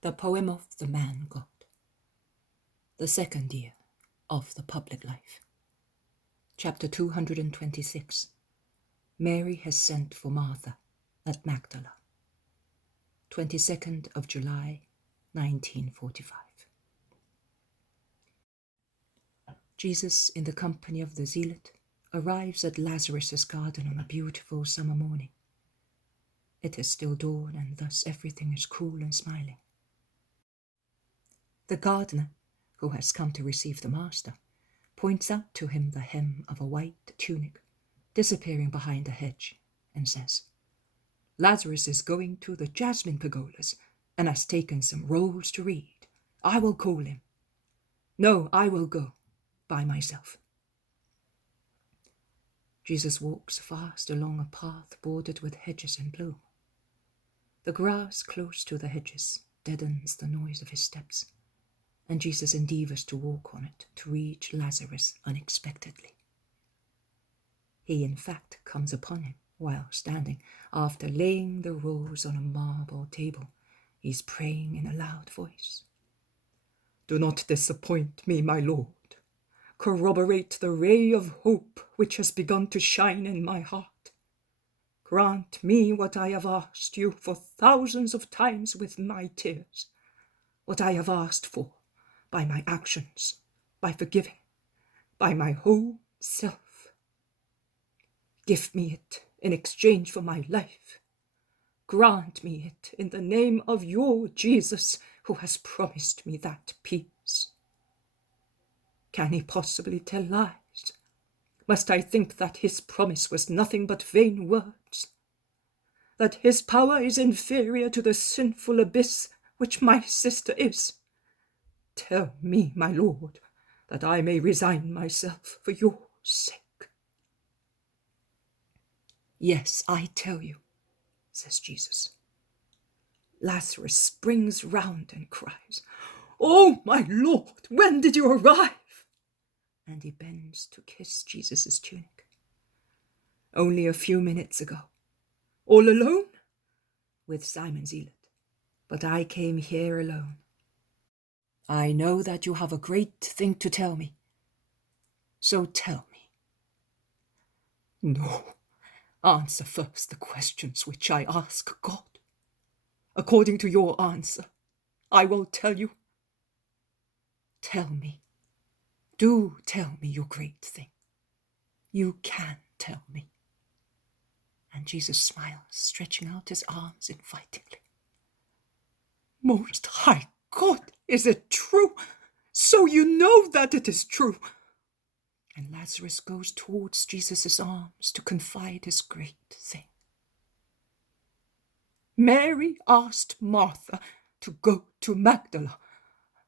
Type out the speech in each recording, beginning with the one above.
The poem of the man-God. The second year of the public life. Chapter 226. Mary has sent for Martha at Magdala. 22nd of July, 1945. Jesus, in the company of the zealot, arrives at Lazarus' garden on a beautiful summer morning. It is still dawn, and thus everything is cool and smiling. The gardener, who has come to receive the master, points out to him the hem of a white tunic disappearing behind a hedge, and says, "Lazarus is going to the jasmine pergolas and has taken some rolls to read. I will call him. No, I will go by myself." Jesus walks fast along a path bordered with hedges in bloom. The grass close to the hedges deadens the noise of his steps, and Jesus endeavors to walk on it to reach Lazarus unexpectedly. He, in fact, comes upon him while standing, after laying the rolls on a marble table. He's praying in a loud voice. "Do not disappoint me, my Lord. Corroborate the ray of hope which has begun to shine in my heart. Grant me what I have asked you for thousands of times with my tears, what I have asked for by my actions, by forgiving, by my whole self. Give me it in exchange for my life. Grant me it in the name of your Jesus, who has promised me that peace." Can he possibly tell lies? Must I think that his promise was nothing but vain words? That his power is inferior to the sinful abyss which my sister is? Tell me, my Lord, that I may resign myself for your sake. "Yes, I tell you," says Jesus. Lazarus springs round and cries, "Oh, my Lord, when did you arrive?" And he bends to kiss Jesus' tunic. "Only a few minutes ago." "All alone?" "With Simon Zealot. But I came here alone." "I know that you have a great thing to tell me. So tell me." "No, answer first the questions which I ask God. According to your answer, I will tell you." "Tell me. Do tell me your great thing. You can tell me." And Jesus smiles, stretching out his arms invitingly. "Most High God, is it true? So you know that it is true." And Lazarus goes towards Jesus' arms to confide his great thing. "Mary asked Martha to go to Magdala,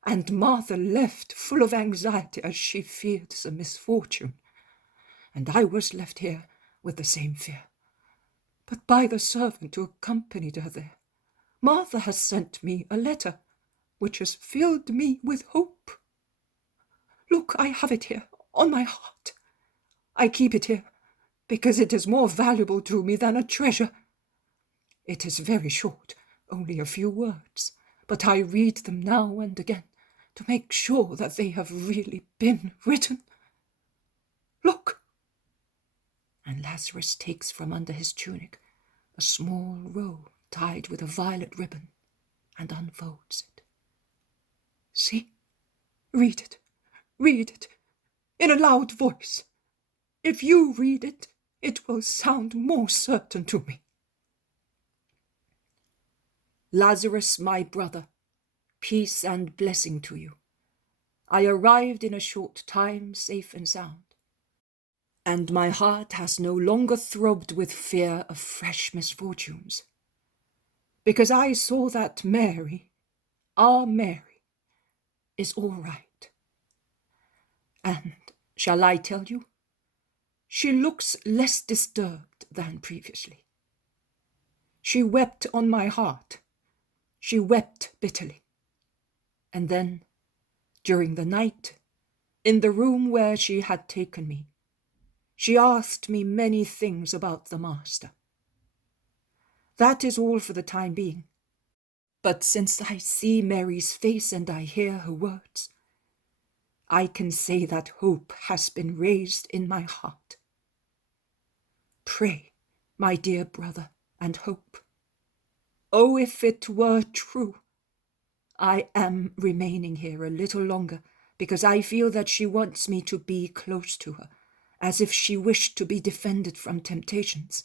and Martha left full of anxiety as she feared some misfortune. And I was left here with the same fear. But by the servant who accompanied her there, Martha has sent me a letter which has filled me with hope. Look, I have it here on my heart. I keep it here because it is more valuable to me than a treasure. It is very short, only a few words, but I read them now and again to make sure that they have really been written. Look." And Lazarus takes from under his tunic a small roll tied with a violet ribbon and unfolds it. "See, read it, in a loud voice. If you read it, it will sound more certain to me. Lazarus, my brother, peace and blessing to you. I arrived in a short time, safe and sound, and my heart has no longer throbbed with fear of fresh misfortunes, because I saw that Mary, our Mary, is all right. And shall I tell you? She looks less disturbed than previously. She wept on my heart. She wept bitterly. And then, during the night, in the room where she had taken me, she asked me many things about the Master. That is all for the time being. But since I see Mary's face and I hear her words, I can say that hope has been raised in my heart. Pray, my dear brother, and hope. Oh, if it were true! I am remaining here a little longer because I feel that she wants me to be close to her, as if she wished to be defended from temptations,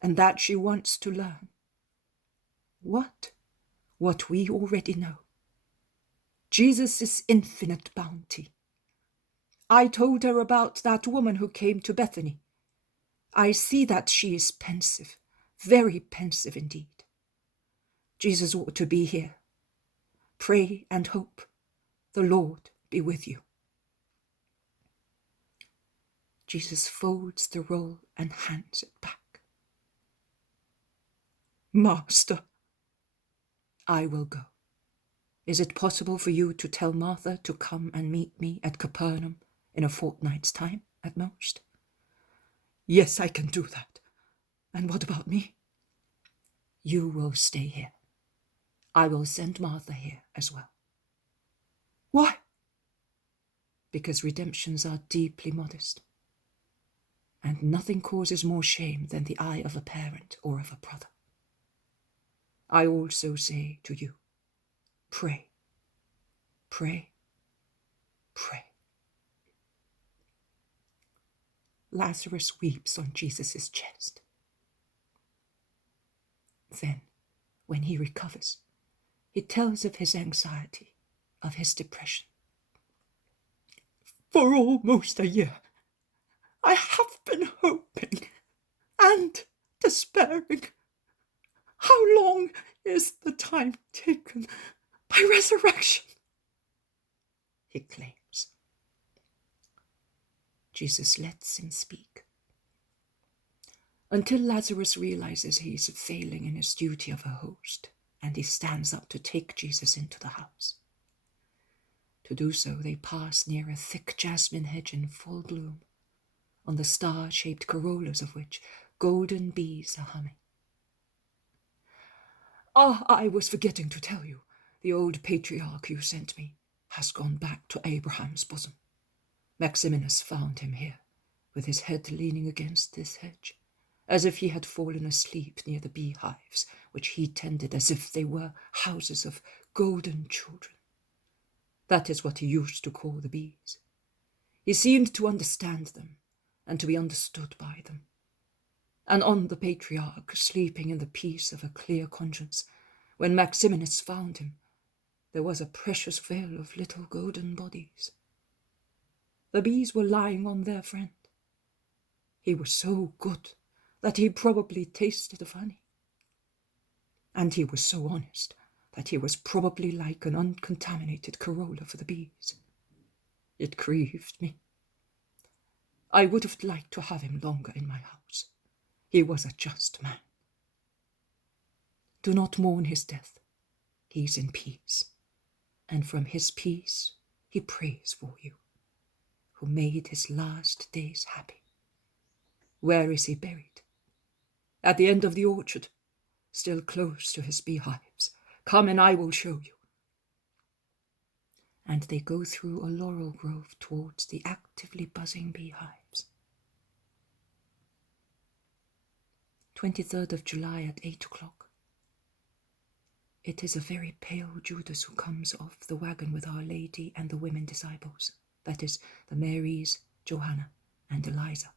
and that she wants to learn. What? What we already know. Jesus' infinite bounty. I told her about that woman who came to Bethany. I see that she is pensive, very pensive indeed. Jesus ought to be here. Pray and hope. The Lord be with you. Jesus folds the roll and hands it back. Master, I will go. Is it possible for you to tell Martha to come and meet me at Capernaum in a fortnight's time at most? Yes, I can do that. And what about me? You will stay here. I will send Martha here as well. Why? Because redemptions are deeply modest, and nothing causes more shame than the eye of a parent or of a brother. I also say to you, pray, pray, pray. Lazarus weeps on Jesus' chest. Then, when he recovers, he tells of his anxiety, of his depression. For almost a year, I have been hoping and despairing. How long is the time taken by resurrection? He claims. Jesus lets him speak, until Lazarus realizes he is failing in his duty of a host, and he stands up to take Jesus into the house. To do so, they pass near a thick jasmine hedge in full bloom, on the star-shaped corollas of which golden bees are humming. I was forgetting to tell you, the old patriarch you sent me has gone back to Abraham's bosom. Maximinus found him here, with his head leaning against this hedge, as if he had fallen asleep near the beehives, which he tended as if they were houses of golden children. That is what he used to call the bees. He seemed to understand them, and to be understood by them. And on the patriarch, sleeping in the peace of a clear conscience, when Maximinus found him, there was a precious veil of little golden bodies. The bees were lying on their friend. He was so good that he probably tasted of honey. And he was so honest that he was probably like an uncontaminated corolla for the bees. It grieved me. I would have liked to have him longer in my house. He was a just man. Do not mourn his death. He is in peace, and from his peace he prays for you, who made his last days happy. Where is he buried? At the end of the orchard, still close to his beehives. Come and I will show you. And they go through a laurel grove towards the actively buzzing beehives. 23rd of July at 8 o'clock. It is a very pale Judas who comes off the wagon with Our Lady and the women disciples, that is, the Marys, Johanna, and Eliza.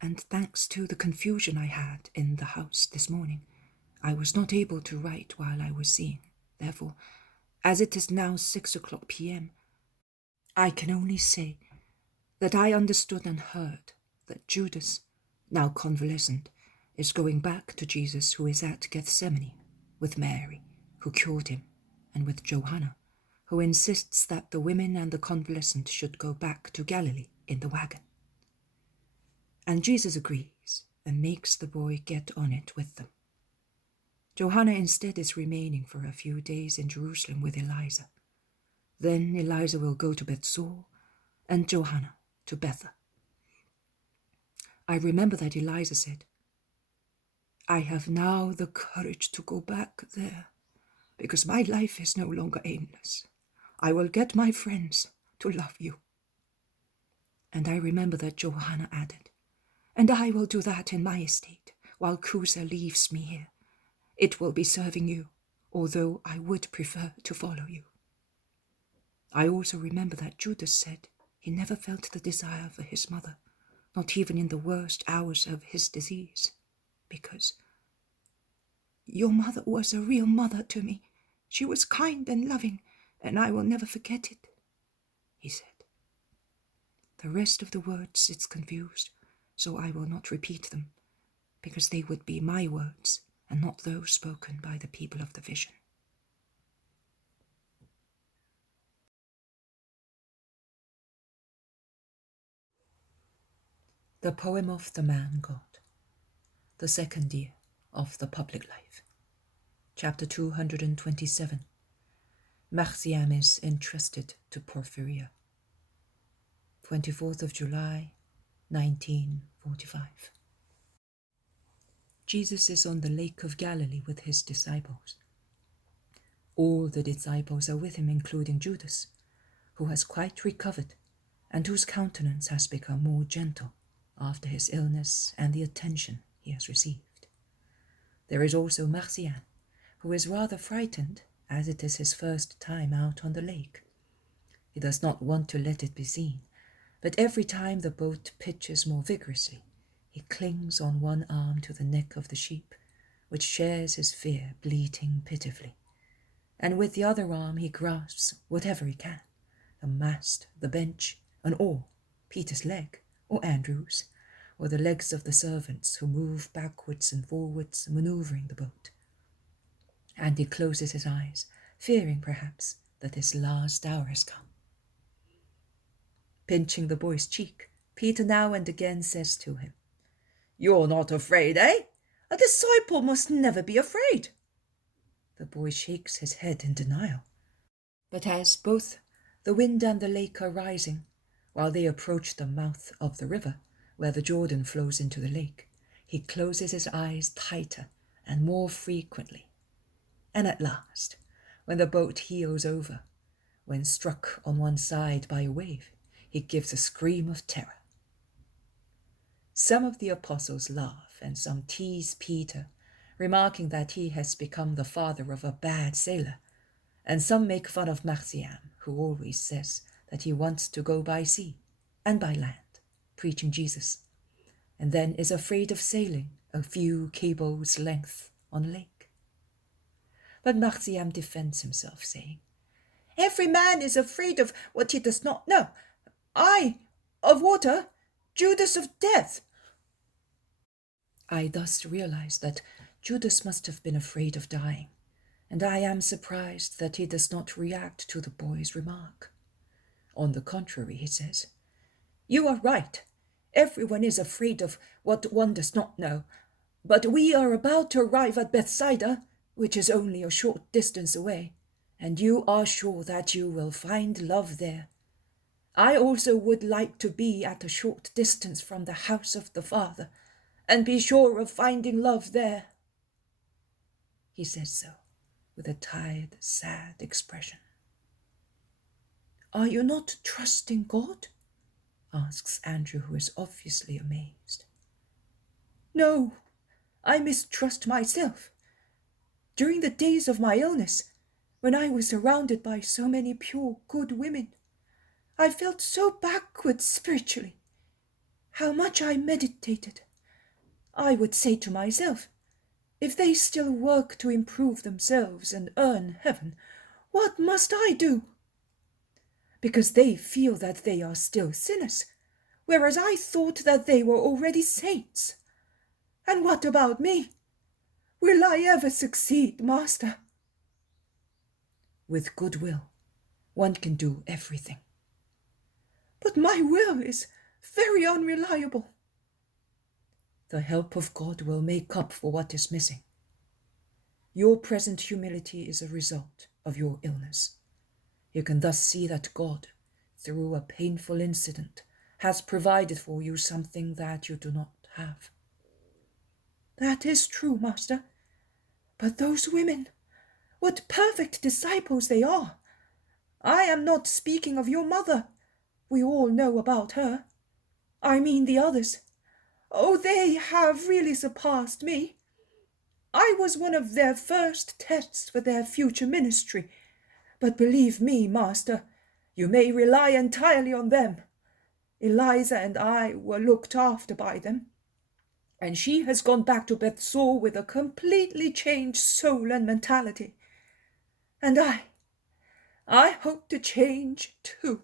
And thanks to the confusion I had in the house this morning, I was not able to write while I was seeing. Therefore, as it is now 6 o'clock p.m., I can only say that I understood and heard that Judas, now convalescent, is going back to Jesus, who is at Gethsemane, with Mary, who cured him, and with Johanna, who insists that the women and the convalescent should go back to Galilee in the wagon. And Jesus agrees and makes the boy get on it with them. Johanna instead is remaining for a few days in Jerusalem with Eliza. Then Eliza will go to Bethsaida, and Johanna to Bethel. I remember that Eliza said, I have now the courage to go back there, because my life is no longer aimless. I will get my friends to love you." And I remember that Johanna added, "And I will do that in my estate, while Cusa leaves me here. It will be serving you, although I would prefer to follow you." I also remember that Judas said he never felt the desire for his mother, not even in the worst hours of his disease, because "Your mother was a real mother to me. She was kind and loving, and I will never forget it," he said. The rest of the words it's confused, so I will not repeat them, because they would be my words and not those spoken by the people of the vision. The poem of the man God, the second year of the public life. Chapter 227. Marciam is entrusted to Porphyria. 24th of July, 1945. Jesus is on the Lake of Galilee with his disciples. All the disciples are with him, including Judas, who has quite recovered and whose countenance has become more gentle after his illness and the attention he has received. There is also Marcian, who is rather frightened, as it is his first time out on the lake. He does not want to let it be seen, but every time the boat pitches more vigorously, he clings on one arm to the neck of the sheep, which shares his fear, bleating pitifully, and with the other arm he grasps whatever he can, the mast, the bench, an oar, Peter's leg, or Andrew's, or the legs of the servants who move backwards and forwards, manoeuvring the boat. And he closes his eyes, fearing perhaps that his last hour has come. Pinching the boy's cheek, Peter now and again says to him, "You're not afraid, eh? A disciple must never be afraid." The boy shakes his head in denial. But as both the wind and the lake are rising, while they approach the mouth of the river, where the Jordan flows into the lake, he closes his eyes tighter and more frequently. And at last, when the boat heels over, when struck on one side by a wave, he gives a scream of terror. Some of the apostles laugh and some tease Peter, remarking that he has become the father of a bad sailor, and some make fun of Marciam, who always says that he wants to go by sea and by land, preaching Jesus, and then is afraid of sailing a few cables' length on a lake. But Marciam defends himself, saying, "Every man is afraid of what he does not know. I, of water, Judas of death." I thus realize that Judas must have been afraid of dying, and I am surprised that he does not react to the boy's remark. On the contrary, he says, "You are right. Everyone is afraid of what one does not know. But we are about to arrive at Bethsaida, which is only a short distance away, and you are sure that you will find love there. I also would like to be at a short distance from the house of the Father, and be sure of finding love there." He says so, with a tired, sad expression. "Are you not trusting God?" asks Andrew, who is obviously amazed. "No, I mistrust myself. During the days of my illness, when I was surrounded by so many pure, good women, I felt so backward spiritually. How much I meditated. I would say to myself, if they still work to improve themselves and earn heaven, what must I do? Because they feel that they are still sinners, whereas I thought that they were already saints. And what about me? Will I ever succeed, Master?" "With good will, one can do everything." "But my will is very unreliable." "The help of God will make up for what is missing. Your present humility is a result of your illness. You can thus see that God, through a painful incident, has provided for you something that you do not have." That is true, Master. But those women, what perfect disciples they are! I am not speaking of your mother. We all know about her. I mean the others. Oh, they have really surpassed me. I was one of their first tests for their future ministry. But believe me, Master, you may rely entirely on them. Eliza and I were looked after by them, and she has gone back to Bethsaida with a completely changed soul and mentality. And I hope to change too,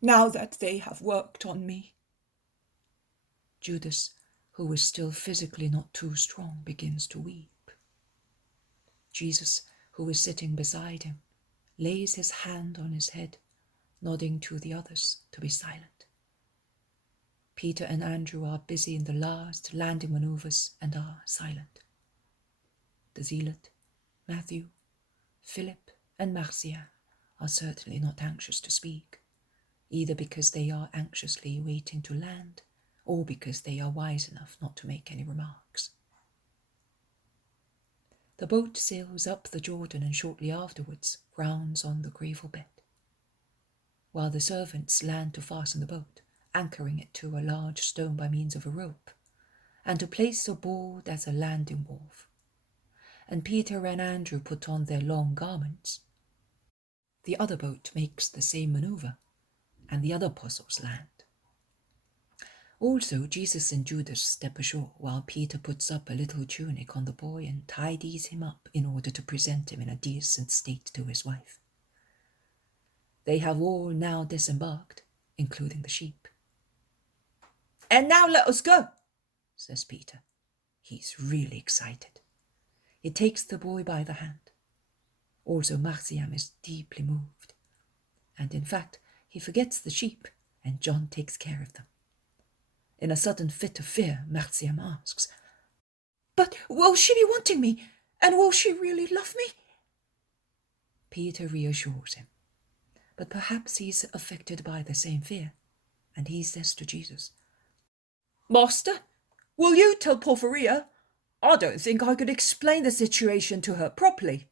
now that they have worked on me. Judas, who is still physically not too strong, begins to weep. Jesus, who is sitting beside him, lays his hand on his head, nodding to the others to be silent. Peter and Andrew are busy in the last landing maneuvers and are silent. The zealot, Matthew, Philip, and Marcian are certainly not anxious to speak, either because they are anxiously waiting to land or because they are wise enough not to make any remarks. The boat sails up the Jordan and shortly afterwards grounds on the gravel bed, while the servants land to fasten the boat, anchoring it to a large stone by means of a rope, and to place a board as a landing wharf. And Peter and Andrew put on their long garments. The other boat makes the same maneuver, and the other apostles land. Also, Jesus and Judas step ashore, while Peter puts up a little tunic on the boy and tidies him up in order to present him in a decent state to his wife. They have all now disembarked, including the sheep. And now let us go, says Peter. He's really excited. He takes the boy by the hand. Also, Marciam is deeply moved. And in fact, he forgets the sheep, and John takes care of them. In a sudden fit of fear, Marciam asks, "But will she be wanting me? And will she really love me?" Peter reassures him. But perhaps he's affected by the same fear, and he says to Jesus, "Master, will you tell Porphyria? I don't think I could explain the situation to her properly."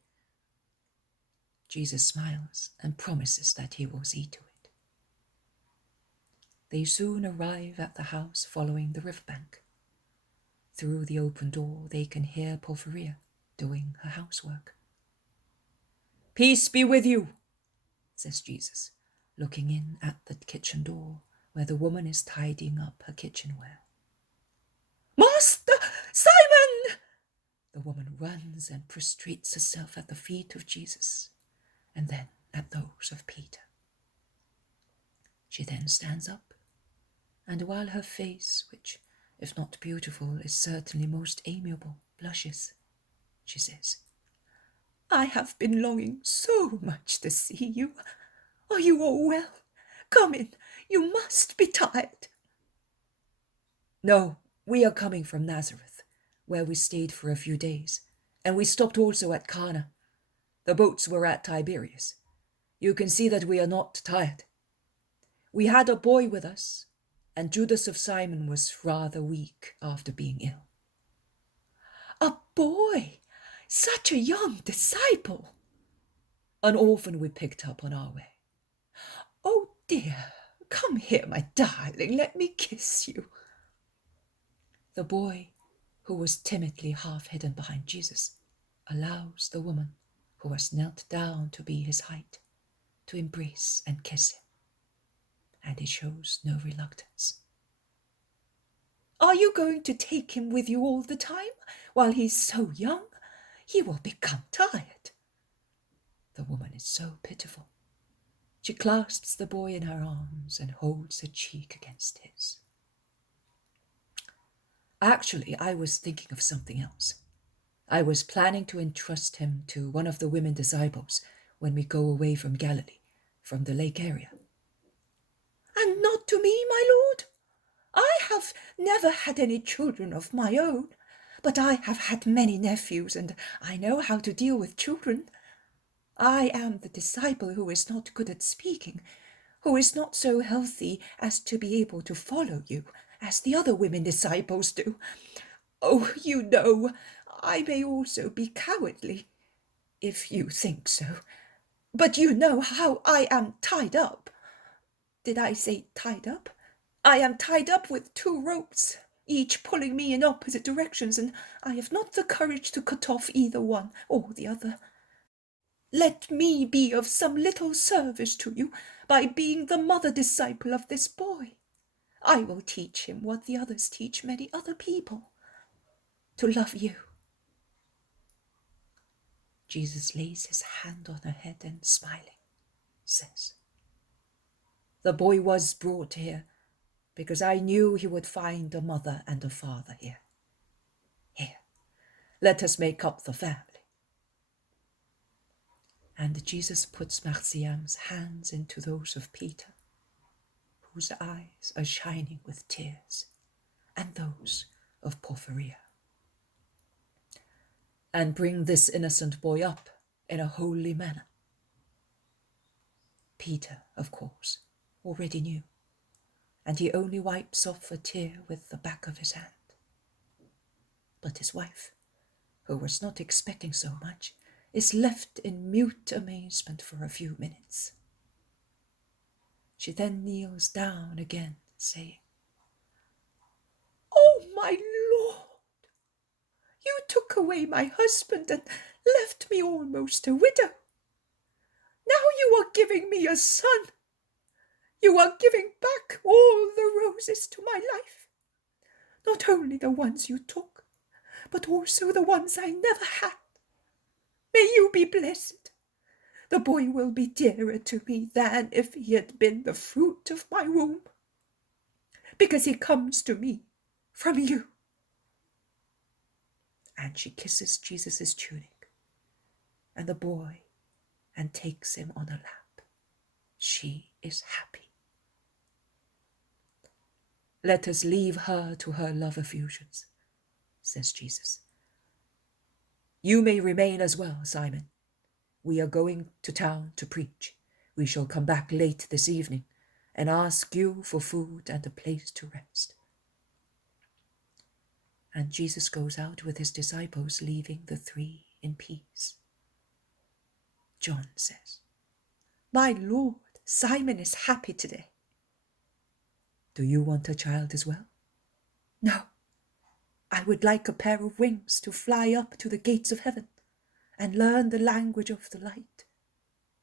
Jesus smiles and promises that he will see to it. They soon arrive at the house following the riverbank. Through the open door, they can hear Porphyria doing her housework. "Peace be with you," says Jesus, looking in at the kitchen door where the woman is tidying up her kitchenware. "Master, Simon!" The woman runs and prostrates herself at the feet of Jesus, and then at those of Peter. She then stands up, and while her face, which, if not beautiful, is certainly most amiable, blushes, she says, "I have been longing so much to see you. Are you all well? Come in, you must be tired." "No, we are coming from Nazareth, where we stayed for a few days, and we stopped also at Cana. The boats were at Tiberias. You can see that we are not tired. We had a boy with us, and Judas of Simon was rather weak after being ill." "A boy? Such a young disciple!" "An orphan we picked up on our way." "Oh dear, come here, my darling, let me kiss you." The boy, who was timidly half hidden behind Jesus, allows the woman, who has knelt down to be his height, to embrace and kiss him, and he shows no reluctance. "Are you going to take him with you all the time, while he's so young? He will become tired." The woman is so pitiful. She clasps the boy in her arms and holds her cheek against his. Actually, I was thinking of something else. I was planning to entrust him to one of the women disciples when we go away from Galilee, from the lake area. "And not to me, my lord? I have never had any children of my own, but I have had many nephews, and I know how to deal with children. I am the disciple who is not good at speaking, who is not so healthy as to be able to follow you, as the other women disciples do. Oh, you know, I may also be cowardly, if you think so. But you know how I am tied up. Did I say tied up? I am tied up with 2 ropes, each pulling me in opposite directions, and I have not the courage to cut off either one or the other. Let me be of some little service to you by being the mother disciple of this boy. I will teach him what the others teach many other people, to love you. Jesus lays his hand on her head and, smiling, says, "The boy was brought here because I knew he would find a mother and a father here. Here, let us make up the family." And Jesus puts Marciam's hands into those of Peter, whose eyes are shining with tears, and those of Porphyria. "And bring this innocent boy up in a holy manner." Peter, of course, already knew, and he only wipes off a tear with the back of his hand. But his wife, who was not expecting so much, is left in mute amazement for a few minutes. She then kneels down again, saying, "Oh, my Lord, you took away my husband and left me almost a widow. Now you are giving me a son. You are giving back all the roses to my life, not only the ones you took, but also the ones I never had. May you be blessed. The boy will be dearer to me than if he had been the fruit of my womb, because he comes to me from you." And she kisses Jesus' tunic and the boy and takes him on her lap. She is happy. "Let us leave her to her love effusions," says Jesus. "You may remain as well, Simon. We are going to town to preach. We shall come back late this evening and ask you for food and a place to rest." And Jesus goes out with his disciples, leaving the 3 in peace. John says, "My Lord, Simon is happy today." "Do you want a child as well?" "No, I would like a pair of wings to fly up to the gates of heaven and learn the language of the light,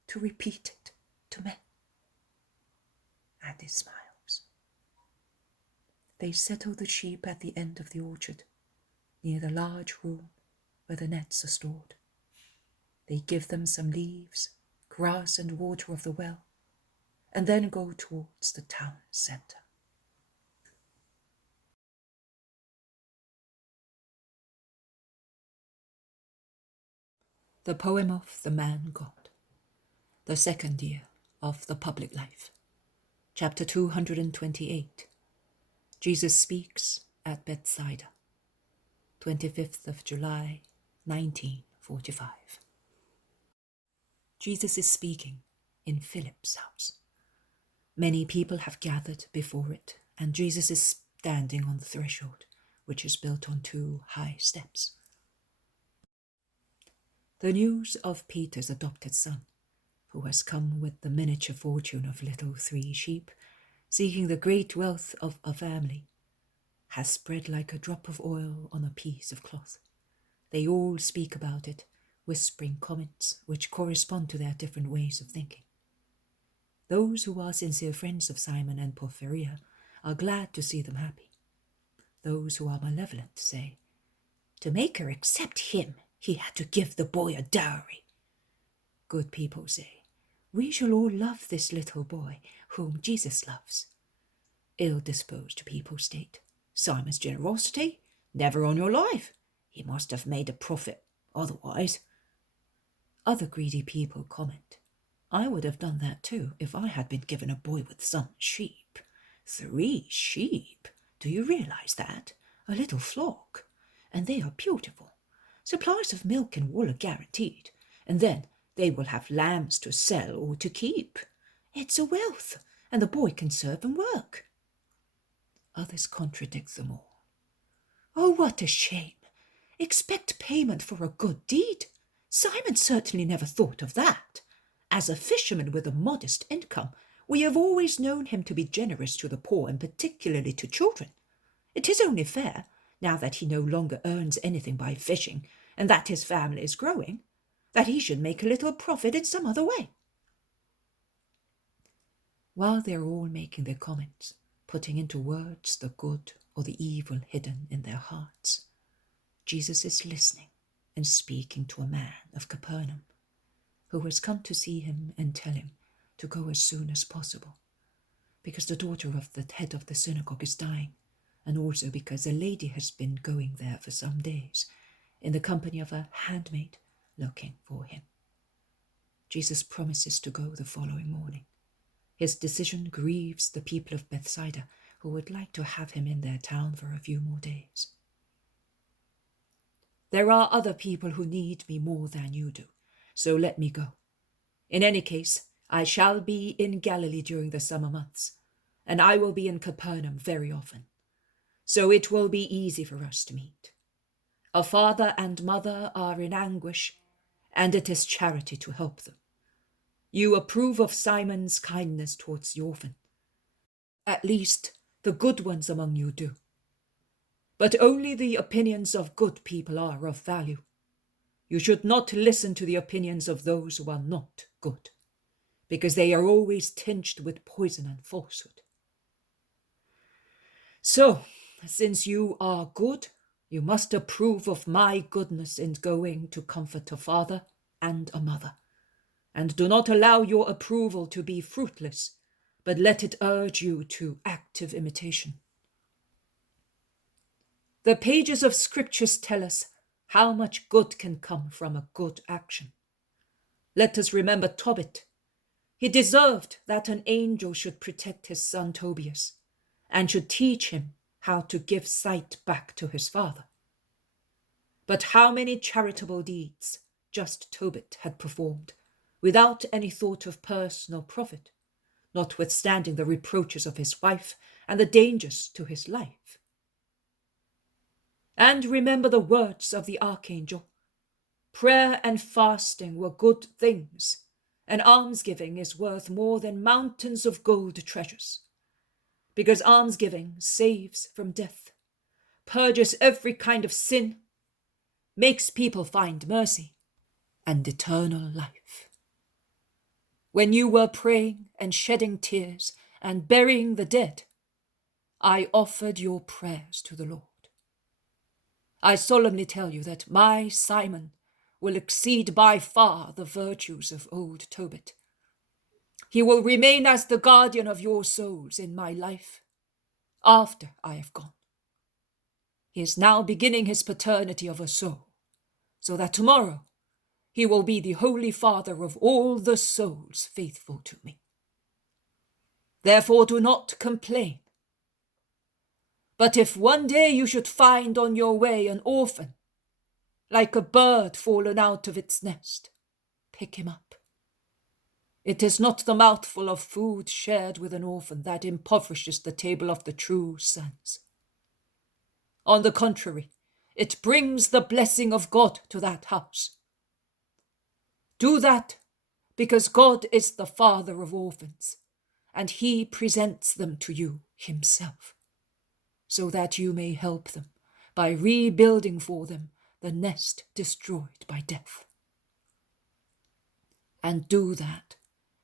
to repeat it to men." And he smiles. They settle the sheep at the end of the orchard, near the large room where the nets are stored. They give them some leaves, grass and water of the well, and then go towards the town centre. The poem of the Man God, the 2nd year of the public life. Chapter 228. Jesus speaks at Bethsaida, 25th of July, 1945. Jesus is speaking in Philip's house. Many people have gathered before it, and Jesus is standing on the threshold, which is built on 2 high steps. The news of Peter's adopted son, who has come with the miniature fortune of little 3 sheep, seeking the great wealth of a family, has spread like a drop of oil on a piece of cloth. They all speak about it, whispering comments which correspond to their different ways of thinking. Those who are sincere friends of Simon and Porphyria are glad to see them happy. Those who are malevolent say, "To make her accept him, he had to give the boy a dowry." Good people say, "We shall all love this little boy whom Jesus loves." Ill-disposed people state, "Simon's generosity? Never on your life. He must have made a profit, otherwise." Other greedy people comment, "I would have done that too if I had been given a boy with some sheep. 3 sheep, do you realize that? A little flock. And they are beautiful. Supplies of milk and wool are guaranteed, and then they will have lambs to sell or to keep. It's a wealth, and the boy can serve and work." Others contradict them all. Oh, what a shame! Expect payment for a good deed? Simon certainly never thought of that. As a fisherman with a modest income, we have always known him to be generous to the poor and particularly to children. It is only fair, now that he no longer earns anything by fishing and that his family is growing, that he should make a little profit in some other way. While they are all making their comments, putting into words the good or the evil hidden in their hearts, Jesus is listening and speaking to a man of Capernaum, who has come to see him and tell him to go as soon as possible, because the daughter of the head of the synagogue is dying, and also because a lady has been going there for some days, in the company of a handmaid, looking for him. Jesus promises to go the following morning. His decision grieves the people of Bethsaida, who would like to have him in their town for a few more days. There are other people who need me more than you do, so let me go. In any case, I shall be in Galilee during the summer months, and I will be in Capernaum very often, so it will be easy for us to meet. A father and mother are in anguish, and it is charity to help them. You approve of Simon's kindness towards the orphan. At least the good ones among you do. But only the opinions of good people are of value. You should not listen to the opinions of those who are not good, because they are always tinged with poison and falsehood. So, since you are good, you must approve of my goodness in going to comfort a father and a mother, and do not allow your approval to be fruitless, but let it urge you to active imitation. The pages of scriptures tell us how much good can come from a good action. Let us remember Tobit. He deserved that an angel should protect his son Tobias, and should teach him how to give sight back to his father. But how many charitable deeds just Tobit had performed, without any thought of personal profit, notwithstanding the reproaches of his wife and the dangers to his life. And remember the words of the archangel. Prayer and fasting were good things, and almsgiving is worth more than mountains of gold treasures, because almsgiving saves from death, purges every kind of sin, makes people find mercy and eternal life. When you were praying and shedding tears and burying the dead, I offered your prayers to the Lord. I solemnly tell you that my Simon will exceed by far the virtues of old Tobit. He will remain as the guardian of your souls in my life after I have gone. He is now beginning his paternity of a soul, so that tomorrow he will be the Holy Father of all the souls faithful to me. Therefore do not complain. But if one day you should find on your way an orphan, like a bird fallen out of its nest, pick him up. It is not the mouthful of food shared with an orphan that impoverishes the table of the true sons. On the contrary, it brings the blessing of God to that house. Do that because God is the father of orphans, and he presents them to you himself, so that you may help them by rebuilding for them the nest destroyed by death. And do that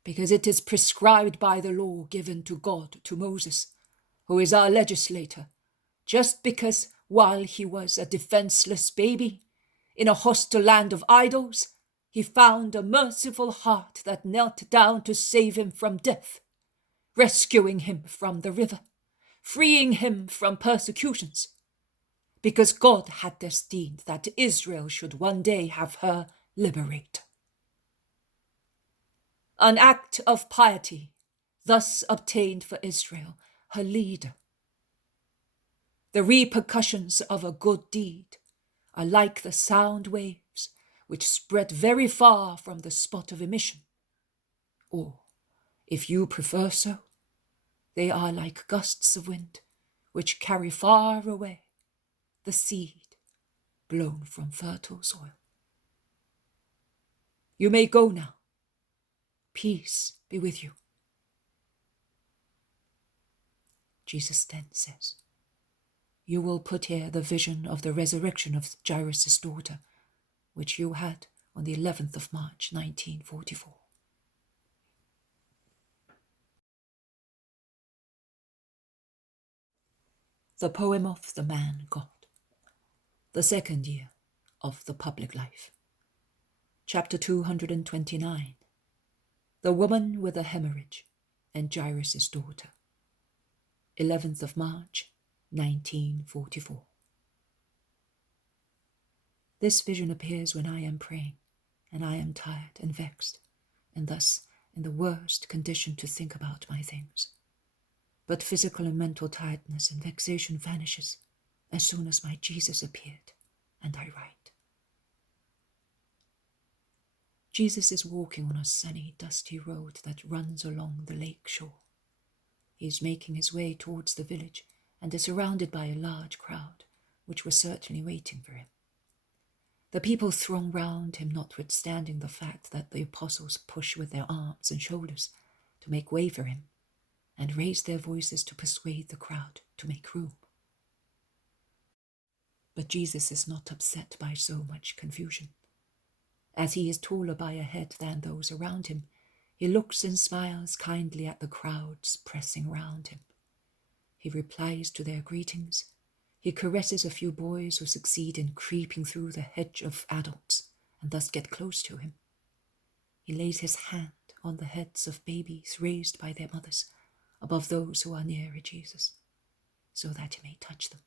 because it is prescribed by the law given to God to Moses, who is our legislator, just because while he was a defenseless baby in a hostile land of idols, he found a merciful heart that knelt down to save him from death, rescuing him from the river, freeing him from persecutions, because God had destined that Israel should one day have her liberator. An act of piety thus obtained for Israel her leader. The repercussions of a good deed are like the sound waves which spread very far from the spot of emission, or, if you prefer so, they are like gusts of wind which carry far away the seed blown from fertile soil. You may go now. Peace be with you. Jesus then says, you will put here the vision of the resurrection of Jairus' daughter, which you had on the 11th of March, 1944. The poem of the man God. The second year of the public life. Chapter 229. The woman with a hemorrhage and Jairus' daughter. 11th of March, 1944. This vision appears when I am praying, and I am tired and vexed, and thus in the worst condition to think about my things. But physical and mental tiredness and vexation vanishes as soon as my Jesus appeared, and I write. Jesus is walking on a sunny, dusty road that runs along the lake shore. He is making his way towards the village and is surrounded by a large crowd, which was certainly waiting for him. The people throng round him, notwithstanding the fact that the apostles push with their arms and shoulders to make way for him, and raise their voices to persuade the crowd to make room. But Jesus is not upset by so much confusion. As he is taller by a head than those around him, he looks and smiles kindly at the crowds pressing round him. He replies to their greetings. He caresses a few boys who succeed in creeping through the hedge of adults and thus get close to him. He lays his hand on the heads of babies raised by their mothers above those who are nearer Jesus, so that he may touch them.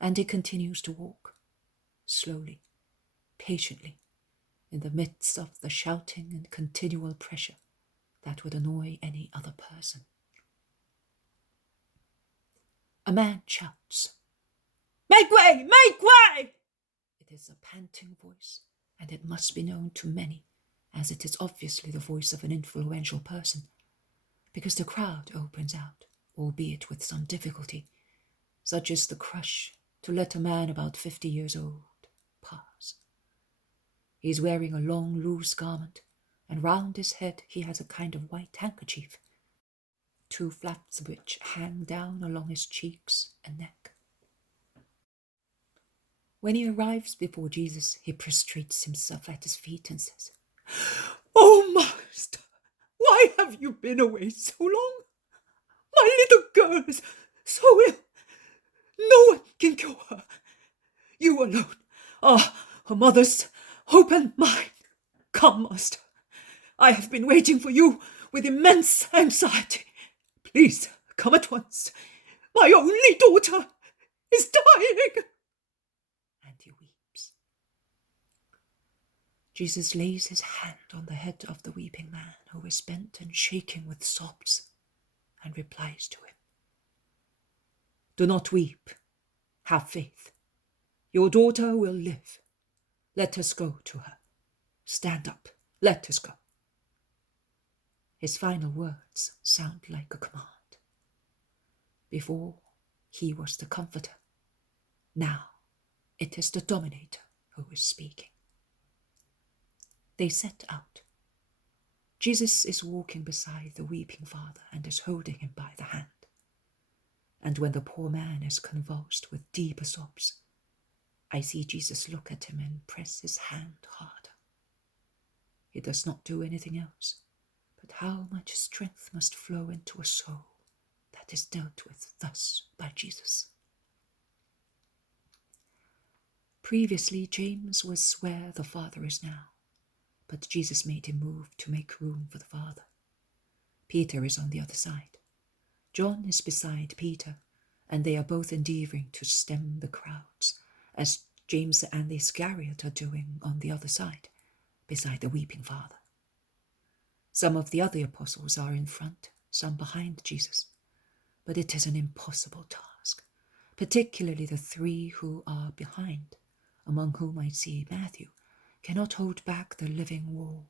And he continues to walk, slowly, patiently, in the midst of the shouting and continual pressure that would annoy any other person. A man shouts, "Make way! Make way!" It is a panting voice, and it must be known to many, as it is obviously the voice of an influential person, because the crowd opens out, albeit with some difficulty, such is the crush to let a man about 50 years old pass. He is wearing a long, loose garment, and round his head he has a kind of white handkerchief, two flaps of which hang down along his cheeks and neck. When he arrives before Jesus, he prostrates himself at his feet and says, "Oh, Master, why have you been away so long? My little girl is so ill. No one can cure her. You alone are her mother's hope and mine. Come, Master. I have been waiting for you with immense anxiety. Please come at once. My only daughter is dying." And he weeps. Jesus lays his hand on the head of the weeping man, who is bent and shaking with sobs, and replies to him, "Do not weep. Have faith. Your daughter will live. Let us go to her. Stand up. Let us go." His final words sound like a command. Before, he was the comforter. Now, it is the dominator who is speaking. They set out. Jesus is walking beside the weeping father and is holding him by the hand. And when the poor man is convulsed with deeper sobs, I see Jesus look at him and press his hand harder. He does not do anything else, but how much strength must flow into a soul that is dealt with thus by Jesus. Previously, James was where the Father is now, but Jesus made him move to make room for the Father. Peter is on the other side. John is beside Peter, and they are both endeavoring to stem the crowds, as James and Iscariot are doing on the other side, beside the weeping Father. Some of the other apostles are in front, some behind Jesus, but it is an impossible task, particularly the three who are behind, among whom I see Matthew, cannot hold back the living wall.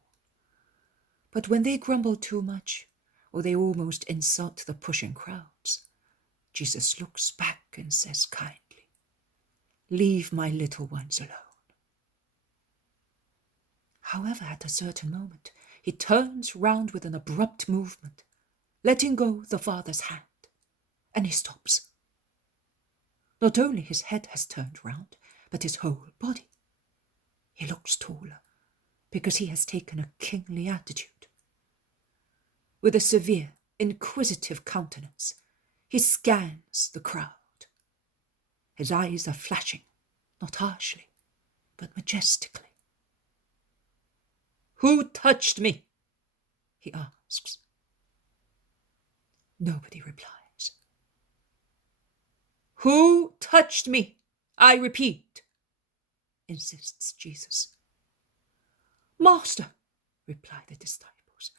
But when they grumble too much, or they almost insult the pushing crowds, Jesus looks back and says kindly, Leave my little ones alone. However, at a certain moment, he turns round with an abrupt movement, letting go the father's hand, and he stops. Not only his head has turned round, but his whole body. He looks taller, because he has taken a kingly attitude. With a severe, inquisitive countenance, he scans the crowd. His eyes are flashing, not harshly, but majestically. "Who touched me?" he asks. Nobody replies. "Who touched me? I repeat," insists Jesus. "Master," reply the disciples,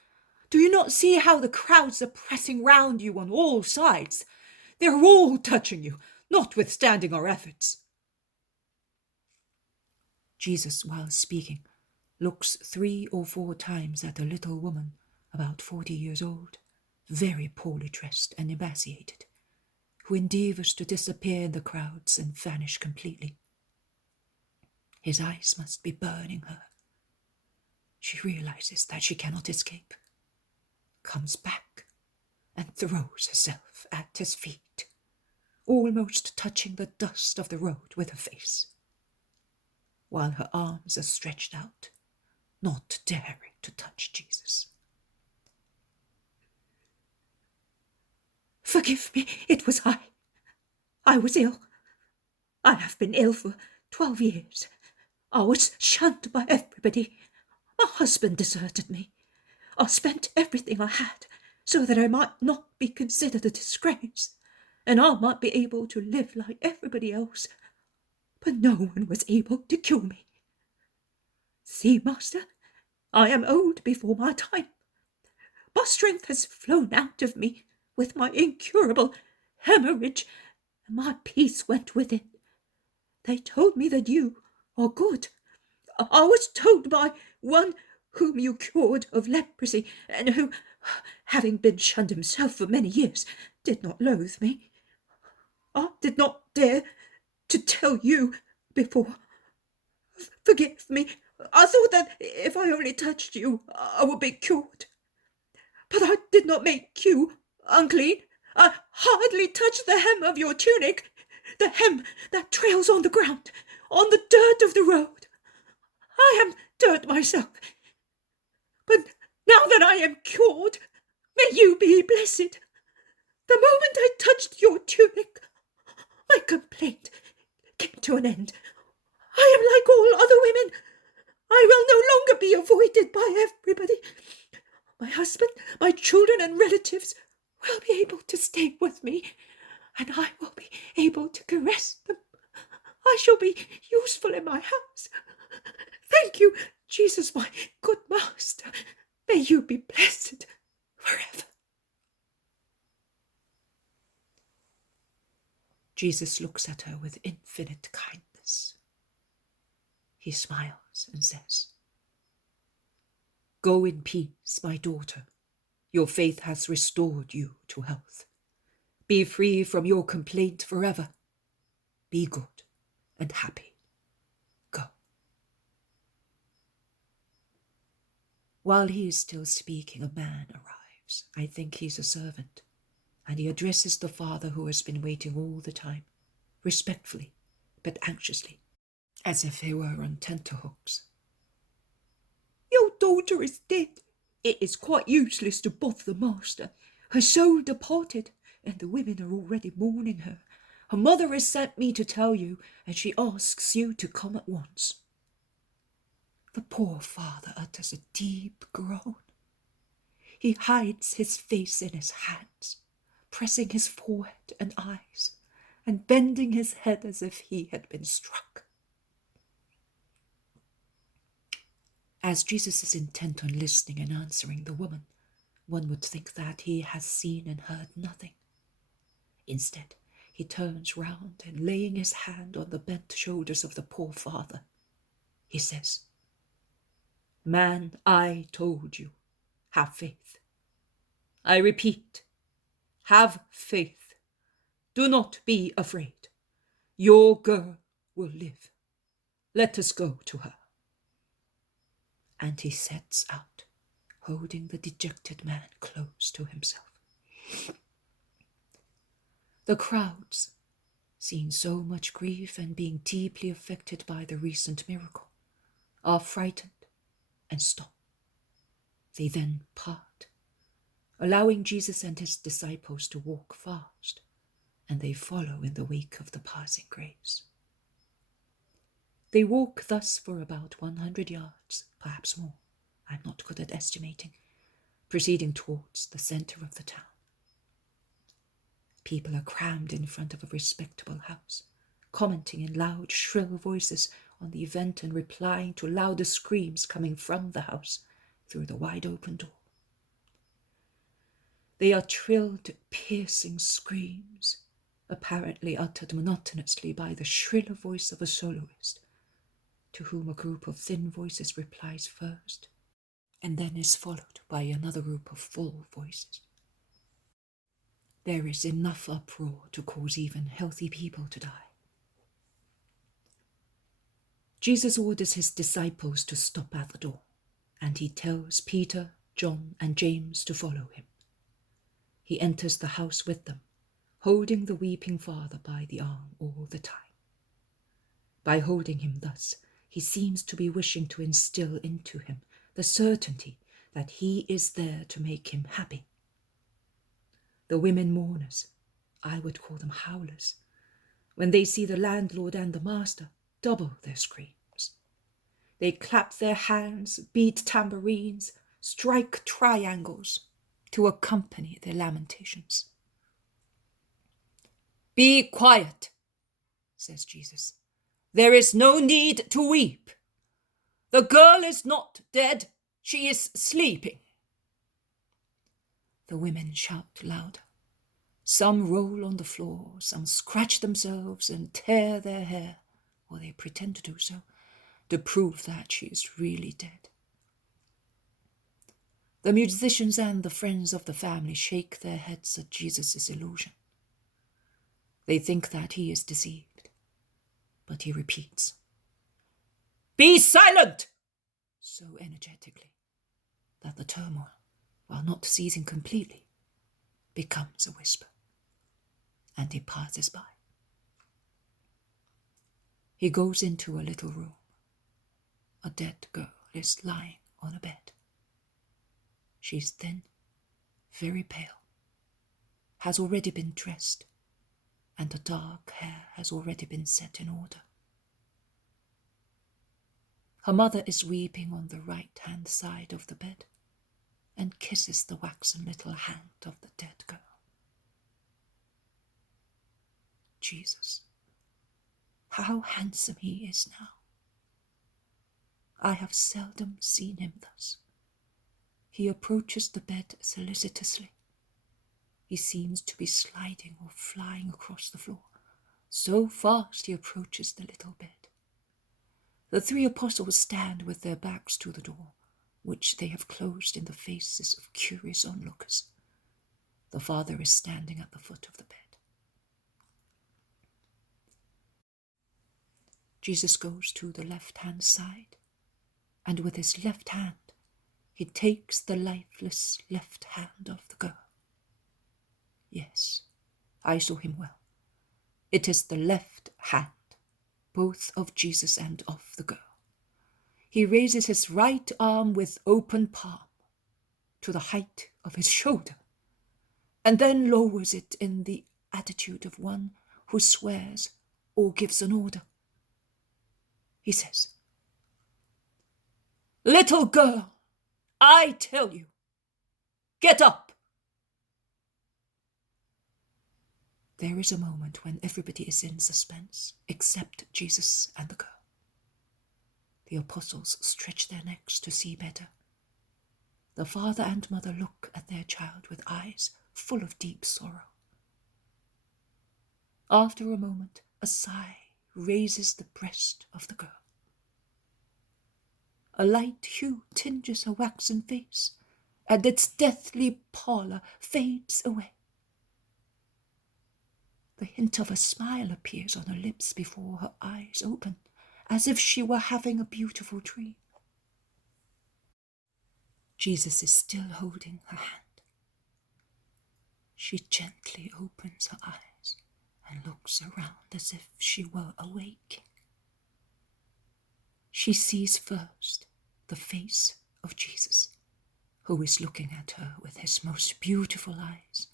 "do you not see how the crowds are pressing round you on all sides? They are all touching you, notwithstanding our efforts." Jesus, while speaking, looks 3 or 4 times at a little woman about 40 years old, very poorly dressed and emaciated, who endeavours to disappear in the crowds and vanish completely. His eyes must be burning her. She realizes that she cannot escape, comes back, and throws herself at his feet, almost touching the dust of the road with her face, while her arms are stretched out, not daring to touch Jesus. "Forgive me, it was I. I was ill. I have been ill for 12 years. I was shunned by everybody. My husband deserted me. I spent everything I had so that I might not be considered a disgrace, and I might be able to live like everybody else. But no one was able to cure me. See, Master, I am old before my time. My strength has flown out of me with my incurable hemorrhage, and my peace went with it. They told me that you are good. I was told by one whom you cured of leprosy, and who, having been shunned himself for many years, did not loathe me. I did not dare to tell you before. Forgive me. I thought that if I only touched you, I would be cured. But I did not make you unclean. I hardly touched the hem of your tunic, the hem that trails on the ground, on the dirt of the road. I am dirt myself. But now that I am cured, may you be blessed. The moment I touched your tunic, my complaint came to an end. I am like all other women. I will no longer be avoided by everybody. My husband, my children and relatives will be able to stay with me, and I will be able to caress them. I shall be useful in my house. Thank you, Jesus, my good Master. May you be blessed forever." Jesus looks at her with infinite kindness. He smiles and says, "Go in peace, my daughter. Your faith has restored you to health. Be free from your complaint forever. Be good and happy. Go." While he is still speaking, a man arrives. I think he's a servant, and he addresses the father who has been waiting all the time, respectfully but anxiously, as if he were on tenterhooks. "Your daughter is dead. It is quite useless to bother the master. Her soul departed, and the women are already mourning her. Her mother has sent me to tell you, and she asks you to come at once." The poor father utters a deep groan. He hides his face in his hands, pressing his forehead and eyes, and bending his head as if he had been struck. As Jesus is intent on listening and answering the woman, one would think that he has seen and heard nothing. Instead, he turns round and, laying his hand on the bent shoulders of the poor father, he says, "Man, I told you, have faith. I repeat, have faith. Do not be afraid. Your girl will live. Let us go to her." And he sets out, holding the dejected man close to himself. The crowds, seeing so much grief and being deeply affected by the recent miracle, are frightened and stop. They then part, allowing Jesus and his disciples to walk fast, and they follow in the wake of the passing graves. They walk thus for about 100 yards, perhaps more. I'm not good at estimating, proceeding towards the center of the town. People are crammed in front of a respectable house, commenting in loud, shrill voices on the event and replying to louder screams coming from the house through the wide-open door. They are trilled, piercing screams, apparently uttered monotonously by the shriller voice of a soloist, to whom a group of thin voices replies first, and then is followed by another group of full voices. There is enough uproar to cause even healthy people to die. Jesus orders his disciples to stop at the door, and he tells Peter, John, and James to follow him. He enters the house with them, holding the weeping father by the arm all the time. By holding him thus, he seems to be wishing to instill into him the certainty that he is there to make him happy. The women mourners, I would call them howlers, when they see the landlord and the master, double their screams. They clap their hands, beat tambourines, strike triangles to accompany their lamentations. "Be quiet," says Jesus. "There is no need to weep. The girl is not dead, she is sleeping." The women shout louder. Some roll on the floor, some scratch themselves and tear their hair, or they pretend to do so, to prove that she is really dead. The musicians and the friends of the family shake their heads at Jesus' illusion. They think that he is deceived, but he repeats, "Be silent!" so energetically that the turmoil, while not ceasing completely, becomes a whisper, and he passes by. He goes into a little room. A dead girl is lying on a bed. She's thin, very pale, has already been dressed, and her dark hair has already been set in order. Her mother is weeping on the right-hand side of the bed and kisses the waxen little hand of the dead girl. Jesus, how handsome he is now. I have seldom seen him thus. He approaches the bed solicitously. He seems to be sliding or flying across the floor. So fast he approaches the little bed. The three apostles stand with their backs to the door, which they have closed in the faces of curious onlookers. The Father is standing at the foot of the bed. Jesus goes to the left-hand side, and with his left hand, he takes the lifeless left hand of the girl. Yes, I saw him well. It is the left hand, both of Jesus and of the girl. He raises his right arm with open palm to the height of his shoulder, and then lowers it in the attitude of one who swears or gives an order. He says, "Little girl, I tell you, get up." There is a moment when everybody is in suspense, except Jesus and the girl. The apostles stretch their necks to see better. The father and mother look at their child with eyes full of deep sorrow. After a moment, a sigh raises the breast of the girl. A light hue tinges her waxen face, and its deathly pallor fades away. The hint of a smile appears on her lips before her eyes open, as if she were having a beautiful dream. Jesus is still holding her hand. She gently opens her eyes and looks around as if she were awaking. She sees first the face of Jesus, who is looking at her with his most beautiful eyes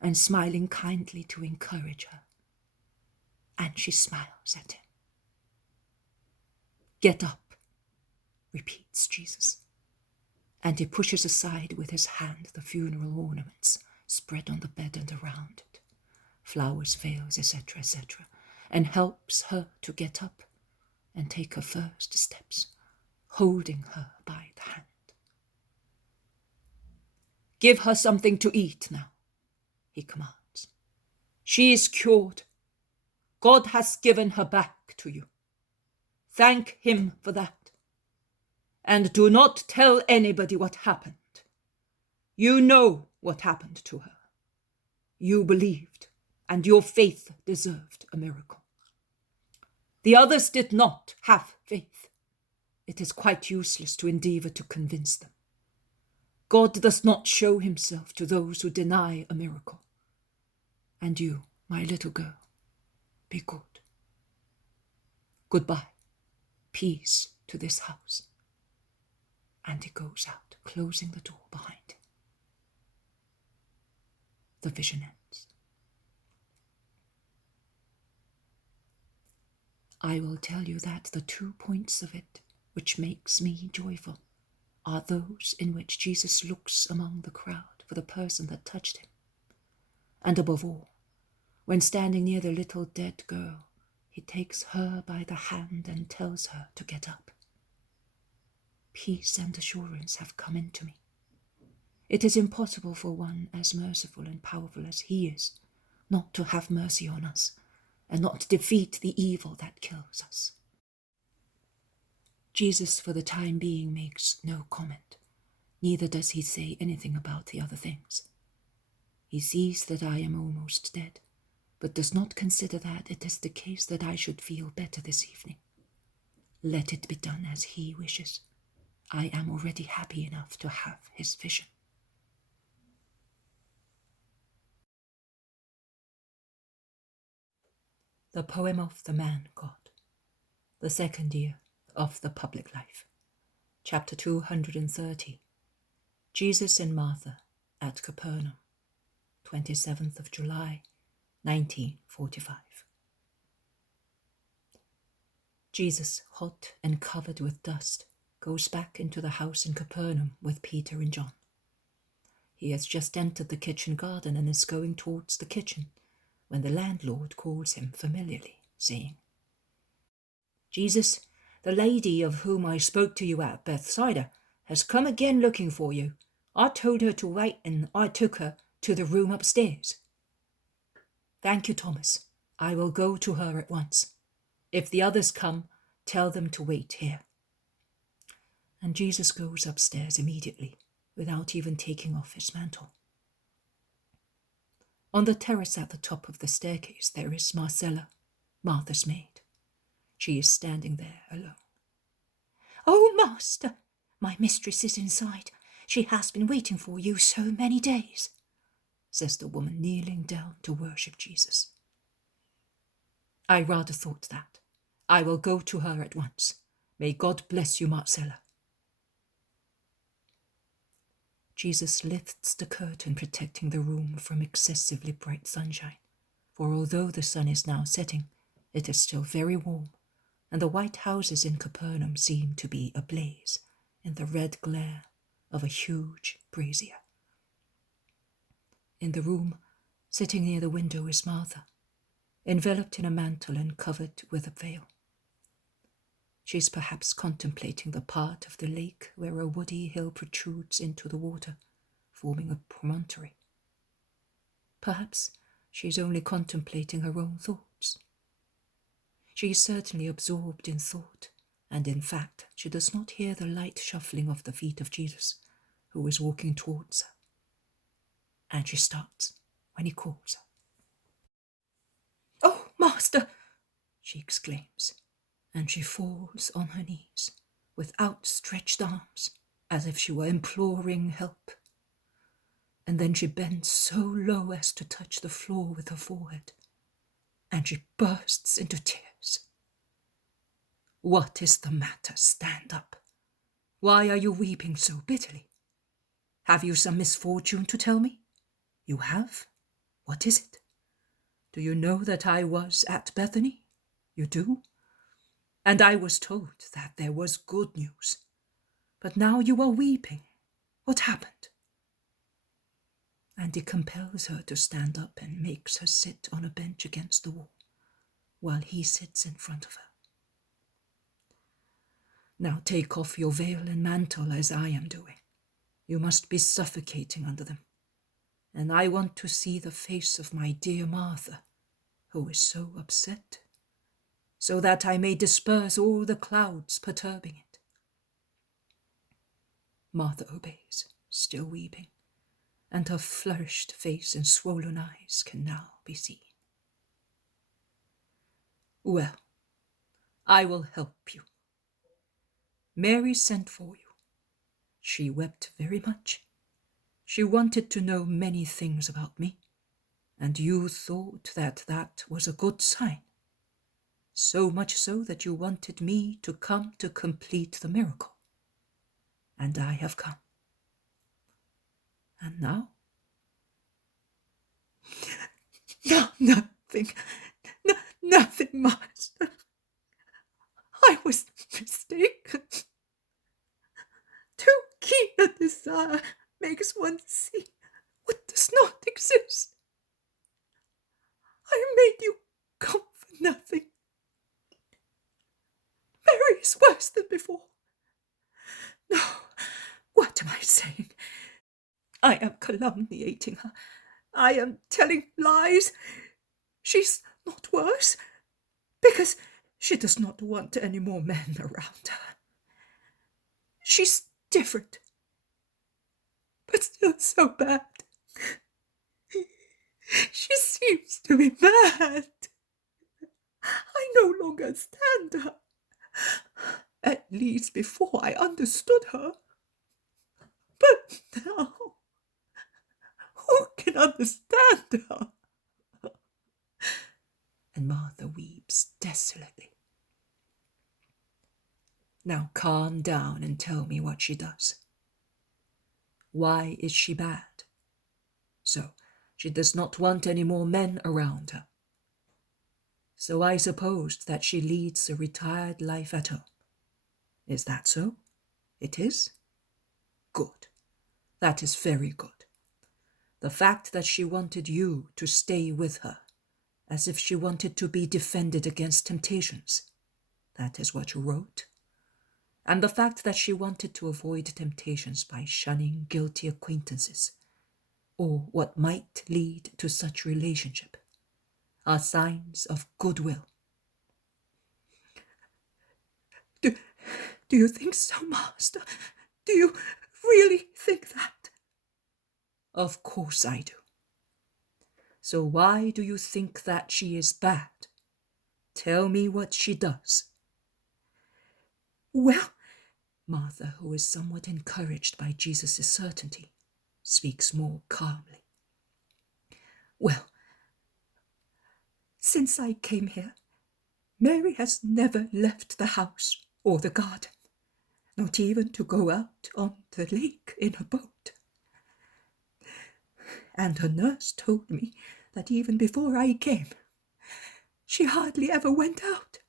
and smiling kindly to encourage her. And she smiles at him. "Get up," repeats Jesus, and he pushes aside with his hand the funeral ornaments spread on the bed and around it, flowers, veils, etc., etc., and helps her to get up and take her first steps, holding her by the hand. "Give her something to eat now," he commands. "She is cured. God has given her back to you. Thank him for that. And do not tell anybody what happened. You know what happened to her. You believed, and your faith deserved a miracle. The others did not have faith. It is quite useless to endeavor to convince them. God does not show himself to those who deny a miracle. And you, my little girl, be good. Goodbye. Peace to this house." And he goes out, closing the door behind him. The vision ends. I will tell you that the 2 points of it which makes me joyful are those in which Jesus looks among the crowd for the person that touched him. And above all, when standing near the little dead girl, he takes her by the hand and tells her to get up. Peace and assurance have come into me. It is impossible for one as merciful and powerful as he is not to have mercy on us and not defeat the evil that kills us. Jesus, for the time being, makes no comment. Neither does he say anything about the other things. He sees that I am almost dead, but does not consider that it is the case that I should feel better this evening. Let it be done as he wishes. I am already happy enough to have his vision. The poem of the man God, the second year of the public life. Chapter 230. Jesus and Martha at Capernaum, 27th of July, 1945. Jesus, hot and covered with dust, goes back into the house in Capernaum with Peter and John. He has just entered the kitchen garden and is going towards the kitchen when the landlord calls him familiarly, saying, "Jesus, the lady of whom I spoke to you at Bethsaida has come again looking for you. I told her to wait and I took her to the room upstairs." "Thank you, Thomas. I will go to her at once. If the others come, tell them to wait here." And Jesus goes upstairs immediately, without even taking off his mantle. On the terrace at the top of the staircase there is Marcella, Martha's maid. She is standing there alone. "Oh, Master, my mistress is inside. She has been waiting for you so many days," says the woman, kneeling down to worship Jesus. "I rather thought that. I will go to her at once. May God bless you, Marcella." Jesus lifts the curtain protecting the room from excessively bright sunshine, for although the sun is now setting, it is still very warm, and the white houses in Capernaum seem to be ablaze in the red glare of a huge brazier. In the room, sitting near the window, is Martha, enveloped in a mantle and covered with a veil. She is perhaps contemplating the part of the lake where a woody hill protrudes into the water, forming a promontory. Perhaps she is only contemplating her own thoughts. She is certainly absorbed in thought, and in fact she does not hear the light shuffling of the feet of Jesus, who is walking towards her. And she starts when he calls her. Master, she exclaims, and she falls on her knees with outstretched arms, as if she were imploring help. And then she bends so low as to touch the floor with her forehead, and she bursts into tears. What is the matter? Stand up. Why are you weeping so bitterly? Have you some misfortune to tell me? You have? What is it? Do you know that I was at Bethany? You do? And I was told that there was good news. But now you are weeping. What happened? And he compels her to stand up and makes her sit on a bench against the wall, while he sits in front of her. Now take off your veil and mantle as I am doing. You must be suffocating under them. And I want to see the face of my dear Martha, who is so upset, so that I may disperse all the clouds perturbing it. Martha obeys, still weeping, and her flourished face and swollen eyes can now be seen. Well, I will help you. Mary sent for you. She wept very much. She wanted to know many things about me, and you thought that that was a good sign. So much so that you wanted me to come to complete the miracle. And I have come. And now? No, nothing, Master. I was mistaken. Too keen a desire makes one see what does not exist. I made you come for nothing. Mary is worse than before. No, what am I saying? I am calumniating her. I am telling lies. She's not worse, because she does not want any more men around her. She's different, but still so bad. She seems to be mad. I no longer stand her. At least before I understood her. But now, who can understand her? And Martha weeps desolately. Now calm down and tell me what she does. Why is she bad? So, she does not want any more men around her. So I supposed that she leads a retired life at home. Is that so? It is? Good. That is very good. The fact that she wanted you to stay with her, as if she wanted to be defended against temptations, that is what you wrote. And the fact that she wanted to avoid temptations by shunning guilty acquaintances, or what might lead to such relationship, are signs of goodwill. Do you think so, Master? Do you really think that? Of course I do. So why do you think that she is bad? Tell me what she does. Well, Martha, who is somewhat encouraged by Jesus' certainty, speaks more calmly. Well, since I came here, Mary has never left the house or the garden, not even to go out on the lake in a boat. And her nurse told me that even before I came, she hardly ever went out.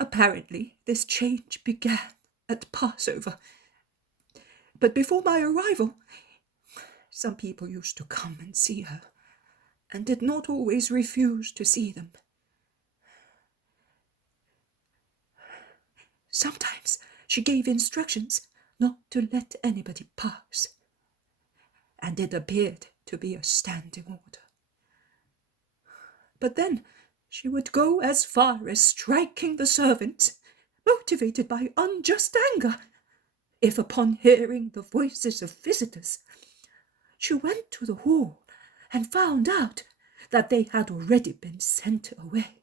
Apparently, this change began at Passover. But before my arrival, some people used to come and see her, and did not always refuse to see them. Sometimes she gave instructions not to let anybody pass, and it appeared to be a standing order. But then she would go as far as striking the servants, motivated by unjust anger, if upon hearing the voices of visitors, she went to the hall and found out that they had already been sent away.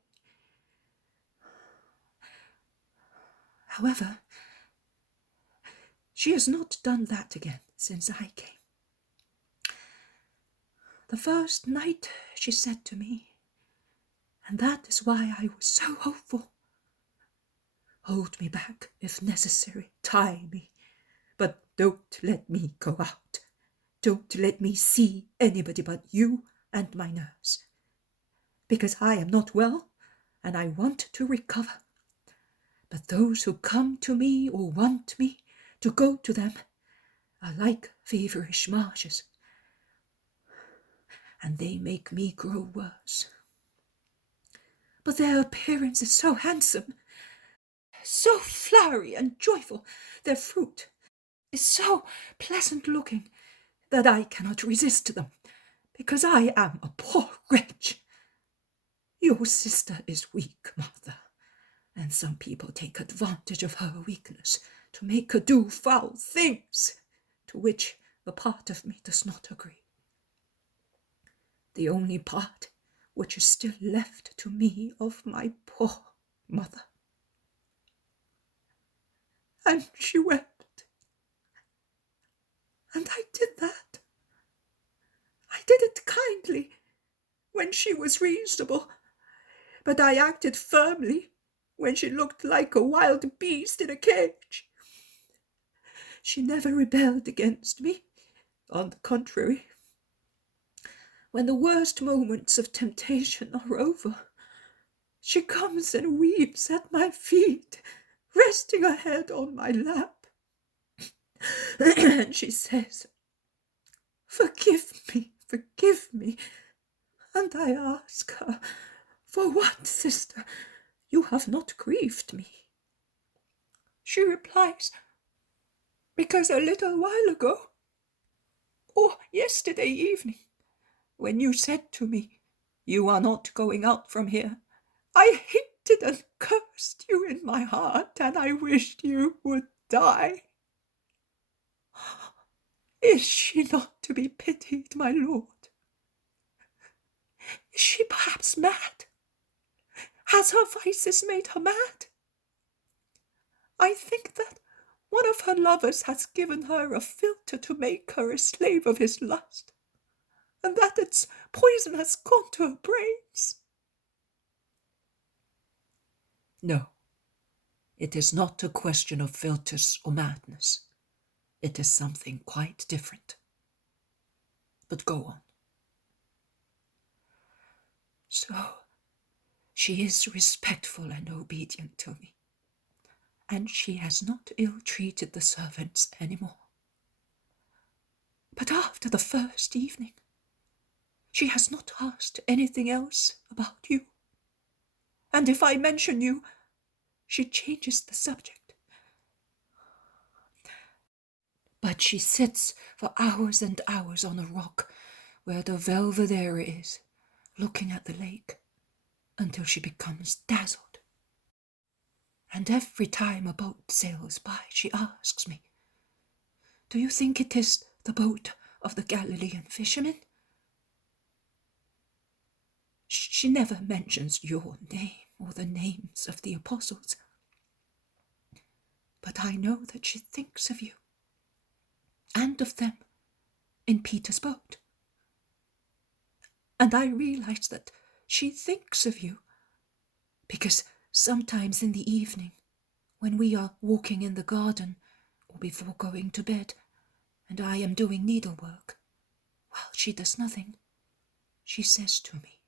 However, she has not done that again since I came. The first night she said to me, and that is why I was so hopeful, "Hold me back if necessary, tie me, but don't let me go out. Don't let me see anybody but you and my nurse, because I am not well and I want to recover. But those who come to me or want me to go to them are like feverish marshes, and they make me grow worse. But their appearance is so handsome, so flowery and joyful. Their fruit is so pleasant looking that I cannot resist them, because I am a poor wretch. Your sister is weak, Martha, and some people take advantage of her weakness to make her do foul things, to which a part of me does not agree. The only part which is still left to me of my poor mother." And she wept. And I did that. I did it kindly, when she was reasonable, but I acted firmly when she looked like a wild beast in a cage. She never rebelled against me. On the contrary, when the worst moments of temptation are over, she comes and weeps at my feet, resting her head on my lap. And she says, forgive me. And I ask her, "For what, sister? You have not grieved me." She replies, "Because a little while ago, or yesterday evening, when you said to me, 'You are not going out from here,' I hated and cursed you in my heart, and I wished you would die. Is she not to be pitied, my lord? Is she perhaps mad? Has her vices made her mad? I think that one of her lovers has given her a philtre to make her a slave of his lust, and that its poison has gone to her brains." No, it is not a question of philtres or madness. It is something quite different. But go on. So, she is respectful and obedient to me, and she has not ill-treated the servants any more. But after the first evening, she has not asked anything else about you. And if I mention you, she changes the subject. But she sits for hours and hours on a rock where the Belvedere is, looking at the lake, until she becomes dazzled. And every time a boat sails by, she asks me, "Do you think it is the boat of the Galilean fishermen?" She never mentions your name or the names of the apostles, but I know that she thinks of you and of them in Peter's boat. And I realize that she thinks of you because sometimes in the evening, when we are walking in the garden or before going to bed, and I am doing needlework, while she does nothing, she says to me,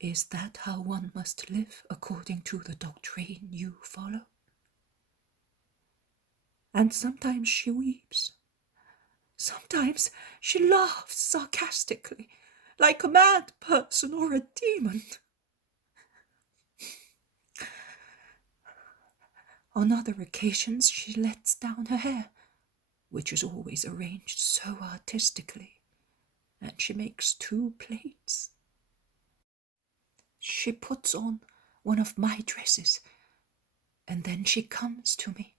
"Is that how one must live according to the doctrine you follow?" And sometimes she weeps. Sometimes she laughs sarcastically, like a mad person or a demon. On other occasions she lets down her hair, which is always arranged so artistically, and she makes 2 plaits. She puts on one of my dresses, and then she comes to me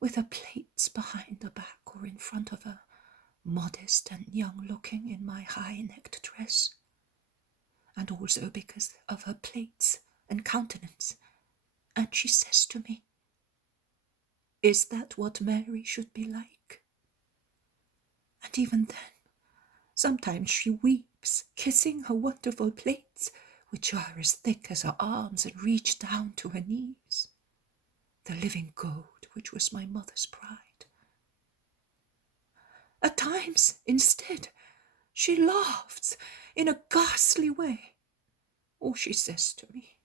with her plaits behind her back or in front of her, modest and young-looking in my high-necked dress, and also because of her plaits and countenance, and she says to me, "Is that what Mary should be like?" And even then, sometimes she weeps, kissing her wonderful plaits, which are as thick as her arms and reach down to her knees, the living gold which was my mother's pride. At times, instead, she laughs in a ghastly way, or she says to me,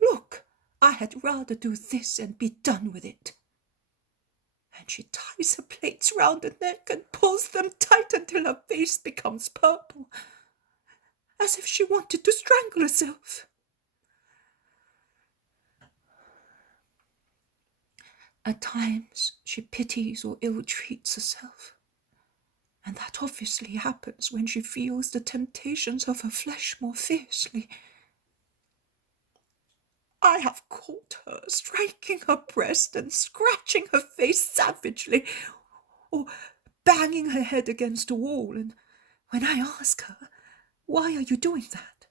"Look, I had rather do this and be done with it." And she ties her plaits round her neck and pulls them tight until her face becomes purple, as if she wanted to strangle herself. At times she pities or ill-treats herself, and that obviously happens when she feels the temptations of her flesh more fiercely. I have caught her striking her breast and scratching her face savagely, or banging her head against a wall, and when I ask her, "Why are you doing that?"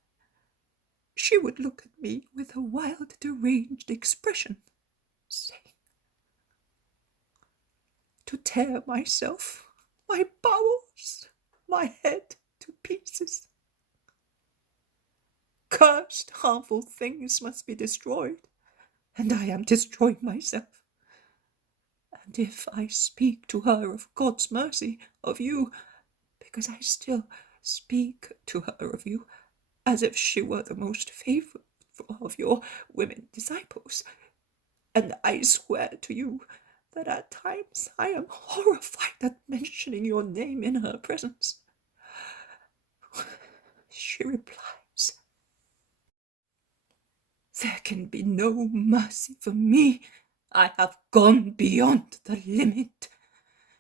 she would look at me with a wild, deranged expression, saying, "To tear myself, my bowels, my head to pieces. Cursed, harmful things must be destroyed, and I am destroying myself. And if I speak to her of God's mercy, of you, because I still speak to her of you, as if she were the most faithful of your women disciples, and I swear to you that at times I am horrified at mentioning your name in her presence, she replies, "There can be no mercy for me. I have gone beyond the limit."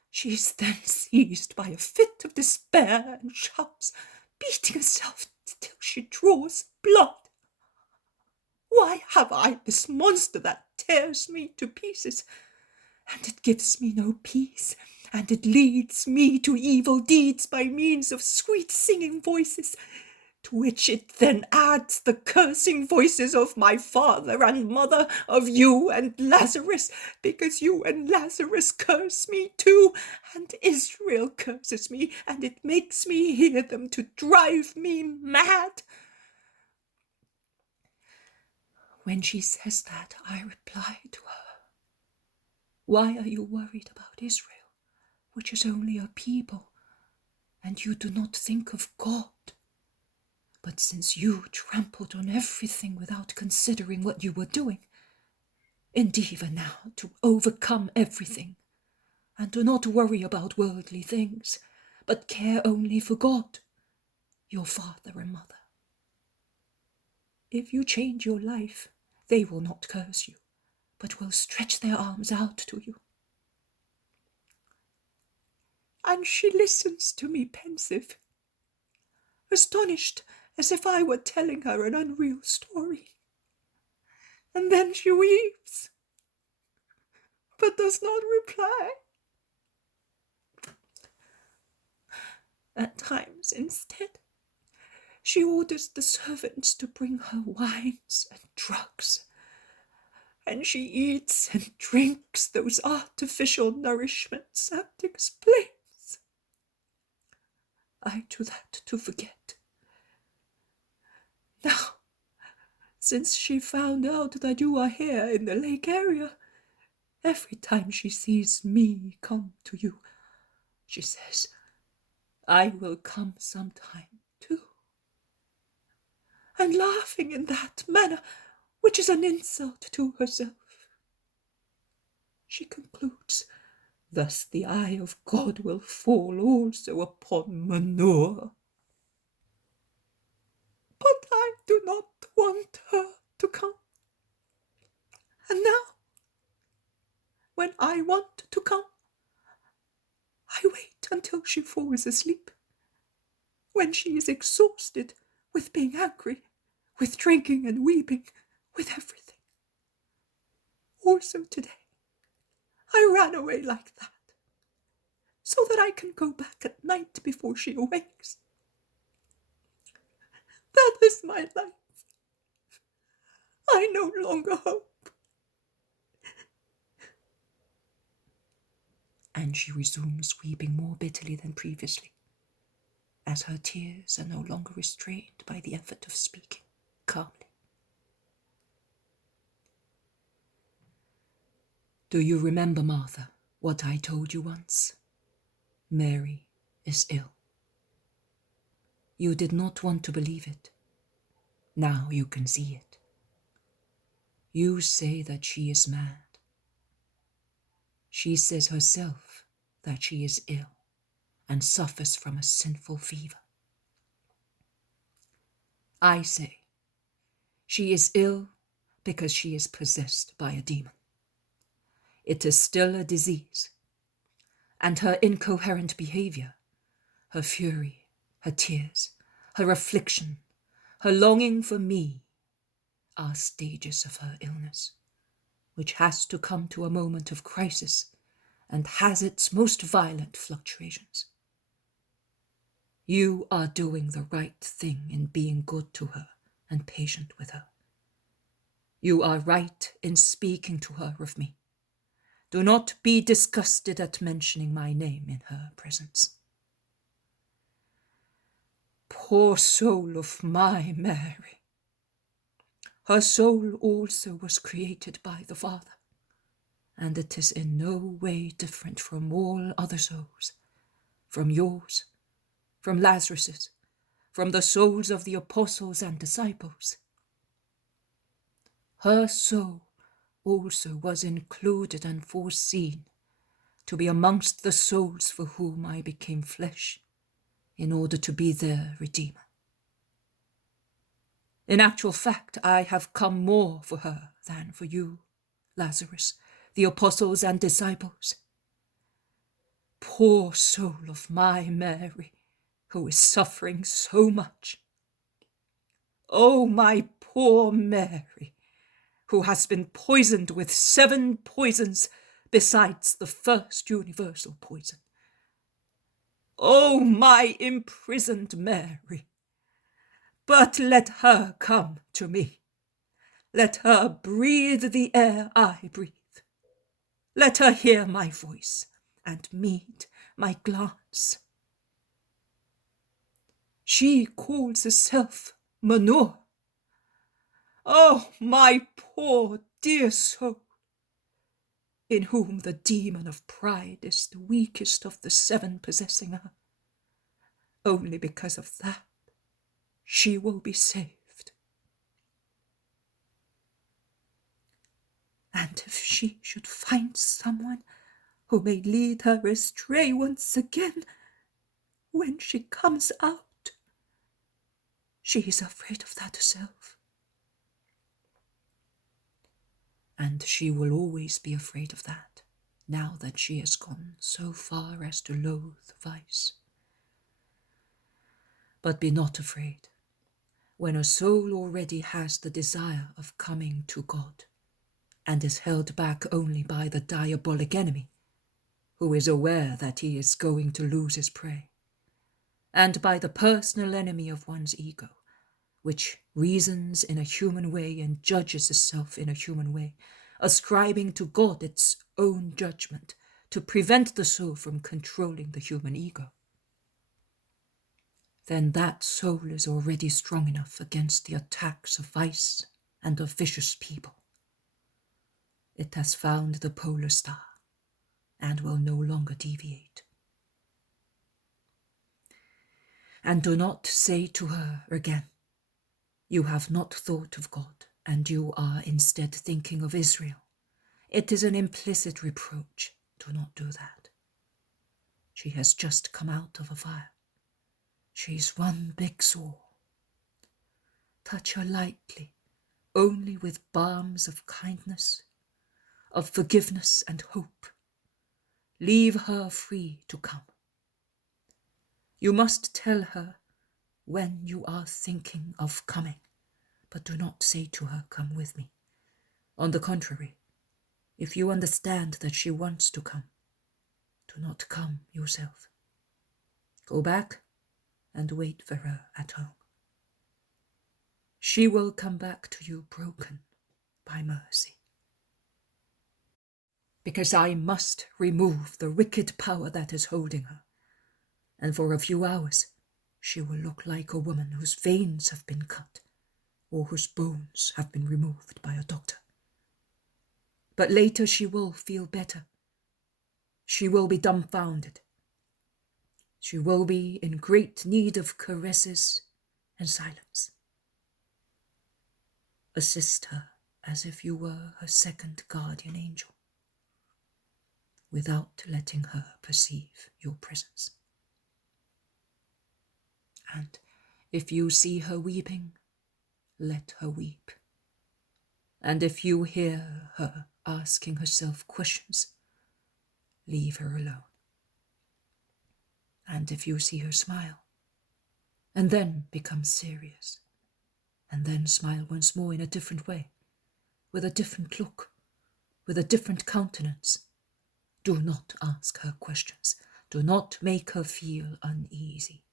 She is then seized by a fit of despair and shouts, beating herself till she draws blood. Why have I this monster that tears me to pieces? And it gives me no peace, and it leads me to evil deeds by means of sweet singing voices, to which it then adds the cursing voices of my father and mother, of you and Lazarus, because you and Lazarus curse me too, and Israel curses me, and it makes me hear them to drive me mad. When she says that, I reply to her, "Why are you worried about Israel, which is only a people, and you do not think of God? But since you trampled on everything without considering what you were doing, endeavour now to overcome everything, and do not worry about worldly things, but care only for God, your father and mother. If you change your life, they will not curse you, but will stretch their arms out to you." And she listens to me pensive, astonished as if I were telling her an unreal story. And then she weeps, but does not reply. At times, instead, she orders the servants to bring her wines and drugs, and she eats and drinks those artificial nourishments and explains, "I do that to forget." Now, since she found out that you are here in the lake area, every time she sees me come to you, she says, "I will come sometime too." And laughing in that manner, which is an insult to herself, she concludes, "Thus the eye of God will fall also upon manure." But I do not want her to come. And now, when I want to come, I wait until she falls asleep, when she is exhausted with being angry, with drinking and weeping, with everything. Also today, I ran away like that, so that I can go back at night before she awakes. That is my life. I no longer hope. And she resumes weeping more bitterly than previously, as her tears are no longer restrained by the effort of speaking calmly. Do you remember, Martha, what I told you once? Mary is ill. You did not want to believe it. Now you can see it. You say that she is mad. She says herself that she is ill and suffers from a sinful fever. I say she is ill because she is possessed by a demon. It is still a disease, and her incoherent behavior, her fury, her tears, her affliction, her longing for me are stages of her illness, which has to come to a moment of crisis and has its most violent fluctuations. You are doing the right thing in being good to her and patient with her. You are right in speaking to her of me. Do not be disgusted at mentioning my name in her presence. Poor soul of my Mary! Her soul also was created by the Father, and it is in no way different from all other souls, from yours, from Lazarus's, from the souls of the apostles and disciples. Her soul also was included and foreseen to be amongst the souls for whom I became flesh, in order to be their Redeemer. In actual fact, I have come more for her than for you, Lazarus, the apostles and disciples. Poor soul of my Mary, who is suffering so much. Oh, my poor Mary, who has been poisoned with 7 poisons besides the first universal poison. Oh, my imprisoned Mary, but let her come to me. Let her breathe the air I breathe. Let her hear my voice and meet my glance. She calls herself manure. Oh, my poor dear soul, in whom the demon of pride is the weakest of the 7 possessing her. Only because of that, she will be saved. And if she should find someone who may lead her astray once again, when she comes out, she is afraid of that herself. And she will always be afraid of that, now that she has gone so far as to loathe vice. But be not afraid. When a soul already has the desire of coming to God, and is held back only by the diabolic enemy, who is aware that he is going to lose his prey, and by the personal enemy of one's ego, which reasons in a human way and judges itself in a human way, ascribing to God its own judgment to prevent the soul from controlling the human ego, then that soul is already strong enough against the attacks of vice and of vicious people. It has found the polar star and will no longer deviate. And do not say to her again, you have not thought of God, and you are instead thinking of Israel. It is an implicit reproach. Do not do that. She has just come out of a fire. She's one big sore. Touch her lightly, only with balms of kindness, of forgiveness and hope. Leave her free to come. You must tell her when you are thinking of coming, but do not say to her, come with me. On the contrary, if you understand that she wants to come, Do not come yourself. Go back and wait for her at home. She will come back to you broken by mercy. Because I must remove the wicked power that is holding her, and for a few hours she will look like a woman whose veins have been cut or whose bones have been removed by a doctor. But later she will feel better. She will be dumbfounded. She will be in great need of caresses and silence. Assist her as if you were her second guardian angel, without letting her perceive your presence. And if you see her weeping, let her weep. And if you hear her asking herself questions, leave her alone. And if you see her smile, and then become serious, and then smile once more in a different way, with a different look, with a different countenance, do not ask her questions. Do not make her feel uneasy.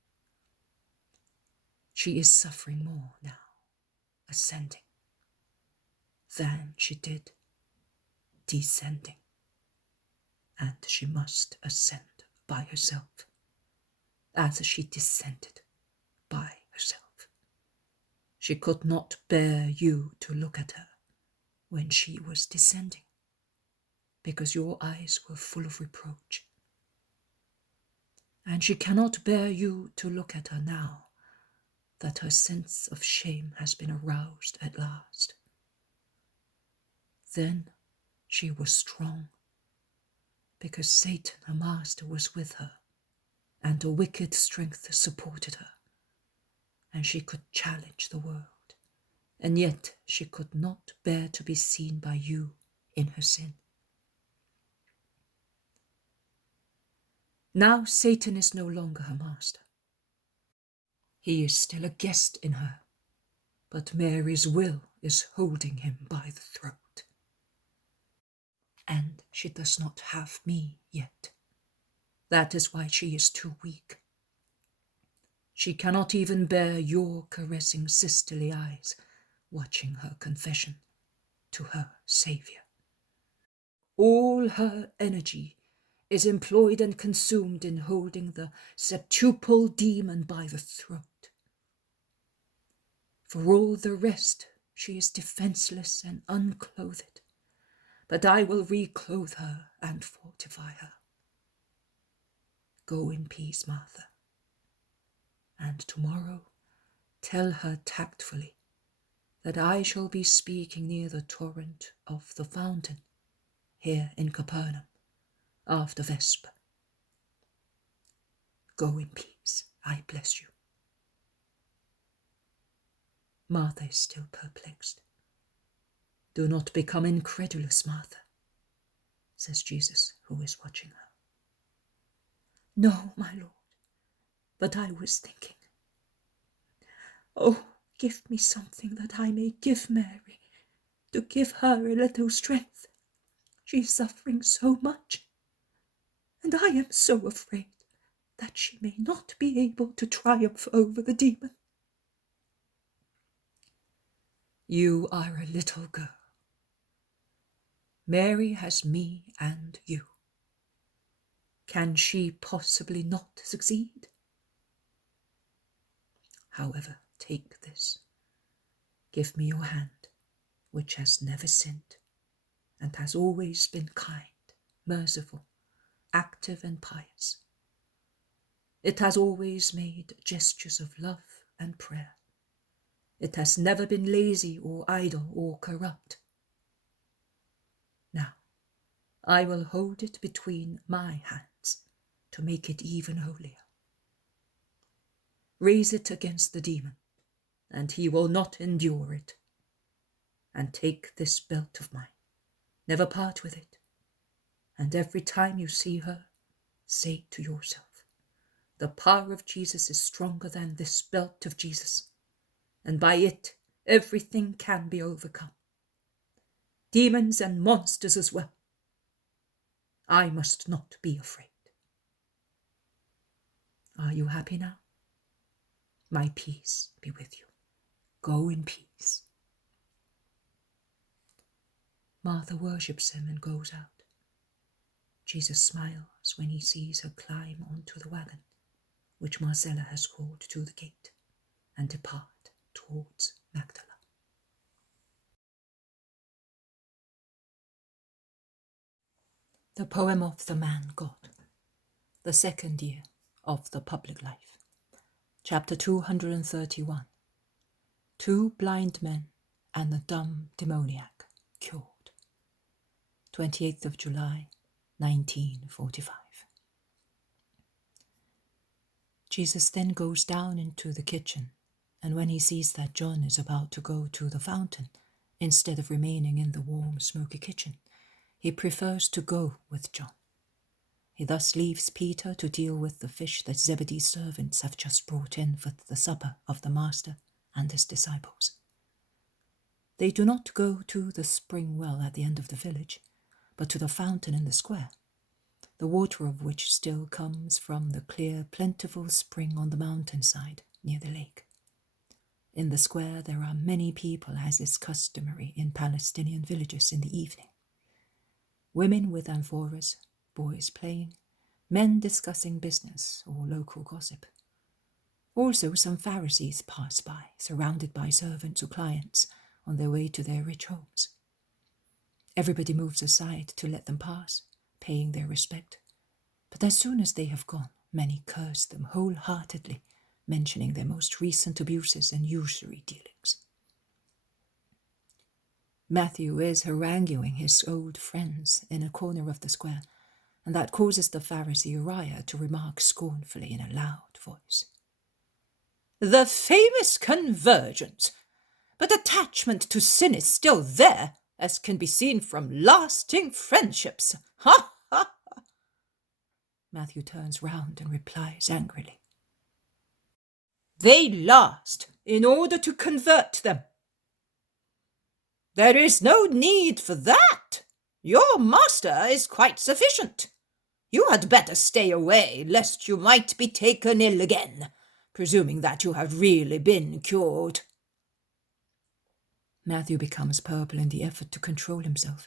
She is suffering more now, ascending, than she did descending. And she must ascend by herself, as she descended by herself. She could not bear you to look at her when she was descending, because your eyes were full of reproach. And she cannot bear you to look at her now, that her sense of shame has been aroused at last. Then she was strong, because Satan, her master, was with her, and a wicked strength supported her, and she could challenge the world, and yet she could not bear to be seen by you in her sin. Now Satan is no longer her master. He is still a guest in her, but Mary's will is holding him by the throat. And she does not have me yet. That is why she is too weak. She cannot even bear your caressing sisterly eyes, watching her confession to her Saviour. All her energy is employed and consumed in holding the septuple demon by the throat. For all the rest, she is defenceless and unclothed, but I will reclothe her and fortify her. Go in peace, Martha, and tomorrow tell her tactfully that I shall be speaking near the torrent of the fountain here in Capernaum after Vesper. Go in peace, I bless you. Martha is still perplexed. Do not become incredulous, Martha, says Jesus, who is watching her. No, my Lord, but I was thinking. Oh, give me something that I may give Mary, to give her a little strength. She is suffering so much, and I am so afraid that she may not be able to triumph over the demon. You are a little girl. Mary has me and you. Can she possibly not succeed? However, take this. Give me your hand, which has never sinned, and has always been kind, merciful, active and pious. It has always made gestures of love and prayer. It has never been lazy or idle or corrupt. Now, I will hold it between my hands to make it even holier. Raise it against the demon, and he will not endure it. And take this belt of mine. Never part with it. And every time you see her, say to yourself, the power of Jesus is stronger than this belt of Jesus, and by it everything can be overcome. Demons and monsters as well. I must not be afraid. Are you happy now? My peace be with you. Go in peace. Martha worships him and goes out. Jesus smiles when he sees her climb onto the wagon, which Marcella has called to the gate, and depart towards Magdala. The poem of the man God, the second year of the public life. Chapter 231. 2 blind men and the dumb demoniac cured. 28th of July, 1945. Jesus then goes down into the kitchen, and when he sees that John is about to go to the fountain, instead of remaining in the warm, smoky kitchen, he prefers to go with John. He thus leaves Peter to deal with the fish that Zebedee's servants have just brought in for the supper of the Master and his disciples. They do not go to the spring well at the end of the village, but to the fountain in the square, the water of which still comes from the clear, plentiful spring on the mountainside near the lake. In the square there are many people, as is customary in Palestinian villages in the evening. Women with amphoras, boys playing, men discussing business or local gossip. Also some Pharisees pass by, surrounded by servants or clients on their way to their rich homes. Everybody moves aside to let them pass, paying their respect. But as soon as they have gone, many curse them wholeheartedly, mentioning their most recent abuses and usury dealings. Matthew is haranguing his old friends in a corner of the square, and that causes the Pharisee Uriah to remark scornfully in a loud voice, "The famous convergence! But attachment to sin is still there, as can be seen from lasting friendships. Ha, ha, ha!" Matthew turns round and replies angrily, "They last in order to convert them. There is no need for that. Your master is quite sufficient. You had better stay away, lest you might be taken ill again, presuming that you have really been cured." Matthew becomes purple in the effort to control himself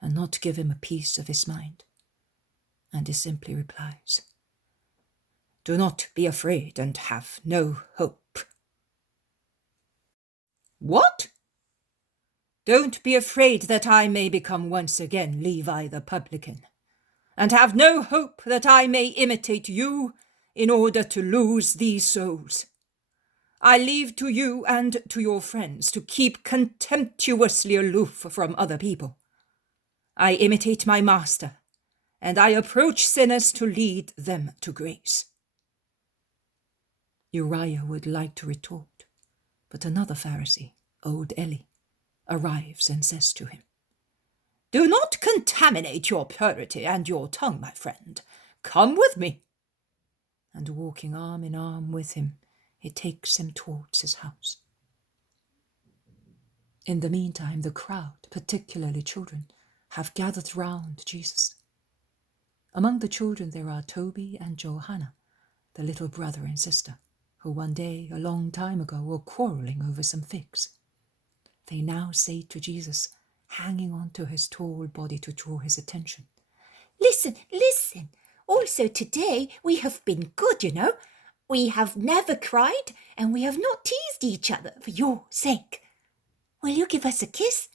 and not give him a piece of his mind, and he simply replies, "Do not be afraid and have no hope." "What? Don't be afraid that I may become once again Levi the publican, and have no hope that I may imitate you in order to lose these souls. I leave to you and to your friends to keep contemptuously aloof from other people. I imitate my master, and I approach sinners to lead them to grace." Uriah would like to retort, but another Pharisee, old Eli, arrives and says to him, "Do not contaminate your purity and your tongue, my friend. Come with me." And walking arm in arm with him, he takes him towards his house. In the meantime, the crowd, particularly children, have gathered round Jesus. Among the children there are Toby and Johanna, the little brother and sister, who one day, a long time ago, were quarrelling over some figs. They now say to Jesus, hanging on to his tall body to draw his attention, "Listen, listen. Also today we have been good, you know. We have never cried, and we have not teased each other for your sake. Will you give us a kiss?"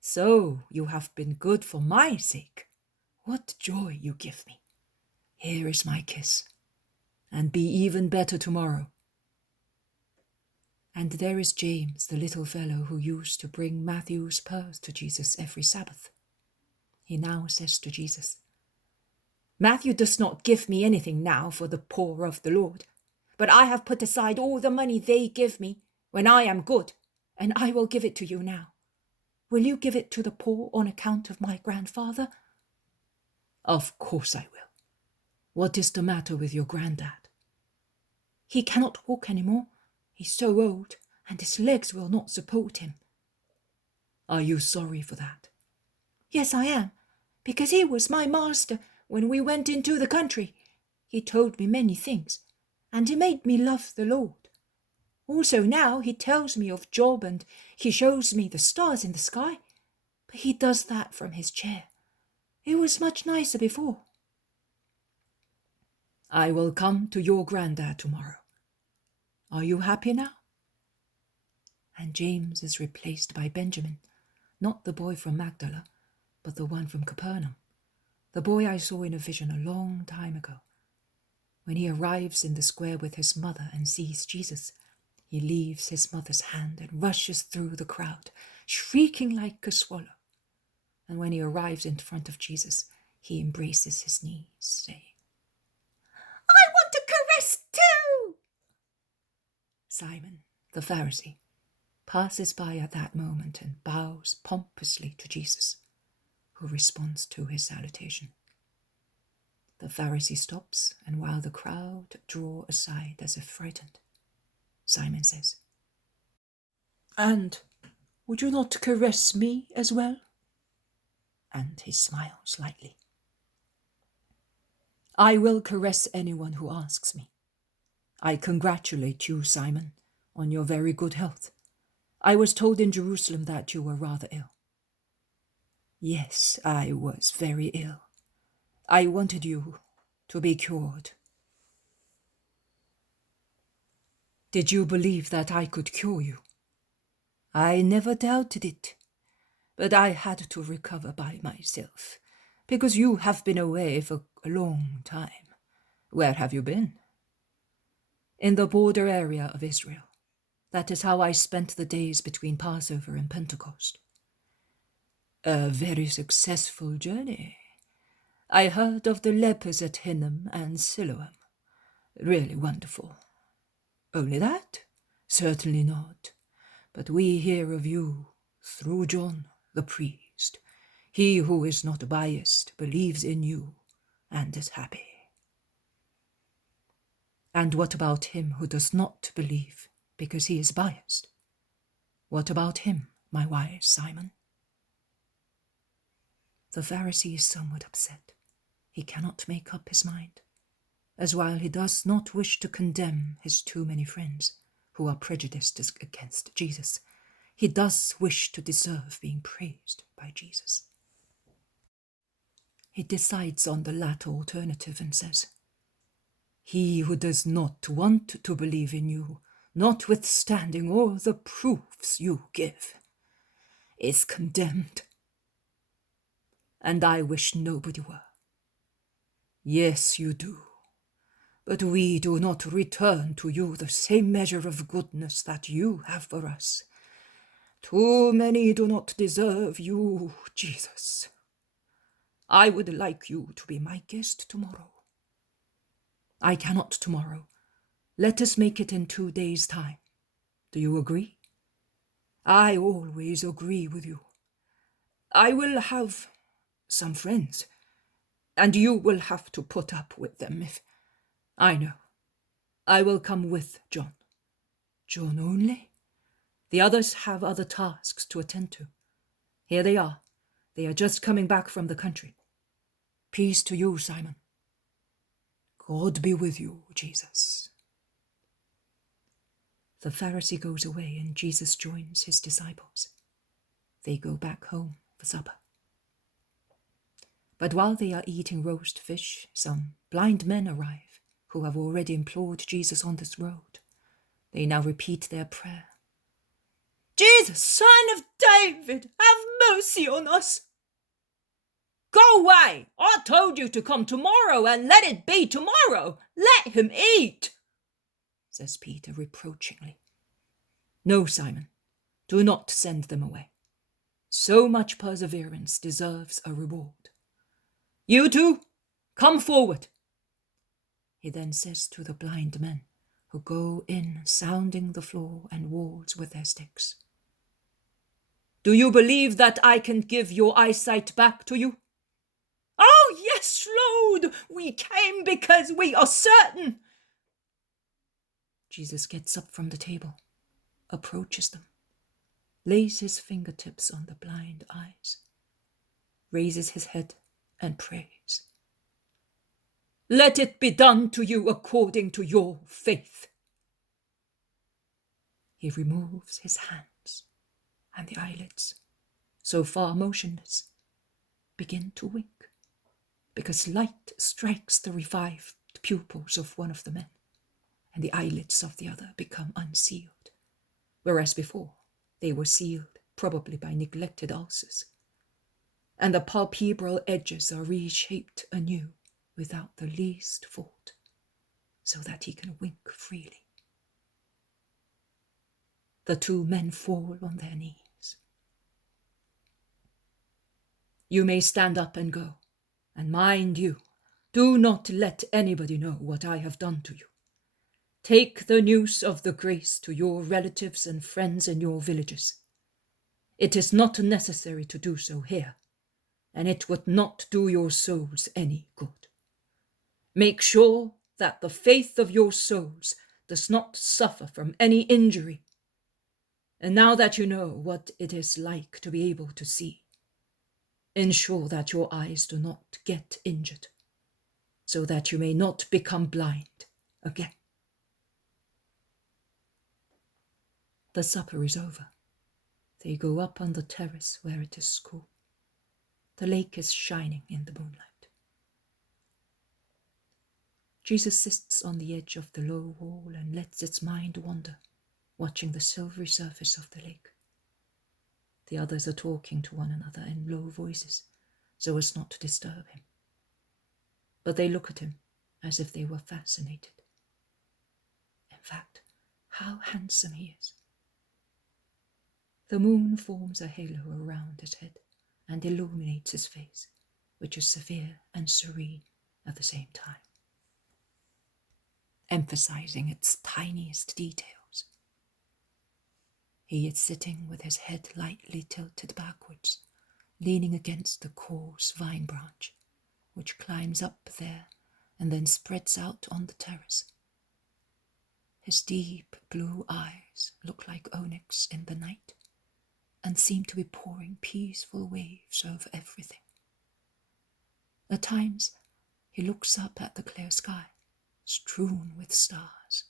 "So you have been good for my sake. What joy you give me. Here is my kiss. And be even better tomorrow." And there is James, the little fellow who used to bring Matthew's purse to Jesus every Sabbath. He now says to Jesus, "Matthew does not give me anything now for the poor of the Lord, but I have put aside all the money they give me when I am good, and I will give it to you now. Will you give it to the poor on account of my grandfather?" "Of course I will. What is the matter with your granddad?" "He cannot walk any more. He's so old, and his legs will not support him." "Are you sorry for that?" "Yes, I am, because he was my master when we went into the country. he told me many things, and he made me love the Lord. Also now he tells me of Job, and he shows me the stars in the sky, but he does that from his chair. It was much nicer before. I will come to your granddad tomorrow. Are you happy now? And James is replaced by Benjamin, not the boy from Magdala, but the one from Capernaum, the boy I saw in a vision a long time ago. When he arrives in the square with his mother and sees Jesus, he leaves his mother's hand and rushes through the crowd, shrieking like a swallow. And when he arrives in front of Jesus, he embraces his knees, saying, I want to caress too! Simon, the Pharisee, passes by at that moment and bows pompously to Jesus, who responds to his salutation. The Pharisee stops, and while the crowd draw aside as if frightened, Simon says, And would you not caress me as well? And he smiles lightly. I will caress anyone who asks me. I congratulate you, Simon, on your very good health. I was told in Jerusalem that you were rather ill. Yes, I was very ill. I wanted you to be cured. Did you believe that I could cure you? I never doubted it, but I had to recover by myself, because you have been away for a long time. Where have you been? In the border area of Israel. That is how I spent the days between Passover and Pentecost. A very successful journey. I heard of the lepers at Hinnom and Siloam. Really wonderful. Only that? Certainly not. But we hear of you through John the priest. He who is not biased believes in you and is happy. And what about him who does not believe because he is biased? What about him, my wise Simon? The Pharisee is somewhat upset. He cannot make up his mind, as while he does not wish to condemn his too many friends who are prejudiced against Jesus, he does wish to deserve being praised by Jesus. He decides on the latter alternative and says, He who does not want to believe in you, notwithstanding all the proofs you give, is condemned. And I wish nobody were. Yes, you do. But we do not return to you the same measure of goodness that you have for us. Too many do not deserve you, Jesus. I would like you to be my guest tomorrow. I cannot tomorrow. Let us make it in 2 days' time. Do you agree? I always agree with you. I will have some friends, and you will have to put up with them if... I know. I will come with John. John only? The others have other tasks to attend to. Here they are. They are just coming back from the country. Peace to you, Simon. God be with you, Jesus. The Pharisee goes away and Jesus joins his disciples. They go back home for supper. But while they are eating roast fish, some blind men arrive who have already implored Jesus on this road. They now repeat their prayer. Jesus, Son of David, have mercy on us. Go away! I told you to come tomorrow, and let it be tomorrow. Let him eat, says Peter reproachingly. No, Simon, do not send them away. So much perseverance deserves a reward. You two, come forward. He then says to the blind men, who go in sounding the floor and walls with their sticks. Do you believe that I can give your eyesight back to you? Oh, yes, Lord, we came because we are certain. Jesus gets up from the table, approaches them, lays his fingertips on the blind eyes, raises his head and prays. Let it be done to you according to your faith." He removes his hands, and the eyelids, so far motionless, begin to wink, because light strikes the revived pupils of one of the men, and the eyelids of the other become unsealed, whereas before they were sealed, probably by neglected ulcers, and the palpebral edges are reshaped anew without the least fault, so that he can wink freely. The two men fall on their knees. "You may stand up and go, and mind you, do not let anybody know what I have done to you. Take the news of the grace to your relatives and friends in your villages. It is not necessary to do so here, and it would not do your souls any good. Make sure that the faith of your souls does not suffer from any injury. And now that you know what it is like to be able to see, ensure that your eyes do not get injured, so that you may not become blind again." The supper is over. They go up on the terrace where it is cool. The lake is shining in the moonlight. Jesus sits on the edge of the low wall and lets its mind wander, watching the silvery surface of the lake. The others are talking to one another in low voices, so as not to disturb him. But they look at him as if they were fascinated. In fact, how handsome he is. The moon forms a halo around his head and illuminates his face, which is severe and serene at the same time, emphasizing its tiniest details. He is sitting with his head lightly tilted backwards, leaning against the coarse vine branch, which climbs up there and then spreads out on the terrace. His deep blue eyes look like onyx in the night, and seem to be pouring peaceful waves over everything. At times, he looks up at the clear sky, strewn with stars.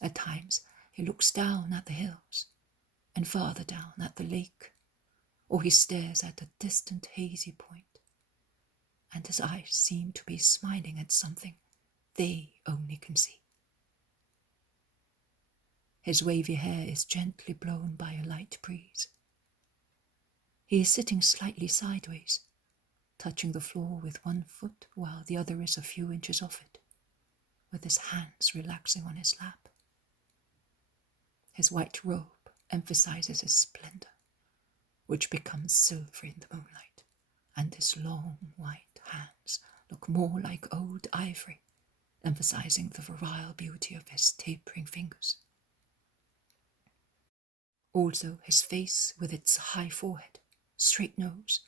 At times, he looks down at the hills, and farther down at the lake, or he stares at a distant hazy point, and his eyes seem to be smiling at something they only can see. His wavy hair is gently blown by a light breeze. He is sitting slightly sideways, touching the floor with one foot while the other is a few inches off it, with his hands relaxing on his lap. His white robe emphasizes his splendor, which becomes silver in the moonlight, and his long white hands look more like old ivory, emphasizing the virile beauty of his tapering fingers. Also, his face, with its high forehead, straight nose,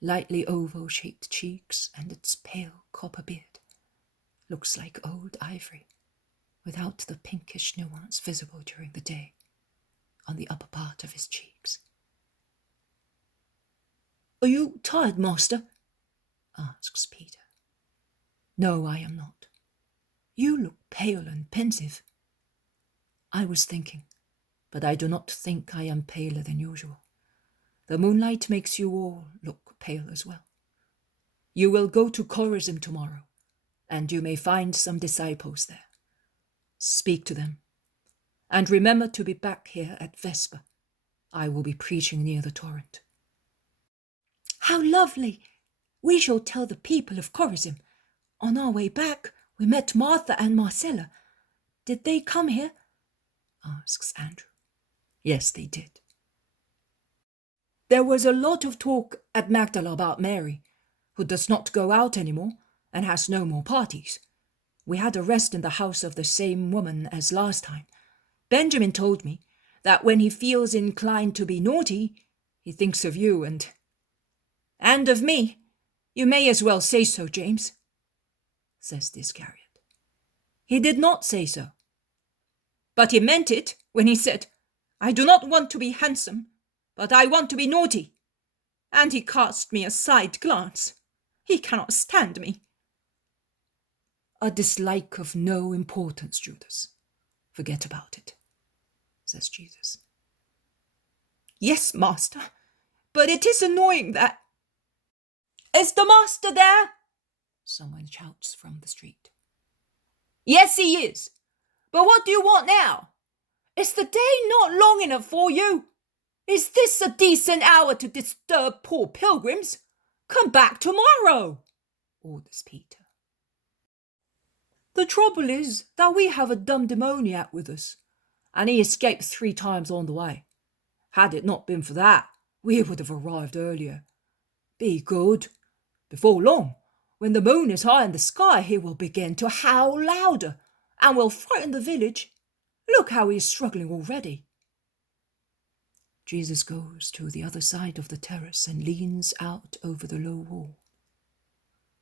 lightly oval-shaped cheeks, and its pale copper beard, looks like old ivory, without the pinkish nuance visible during the day on the upper part of his cheeks. "Are you tired, master?" asks Peter. "No, I am not. You look pale and pensive." "I was thinking, but I do not think I am paler than usual. The moonlight makes you all look pale as well. You will go to Chorazin tomorrow, and you may find some disciples there. Speak to them, and remember to be back here at Vesper. I will be preaching near the torrent." "How lovely! We shall tell the people of Chorazin. On our way back, we met Martha and Marcella. Did they come here?" asks Andrew. "Yes, they did. There was a lot of talk at Magdala about Mary, who does not go out anymore and has no more parties. We had a rest in the house of the same woman as last time. Benjamin told me that when he feels inclined to be naughty, he thinks of you and of me. You may as well say so, James," says the Iscariot. "He did not say so. But he meant it when he said, 'I do not want to be handsome, but I want to be naughty.' And he cast me a side glance. He cannot stand me." A dislike of no importance, Judas. Forget about it, says Jesus. Yes, Master, but it is annoying that... Is the Master there? Someone shouts from the street. Yes, he is. But what do you want now? Is the day not long enough for you? Is this a decent hour to disturb poor pilgrims? Come back tomorrow, orders Peter. The trouble is that we have a dumb demoniac with us, and he escaped 3 times on the way. Had it not been for that, we would have arrived earlier. Be good. Before long, when the moon is high in the sky, he will begin to howl louder and will frighten the village. Look how he is struggling already. Jesus goes to the other side of the terrace and leans out over the low wall.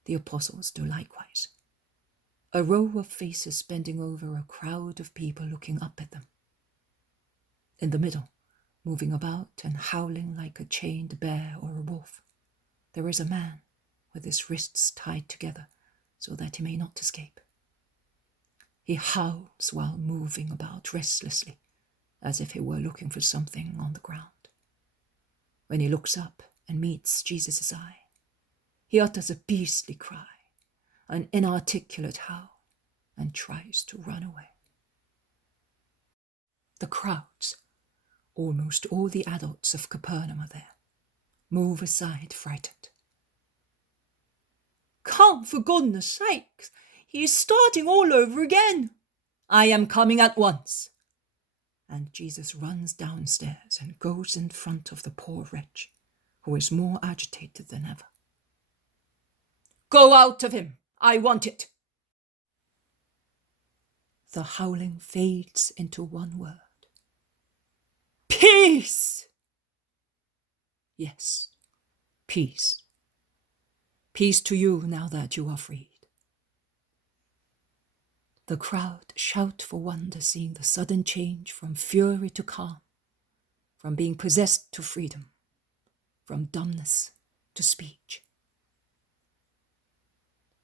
The apostles do likewise. A row of faces bending over a crowd of people looking up at them. In the middle, moving about and howling like a chained bear or a wolf, there is a man with his wrists tied together so that he may not escape. He howls while moving about restlessly, as if he were looking for something on the ground. When he looks up and meets Jesus' eye, he utters a beastly cry, an inarticulate howl, and tries to run away. The crowds, almost all the adults of Capernaum are there, move aside frightened. Come, for goodness sake, he is starting all over again. I am coming at once. And Jesus runs downstairs and goes in front of the poor wretch, who is more agitated than ever. Go out of him, I want it. The howling fades into one word. Peace! Yes, peace. Peace to you now that you are freed. The crowd shout for wonder, seeing the sudden change from fury to calm, from being possessed to freedom, from dumbness to speech.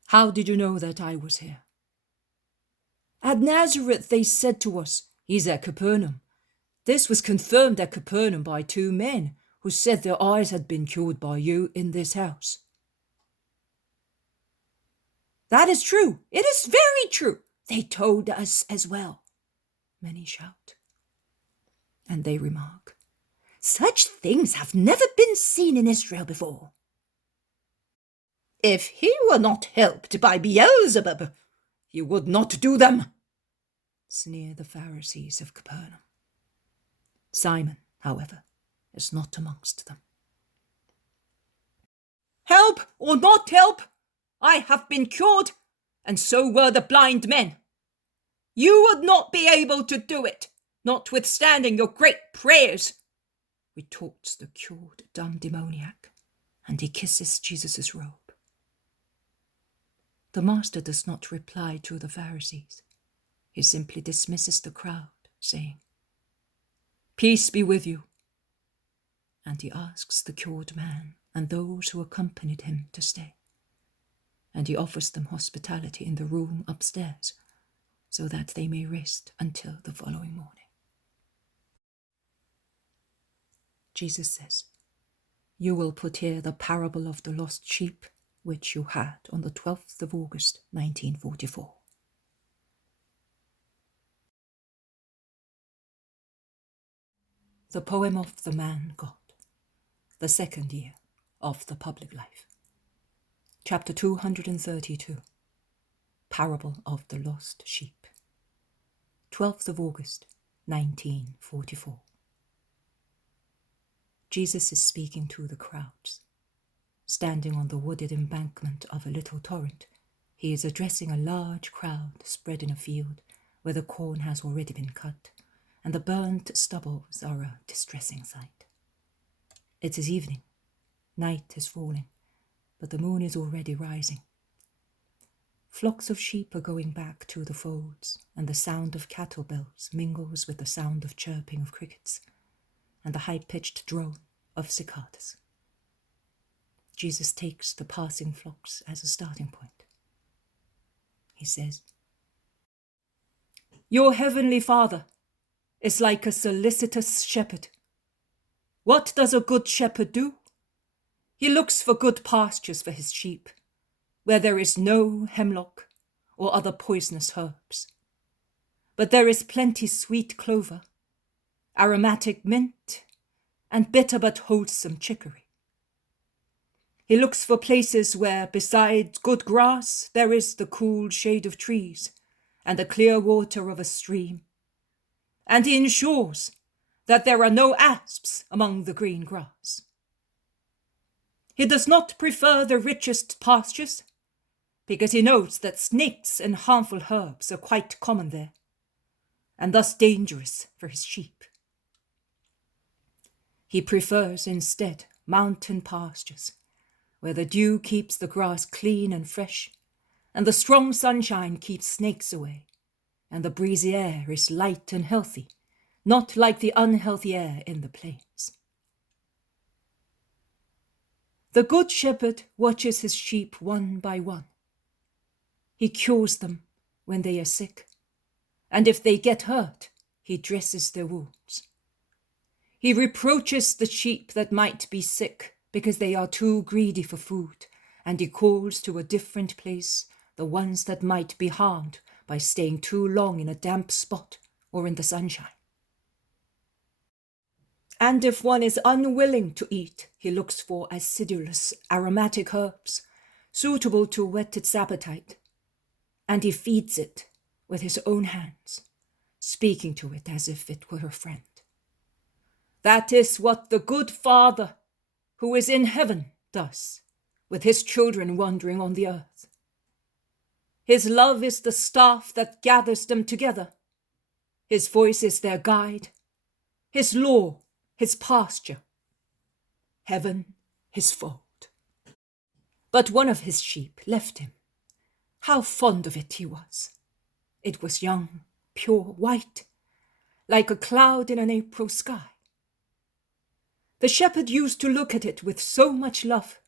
How did you know that I was here? At Nazareth they said to us, he's at Capernaum. This was confirmed at Capernaum by 2 men who said their eyes had been cured by you in this house. That is true. It is very true. They told us as well. Many shout. And they remark, such things have never been seen in Israel before. If he were not helped by Beelzebub, he would not do them, sneer the Pharisees of Capernaum. Simon, however, is not amongst them. Help or not help, I have been cured, and so were the blind men. You would not be able to do it, notwithstanding your great prayers, retorts the cured dumb demoniac, and he kisses Jesus' robe. The master does not reply to the Pharisees. He simply dismisses the crowd, saying, "Peace be with you." And he asks the cured man and those who accompanied him to stay. And he offers them hospitality in the room upstairs, so that they may rest until the following morning. Jesus says, "You will put here the parable of the lost sheep, which you had on the 12th of August, 1944. The poem of the man God, the second year of the public life. Chapter 232, Parable of the Lost Sheep. 12th of August, 1944. Jesus is speaking to the crowds. Standing on the wooded embankment of a little torrent, he is addressing a large crowd spread in a field where the corn has already been cut, and the burnt stubbles are a distressing sight. It is evening. Night is falling, but the moon is already rising. Flocks of sheep are going back to the folds, and the sound of cattle bells mingles with the sound of chirping of crickets and the high-pitched drone of cicadas. Jesus takes the passing flocks as a starting point. He he says. Your heavenly Father is like a solicitous shepherd. What does a good shepherd do? He looks for good pastures for his sheep, where there is no hemlock or other poisonous herbs, but there is plenty sweet clover, aromatic mint, and bitter but wholesome chicory. He looks for places where, besides good grass, there is the cool shade of trees and the clear water of a stream, and he ensures that there are no asps among the green grass. He does not prefer the richest pastures, because he knows that snakes and harmful herbs are quite common there, and thus dangerous for his sheep. He prefers instead mountain pastures, where the dew keeps the grass clean and fresh, and the strong sunshine keeps snakes away, and the breezy air is light and healthy, not like the unhealthy air in the plains. The good shepherd watches his sheep one by one. He cures them when they are sick, and if they get hurt, he dresses their wounds. He reproaches the sheep that might be sick because they are too greedy for food, and he calls to a different place the ones that might be harmed by staying too long in a damp spot or in the sunshine. And if one is unwilling to eat, he looks for acidulous, aromatic herbs suitable to whet its appetite, and he feeds it with his own hands, speaking to it as if it were a friend. That is what the good Father who is in heaven does with his children wandering on the earth. His love is the staff that gathers them together. His voice is their guide, his law, his pasture, heaven his fold. But one of his sheep left him. How fond of it he was! It was young, pure white, like a cloud in an April sky. The shepherd used to look at it with so much love,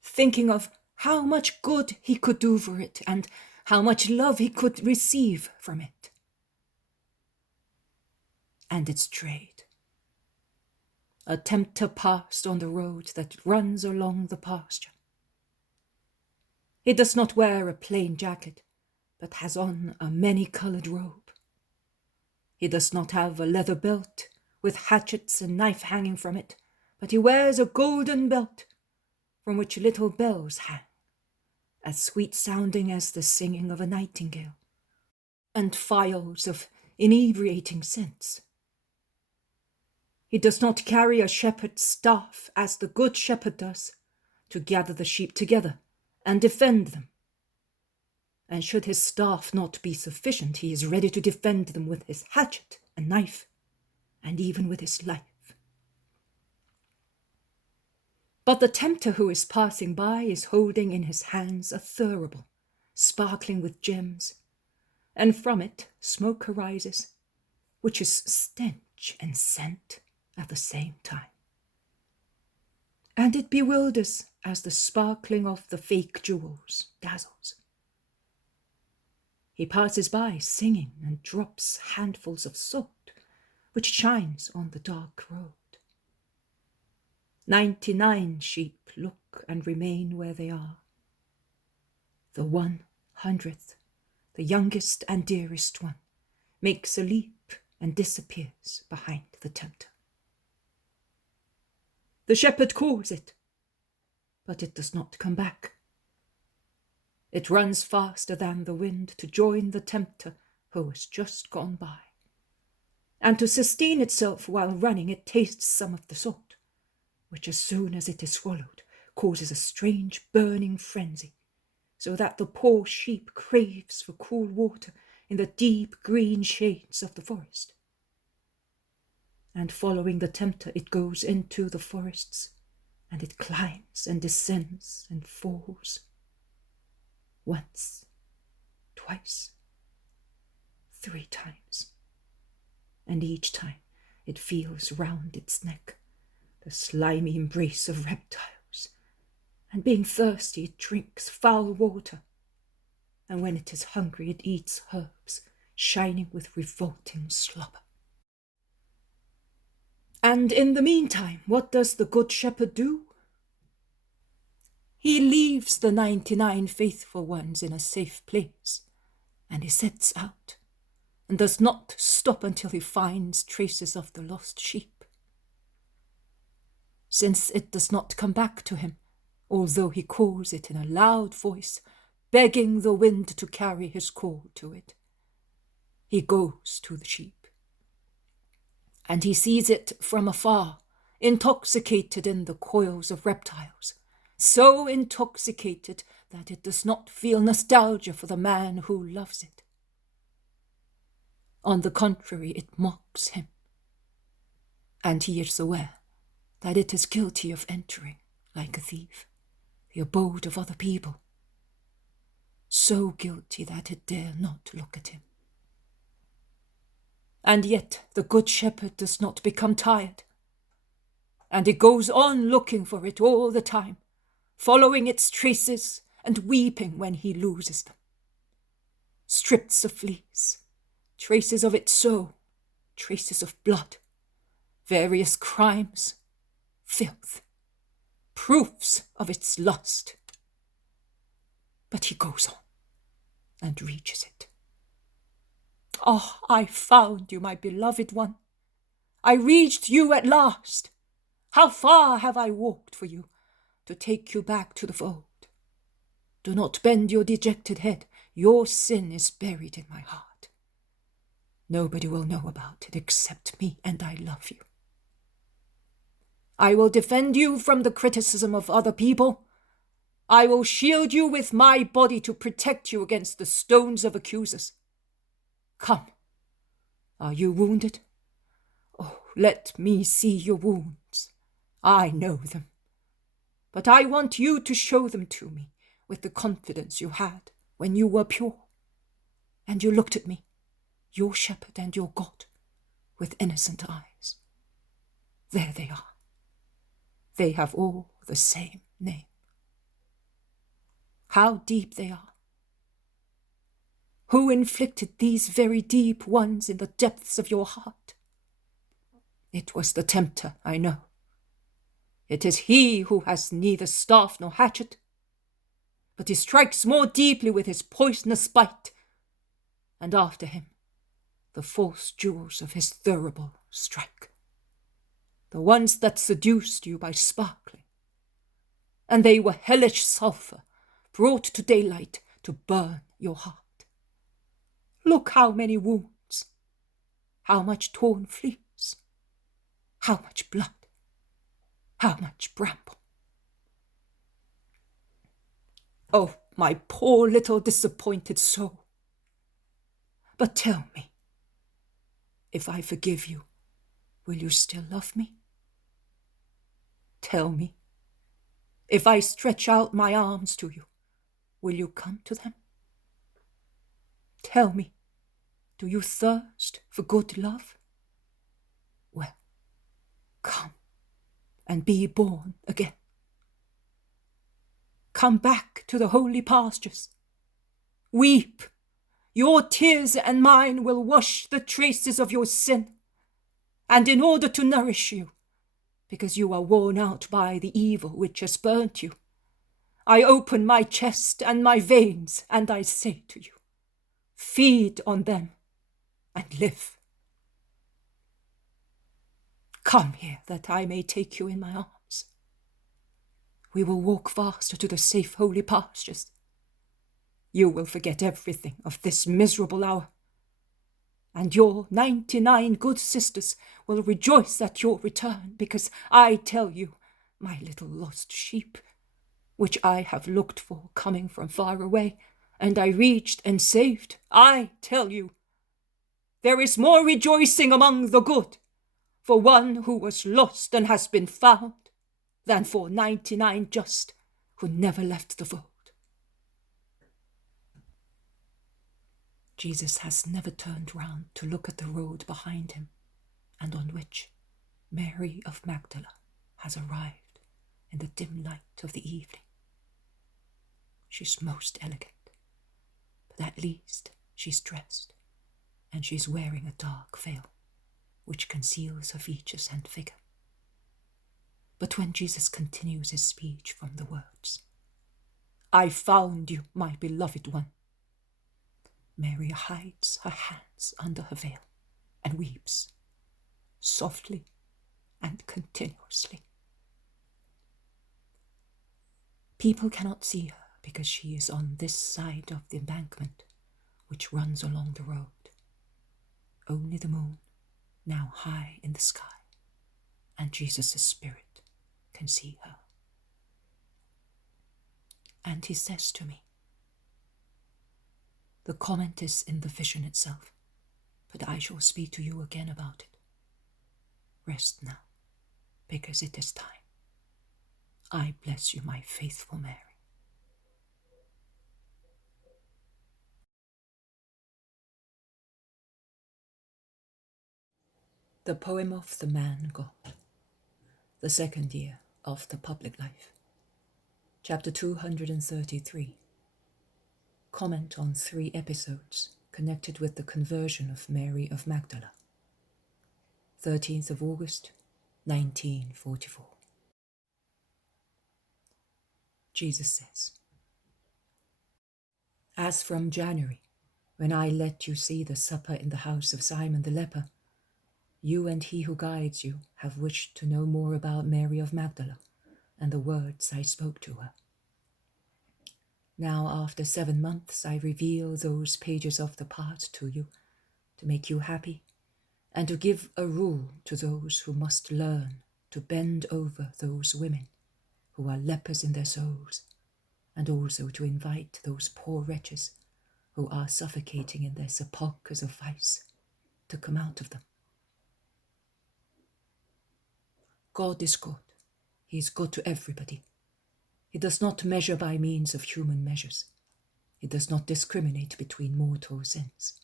thinking of how much good he could do for it and how much love he could receive from it. And it strayed. A tempter passed on the road that runs along the pasture. He does not wear a plain jacket, but has on a many-colored robe. He does not have a leather belt with hatchets and knife hanging from it, but he wears a golden belt from which little bells hang, as sweet-sounding as the singing of a nightingale, and phials of inebriating scents. He does not carry a shepherd's staff as the good shepherd does, to gather the sheep together and defend them. And should his staff not be sufficient, he is ready to defend them with his hatchet and knife, and even with his life. But the tempter who is passing by is holding in his hands a thurible, sparkling with gems, and from it smoke arises, which is stench and scent at the same time. And it bewilders as the sparkling of the fake jewels dazzles. He passes by singing and drops handfuls of salt, which shines on the dark road. 99 sheep look and remain where they are. The 100th, the youngest and dearest one, makes a leap and disappears behind the tempter. The shepherd calls it, but it does not come back. It runs faster than the wind to join the tempter who has just gone by. And to sustain itself while running, it tastes some of the salt, which as soon as it is swallowed causes a strange burning frenzy, so that the poor sheep craves for cool water in the deep green shades of the forest. And following the tempter, it goes into the forests, and it climbs and descends and falls. Once, twice, 3 times, and each time it feels round its neck the slimy embrace of reptiles, and being thirsty it drinks foul water. and when it is hungry it eats herbs, shining with revolting slobber. And in the meantime, what does the Good Shepherd do? He leaves the 99 faithful ones in a safe place, and he sets out, and does not stop until he finds traces of the lost sheep. Since it does not come back to him, although he calls it in a loud voice, begging the wind to carry his call to it, he goes to the sheep. And he sees it from afar, intoxicated in the coils of reptiles, so intoxicated that it does not feel nostalgia for the man who loves it. On the contrary, it mocks him, and he is aware that it is guilty of entering, like a thief, the abode of other people, so guilty that it dare not look at him. And yet the Good Shepherd does not become tired, and he goes on looking for it all the time, following its traces and weeping when he loses them. Strips of fleece, traces of its soul, traces of blood, various crimes, filth, proofs of its lust. But he goes on and reaches it. Oh, I found you, my beloved one. I reached you at last. How far have I walked for you to take you back to the fold? Do not bend your dejected head. Your sin is buried in my heart. Nobody will know about it except me, and I love you. I will defend you from the criticism of other people. I will shield you with my body to protect you against the stones of accusers. Come. Are you wounded? Oh, let me see your wounds. I know them. But I want you to show them to me with the confidence you had when you were pure, and you looked at me, your shepherd and your God, with innocent eyes. There they are. They have all the same name. How deep they are. Who inflicted these very deep ones in the depths of your heart? It was the tempter, I know. It is he who has neither staff nor hatchet, but he strikes more deeply with his poisonous bite, and after him the false jewels of his thurible strike, the ones that seduced you by sparkling, and they were hellish sulphur brought to daylight to burn your heart. Look how many wounds, how much torn fleece, how much blood, how much bramble. Oh, my poor little disappointed soul. But tell me, if I forgive you, will you still love me? Tell me, if I stretch out my arms to you, will you come to them? Tell me, do you thirst for good love? Well, come and be born again. Come back to the holy pastures. Weep. Your tears and mine will wash the traces of your sin. And in order to nourish you, because you are worn out by the evil which has burnt you, I open my chest and my veins, and I say to you, feed on them and live. Come here that I may take you in my arms. We will walk faster to the safe holy pastures. You will forget everything of this miserable hour, and your 99 good sisters will rejoice at your return, because I tell you, my little lost sheep, which I have looked for coming from far away, and I reached and saved, I tell you, there is more rejoicing among the good for one who was lost and has been found than for 99 just who never left the fold. Jesus has never turned round to look at the road behind him, and on which Mary of Magdala has arrived in the dim light of the evening. She's most elegant, At least she's dressed, and she's wearing a dark veil, which conceals her features and figure. But when Jesus continues his speech from the words, "I found you, my beloved one," Mary hides her hands under her veil and weeps, softly and continuously. People cannot see her because she is on this side of the embankment which runs along the road. Only the moon, now high in the sky, and Jesus' spirit can see her. And he says to me, the comment is in the vision itself, but I shall speak to you again about it. Rest now, because it is time. I bless you, my faithful Mary. The poem of the man God, the second year of the public life. Chapter 233. Comment on 3 episodes connected with the conversion of Mary of Magdala. 13th of August, 1944. Jesus says, "As from January, when I let you see the supper in the house of Simon the leper, you and he who guides you have wished to know more about Mary of Magdala and the words I spoke to her. Now, after 7 months, I reveal those pages of the past to you to make you happy and to give a rule to those who must learn to bend over those women who are lepers in their souls, and also to invite those poor wretches who are suffocating in their sepulchres of vice to come out of them. God is good. He is good to everybody. He does not measure by means of human measures. He does not discriminate between mortal sins.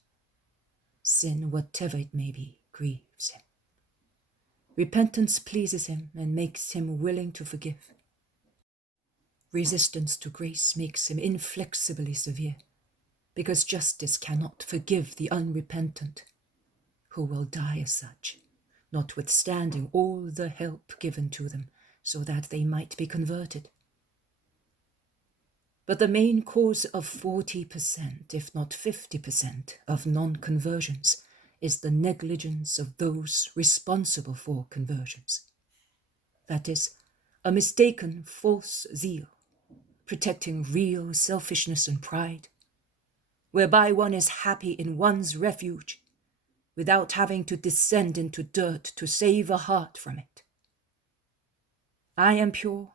Sin, whatever it may be, grieves him. Repentance pleases him and makes him willing to forgive. Resistance to grace makes him inflexibly severe, because justice cannot forgive the unrepentant, who will die as such, notwithstanding all the help given to them so that they might be converted. But the main cause of 40%, if not 50%, of non-conversions is the negligence of those responsible for conversions. That is, a mistaken false zeal, protecting real selfishness and pride, whereby one is happy in one's refuge without having to descend into dirt to save a heart from it. I am pure,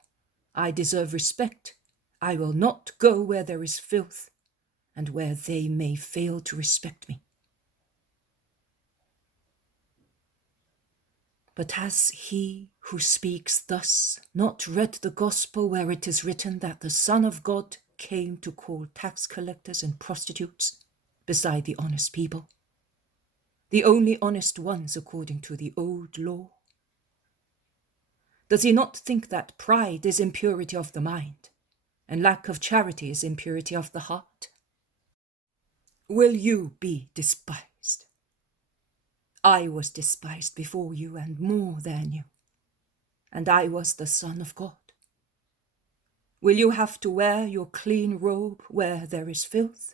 I deserve respect, I will not go where there is filth and where they may fail to respect me. But has he who speaks thus not read the gospel where it is written that the Son of God came to call tax collectors and prostitutes beside the honest people, the only honest ones according to the old law? Does he not think that pride is impurity of the mind, and lack of charity is impurity of the heart? Will you be despised? I was despised before you and more than you, and I was the Son of God. Will you have to wear your clean robe where there is filth?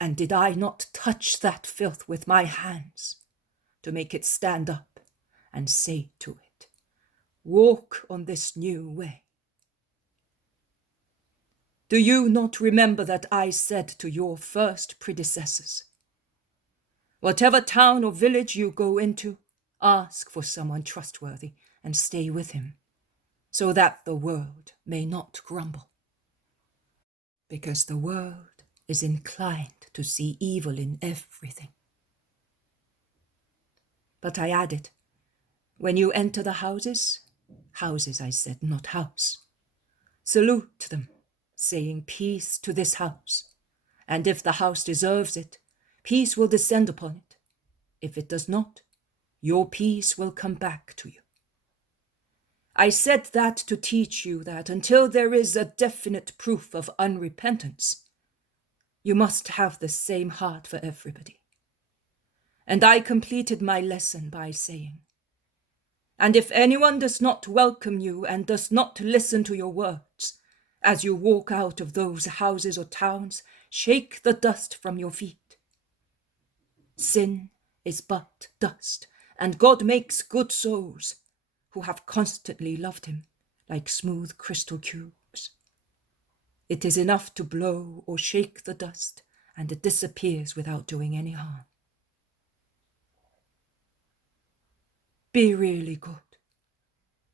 And did I not touch that filth with my hands to make it stand up and say to it, walk on this new way? Do you not remember that I said to your first predecessors, whatever town or village you go into, ask for someone trustworthy and stay with him, so that the world may not grumble? Because the world is inclined to see evil in everything. But I added, when you enter the houses I said, not house, salute them, saying peace to this house, and if the house deserves it, peace will descend upon it. If it does not, your peace will come back to you. I said that to teach you that until there is a definite proof of unrepentance, You must have the same heart for everybody. And I completed my lesson by saying, and if anyone does not welcome you and does not listen to your words, as you walk out of those houses or towns, shake the dust from your feet. Sin is but dust, and God makes good souls who have constantly loved him like smooth crystal cubes. It is enough to blow or shake the dust, and it disappears without doing any harm. Be really good.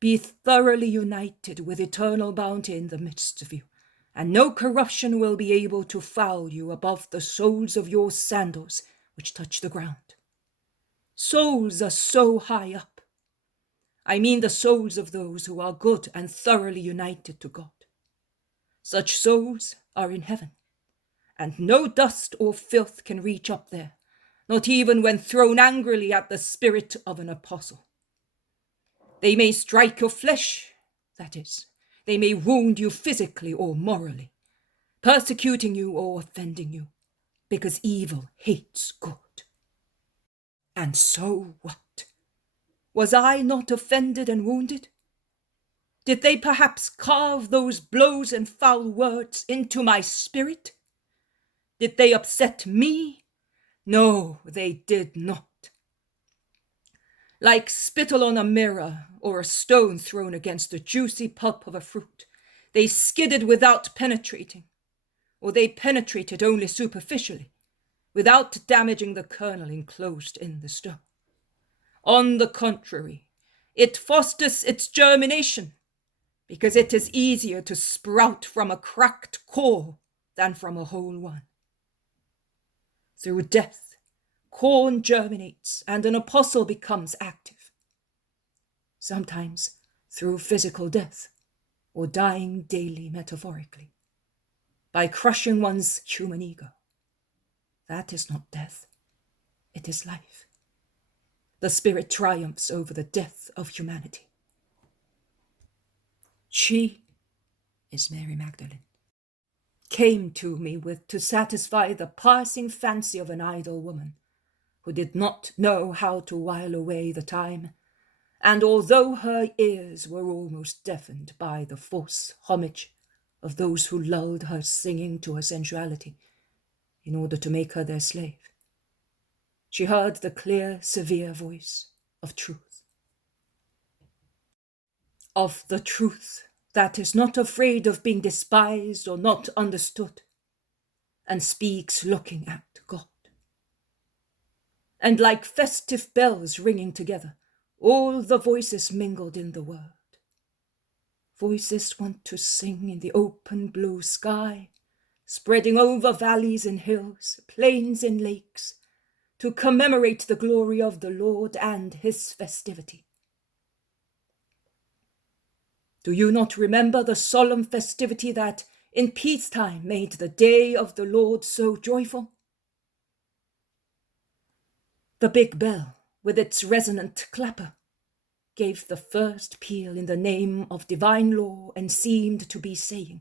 Be thoroughly united with eternal bounty in the midst of you, and no corruption will be able to foul you above the soles of your sandals which touch the ground. Souls are so high up. I mean the souls of those who are good and thoroughly united to God. Such souls are in heaven, and no dust or filth can reach up there, not even when thrown angrily at the spirit of an apostle. They may strike your flesh, that is, they may wound you physically or morally, persecuting you or offending you, because evil hates good. And so what? Was I not offended and wounded? Did they perhaps carve those blows and foul words into my spirit? Did they upset me? No, they did not. Like spittle on a mirror or a stone thrown against the juicy pulp of a fruit, they skidded without penetrating, or they penetrated only superficially, without damaging the kernel enclosed in the stone. On the contrary, it fosters its germination, because it is easier to sprout from a cracked core than from a whole one. Through death, corn germinates and an apostle becomes active. Sometimes through physical death, or dying daily metaphorically, by crushing one's human ego. That is not death, it is life. The Spirit triumphs over the death of humanity. She is Mary Magdalene, came to me to satisfy the passing fancy of an idle woman who did not know how to while away the time, and although her ears were almost deafened by the false homage of those who lulled her singing to her sensuality in order to make her their slave, she heard the clear, severe voice of truth. Of the truth that is not afraid of being despised or not understood, and speaks looking at God. And like festive bells ringing together, all the voices mingled in the word. Voices want to sing in the open blue sky, spreading over valleys and hills, plains and lakes, to commemorate the glory of the Lord and his festivity. Do you not remember the solemn festivity that in peacetime made the day of the Lord so joyful? The big bell, with its resonant clapper, gave the first peal in the name of divine law and seemed to be saying,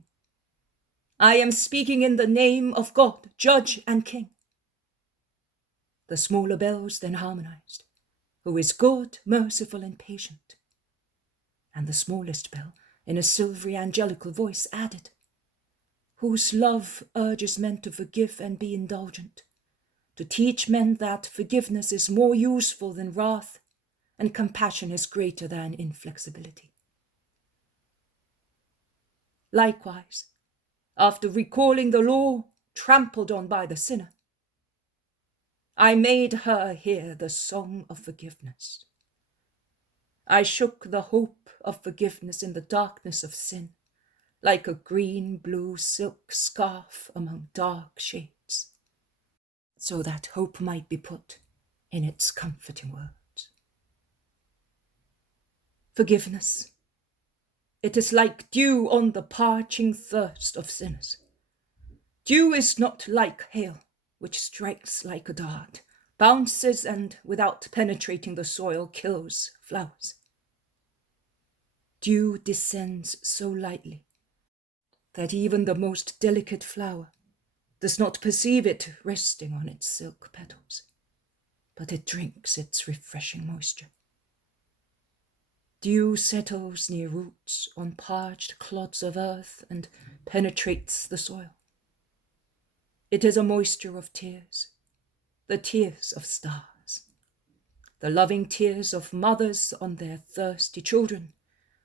I am speaking in the name of God, Judge and King. The smaller bells then harmonized, who is good, merciful, and patient. And the smallest bell, in a silvery angelical voice, added, whose love urges men to forgive and be indulgent, to teach men that forgiveness is more useful than wrath, and compassion is greater than inflexibility. Likewise, after recalling the law trampled on by the sinner, I made her hear the song of forgiveness. I shook the hope of forgiveness in the darkness of sin, like a green-blue silk scarf among dark shades, so that hope might be put in its comforting words. Forgiveness. It is like dew on the parching thirst of sinners. Dew is not like hail, which strikes like a dart, bounces, and without penetrating the soil kills flowers. Dew descends so lightly that even the most delicate flower does not perceive it resting on its silk petals, but it drinks its refreshing moisture. Dew settles near roots on parched clods of earth and penetrates the soil. It is a moisture of tears, the tears of stars, the loving tears of mothers on their thirsty children,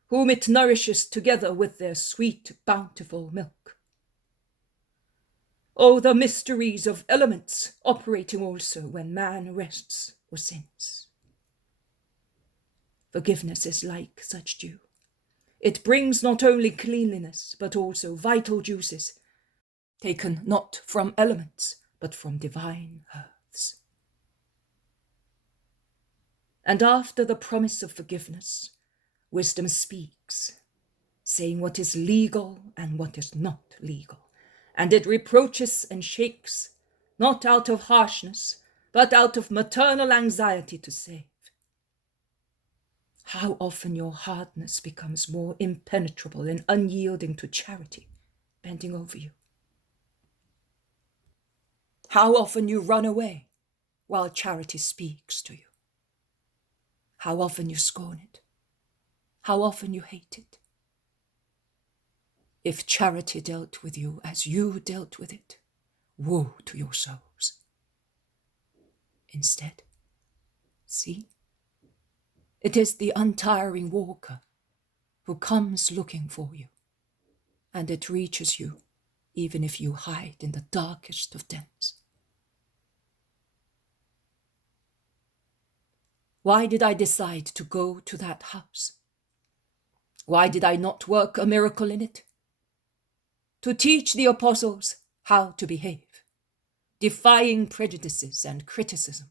whom it nourishes together with their sweet, bountiful milk. Oh, the mysteries of elements operating also when man rests or sins. Forgiveness is like such dew. It brings not only cleanliness, but also vital juices, taken not from elements, but from divine earths. And after the promise of forgiveness, wisdom speaks, saying what is legal and what is not legal. And it reproaches and shakes, not out of harshness, but out of maternal anxiety to save. How often your hardness becomes more impenetrable and unyielding to charity, bending over you. How often you run away while charity speaks to you. How often you scorn it. How often you hate it. If charity dealt with you as you dealt with it, woe to your souls. Instead, see, it is the untiring walker who comes looking for you, and it reaches you even if you hide in the darkest of dens. Why did I decide to go to that house? Why did I not work a miracle in it? To teach the apostles how to behave, defying prejudices and criticism,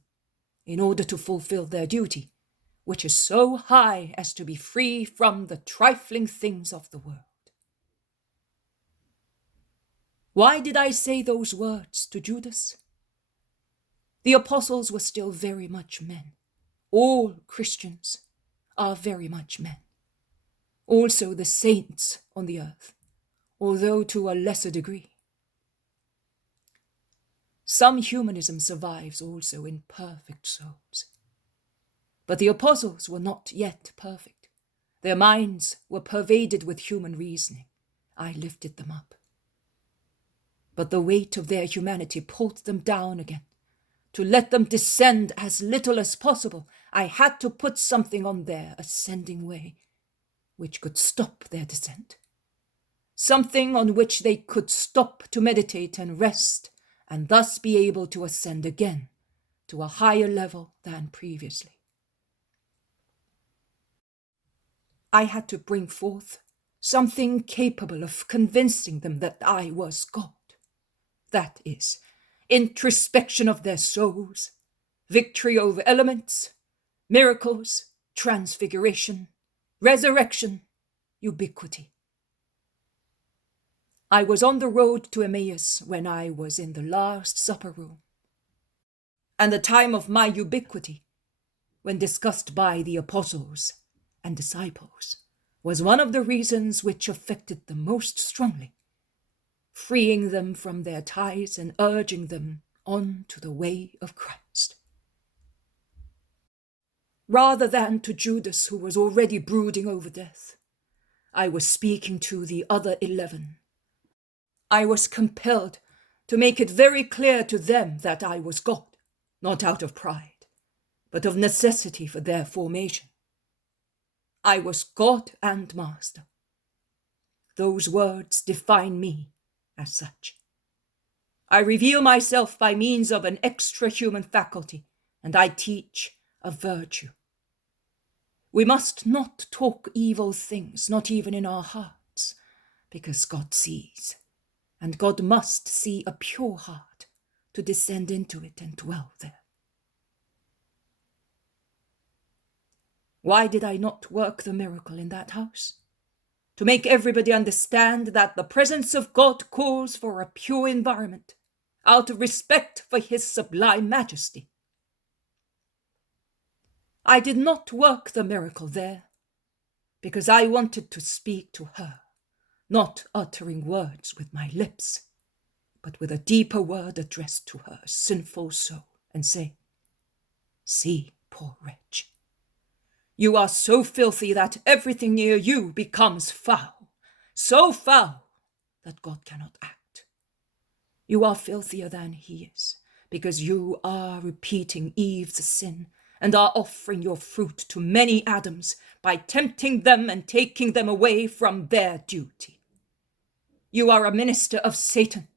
in order to fulfill their duty, which is so high as to be free from the trifling things of the world. Why did I say those words to Judas? The apostles were still very much men. All Christians are very much men. Also the saints on the earth, although to a lesser degree. Some humanism survives also in perfect souls. But the apostles were not yet perfect. Their minds were pervaded with human reasoning. I lifted them up. But the weight of their humanity pulled them down again. To let them descend as little as possible, I had to put something on their ascending way, which could stop their descent. Something on which they could stop to meditate and rest, and thus be able to ascend again to a higher level than previously. I had to bring forth something capable of convincing them that I was God. That is, introspection of their souls, victory over elements, miracles, transfiguration, resurrection, ubiquity. I was on the road to Emmaus when I was in the Last Supper room, and the time of my ubiquity, when discussed by the apostles and disciples, was one of the reasons which affected them most strongly, freeing them from their ties and urging them on to the way of Christ. Rather than to Judas, who was already brooding over death, I was speaking to the other 11. I was compelled to make it very clear to them that I was God, not out of pride, but of necessity for their formation. I was God and Master. Those words define me as such. I reveal myself by means of an extra-human faculty, and I teach a virtue. We must not talk evil things, not even in our hearts, because God sees, and God must see a pure heart to descend into it and dwell there. Why did I not work the miracle in that house? To make everybody understand that the presence of God calls for a pure environment, out of respect for his sublime majesty. I did not work the miracle there, because I wanted to speak to her, not uttering words with my lips, but with a deeper word addressed to her sinful soul, and say, "See, poor wretch, you are so filthy that everything near you becomes foul, so foul that God cannot act. You are filthier than he is, because you are repeating Eve's sin and are offering your fruit to many Adams by tempting them and taking them away from their duty. You are a minister of Satan.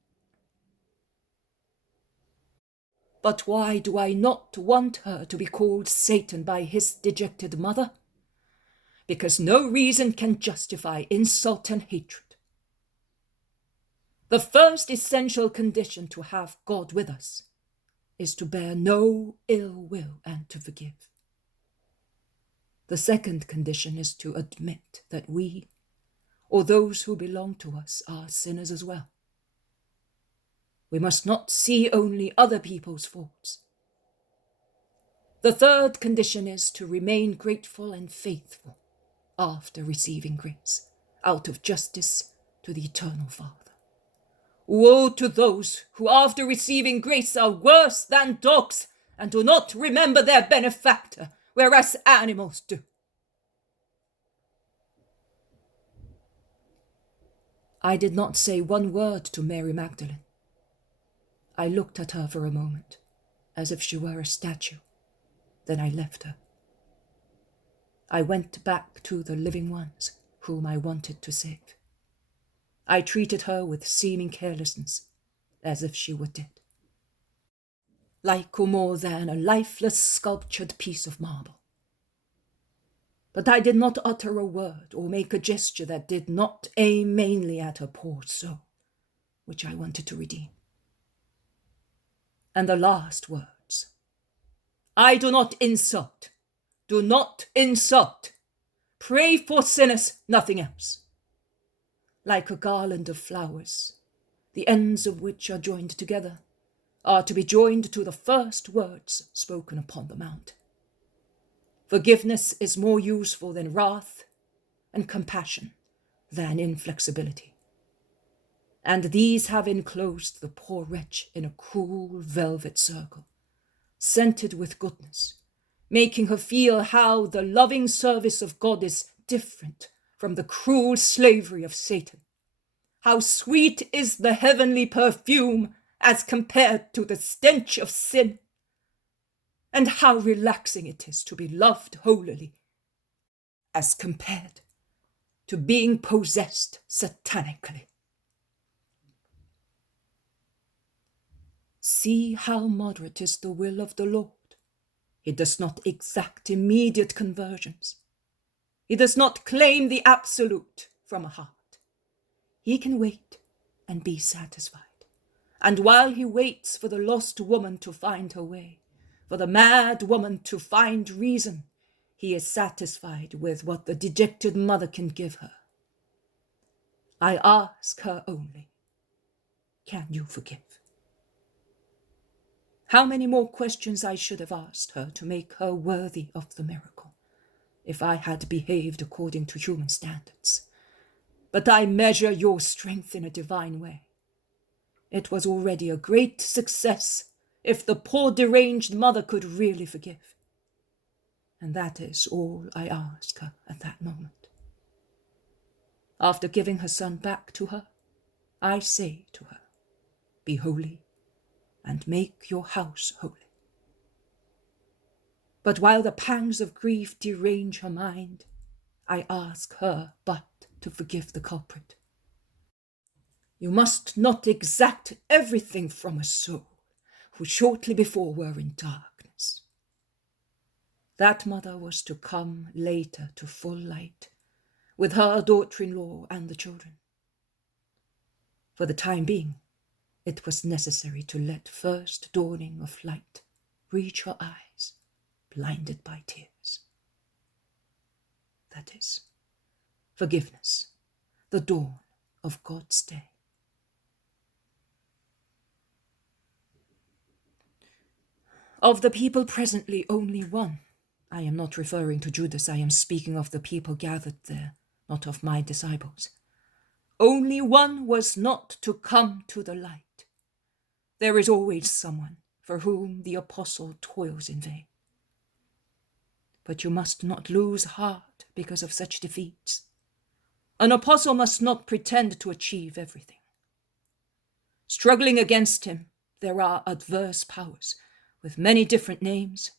But why do I not want her to be called Satan by his dejected mother? Because no reason can justify insult and hatred. The first essential condition to have God with us is to bear no ill will and to forgive. The second condition is to admit that we, or those who belong to us, are sinners as well. We must not see only other people's faults. The third condition is to remain grateful and faithful after receiving grace, out of justice to the eternal Father. Woe to those who after receiving grace are worse than dogs and do not remember their benefactor, whereas animals do. I did not say one word to Mary Magdalene. I looked at her for a moment, as if she were a statue. Then I left her. I went back to the living ones whom I wanted to save. I treated her with seeming carelessness, as if she were dead, like or more than a lifeless sculptured piece of marble. But I did not utter a word or make a gesture that did not aim mainly at her poor soul, which I wanted to redeem. And the last words: I do not insult. Do not insult. Pray for sinners, nothing else. Like a garland of flowers, the ends of which are joined together, are to be joined to the first words spoken upon the mount. Forgiveness is more useful than wrath, and compassion than inflexibility. And these have enclosed the poor wretch in a cool velvet circle, scented with goodness, making her feel how the loving service of God is different from the cruel slavery of Satan. How sweet is the heavenly perfume as compared to the stench of sin, and how relaxing it is to be loved holily as compared to being possessed satanically. See how moderate is the will of the Lord. He does not exact immediate conversions. He does not claim the absolute from a heart. He can wait and be satisfied. And while he waits for the lost woman to find her way, for the mad woman to find reason, he is satisfied with what the dejected mother can give her. I ask her only, can you forgive? How many more questions I should have asked her to make her worthy of the miracle, if I had behaved according to human standards. But I measure your strength in a divine way. It was already a great success if the poor deranged mother could really forgive. And that is all I ask her at that moment. After giving her son back to her, I say to her, be holy and make your house holy. But while the pangs of grief derange her mind, I ask her but to forgive the culprit. You must not exact everything from a soul who shortly before were in darkness. That mother was to come later to full light, with her daughter-in-law and the children. For the time being, it was necessary to let first dawning of light reach her eyes, blinded by tears. That is, forgiveness, the dawn of God's day. Of the people presently, only one. I am not referring to Judas, I am speaking of the people gathered there, not of my disciples. Only one was not to come to the light, there is always someone for whom the apostle toils in vain. But you must not lose heart because of such defeats. An apostle must not pretend to achieve everything. Struggling against him, there are adverse powers with many different names,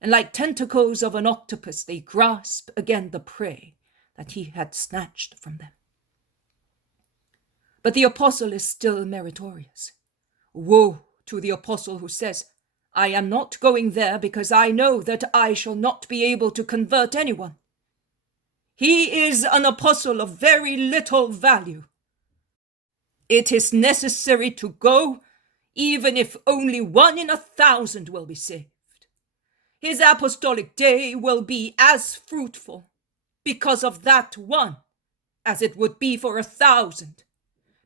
and like tentacles of an octopus, they grasp again the prey that he had snatched from them. But the apostle is still meritorious. Woe to the apostle who says, I am not going there because I know that I shall not be able to convert anyone. He is an apostle of very little value. It is necessary to go, even if only 1 in 1,000 will be saved. His apostolic day will be as fruitful because of that one as it would be for 1,000,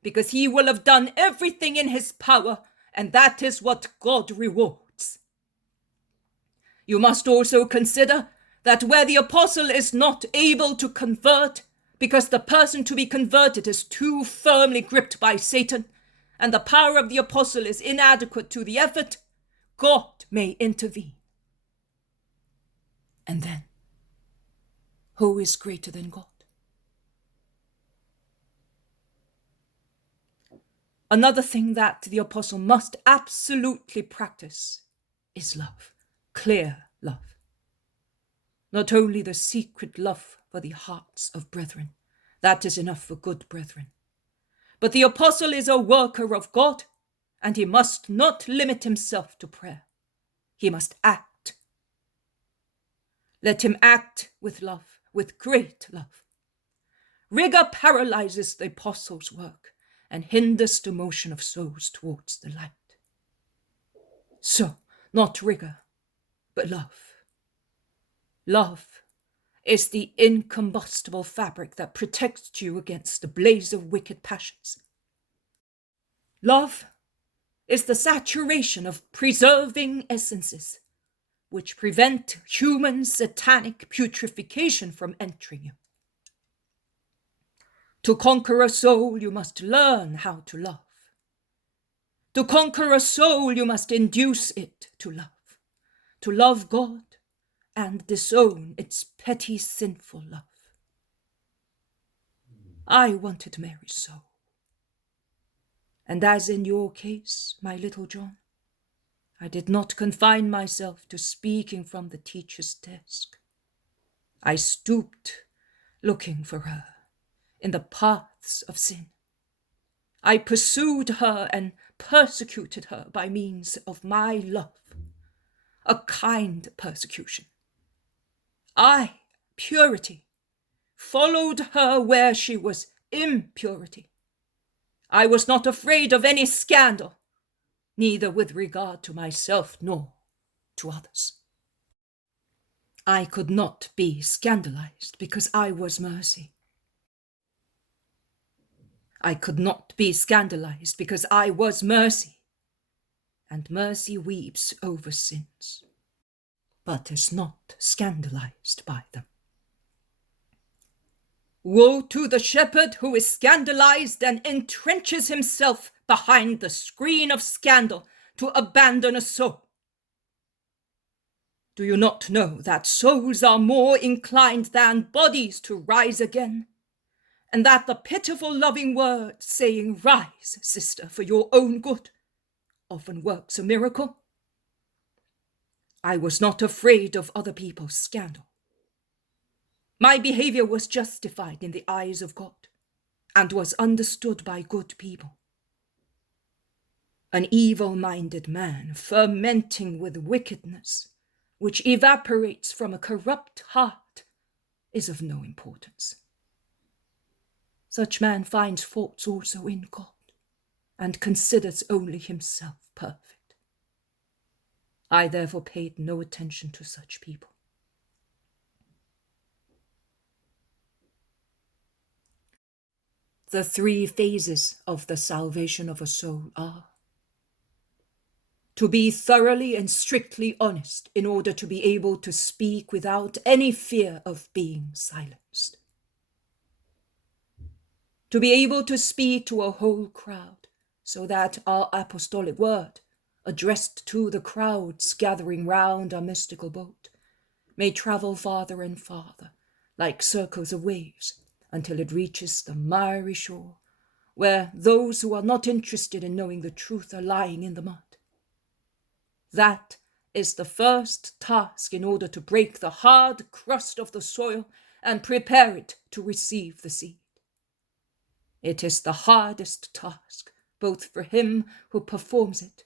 because he will have done everything in his power, and that is what God rewards. You must also consider that where the apostle is not able to convert, because the person to be converted is too firmly gripped by Satan, and the power of the apostle is inadequate to the effort, God may intervene. And then, who is greater than God? Another thing that the apostle must absolutely practice is love, clear love. Not only the secret love for the hearts of brethren, that is enough for good brethren, but the apostle is a worker of God, and he must not limit himself to prayer. He must act. Let him act with love, with great love. Rigor paralyzes the apostle's work and hinders the motion of souls towards the light. So, not rigor, but love. Love is the incombustible fabric that protects you against the blaze of wicked passions. Love is the saturation of preserving essences which prevent human satanic putrefaction from entering you. To conquer a soul, you must learn how to love. To conquer a soul, you must induce it to love God and disown its petty sinful love. I wanted Mary's soul. And as in your case, my little John, I did not confine myself to speaking from the teacher's desk. I stooped, looking for her in the paths of sin. I pursued her and persecuted her by means of my love, a kind persecution. I, purity, followed her where she was impurity. I was not afraid of any scandal, neither with regard to myself nor to others. I could not be scandalized because I was mercy. I could not be scandalized because I was mercy, and mercy weeps over sins, but is not scandalized by them. Woe to the shepherd who is scandalized and entrenches himself behind the screen of scandal to abandon a soul. Do you not know that souls are more inclined than bodies to rise again? And that the pitiful loving word saying, "Rise, sister, for your own good," often works a miracle? I was not afraid of other people's scandal. My behavior was justified in the eyes of God and was understood by good people. An evil-minded man fermenting with wickedness, which evaporates from a corrupt heart, is of no importance. Such man finds faults also in God and considers only himself perfect. I therefore paid no attention to such people. The 3 phases of the salvation of a soul are: to be thoroughly and strictly honest in order to be able to speak without any fear of being silenced. To be able to speak to a whole crowd so that our apostolic word, addressed to the crowds gathering round our mystical boat, may travel farther and farther, like circles of waves, until it reaches the miry shore, where those who are not interested in knowing the truth are lying in the mud. That is the first task in order to break the hard crust of the soil and prepare it to receive the seed. It is the hardest task, both for him who performs it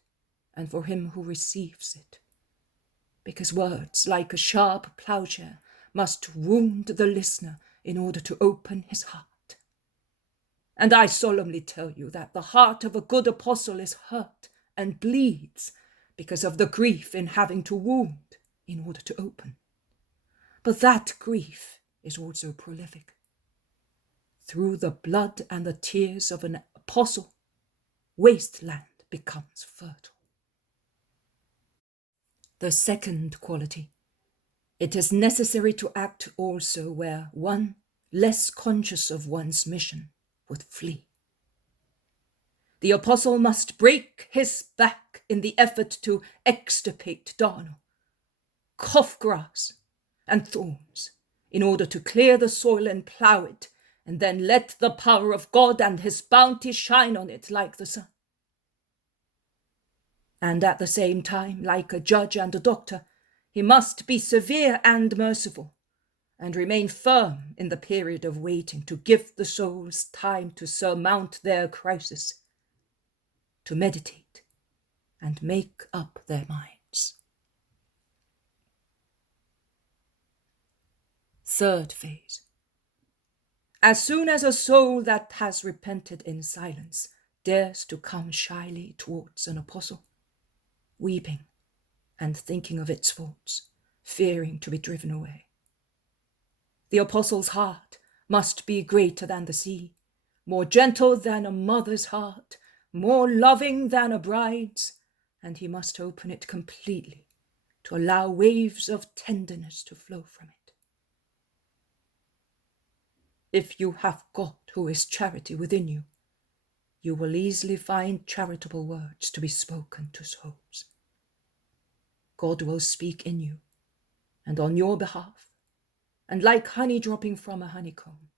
and for him who receives it, because words, like a sharp plowshare, must wound the listener in order to open his heart. And I solemnly tell you that the heart of a good apostle is hurt and bleeds because of the grief in having to wound in order to open. But that grief is also prolific. Through the blood and the tears of an apostle, wasteland becomes fertile. The second quality: it is necessary to act also where one, less conscious of one's mission, would flee. The apostle must break his back in the effort to extirpate darnel, cough grass, and thorns, in order to clear the soil and plough it, and then let the power of God and his bounty shine on it like the sun. And at the same time, like a judge and a doctor, he must be severe and merciful, and remain firm in the period of waiting to give the souls time to surmount their crisis, to meditate and make up their minds. Third phase: as soon as a soul that has repented in silence dares to come shyly towards an apostle, weeping and thinking of its faults, fearing to be driven away, the apostle's heart must be greater than the sea, more gentle than a mother's heart, more loving than a bride's, and he must open it completely to allow waves of tenderness to flow from it. If you have God, who is charity, within you, you will easily find charitable words to be spoken to souls. God will speak in you and on your behalf, and like honey dropping from a honeycomb,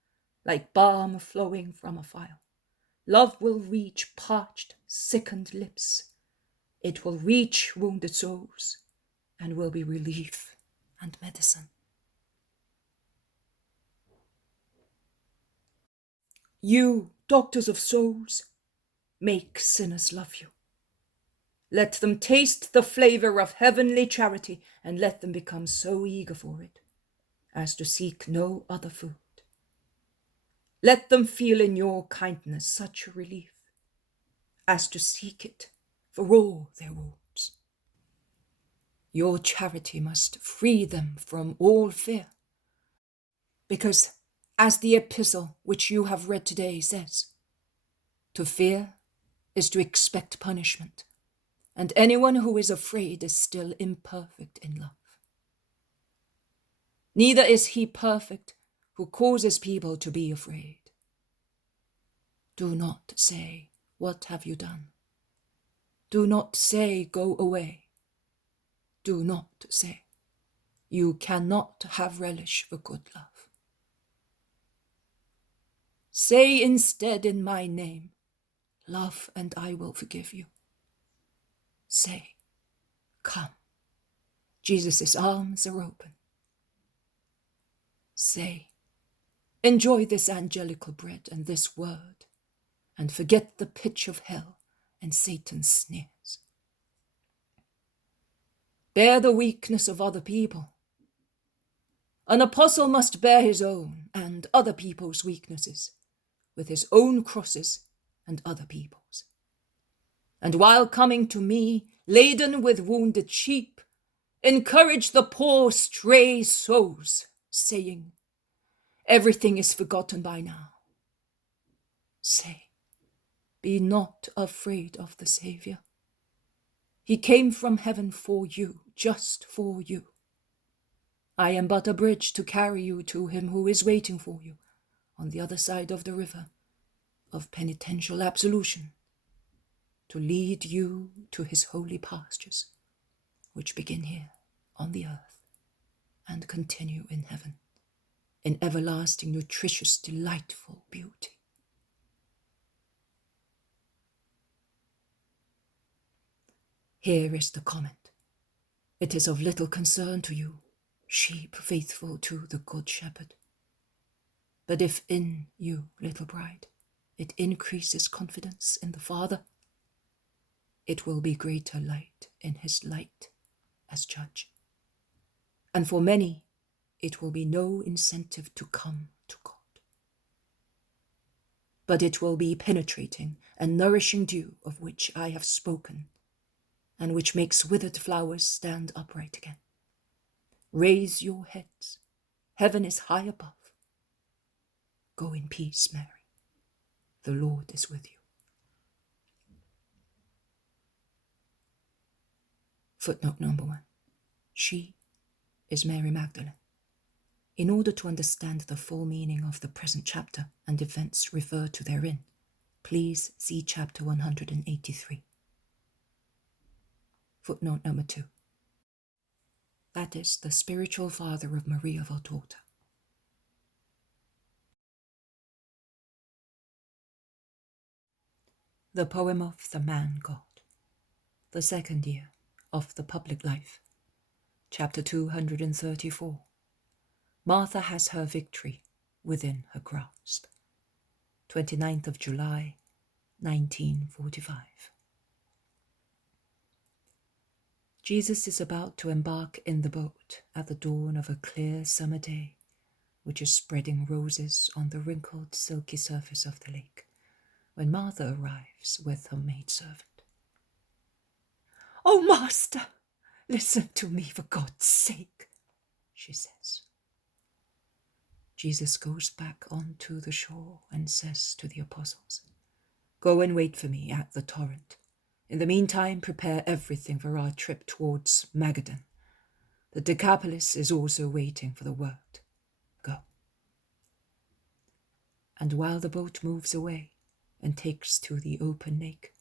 like balm flowing from a phial, love will reach parched, sickened lips. It will reach wounded souls and will be relief and medicine. You, doctors of souls, make sinners love you. Let them taste the flavor of heavenly charity, and let them become so eager for it as to seek no other food. Let them feel in your kindness such a relief as to seek it for all their wounds. Your charity must free them from all fear, because, as the epistle which you have read today says, to fear is to expect punishment, and anyone who is afraid is still imperfect in love. Neither is he perfect who causes people to be afraid. Do not say, "What have you done?" Do not say, "Go away." Do not say, "You cannot have relish for good love." Say instead, in my name, "Love, and I will forgive you." Say, "Come, Jesus' arms are open." Say, "Enjoy this angelical bread and this word, and forget the pitch of hell and Satan's sneers." Bear the weakness of other people. An apostle must bear his own and other people's weaknesses, with his own crosses and other people's. And while coming to me, laden with wounded sheep, encourage the poor stray souls, saying, "Everything is forgotten by now." Say, "Be not afraid of the Savior. He came from heaven for you, just for you. I am but a bridge to carry you to him who is waiting for you on the other side of the river of penitential absolution. to lead you to his holy pastures, which begin here on the earth and continue in heaven, in everlasting, nutritious, delightful beauty. Here is the comment. It is of little concern to you, sheep faithful to the Good Shepherd. But if in you, little bride, it increases confidence in the Father, it will be greater light in his light as judge. And for many, it will be no incentive to come to God. But it will be penetrating and nourishing dew of which I have spoken, and which makes withered flowers stand upright again. Raise your heads. Heaven is high above. Go in peace, Mary. The Lord is with you. Footnote number 1. She is Mary Magdalene. In order to understand the full meaning of the present chapter and events referred to therein, please see chapter 183. Footnote number 2. That is the spiritual father of Maria Valtorta. The poem of the man God. The second year of the public life. Chapter 234. Martha has her victory within her grasp. 29th of July, 1945. Jesus is about to embark in the boat at the dawn of a clear summer day, which is spreading roses on the wrinkled, silky surface of the lake, when Martha arrives with her maidservant. "Oh, Master, listen to me for God's sake," she says. Jesus goes back onto the shore and says to the apostles, "Go and wait for me at the torrent. In the meantime, prepare everything for our trip towards Magdalene. The Decapolis is also waiting for the word. Go." And while the boat moves away and takes to the open lake,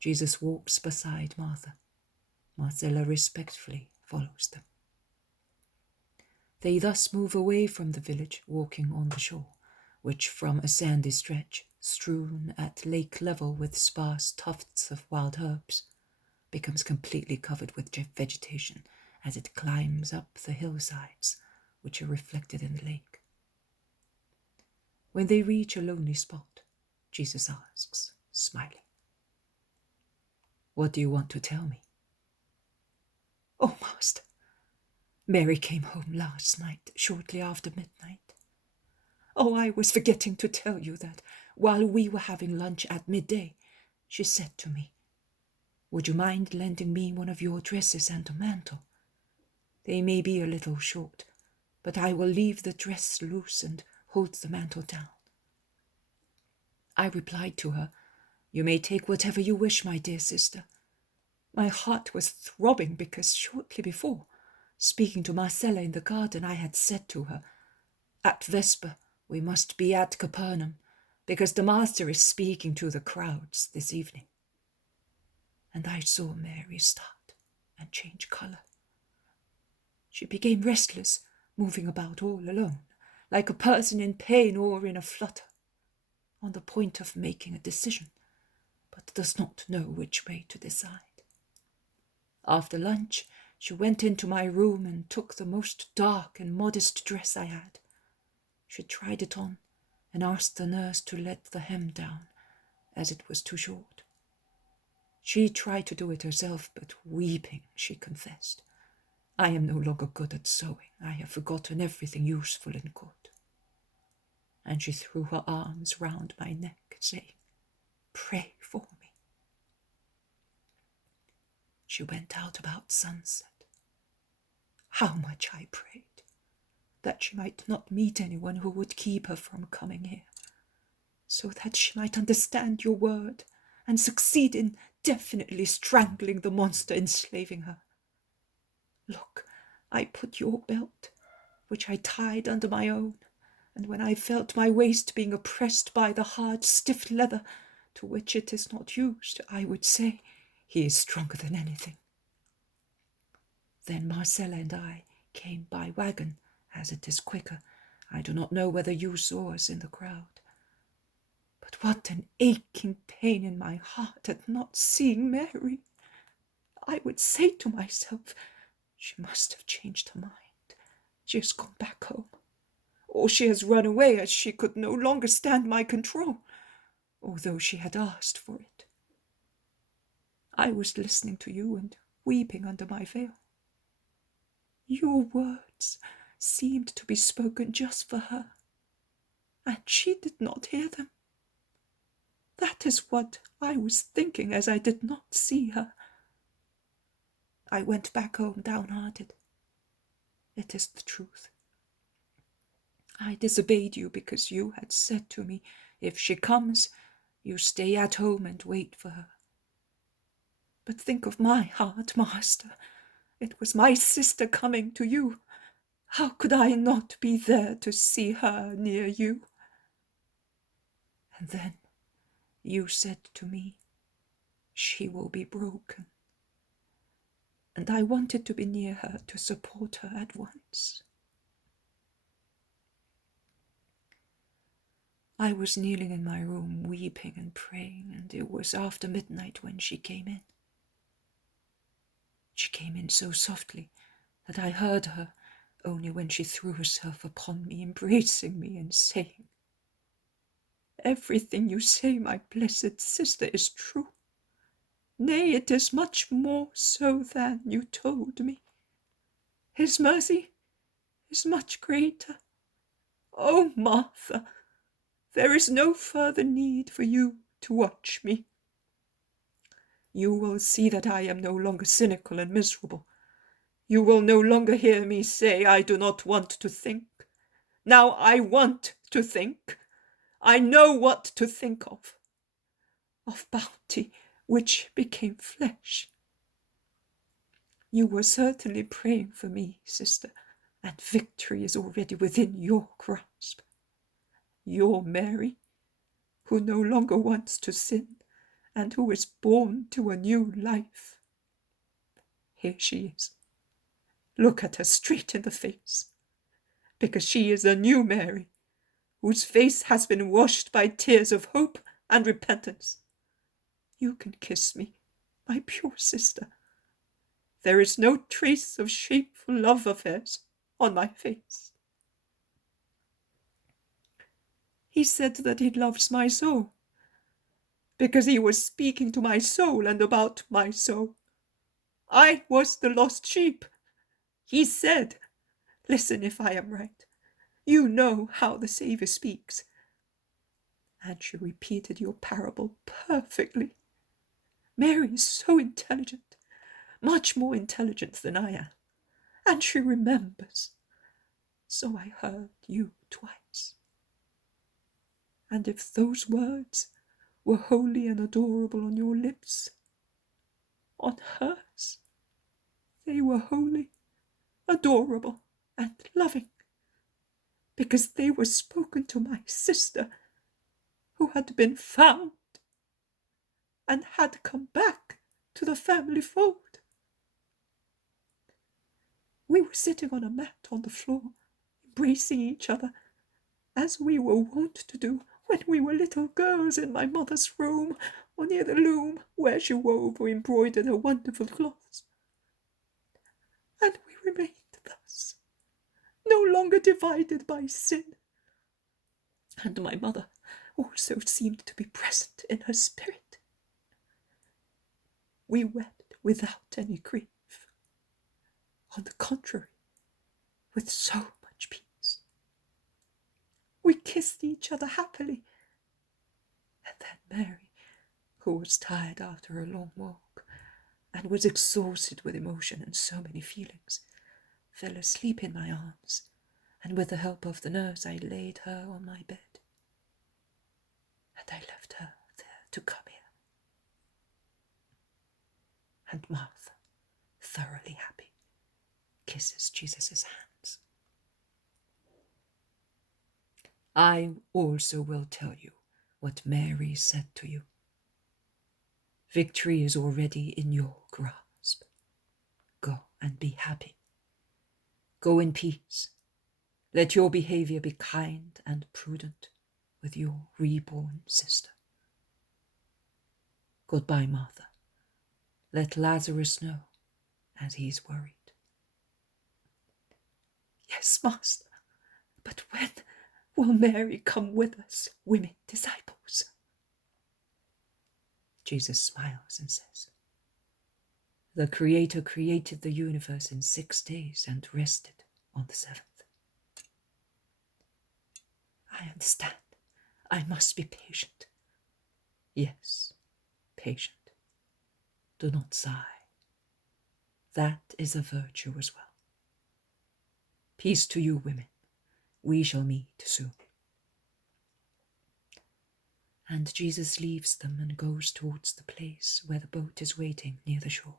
Jesus walks beside Martha. Marcella respectfully follows them. They thus move away from the village, walking on the shore, which from a sandy stretch, strewn at lake level with sparse tufts of wild herbs, becomes completely covered with vegetation as it climbs up the hillsides, which are reflected in the lake. When they reach a lonely spot, Jesus asks, smiling, "What do you want to tell me?" "Oh, Master, Mary came home last night, shortly after midnight. Oh, I was forgetting to tell you that while we were having lunch at midday, she said to me, 'Would you mind lending me one of your dresses and a mantle? They may be a little short, but I will leave the dress loose and hold the mantle down.' I replied to her, 'You may take whatever you wish, my dear sister.' My heart was throbbing because shortly before, speaking to Marcella in the garden, I had said to her, 'At Vesper we must be at Capernaum, because the Master is speaking to the crowds this evening.' And I saw Mary start and change colour. She became restless, moving about all alone, like a person in pain or in a flutter, on the point of making a decision, but does not know which way to decide. After lunch, she went into my room and took the most dark and modest dress I had. She tried it on and asked the nurse to let the hem down, as it was too short. She tried to do it herself, but weeping, she confessed, 'I am no longer good at sewing. I have forgotten everything useful and good.' And she threw her arms round my neck, saying, 'Pray for me.' She went out about sunset. How much I prayed that she might not meet anyone who would keep her from coming here, so that she might understand your word and succeed in definitely strangling the monster enslaving her. Look, I put your belt, which I tied under my own, and when I felt my waist being oppressed by the hard, stiff leather, to which it is not used, I would say he is stronger than anything. Then Marcella and I came by wagon, as it is quicker. I do not know whether you saw us in the crowd. But what an aching pain in my heart at not seeing Mary. I would say to myself, she must have changed her mind. She has gone back home. Or she has run away as she could no longer stand my control, although she had asked for it. I was listening to you and weeping under my veil. Your words seemed to be spoken just for her, and she did not hear them. That is what I was thinking as I did not see her. I went back home downhearted. It is the truth. I disobeyed you because you had said to me, if she comes, you stay at home and wait for her. But think of my heart, master. It was my sister coming to you. How could I not be there to see her near you? And then you said to me, she will be broken. And I wanted to be near her to support her at once. I was kneeling in my room, weeping and praying, and it was after midnight when she came in. She came in so softly that I heard her only when she threw herself upon me, embracing me and saying, everything you say, my blessed sister, is true. Nay, it is much more so than you told me. His mercy is much greater. Oh, Martha, there is no further need for you to watch me. You will see that I am no longer cynical and miserable. You will no longer hear me say, I do not want to think. Now I want to think. I know what to think of bounty which became flesh. You were certainly praying for me, sister, and victory is already within your grasp. Your Mary, who no longer wants to sin, and who is born to a new life. Here she is. Look at her straight in the face, because she is a new Mary, whose face has been washed by tears of hope and repentance. You can kiss me, my pure sister. There is no trace of shameful love affairs on my face. He said that he loves my soul, because he was speaking to my soul and about my soul. I was the lost sheep. He said, listen if I am right. You know how the Saviour speaks. And she repeated your parable perfectly. Mary is so intelligent, much more intelligent than I am, and she remembers. So I heard you twice. And if those words were holy and adorable on your lips, on hers, they were holy, adorable, and loving, because they were spoken to my sister, who had been found and had come back to the family fold. We were sitting on a mat on the floor, embracing each other, as we were wont to do when we were little girls in my mother's room or near the loom where she wove or embroidered her wonderful cloths. And we remained thus, no longer divided by sin. And my mother also seemed to be present in her spirit. We wept without any grief. On the contrary, with so much peace. We kissed each other happily. And then Mary, who was tired after her long walk, and was exhausted with emotion and so many feelings, fell asleep in my arms, and with the help of the nurse I laid her on my bed. And I left her there to come here. And Martha, thoroughly happy, kisses Jesus' hands. I also will tell you what Mary said to you Victory is already in your grasp. Go and be happy. Go in peace. Let your behavior be kind and prudent with your reborn sister. Goodbye, Martha. Let Lazarus know, as he is worried. Yes, Master, but when will Mary come with us, women disciples? Jesus smiles and says, the Creator created the universe in 6 days and rested on the 7th. I understand. I must be patient. Yes, patient. Do not sigh. That is a virtue as well. Peace to you, women. We shall meet soon. And Jesus leaves them and goes towards the place where the boat is waiting near the shore.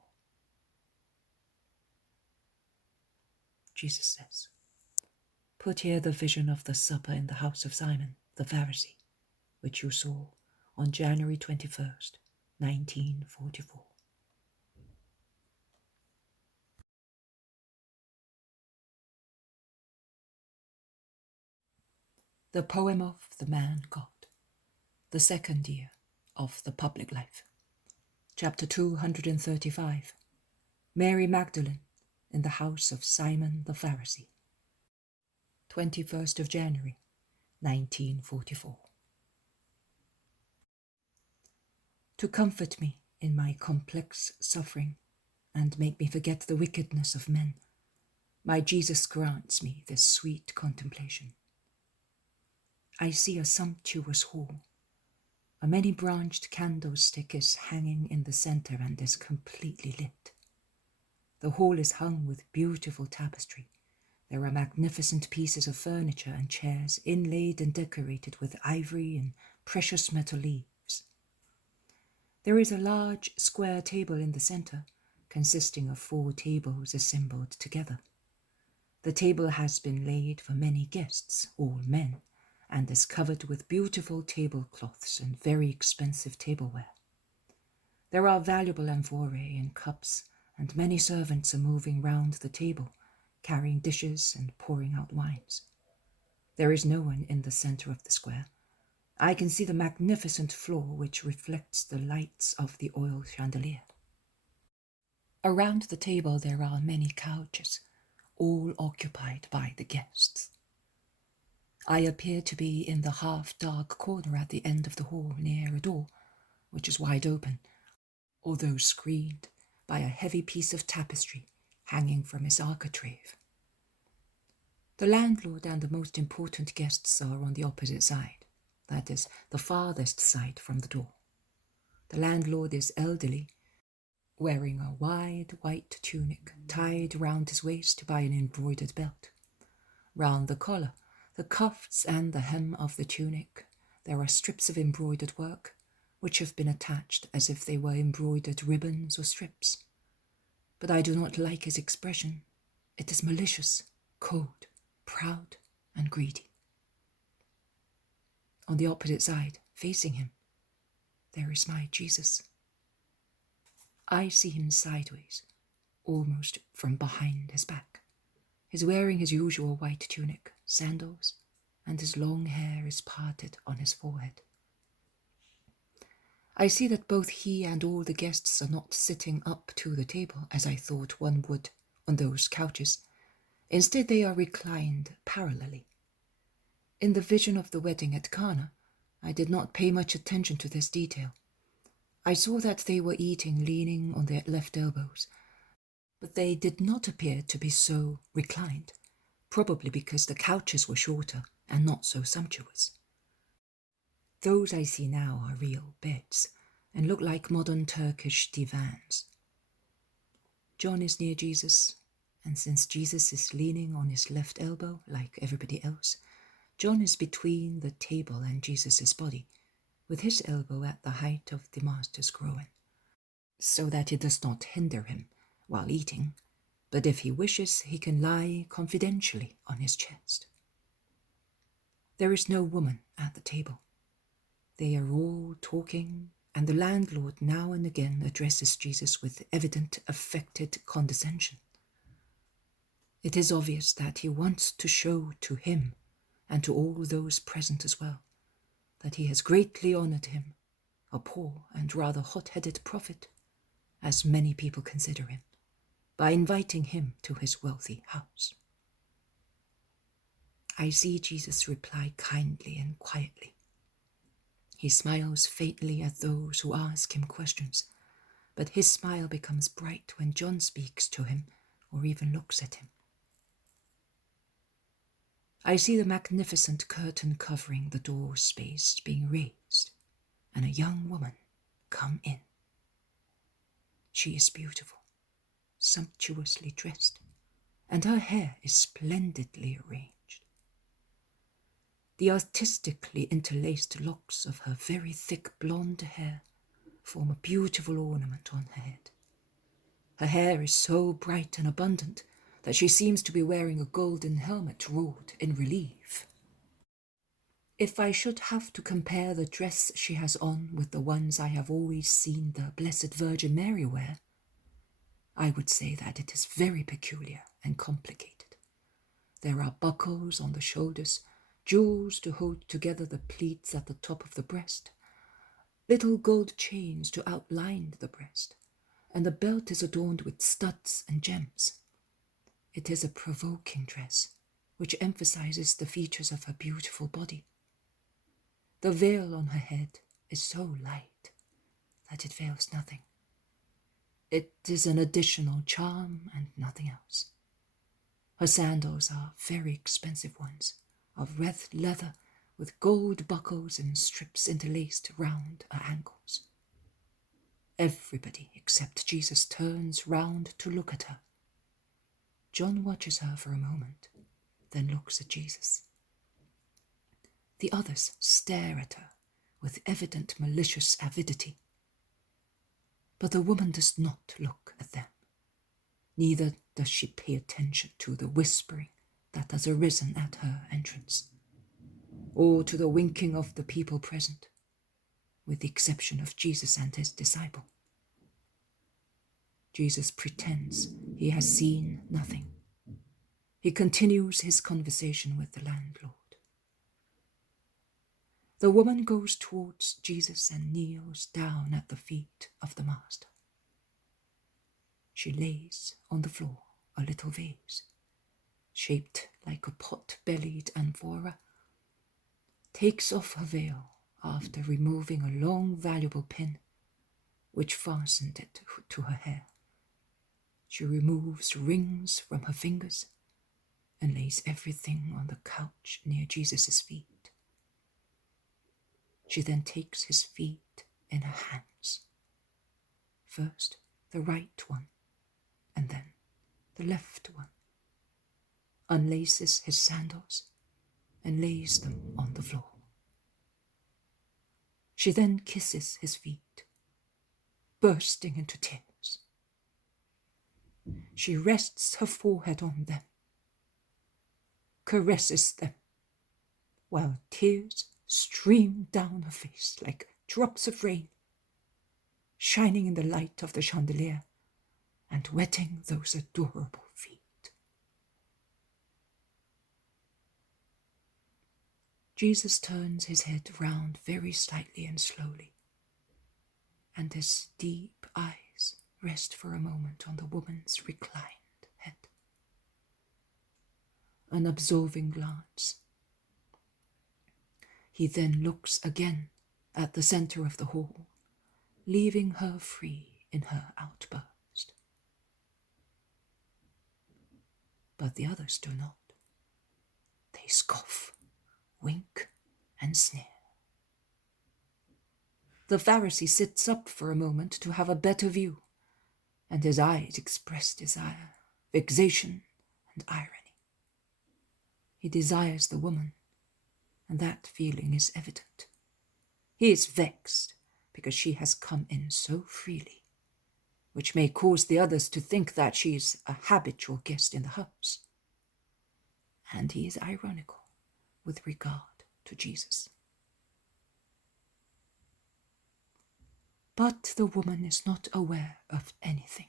Jesus says, put here the vision of the supper in the house of Simon, the Pharisee, which you saw on January 21st, 1944. The poem of the man God, the 2nd year of the public life. Chapter 235, Mary Magdalene in the house of Simon the Pharisee. 21st of January, 1944. To comfort me in my complex suffering and make me forget the wickedness of men, my Jesus grants me this sweet contemplation. I see a sumptuous hall. A many-branched candlestick is hanging in the center and is completely lit. The hall is hung with beautiful tapestry. There are magnificent pieces of furniture and chairs inlaid and decorated with ivory and precious metal leaves. There is a large square table in the center, consisting of 4 tables assembled together. The table has been laid for many guests, all men, and is covered with beautiful tablecloths and very expensive tableware. There are valuable amphorae and cups, and many servants are moving round the table, carrying dishes and pouring out wines. There is no one in the center of the square. I can see the magnificent floor which reflects the lights of the oil chandelier. Around the table there are many couches, all occupied by the guests. I appear to be in the half-dark corner at the end of the hall near a door, which is wide open, although screened by a heavy piece of tapestry hanging from its architrave. The landlord and the most important guests are on the opposite side, that is, the farthest side from the door. The landlord is elderly, wearing a wide white tunic tied round his waist by an embroidered belt. Round the collar, the cuffs and the hem of the tunic, there are strips of embroidered work, which have been attached as if they were embroidered ribbons or strips. But I do not like his expression. It is malicious, cold, proud, and greedy. On the opposite side, facing him, there is my Jesus. I see him sideways, almost from behind his back. He is wearing his usual white tunic, sandals, and his long hair is parted on his forehead. I see that both he and all the guests are not sitting up to the table, as I thought one would on those couches. Instead, they are reclined parallelly. In the vision of the wedding at Cana, I did not pay much attention to this detail. I saw that they were eating leaning on their left elbows, but they did not appear to be so reclined, probably because the couches were shorter and not so sumptuous. Those I see now are real beds, and look like modern Turkish divans. John is near Jesus, and since Jesus is leaning on his left elbow like everybody else, John is between the table and Jesus' body, with his elbow at the height of the Master's groin, so that it does not hinder him while eating, but if he wishes, he can lie confidentially on his chest. There is no woman at the table. They are all talking and the landlord now and again addresses Jesus with evident affected condescension. It is obvious that he wants to show to him, and to all those present as well, that he has greatly honoured him, a poor and rather hot-headed prophet, as many people consider him, by inviting him to his wealthy house. I see Jesus reply kindly and quietly. He smiles faintly at those who ask him questions, but his smile becomes bright when John speaks to him or even looks at him. I see the magnificent curtain covering the door space being raised, and a young woman come in. She is beautiful, sumptuously dressed, and her hair is splendidly arranged. The artistically interlaced locks of her very thick blonde hair form a beautiful ornament on her head. Her hair is so bright and abundant that she seems to be wearing a golden helmet wrought in relief. If I should have to compare the dress she has on with the ones I have always seen the Blessed Virgin Mary wear, I would say that it is very peculiar and complicated. There are buckles on the shoulders, jewels to hold together the pleats at the top of the breast, little gold chains to outline the breast, and the belt is adorned with studs and gems. It is a provoking dress, which emphasizes the features of her beautiful body. The veil on her head is so light that it veils nothing. It is an additional charm and nothing else. Her sandals are very expensive ones, of red leather with gold buckles and strips interlaced round her ankles. Everybody except Jesus turns round to look at her. John watches her for a moment, then looks at Jesus. The others stare at her with evident malicious avidity. But the woman does not look at them. Neither does she pay attention to the whispering that has arisen at her entrance, or to the winking of the people present, with the exception of Jesus and his disciple. Jesus pretends he has seen nothing. He continues his conversation with the landlord. The woman goes towards Jesus and kneels down at the feet of the Master. She lays on the floor a little vase, shaped like a pot-bellied amphora, takes off her veil after removing a long valuable pin, which fastened it to her hair. She removes rings from her fingers and lays everything on the couch near Jesus' feet. She then takes his feet in her hands, first the right one and then the left one, unlaces his sandals and lays them on the floor. She then kisses his feet, bursting into tears. She rests her forehead on them, caresses them, while tears stream down her face like drops of rain, shining in the light of the chandelier and wetting those adorable feet. Jesus turns his head round very slightly and slowly, and his deep eyes rest for a moment on the woman's reclined head. An absorbing glance. He then looks again at the center of the hall, leaving her free in her outburst. But the others do not. They scoff, wink, and sneer. The Pharisee sits up for a moment to have a better view, and his eyes express desire, vexation, and irony. He desires the woman, and that feeling is evident. He is vexed because she has come in so freely, which may cause the others to think that she is a habitual guest in the house. And he is ironical with regard to Jesus. But the woman is not aware of anything.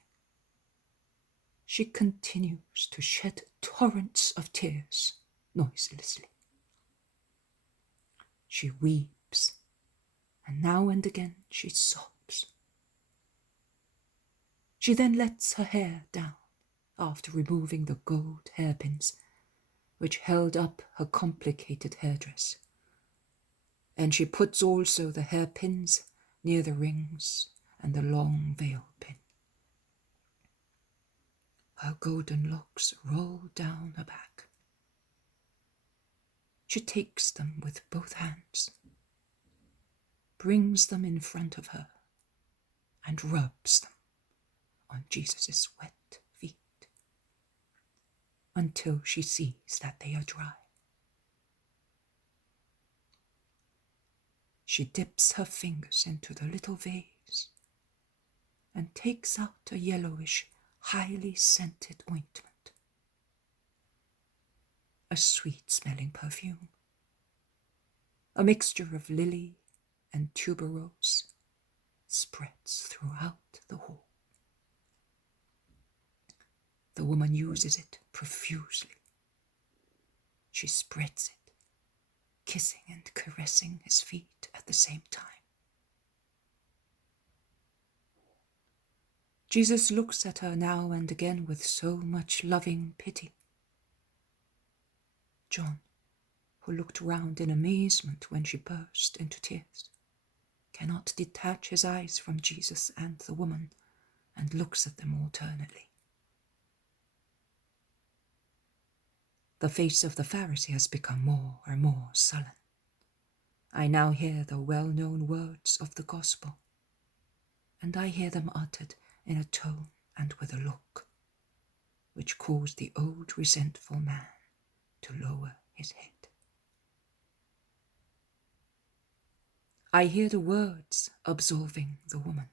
She continues to shed torrents of tears noiselessly. She weeps, and now and again she sobs. She then lets her hair down after removing the gold hairpins which held up her complicated hairdress, and she puts also the hairpins near the rings and the long veil pin. Her golden locks roll down her back. She takes them with both hands, brings them in front of her, and rubs them on Jesus' wet feet until she sees that they are dry. She dips her fingers into the little vase and takes out a yellowish, highly scented ointment. A sweet-smelling perfume, a mixture of lily and tuberose, spreads throughout the hall. The woman uses it profusely. She spreads it, kissing and caressing his feet at the same time. Jesus looks at her now and again with so much loving pity. John, who looked round in amazement when she burst into tears, cannot detach his eyes from Jesus and the woman and looks at them alternately. The face of the Pharisee has become more and more sullen. I now hear the well-known words of the gospel, and I hear them uttered in a tone and with a look which caused the old resentful man to lower his head. I hear the words absolving the woman,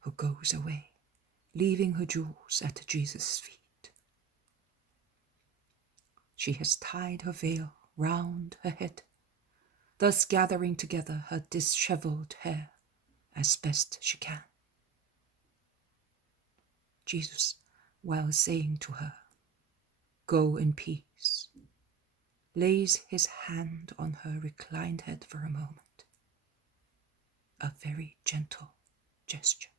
who goes away, leaving her jewels at Jesus' feet. She has tied her veil round her head, thus gathering together her dishevelled hair as best she can. Jesus, while saying to her, "Go in peace," lays his hand on her reclined head for a moment, a very gentle gesture.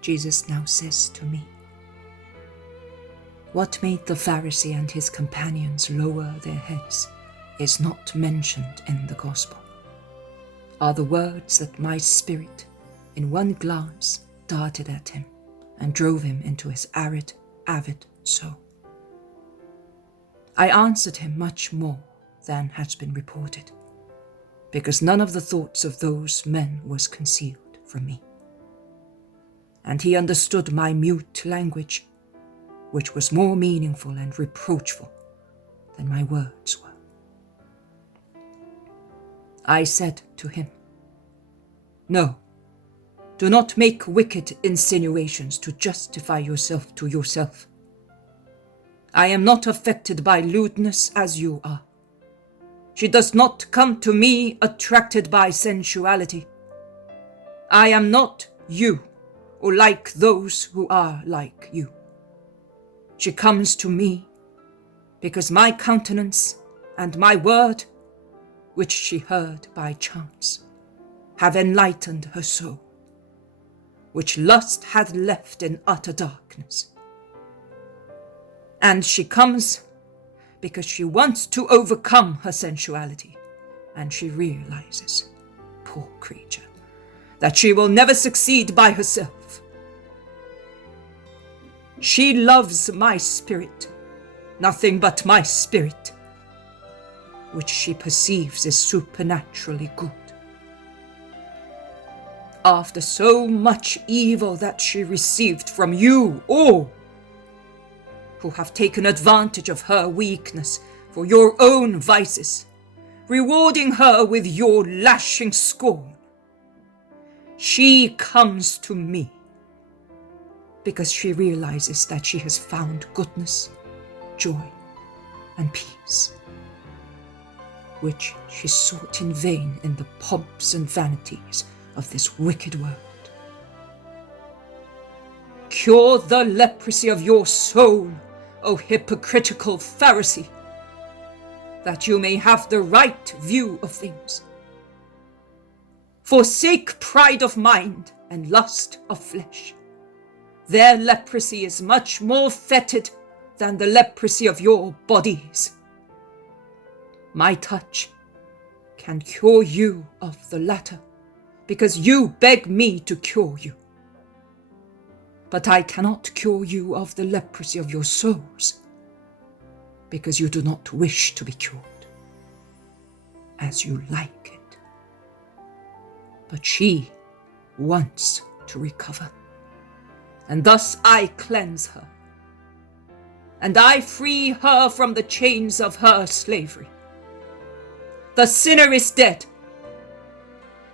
Jesus now says to me, "What made the Pharisee and his companions lower their heads is not mentioned in the Gospel, are the words that my spirit in one glance darted at him and drove him into his arid, avid soul. I answered him much more than has been reported, because none of the thoughts of those men was concealed from me. And he understood my mute language, which was more meaningful and reproachful than my words were. I said to him, 'No, do not make wicked insinuations to justify yourself to yourself. I am not affected by lewdness as you are. She does not come to me attracted by sensuality. I am not you, or like those who are like you. She comes to me because my countenance and my word, which she heard by chance, have enlightened her soul, which lust had left in utter darkness. And she comes because she wants to overcome her sensuality, and she realizes, poor creature, that she will never succeed by herself. She loves my spirit, nothing but my spirit, which she perceives is supernaturally good. After so much evil that she received from you all, who have taken advantage of her weakness for your own vices, rewarding her with your lashing scorn, she comes to me because she realizes that she has found goodness, joy and peace, which she sought in vain in the pomps and vanities of this wicked world. Cure the leprosy of your soul, O hypocritical Pharisee, that you may have the right view of things. Forsake pride of mind and lust of flesh. Their leprosy is much more fetid than the leprosy of your bodies. My touch can cure you of the latter, because you beg me to cure you. But I cannot cure you of the leprosy of your souls, because you do not wish to be cured, as you like it. But she wants to recover, and thus I cleanse her, and I free her from the chains of her slavery. The sinner is dead.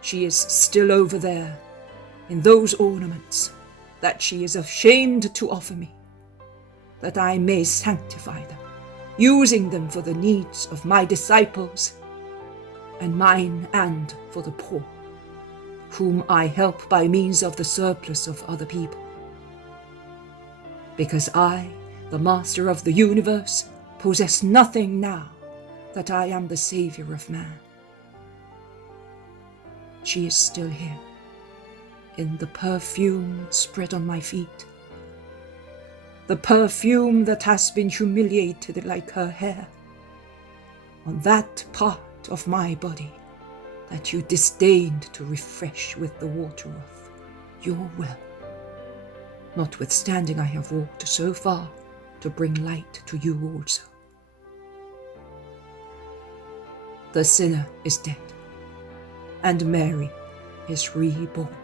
She is still over there, in those ornaments that she is ashamed to offer me, that I may sanctify them, using them for the needs of my disciples and mine, and for the poor, whom I help by means of the surplus of other people. Because I, the master of the universe, possess nothing now that I am the Saviour of man. She is still here, in the perfume spread on my feet, the perfume that has been humiliated like her hair, on that part of my body that you disdained to refresh with the water of your well, notwithstanding I have walked so far to bring light to you also. The sinner is dead, and Mary is reborn,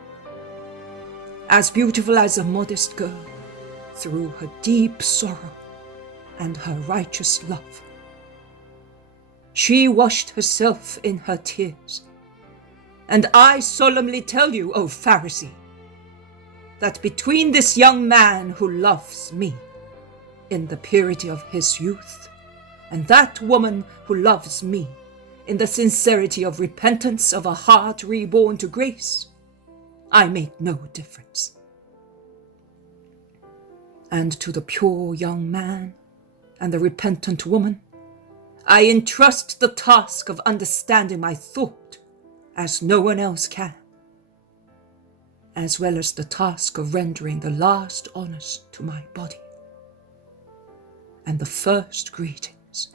as beautiful as a modest girl, through her deep sorrow and her righteous love. She washed herself in her tears, and I solemnly tell you, O Pharisee, that between this young man who loves me in the purity of his youth, and that woman who loves me in the sincerity of repentance of a heart reborn to grace, I make no difference. And to the pure young man and the repentant woman, I entrust the task of understanding my thought as no one else can, as well as the task of rendering the last honours to my body and the first greetings.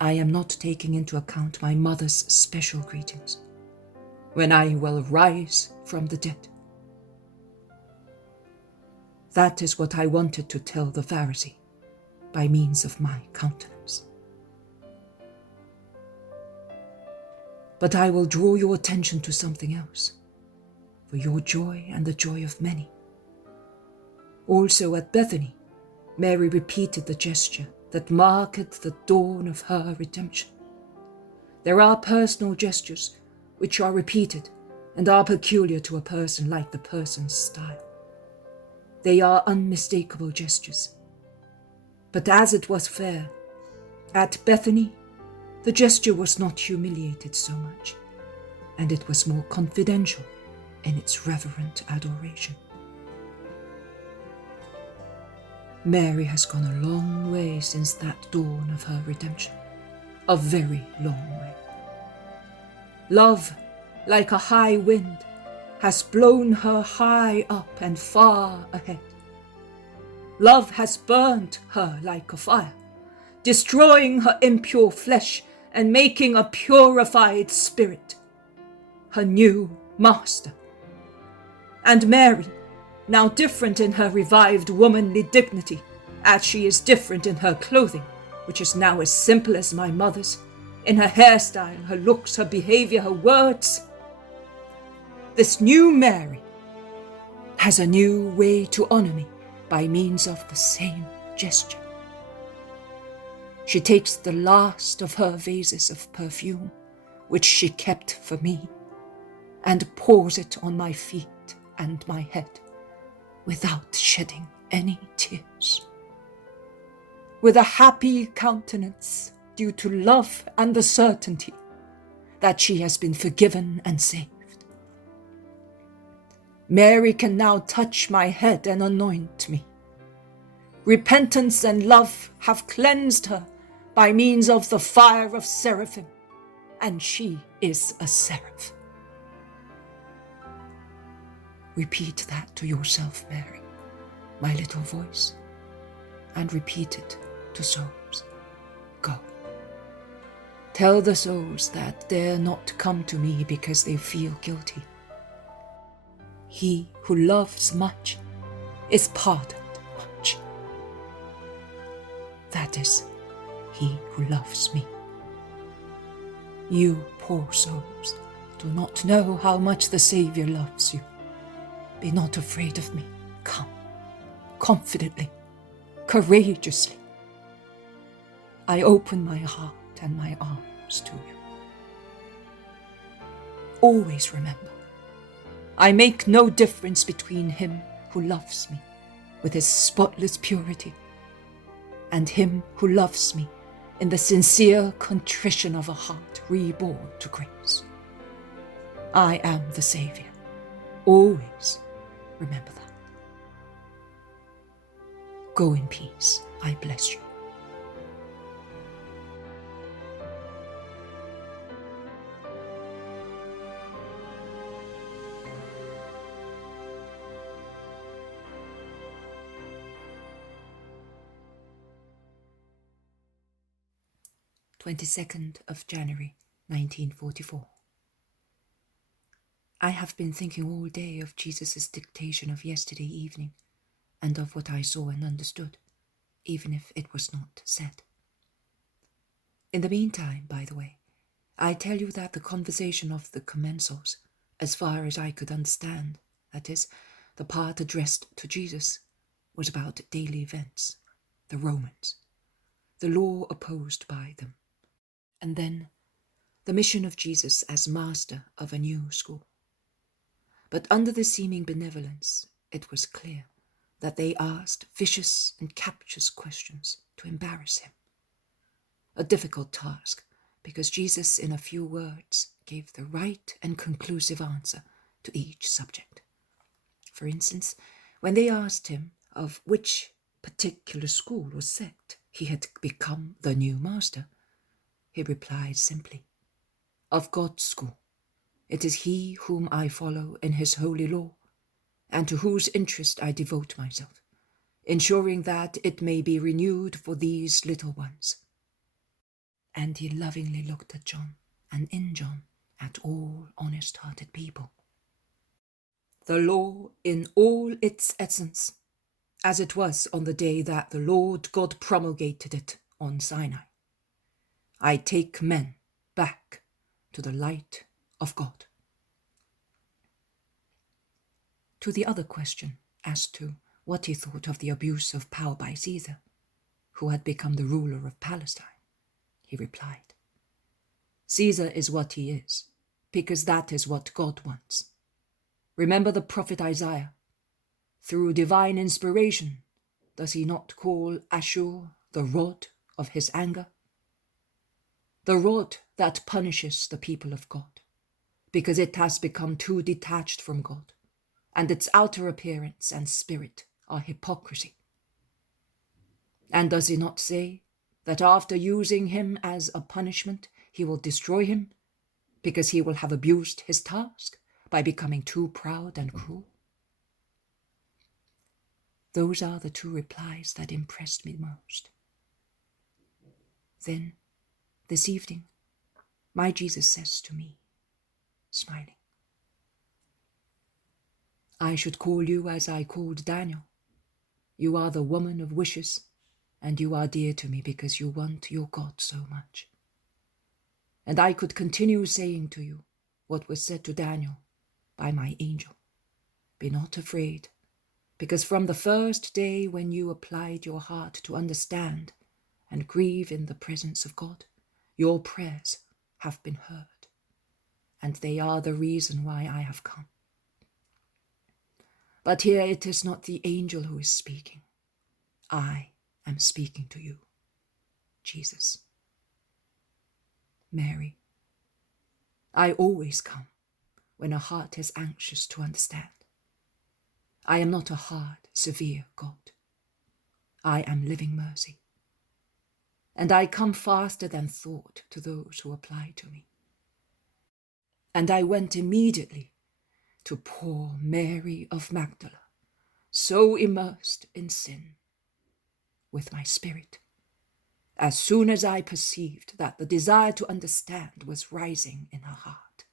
I am not taking into account my mother's special greetings, when I will rise from the dead. That is what I wanted to tell the Pharisee by means of my countenance. But I will draw your attention to something else, for your joy and the joy of many. Also at Bethany, Mary repeated the gesture that marked the dawn of her redemption. There are personal gestures which are repeated and are peculiar to a person like the person's style. They are unmistakable gestures. But as it was fair, at Bethany, the gesture was not humiliated so much, and it was more confidential in its reverent adoration. Mary has gone a long way since that dawn of her redemption, a very long way. Love, like a high wind, has blown her high up and far ahead. Love has burnt her like a fire, destroying her impure flesh and making a purified spirit, her new master. And Mary, now different in her revived womanly dignity, as she is different in her clothing, which is now as simple as my mother's, in her hairstyle, her looks, her behavior, her words. This new Mary has a new way to honor me by means of the same gesture. She takes the last of her vases of perfume, which she kept for me, and pours it on my feet and my head, without shedding any tears. with a happy countenance due to love and the certainty that she has been forgiven and saved. Mary can now touch my head and anoint me. Repentance and love have cleansed her by means of the fire of seraphim, and she is a seraph. Repeat that to yourself, Mary, my little voice, and repeat it to souls. Go. Tell the souls that dare not come to me because they feel guilty. He who loves much is pardoned much. That is, he who loves me. You poor souls do not know how much the Saviour loves you. Be not afraid of me. Come, confidently, courageously. I open my heart and my arms to you. Always remember, I make no difference between him who loves me with his spotless purity and him who loves me in the sincere contrition of a heart reborn to grace. I am the Saviour. Always remember that. Go in peace. I bless you. January 22nd, 1944. I have been thinking all day of Jesus' dictation of yesterday evening and of what I saw and understood, even if it was not said. In the meantime, by the way, I tell you that the conversation of the commensals, as far as I could understand, that is, the part addressed to Jesus, was about daily events, the Romans, the law opposed by them, and then the mission of Jesus as master of a new school. But under the seeming benevolence, it was clear that they asked vicious and captious questions to embarrass him. A difficult task, because Jesus in a few words gave the right and conclusive answer to each subject. For instance, when they asked him of which particular school or sect he had become the new master, he replied simply, "Of God's school. It is he whom I follow in his holy law, and to whose interest I devote myself, ensuring that it may be renewed for these little ones." And he lovingly looked at John, and in John, at all honest-hearted people. The law in all its essence, as it was on the day that the Lord God promulgated it on Sinai. I take men back to the light of God. To the other question as to what he thought of the abuse of power by Caesar, who had become the ruler of Palestine, he replied, "Caesar is what he is, because that is what God wants. Remember the prophet Isaiah. Through divine inspiration, does he not call Ashur the rod of his anger? The rod that punishes the people of God, because it has become too detached from God, and its outer appearance and spirit are hypocrisy. And does he not say that after using him as a punishment, he will destroy him, because he will have abused his task by becoming too proud and cruel?" Those are the two replies that impressed me most. Then, this evening, my Jesus says to me, smiling, "I should call you as I called Daniel. You are the woman of wishes, and you are dear to me because you want your God so much. And I could continue saying to you what was said to Daniel by my angel. Be not afraid, because from the first day when you applied your heart to understand and grieve in the presence of God, your prayers have been heard, and they are the reason why I have come. But here it is not the angel who is speaking. I am speaking to you, Jesus. Mary, I always come when a heart is anxious to understand. I am not a hard, severe God. I am living mercy. And I come faster than thought to those who apply to me. And I went immediately to poor Mary of Magdala, so immersed in sin, with my spirit, as soon as I perceived that the desire to understand was rising in her heart.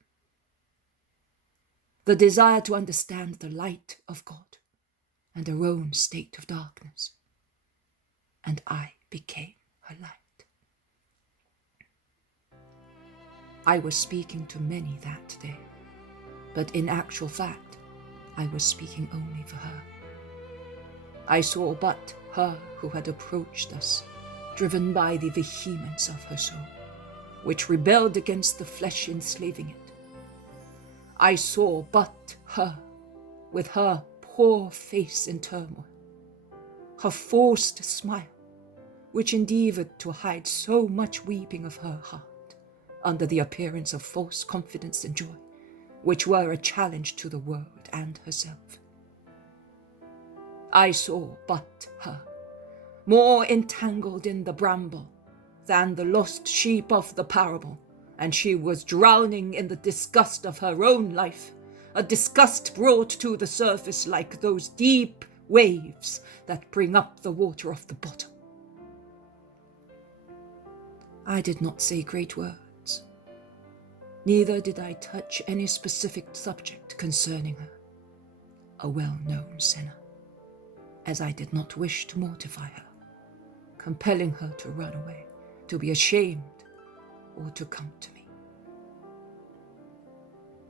The desire to understand the light of God and her own state of darkness. And I became her light. I was speaking to many that day, but in actual fact, I was speaking only for her. I saw but her who had approached us, driven by the vehemence of her soul, which rebelled against the flesh enslaving it. I saw but her, with her poor face in turmoil, her forced smile, which endeavored to hide so much weeping of her heart, under the appearance of false confidence and joy, which were a challenge to the world and herself. I saw but her, more entangled in the bramble than the lost sheep of the parable, and she was drowning in the disgust of her own life, a disgust brought to the surface like those deep waves that bring up the water of the bottom. I did not say great words. Neither did I touch any specific subject concerning her, a well-known sinner, as I did not wish to mortify her, compelling her to run away, to be ashamed, or to come to me.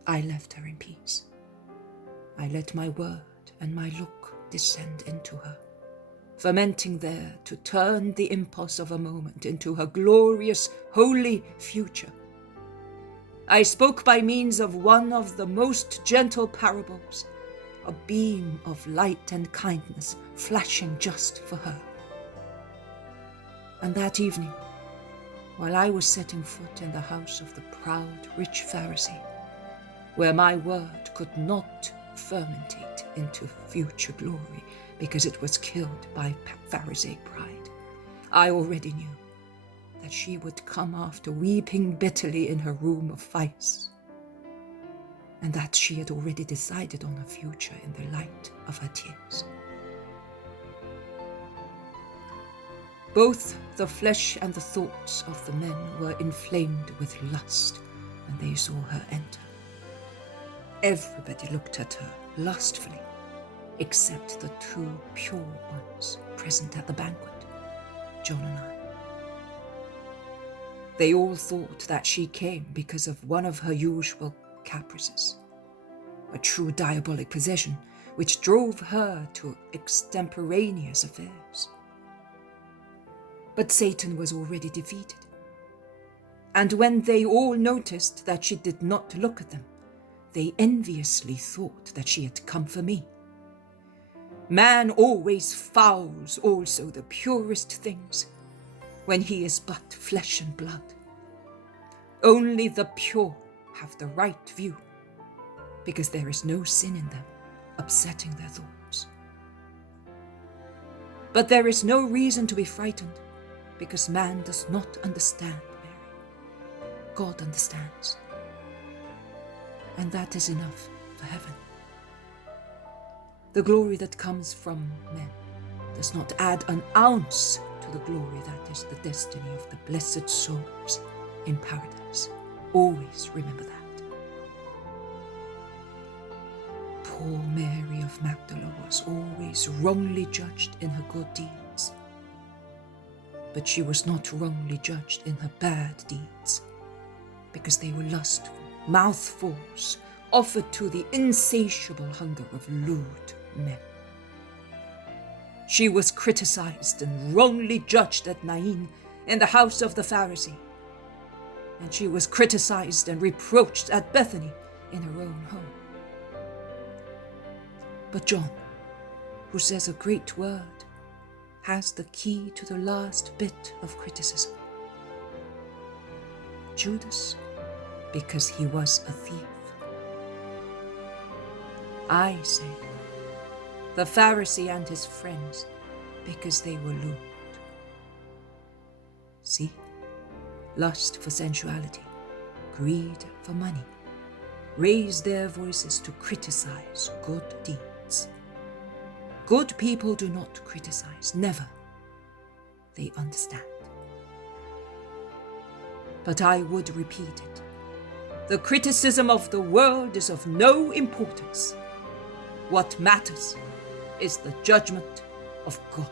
I left her in peace. I let my word and my look descend into her, fermenting there to turn the impulse of a moment into her glorious, holy future. I spoke by means of one of the most gentle parables, a beam of light and kindness flashing just for her. And that evening, while I was setting foot in the house of the proud, rich Pharisee, where my word could not fermentate into future glory because it was killed by Pharisee pride, I already knew that she would come after weeping bitterly in her room of vice, and that she had already decided on her future in the light of her tears. Both the flesh and the thoughts of the men were inflamed with lust when they saw her enter. Everybody looked at her lustfully, except the two pure ones present at the banquet, John and I. They all thought that she came because of one of her usual caprices, a true diabolic possession which drove her to extemporaneous affairs. But Satan was already defeated, and when they all noticed that she did not look at them, they enviously thought that she had come for me. Man always fouls also the purest things, when he is but flesh and blood. Only the pure have the right view, because there is no sin in them, upsetting their thoughts. But there is no reason to be frightened, because man does not understand Mary. God understands. And that is enough for heaven. The glory that comes from men does not add an ounce to the glory that is the destiny of the blessed souls in paradise. Always remember that. Poor Mary of Magdala was always wrongly judged in her good deeds. But she was not wrongly judged in her bad deeds, because they were lustful mouthfuls offered to the insatiable hunger of lewd men. She was criticized and wrongly judged at Nain in the house of the Pharisee, and she was criticized and reproached at Bethany in her own home. But John, who says a great word, has the key to the last bit of criticism. Judas, because he was a thief. I say, the Pharisee and his friends, because they were lured. See, lust for sensuality, greed for money, raise their voices to criticize good deeds. Good people do not criticize, never. They understand. But I would repeat it. The criticism of the world is of no importance. What matters is the judgment of God.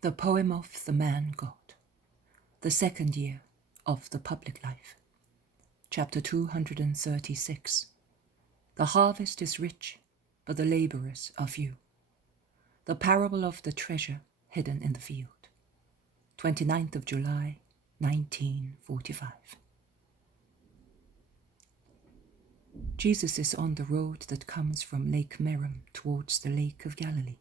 The poem of the man God, the second year of the public life. Chapter 236. The harvest is rich, but the labourers are few. The parable of the treasure hidden in the field. 29th of July, 1945. Jesus is on the road that comes from Lake Merom towards the Lake of Galilee.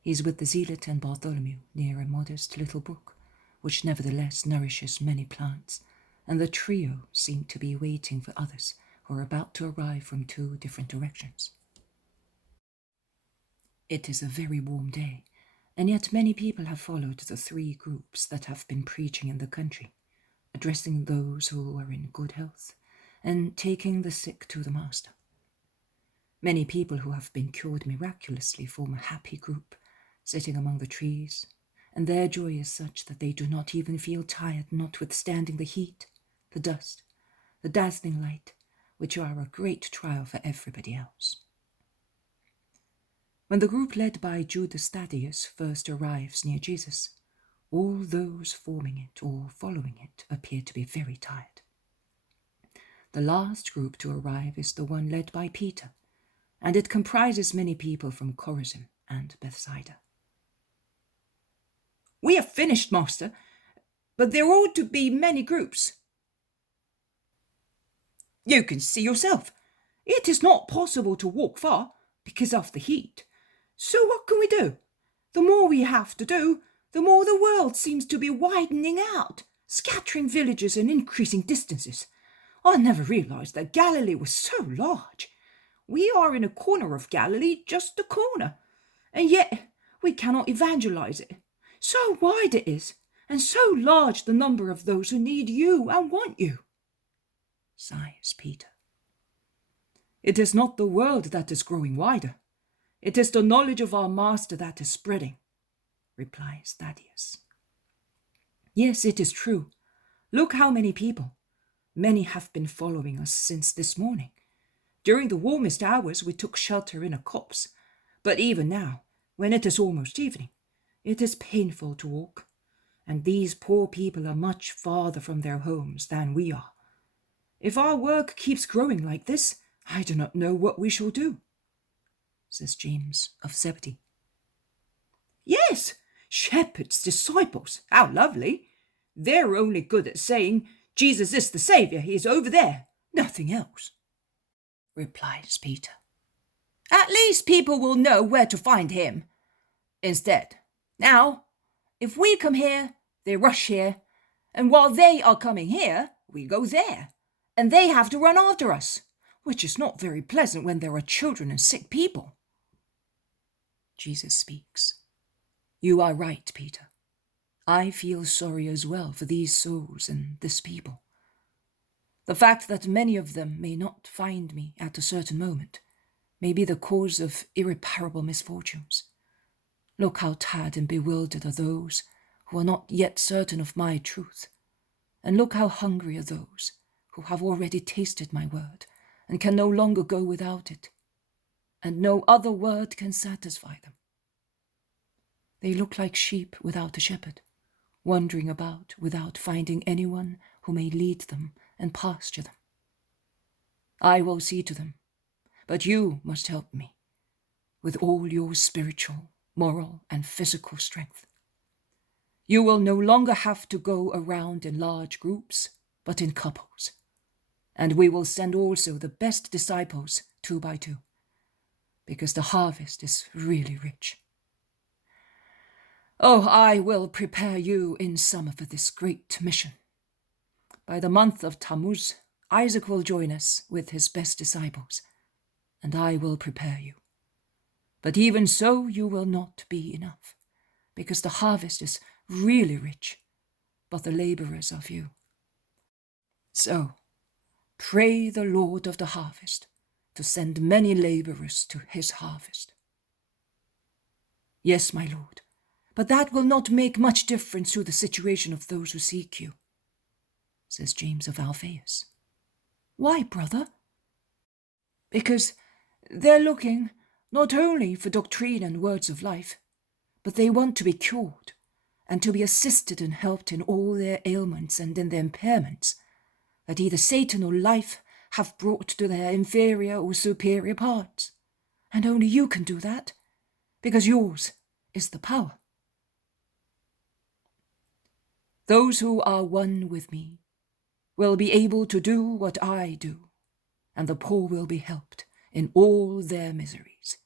He is with the zealot and Bartholomew near a modest little brook, which nevertheless nourishes many plants, and the trio seem to be waiting for others who are about to arrive from two different directions. It is a very warm day, and yet many people have followed the three groups that have been preaching in the country, addressing those who are in good health, and taking the sick to the Master. Many people who have been cured miraculously form a happy group, sitting among the trees, and their joy is such that they do not even feel tired, notwithstanding the heat, the dust, the dazzling light, which are a great trial for everybody else. When the group led by Judas Thaddeus first arrives near Jesus, all those forming it or following it appear to be very tired. The last group to arrive is the one led by Peter, and it comprises many people from Chorazin and Bethsaida. "We have finished, Master, but there ought to be many groups." "You can see yourself. It is not possible to walk far because of the heat. So what can we do? The more we have to do, the more the world seems to be widening out, scattering villages and increasing distances. I never realized that Galilee was so large. We are in a corner of Galilee, just a corner, and yet we cannot evangelize it. So wide it is, and so large the number of those who need you and want you," sighs Peter. "It is not the world that is growing wider. It is the knowledge of our Master that is spreading," replies Thaddeus. "Yes, it is true. Look how many people. Many have been following us since this morning. During the warmest hours we took shelter in a copse, but even now, when it is almost evening, it is painful to walk, and these poor people are much farther from their homes than we are. If our work keeps growing like this, I do not know what we shall do," says James of Zebedee. "Yes, shepherds' disciples, how lovely. They're only good at saying, 'Jesus is the Saviour, he is over there,' nothing else," replies Peter. "At least people will know where to find him. Instead, now, if we come here, they rush here, and while they are coming here, we go there, and they have to run after us, which is not very pleasant when there are children and sick people." Jesus speaks. "You are right, Peter. I feel sorry as well for these souls and this people. The fact that many of them may not find me at a certain moment may be the cause of irreparable misfortunes. Look how tired and bewildered are those who are not yet certain of my truth, and look how hungry are those who have already tasted my word and can no longer go without it, and no other word can satisfy them. They look like sheep without a shepherd, wandering about without finding anyone who may lead them and pasture them. I will see to them, but you must help me with all your spiritual, moral, and physical strength. You will no longer have to go around in large groups, but in couples. And we will send also the best disciples 2 by 2, because the harvest is really rich. Oh, I will prepare you in summer for this great mission. By the month of Tammuz, Isaac will join us with his best disciples, and I will prepare you. But even so, you will not be enough, because the harvest is really rich, but the labourers are few. So, pray the Lord of the harvest to send many labourers to his harvest. Yes, my Lord, but that will not make much difference to the situation of those who seek you, says James of Alphaeus. Why, brother? Because they're looking not only for doctrine and words of life, but they want to be cured and to be assisted and helped in all their ailments and in their impairments, that either Satan or life have brought to their inferior or superior parts. And only you can do that, because yours is the power. Those who are one with me will be able to do what I do, and the poor will be helped in all their miseries.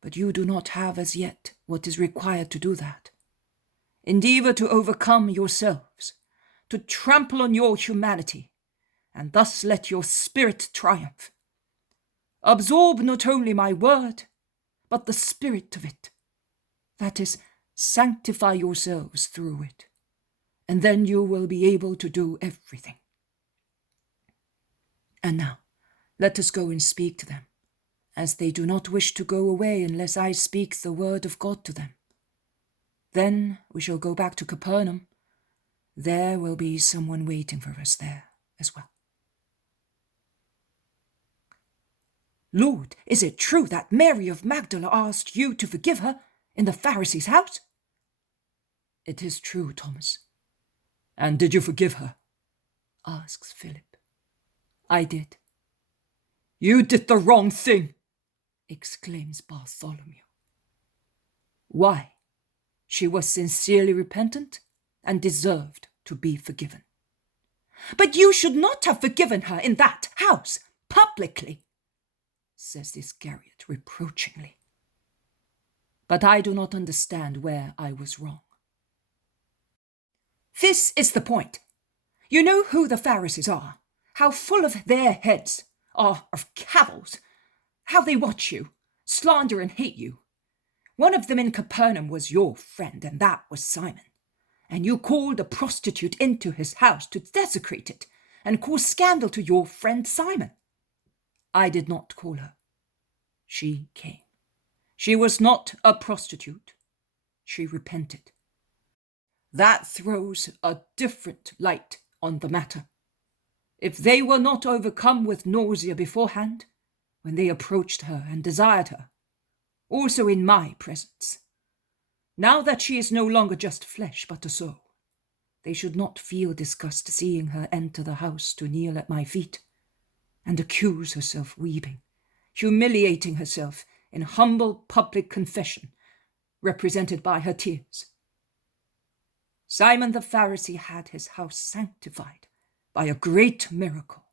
But you do not have as yet what is required to do that. Endeavour to overcome yourselves, to trample on your humanity, and thus let your spirit triumph. Absorb not only my word, but the spirit of it. That is, sanctify yourselves through it, and then you will be able to do everything. And now, let us go and speak to them, as they do not wish to go away unless I speak the word of God to them. Then we shall go back to Capernaum. There will be someone waiting for us there as well. Lord, is it true that Mary of Magdala asked you to forgive her in the Pharisee's house? It is true, Thomas. And did you forgive her? Asks Philip. I did. You did the wrong thing, exclaims Bartholomew. Why? She was sincerely repentant and deserved to be forgiven. But you should not have forgiven her in that house, publicly, says Iscariot reproachingly. But I do not understand where I was wrong. This is the point. You know who the Pharisees are, how full of their heads are of cavils, how they watch you, slander and hate you. One of them in Capernaum was your friend, and that was Simon. And you called a prostitute into his house to desecrate it and cause scandal to your friend Simon. I did not call her. She came. She was not a prostitute. She repented. That throws a different light on the matter. If they were not overcome with nausea beforehand, when they approached her and desired her, also in my presence, now that she is no longer just flesh but a soul, they should not feel disgust seeing her enter the house to kneel at my feet and accuse herself weeping, humiliating herself in humble public confession, represented by her tears. Simon the Pharisee had his house sanctified by a great miracle,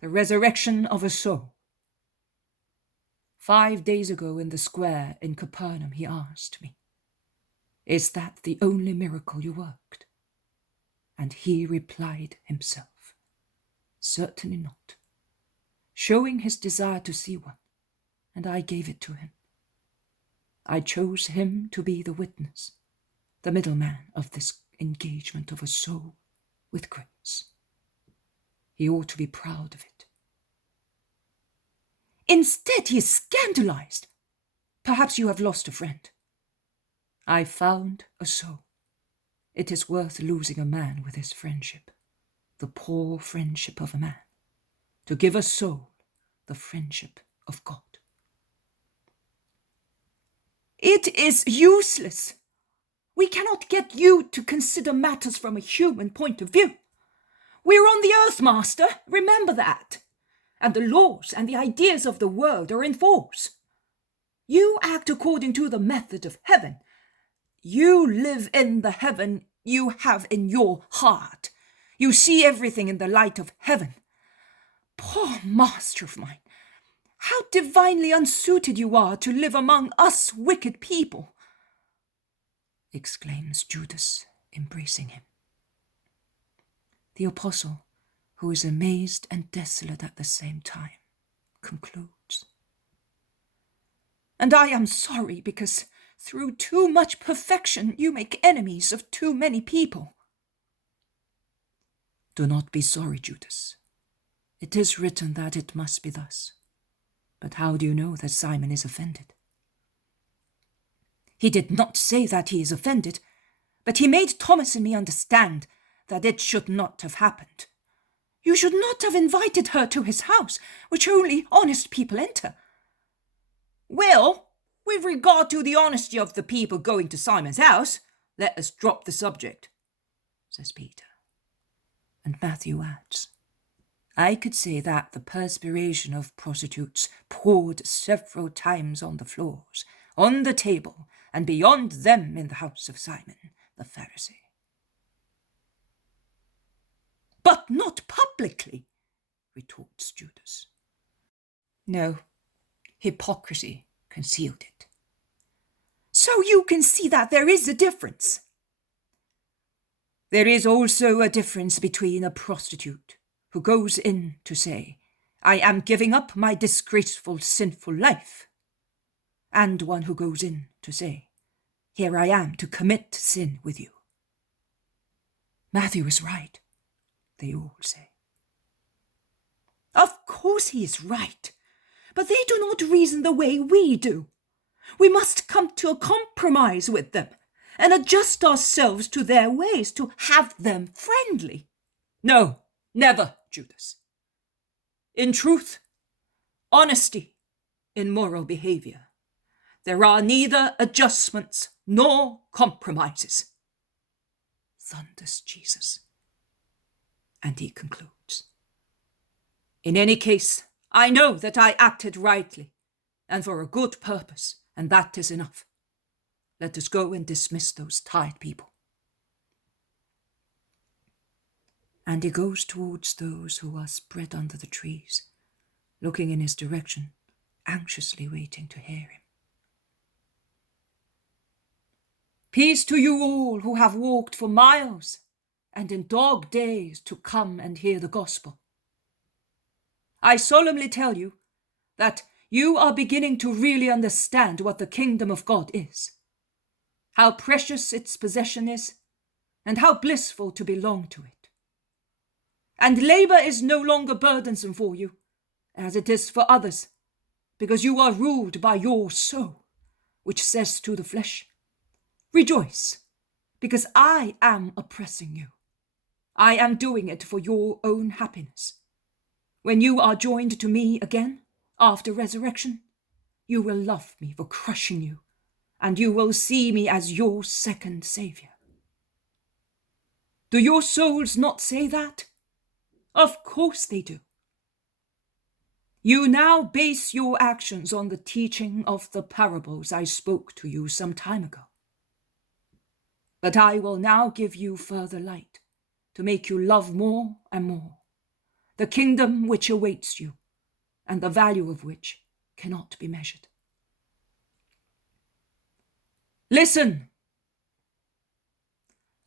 the resurrection of a soul. 5 days ago in the square in Capernaum he asked me, "Is that the only miracle you worked?" And he replied himself, "Certainly not," showing his desire to see one, and I gave it to him. I chose him to be the witness, the middleman of this engagement of a soul with grace. He ought to be proud of it. Instead, he is scandalized. Perhaps you have lost a friend. I found a soul. It is worth losing a man with his friendship, the poor friendship of a man, to give a soul the friendship of God. It is useless. We cannot get you to consider matters from a human point of view. We are on the earth, Master, remember that. And the laws and the ideas of the world are in force. You act according to the method of heaven. You live in the heaven you have in your heart. You see everything in the light of heaven. Poor master of mine, how divinely unsuited you are to live among us wicked people, exclaims Judas, embracing him. The apostle, who is amazed and desolate at the same time, concludes. And I am sorry because through too much perfection you make enemies of too many people. Do not be sorry, Judas. It is written that it must be thus. But how do you know that Simon is offended? He did not say that he is offended, but he made Thomas and me understand that it should not have happened. You should not have invited her to his house, which only honest people enter. Well, with regard to the honesty of the people going to Simon's house, let us drop the subject, says Peter. And Matthew adds, I could say that the perspiration of prostitutes poured several times on the floors, on the table, and beyond them in the house of Simon the Pharisee. But not publicly, retorts Judas. No, hypocrisy concealed it. So you can see that there is a difference. There is also a difference between a prostitute who goes in to say, I am giving up my disgraceful, sinful life, and one who goes in to say, here I am to commit sin with you. Matthew is right, they all say. Of course he is right, but they do not reason the way we do. We must come to a compromise with them and adjust ourselves to their ways to have them friendly. No, never, Judas. In truth, honesty, in moral behavior, there are neither adjustments nor compromises, thunders Jesus. And he concludes, in any case, I know that I acted rightly and for a good purpose, and that is enough. Let us go and dismiss those tired people. And he goes towards those who are spread under the trees, looking in his direction, anxiously waiting to hear him. Peace to you all who have walked for miles and in dog days to come and hear the gospel. I solemnly tell you that you are beginning to really understand what the kingdom of God is, how precious its possession is, and how blissful to belong to it. And labor is no longer burdensome for you, as it is for others, because you are ruled by your soul, which says to the flesh, rejoice, because I am oppressing you. I am doing it for your own happiness. When you are joined to me again, after resurrection, you will love me for crushing you, and you will see me as your second Saviour. Do your souls not say that? Of course they do. You now base your actions on the teaching of the parables I spoke to you some time ago. But I will now give you further light to make you love more and more the kingdom which awaits you, and the value of which cannot be measured. Listen!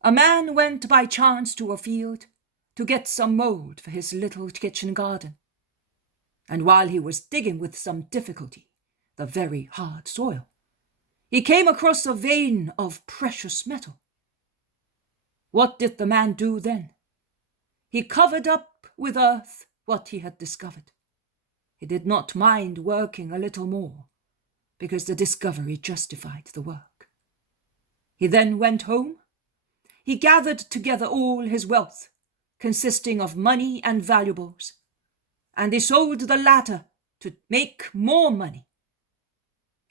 A man went by chance to a field to get some mould for his little kitchen garden, and while he was digging with some difficulty the very hard soil, he came across a vein of precious metal. What did the man do then? He covered up with earth what he had discovered. He did not mind working a little more, because the discovery justified the work. He then went home. He gathered together all his wealth, consisting of money and valuables, and he sold the latter to make more money.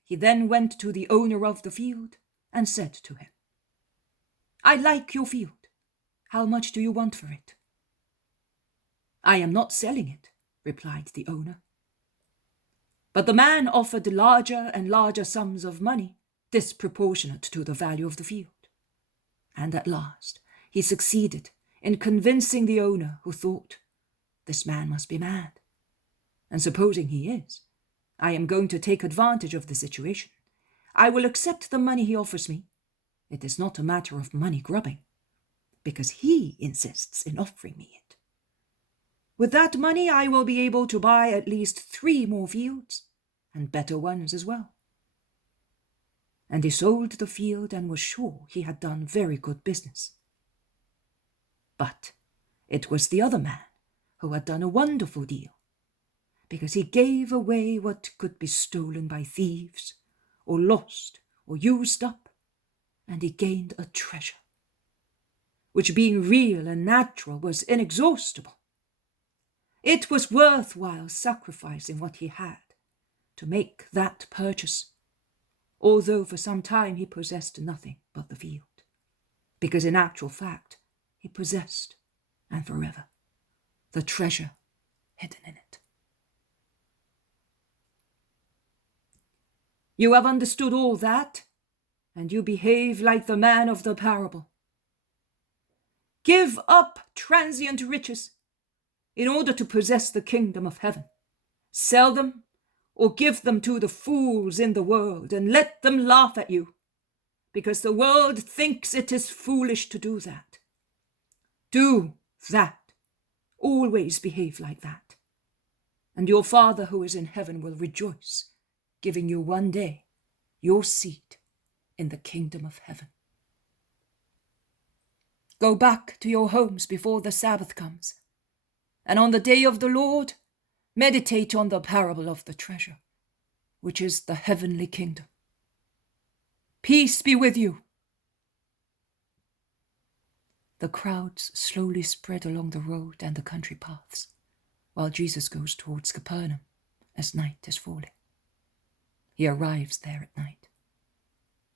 He then went to the owner of the field and said to him, I like your field. How much do you want for it? I am not selling it, replied the owner. But the man offered larger and larger sums of money disproportionate to the value of the field. And at last he succeeded in convincing the owner, who thought, "This man must be mad. And supposing he is, I am going to take advantage of the situation. I will accept the money he offers me. It is not a matter of money grubbing, because he insists in offering me it. With that money I will be able to buy at least 3 more fields, and better ones as well." And he sold the field and was sure he had done very good business. But it was the other man who had done a wonderful deal, because he gave away what could be stolen by thieves, or lost, or used up, and he gained a treasure, which being real and natural was inexhaustible. It was worthwhile sacrificing what he had to make that purchase, although for some time he possessed nothing but the field, because in actual fact he possessed, and forever, the treasure hidden in it. You have understood all that, and you behave like the man of the parable. Give up transient riches in order to possess the kingdom of heaven. Sell them or give them to the fools in the world, and let them laugh at you, because the world thinks it is foolish to do that. Do that. Always behave like that. And your Father who is in heaven will rejoice, giving you one day your seat in the kingdom of heaven. Go back to your homes before the Sabbath comes, and on the day of the Lord, meditate on the parable of the treasure, which is the heavenly kingdom. Peace be with you. The crowds slowly spread along the road and the country paths, while Jesus goes towards Capernaum as night is falling. He arrives there at night.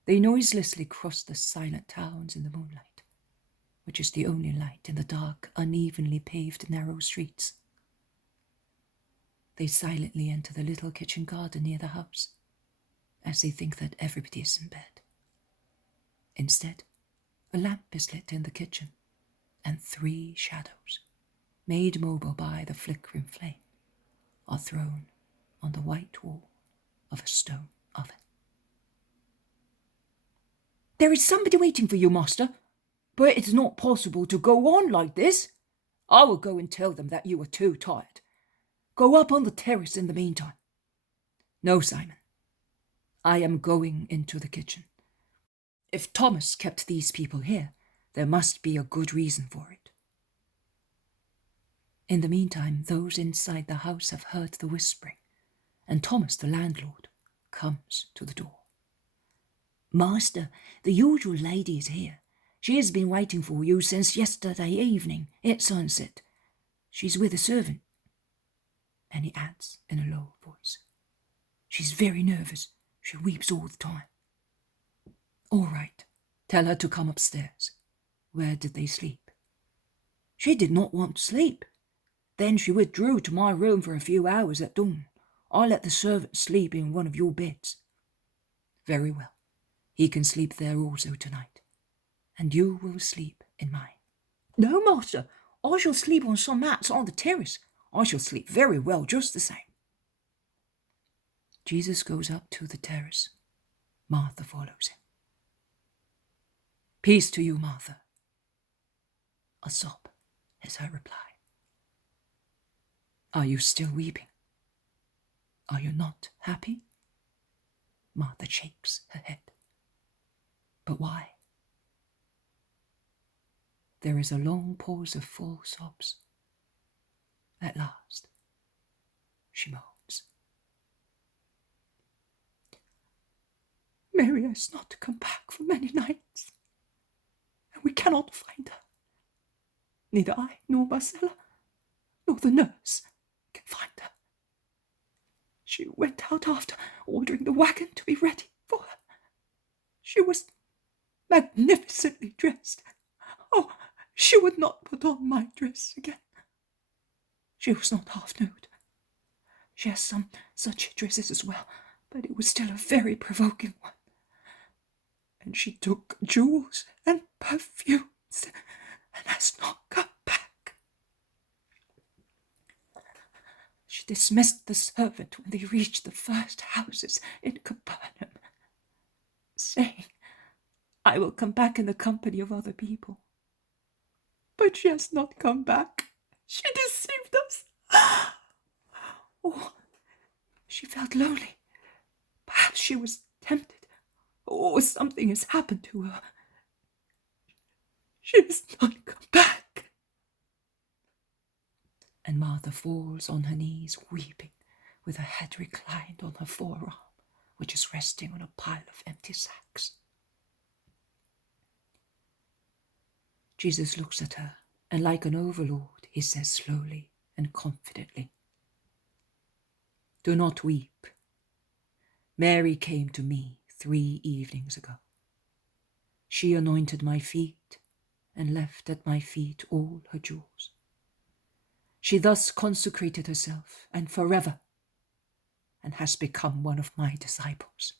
They noiselessly cross the silent towns in the moonlight, which is the only light in the dark, unevenly paved, narrow streets. They silently enter the little kitchen garden near the house, as they think that everybody is in bed. Instead, a lamp is lit in the kitchen, and 3 shadows, made mobile by the flickering flame, are thrown on the white wall of a stone oven. "There is somebody waiting for you, master, but it is not possible to go on like this. I will go and tell them that you are too tired. Go up on the terrace in the meantime." "No, Simon. I am going into the kitchen. If Thomas kept these people here, there must be a good reason for it." In the meantime, those inside the house have heard the whispering, and Thomas, the landlord, comes to the door. "Master, the usual lady is here. She has been waiting for you since yesterday evening at sunset. She's with a servant." And he adds in a low voice, "She's very nervous. She weeps all the time." "All right, tell her to come upstairs." "Where did they sleep?" "She did not want to sleep. Then she withdrew to my room for a few hours at dawn. I let the servant sleep in one of your beds." "Very well. He can sleep there also tonight, and you will sleep in mine." "No, master. I shall sleep on some mats on the terrace. I shall sleep very well just the same." Jesus goes up to the terrace. Martha follows him. "Peace to you, Martha." A sob is her reply. "Are you still weeping? Are you not happy?" Martha shakes her head. "But why?" There is a long pause of full sobs. At last, she moans. "Mary has not come back for many nights, and we cannot find her. Neither I nor Marcella nor the nurse can find her. She went out after ordering the wagon to be ready for her. She was magnificently dressed. Oh, she would not put on my dress again. She was not half nude. She has some such dresses as well, but it was still a very provoking one. and she took jewels and perfumes and has not come back. She dismissed the servant when they reached the first houses in Capernaum, saying, I will come back in the company of other people. But she has not come back. She deceived us. Or she felt lonely. Perhaps she was tempted. Or something has happened to her. She has not come back. And Martha falls on her knees, weeping, with her head reclined on her forearm, which is resting on a pile of empty sacks. Jesus looks at her, and like an overlord, he says slowly and confidently, Do not weep. Mary came to me 3 evenings ago. She anointed my feet and left at my feet all her jewels. She thus consecrated herself and forever, and has become one of my disciples.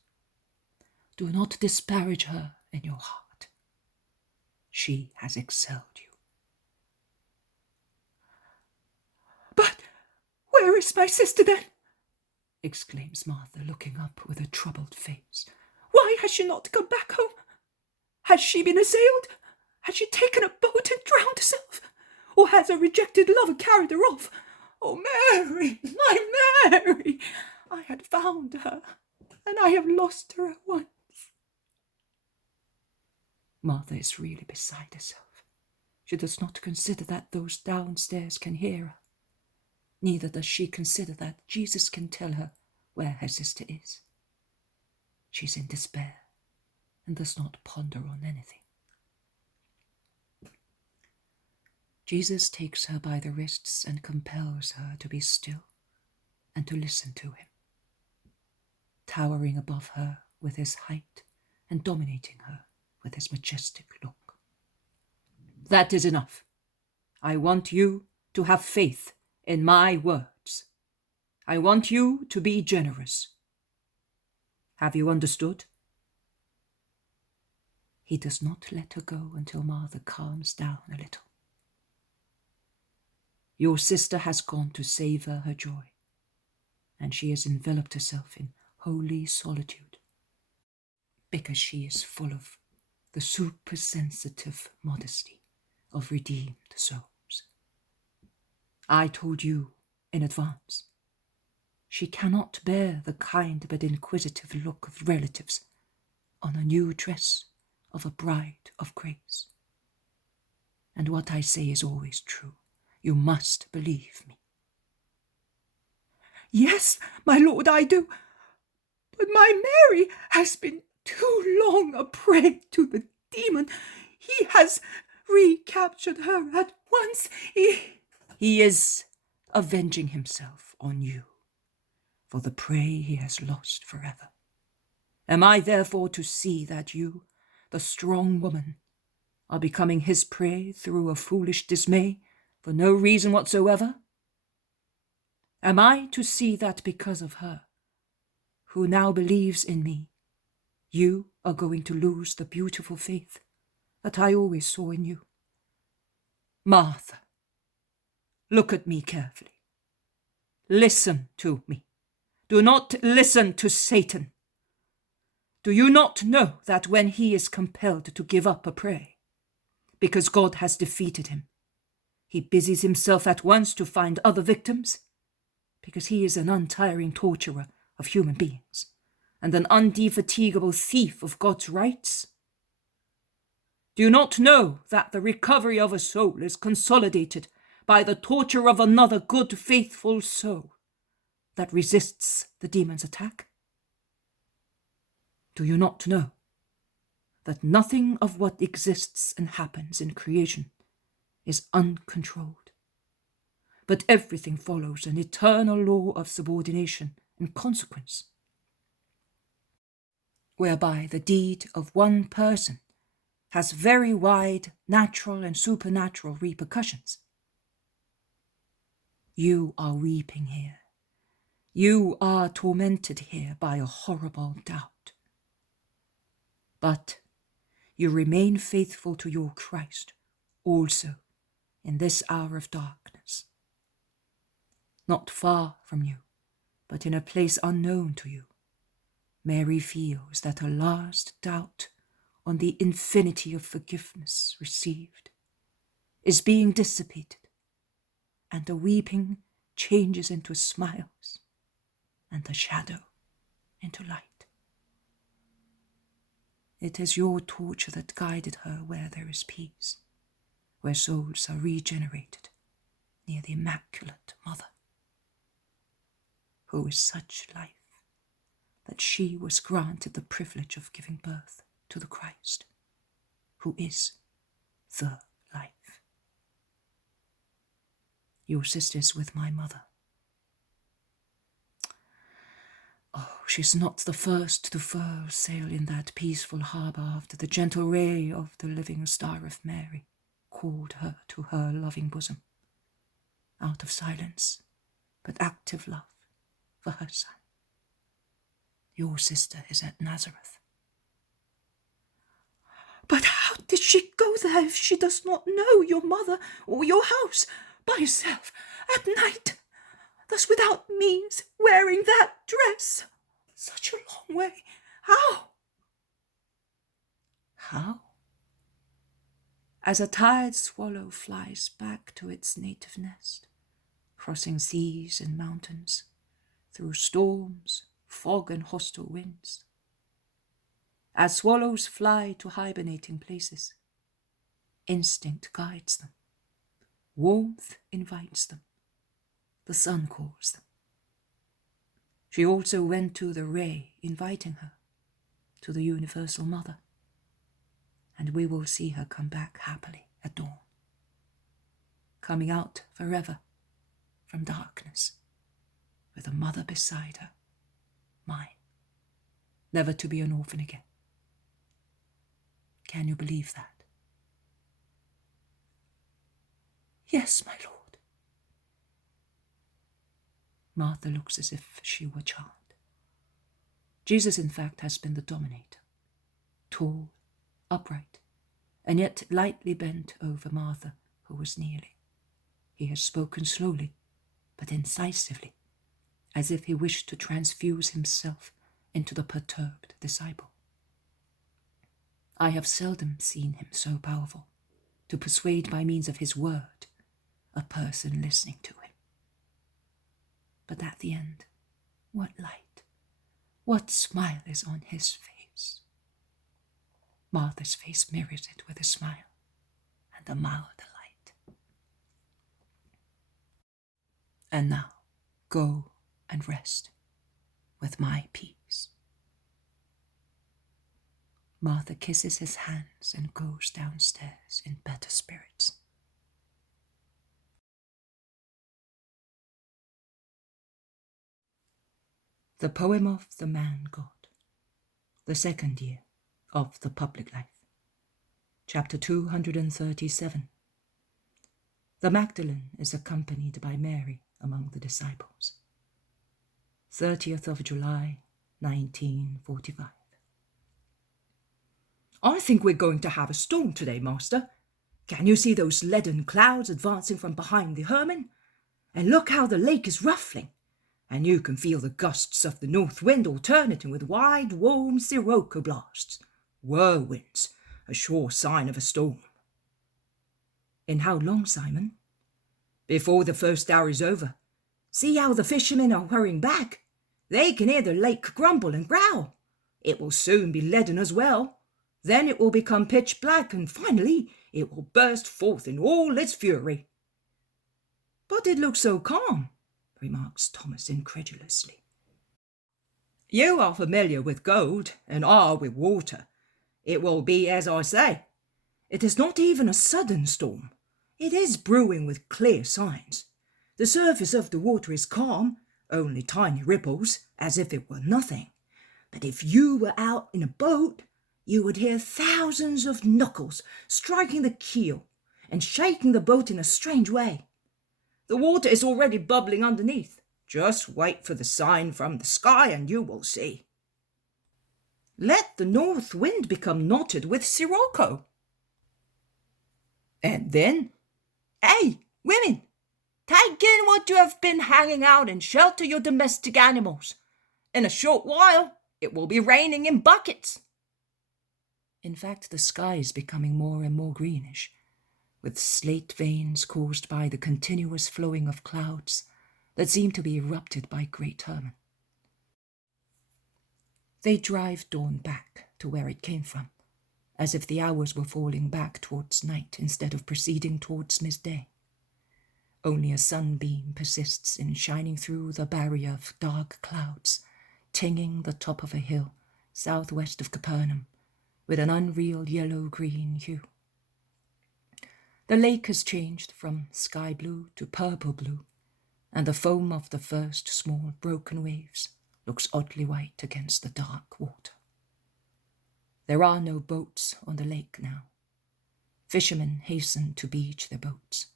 Do not disparage her in your heart. She has excelled you. But where is my sister then? Exclaims Martha, looking up with a troubled face. Why has she not come back home? Has she been assailed? Has she taken a boat and drowned herself? Or has a rejected lover carried her off? Oh, Mary, my Mary! I had found her, and I have lost her at once. Martha is really beside herself. She does not consider that those downstairs can hear her. Neither does she consider that Jesus can tell her where her sister is. She is in despair and does not ponder on anything. Jesus takes her by the wrists and compels her to be still and to listen to him, towering above her with his height and dominating her with his majestic look. That is enough. I want you to have faith in my words. I want you to be generous. Have you understood? He does not let her go until Martha calms down a little. Your sister has gone to savour her joy, and she has enveloped herself in holy solitude, because she is full of the supersensitive modesty of redeemed souls. I told you in advance. She cannot bear the kind but inquisitive look of relatives on a new dress of a bride of grace. And what I say is always true. You must believe me. Yes, my lord, I do. But my Mary has been too long a prey to the demon. He has recaptured her at once. He is avenging himself on you for the prey he has lost forever. Am I therefore to see that you, the strong woman, are becoming his prey through a foolish dismay for no reason whatsoever? Am I to see that because of her, who now believes in me, you are going to lose the beautiful faith that I always saw in you? Martha, look at me carefully. Listen to me. Do not listen to Satan. Do you not know that when he is compelled to give up a prey, because God has defeated him, he busies himself at once to find other victims, because he is an untiring torturer of human beings and an indefatigable thief of God's rights? Do you not know that the recovery of a soul is consolidated by the torture of another good, faithful soul that resists the demon's attack? Do you not know that nothing of what exists and happens in creation is uncontrolled, but everything follows an eternal law of subordination and consequence, whereby the deed of one person has very wide natural and supernatural repercussions? You are weeping here. You are tormented here by a horrible doubt. But you remain faithful to your Christ, also in this hour of darkness. Not far from you, but in a place unknown to you, Mary feels that her last doubt on the infinity of forgiveness received is being dissipated, and the weeping changes into smiles, and the shadow into light. It is your torture that guided her where there is peace, where souls are regenerated, near the Immaculate Mother, who is such life that she was granted the privilege of giving birth to the Christ, who is the life. Your sister's with my mother. Oh, she's not the first to furl sail in that peaceful harbour after the gentle ray of the living star of Mary called her to her loving bosom, out of silence, but active love for her son. Your sister is at Nazareth. But how did she go there if she does not know your mother or your house, by herself, at night, thus without means, wearing that dress? Such a long way. How? How? As a tired swallow flies back to its native nest, crossing seas and mountains, through storms, fog and hostile winds. As swallows fly to hibernating places, instinct guides them, warmth invites them, the sun calls them. She also went to the ray, inviting her, to the Universal Mother, and we will see her come back happily at dawn, coming out forever from darkness, with a mother beside her, mine, never to be an orphan again. Can you believe that? Yes, my Lord. Martha looks as if she were charmed. Jesus, in fact, has been the dominator, tall, upright, and yet lightly bent over Martha, who was kneeling. He has spoken slowly, but incisively, as if he wished to transfuse himself into the perturbed disciple. I have seldom seen him so powerful, to persuade by means of his word a person listening to him. But at the end, what light, what smile is on his face. Martha's face mirrors it with a smile and a mild delight. And now, go and rest with my peace. Martha kisses his hands and goes downstairs in better spirits. The poem of the Man God, the second year of the public life. Chapter 237. The Magdalene is accompanied by Mary among the disciples. 30th of July, 1945. I think we're going to have a storm today, Master. Can you see those leaden clouds advancing from behind the Hermon? And look how the lake is ruffling. And you can feel the gusts of the north wind alternating with wide, warm sirocco blasts. Whirlwinds, a sure sign of a storm. In how long, Simon? Before the first hour is over. See how the fishermen are hurrying back. They can hear the lake grumble and growl. It will soon be leaden as well. Then it will become pitch black, and finally it will burst forth in all its fury. But it looks so calm, remarks Thomas incredulously. You are familiar with gold, and I with water. It will be as I say. It is not even a sudden storm. It is brewing with clear signs. The surface of the water is calm, only tiny ripples, as if it were nothing. But if you were out in a boat, you would hear thousands of knuckles striking the keel and shaking the boat in a strange way. The water is already bubbling underneath. Just wait for the sign from the sky and you will see. Let the north wind become knotted with sirocco. And then, hey, women, take in what you have been hanging out and shelter your domestic animals. In a short while, it will be raining in buckets. In fact, the sky is becoming more and more greenish, with slate veins caused by the continuous flowing of clouds that seem to be erupted by great Hermon. They drive dawn back to where it came from, as if the hours were falling back towards night instead of proceeding towards midday. Only a sunbeam persists in shining through the barrier of dark clouds, tinging the top of a hill southwest of Capernaum with an unreal yellow-green hue. The lake has changed from sky blue to purple blue, and the foam of the first small broken waves looks oddly white against the dark water. There are no boats on the lake now. Fishermen hasten to beach their boats,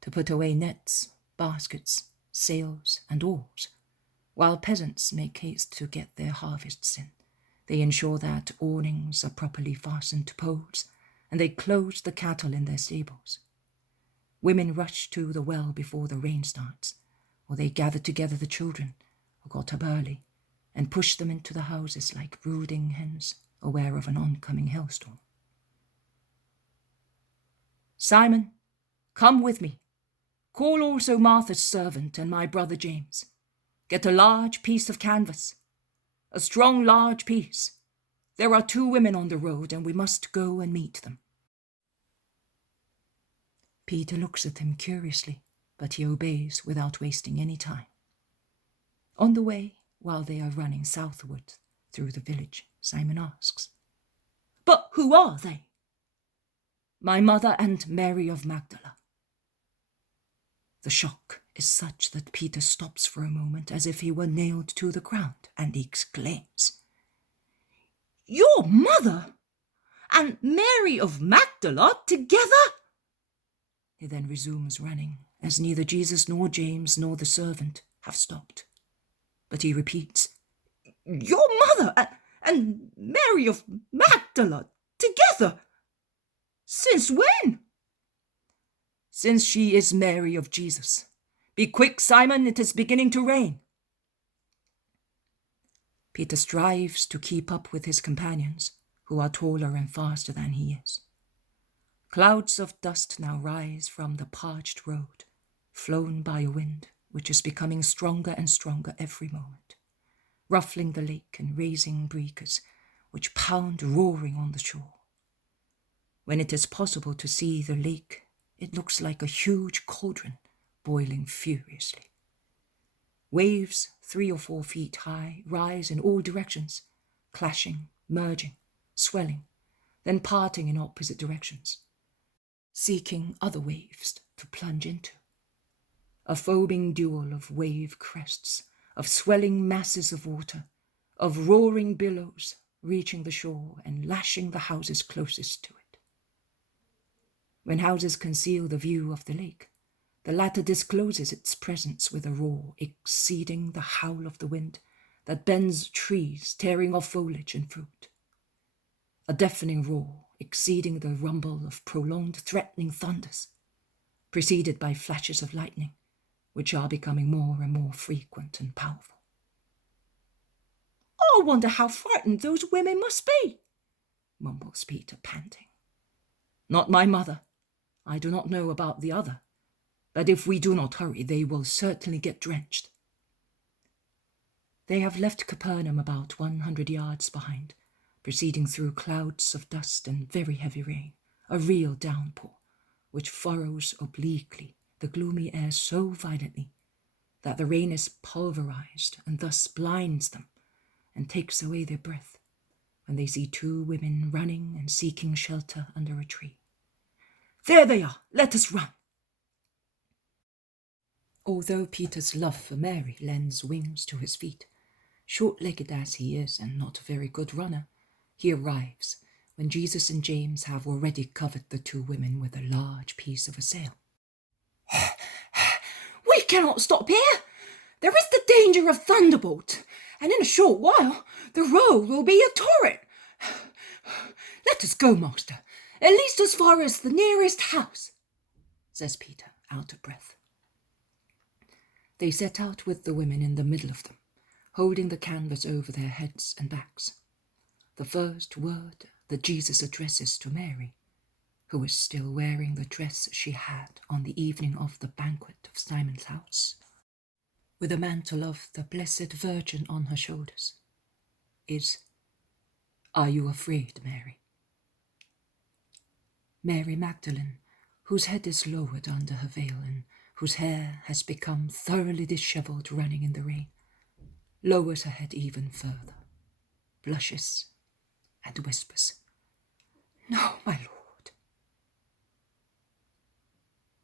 to put away nets, baskets, sails, and oars, while peasants make haste to get their harvests in. They ensure that awnings are properly fastened to poles, and they close the cattle in their stables. Women rush to the well before the rain starts, or they gather together the children, who got up early, and push them into the houses like brooding hens, aware of an oncoming hailstorm. Simon, come with me. Call also Martha's servant and my brother James. Get a large piece of canvas, a strong large piece. There are 2 women on the road, and we must go and meet them. Peter looks at him curiously, but he obeys without wasting any time. On the way, while they are running southward through the village, Simon asks, "But who are they?" "My mother and Mary of Magdala." The shock is such that Peter stops for a moment as if he were nailed to the ground, and he exclaims, "Your mother and Mary of Magdala together?" He then resumes running, as neither Jesus nor James nor the servant have stopped. But he repeats, "Your mother and Mary of Magdala together? Since when?" "Since she is Mary of Jesus. Be quick, Simon, it is beginning to rain." Peter strives to keep up with his companions, who are taller and faster than he is. Clouds of dust now rise from the parched road, flown by a wind which is becoming stronger and stronger every moment, ruffling the lake and raising breakers which pound roaring on the shore. When it is possible to see the lake, it looks like a huge cauldron boiling furiously. Waves 3 or 4 feet high rise in all directions, clashing, merging, swelling, then parting in opposite directions, seeking other waves to plunge into. A foaming duel of wave crests, of swelling masses of water, of roaring billows reaching the shore and lashing the houses closest to it. When houses conceal the view of the lake, the latter discloses its presence with a roar exceeding the howl of the wind that bends trees, tearing off foliage and fruit. A deafening roar exceeding the rumble of prolonged threatening thunders, preceded by flashes of lightning, which are becoming more and more frequent and powerful. "I wonder how frightened those women must be," mumbles Peter, panting. "Not my mother. I do not know about the other, but if we do not hurry, they will certainly get drenched." They have left Capernaum about 100 yards behind, proceeding through clouds of dust and very heavy rain, a real downpour, which furrows obliquely the gloomy air so violently that the rain is pulverized and thus blinds them and takes away their breath when they see 2 women running and seeking shelter under a tree. "There they are! Let us run!" Although Peter's love for Mary lends wings to his feet, short-legged as he is and not a very good runner, he arrives when Jesus and James have already covered the 2 women with a large piece of a sail. "We cannot stop here. There is the danger of thunderbolt, and in a short while the road will be a torrent. Let us go, master, at least as far as the nearest house, says Peter, out of breath. They set out with the women in the middle of them, holding the canvas over their heads and backs. The first word that Jesus addresses to Mary, who is still wearing the dress she had on the evening of the banquet of Simon's house, with a mantle of the Blessed Virgin on her shoulders, is, "Are you afraid, Mary?" Mary Magdalene, whose head is lowered under her veil and whose hair has become thoroughly dishevelled running in the rain, lowers her head even further, blushes, and whispers, "No, my Lord."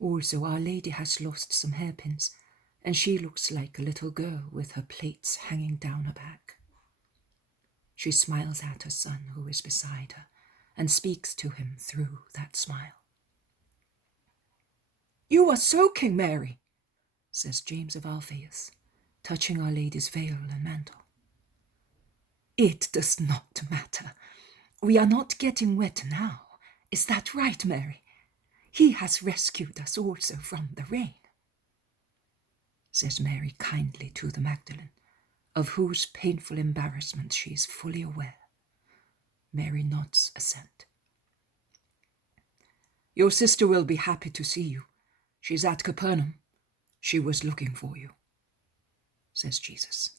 Also, Our Lady has lost some hairpins, and she looks like a little girl with her plaits hanging down her back. She smiles at her son who is beside her and speaks to him through that smile. "You are soaking, Mary," says James of Alphaeus, touching Our Lady's veil and mantle. "It does not matter. We are not getting wet now. Is that right, Mary? He has rescued us also from the rain," says Mary kindly to the Magdalene, of whose painful embarrassment she is fully aware. Mary nods assent. "Your sister will be happy to see you. She's at Capernaum. She was looking for you," says Jesus.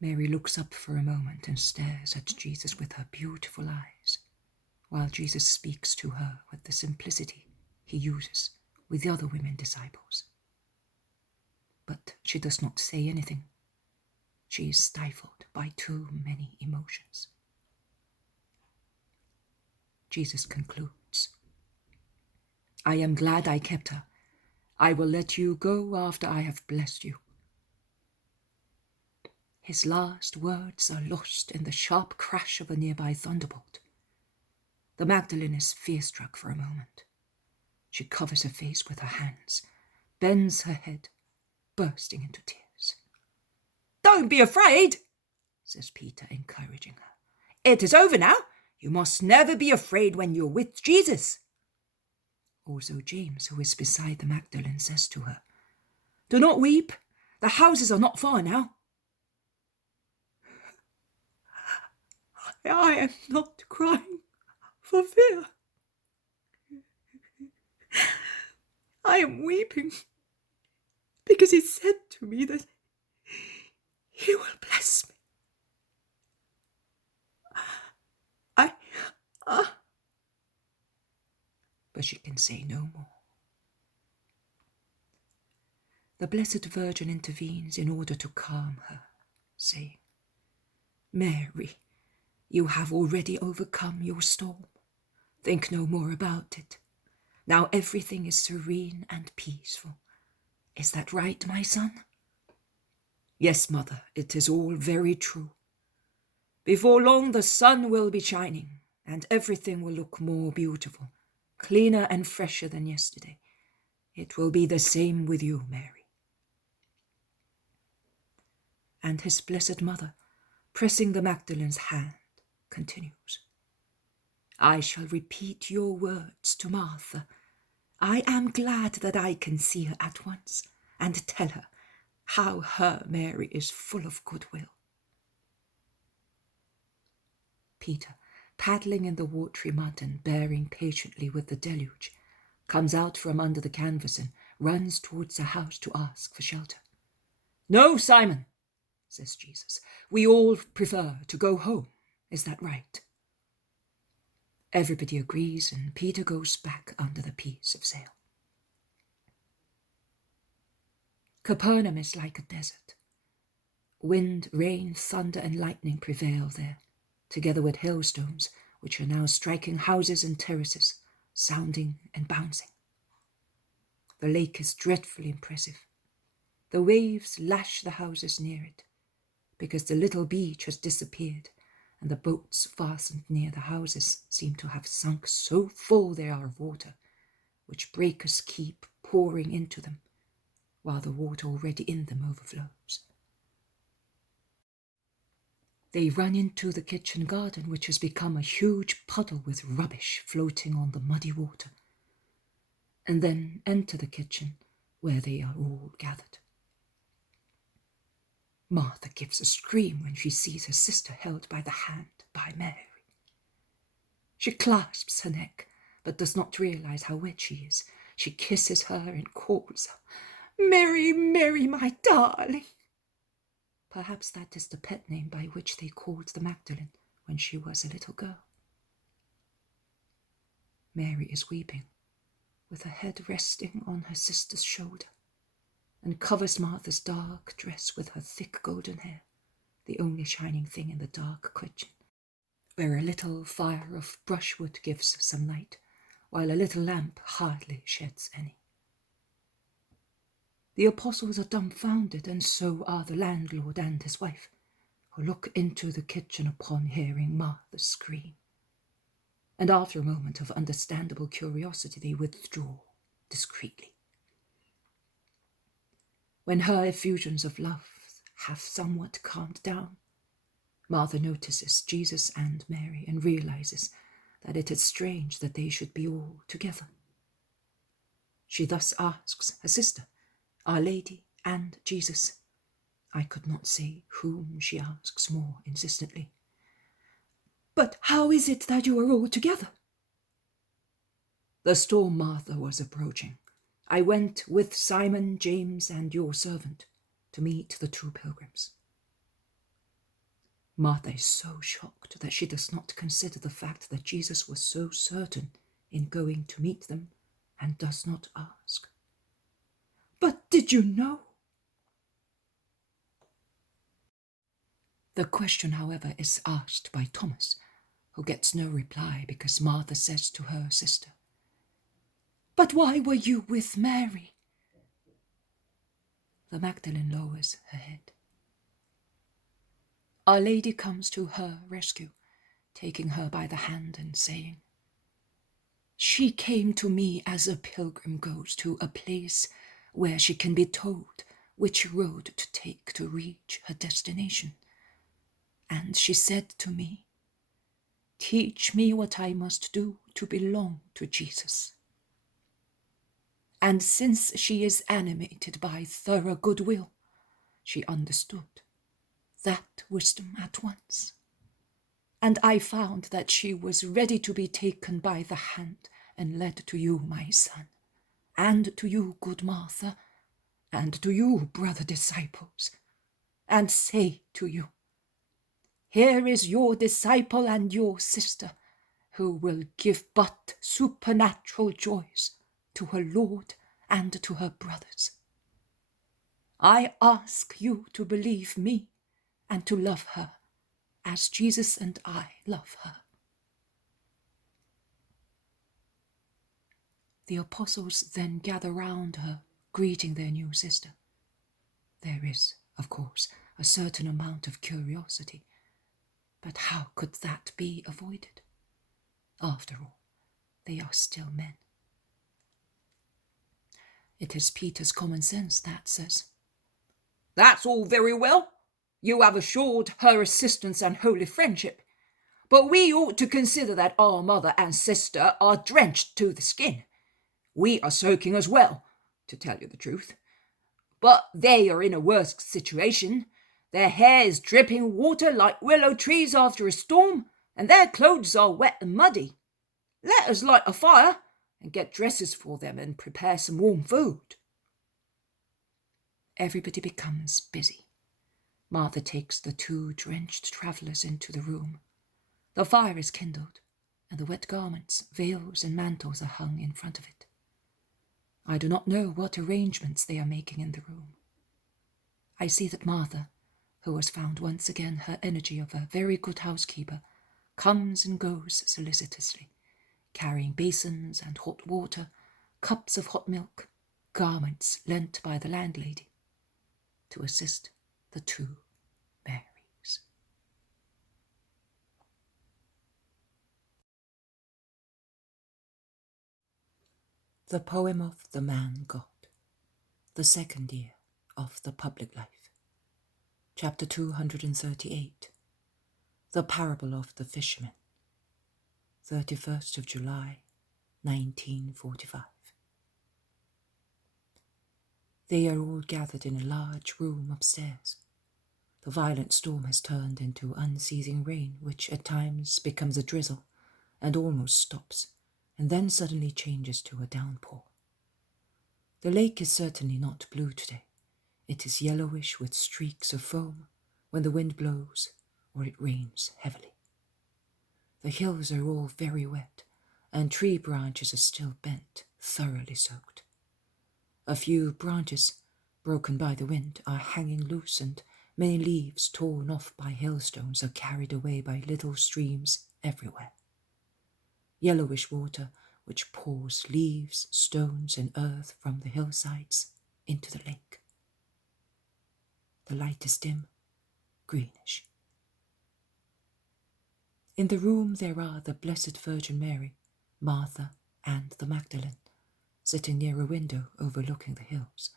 Mary looks up for a moment and stares at Jesus with her beautiful eyes, while Jesus speaks to her with the simplicity he uses with the other women disciples. But she does not say anything. She is stifled by too many emotions. Jesus concludes, "I am glad I kept her. I will let you go after I have blessed you." His last words are lost in the sharp crash of a nearby thunderbolt. The Magdalene is fear-struck for a moment. She covers her face with her hands, bends her head, bursting into tears. "Don't be afraid," says Peter, encouraging her. "It is over now. You must never be afraid when you're with Jesus." Also James, who is beside the Magdalene, says to her, "Do not weep. The houses are not far now." "I am not crying for fear. I am weeping because he said to me that he will bless me. But she can say no more. The Blessed Virgin intervenes in order to calm her, saying, "Mary, you have already overcome your storm. Think no more about it. Now everything is serene and peaceful. Is that right, my son?" "Yes, mother, it is all very true. Before long the sun will be shining, and everything will look more beautiful, cleaner and fresher than yesterday. It will be the same with you, Mary." And his Blessed Mother, pressing the Magdalene's hand, continues, "I shall repeat your words to Martha. I am glad that I can see her at once and tell her how her Mary is full of goodwill." Peter, paddling in the watery mud and bearing patiently with the deluge, comes out from under the canvas and runs towards the house to ask for shelter. "No, Simon," says Jesus, "we all prefer to go home. Is that right?" Everybody agrees, and Peter goes back under the piece of sail. Capernaum is like a desert. Wind, rain, thunder, and lightning prevail there, together with hailstones, which are now striking houses and terraces, sounding and bouncing. The lake is dreadfully impressive. The waves lash the houses near it, because the little beach has disappeared, and the boats fastened near the houses seem to have sunk so full they are of water, which breakers keep pouring into them, while the water already in them overflows. They run into the kitchen garden, which has become a huge puddle with rubbish floating on the muddy water, and then enter the kitchen, where they are all gathered. Martha gives a scream when she sees her sister held by the hand by Mary. She clasps her neck, but does not realize how wet she is. She kisses her and calls her, "Mary, Mary, my darling." Perhaps that is the pet name by which they called the Magdalene when she was a little girl. Mary is weeping, with her head resting on her sister's shoulder, and covers Martha's dark dress with her thick golden hair, the only shining thing in the dark kitchen, where a little fire of brushwood gives some light, while a little lamp hardly sheds any. The apostles are dumbfounded, and so are the landlord and his wife, who look into the kitchen upon hearing Martha scream. And after a moment of understandable curiosity, they withdraw discreetly. When her effusions of love have somewhat calmed down, Martha notices Jesus and Mary and realizes that it is strange that they should be all together. She thus asks her sister, Our Lady and Jesus. I could not say whom she asks more insistently. "But how is it that you are all together?" "The storm, Martha, was approaching. I went with Simon, James, and your servant to meet the two pilgrims." Martha is so shocked that she does not consider the fact that Jesus was so certain in going to meet them and does not ask. "But did you know?" The question, however, is asked by Thomas, who gets no reply because Martha says to her sister, "But why were you with Mary?" The Magdalene lowers her head. Our Lady comes to her rescue, taking her by the hand and saying, "She came to me as a pilgrim goes to a place where she can be told which road to take to reach her destination. And she said to me, 'Teach me what I must do to belong to Jesus.' And since she is animated by thorough goodwill, she understood that wisdom at once. And I found that she was ready to be taken by the hand and led to you, my son, and to you, good Martha, and to you, brother disciples, and say to you, here is your disciple and your sister, who will give but supernatural joys to her Lord and to her brothers. I ask you to believe me and to love her as Jesus and I love her." The apostles then gather round her, greeting their new sister. There is, of course, a certain amount of curiosity, but how could that be avoided? After all, they are still men. It is Peter's common sense that says, "That's all very well. You have assured her assistance and holy friendship, but we ought to consider that our mother and sister are drenched to the skin. We are soaking as well, to tell you the truth. But they are in a worse situation. Their hair is dripping water like willow trees after a storm, and their clothes are wet and muddy. Let us light a fire and get dresses for them and prepare some warm food." Everybody becomes busy. Martha takes the two drenched travellers into the room. The fire is kindled, and the wet garments, veils, and mantles are hung in front of it. I do not know what arrangements they are making in the room. I see that Martha, who has found once again her energy of a very good housekeeper, comes and goes solicitously, carrying basins and hot water, cups of hot milk, garments lent by the landlady, to assist the two Marys. The poem of the man God, the second year of the public life. Chapter 238. The Parable of the Fishermen, 31st of July, 1945. They are all gathered in a large room upstairs. The violent storm has turned into unceasing rain, which at times becomes a drizzle and almost stops, and then suddenly changes to a downpour. The lake is certainly not blue today. It is yellowish with streaks of foam when the wind blows or it rains heavily. The hills are all very wet, and tree branches are still bent, thoroughly soaked. A few branches, broken by the wind, are hanging loose, and many leaves torn off by hailstones are carried away by little streams everywhere. Yellowish water which pours leaves, stones, and earth from the hillsides into the lake. The light is dim, greenish. In the room there are the Blessed Virgin Mary, Martha, and the Magdalene, sitting near a window overlooking the hills,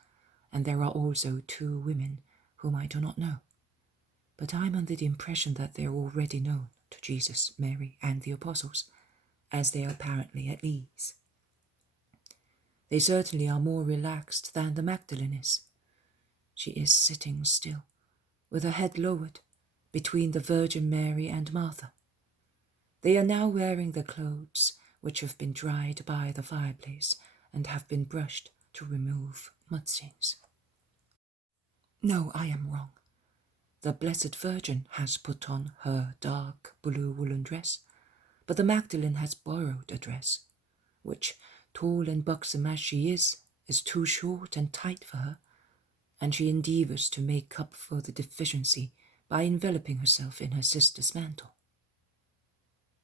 and there are also two women whom I do not know, but I am under the impression that they are already known to Jesus, Mary, and the apostles, as they are apparently at ease. They certainly are more relaxed than the Magdalene is. She is sitting still, with her head lowered, between the Virgin Mary and Martha. They are now wearing the clothes which have been dried by the fireplace and have been brushed to remove mud stains. No, I am wrong. The Blessed Virgin has put on her dark blue woolen dress, but the Magdalene has borrowed a dress, which, tall and buxom as she is too short and tight for her, and she endeavours to make up for the deficiency by enveloping herself in her sister's mantle.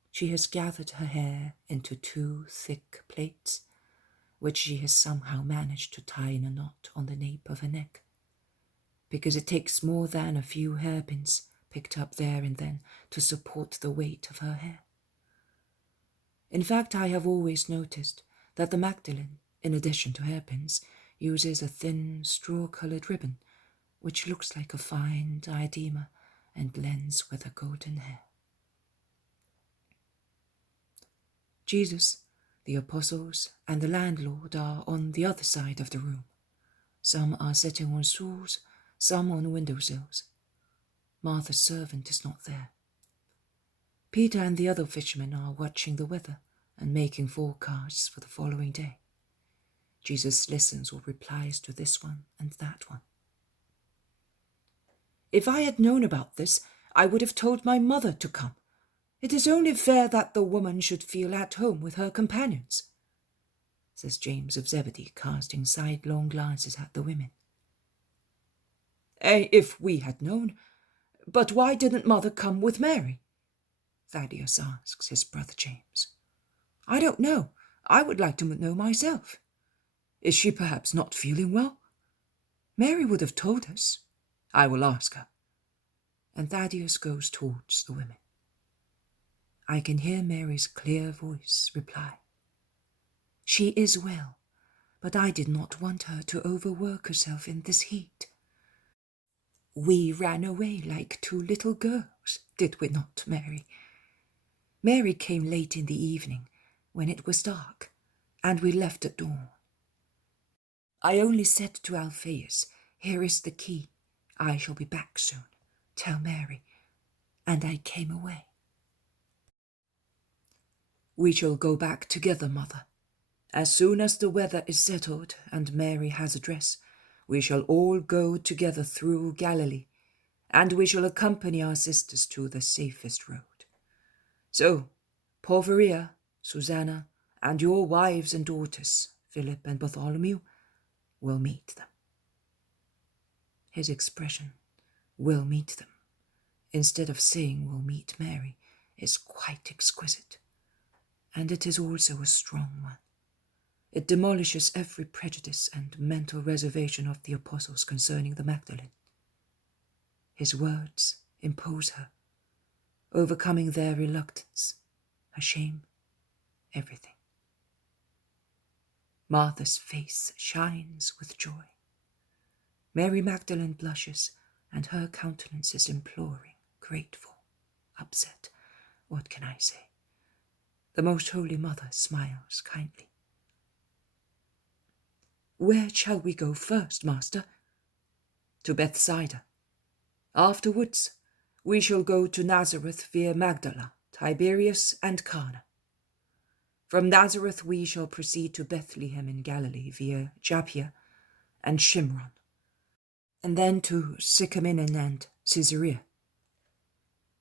She has gathered her hair into two thick plaits, which she has somehow managed to tie in a knot on the nape of her neck, because it takes more than a few hairpins picked up there and then to support the weight of her hair. In fact, I have always noticed that the Magdalene, in addition to hairpins, uses a thin straw-coloured ribbon, which looks like a fine diadema and blends with her golden hair. Jesus, the apostles, and the landlord are on the other side of the room. Some are sitting on stools, some on windowsills. Martha's servant is not there. Peter and the other fishermen are watching the weather and making forecasts for the following day. Jesus listens or replies to this one and that one. "If I had known about this, I would have told my mother to come. It is only fair that the woman should feel at home with her companions," says James of Zebedee, casting sidelong glances at the women. "If we had known. But why didn't Mother come with Mary?" Thaddeus asks his brother James. "I don't know. I would like to know myself. Is she perhaps not feeling well? Mary would have told us. I will ask her." And Thaddeus goes towards the women. I can hear Mary's clear voice reply, "She is well, but I did not want her to overwork herself in this heat. We ran away like two little girls, did we not, Mary? Mary came late in the evening, when it was dark, and we left at dawn. I only said to Alphaeus, 'Here is the key. I shall be back soon. Tell Mary.' And I came away." "We shall go back together, Mother. As soon as the weather is settled and Mary has a dress, we shall all go together through Galilee, and we shall accompany our sisters to the safest road. So, Porphyria, Susanna, and your wives and daughters, Philip and Bartholomew, will meet them." His expression, "will meet them," instead of saying "will meet Mary," is quite exquisite. And it is also a strong one. It demolishes every prejudice and mental reservation of the apostles concerning the Magdalene. His words impose her, overcoming their reluctance, her shame, everything. Martha's face shines with joy. Mary Magdalene blushes, and her countenance is imploring, grateful, upset. What can I say? The Most Holy Mother smiles kindly. Where shall we go first, Master? To Bethsaida. Afterwards, we shall go to Nazareth via Magdala, Tiberias, and Cana. From Nazareth we shall proceed to Bethlehem in Galilee via Japhia and Shimron, and then to Sycamine and Caesarea.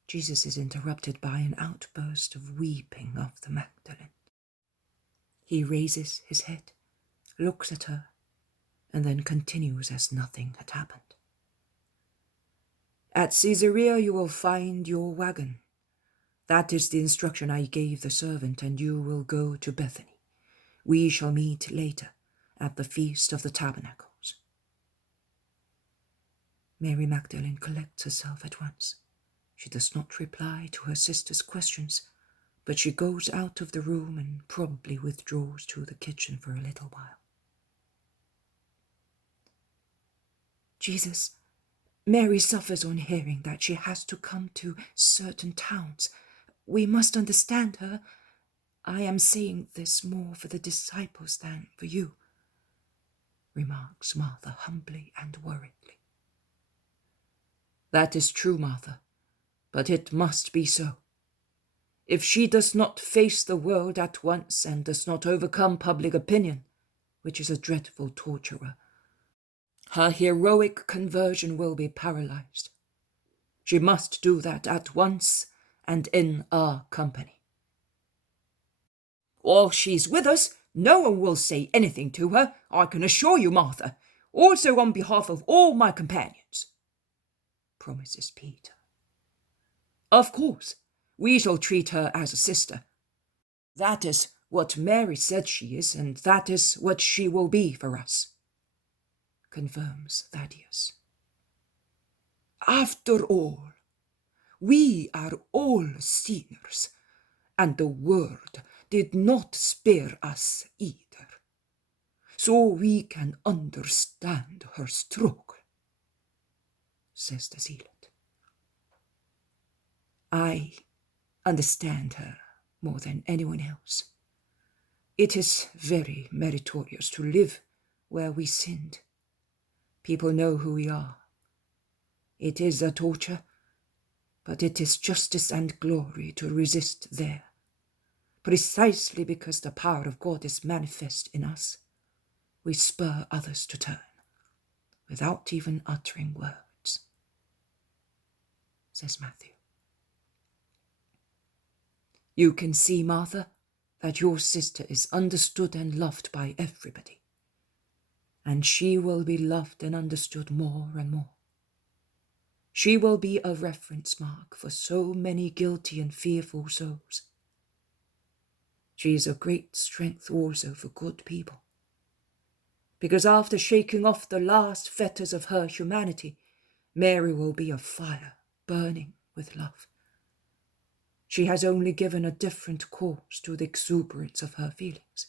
Jesus is interrupted by an outburst of weeping of the Magdalene. He raises his head, looks at her, and then continues as nothing had happened. At Caesarea you will find your wagon. That is the instruction I gave the servant, and you will go to Bethany. We shall meet later at the Feast of the Tabernacles. Mary Magdalene collects herself at once. She does not reply to her sister's questions, but she goes out of the room and probably withdraws to the kitchen for a little while. Jesus, Mary suffers on hearing that she has to come to certain towns. We must understand her. I am saying this more for the disciples than for you, remarks Martha humbly and worriedly. That is true, Martha, but it must be so. If she does not face the world at once and does not overcome public opinion, which is a dreadful torturer, her heroic conversion will be paralyzed. She must do that at once and in our company. While she's with us, no one will say anything to her, I can assure you, Martha, also on behalf of all my companions, promises Peter. Of course, we shall treat her as a sister. That is what Mary said she is, and that is what she will be for us, confirms Thaddeus. After all, we are all sinners, and the world did not spare us either, so we can understand her struggle, says the zealot. I understand her more than anyone else. It is very meritorious to live where we sinned. People know who we are. It is a torture, but it is justice and glory to resist there. Precisely because the power of God is manifest in us, we spur others to turn, without even uttering words, says Matthew. You can see, Martha, that your sister is understood and loved by everybody, and she will be loved and understood more and more. She will be a reference mark for so many guilty and fearful souls. She is a great strength also for good people, because after shaking off the last fetters of her humanity, Mary will be a fire burning with love. She has only given a different course to the exuberance of her feelings.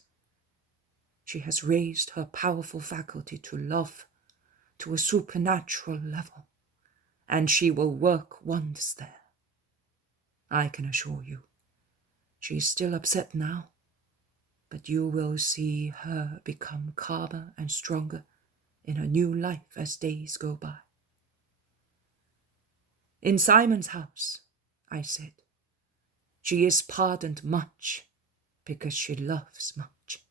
She has raised her powerful faculty to love to a supernatural level, and she will work wonders there. I can assure you, she is still upset now, but you will see her become calmer and stronger in her new life as days go by. In Simon's house, I said, she is pardoned much because she loves much.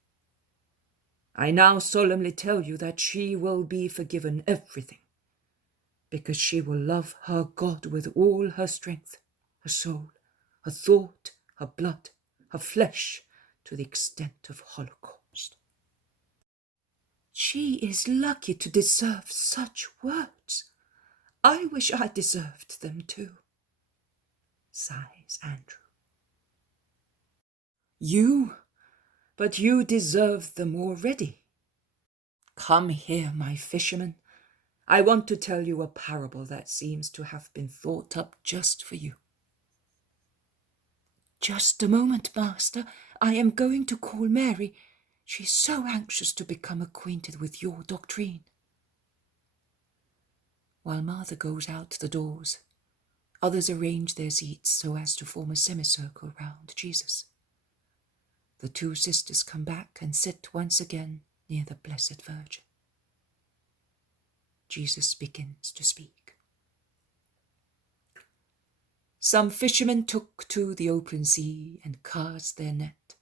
I now solemnly tell you that she will be forgiven everything because she will love her God with all her strength, her soul, her thought, her blood, her flesh, to the extent of Holocaust. She is lucky to deserve such words. I wish I deserved them too, sighs Andrew. But you deserve them already. Come here, my fisherman. I want to tell you a parable that seems to have been thought up just for you. Just a moment, Master. I am going to call Mary. She is so anxious to become acquainted with your doctrine. While Martha goes out the doors, Others arranged their seats so as to form a semicircle round Jesus. The two sisters come back and sit once again near the Blessed Virgin. Jesus begins to speak. Some fishermen took to the open sea and cast their net,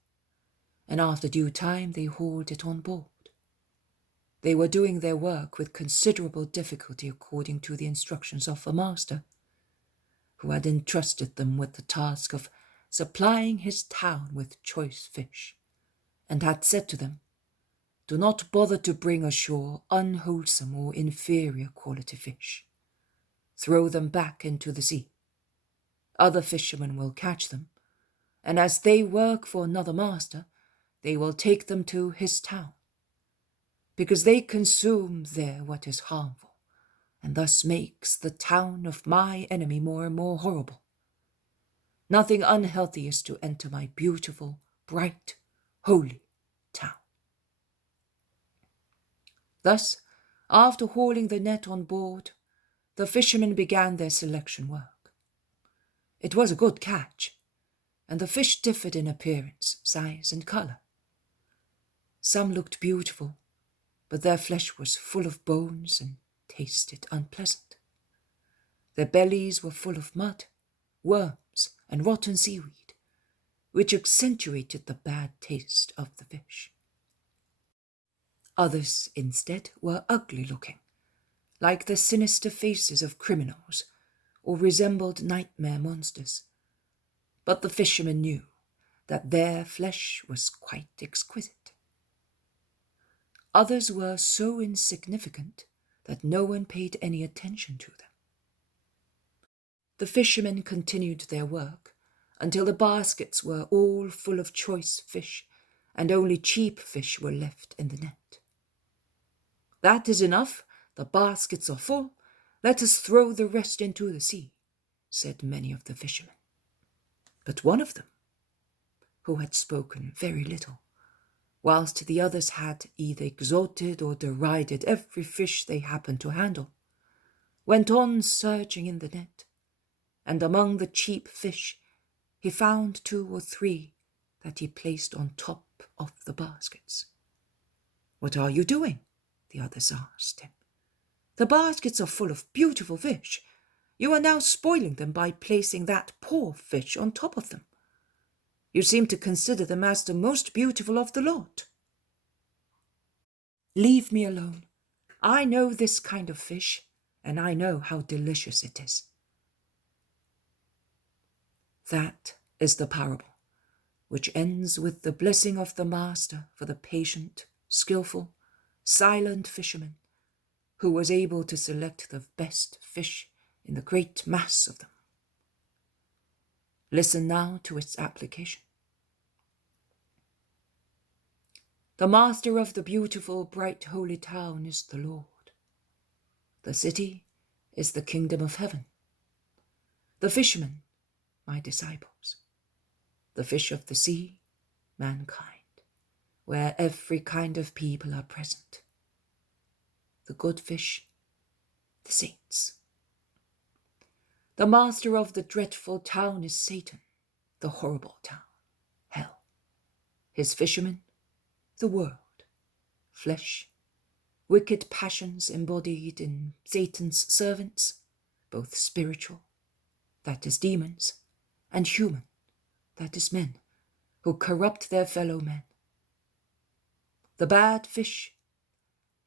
and after due time they hauled it on board. They were doing their work with considerable difficulty according to the instructions of the master, who had entrusted them with the task of supplying his town with choice fish, and had said to them, "Do not bother to bring ashore unwholesome or inferior quality fish. Throw them back into the sea. Other fishermen will catch them, and as they work for another master, they will take them to his town, because they consume there what is harmful, and thus makes the town of my enemy more and more horrible. Nothing unhealthy is to enter my beautiful, bright, holy town." Thus, after hauling the net on board, the fishermen began their selection work. It was a good catch, and the fish differed in appearance, size, and colour. Some looked beautiful, but their flesh was full of bones and tasted unpleasant. Their bellies were full of mud, worms, and rotten seaweed, which accentuated the bad taste of the fish. Others, instead, were ugly-looking, like the sinister faces of criminals, or resembled nightmare monsters. But the fishermen knew that their flesh was quite exquisite. Others were so insignificant that no one paid any attention to them. The fishermen continued their work until the baskets were all full of choice fish, and only cheap fish were left in the net. "That is enough, the baskets are full, let us throw the rest into the sea," said many of the fishermen. But one of them, who had spoken very little, whilst the others had either exalted or derided every fish they happened to handle, went on searching in the net, and among the cheap fish he found 2 or 3 that he placed on top of the baskets. "What are you doing?" the others asked him. "The baskets are full of beautiful fish. You are now spoiling them by placing that poor fish on top of them. You seem to consider them as the most beautiful of the lot." "Leave me alone. I know this kind of fish, and I know how delicious it is." That is the parable, which ends with the blessing of the master for the patient, skillful, silent fisherman, who was able to select the best fish in the great mass of them. Listen now to its application. The master of the beautiful, bright, holy town is the Lord. The city is the kingdom of heaven. The fishermen, my disciples. The fish of the sea, mankind, where every kind of people are present. The good fish, the saints. The master of the dreadful town is Satan, the horrible town, hell. His fishermen, the world, flesh, wicked passions embodied in Satan's servants, both spiritual, that is demons, and human, that is men, who corrupt their fellow men. The bad fish,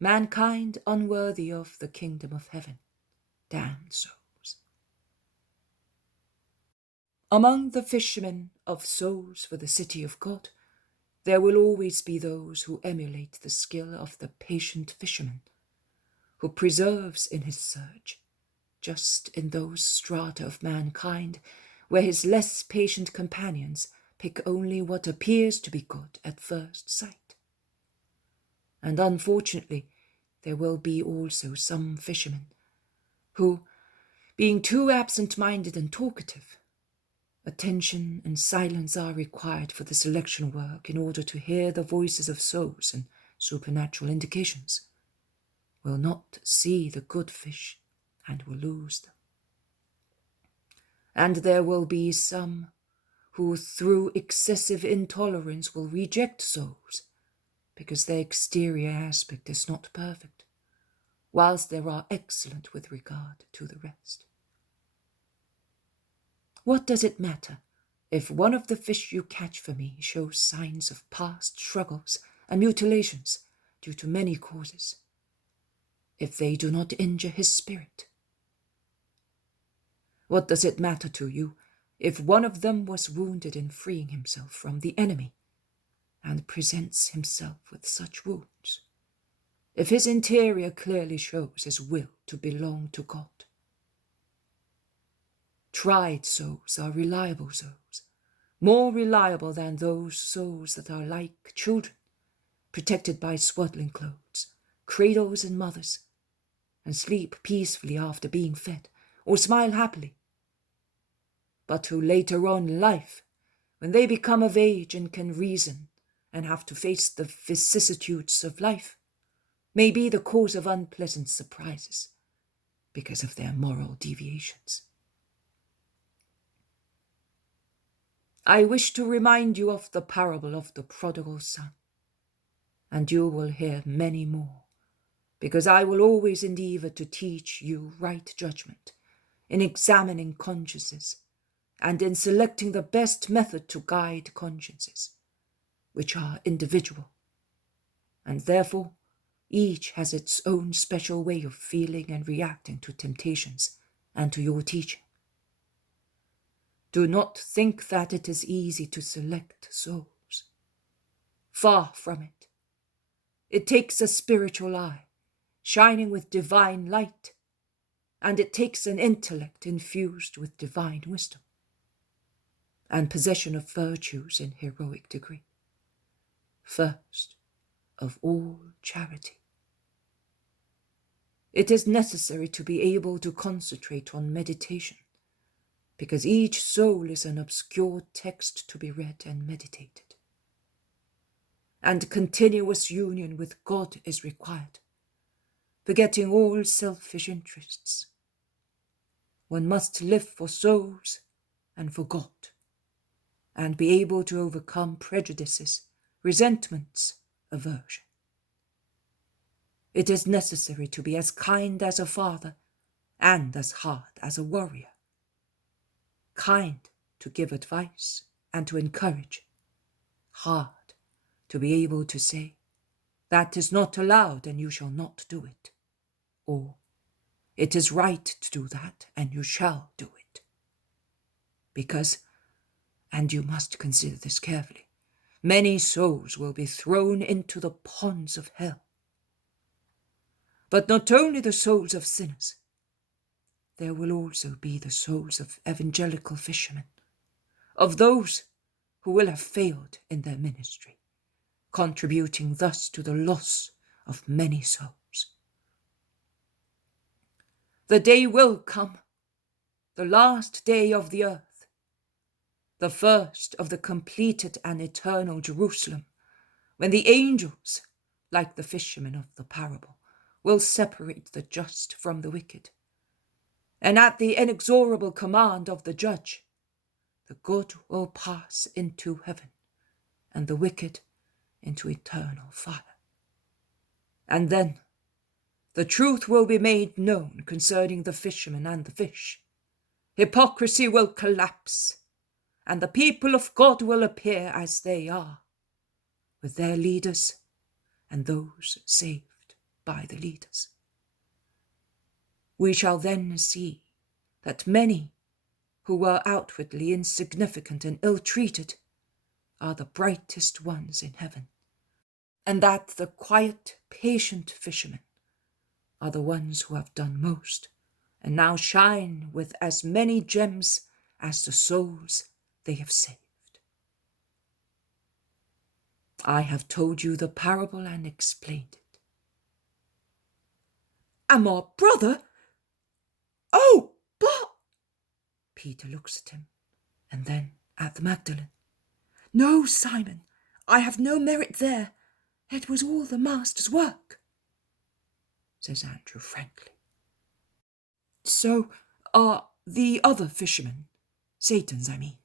mankind unworthy of the kingdom of heaven, damned souls. Among the fishermen of souls for the city of God, there will always be those who emulate the skill of the patient fisherman, who perseveres in his search, just in those strata of mankind where his less patient companions pick only what appears to be good at first sight. And unfortunately, there will be also some fishermen who, being too absent-minded and talkative, attention and silence are required for the selection work in order to hear the voices of souls and supernatural indications, will not see the good fish and will lose them. and there will be some who through excessive intolerance will reject souls because their exterior aspect is not perfect, whilst there are excellent with regard to the rest. What does it matter if one of the fish you catch for me shows signs of past struggles and mutilations due to many causes, if they do not injure his spirit? What does it matter to you if one of them was wounded in freeing himself from the enemy and presents himself with such wounds, if his interior clearly shows his will to belong to God? Tried souls are reliable souls, more reliable than those souls that are like children, protected by swaddling clothes, cradles and mothers, and sleep peacefully after being fed, or smile happily, but who later on in life, when they become of age and can reason and have to face the vicissitudes of life, may be the cause of unpleasant surprises because of their moral deviations. I wish to remind you of the parable of the prodigal son, and you will hear many more, because I will always endeavor to teach you right judgment in examining consciences and in selecting the best method to guide consciences, which are individual, and therefore each has its own special way of feeling and reacting to temptations and to your teaching. Do not think that it is easy to select souls. Far from it. It takes a spiritual eye, shining with divine light, and it takes an intellect infused with divine wisdom, and possession of virtues in heroic degree. First of all, charity. It is necessary to be able to concentrate on meditation, because each soul is an obscure text to be read and meditated. And continuous union with God is required, forgetting all selfish interests. One must live for souls and for God, and be able to overcome prejudices, resentments, aversion. It is necessary to be as kind as a father and as hard as a warrior. Kind to give advice and to encourage, hard to be able to say, that is not allowed and you shall not do it, or it is right to do that and you shall do it. Because, and you must consider this carefully, many souls will be thrown into the ponds of hell. But not only the souls of sinners, there will also be the souls of evangelical fishermen, of those who will have failed in their ministry, contributing thus to the loss of many souls. The day will come, the last day of the earth, the first of the completed and eternal Jerusalem, when the angels, like the fishermen of the parable, will separate the just from the wicked, and at the inexorable command of the judge, the good will pass into heaven, and the wicked into eternal fire. And then the truth will be made known concerning the fishermen and the fish. Hypocrisy will collapse, and the people of God will appear as they are, with their leaders and those saved by the leaders. We shall then see that many who were outwardly insignificant and ill-treated are the brightest ones in heaven, and that the quiet, patient fishermen are the ones who have done most, and now shine with as many gems as the souls they have saved. I have told you the parable and explained it. And my brother? Oh, but... Peter looks at him, and then at the Magdalene. No, Simon, I have no merit there. It was all the Master's work, says Andrew frankly. So are the other fishermen, Satan's, I mean.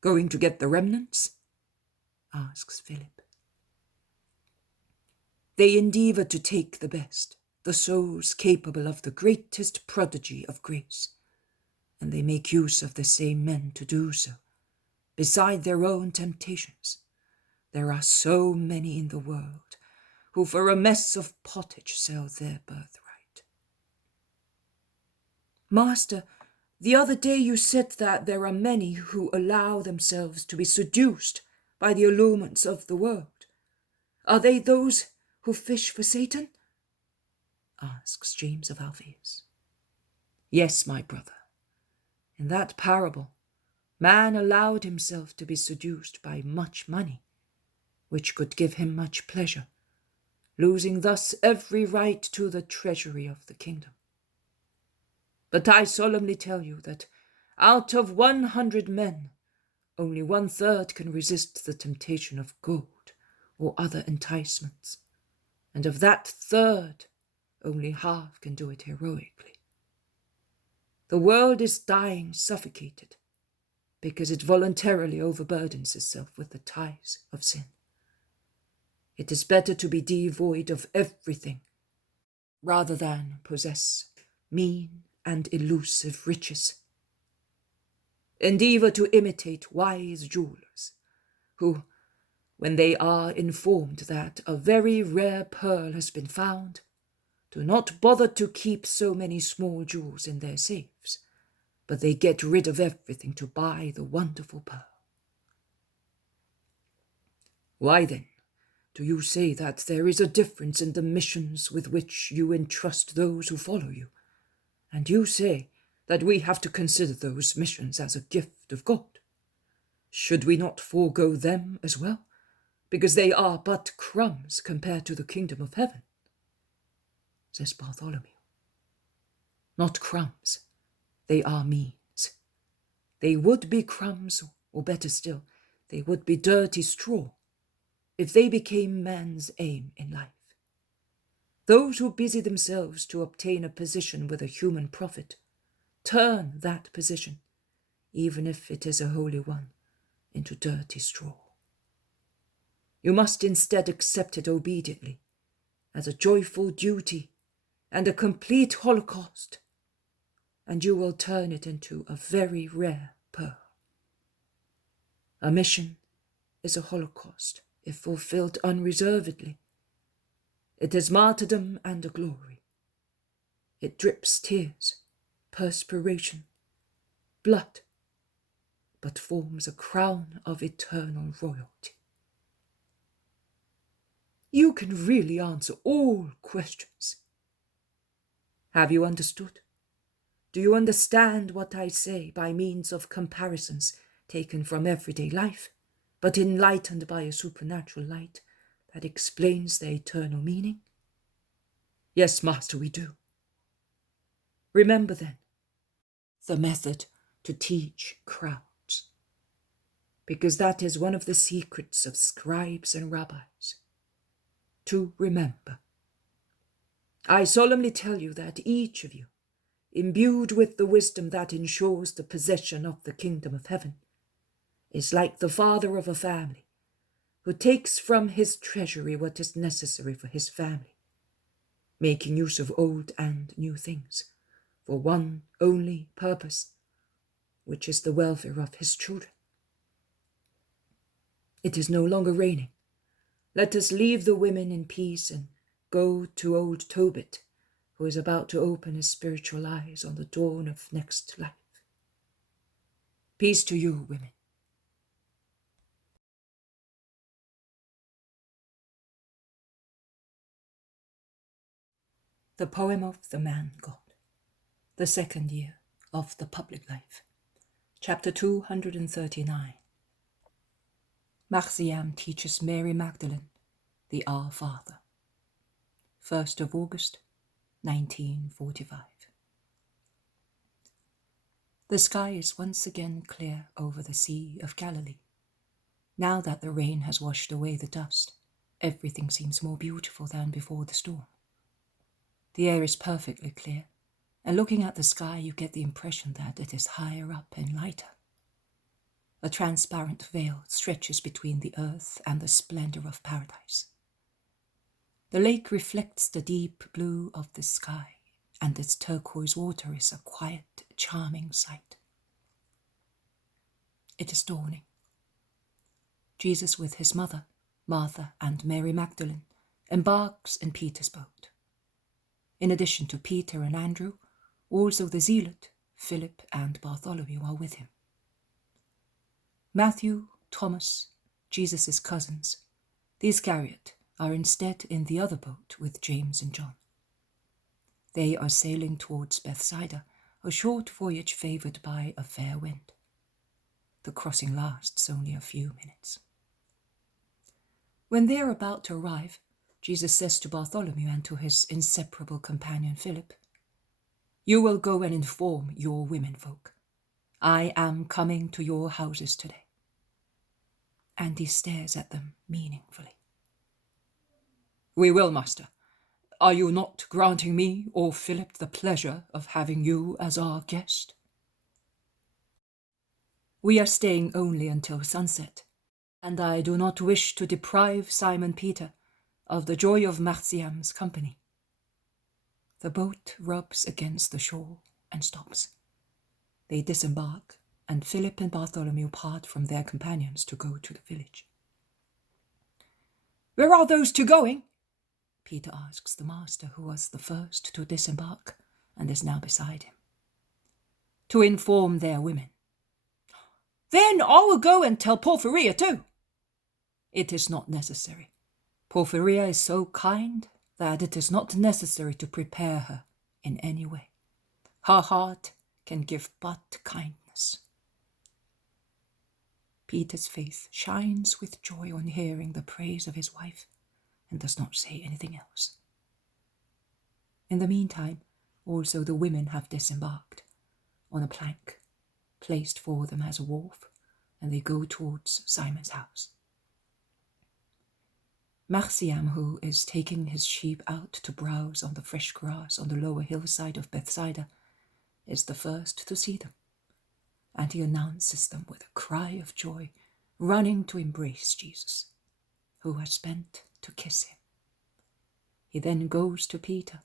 Going to get the remnants? Asks Philip. They endeavour to take the best, the souls capable of the greatest prodigy of grace, and they make use of the same men to do so, beside their own temptations. There are so many in the world who for a mess of pottage sell their birthright. Master, the other day you said that there are many who allow themselves to be seduced by the allurements of the world. Are they those who fish for Satan? Asks James of Alphaeus. Yes, my brother. In that parable, man allowed himself to be seduced by much money, which could give him much pleasure, losing thus every right to the treasury of the kingdom. But I solemnly tell you that out of 100 men, only 1/3 can resist the temptation of gold or other enticements, and of that third, only half can do it heroically. The world is dying suffocated because it voluntarily overburdens itself with the ties of sin. It is better to be devoid of everything rather than possess mean and elusive riches. Endeavour to imitate wise jewelers who, when they are informed that a very rare pearl has been found, do not bother to keep so many small jewels in their safes, but they get rid of everything to buy the wonderful pearl. Why then do you say that there is a difference in the missions with which you entrust those who follow you? And you say that we have to consider those missions as a gift of God. Should we not forego them as well, because they are but crumbs compared to the kingdom of heaven? Says Bartholomew. Not crumbs, they are means. They would be crumbs, or better still, they would be dirty straw, if they became man's aim in life. Those who busy themselves to obtain a position with a human prophet turn that position, even if it is a holy one, into dirty straw. You must instead accept it obediently, as a joyful duty and a complete holocaust, and you will turn it into a very rare pearl. A mission is a holocaust if fulfilled unreservedly. It is martyrdom and a glory. It drips tears, perspiration, blood, but forms a crown of eternal royalty. You can really answer all questions. Have you understood? Do you understand what I say by means of comparisons taken from everyday life, but enlightened by a supernatural light that explains their eternal meaning? Yes, Master, we do. Remember then the method to teach crowds, because that is one of the secrets of scribes and rabbis. To remember. I solemnly tell you that each of you, imbued with the wisdom that ensures the possession of the kingdom of heaven, is like the father of a family, who takes from his treasury what is necessary for his family, making use of old and new things, for one only purpose, which is the welfare of his children. It is no longer raining. Let us leave the women in peace and go to old Tobit, who is about to open his spiritual eyes on the dawn of next life. Peace to you, women. The poem of the man God, the second year of the public life. Chapter 239. Marciam teaches Mary Magdalene the Our Father. 1st of August, 1945. The sky is once again clear over the Sea of Galilee. Now that the rain has washed away the dust, everything seems more beautiful than before the storm. The air is perfectly clear, and looking at the sky you get the impression that it is higher up and lighter. A transparent veil stretches between the earth and the splendor of paradise. The lake reflects the deep blue of the sky, and its turquoise water is a quiet, charming sight. It is dawning. Jesus with his mother, Martha, and Mary Magdalene embarks in Peter's boat. In addition to Peter and Andrew, also the zealot, Philip, and Bartholomew are with him. Matthew, Thomas, Jesus' cousins, the Iscariot, are instead in the other boat with James and John. They are sailing towards Bethsaida, a short voyage favoured by a fair wind. The crossing lasts only a few minutes. When they are about to arrive, Jesus says to Bartholomew and to his inseparable companion Philip, "You will go and inform your womenfolk. I am coming to your houses today." And he stares at them meaningfully. "We will, Master. Are you not granting me or Philip the pleasure of having you as our guest?" "We are staying only until sunset, and I do not wish to deprive Simon Peter of the joy of Marciam's company." The boat rubs against the shore and stops. They disembark, and Philip and Bartholomew part from their companions to go to the village. "Where are those two going?" Peter asks the master, who was the first to disembark and is now beside him. "To inform their women." "Then I will go and tell Porphyria too." "It is not necessary. Porphyria is so kind that it is not necessary to prepare her in any way. Her heart can give but kindness." Peter's face shines with joy on hearing the praise of his wife, and does not say anything else. In the meantime, also the women have disembarked on a plank placed for them as a wharf, and they go towards Simon's house. Marciam, who is taking his sheep out to browse on the fresh grass on the lower hillside of Bethsaida, is the first to see them, and he announces them with a cry of joy, running to embrace Jesus, who has bent to kiss him. He then goes to Peter.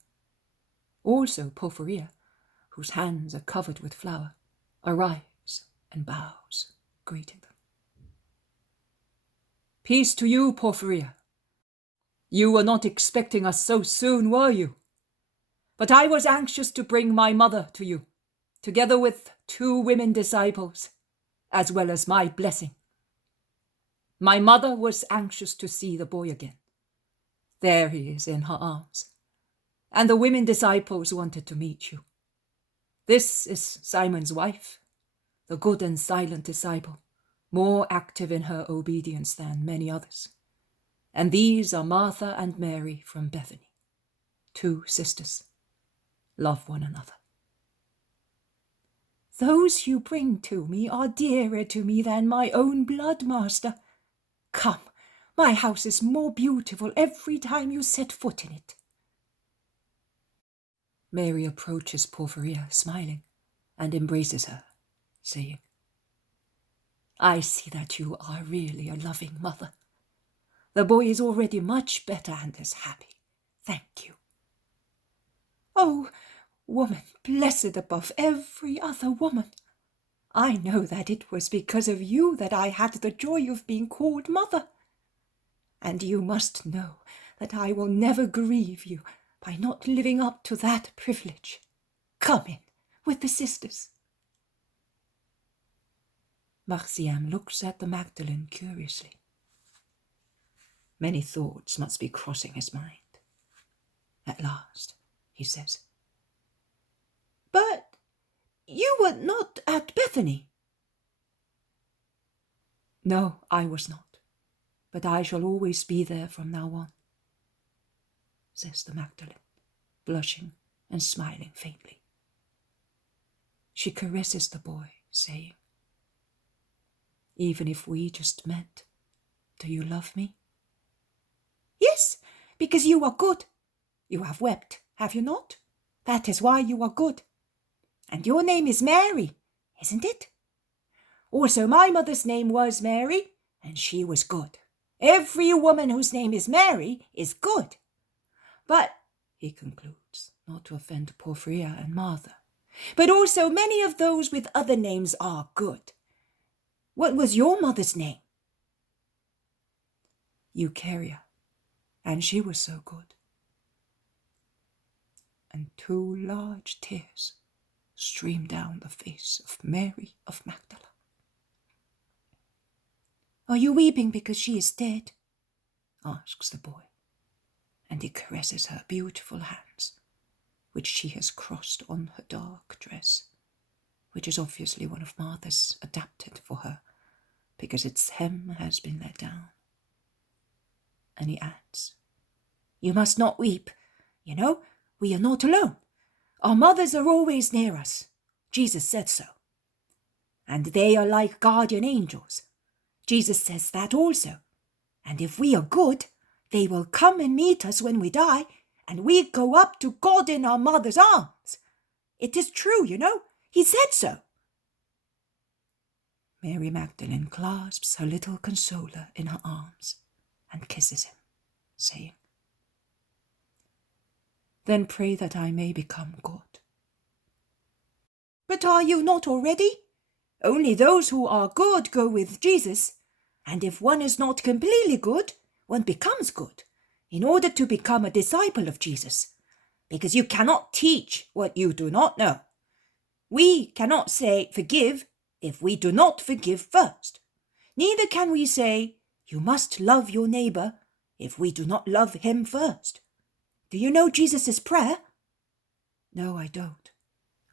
Also Porphyria, whose hands are covered with flour, arrives and bows, greeting them. "Peace to you, Porphyria. You were not expecting us so soon, were you? But I was anxious to bring my mother to you, together with 2 women disciples, as well as my blessing. My mother was anxious to see the boy again. There he is in her arms. And the women disciples wanted to meet you. This is Simon's wife, the good and silent disciple, more active in her obedience than many others. And these are Martha and Mary from Bethany, 2 sisters. Love one another." "Those you bring to me are dearer to me than my own blood, Master. Come, my house is more beautiful every time you set foot in it." Mary approaches Porphyria, smiling, and embraces her, saying, "I see that you are really a loving mother. The boy is already much better and is happy. Thank you." "Oh, woman blessed above every other woman, I know that it was because of you that I had the joy of being called mother. And you must know that I will never grieve you by not living up to that privilege. Come in with the sisters." Marciam looks at the Magdalene curiously. Many thoughts must be crossing his mind. At last, he says, "But you were not at Bethany." "No, I was not, but I shall always be there from now on," says the Magdalene, blushing and smiling faintly. She caresses the boy, saying, "Even if we just met, do you love me?" "Yes, because you are good. You have wept, have you not? That is why you are good. And your name is Mary, isn't it? Also, my mother's name was Mary, and she was good. Every woman whose name is Mary is good. But, he concludes, not to offend Porphyria and Martha, but also many of those with other names are good. What was your mother's name? Eucharia, and she was so good. And 2 large tears streamed down the face of Mary of Magdala. Are you weeping because she is dead? Asks the boy, and he caresses her beautiful hands, which she has crossed on her dark dress, which is obviously one of Martha's adapted for her, because its hem has been let down. And he adds, You must not weep. You know, we are not alone. Our mothers are always near us. Jesus said so. And they are like guardian angels. Jesus says that also. And if we are good, they will come and meet us when we die, and we go up to God in our mother's arms. It is true, you know. He said so. Mary Magdalene clasps her little consoler in her arms and kisses him, saying, Then pray that I may become good. But are you not already? Only those who are good go with Jesus, and if one is not completely good, one becomes good, in order to become a disciple of Jesus, because you cannot teach what you do not know. We cannot say forgive if we do not forgive first. Neither can we say you must love your neighbor if we do not love him first. Do you know Jesus' prayer? No, I don't.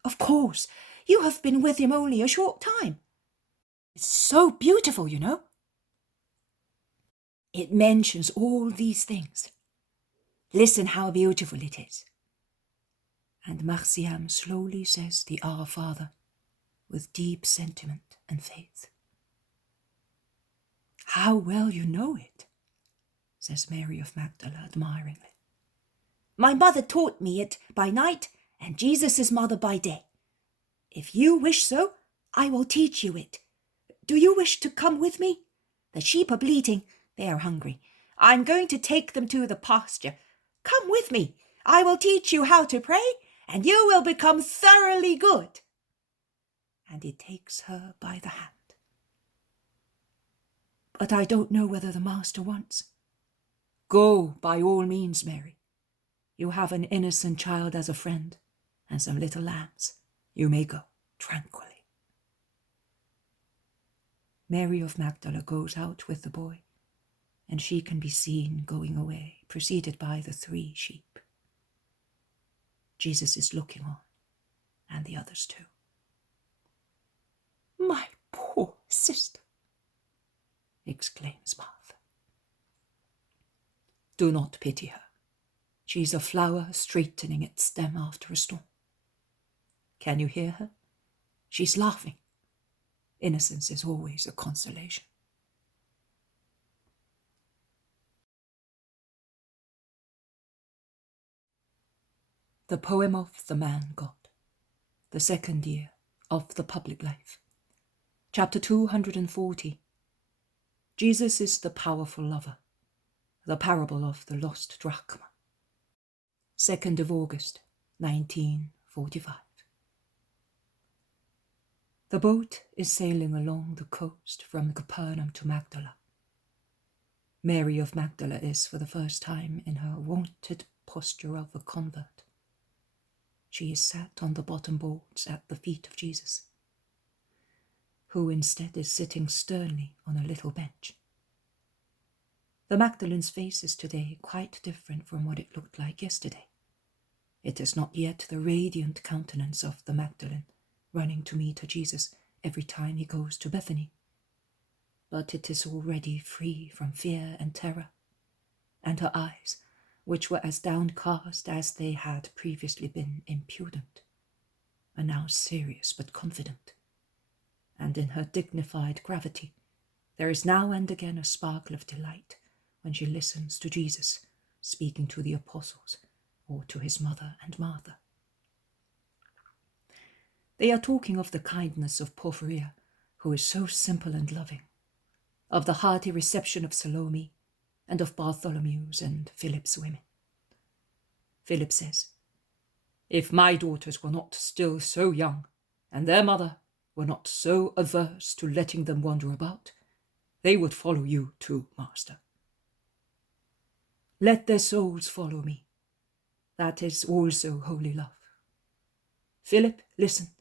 Of course, you have been with him only a short time. It's so beautiful, you know. It mentions all these things. Listen how beautiful it is. And Marciam slowly says the Our Father with deep sentiment and faith. How well you know it, says Mary of Magdala admiringly. My mother taught me it by night and Jesus' mother by day. If you wish so, I will teach you it. Do you wish to come with me? The sheep are bleating. They are hungry. I'm going to take them to the pasture. Come with me. I will teach you how to pray, and you will become thoroughly good. And he takes her by the hand. But I don't know whether the master wants. Go, by all means, Mary. You have an innocent child as a friend, and some little lambs. You may go tranquilly. Mary of Magdala goes out with the boy, and she can be seen going away, preceded by the 3 sheep. Jesus is looking on, and the others too. My poor sister, exclaims Martha. Do not pity her. She's a flower straightening its stem after a storm. Can you hear her? She's laughing. Innocence is always a consolation. The poem of the man God, the 2nd year of the public life. Chapter 240. Jesus is the powerful lover. The parable of the lost drachma. 2nd of August, 1945. The boat is sailing along the coast from Capernaum to Magdala. Mary of Magdala is for the first time in her wonted posture of a convert. She is sat on the bottom boards at the feet of Jesus, who instead is sitting sternly on a little bench. The Magdalene's face is today quite different from what it looked like yesterday. It is not yet the radiant countenance of the Magdalene running to meet her Jesus every time he goes to Bethany, but it is already free from fear and terror, and her eyes, which were as downcast as they had previously been impudent, are now serious but confident, and in her dignified gravity there is now and again a sparkle of delight when she listens to Jesus speaking to the apostles or to his mother and Martha. They are talking of the kindness of Porphyria who is so simple and loving, of the hearty reception of Salome and of Bartholomew's and Philip's women. Philip says, "If my daughters were not still so young, and their mother were not so averse to letting them wander about, they would follow you too, Master." Let their souls follow me. That is also holy love. Philip, listen.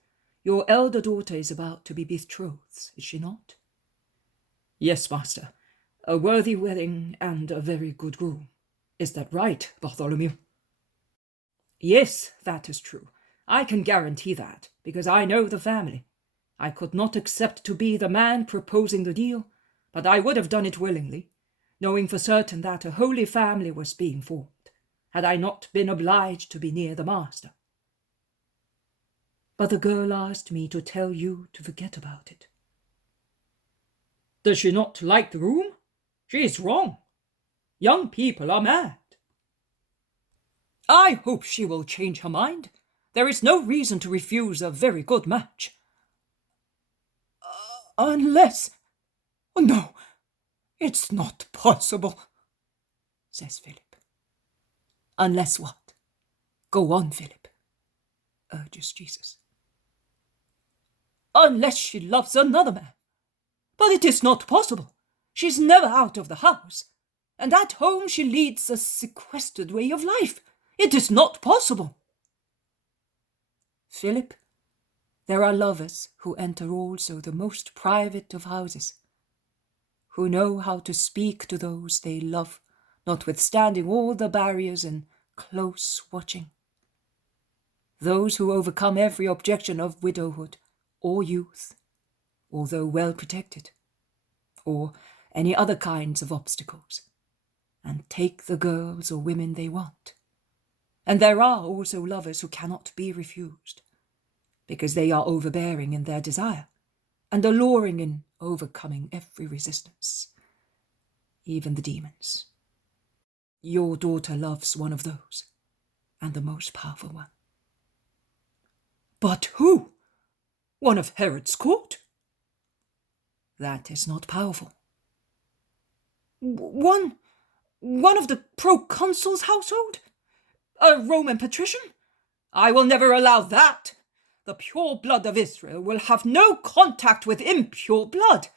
Your elder daughter is about to be betrothed, is she not? Yes, Master. A worthy wedding and a very good groom. Is that right, Bartholomew? Yes, that is true. I can guarantee that, because I know the family. I could not accept to be the man proposing the deal, but I would have done it willingly, knowing for certain that a holy family was being formed, had I not been obliged to be near the Master. But the girl asked me to tell you to forget about it. Does she not like the room? She is wrong. Young people are mad. I hope she will change her mind. There is no reason to refuse a very good match. Unless... No, it's not possible, says Philip. Unless what? Go on, Philip, urges Jesus. Unless she loves another man. But it is not possible. She's never out of the house, and at home she leads a sequestered way of life. It is not possible. Philip, there are lovers who enter also the most private of houses, who know how to speak to those they love, notwithstanding all the barriers and close watching. Those who overcome every objection of widowhood or youth, although well protected, or any other kinds of obstacles, and take the girls or women they want. And there are also lovers who cannot be refused, because they are overbearing in their desire, and alluring in overcoming every resistance, even the demons. Your daughter loves one of those, and the most powerful one. But who? One of Herod's court? That is not powerful. One of the proconsul's household? A Roman patrician? I will never allow that. The pure blood of Israel will have no contact with impure blood,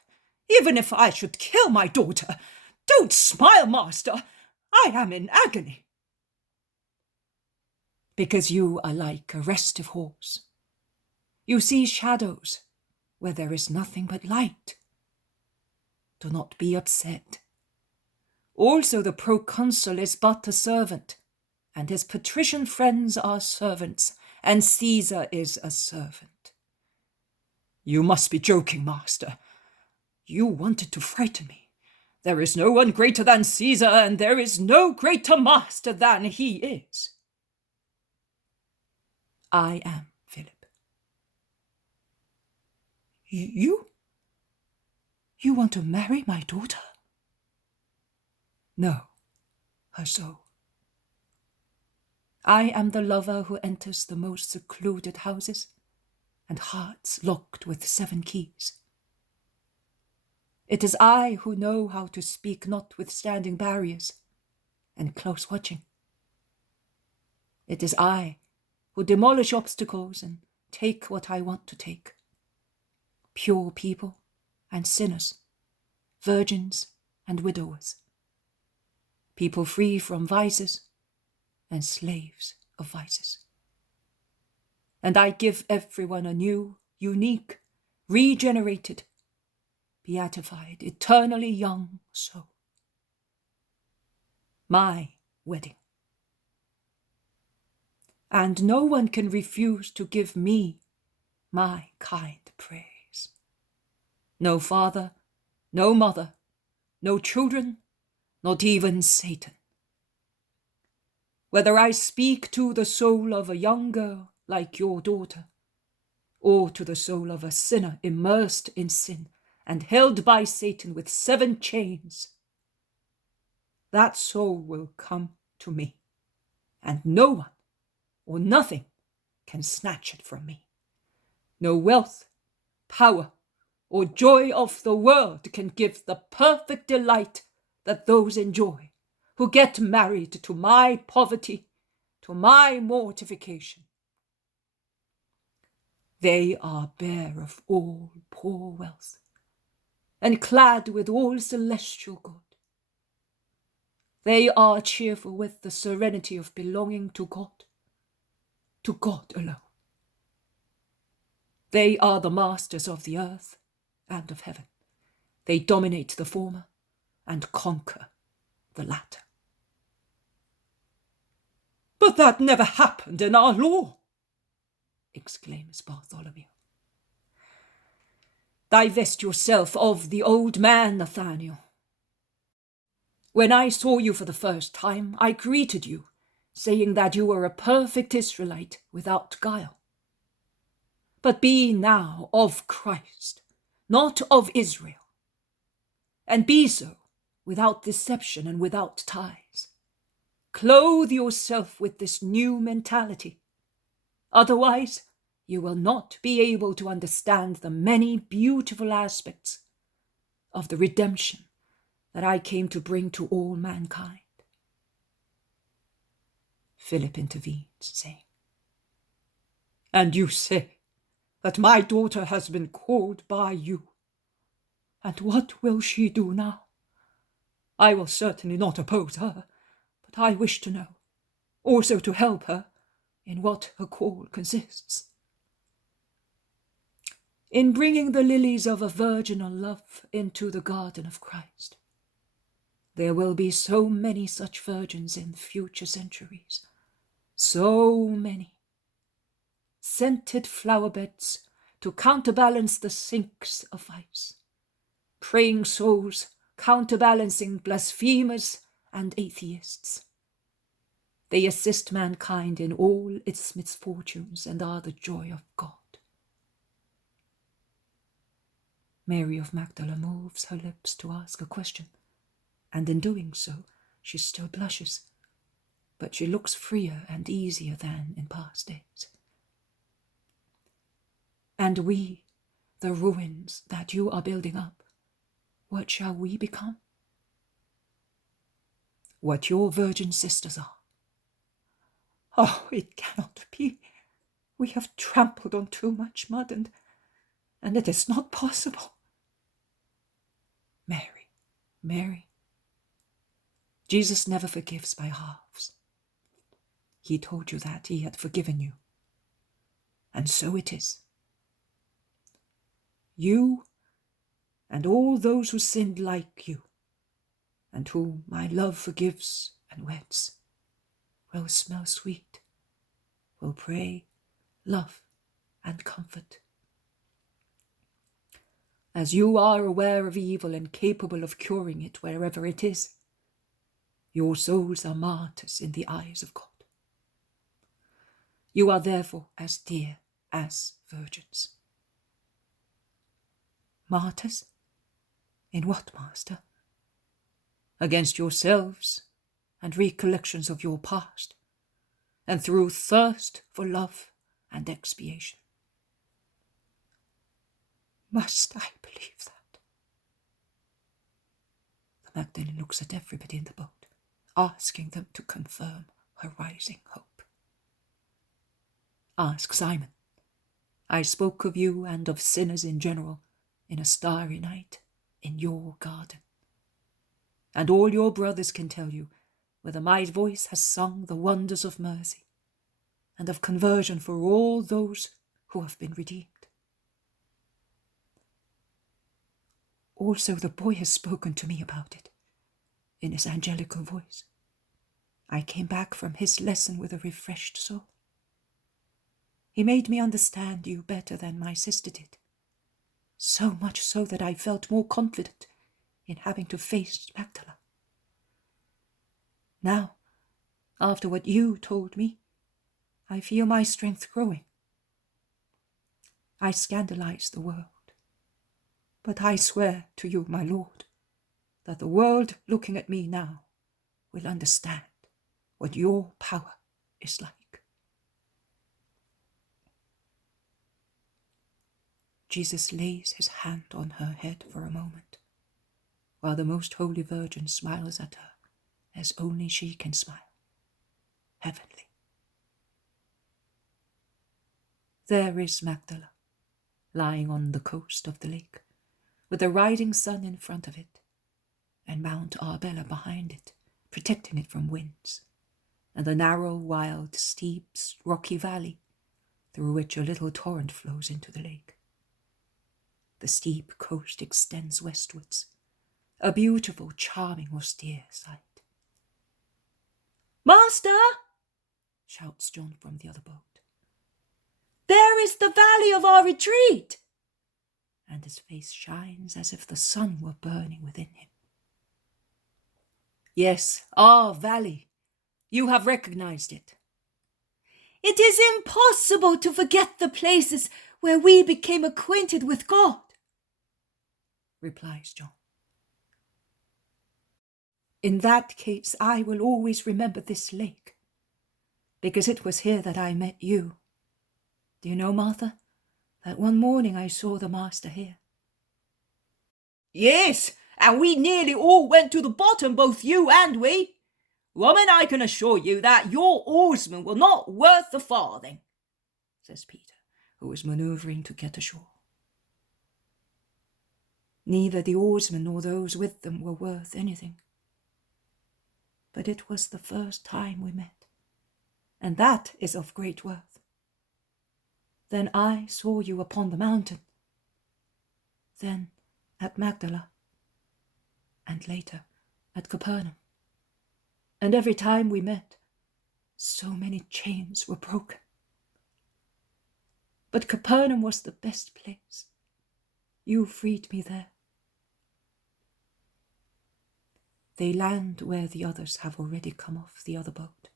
even if I should kill my daughter. Don't smile, Master. I am in agony. Because you are like a restive horse. You see shadows where there is nothing but light. Do not be upset. Also, the proconsul is but a servant, and his patrician friends are servants, and Caesar is a servant. You must be joking, Master. You wanted to frighten me. There is no one greater than Caesar, and there is no greater master than he is. I am, Philip. You want to marry my daughter? No, her soul. I am the lover who enters the most secluded houses, and hearts locked with 7 keys. It is I who know how to speak notwithstanding barriers and close watching. It is I who demolish obstacles and take what I want to take. Pure people and sinners, virgins and widowers, people free from vices and slaves of vices. And I give everyone a new, unique, regenerated, beatified, eternally young soul. My wedding. And no one can refuse to give me my kind praise. No father, no mother, no children, not even Satan. Whether I speak to the soul of a young girl like your daughter, or to the soul of a sinner immersed in sin and held by Satan with 7 chains, that soul will come to me, and no one or nothing can snatch it from me. No wealth, power, or joy of the world can give the perfect delight that those enjoy who get married to my poverty, to my mortification. They are bare of all poor wealth, and clad with all celestial good. They are cheerful with the serenity of belonging to God alone. They are the masters of the earth and of heaven. They dominate the former and conquer the latter. But that never happened in our law, exclaims Bartholomew. Divest yourself of the old man, Nathaniel. When I saw you for the first time, I greeted you, saying that you were a perfect Israelite without guile. But be now of Christ, not of Israel, and be so without deception and without ties. Clothe yourself with this new mentality. Otherwise, you will not be able to understand the many beautiful aspects of the redemption that I came to bring to all mankind. Philip intervenes, saying, And you say that my daughter has been called by you. And what will she do now? I will certainly not oppose her, but I wish to know, also to help her, in what her call consists. In bringing the lilies of a virginal love into the garden of Christ. There will be so many such virgins in future centuries. So many. Scented flower beds to counterbalance the sinks of vice. Praying souls counterbalancing blasphemers and atheists. They assist mankind in all its misfortunes and are the joy of God. Mary of Magdala moves her lips to ask a question, and in doing so, she still blushes, but she looks freer and easier than in past days. And we, the ruins that you are building up, what shall we become? What your virgin sisters are. Oh, it cannot be. We have trampled on too much mud, and it is not possible. Mary, Jesus never forgives by halves. He told you that he had forgiven you, and so it is. You and all those who sinned like you, and whom my love forgives and weds, will smell sweet, will pray, love, and comfort. As you are aware of evil and capable of curing it wherever it is, your souls are martyrs in the eyes of God. You are therefore as dear as virgins. Martyrs? In what, Master? Against yourselves and recollections of your past, and through thirst for love and expiation. Must I believe that? The Magdalene looks at everybody in the boat, asking them to confirm her rising hope. Ask Simon. I spoke of you and of sinners in general in a starry night in your garden. And all your brothers can tell you whether my voice has sung the wonders of mercy and of conversion for all those who have been redeemed. Also the boy has spoken to me about it in his angelical voice. I came back from his lesson with a refreshed soul. He made me understand you better than my sister did, so much so that I felt more confident in having to face Magdala. Now, after what you told me, I feel my strength growing. I scandalize the world, but I swear to you, my Lord, that the world looking at me now will understand what your power is like. Jesus lays his hand on her head for a moment, while the Most Holy Virgin smiles at her as only she can smile, heavenly. There is Magdala, lying on the coast of the lake, with the riding sun in front of it, and Mount Arbella behind it, protecting it from winds, and the narrow, wild, steep, rocky valley through which a little torrent flows into the lake. The steep coast extends westwards, a beautiful, charming, austere sight. "Master!" shouts John from the other boat. "There is the valley of our retreat!" And his face shines as if the sun were burning within him. Yes, our valley. You have recognized it. "It is impossible to forget the places where we became acquainted with God," replies John. In that case, I will always remember this lake, because it was here that I met you. Do you know, Martha, that one morning I saw the Master here? "Yes, and we nearly all went to the bottom, both you and we. Woman, I can assure you that your oarsmen were not worth a farthing," says Peter, who was manoeuvring to get ashore. Neither the oarsmen nor those with them were worth anything. But it was the first time we met, and that is of great worth. Then I saw you upon the mountain, then at Magdala, and later at Capernaum. And every time we met, so many chains were broken. But Capernaum was the best place. You freed me there. They land where the others have already come off the other boat.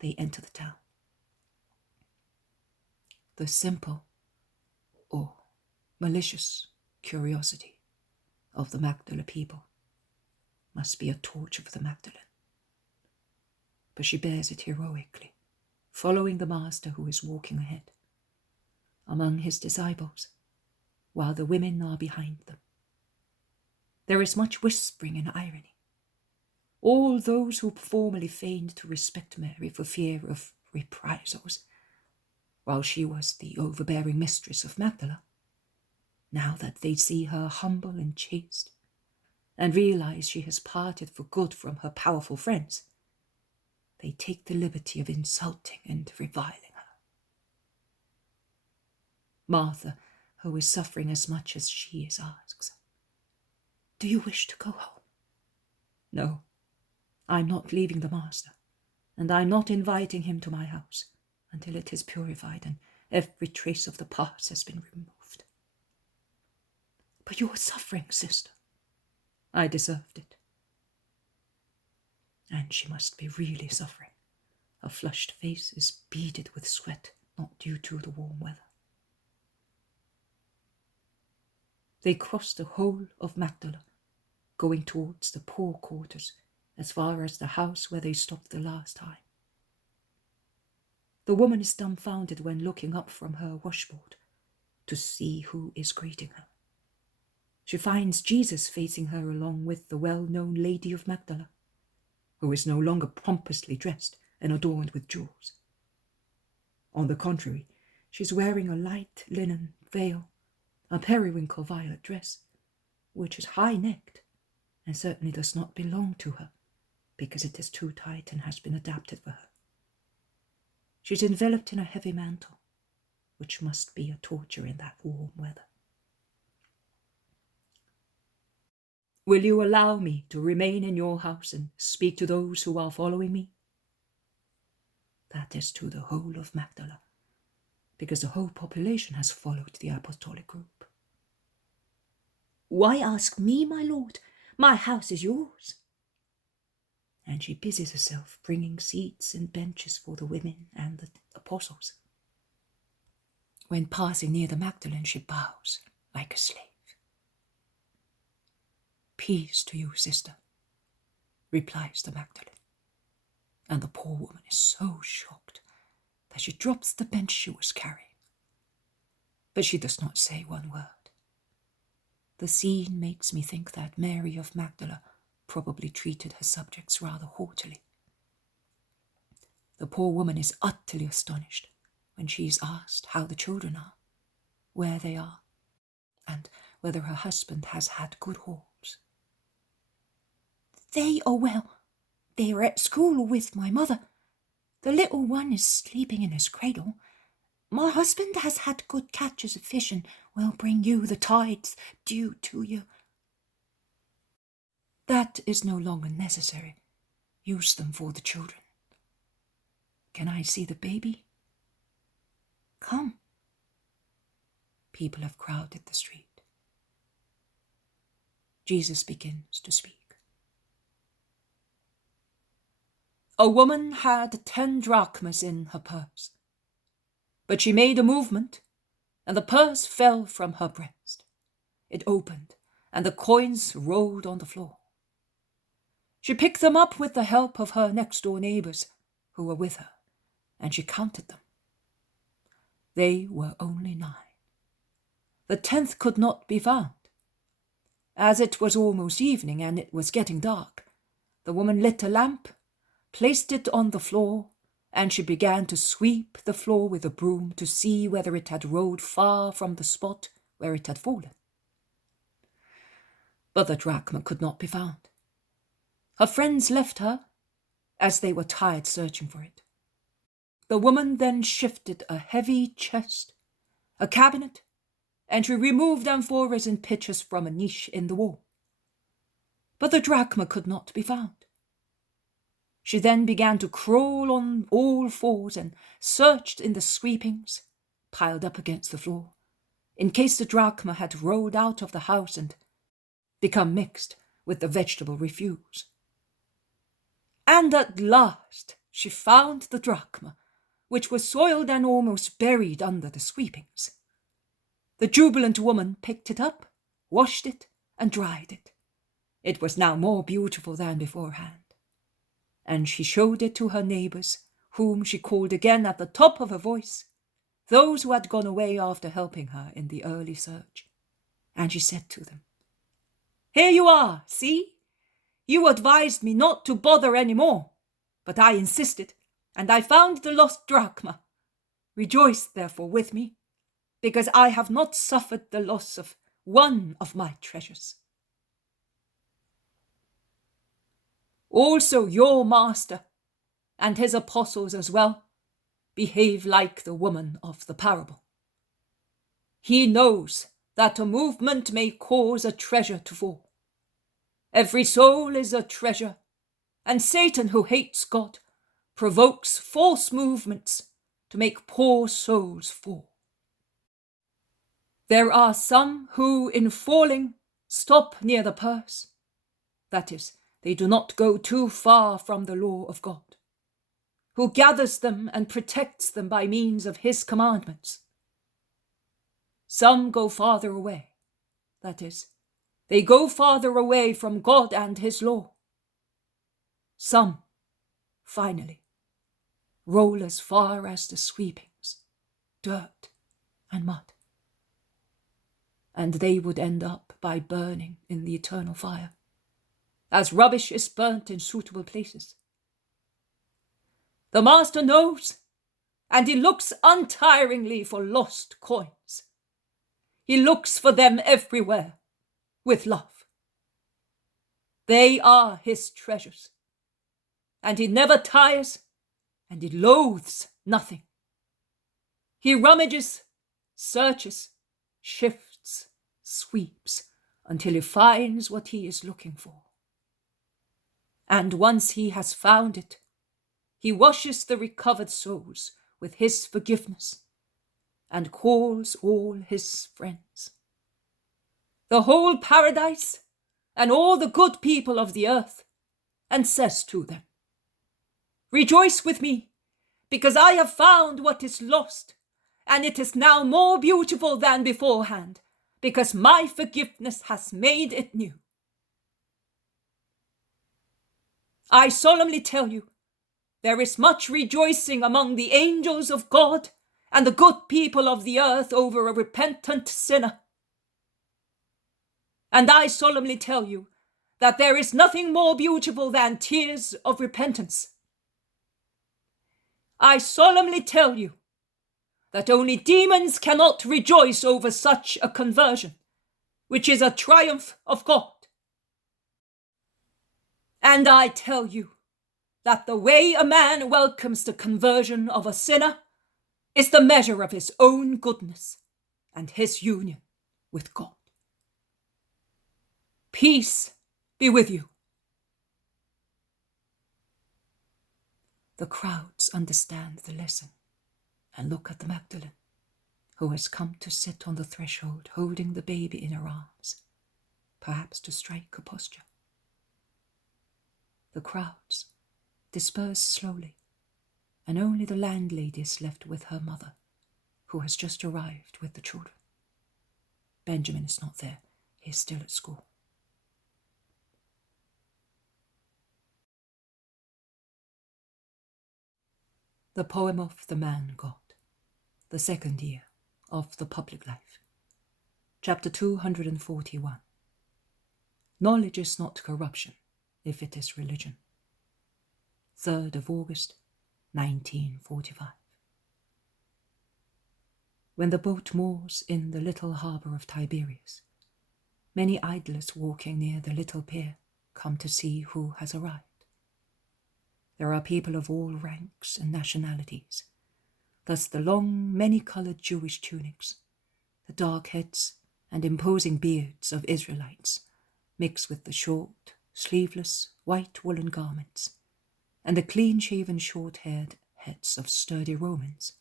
They enter the town. The simple or malicious curiosity of the Magdala people must be a torture for the Magdalene. But she bears it heroically, following the Master who is walking ahead, among his disciples, while the women are behind them. There is much whispering and irony. All those who formerly feigned to respect Mary for fear of reprisals, while she was the overbearing mistress of Magdala, now that they see her humble and chaste, and realize she has parted for good from her powerful friends, they take the liberty of insulting and reviling her. Martha, who is suffering as much as she is, asks, "Do you wish to go home?" "No, I'm not leaving the Master, and I'm not inviting him to my house until it is purified and every trace of the past has been removed." "But you are suffering, sister." "I deserved it." And she must be really suffering. Her flushed face is beaded with sweat, not due to the warm weather. They cross the whole of Magdala, going towards the poor quarters, as far as the house where they stopped the last time. The woman is dumbfounded when looking up from her washboard to see who is greeting her. She finds Jesus facing her along with the well-known Lady of Magdala, who is no longer pompously dressed and adorned with jewels. On the contrary, she is wearing a light linen veil, a periwinkle violet dress, which is high-necked and certainly does not belong to her, because it is too tight and has been adapted for her. She is enveloped in a heavy mantle, which must be a torture in that warm weather. "Will you allow me to remain in your house and speak to those who are following me?" That is to the whole of Magdala, because the whole population has followed the apostolic group. "Why ask me, my lord? My house is yours." And she busies herself bringing seats and benches for the women and the apostles. When passing near the Magdalene, she bows like a slave. "Peace to you, sister," replies the Magdalene. And the poor woman is so shocked that she drops the bench she was carrying. but she does not say one word. The scene makes me think that Mary of Magdala probably treated her subjects rather haughtily. The poor woman is utterly astonished when she is asked how the children are, where they are, and whether her husband has had good hauls. "They are well. They are at school with my mother. The little one is sleeping in his cradle. My husband has had good catches of fish and will bring you the tithes due to you." "That is no longer necessary. Use them for the children. Can I see the baby?" "Come." People have crowded the street. Jesus begins to speak. "A woman had 10 drachmas in her purse, but she made a movement, and the purse fell from her breast. It opened, and the coins rolled on the floor. She picked them up with the help of her next-door neighbors who were with her, and she counted them. They were only 9. The 10th could not be found. As it was almost evening and it was getting dark, the woman lit a lamp, placed it on the floor, and she began to sweep the floor with a broom to see whether it had rolled far from the spot where it had fallen. But the drachma could not be found. Her friends left her, as they were tired searching for it. The woman then shifted a heavy chest, a cabinet, and she removed amphoras and pitchers from a niche in the wall. But the drachma could not be found. She then began to crawl on all fours and searched in the sweepings, piled up against the floor, in case the drachma had rolled out of the house and become mixed with the vegetable refuse. And at last she found the drachma, which was soiled and almost buried under the sweepings. The jubilant woman picked it up, washed it, and dried it. It was now more beautiful than beforehand, and she showed it to her neighbors, whom she called again at the top of her voice, those who had gone away after helping her in the early search. And she said to them, "Here you are, see? You advised me not to bother any more, but I insisted, and I found the lost drachma. Rejoice, therefore, with me, because I have not suffered the loss of one of my treasures." Also your master, and his apostles as well, behave like the woman of the parable. He knows that a movement may cause a treasure to fall. Every soul is a treasure, and Satan, who hates God, provokes false movements to make poor souls fall. There are some who, in falling, stop near the purse. That is, they do not go too far from the law of God, who gathers them and protects them by means of his commandments. Some go farther away. That is, they go farther away from God and his law. Some, finally, roll as far as the sweepings, dirt and mud, and they would end up by burning in the eternal fire, as rubbish is burnt in suitable places. The master knows, and he looks untiringly for lost coins. He looks for them everywhere, with love. They are his treasures, and he never tires, and he loathes nothing. He rummages, searches, shifts, sweeps, until he finds what he is looking for. And once he has found it, he washes the recovered souls with his forgiveness and calls all his friends, the whole paradise and all the good people of the earth, and says to them, "Rejoice with me, because I have found what is lost, and it is now more beautiful than beforehand, because my forgiveness has made it new. I solemnly tell you, there is much rejoicing among the angels of God and the good people of the earth over a repentant sinner. And I solemnly tell you that there is nothing more beautiful than tears of repentance. I solemnly tell you that only demons cannot rejoice over such a conversion, which is a triumph of God. And I tell you that the way a man welcomes the conversion of a sinner is the measure of his own goodness and his union with God. Peace be with you. The crowds understand the lesson and look at the Magdalene, who has come to sit on the threshold holding the baby in her arms, perhaps to strike a posture. The crowds disperse slowly, and only the landlady is left with her mother, who has just arrived with the children. Benjamin is not there. He is still at school. The poem of the man God, the second year of the public life. Chapter 241. Knowledge is not corruption, if it is religion. 3rd of August, 1945. When the boat moors in the little harbour of Tiberias, many idlers walking near the little pier come to see who has arrived. There are people of all ranks and nationalities, thus the long, many-coloured Jewish tunics, the dark heads and imposing beards of Israelites mix with the short, sleeveless, white woolen garments, and the clean-shaven, short-haired heads of sturdy Romans,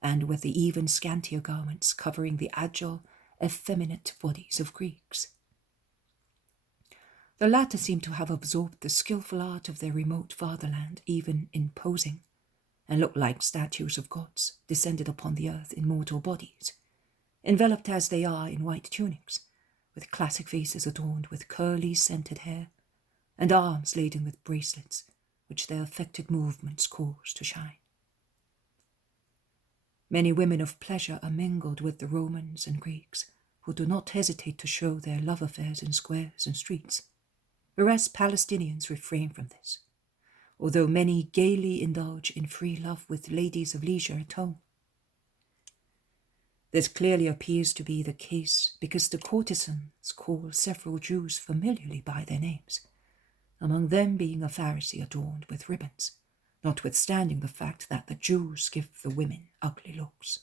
and with the even scantier garments covering the agile, effeminate bodies of Greeks. The latter seem to have absorbed the skilful art of their remote fatherland, even in posing, and look like statues of gods descended upon the earth in mortal bodies, enveloped as they are in white tunics, with classic faces adorned with curly, scented hair, and arms laden with bracelets, which their affected movements cause to shine. Many women of pleasure are mingled with the Romans and Greeks, who do not hesitate to show their love affairs in squares and streets, whereas Palestinians refrain from this, although many gaily indulge in free love with ladies of leisure at home. This clearly appears to be the case because the courtesans call several Jews familiarly by their names, among them being a Pharisee adorned with ribbons, notwithstanding the fact that the Jews give the women ugly looks.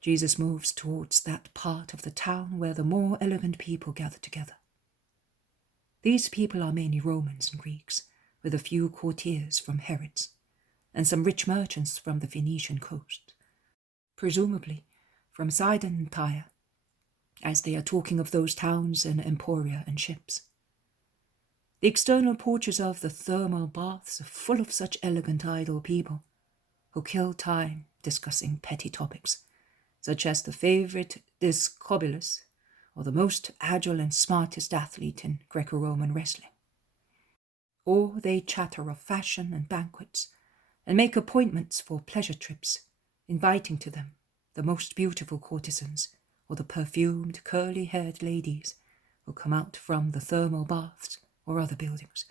Jesus moves towards that part of the town where the more elegant people gather together. These people are mainly Romans and Greeks, with a few courtiers from Herod's, and some rich merchants from the Phoenician coast, presumably from Sidon and Tyre, as they are talking of those towns and emporia and ships. The external porches of the thermal baths are full of such elegant idle people, who kill time discussing petty topics, such as the favourite discobolus, or the most agile and smartest athlete in Greco-Roman wrestling. Or they chatter of fashion and banquets, and make appointments for pleasure trips, inviting to them the most beautiful courtesans, or the perfumed, curly-haired ladies who come out from the thermal baths or other buildings,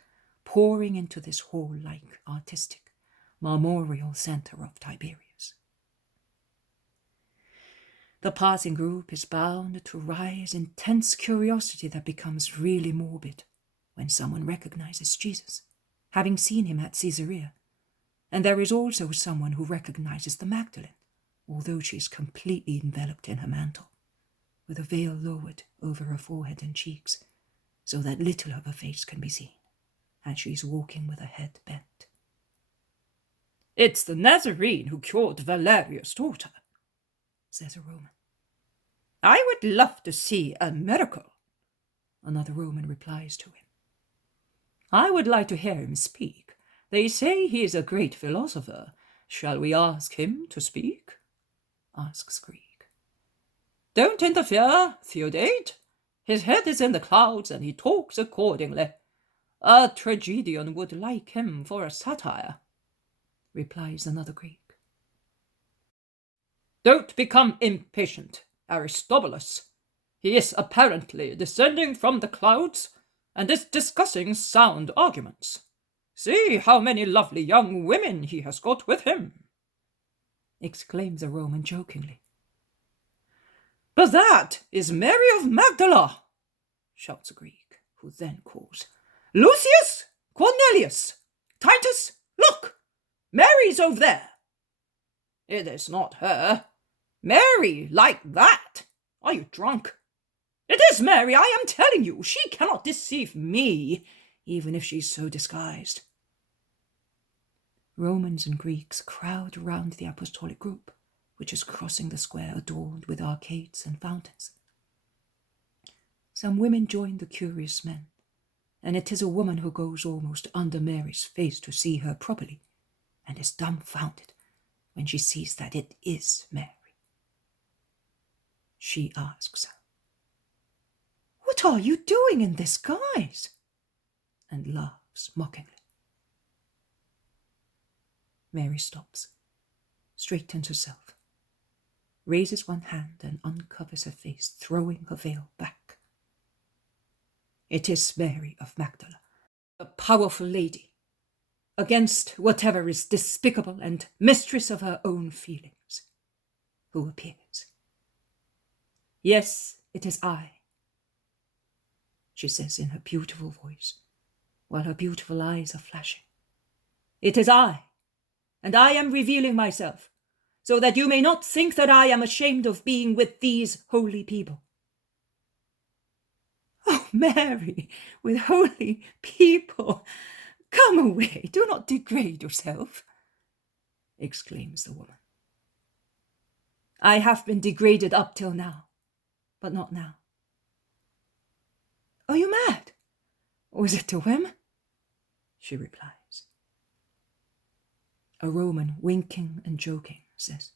pouring into this hall-like, artistic, marmoreal centre of Tiberias. The passing group is bound to rise in tense curiosity that becomes really morbid when someone recognizes Jesus, having seen him at Caesarea, and there is also someone who recognizes the Magdalene, although she is completely enveloped in her mantle, with a veil lowered over her forehead and cheeks, so that little of her face can be seen, and she is walking with her head bent. "It's the Nazarene who cured Valerius' daughter," says a Roman. "I would love to see a miracle," another Roman replies to him. "I would like to hear him speak. They say he is a great philosopher. Shall we ask him to speak?" asks Greek. "Don't interfere, Theodate. His head is in the clouds and he talks accordingly. A tragedian would like him for a satire." replies another Greek. Don't become impatient, Aristobulus. He is apparently descending from the clouds and is discussing sound arguments. See how many lovely young women he has got with him, exclaims a Roman jokingly. But that is Mary of Magdala, shouts a Greek, who then calls, Lucius, Cornelius, Titus, look, Mary's over there. It is not her. Mary, like that. Are you drunk? It is Mary, I am telling you. She cannot deceive me, even if she's so disguised. Romans and Greeks crowd around the apostolic group, which is crossing the square adorned with arcades and fountains. Some women join the curious men, and it is a woman who goes almost under Mary's face to see her properly, and is dumbfounded when she sees that it is Mary. She asks her, "What are you doing in this guise?" and laughs mockingly. Mary stops, straightens herself, raises one hand and uncovers her face, throwing her veil back. It is Mary of Magdala, a powerful lady, against whatever is despicable and mistress of her own feelings, who appears. "Yes, it is I," she says in her beautiful voice, while her beautiful eyes are flashing. "It is I, and I am revealing myself, so that you may not think that I am ashamed of being with these holy people." "Oh, Mary, with holy people, come away, do not degrade yourself," exclaims the woman. "I have been degraded up till now, but not now." "Are you mad? Was it a whim?" she replies. A Roman, winking and joking, says,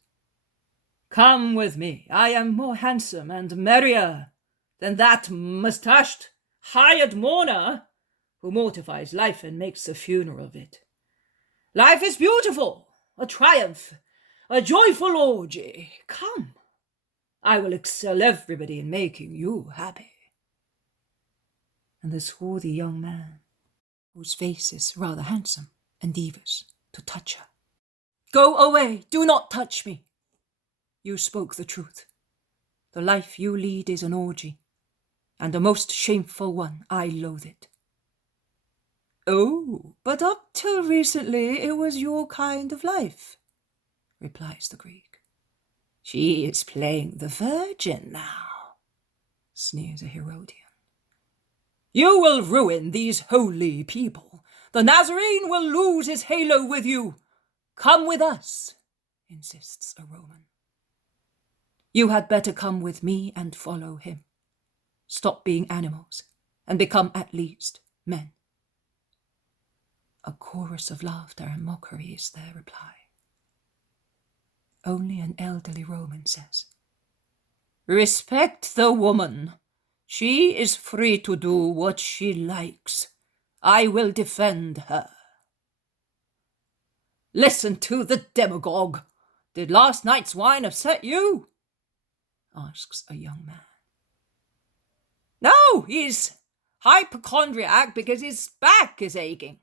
"Come with me. I am more handsome and merrier than that mustached, hired mourner who mortifies life and makes a funeral of it. Life is beautiful, a triumph, a joyful orgy. Come, I will excel everybody in making you happy." And the swarthy young man, whose face is rather handsome, endeavors to touch her. "Go away, do not touch me. You spoke the truth. The life you lead is an orgy, and a most shameful one. I loathe it." "Oh, but up till recently it was your kind of life," replies the Greek. "She is playing the virgin now," sneers a Herodian. "You will ruin these holy people. The Nazarene will lose his halo with you. Come with us," insists a Roman. "You had better come with me and follow him. Stop being animals and become at least men." A chorus of laughter and mockery is their reply. Only an elderly Roman says, "Respect the woman. She is free to do what she likes. I will defend her." "Listen to the demagogue. Did last night's wine upset you?" asks a young man. "No, he's hypochondriac because his back is aching,"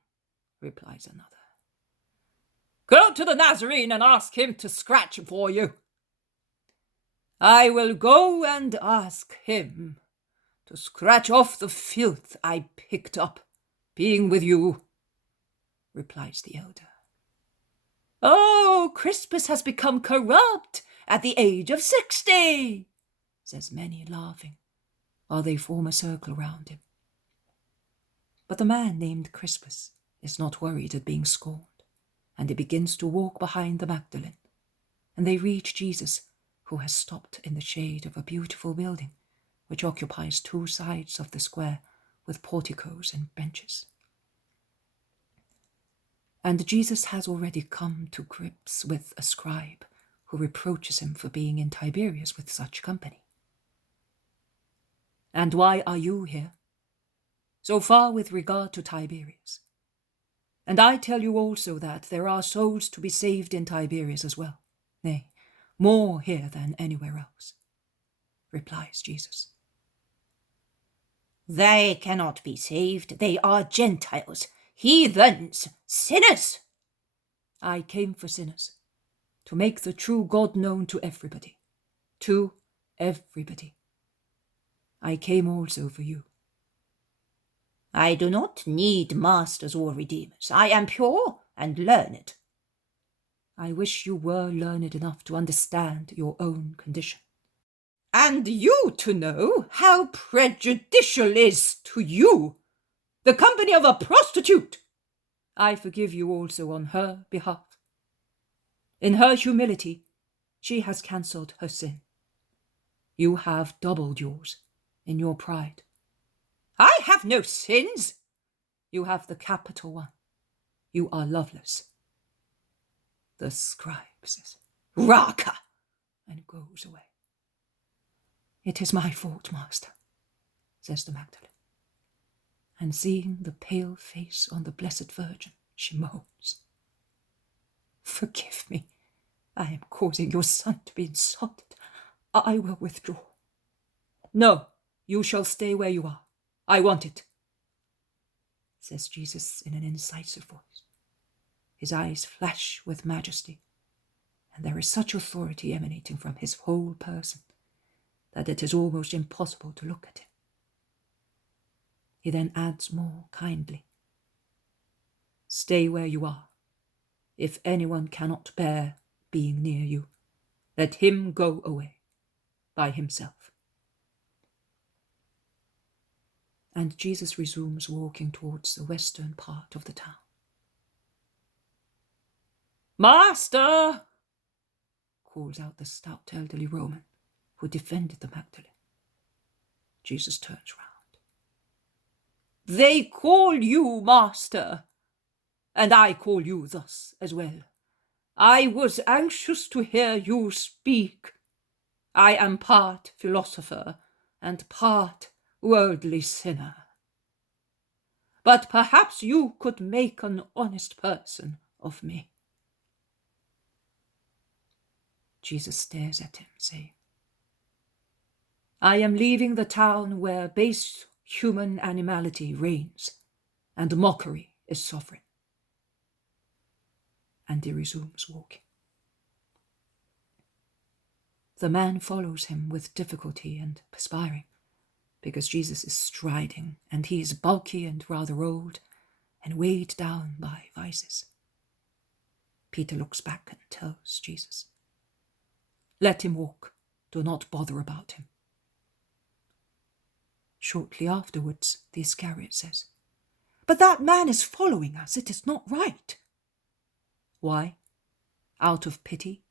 replies another. "Go to the Nazarene and ask him to scratch for you." "I will go and ask him to scratch off the filth I picked up being with you," replies the elder. "Oh, Crispus has become corrupt at the age of 60, says many, laughing, while they form a circle round him. But the man named Crispus is not worried at being scorned, and he begins to walk behind the Magdalene, and they reach Jesus, who has stopped in the shade of a beautiful building, which occupies two sides of the square with porticos and benches. And Jesus has already come to grips with a scribe who reproaches him for being in Tiberias with such company. "And why are you here? So far with regard to Tiberias. And I tell you also that there are souls to be saved in Tiberias as well, nay, more here than anywhere else, replies Jesus. They cannot be saved. They are Gentiles, heathens, sinners. I came for sinners, to make the true God known to everybody. To everybody. I came also for you. I do not need masters or redeemers. I am pure and learned. I wish you were learned enough to understand your own condition. And you to know how prejudicial is to you the company of a prostitute. I forgive you also on her behalf. In her humility, she has cancelled her sin. You have doubled yours in your pride. I have no sins. You have the capital one. You are loveless. The scribe says, Raka, and goes away. It is my fault, master, says the Magdalene. And seeing the pale face on the Blessed Virgin, she moans, Forgive me. I am causing your son to be insulted. I will withdraw. No, you shall stay where you are. I want it, says Jesus in an incisive voice. His eyes flash with majesty, and there is such authority emanating from his whole person that it is almost impossible to look at him. He then adds more kindly, Stay where you are. If anyone cannot bear being near you, let him go away by himself. And Jesus resumes walking towards the western part of the town. Master, calls out the stout elderly Roman who defended the Magdalene. Jesus turns round. They call you master, and I call you thus as well. I was anxious to hear you speak. I am part philosopher and part worldly sinner. But perhaps you could make an honest person of me. Jesus stares at him, saying, I am leaving the town where base human animality reigns and mockery is sovereign. And he resumes walking. The man follows him with difficulty and perspiring, because Jesus is striding, and he is bulky and rather old, and weighed down by vices. Peter looks back and tells Jesus, Let him walk, do not bother about him. Shortly afterwards, the Iscariot says, But that man is following us, it is not right. Why? Out of pity?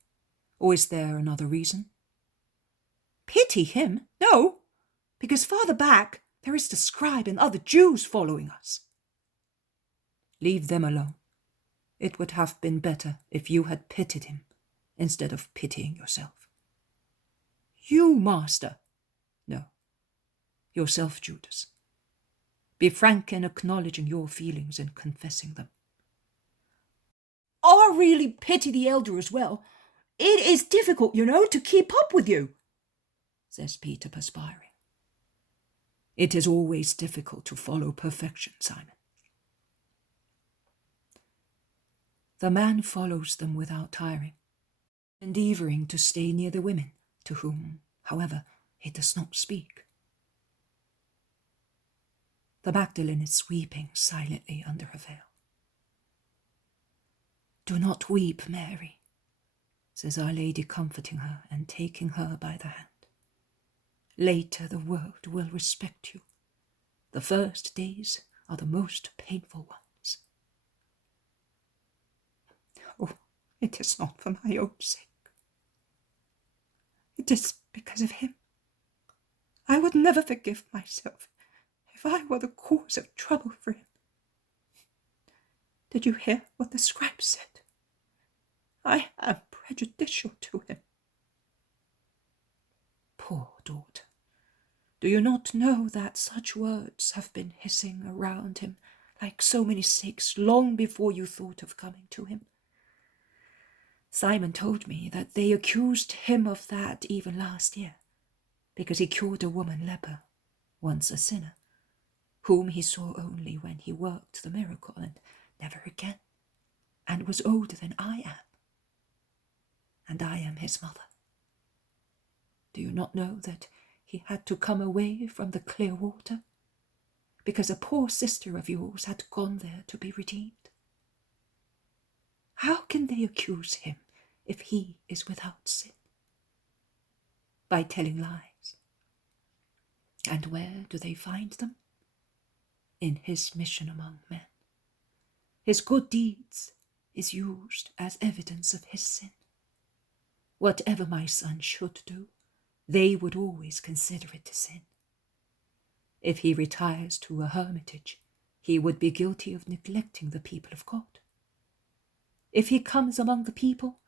Or is there another reason? Pity him? No, because farther back there is the scribe and other Jews following us. Leave them alone. It would have been better if you had pitied him instead of pitying yourself. You, master? No, yourself, Judas. Be frank in acknowledging your feelings and confessing them. I really pity the elder as well. It is difficult, to keep up with you, says Peter, perspiring. It is always difficult to follow perfection, Simon. The man follows them without tiring, endeavouring to stay near the women, to whom, however, he does not speak. The Magdalene is weeping silently under her veil. Do not weep, Mary, says Our Lady, comforting her and taking her by the hand. Later the world will respect you. The first days are the most painful ones. Oh, it is not for my own sake. It is because of him. I would never forgive myself if I were the cause of trouble for him. Did you hear what the scribe said? I am prejudicial to him. Poor daughter, do you not know that such words have been hissing around him like so many sick, long before you thought of coming to him. Simon told me that they accused him of that even last year, because he cured a woman leper, once a sinner, whom he saw only when he worked the miracle and never again, and was older than I am, and I am his mother. Do you not know that he had to come away from the clear water, because a poor sister of yours had gone there to be redeemed? How can they accuse him if he is without sin? By telling lies. And where do they find them? In his mission among men. His good deeds is used as evidence of his sin. Whatever my son should do, they would always consider it a sin. If he retires to a hermitage, he would be guilty of neglecting the people of God. If he comes among the people,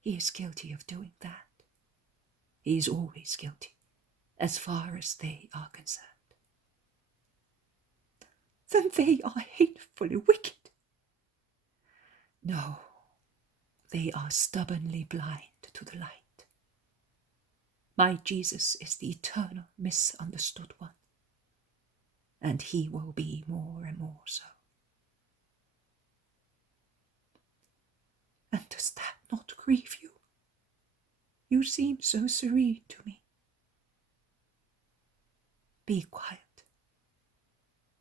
he is guilty of doing that. He is always guilty, as far as they are concerned. Then they are hatefully wicked. No, they are stubbornly blind to the light. My Jesus is the eternal misunderstood one, and he will be more and more so. And does that not grieve you? You seem so serene to me. Be quiet.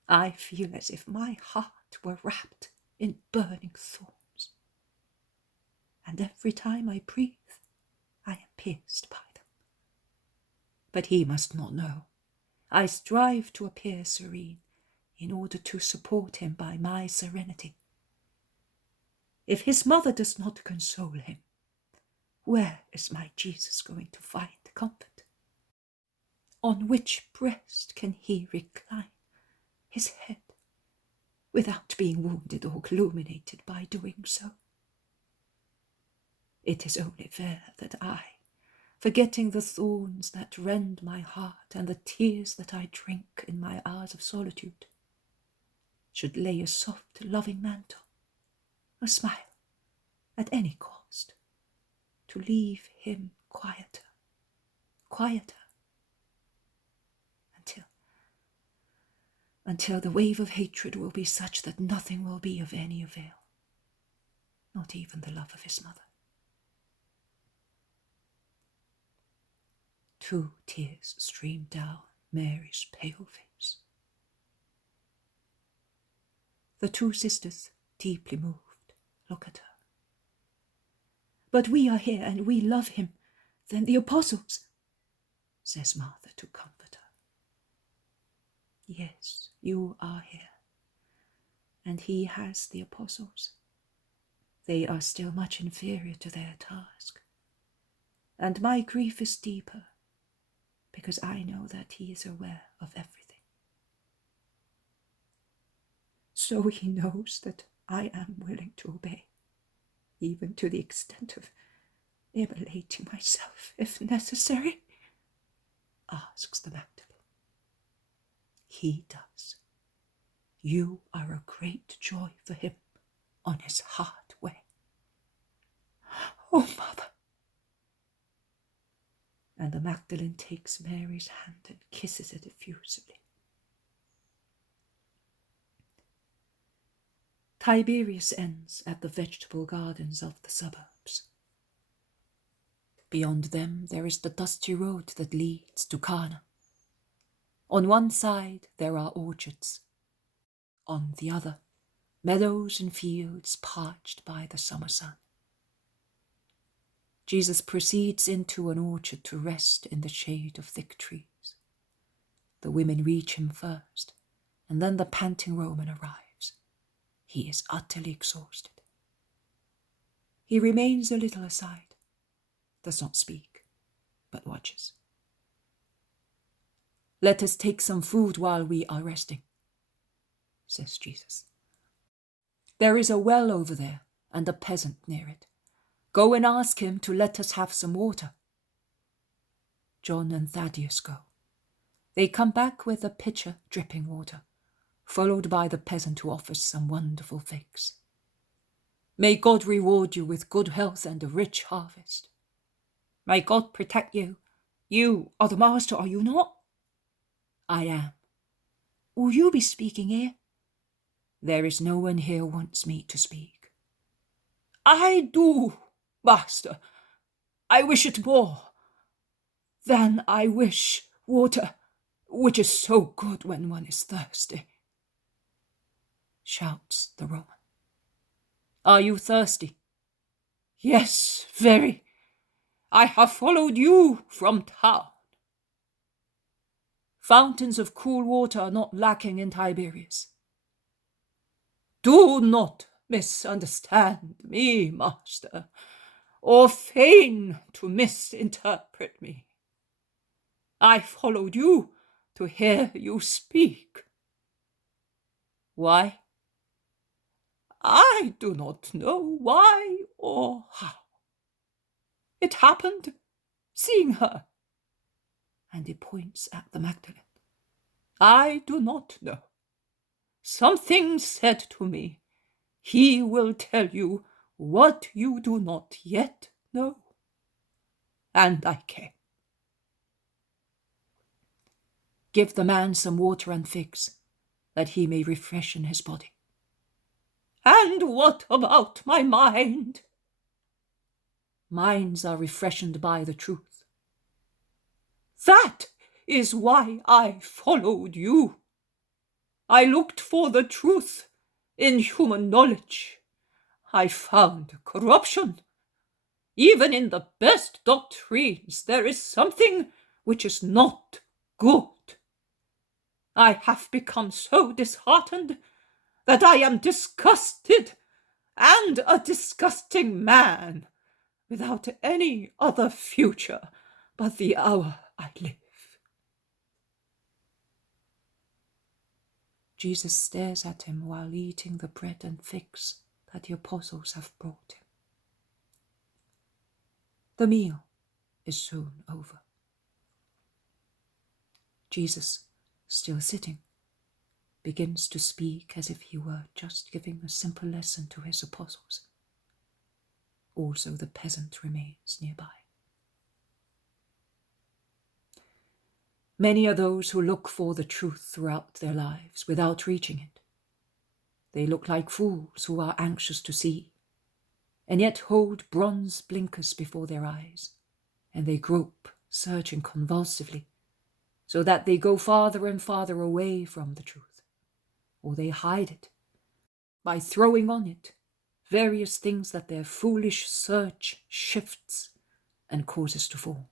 I feel as if my heart were wrapped in burning thorns, and every time I breathe, I am pierced by them. But he must not know. I strive to appear serene in order to support him by my serenity. If his mother does not console him, where is my Jesus going to find comfort? On which breast can he recline his head without being wounded or calumniated by doing so? It is only fair that I, forgetting the thorns that rend my heart and the tears that I drink in my hours of solitude, should lay a soft, loving mantle, a smile, at any cost, to leave him quieter, until the wave of hatred will be such that nothing will be of any avail, not even the love of his mother. 2 tears streamed down Mary's pale face. The 2 sisters, deeply moved, look at her. But we are here and we love him than the apostles, says Martha to comfort her. Yes, you are here, and he has the apostles. They are still much inferior to their task, and my grief is deeper, because I know that he is aware of everything. So he knows that I am willing to obey, even to the extent of immolating myself, if necessary, asks the Magdalene. He does. You are a great joy for him on his hard way. Oh, Mother! And the Magdalene takes Mary's hand and kisses it effusively. Tiberias ends at the vegetable gardens of the suburbs. Beyond them there is the dusty road that leads to Cana. On one side there are orchards. On the other, meadows and fields parched by the summer sun. Jesus proceeds into an orchard to rest in the shade of thick trees. The women reach him first, and then the panting Roman arrives. He is utterly exhausted. He remains a little aside, does not speak, but watches. Let us take some food while we are resting, says Jesus. There is a well over there and a peasant near it. Go and ask him to let us have some water. John and Thaddeus go. They come back with a pitcher dripping water, followed by the peasant who offers some wonderful figs. May God reward you with good health and a rich harvest. May God protect you. You are the master, are you not? I am. Will you be speaking here? There is no one here wants me to speak. I do, master. I wish it more than I wish water, which is so good when one is thirsty, shouts the Roman. Are you thirsty? Yes, very. I have followed you from town. Fountains of cool water are not lacking in Tiberias. Do not misunderstand me, master, or feign to misinterpret me. I followed you to hear you speak. Why? I do not know why or how. It happened, seeing her. And he points at the Magdalene. I do not know. Something said to me, he will tell you what you do not yet know. And I came. Give the man some water and figs, that he may refreshen his body. And what about my mind? Minds are refreshed by the truth. That is why I followed you. I looked for the truth in human knowledge. I found corruption. Even in the best doctrines, there is something which is not good. I have become so disheartened that I am disgusted, and a disgusting man, without any other future but the hour I live. Jesus stares at him while eating the bread and figs that the apostles have brought him. The meal is soon over. Jesus, still sitting, begins to speak as if he were just giving a simple lesson to his apostles. Also, the peasant remains nearby. Many are those who look for the truth throughout their lives without reaching it. They look like fools who are anxious to see, and yet hold bronze blinkers before their eyes, and they grope, searching convulsively, so that they go farther and farther away from the truth, or they hide it by throwing on it various things that their foolish search shifts and causes to fall.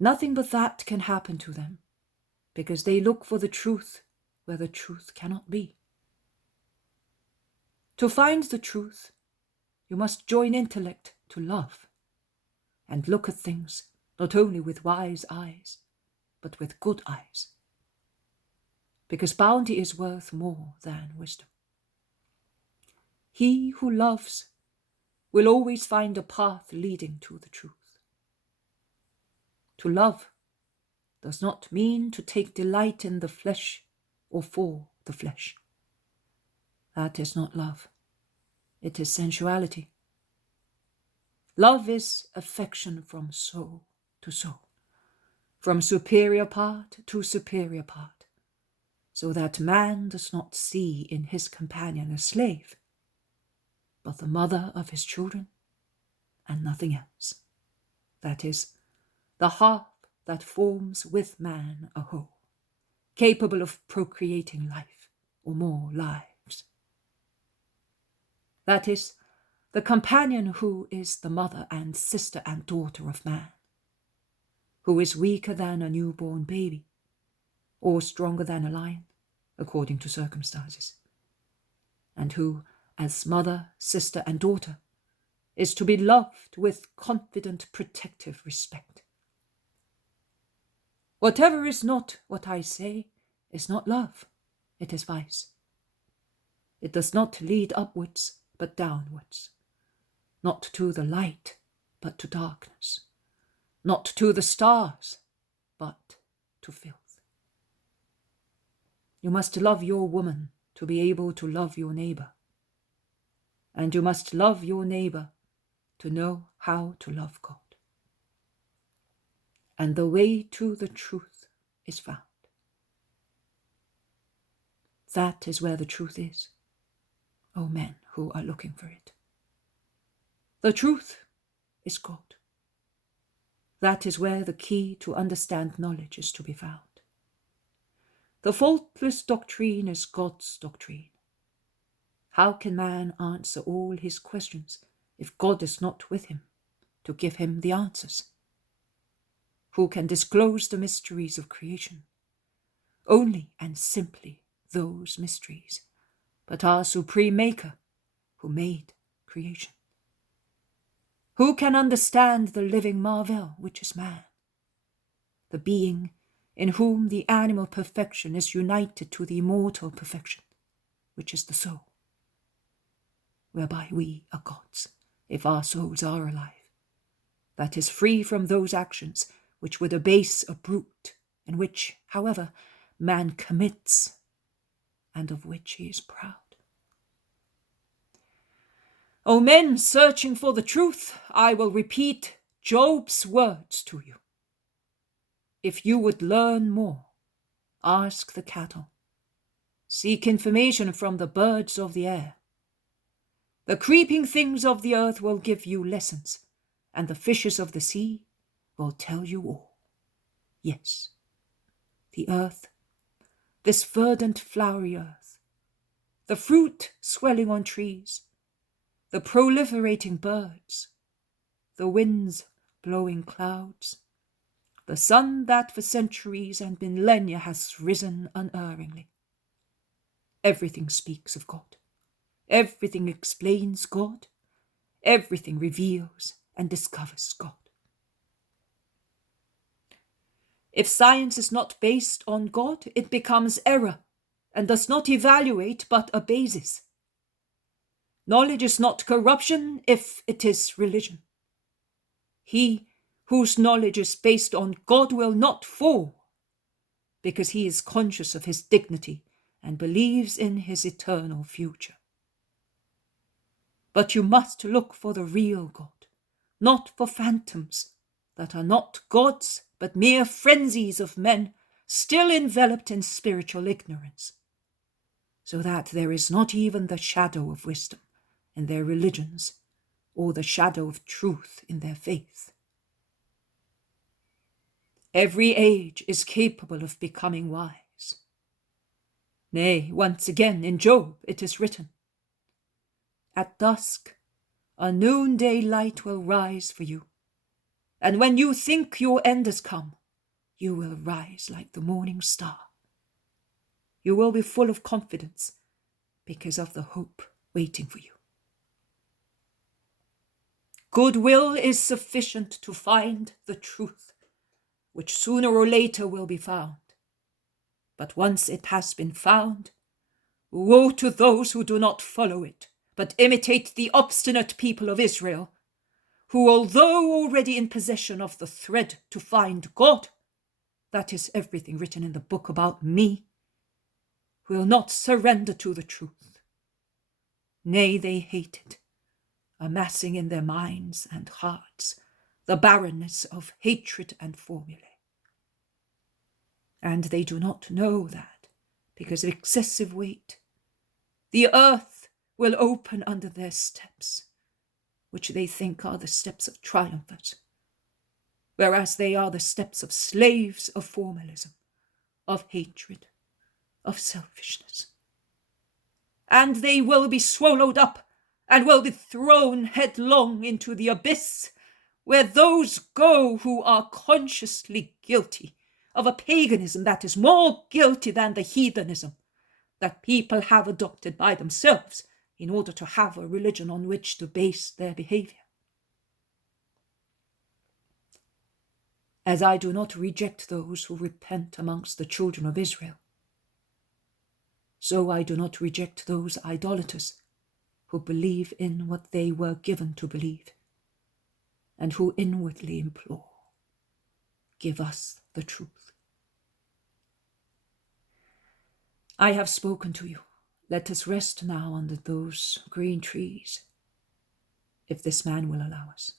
Nothing but that can happen to them, because they look for the truth where the truth cannot be. To find the truth, you must join intellect to love, and look at things not only with wise eyes, but with good eyes, because bounty is worth more than wisdom. He who loves will always find a path leading to the truth. To love does not mean to take delight in the flesh or for the flesh. That is not love. It is sensuality. Love is affection from soul to soul, from superior part to superior part, so that man does not see in his companion a slave, but the mother of his children, and nothing else. That is, the half that forms with man a whole, capable of procreating life or more lives. That is, the companion who is the mother and sister and daughter of man, who is weaker than a newborn baby, or stronger than a lion, according to circumstances, and who, as mother, sister, and daughter, is to be loved with confident protective respect. Whatever is not what I say is not love, it is vice. It does not lead upwards, but downwards, not to the light, but to darkness, not to the stars, but to filth. You must love your woman to be able to love your neighbor. And you must love your neighbor to know how to love God. And the way to the truth is found. That is where the truth is, O men who are looking for it. The truth is God. That is where the key to understand knowledge is to be found. The faultless doctrine is God's doctrine. How can man answer all his questions if God is not with him to give him the answers? Who can disclose the mysteries of creation? Only and simply those mysteries, but our supreme Maker who made creation. Who can understand the living marvel which is man, the being in whom the animal perfection is united to the immortal perfection, which is the soul, whereby we are gods, if our souls are alive, that is free from those actions which would abase a brute, and which, however, man commits, and of which he is proud. O men searching for the truth, I will repeat Job's words to you. If you would learn more, ask the cattle. Seek information from the birds of the air. The creeping things of the earth will give you lessons, and the fishes of the sea will tell you all. Yes, the earth, this verdant flowery earth, the fruit swelling on trees, the proliferating birds, the winds blowing clouds, the sun that for centuries and millennia has risen unerringly. Everything speaks of God. Everything explains God. Everything reveals and discovers God. If science is not based on God, it becomes error and does not evaluate but abases. Knowledge is not corruption if it is religion. He whose knowledge is based on God will not fall, because he is conscious of his dignity and believes in his eternal future. But you must look for the real God, not for phantoms that are not gods, but mere frenzies of men still enveloped in spiritual ignorance, so that there is not even the shadow of wisdom in their religions, or the shadow of truth in their faith. Every age is capable of becoming wise. Nay, once again in Job it is written, "At dusk a noonday light will rise for you, and when you think your end has come, you will rise like the morning star." You will be full of confidence because of the hope waiting for you. Goodwill is sufficient to find the truth, which sooner or later will be found. But once it has been found, woe to those who do not follow it, but imitate the obstinate people of Israel, who, although already in possession of the thread to find God, that is everything written in the book about me, will not surrender to the truth. Nay, they hate it, amassing in their minds and hearts the barrenness of hatred and formulae. And they do not know that, because of excessive weight, the earth will open under their steps, which they think are the steps of triumphers, whereas they are the steps of slaves of formalism, of hatred, of selfishness. And they will be swallowed up and will be thrown headlong into the abyss, where those go who are consciously guilty of a paganism that is more guilty than the heathenism that people have adopted by themselves in order to have a religion on which to base their behavior. As I do not reject those who repent amongst the children of Israel, so I do not reject those idolaters who believe in what they were given to believe, and who inwardly implore, "Give us the truth." I have spoken to you. Let us rest now under those green trees. If this man will allow us,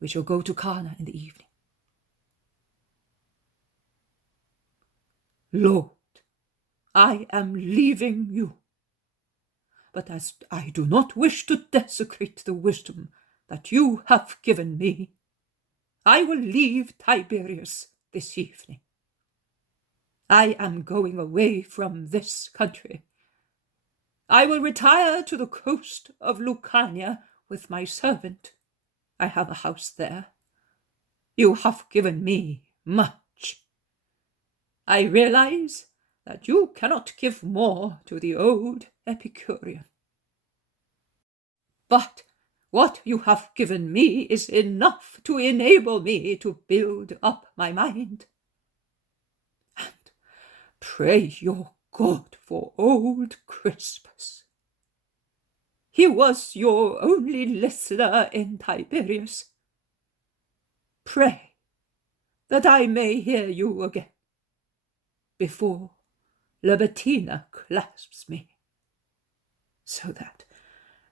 we shall go to Cana in the evening. Lord, I am leaving you. But as I do not wish to desecrate the wisdom that you have given me, I will leave Tiberias this evening. I am going away from this country. I will retire to the coast of Lucania with my servant. I have a house there. You have given me much. I realize that you cannot give more to the old Epicurean. But what you have given me is enough to enable me to build up my mind. And pray your God for old Crispus. He was your only listener in Tiberias. Pray that I may hear you again before Libertina clasps me, so that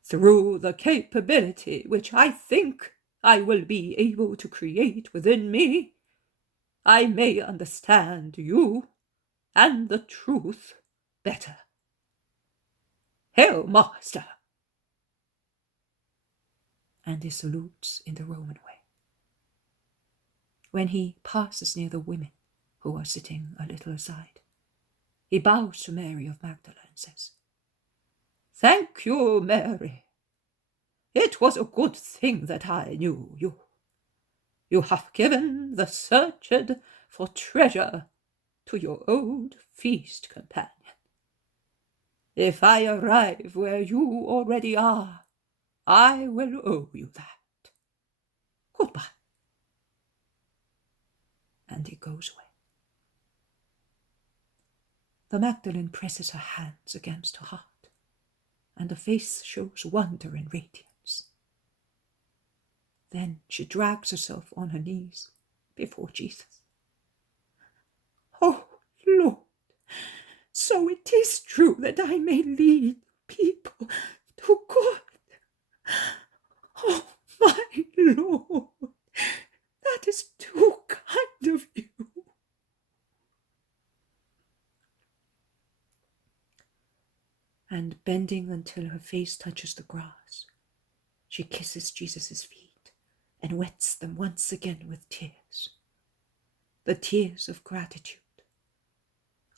through the capability which I think I will be able to create within me, I may understand you and the truth better. Hail, Master! And he salutes in the Roman way. When he passes near the women who are sitting a little aside, he bows to Mary of Magdala and says, Thank you, Mary. It was a good thing that I knew you. You have given the searched for treasure to your old feast companion. If I arrive where you already are, I will owe you that. Goodbye. And he goes away. The Magdalene presses her hands against her heart, and her face shows wonder and radiance. Then she drags herself on her knees before Jesus. Oh, Lord, so it is true that I may lead people to God. Oh, my Lord, that is too kind of you. And bending until her face touches the grass, she kisses Jesus' feet and wets them once again with tears, the tears of gratitude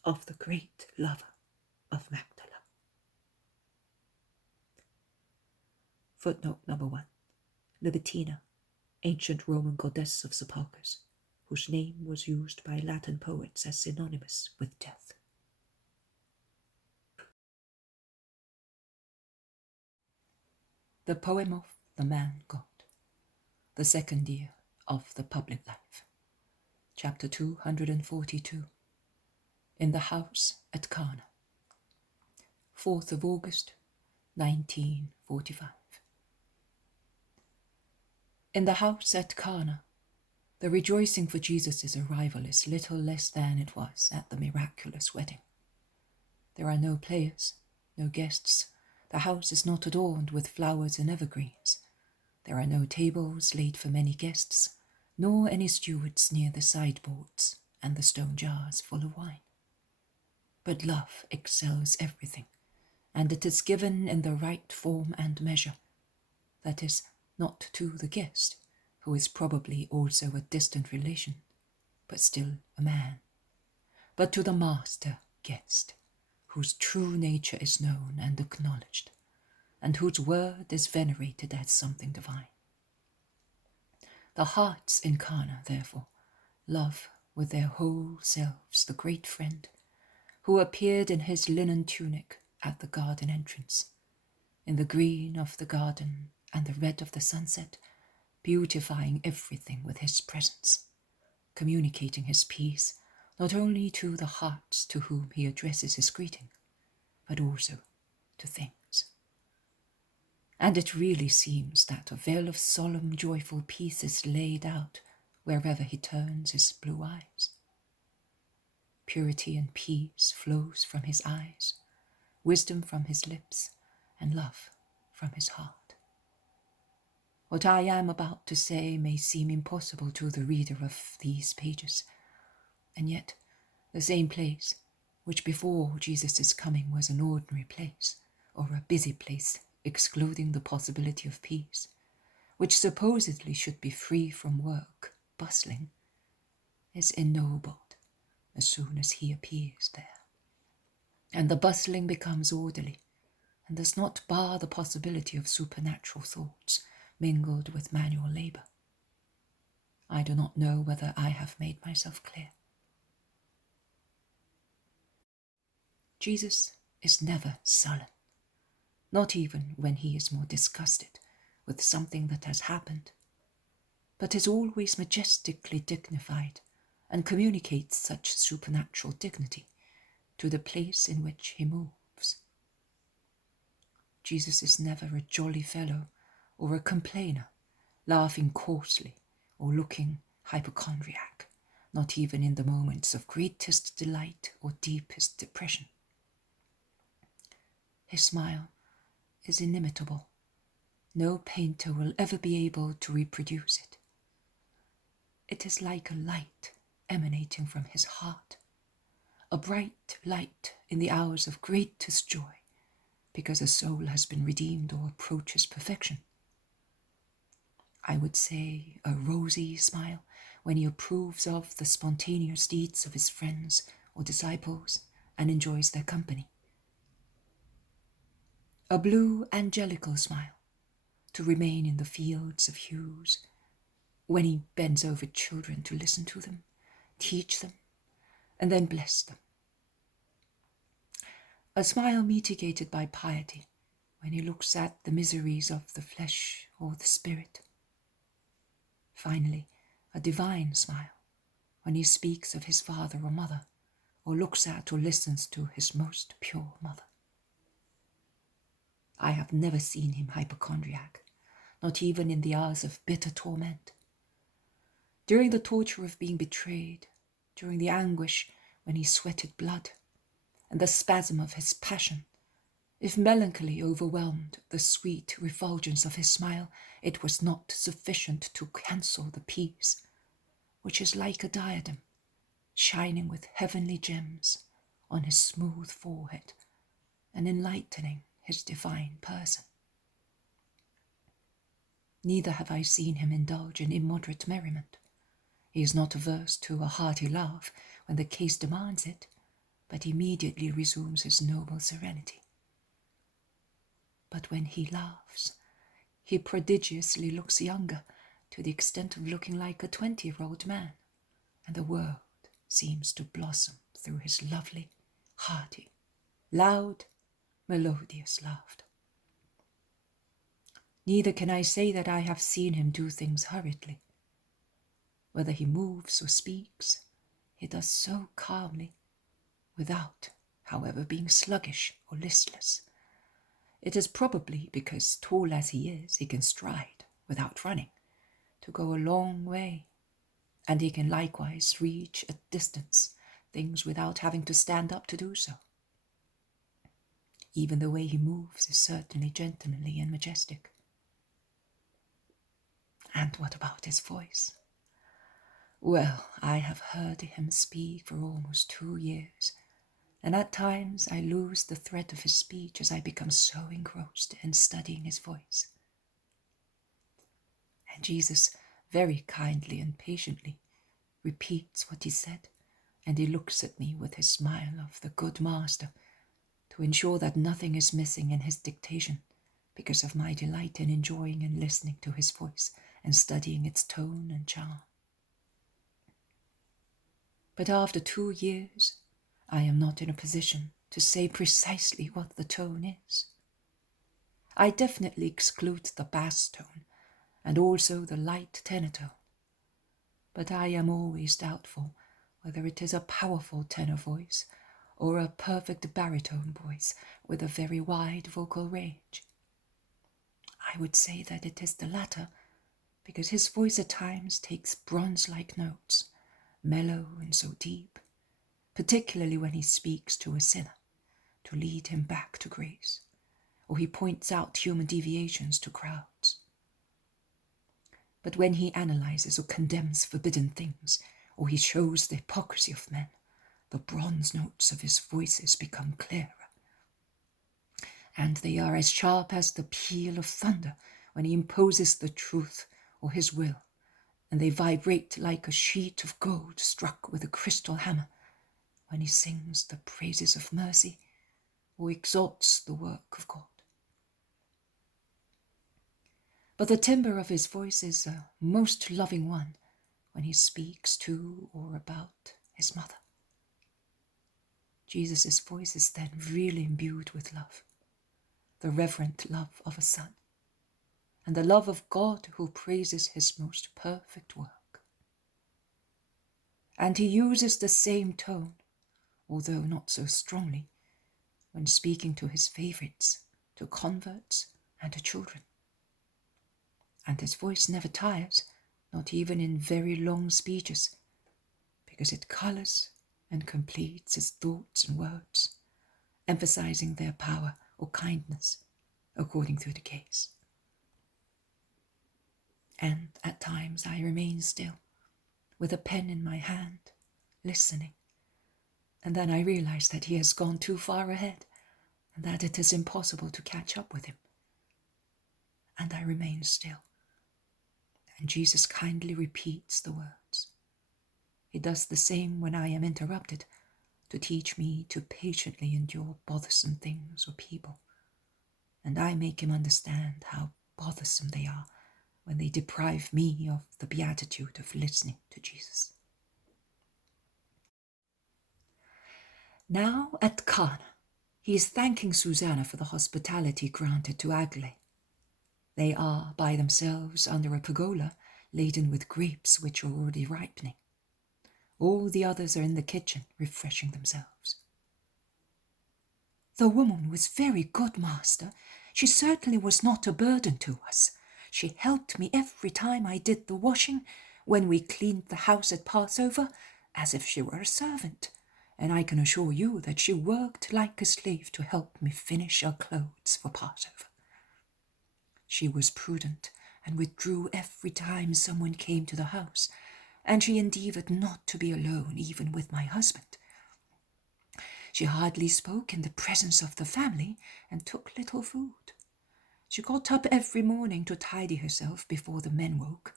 of the great lover of Magdala. Footnote number 1. Libertina, ancient Roman goddess of sepulchres, whose name was used by Latin poets as synonymous with death. The poem of the Man God, the second year of the public life. Chapter 242. In the house at Cana. 4th of August, 1945. In the house at Cana, the rejoicing for Jesus' arrival is little less than it was at the miraculous wedding. There are no players, no guests. The house is not adorned with flowers and evergreens. There are no tables laid for many guests, nor any stewards near the sideboards and the stone jars full of wine. But love excels everything, and it is given in the right form and measure. That is, not to the guest, who is probably also a distant relation, but still a man, but to the master guest, whose true nature is known and acknowledged, and whose word is venerated as something divine. The hearts in Cana, therefore, love with their whole selves the great friend who appeared in his linen tunic at the garden entrance, in the green of the garden and the red of the sunset, beautifying everything with his presence, communicating his peace not only to the hearts to whom he addresses his greeting, but also to things. And it really seems that a veil of solemn, joyful peace is laid out wherever he turns his blue eyes. Purity and peace flows from his eyes, wisdom from his lips, and love from his heart. What I am about to say may seem impossible to the reader of these pages, and yet the same place, which before Jesus' coming was an ordinary place, or a busy place excluding the possibility of peace, which supposedly should be free from work, bustling, is ennobled as soon as he appears there. And the bustling becomes orderly, and does not bar the possibility of supernatural thoughts mingled with manual labour. I do not know whether I have made myself clear. Jesus is never sullen, not even when he is more disgusted with something that has happened, but is always majestically dignified and communicates such supernatural dignity to the place in which he moves. Jesus is never a jolly fellow or a complainer, laughing coarsely or looking hypochondriac, not even in the moments of greatest delight or deepest depression. His smile is inimitable. No painter will ever be able to reproduce it. It is like a light emanating from his heart, a bright light in the hours of greatest joy, because a soul has been redeemed or approaches perfection. I would say a rosy smile when he approves of the spontaneous deeds of his friends or disciples and enjoys their company. A blue angelical smile to remain in the fields of hues when he bends over children to listen to them, teach them, and then bless them. A smile mitigated by piety when he looks at the miseries of the flesh or the spirit. Finally, a divine smile when he speaks of his father or mother, or looks at or listens to his most pure mother. I have never seen him hypochondriac, not even in the hours of bitter torment. During the torture of being betrayed, during the anguish when he sweated blood, and the spasm of his passion, if melancholy overwhelmed the sweet refulgence of his smile, it was not sufficient to cancel the peace, which is like a diadem, shining with heavenly gems on his smooth forehead and enlightening his divine person. Neither have I seen him indulge in immoderate merriment. He is not averse to a hearty laugh when the case demands it, but immediately resumes his noble serenity. But when he laughs, he prodigiously looks younger, to the extent of looking like a 20-year-old man, and the world seems to blossom through his lovely, hearty, loud, melodious laughter. Neither can I say that I have seen him do things hurriedly. Whether he moves or speaks, he does so calmly, without, however, being sluggish or listless. It is probably because, tall as he is, he can stride, without running, to go a long way, and he can likewise reach at distance things without having to stand up to do so. Even the way he moves is certainly gentlemanly and majestic. And what about his voice? Well, I have heard him speak for almost 2 years, and at times I lose the thread of his speech as I become so engrossed in studying his voice. And Jesus very kindly and patiently repeats what he said, and he looks at me with his smile of the good master to ensure that nothing is missing in his dictation because of my delight in enjoying and listening to his voice and studying its tone and charm. But after 2 years, I am not in a position to say precisely what the tone is. I definitely exclude the bass tone and also the light tenor tone, but I am always doubtful whether it is a powerful tenor voice or a perfect baritone voice with a very wide vocal range. I would say that it is the latter, because his voice at times takes bronze-like notes, mellow and so deep, particularly when he speaks to a sinner to lead him back to grace, or he points out human deviations to crowds. But when he analyzes or condemns forbidden things, or he shows the hypocrisy of men, the bronze notes of his voices become clearer. And they are as sharp as the peal of thunder when he imposes the truth or his will, and they vibrate like a sheet of gold struck with a crystal hammer when he sings the praises of mercy or exalts the work of God. But the timbre of his voice is a most loving one when he speaks to or about his mother. Jesus' voice is then really imbued with love, the reverent love of a son, and the love of God who praises his most perfect work. And he uses the same tone, although not so strongly, when speaking to his favorites, to converts, and to children. And his voice never tires, not even in very long speeches, because it colors and completes his thoughts and words, emphasizing their power or kindness, according to the case. And at times I remain still, with a pen in my hand, listening, and then I realize that he has gone too far ahead, and that it is impossible to catch up with him. And I remain still. And Jesus kindly repeats the words. He does the same when I am interrupted, to teach me to patiently endure bothersome things or people. And I make him understand how bothersome they are when they deprive me of the beatitude of listening to Jesus. Now at Cana, he is thanking Susanna for the hospitality granted to Aglae. They are by themselves under a pergola laden with grapes which are already ripening. All the others are in the kitchen refreshing themselves. The woman was very good, master. She certainly was not a burden to us. She helped me every time I did the washing, when we cleaned the house at Passover, as if she were a servant, and I can assure you that she worked like a slave to help me finish our clothes for Passover. She was prudent and withdrew every time someone came to the house, and she endeavoured not to be alone even with my husband. She hardly spoke in the presence of the family and took little food. She got up every morning to tidy herself before the men woke,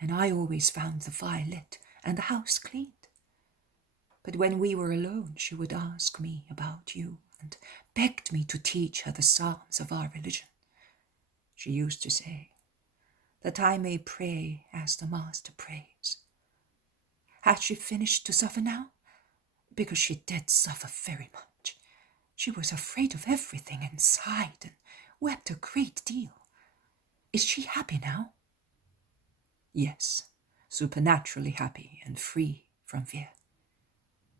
and I always found the fire lit and the house cleaned. But when we were alone, she would ask me about you and begged me to teach her the psalms of our religion. She used to say, that I may pray as the Master prays. Has she finished to suffer now? Because she did suffer very much. She was afraid of everything and sighed and wept a great deal. Is she happy now? Yes, supernaturally happy and free from fear.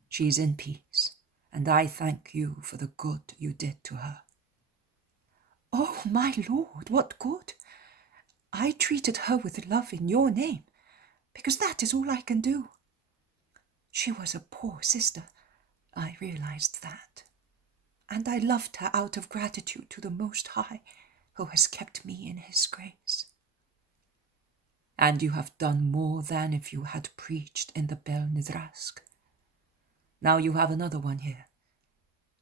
She is in peace, and I thank you for the good you did to her. Oh, my lord, what good? I treated her with love in your name, because that is all I can do. She was a poor sister, I realized that, and I loved her out of gratitude to the Most High, who has kept me in his grace. And you have done more than if you had preached in the Bel Nidrask. Now you have another one here.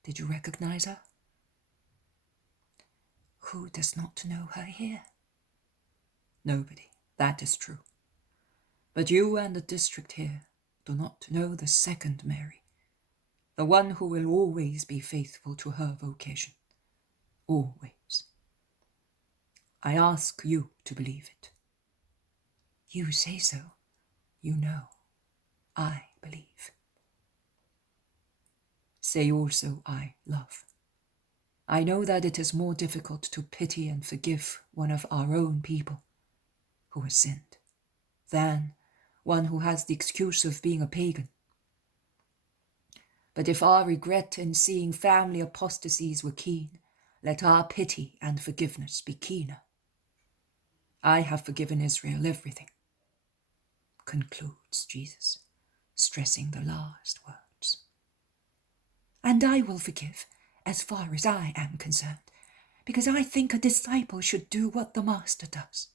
Did you recognize her? Who does not know her here? Nobody, that is true. But you and the district here do not know the second Mary, the one who will always be faithful to her vocation. Always. I ask you to believe it. You say so. You know. I believe. Say also, I love. I know that it is more difficult to pity and forgive one of our own people who has sinned than one who has the excuse of being a pagan. But if our regret in seeing family apostasies were keen, let our pity and forgiveness be keener. I have forgiven Israel everything, concludes Jesus, stressing the last words. And I will forgive, as far as I am concerned, because I think a disciple should do what the Master does.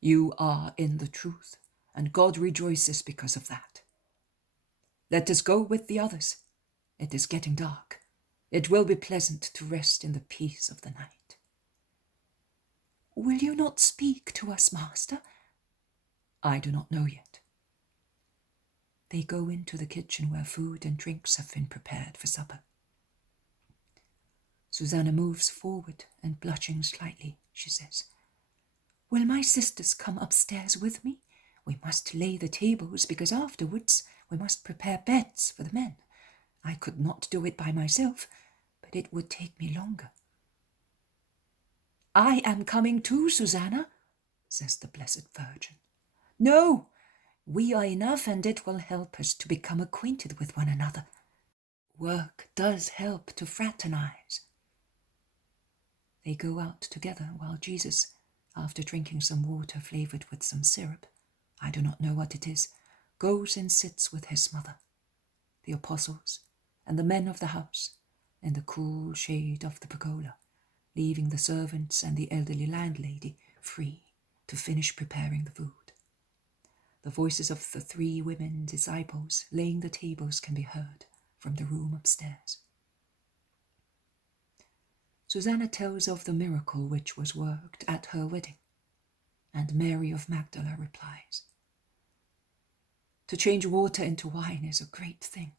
You are in the truth, and God rejoices because of that. Let us go with the others. It is getting dark. It will be pleasant to rest in the peace of the night. Will you not speak to us, Master? I do not know yet. They go into the kitchen where food and drinks have been prepared for supper. Susanna moves forward and, blushing slightly, she says, Will my sisters come upstairs with me? We must lay the tables, because afterwards we must prepare beds for the men. I could not do it by myself, but it would take me longer. I am coming too, Susanna, says the Blessed Virgin. No, we are enough, and it will help us to become acquainted with one another. Work does help to fraternize. They go out together while Jesus, after drinking some water flavoured with some syrup, I do not know what it is, goes and sits with his mother, the apostles, and the men of the house, in the cool shade of the pergola, leaving the servants and the elderly landlady free to finish preparing the food. The voices of the 3 women disciples laying the tables can be heard from the room upstairs. Susanna tells of the miracle which was worked at her wedding, and Mary of Magdala replies, To change water into wine is a great thing,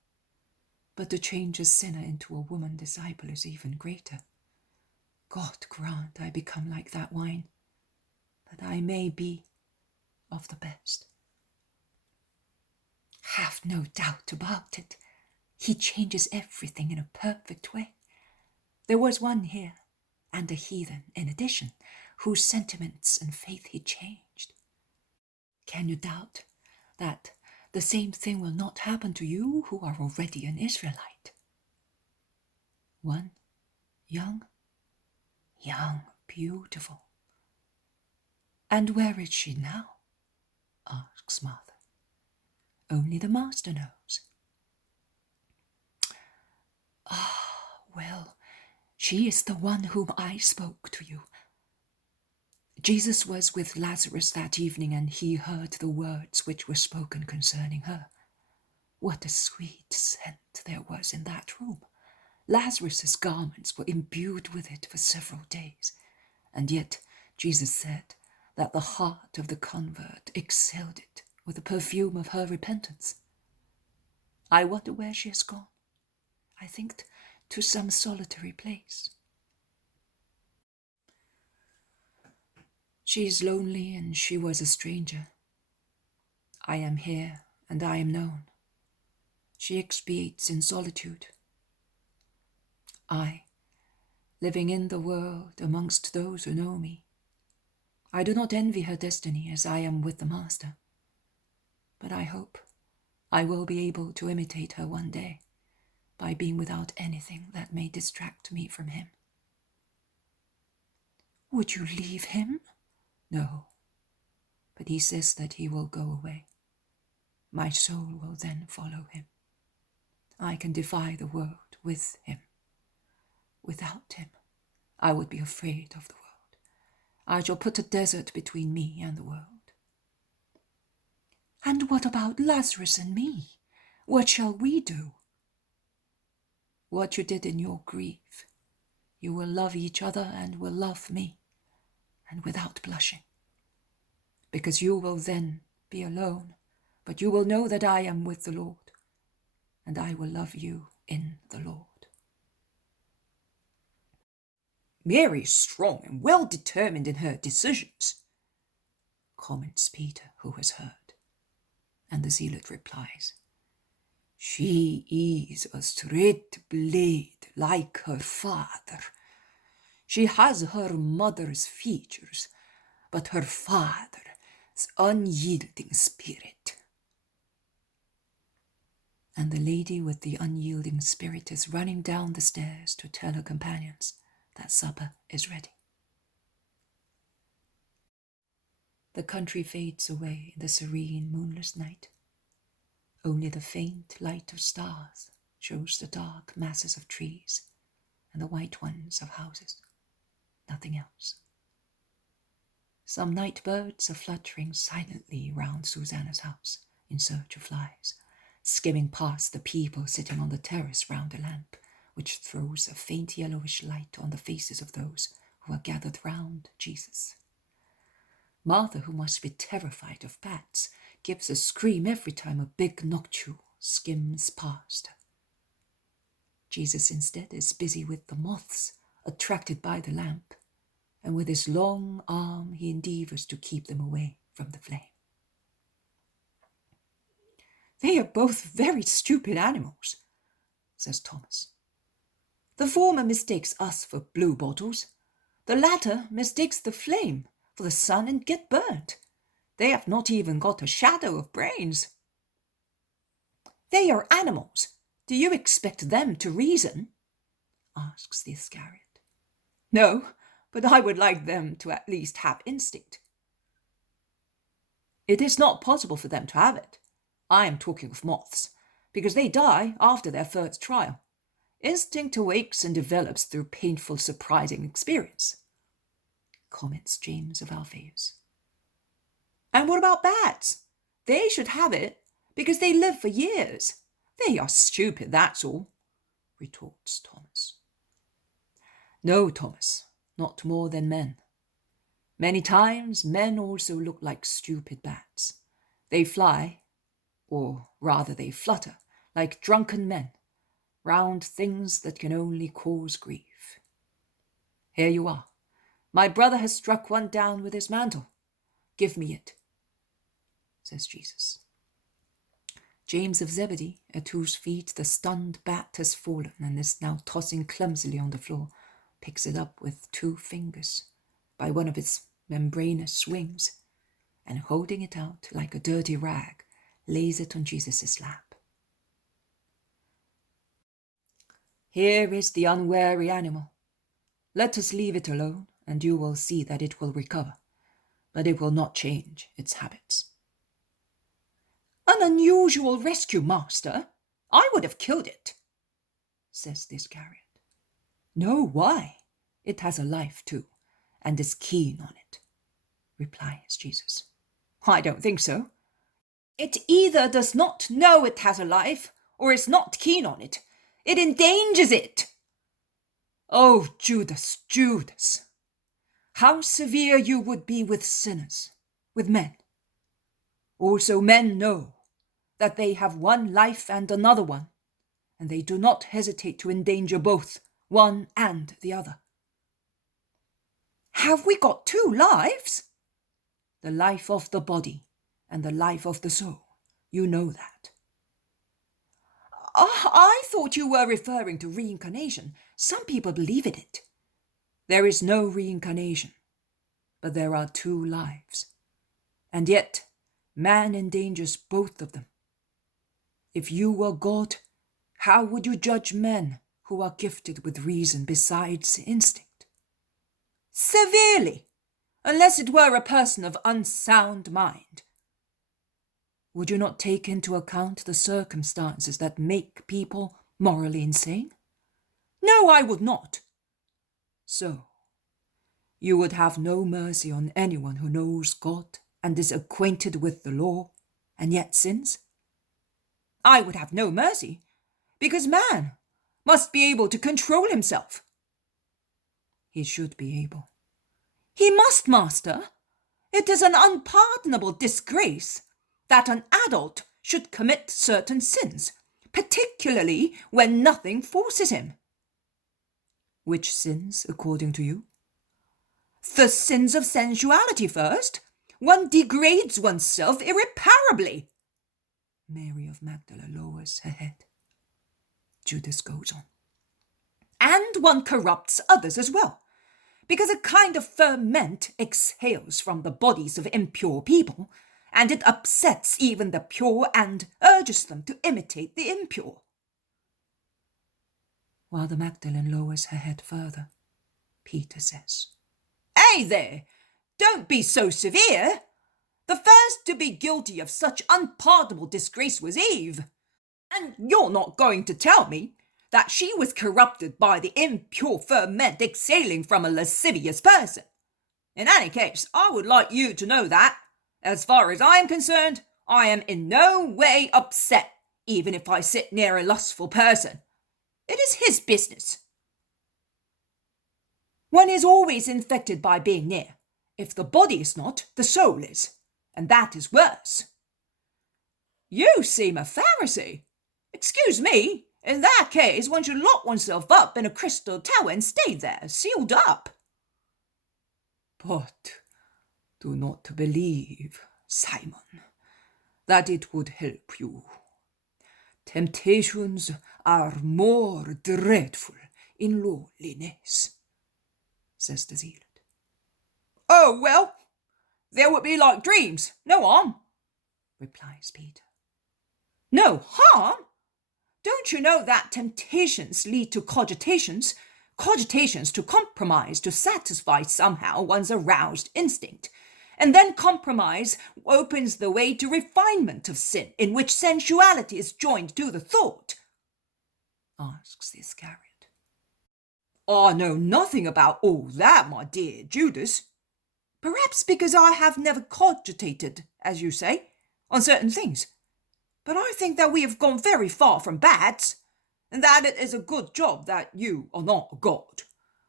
but to change a sinner into a woman disciple is even greater. God grant I become like that wine, that I may be of the best. Have no doubt about it. He changes everything in a perfect way. There was one here, and a heathen in addition, whose sentiments and faith he changed. Can you doubt that the same thing will not happen to you who are already an Israelite? One, young, beautiful. And where is she now? Asks Martha. Only the Master knows. Well, she is the one whom I spoke to you. Jesus was with Lazarus that evening, and he heard the words which were spoken concerning her. What a sweet scent there was in that room. Lazarus's garments were imbued with it for several days, and yet Jesus said that the heart of the convert exhaled it with the perfume of her repentance. I wonder where she has gone. I think to some solitary place. She is lonely, and she was a stranger. I am here, and I am known. She expiates in solitude. I, living in the world amongst those who know me, I do not envy her destiny as I am with the Master, but I hope I will be able to imitate her one day by being without anything that may distract me from him. Would you leave him? No, but he says that he will go away. My soul will then follow him. I can defy the world with him. Without him, I would be afraid of the world. I shall put a desert between me and the world. And what about Lazarus and me? What shall we do? What you did in your grief. You will love each other and will love me, and without blushing. Because you will then be alone, but you will know that I am with the Lord, and I will love you in the Lord. Mary is strong and well determined in her decisions, comments Peter, who has heard. And the zealot replies, She is a straight blade like her father. She has her mother's features, but her father's unyielding spirit. And the lady with the unyielding spirit is running down the stairs to tell her companions that supper is ready. The country fades away in the serene, moonless night. Only the faint light of stars shows the dark masses of trees and the white ones of houses. Nothing else. Some night birds are fluttering silently round Susanna's house in search of flies, skimming past the people sitting on the terrace round a lamp, which throws a faint yellowish light on the faces of those who are gathered round Jesus. Martha, who must be terrified of bats, gives a scream every time a big noctule skims past her. Jesus instead is busy with the moths, attracted by the lamp, and with his long arm he endeavours to keep them away from the flame. "They are both very stupid animals," says Thomas. "The former mistakes us for blue bottles. The latter mistakes the flame for the sun and get burnt. They have not even got a shadow of brains." "They are animals. Do you expect them to reason?" asks the Iscariot. "No, but I would like them to at least have instinct." "It is not possible for them to have it. I am talking of moths, because they die after their first trial. Instinct awakes and develops through painful, surprising experience," comments James of Alphaeus. "And what about bats? They should have it, because they live for years. They are stupid, that's all," retorts Thomas. "No, Thomas, not more than men. Many times men also look like stupid bats. They fly, or rather they flutter, like drunken men, round things that can only cause grief. Here you are. My brother has struck one down with his mantle. Give me it," says Jesus. James of Zebedee, at whose feet the stunned bat has fallen and is now tossing clumsily on the floor, picks it up with 2 fingers by one of its membranous wings, and holding it out like a dirty rag, lays it on Jesus' lap. "Here is the unwary animal. Let us leave it alone, and you will see that it will recover, but it will not change its habits." "An unusual rescue, master. I would have killed it," says the Iscariot. "No, why? It has a life too, and is keen on it," replies Jesus. "I don't think so. It either does not know it has a life, or is not keen on it. It endangers it." "Oh, Judas, Judas, how severe you would be with sinners, with men. Also men know that they have one life and another one, and they do not hesitate to endanger both, one and the other." "Have we got 2 lives?" "The life of the body and the life of the soul. You know that." I thought you were referring to reincarnation. Some people believe in it." "There is no reincarnation, but there are 2 lives, and yet man endangers both of them. If you were God, how would you judge men who are gifted with reason besides instinct?" "Severely, unless it were a person of unsound mind." "Would you not take into account the circumstances that make people morally insane?" "No, I would not." "So, you would have no mercy on anyone who knows God and is acquainted with the law, and yet sins?" "I would have no mercy, because man must be able to control himself." "He should be able." "He must, master. It is an unpardonable disgrace that an adult should commit certain sins, particularly when nothing forces him." "Which sins, according to you?" "The sins of sensuality first. One degrades oneself irreparably." Mary of Magdala lowers her head. Judas goes on. "And one corrupts others as well, because a kind of ferment exhales from the bodies of impure people, and it upsets even the pure and urges them to imitate the impure." While the Magdalene lowers her head further, Peter says, "Hey there, don't be so severe. The first to be guilty of such unpardonable disgrace was Eve. And you're not going to tell me that she was corrupted by the impure ferment exhaling from a lascivious person. In any case, I would like you to know that, as far as I am concerned, I am in no way upset, even if I sit near a lustful person. It is his business. One is always infected by being near. If the body is not, the soul is, and that is worse. You seem a Pharisee. Excuse me, in that case one should lock oneself up in a crystal tower and stay there, sealed up. But do not believe, Simon, that it would help you. Temptations are more dreadful in lowliness, says the zealot. Oh, well, they would be like dreams, no harm, replies Peter. No harm? Don't you know that temptations lead to cogitations, cogitations to compromise to satisfy somehow one's aroused instinct, and then compromise opens the way to refinement of sin, in which sensuality is joined to the thought? Asks the Iscariot. I know nothing about all that, my dear Judas. Perhaps because I have never cogitated, as you say, on certain things. But I think that we have gone very far from bads, and that it is a good job that you are not a god.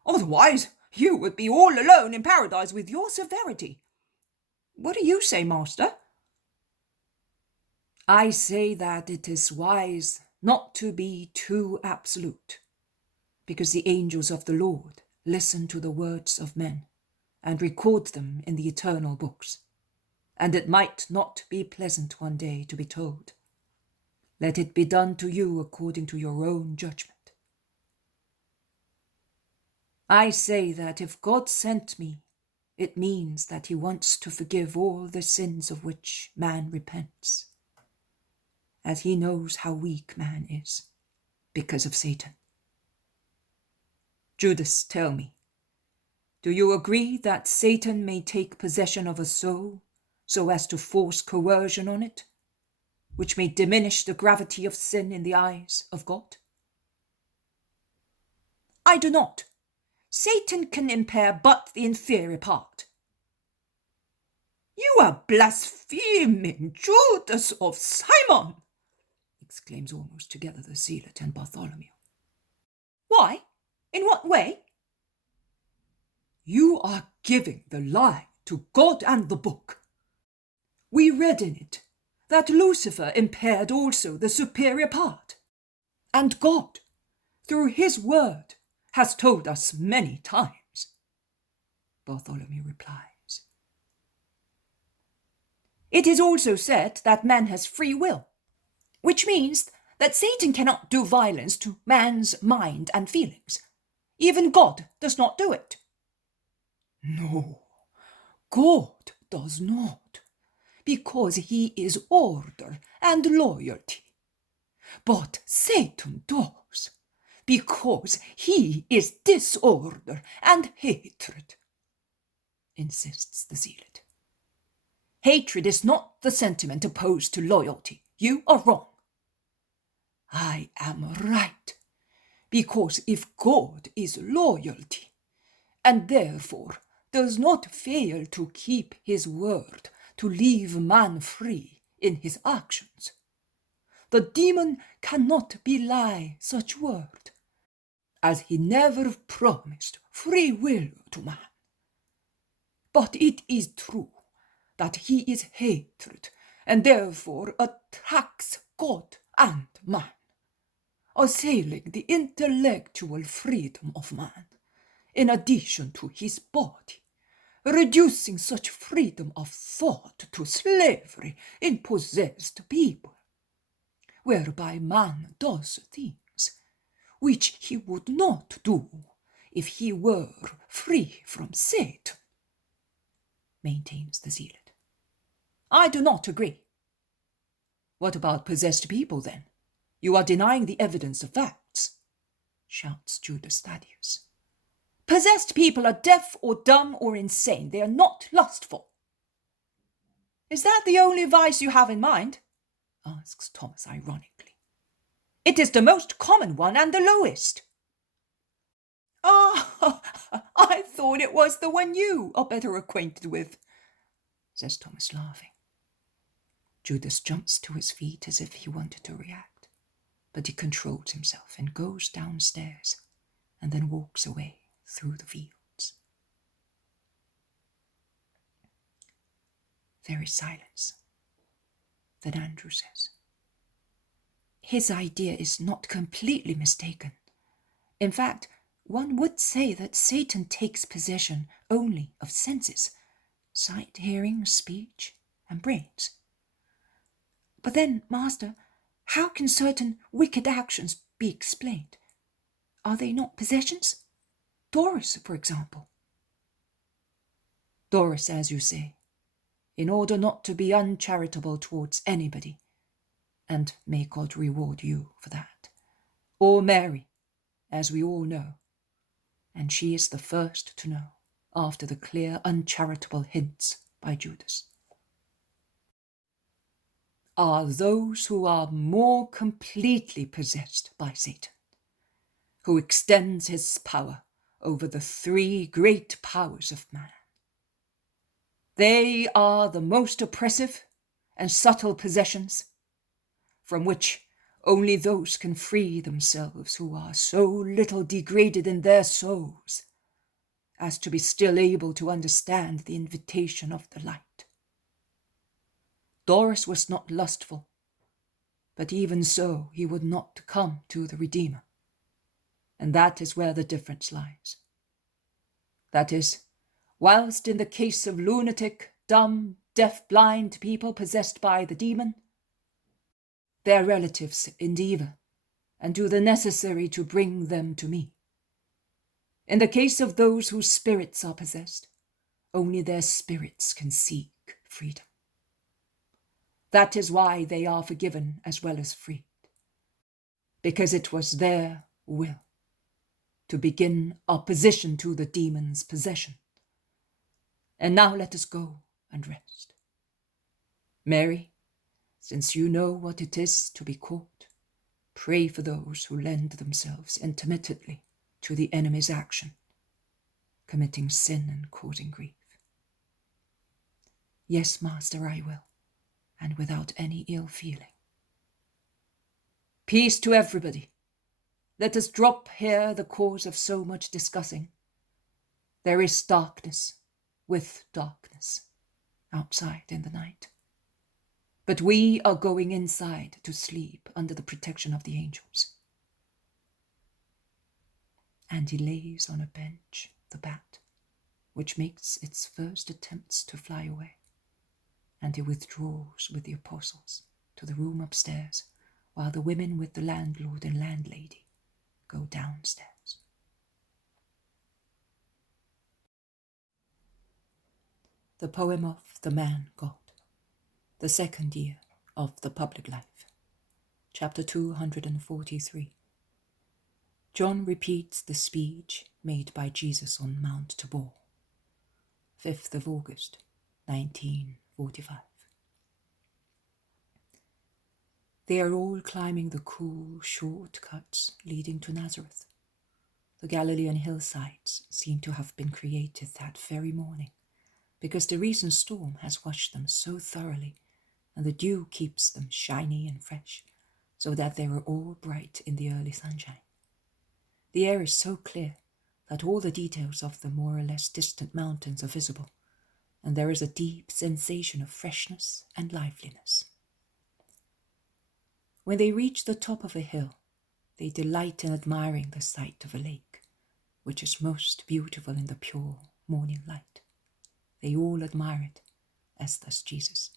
Otherwise, you would be all alone in paradise with your severity. What do you say, master? I say that it is wise not to be too absolute, because the angels of the Lord listen to the words of men and record them in the eternal books, and it might not be pleasant one day to be told, let it be done to you according to your own judgment. I say that if God sent me, it means that he wants to forgive all the sins of which man repents, as he knows how weak man is because of Satan. Judas, tell me, do you agree that Satan may take possession of a soul so as to force coercion on it, which may diminish the gravity of sin in the eyes of God? I do not. Satan can impair but the inferior part. You are blaspheming, Judas of Simon, exclaims almost together the zealot and Bartholomew. Why? In what way? You are giving the lie to God and the book. We read in it that Lucifer impaired also the superior part, and God, through his word, has told us many times. Bartholomew replies. It is also said that man has free will, which means that Satan cannot do violence to man's mind and feelings. Even God does not do it. No, God does not, because he is order and loyalty. But Satan does, because he is disorder and hatred, insists the zealot. Hatred is not the sentiment opposed to loyalty. You are wrong. I am right, because if God is loyalty, and therefore does not fail to keep his word to leave man free in his actions, the demon cannot belie such word, as he never promised free will to man. But it is true that he is hatred, and therefore attacks God and man, assailing the intellectual freedom of man, in addition to his body, reducing such freedom of thought to slavery in possessed people, whereby man does things which he would not do if he were free from Satan, maintains the zealot. I do not agree. What about possessed people, then? You are denying the evidence of facts, shouts Judas Thaddeus. Possessed people are deaf or dumb or insane. They are not lustful. Is that the only vice you have in mind? Asks Thomas ironically. It is the most common one and the lowest. Ah, I thought it was the one you are better acquainted with, says Thomas, laughing. Judas jumps to his feet as if he wanted to react, but he controls himself and goes downstairs and then walks away through the fields. There is silence. Then Andrew says, his idea is not completely mistaken. In fact, one would say that Satan takes possession only of senses, sight, hearing, speech, and brains. But then, Master, how can certain wicked actions be explained? Are they not possessions? Doris, for example. Doris, as you say, in order not to be uncharitable towards anybody, and may God reward you for that. Or Mary, as we all know, and she is the first to know, after the clear uncharitable hints by Judas, are those who are more completely possessed by Satan, who extends his power over the three great powers of man. They are the most oppressive and subtle possessions, from which only those can free themselves who are so little degraded in their souls as to be still able to understand the invitation of the light. Doris was not lustful, but even so he would not come to the Redeemer, and that is where the difference lies. That is, whilst in the case of lunatic, dumb, deaf, blind people possessed by the demon, their relatives endeavour and do the necessary to bring them to me. In the case of those whose spirits are possessed, only their spirits can seek freedom. That is why they are forgiven as well as freed, because it was their will to begin opposition to the demon's possession. And now let us go and rest. Mary, since you know what it is to be caught, pray for those who lend themselves intermittently to the enemy's action, committing sin and causing grief. Yes, Master, I will, and without any ill feeling. Peace to everybody. Let us drop here the cause of so much discussing. There is darkness with darkness outside in the night. But we are going inside to sleep under the protection of the angels. And he lays on a bench the bat, which makes its first attempts to fly away, and he withdraws with the apostles to the room upstairs, while the women with the landlord and landlady go downstairs. The poem of the Man God, the second year of the public life, chapter 243. John repeats the speech made by Jesus on Mount Tabor, 5th of August, 1945. They are all climbing the cool, short cuts leading to Nazareth. The Galilean hillsides seem to have been created that very morning, because the recent storm has washed them so thoroughly, and the dew keeps them shiny and fresh, so that they are all bright in the early sunshine. The air is so clear that all the details of the more or less distant mountains are visible, and there is a deep sensation of freshness and liveliness. When they reach the top of a hill, they delight in admiring the sight of a lake, which is most beautiful in the pure morning light. They all admire it, as does Jesus.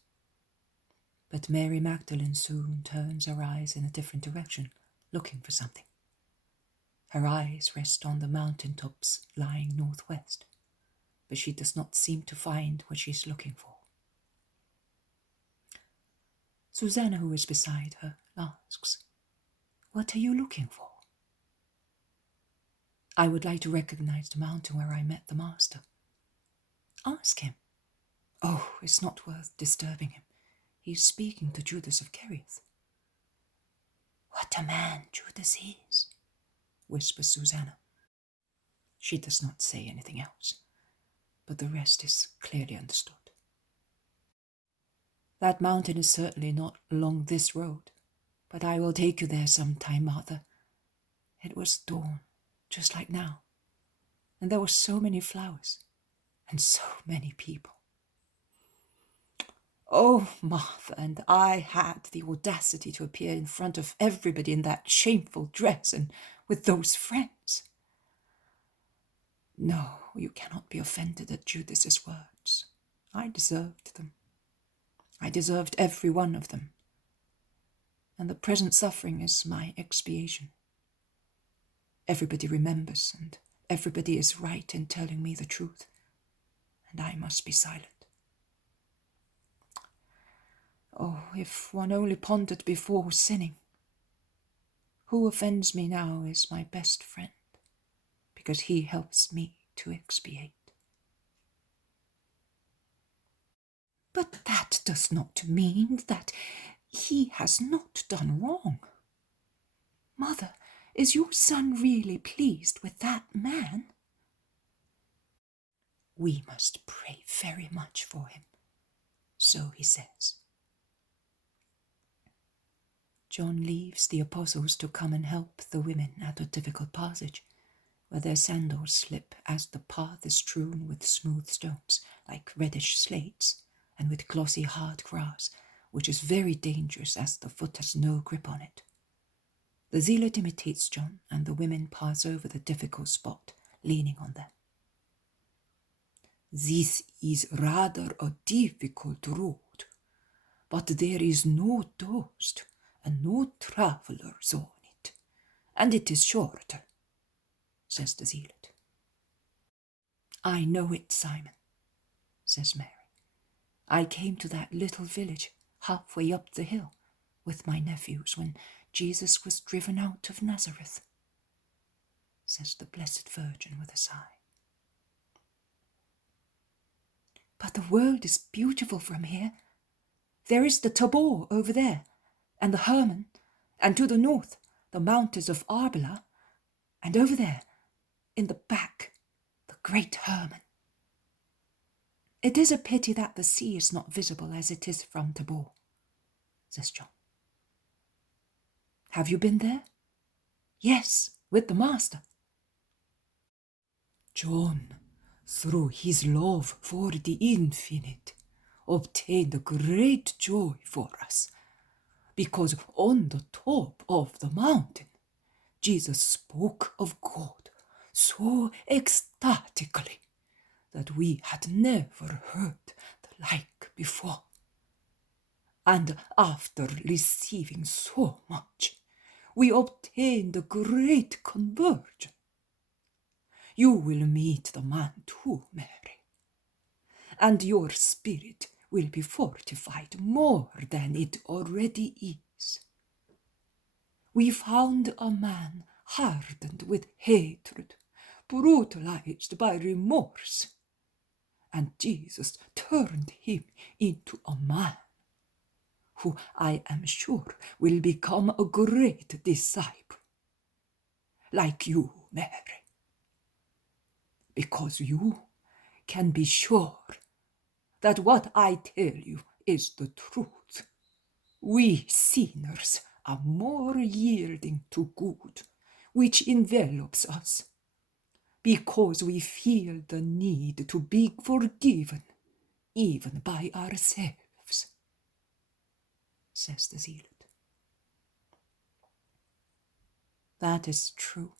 But Mary Magdalene soon turns her eyes in a different direction, looking for something. Her eyes rest on the mountain tops lying northwest, but she does not seem to find what she is looking for. Susanna, who is beside her, asks, "What are you looking for?" "I would like to recognize the mountain where I met the Master." "Ask him." "Oh, it's not worth disturbing him. He is speaking to Judas of Kerioth." What a man Judas is, whispers Susanna. She does not say anything else, but the rest is clearly understood. That mountain is certainly not along this road, but I will take you there some time, Martha. It was dawn, just like now, and there were so many flowers, and so many people. Oh, Martha, and I had the audacity to appear in front of everybody in that shameful dress and with those friends. No, you cannot be offended at Judas's words. I deserved them. I deserved every one of them. And the present suffering is my expiation. Everybody remembers, and everybody is right in telling me the truth, and I must be silent. Oh, if one only pondered before sinning. Who offends me now is my best friend, because he helps me to expiate. But that does not mean that he has not done wrong. Mother, is your son really pleased with that man? We must pray very much for him, so he says. John leaves the apostles to come and help the women at a difficult passage, where their sandals slip as the path is strewn with smooth stones, like reddish slates, and with glossy hard grass, which is very dangerous as the foot has no grip on it. The zealot imitates John, and the women pass over the difficult spot, leaning on them. This is rather a difficult road, but there is no dust and no travellers on it, and it is shorter, says the zealot. I know it, Simon, says Mary. I came to that little village halfway up the hill with my nephews when Jesus was driven out of Nazareth, says the Blessed Virgin with a sigh. But the world is beautiful from here. There is the Tabor over there, and the Hermon, and to the north the mountains of Arbela, and over there, in the back, the great Hermon. It is a pity that the sea is not visible as it is from Tabor, says John. Have you been there? Yes, with the Master. John, through his love for the infinite, obtained a great joy for us, because on the top of the mountain, Jesus spoke of God so ecstatically that we had never heard the like before. And after receiving so much, we obtained a great conversion. You will meet the man too, Mary, and your spirit will be fortified more than it already is. We found a man hardened with hatred, brutalized by remorse, and Jesus turned him into a man who I am sure will become a great disciple, like you, Mary, because you can be sure that what I tell you is the truth. We sinners are more yielding to good, which envelops us, because we feel the need to be forgiven, even by ourselves, says the zealot. That is true,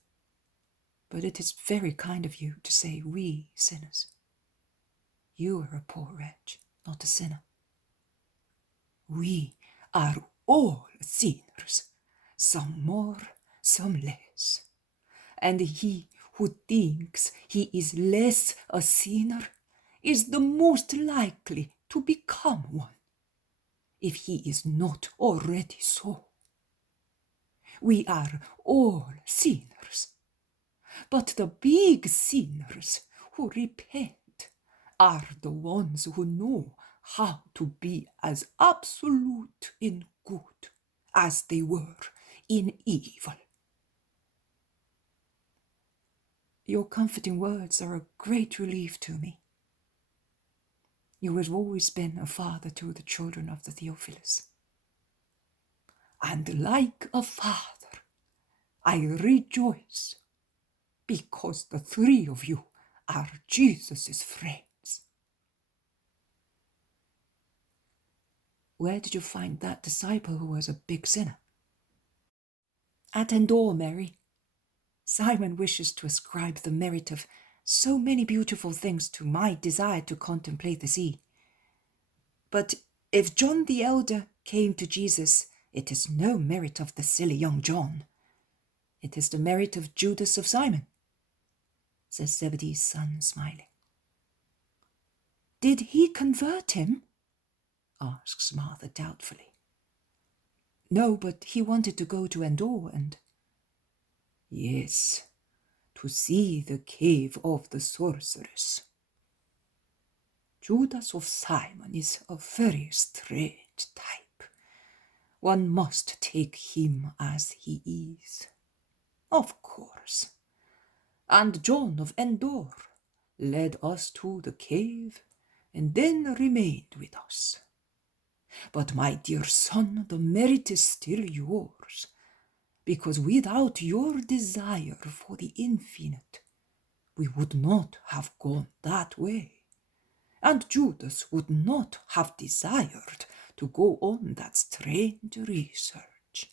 but it is very kind of you to say we sinners. You are a poor wretch, not a sinner. We are all sinners, some more, some less. And he who thinks he is less a sinner is the most likely to become one, if he is not already so. We are all sinners, but the big sinners who repent are the ones who know how to be as absolute in good as they were in evil. Your comforting words are a great relief to me. You have always been a father to the children of the Theophilus. And like a father, I rejoice because the three of you are Jesus' friends. Where did you find that disciple who was a big sinner? At Endor, Mary. Simon wishes to ascribe the merit of so many beautiful things to my desire to contemplate the sea. But if John the Elder came to Jesus, it is no merit of the silly young John. It is the merit of Judas of Simon, says Zebedee's son, smiling. Did he convert him? Asks Martha doubtfully. No, but he wanted to go to Endor and... Yes, to see the cave of the sorceress. Judas of Simon is a very strange type. One must take him as he is. Of course. And John of Endor led us to the cave and then remained with us. But my dear son, the merit is still yours, because without your desire for the infinite, we would not have gone that way, and Judas would not have desired to go on that strange research.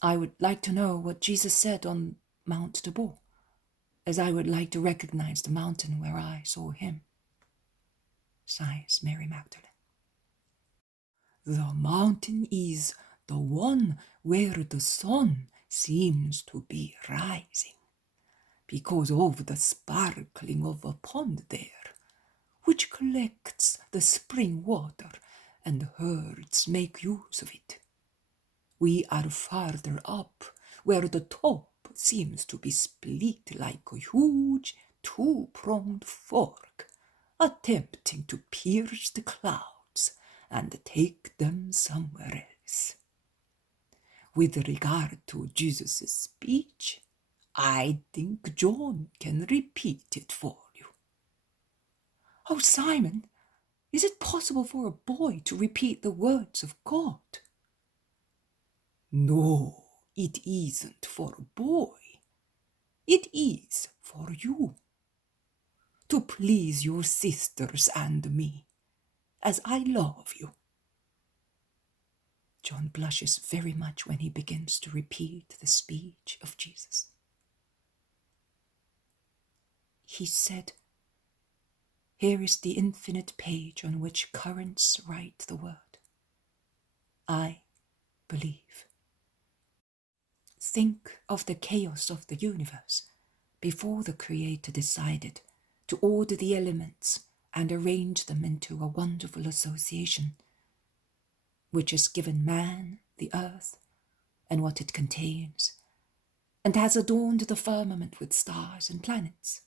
I would like to know what Jesus said on Mount Tabor, as I would like to recognize the mountain where I saw him, sighs Mary Magdalene. The mountain is the one where the sun seems to be rising, because of the sparkling of a pond there, which collects the spring water, and herds make use of it. We are farther up, where the top seems to be split like a huge two-pronged fork, attempting to pierce the clouds and take them somewhere else. With regard to Jesus' speech, I think John can repeat it for you. Oh, Simon, is it possible for a boy to repeat the words of God? No, it isn't for a boy. It is for you. To please your sisters and me, as I love you. John blushes very much when he begins to repeat the speech of Jesus. He said, here is the infinite page on which currents write the word. I believe. Think of the chaos of the universe before the Creator decided to order the elements and arrange them into a wonderful association, which has given man the earth and what it contains, and has adorned the firmament with stars and planets.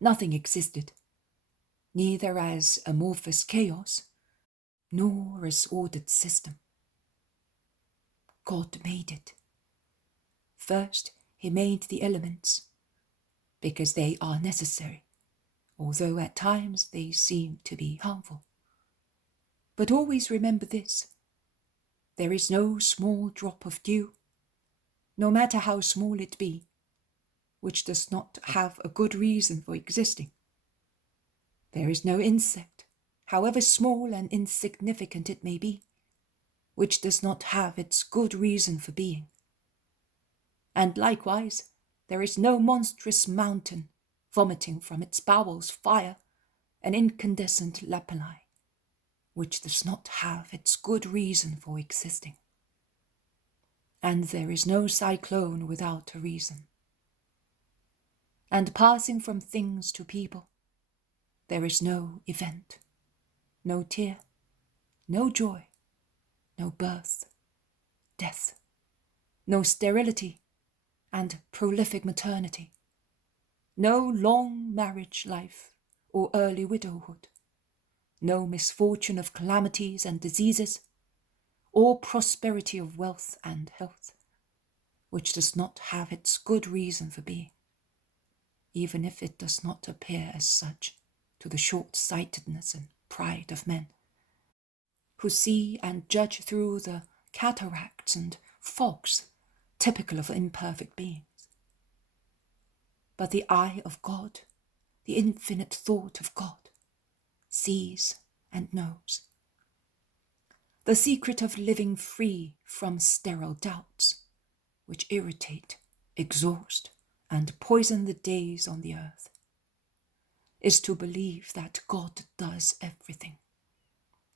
Nothing existed, neither as amorphous chaos, nor as ordered system. God made it. First, he made the elements, because they are necessary, although at times they seem to be harmful. But always remember this: there is no small drop of dew, no matter how small it be, which does not have a good reason for existing. There is no insect, however small and insignificant it may be, which does not have its good reason for being. And likewise, there is no monstrous mountain vomiting from its bowels fire and incandescent lapilli, which does not have its good reason for existing. And there is no cyclone without a reason. And passing from things to people, there is no event, no tear, no joy, no birth, death, no sterility and prolific maternity, no long marriage life or early widowhood, no misfortune of calamities and diseases, or prosperity of wealth and health, which does not have its good reason for being, even if it does not appear as such to the short-sightedness and pride of men, who see and judge through the cataracts and fogs typical of imperfect beings. But the eye of God, the infinite thought of God, sees and knows. The secret of living free from sterile doubts, which irritate, exhaust, and poison the days on the earth, is to believe that God does everything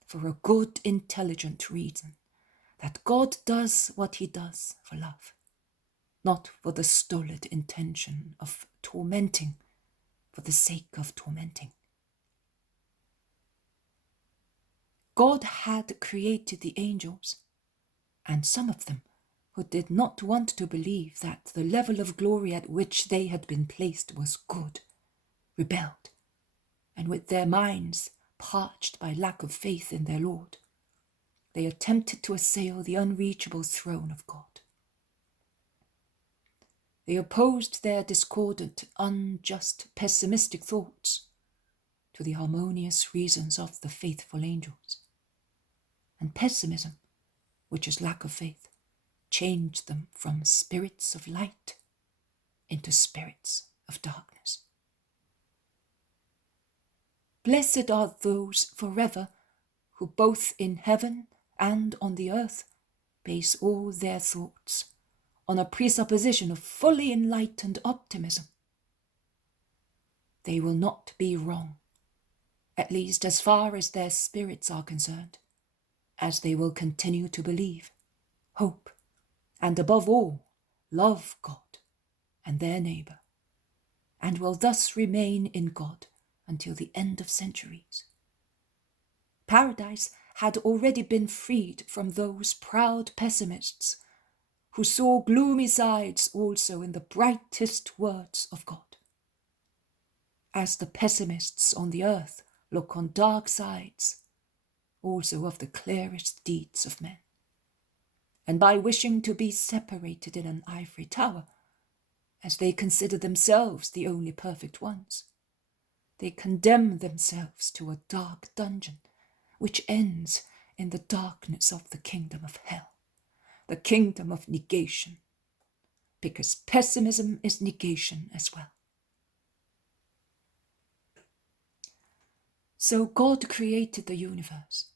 for a good, intelligent reason, that God does what he does for love, not for the stolid intention of tormenting for the sake of tormenting. God had created the angels, and some of them who did not want to believe that the level of glory at which they had been placed was good, rebelled, and with their minds parched by lack of faith in their Lord, they attempted to assail the unreachable throne of God. They opposed their discordant, unjust, pessimistic thoughts to the harmonious reasons of the faithful angels. And pessimism, which is lack of faith, changed them from spirits of light into spirits of darkness. Blessed are those forever who both in heaven and on the earth base all their thoughts on a presupposition of fully enlightened optimism. They will not be wrong, at least as far as their spirits are concerned, as they will continue to believe, hope, and above all, love God and their neighbour, and will thus remain in God until the end of centuries. Paradise had already been freed from those proud pessimists who saw gloomy sides also in the brightest words of God. As the pessimists on the earth look on dark sides, also of the clearest deeds of men, and by wishing to be separated in an ivory tower, as they consider themselves the only perfect ones, they condemn themselves to a dark dungeon, which ends in the darkness of the kingdom of hell, the kingdom of negation, because pessimism is negation as well. So God created the universe,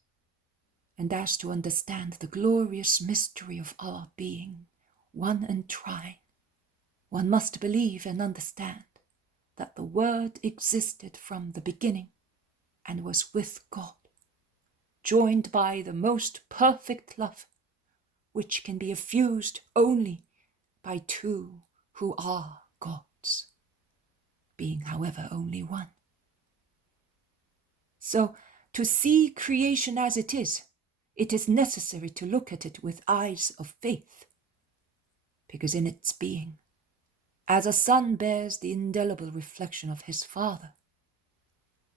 and as to understand the glorious mystery of our being, one and trine, one must believe and understand that the Word existed from the beginning and was with God, joined by the most perfect love, which can be effused only by two who are gods, being, however, only one. So, to see creation as it is necessary to look at it with eyes of faith, because in its being, as a son bears the indelible reflection of his father,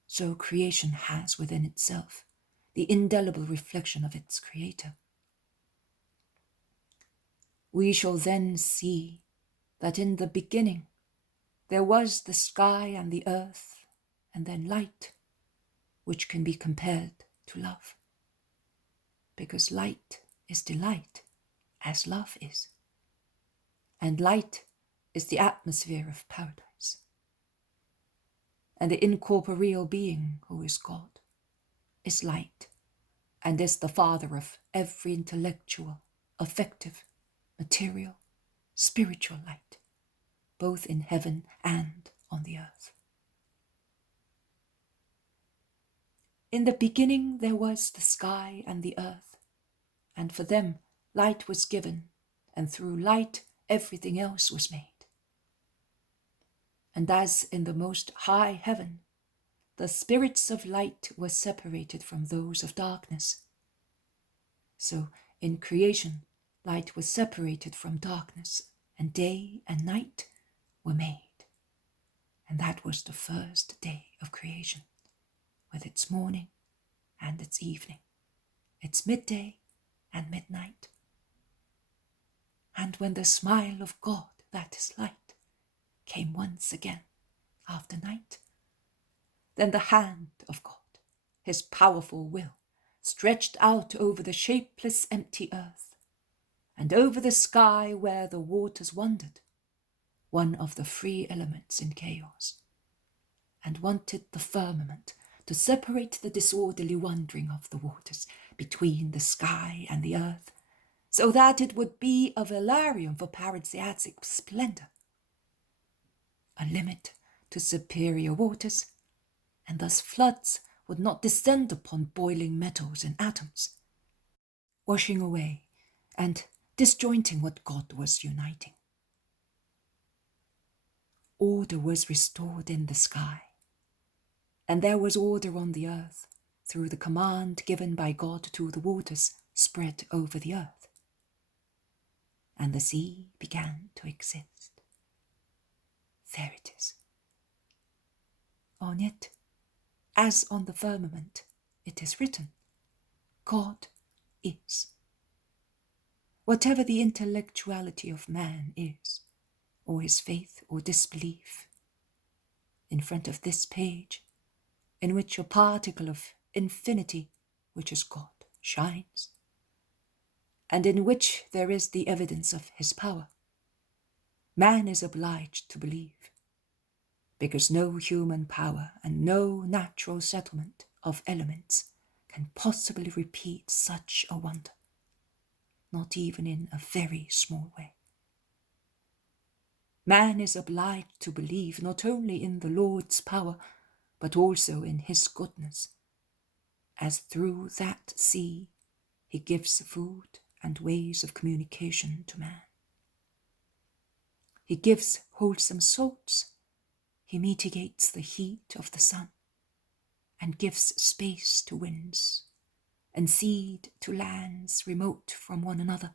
so creation has within itself the indelible reflection of its creator. We shall then see that in the beginning there was the sky and the earth, and then light, which can be compared to love, because light is delight, as love is, and light is the atmosphere of paradise. And the incorporeal being, who is God, is light, and is the father of every intellectual, affective, material, spiritual light, both in heaven and on the earth. In the beginning there was the sky and the earth, and for them light was given, and through light everything else was made. And as in the most high heaven, the spirits of light were separated from those of darkness, so in creation light was separated from darkness, and day and night were made. And that was the first day of creation, with its morning and its evening, its midday and midnight. And when the smile of God, that is light, came once again after night, then the hand of God, his powerful will, stretched out over the shapeless empty earth, and over the sky where the waters wandered, one of the free elements in chaos, and wanted the firmament to separate the disorderly wandering of the waters between the sky and the earth, so that it would be a velarium for parasiatic splendor, a limit to superior waters, and thus floods would not descend upon boiling metals and atoms, washing away and disjointing what God was uniting. Order was restored in the sky, and there was order on the earth through the command given by God to the waters spread over the earth. And the sea began to exist. There it is. On it, as on the firmament, it is written, God is. Whatever the intellectuality of man is, or his faith or disbelief, in front of this page, in which a particle of infinity, which is God, shines, and in which there is the evidence of his power, man is obliged to believe, because no human power and no natural settlement of elements can possibly repeat such a wonder, not even in a very small way. Man is obliged to believe not only in the Lord's power, but also in his goodness, as through that sea he gives food and ways of communication to man. He gives wholesome salts, he mitigates the heat of the sun, and gives space to winds, and seed to lands remote from one another,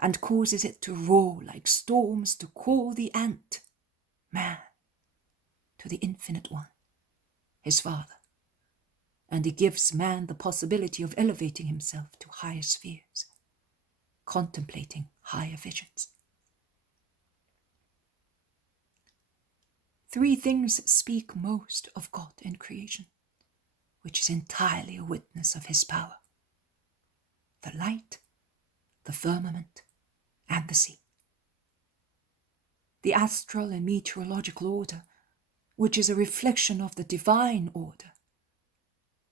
and causes it to roar like storms to call the ant, man, to the infinite one, his Father. And he gives man the possibility of elevating himself to higher spheres, contemplating higher visions. Three things speak most of God in creation, which is entirely a witness of his power: the light, the firmament, and the sea. The astral and meteorological order, which is a reflection of the divine order.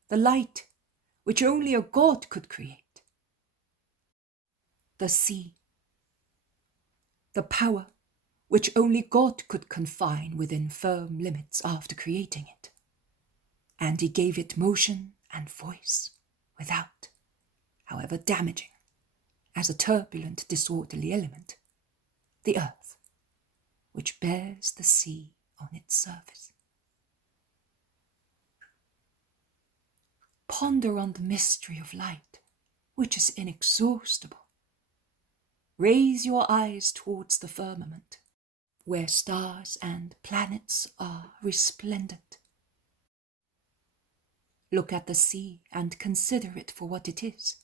The light, which only a God could create. The sea. The power, which only God could confine within firm limits after creating it. And he gave it motion and voice without, however damaging, as a turbulent, disorderly element, the earth, which bears the sea on its surface. Ponder on the mystery of light, which is inexhaustible. Raise your eyes towards the firmament, where stars and planets are resplendent. Look at the sea and consider it for what it is.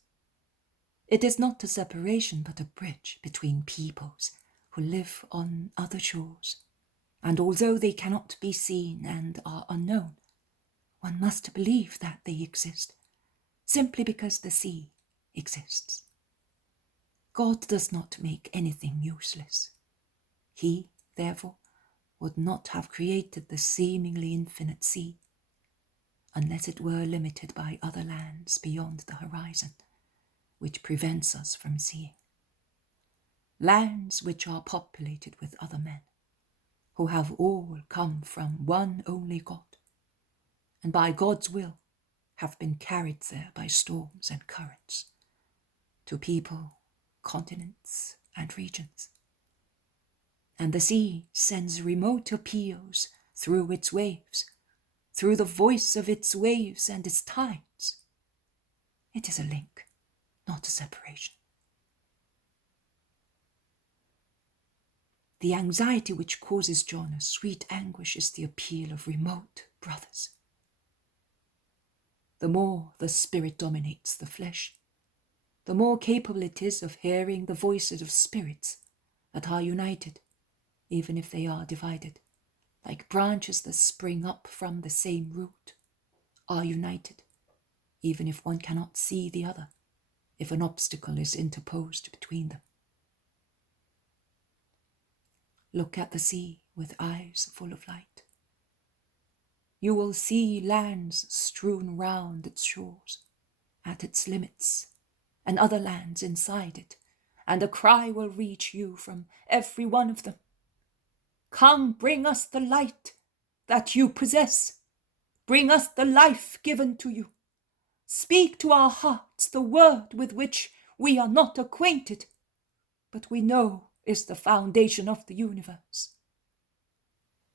It is not a separation but a bridge between peoples who live on other shores, and although they cannot be seen and are unknown, one must believe that they exist, simply because the sea exists. God does not make anything useless. He, therefore, would not have created the seemingly infinite sea, unless it were limited by other lands beyond the horizon, which prevents us from seeing. Lands which are populated with other men, who have all come from one only God, and by God's will have been carried there by storms and currents, to people, continents, and regions. And the sea sends remote appeals through its waves, through the voice of its waves and its tides. It is a link, not a separation. The anxiety which causes John a sweet anguish is the appeal of remote brothers. The more the spirit dominates the flesh, the more capable it is of hearing the voices of spirits that are united, even if they are divided, like branches that spring up from the same root, are united, even if one cannot see the other, if an obstacle is interposed between them. Look at the sea with eyes full of light. You will see lands strewn round its shores, at its limits, and other lands inside it, and a cry will reach you from every one of them. Come, bring us the light that you possess. Bring us the life given to you. Speak to our hearts the word with which we are not acquainted, but we know is the foundation of the universe.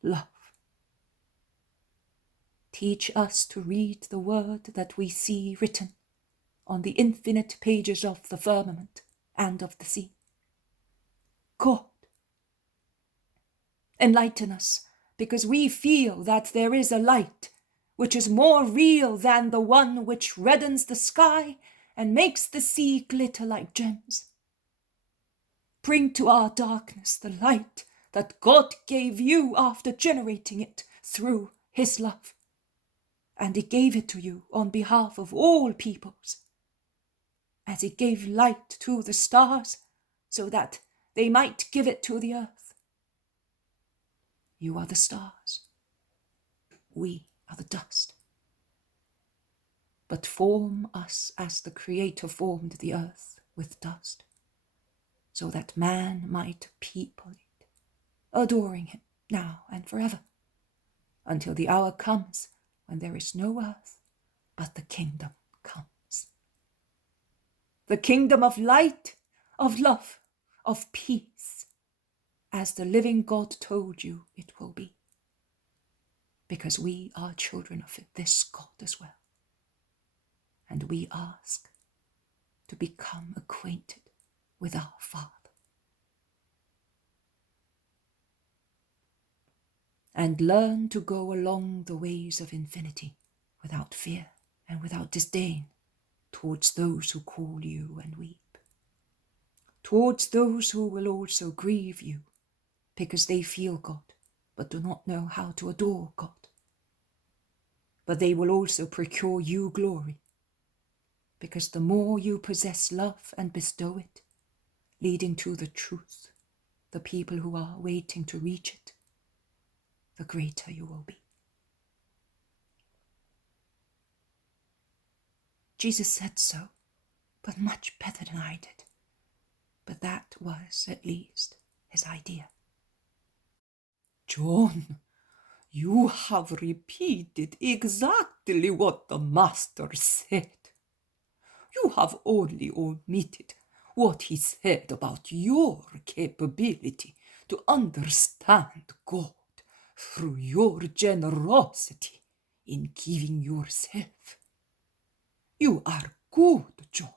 Love. Teach us to read the word that we see written on the infinite pages of the firmament and of the sea. God, enlighten us, because we feel that there is a light which is more real than the one which reddens the sky and makes the sea glitter like gems. Bring to our darkness the light that God gave you after generating it through his love. And he gave it to you on behalf of all peoples, as he gave light to the stars so that they might give it to the earth. You are the stars. We are the dust. But form us as the Creator formed the earth with dust, so that man might people it, adoring him now and forever, until the hour comes when there is no earth, but the kingdom comes. The kingdom of light, of love, of peace, as the living God told you it will be, because we are children of this God as well, and we ask to become acquainted with our Father. And learn to go along the ways of infinity without fear and without disdain towards those who call you and weep, towards those who will also grieve you because they feel God but do not know how to adore God. But they will also procure you glory, because the more you possess love and bestow it, leading to the truth, the people who are waiting to reach it, the greater you will be. Jesus said so, but much better than I did. But that was at least his idea. John, you have repeated exactly what the Master said. You have only omitted what he said about your capability to understand God through your generosity in giving yourself. You are good, John,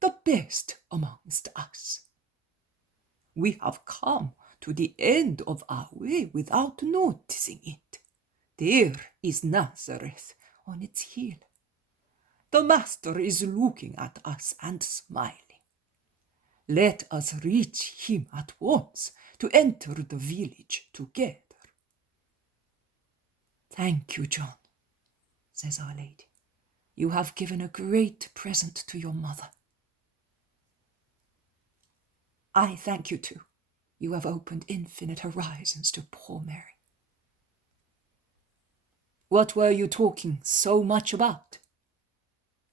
the best amongst us. We have come to the end of our way without noticing it. There is Nazareth on its heel. The Master is looking at us and smiling. Let us reach him at once to enter the village together. Thank you, John, says Our Lady. You have given a great present to your mother. I thank you too. You have opened infinite horizons to poor Mary. What were you talking so much about?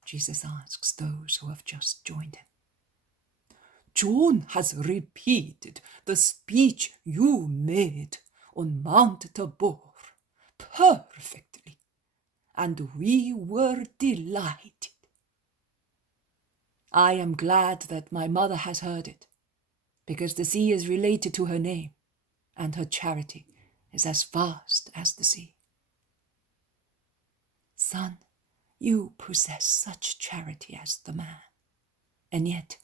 Jesus asks those who have just joined him. John has repeated the speech you made on Mount Tabor perfectly, and we were delighted. I am glad that my mother has heard it, because the sea is related to her name, and her charity is as vast as the sea. Son, you possess such charity as the man, and yet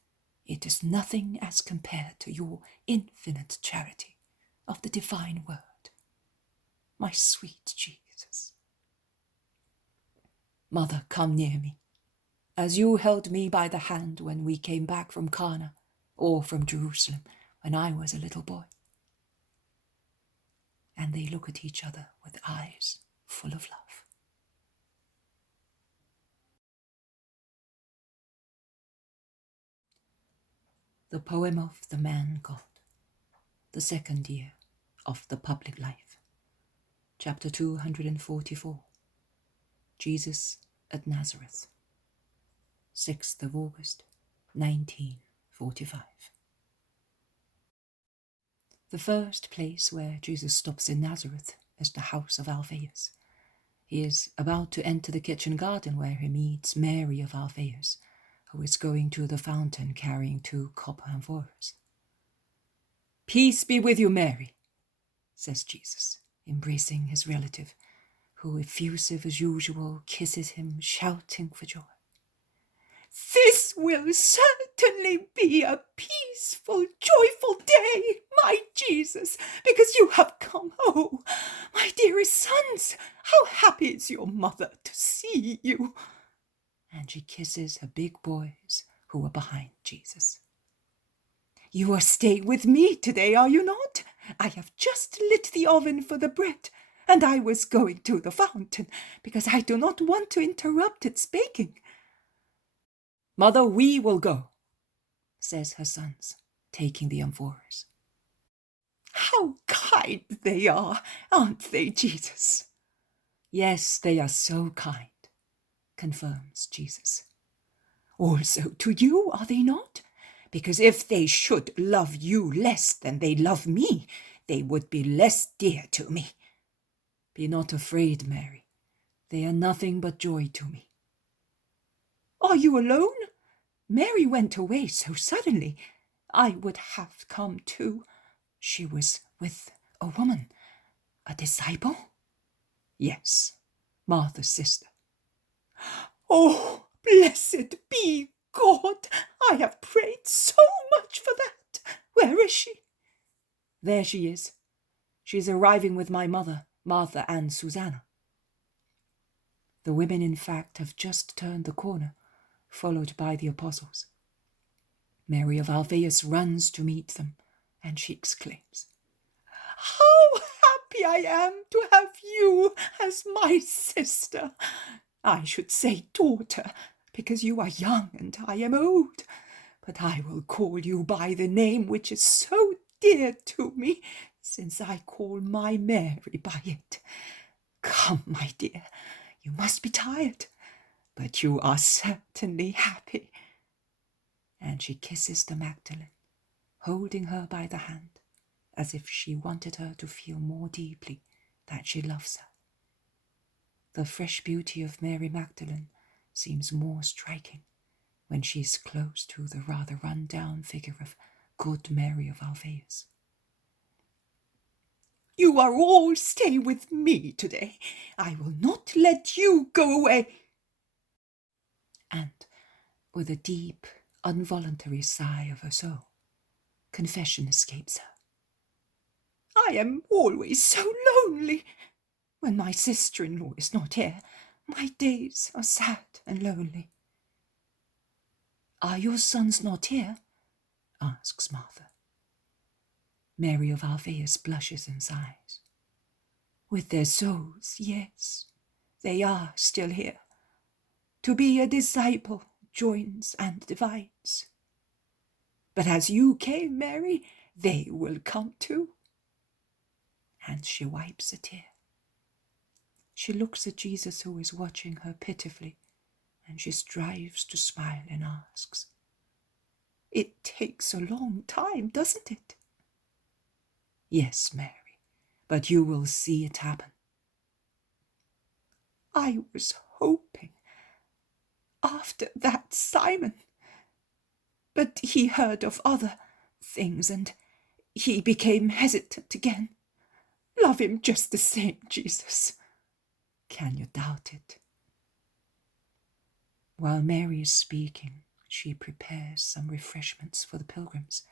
it is nothing as compared to your infinite charity of the divine word, my sweet Jesus. Mother, come near me. as you held me by the hand when we came back from Cana, or from Jerusalem when I was a little boy." And they look at each other with eyes full of love. The poem of the man God, the second year of the public life. Chapter 244. Jesus at Nazareth. 6th of August, 1945. The first place where Jesus stops in Nazareth is the house of Alphaeus. He is about to enter the kitchen garden where he meets Mary of Alphaeus, who is going to the fountain carrying 2 copper amphoras. "Peace be with you, Mary," says Jesus, embracing his relative, who, effusive as usual, kisses him, shouting for joy. "This will certainly be a peaceful, joyful day, my Jesus, because you have come. Oh, my dearest sons, how happy is your mother to see you." And she kisses her big boys who are behind Jesus. "You are staying with me today, are you not? I have just lit the oven for the bread, and I was going to the fountain because I do not want to interrupt its baking." "Mother, we will go," says her sons, taking the amphoras. "How kind they are, aren't they, Jesus?" "Yes, they are so kind," confirms Jesus. "Also to you, are they not? Because if they should love you less than they love me, they would be less dear to me." "Be not afraid, Mary. They are nothing but joy to me." "Are you alone? Mary went away so suddenly. I would have come too." "She was with a woman, a disciple?" "Yes, Martha's sister." "Oh, blessed be God! I have prayed so much for that. Where is she?" "There she is. She is arriving with my mother, Martha, and Susanna." The women, in fact, have just turned the corner, followed by the apostles. Mary of Alphaeus runs to meet them, and she exclaims, "How happy I am to have you as my sister! I should say daughter, because you are young and I am old, but I will call you by the name which is so dear to me, since I call my Mary by it. Come, my dear, you must be tired, but you are certainly happy." And she kisses the Magdalene, holding her by the hand, as if she wanted her to feel more deeply that she loves her. The fresh beauty of Mary Magdalene seems more striking when she is close to the rather run-down figure of good Mary of Alphaeus. "You are all staying with me today. I will not let you go away." And with a deep, involuntary sigh of her soul, confession escapes her. "I am always so lonely. When my sister-in-law is not here, my days are sad and lonely." "Are your sons not here?" asks Martha. Mary of Alphaeus blushes and sighs. "With their souls, yes, they are still here. To be a disciple joins and divides. But as you came, Mary, they will come too." And she wipes a tear. She looks at Jesus, who is watching her pitifully, and she strives to smile and asks, "It takes a long time, doesn't it?" "Yes, Mary, but you will see it happen." "I was hoping after that Simon, but he heard of other things and he became hesitant again. Love him just the same, Jesus." Can you doubt it? While Mary is speaking, she prepares some refreshments for the pilgrims,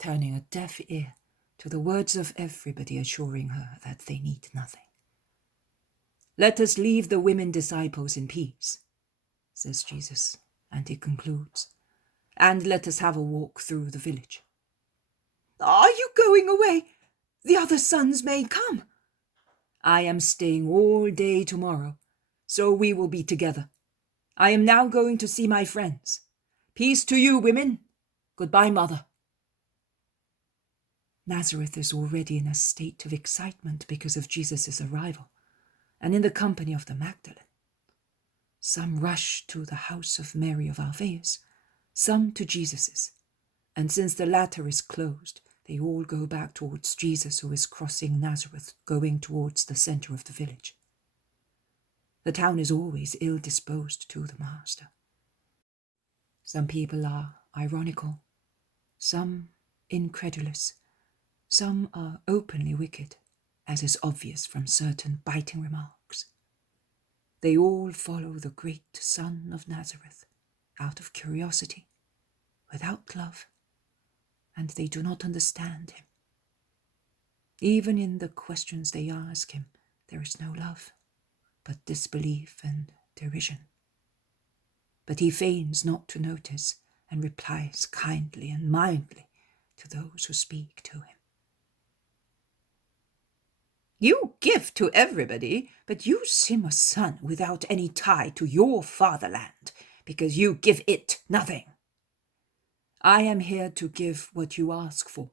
turning a deaf ear to the words of everybody assuring her that they need nothing. "Let us leave the women disciples in peace," says Jesus, and he concludes, "And let us have a walk through the village." "Are you going away? The other sons may come." "I am staying all day tomorrow, so we will be together. I am now going to see my friends. Peace to you, women. Goodbye, mother." Nazareth is already in a state of excitement because of Jesus' arrival, and in the company of the Magdalene. Some rush to the house of Mary of Alphaeus, some to Jesus's, and since the latter is closed, they all go back towards Jesus, who is crossing Nazareth, going towards the center of the village. The town is always ill-disposed to the Master. Some people are ironical, some incredulous, some are openly wicked, as is obvious from certain biting remarks. They all follow the great Son of Nazareth out of curiosity, without love, and they do not understand him. Even in the questions they ask him, there is no love, but disbelief and derision. But he feigns not to notice and replies kindly and mildly to those who speak to him. "You give to everybody, but you seem a son without any tie to your fatherland, because you give it nothing." "I am here to give what you ask for."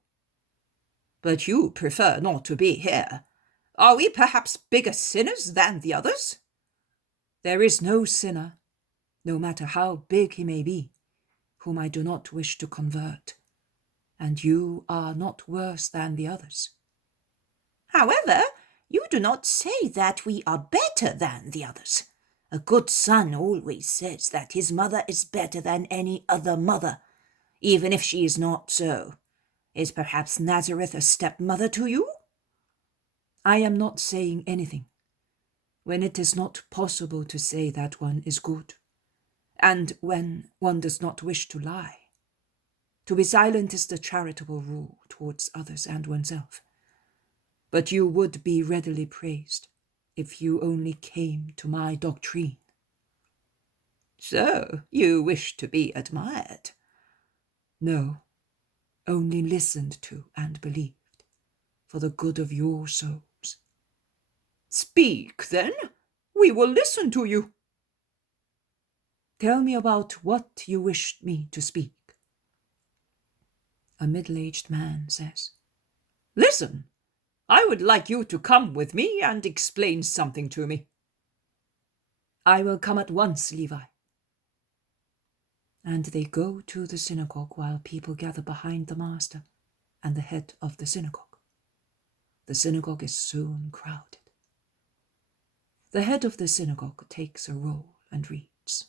"But you prefer not to be here. Are we perhaps bigger sinners than the others?" "There is no sinner, no matter how big he may be, whom I do not wish to convert, and you are not worse than the others." "However, you do not say that we are better than the others. A good son always says that his mother is better than any other mother, even if she is not so. Is perhaps Nazareth a stepmother to you?" "I am not saying anything, when it is not possible to say that one is good, and when one does not wish to lie. To be silent is the charitable rule towards others and oneself. But you would be readily praised if you only came to my doctrine." "So you wish to be admired?" "No, only listened to and believed, for the good of your souls." "Speak, then. We will listen to you." "Tell me about what you wished me to speak." A middle-aged man says, "Listen. I would like you to come with me and explain something to me." "I will come at once, Levi." And they go to the synagogue while people gather behind the master and the head of the synagogue. The synagogue is soon crowded. The head of the synagogue takes a roll and reads,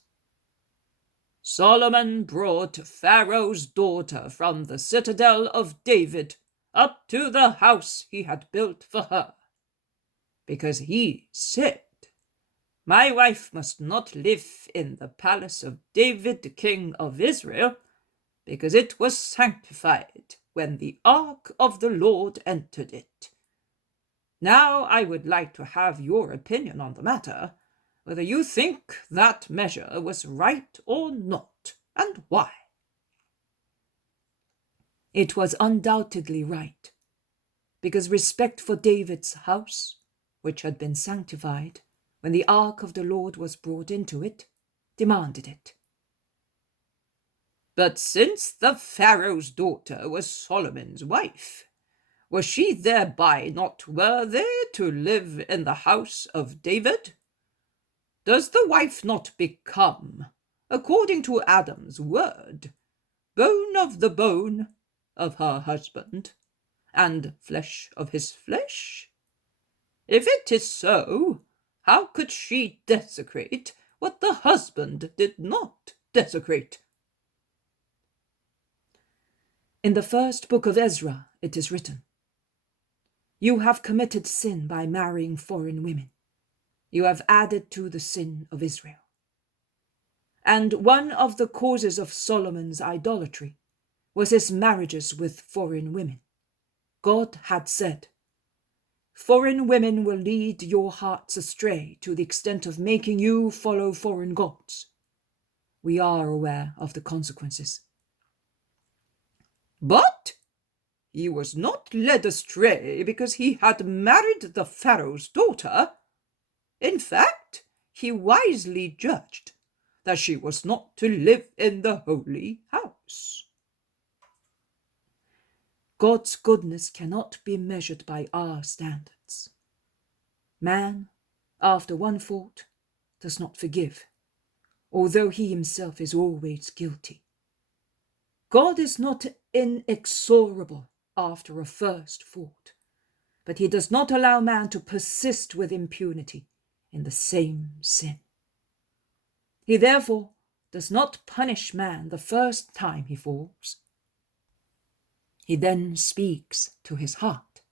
"Solomon brought Pharaoh's daughter from the citadel of David up to the house he had built for her, because he said, 'My wife must not live in the palace of David, king of Israel, because it was sanctified when the ark of the Lord entered it.' Now I would like to have your opinion on the matter, whether you think that measure was right or not, and why." "It was undoubtedly right, because respect for David's house, which had been sanctified when the ark of the Lord was brought into it, demanded it." "But since the Pharaoh's daughter was Solomon's wife, was she thereby not worthy to live in the house of David? Does the wife not become, according to Adam's word, bone of the bone of her husband, and flesh of his flesh? If it is so, how could she desecrate what the husband did not desecrate?" In the first book of Ezra it is written, "You have committed sin by marrying foreign women. You have added to the sin of Israel." And one of the causes of Solomon's idolatry was his marriages with foreign women. God had said, "Foreign women will lead your hearts astray to the extent of making you follow foreign gods." we are aware of the consequences. But he was not led astray because he had married the Pharaoh's daughter. In fact, he wisely judged that she was not to live in the holy house. God's goodness cannot be measured by our standards. Man, after one fault, does not forgive, although he himself is always guilty. God is not inexorable after a first fault, but he does not allow man to persist with impunity in the same sin. He therefore does not punish man the first time he falls. He then speaks to his heart,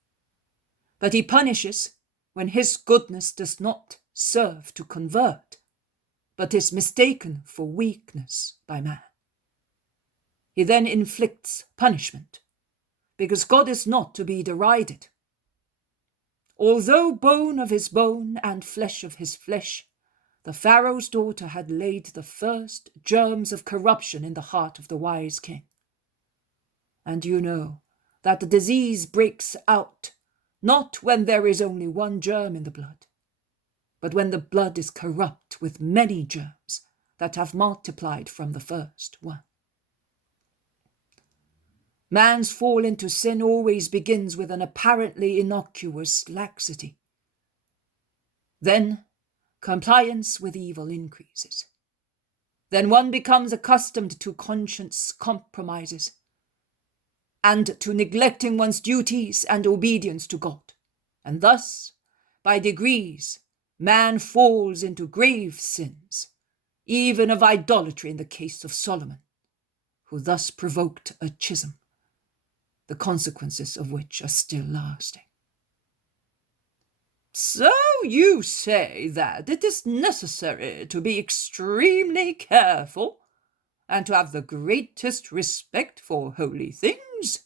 but he punishes when his goodness does not serve to convert, but is mistaken for weakness by man. He then inflicts punishment, because God is not to be derided. Although bone of his bone and flesh of his flesh, the Pharaoh's daughter had laid the first germs of corruption in the heart of the wise king. And you know that the disease breaks out not when there is only one germ in the blood, but when the blood is corrupt with many germs that have multiplied from the first one. Man's fall into sin always begins with an apparently innocuous laxity. Then compliance with evil increases. Then one becomes accustomed to conscience compromises and to neglecting one's duties and obedience to God. And thus, by degrees, man falls into grave sins, even of idolatry in the case of Solomon, who thus provoked a schism, the consequences of which are still lasting. So you say that it is necessary to be extremely careful and to have the greatest respect for holy things?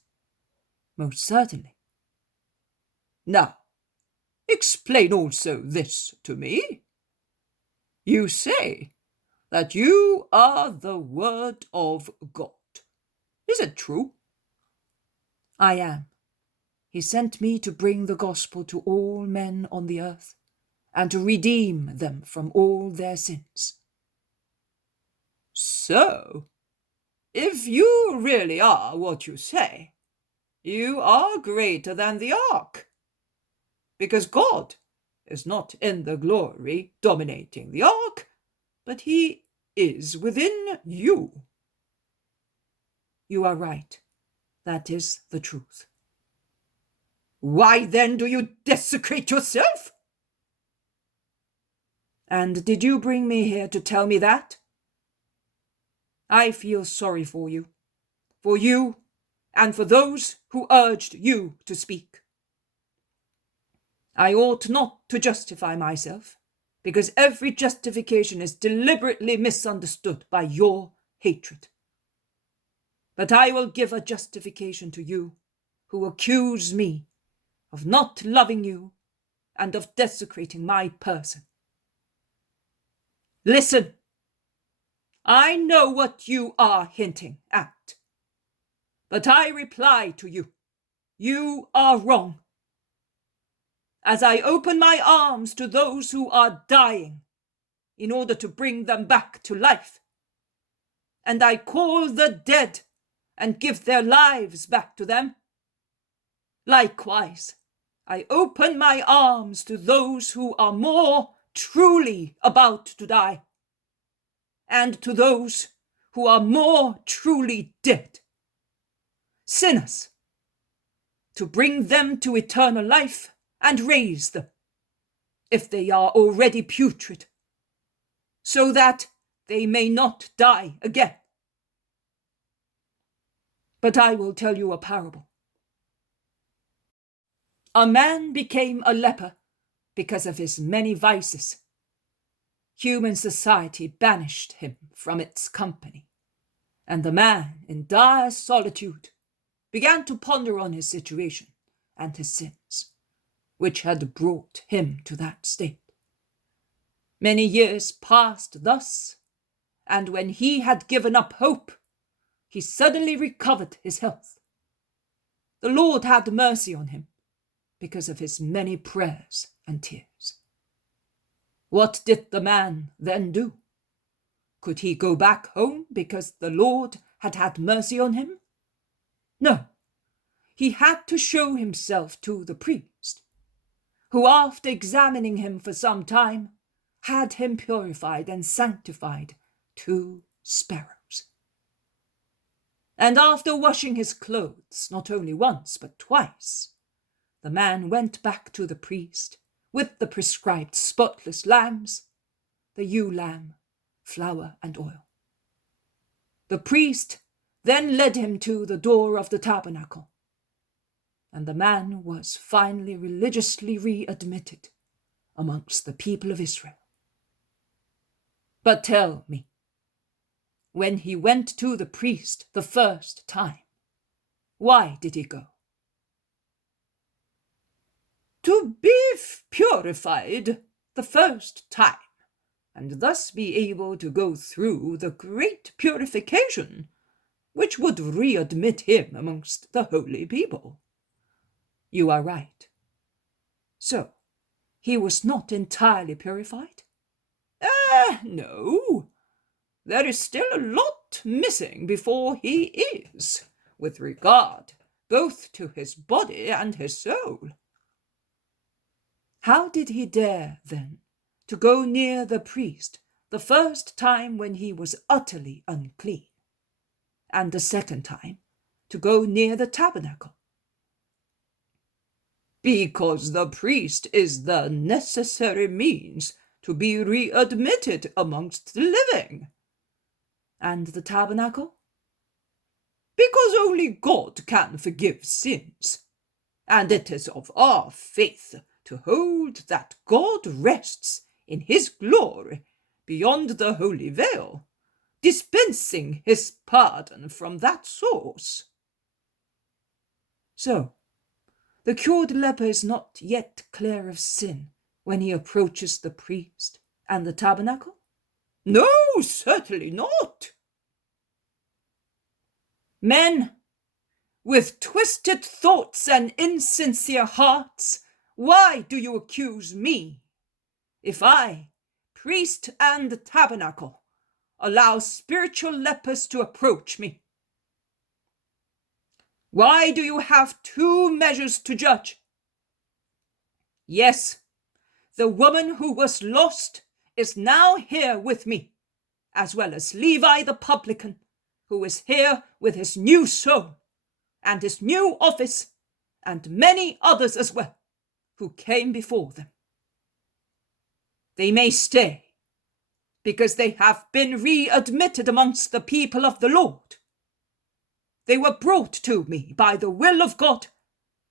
Most certainly. Now, explain also this to me. You say that you are the Word of God. Is it true? I am. He sent me to bring the gospel to all men on the earth and to redeem them from all their sins. So, if you really are what you say, you are greater than the ark, because God is not in the glory dominating the ark, but he is within you. You are right. That is the truth. Why then do you desecrate yourself? And did you bring me here to tell me that? I feel sorry for you and for those who urged you to speak. I ought not to justify myself, because every justification is deliberately misunderstood by your hatred. But I will give a justification to you who accuse me of not loving you and of desecrating my person. Listen, I know what you are hinting at, but I reply to you, you are wrong. As I open my arms to those who are dying in order to bring them back to life, and I call the dead and give their lives back to them, likewise, I open my arms to those who are more truly about to die, and to those who are more truly dead, sinners, to bring them to eternal life and raise them, if they are already putrid, so that they may not die again. But I will tell you a parable. A man became a leper because of his many vices. Human society banished him from its company, and the man, in dire solitude, began to ponder on his situation and his sins, which had brought him to that state. Many years passed thus, and when he had given up hope, he suddenly recovered his health. The Lord had mercy on him because of his many prayers and tears. What did the man then do? Could he go back home because the Lord had had mercy on him? No. He had to show himself to the priest, who, after examining him for some time, had him purified and sanctified 2 sparrows. And after washing his clothes not only once but twice, the man went back to the priest with the prescribed spotless lambs, the ewe lamb, flour and oil. The priest then led him to the door of the tabernacle, and the man was finally religiously readmitted amongst the people of Israel. But tell me, when he went to the priest the first time, why did he go? To be purified the first time, and thus be able to go through the great purification which would readmit him amongst the holy people. You are right. So, he was not entirely purified? No. There is still a lot missing before he is, with regard both to his body and his soul. How did he dare, then, to go near the priest the first time when he was utterly unclean, and the second time to go near the tabernacle? Because the priest is the necessary means to be readmitted amongst the living. And the tabernacle? Because only God can forgive sins, and it is of our faith to hold that God rests in his glory beyond the holy veil, dispensing his pardon from that source. So, the cured leper is not yet clear of sin when he approaches the priest and the tabernacle? No, certainly not. Men, with twisted thoughts and insincere hearts, why do you accuse me? If I, priest and tabernacle, allow spiritual lepers to approach me, why do you have 2 measures to judge? Yes, the woman who was lost is now here with me, as well as Levi the publican, who is here with his new soul and his new office, and many others as well, who came before them. They may stay, because they have been readmitted amongst the people of the Lord. They were brought to me by the will of God,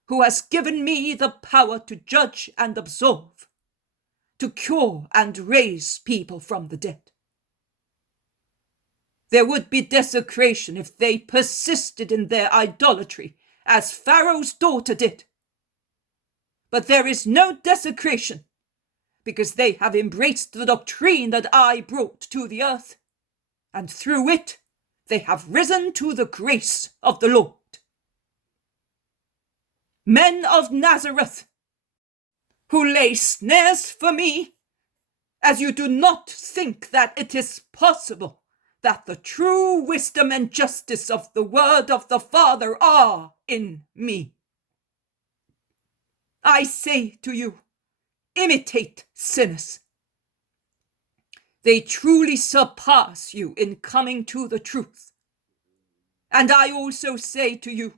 who has given me the power to judge and absolve, to cure and raise people from the dead. There would be desecration if they persisted in their idolatry, as Pharaoh's daughter did. But there is no desecration, because they have embraced the doctrine that I brought to the earth, and through it they have risen to the grace of the Lord. Men of Nazareth, who lay snares for me, as you do not think that it is possible that the true wisdom and justice of the word of the Father are in me. I say to you, imitate sinners. They truly surpass you in coming to the truth. And I also say to you,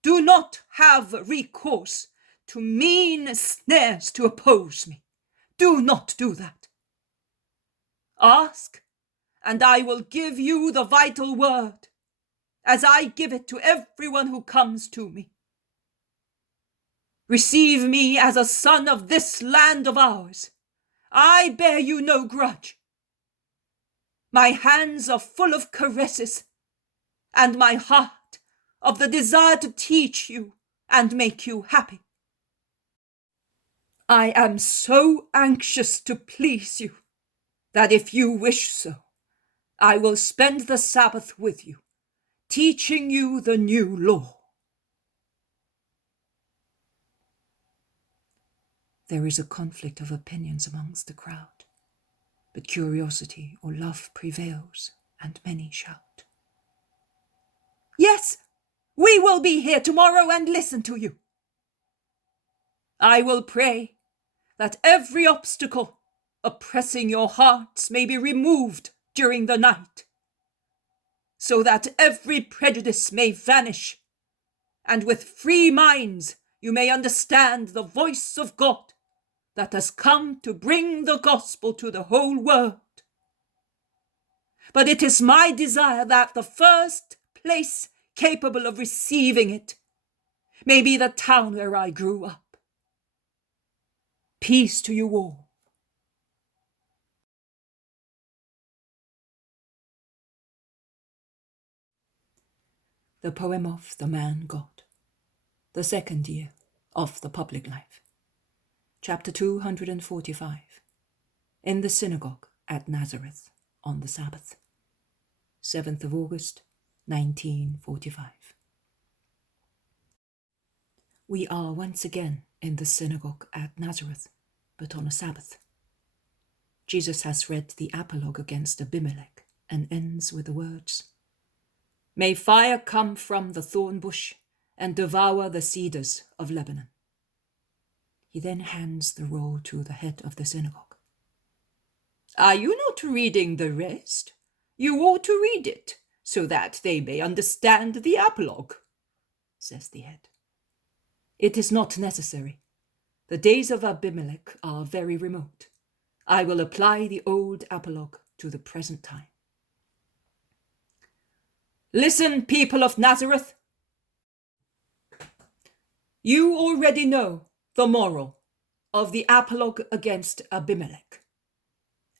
do not have recourse to mean snares to oppose me. Do not do that. Ask, and I will give you the vital word, as I give it to everyone who comes to me. Receive me as a son of this land of ours. I bear you no grudge. My hands are full of caresses, and my heart of the desire to teach you and make you happy. I am so anxious to please you that if you wish so, I will spend the Sabbath with you, teaching you the new law. There is a conflict of opinions amongst the crowd, but curiosity or love prevails, and many shout, Yes, we will be here tomorrow and listen to you. I will pray that every obstacle oppressing your hearts may be removed during the night, so that every prejudice may vanish, and with free minds you may understand the voice of God that has come to bring the gospel to the whole world. But it is my desire that the first place capable of receiving it may be the town where I grew up. Peace to you all. The poem of the man God, the second year of the public life. Chapter 245. In the synagogue at Nazareth on the Sabbath. 7th of August, 1945. We are once again in the synagogue at Nazareth, but on a Sabbath. Jesus has read the apologue against Abimelech and ends with the words, "May fire come from the thorn bush and devour the cedars of Lebanon." He then hands the roll to the head of the synagogue. Are you not reading the rest? You ought to read it, so that they may understand the apologue, says the head. It is not necessary. The days of Abimelech are very remote. I will apply the old apologue to the present time. Listen, people of Nazareth. You already know the moral of the apologue against Abimelech,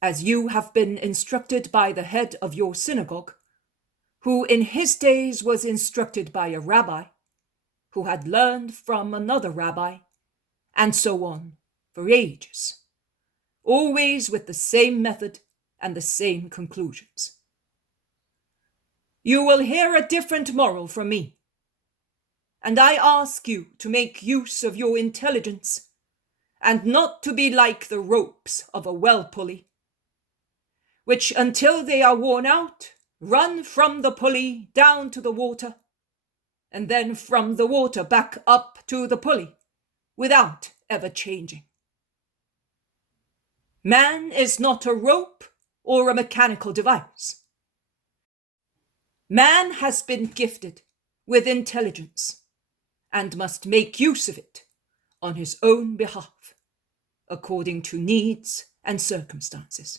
as you have been instructed by the head of your synagogue, who in his days was instructed by a rabbi, who had learned from another rabbi, and so on for ages, always with the same method and the same conclusions. You will hear a different moral from me, and I ask you to make use of your intelligence and not to be like the ropes of a well pulley, which until they are worn out, run from the pulley down to the water, and then from the water back up to the pulley, without ever changing. Man is not a rope or a mechanical device. Man has been gifted with intelligence and must make use of it on his own behalf, according to needs and circumstances.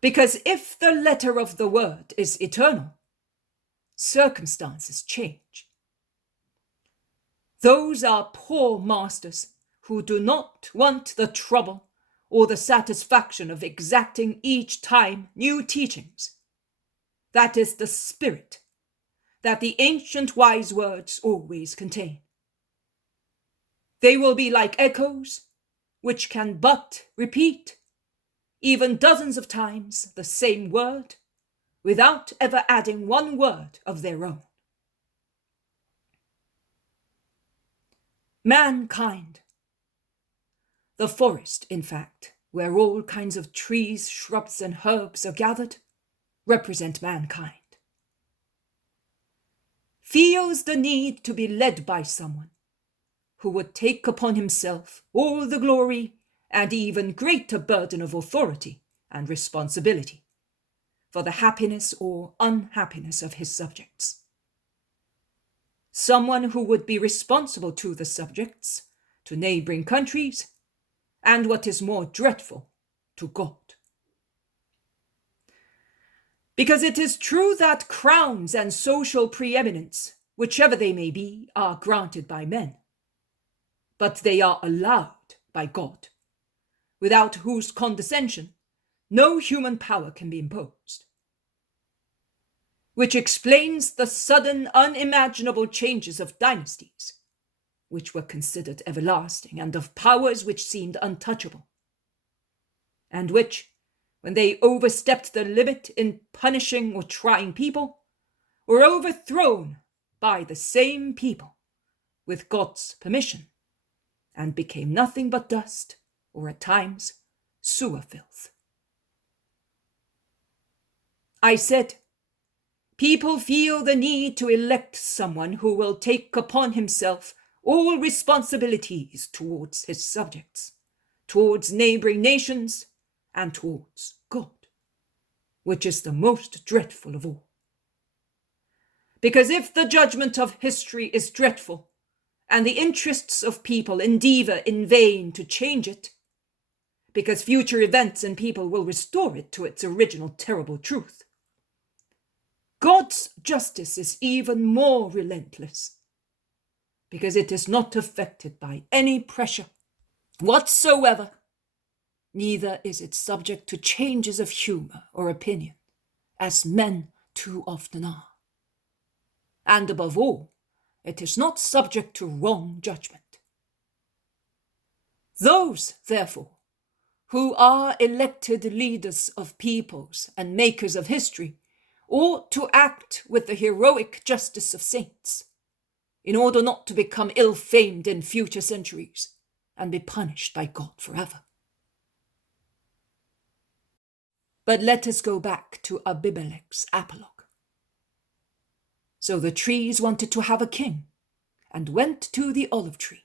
Because if the letter of the word is eternal, circumstances change. Those are poor masters who do not want the trouble or the satisfaction of exacting each time new teachings. That is the spirit that the ancient wise words always contain. They will be like echoes, which can but repeat, even dozens of times, the same word, without ever adding one word of their own. Mankind. The forest, in fact, where all kinds of trees, shrubs, and herbs are gathered, represent mankind. Feels the need to be led by someone who would take upon himself all the glory and even greater burden of authority and responsibility for the happiness or unhappiness of his subjects. Someone who would be responsible to the subjects, to neighboring countries, and what is more dreadful, to God. Because it is true that crowns and social preeminence, whichever they may be, are granted by men, but they are allowed by God, without whose condescension no human power can be imposed. Which explains the sudden, unimaginable changes of dynasties, which were considered everlasting, and of powers which seemed untouchable, and which, when they overstepped the limit in punishing or trying people, were overthrown by the same people with God's permission, and became nothing but dust, or at times sewer filth. I said, people feel the need to elect someone who will take upon himself all responsibilities towards his subjects, towards neighboring nations, and towards God, which is the most dreadful of all. Because if the judgment of history is dreadful, and the interests of people endeavour in vain to change it, because future events and people will restore it to its original terrible truth, God's justice is even more relentless, because it is not affected by any pressure whatsoever, neither is it subject to changes of humour or opinion, as men too often are. And above all, it is not subject to wrong judgment. Those, therefore, who are elected leaders of peoples and makers of history ought to act with the heroic justice of saints, in order not to become ill-famed in future centuries and be punished by God forever. But let us go back to Abimelech's apologue. So the trees wanted to have a king, and went to the olive tree.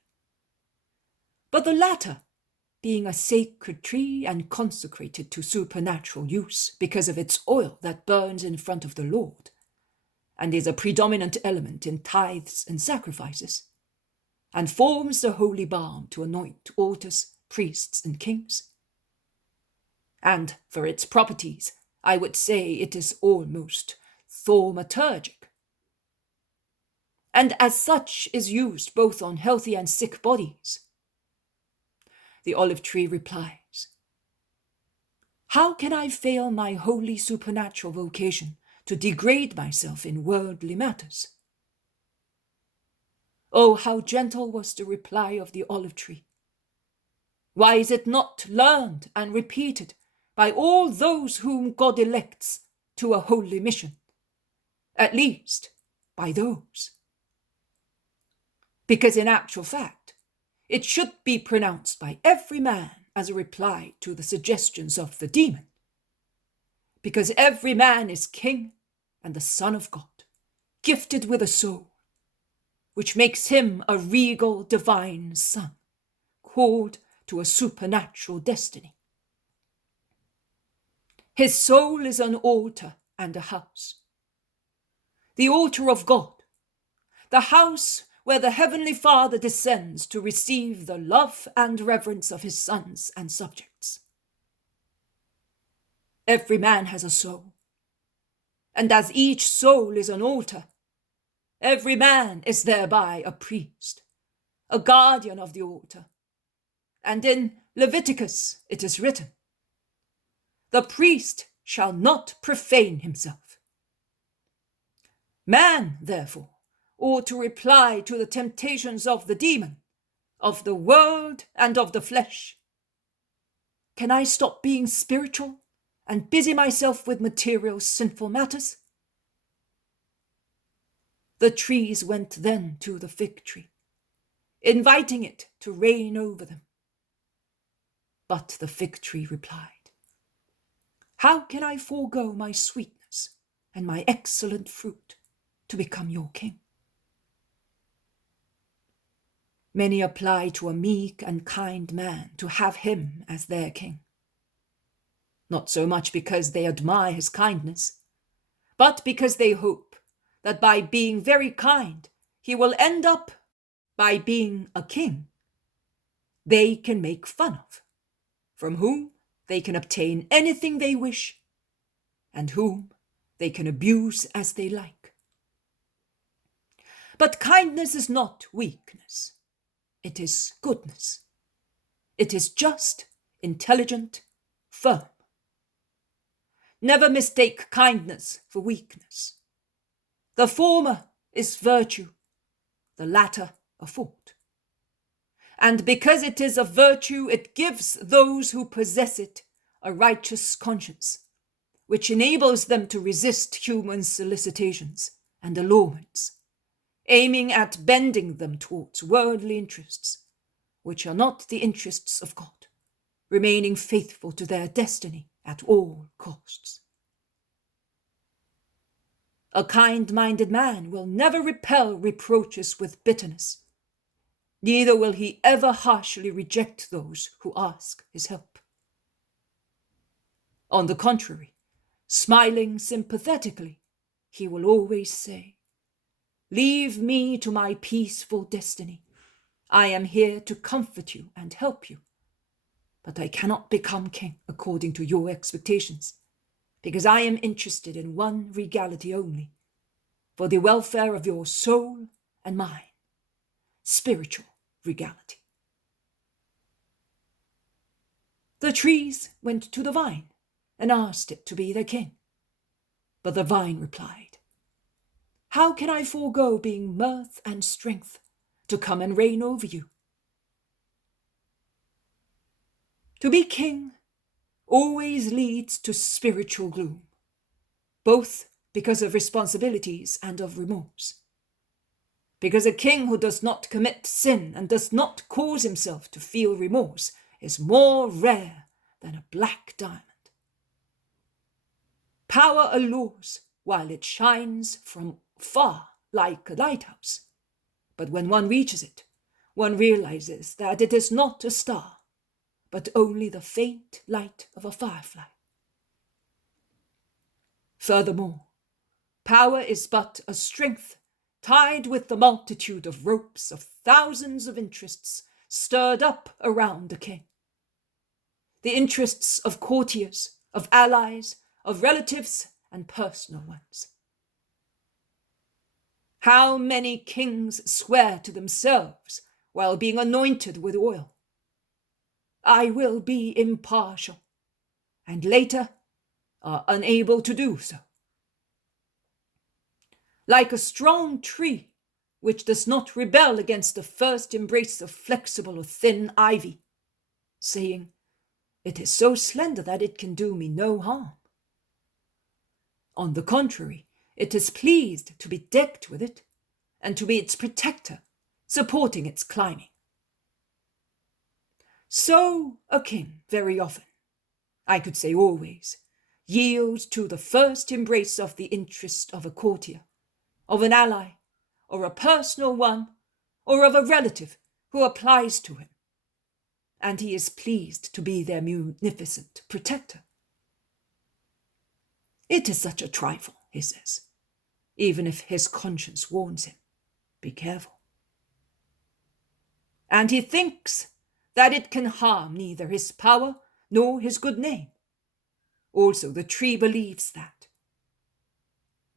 But the latter, being a sacred tree and consecrated to supernatural use because of its oil that burns in front of the Lord, and is a predominant element in tithes and sacrifices, and forms the holy balm to anoint altars, priests, and kings. And for its properties, I would say it is almost thaumaturgic, and as such is used both on healthy and sick bodies. The olive tree replies, how can I fail my holy supernatural vocation to degrade myself in worldly matters? Oh, how gentle was the reply of the olive tree! Why is it not learned and repeated by all those whom God elects to a holy mission? At least by those. Because in actual fact, it should be pronounced by every man as a reply to the suggestions of the demon. Because every man is king and the Son of God, gifted with a soul, which makes him a regal divine son, called to a supernatural destiny. His soul is an altar and a house. The altar of God, the house where the Heavenly Father descends to receive the love and reverence of his sons and subjects. Every man has a soul, and as each soul is an altar, every man is thereby a priest, a guardian of the altar. And in Leviticus it is written, the priest shall not profane himself. Man, therefore, ought to reply to the temptations of the demon, of the world and of the flesh. Can I stop being spiritual and busy myself with material sinful matters? The trees went then to the fig tree, inviting it to reign over them. But the fig tree replied, how can I forego my sweetness and my excellent fruit to become your king? Many apply to a meek and kind man to have him as their king. Not so much because they admire his kindness, but because they hope that by being very kind, he will end up by being a king they can make fun of, from whom they can obtain anything they wish, and whom they can abuse as they like. But kindness is not weakness. It is goodness. It is just, intelligent, firm. Never mistake kindness for weakness. The former is virtue, the latter a fault. And because it is a virtue, it gives those who possess it a righteous conscience, which enables them to resist human solicitations and allurements, aiming at bending them towards worldly interests, which are not the interests of God, remaining faithful to their destiny at all costs. A kind-minded man will never repel reproaches with bitterness, neither will he ever harshly reject those who ask his help. On the contrary, smiling sympathetically, he will always say, "Leave me to my peaceful destiny. I am here to comfort you and help you. But I cannot become king according to your expectations, because I am interested in one regality only, for the welfare of your soul and mine, spiritual regality." The trees went to the vine and asked it to be their king. But the vine replied, "How can I forego being mirth and strength to come and reign over you?" To be king always leads to spiritual gloom, both because of responsibilities and of remorse. Because a king who does not commit sin and does not cause himself to feel remorse is more rare than a black diamond. Power allures while it shines from far like a lighthouse, but when one reaches it, one realizes that it is not a star, but only the faint light of a firefly. Furthermore, power is but a strength tied with the multitude of ropes of thousands of interests stirred up around a king. The interests of courtiers, of allies, of relatives, and personal ones. How many kings swear to themselves while being anointed with oil, "I will be impartial," and later are unable to do so. Like a strong tree which does not rebel against the first embrace of flexible or thin ivy, saying, "It is so slender that it can do me no harm." On the contrary, it is pleased to be decked with it and to be its protector, supporting its climbing. So a king very often, I could say always, yields to the first embrace of the interest of a courtier, of an ally, or a personal one, or of a relative who applies to him, and he is pleased to be their munificent protector. "It is such a trifle," he says, even if his conscience warns him, "Be careful." And he thinks that it can harm neither his power nor his good name. Also, the tree believes that.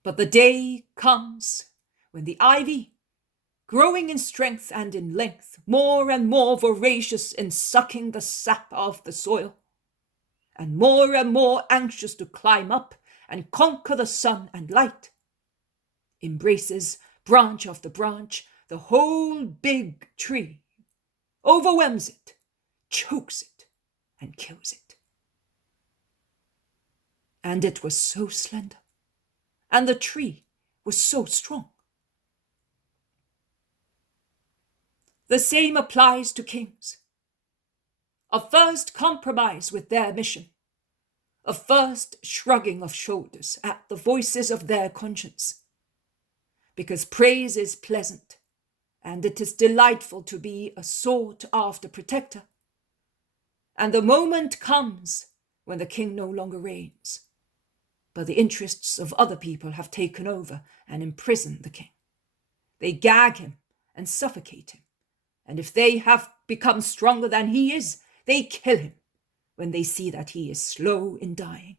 But the day comes when the ivy, growing in strength and in length, more and more voracious in sucking the sap of the soil, and more anxious to climb up and conquer the sun and light, embraces branch after branch the whole big tree, overwhelms it, chokes it, and kills it. And it was so slender, and the tree was so strong. The same applies to kings. A first compromise with their mission, a first shrugging of shoulders at the voices of their conscience, because praise is pleasant, and it is delightful to be a sought-after protector. And the moment comes when the king no longer reigns, but the interests of other people have taken over and imprisoned the king. They gag him and suffocate him, and if they have become stronger than he is, they kill him when they see that he is slow in dying.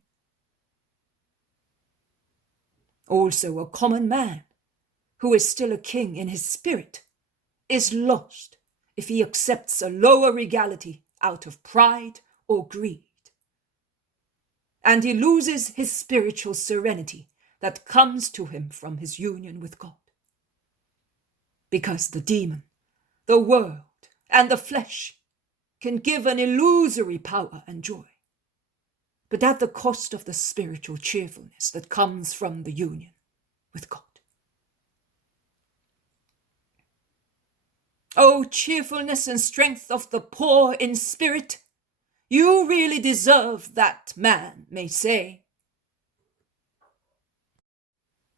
Also, a common man, who is still a king in his spirit, is lost if he accepts a lower regality out of pride or greed. And he loses his spiritual serenity that comes to him from his union with God. Because the demon, the world, and the flesh can give an illusory power and joy. but at the cost of the spiritual cheerfulness that comes from the union with God. O cheerfulness and strength of the poor in spirit, you really deserve that, man may say.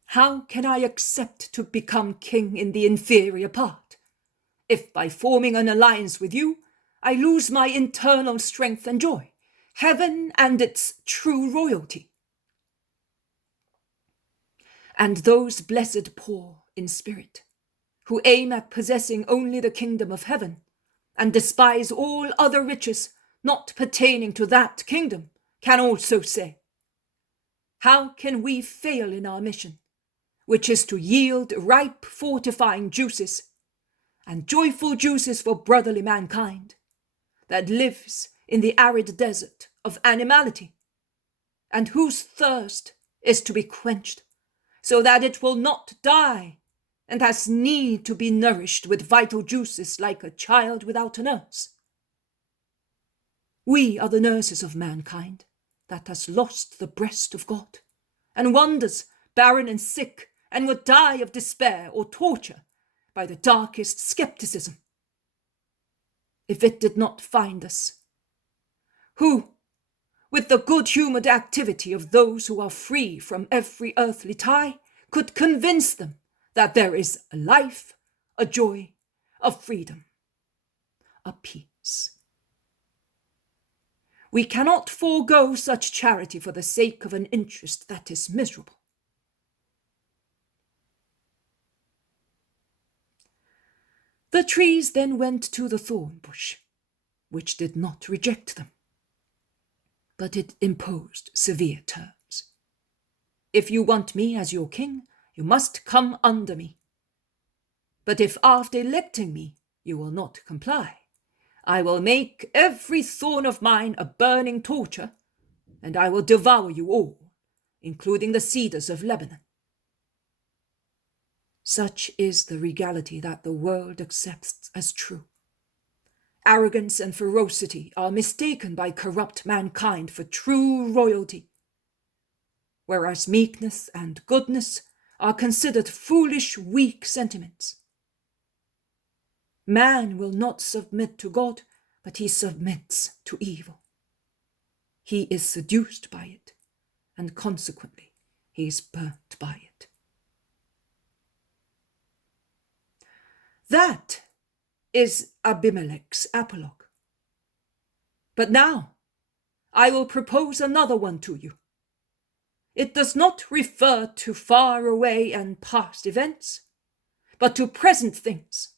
How can I accept to become king in the inferior part, if by forming an alliance with you, I lose my internal strength and joy, heaven and its true royalty? And those blessed poor in spirit, who aim at possessing only the kingdom of heaven, and despise all other riches not pertaining to that kingdom, can also say, how can we fail in our mission, which is to yield ripe fortifying juices, and joyful juices for brotherly mankind, that lives in the arid desert of animality, and whose thirst is to be quenched, so that it will not die, and has need to be nourished with vital juices like a child without a nurse. We are the nurses of mankind that has lost the breast of God, and wanders barren and sick, and would die of despair or torture by the darkest skepticism, if it did not find us, who, with the good-humoured activity of those who are free from every earthly tie, could convince them that there is a life, a joy, a freedom, a peace. We cannot forego such charity for the sake of an interest that is miserable. The trees then went to the thorn bush, which did not reject them, but it imposed severe terms. If you want me as your king, you must come under me. But if after electing me you will not comply, I will make every thorn of mine a burning torture, and I will devour you all, including the cedars of Lebanon. Such is the regality that the world accepts as true. Arrogance and ferocity are mistaken by corrupt mankind for true royalty, whereas meekness and goodness are considered foolish, weak sentiments. Man will not submit to God, but he submits to evil. He is seduced by it, and consequently he is burnt by it. That is Abimelech's apologue. But now I will propose another one to you. It does not refer to far away and past events, but to present things,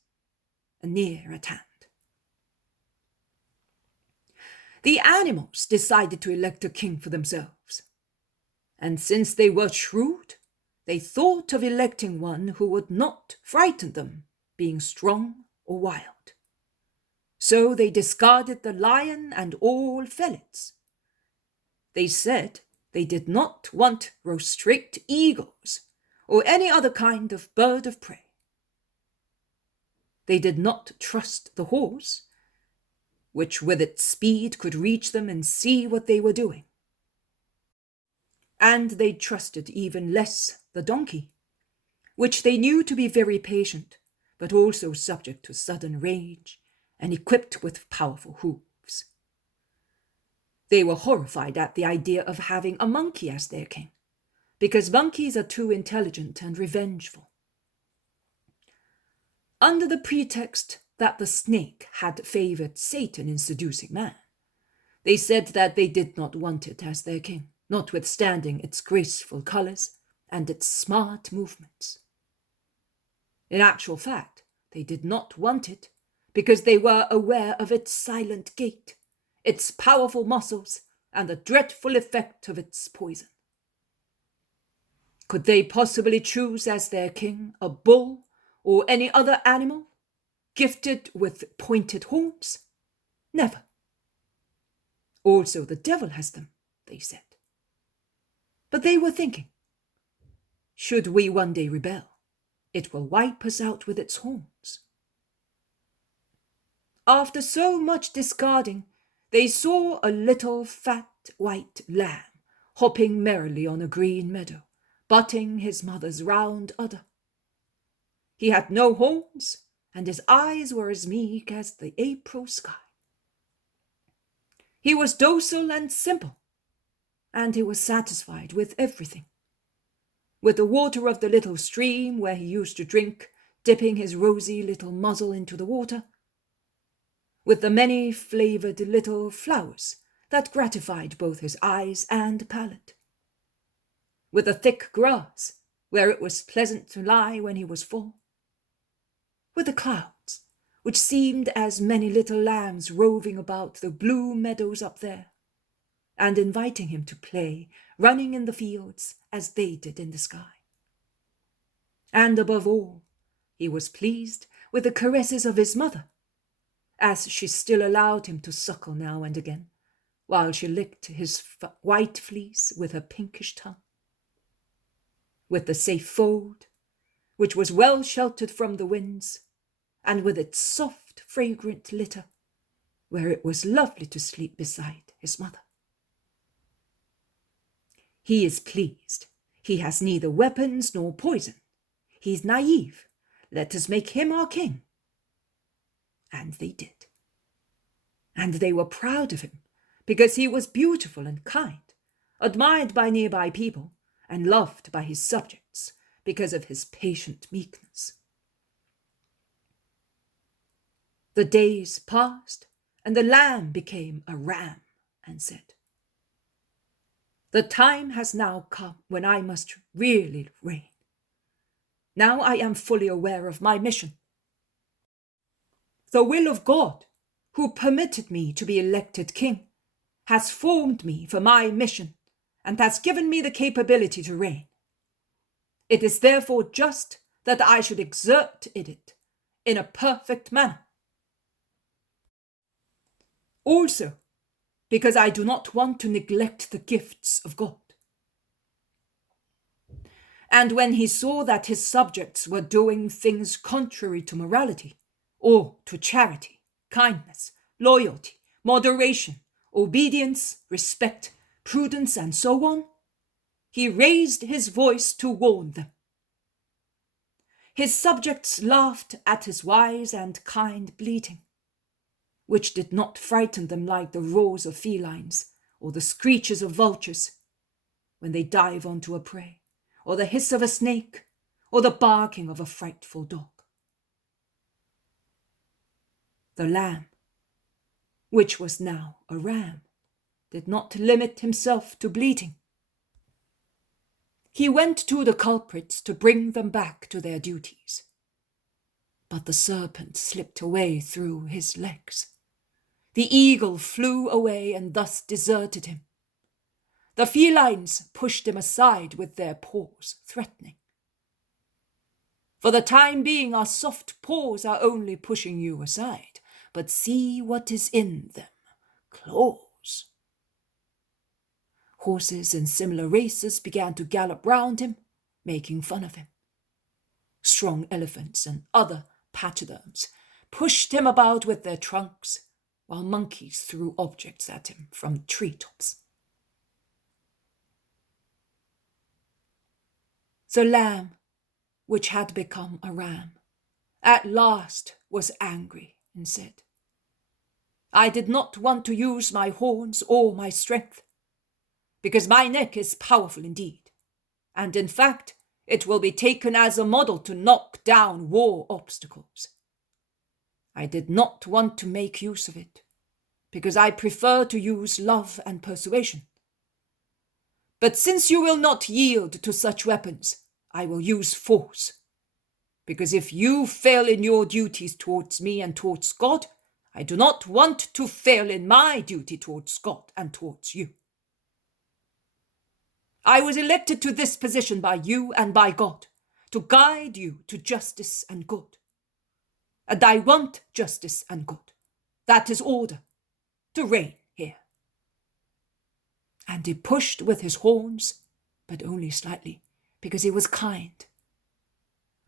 near at hand. The animals decided to elect a king for themselves, and since they were shrewd, they thought of electing one who would not frighten them, being strong or wild. So they discarded the lion and all felids. They said they did not want rostrate eagles or any other kind of bird of prey. They did not trust the horse, which with its speed could reach them and see what they were doing. And they trusted even less the donkey, which they knew to be very patient, but also subject to sudden rage and equipped with powerful hooves. They were horrified at the idea of having a monkey as their king, because monkeys are too intelligent and revengeful. Under the pretext that the snake had favored Satan in seducing man, they said that they did not want it as their king, notwithstanding its graceful colors and its smart movements. In actual fact, they did not want it because they were aware of its silent gait, its powerful muscles, and the dreadful effect of its poison. Could they possibly choose as their king a bull or any other animal, gifted with pointed horns? Never. Also the devil has them, they said. But they were thinking, should we one day rebel, it will wipe us out with its horns. After so much discarding, they saw a little fat white lamb hopping merrily on a green meadow, butting his mother's round udder. He had no horns, and his eyes were as meek as the April sky. He was docile and simple, and he was satisfied with everything. With the water of the little stream where he used to drink, dipping his rosy little muzzle into the water, with the many-flavoured little flowers that gratified both his eyes and palate, with the thick grass where it was pleasant to lie when he was full, with the clouds, which seemed as many little lambs roving about the blue meadows up there, and inviting him to play, running in the fields as they did in the sky. And above all, he was pleased with the caresses of his mother, as she still allowed him to suckle now and again, while she licked his white fleece with her pinkish tongue. With the safe fold, which was well sheltered from the winds, and with its soft, fragrant litter, where it was lovely to sleep beside his mother. He is pleased. He has neither weapons nor poison. He's naive. Let us make him our king. And they did. And they were proud of him, because he was beautiful and kind, admired by nearby people, and loved by his subjects because of his patient meekness. The days passed, and the lamb became a ram and said, "The time has now come when I must really reign. Now I am fully aware of my mission. The will of God, who permitted me to be elected king, has formed me for my mission and has given me the capability to reign. It is therefore just that I should exert it in a perfect manner. Also, because I do not want to neglect the gifts of God." And when he saw that his subjects were doing things contrary to morality, or to charity, kindness, loyalty, moderation, obedience, respect, prudence, and so on, he raised his voice to warn them. His subjects laughed at his wise and kind bleating, which did not frighten them like the roars of felines or the screeches of vultures when they dive onto a prey, or the hiss of a snake, or the barking of a frightful dog. The lamb, which was now a ram, did not limit himself to bleating. He went to the culprits to bring them back to their duties. But the serpent slipped away through his legs. The eagle flew away and thus deserted him. The felines pushed him aside with their paws, threatening. For the time being, our soft paws are only pushing you aside, but see what is in them, claws. Horses in similar races began to gallop round him, making fun of him. Strong elephants and other pachyderms pushed him about with their trunks, while monkeys threw objects at him from treetops. The lamb, which had become a ram, at last was angry and said, "I did not want to use my horns or my strength, because my neck is powerful indeed, and in fact it will be taken as a model to knock down war obstacles. I did not want to make use of it, because I prefer to use love and persuasion. But since you will not yield to such weapons, I will use force, because if you fail in your duties towards me and towards God, I do not want to fail in my duty towards God and towards you. I was elected to this position by you and by God, to guide you to justice and good. And I want justice and good. That is order, to reign here." And he pushed with his horns, but only slightly, because he was kind.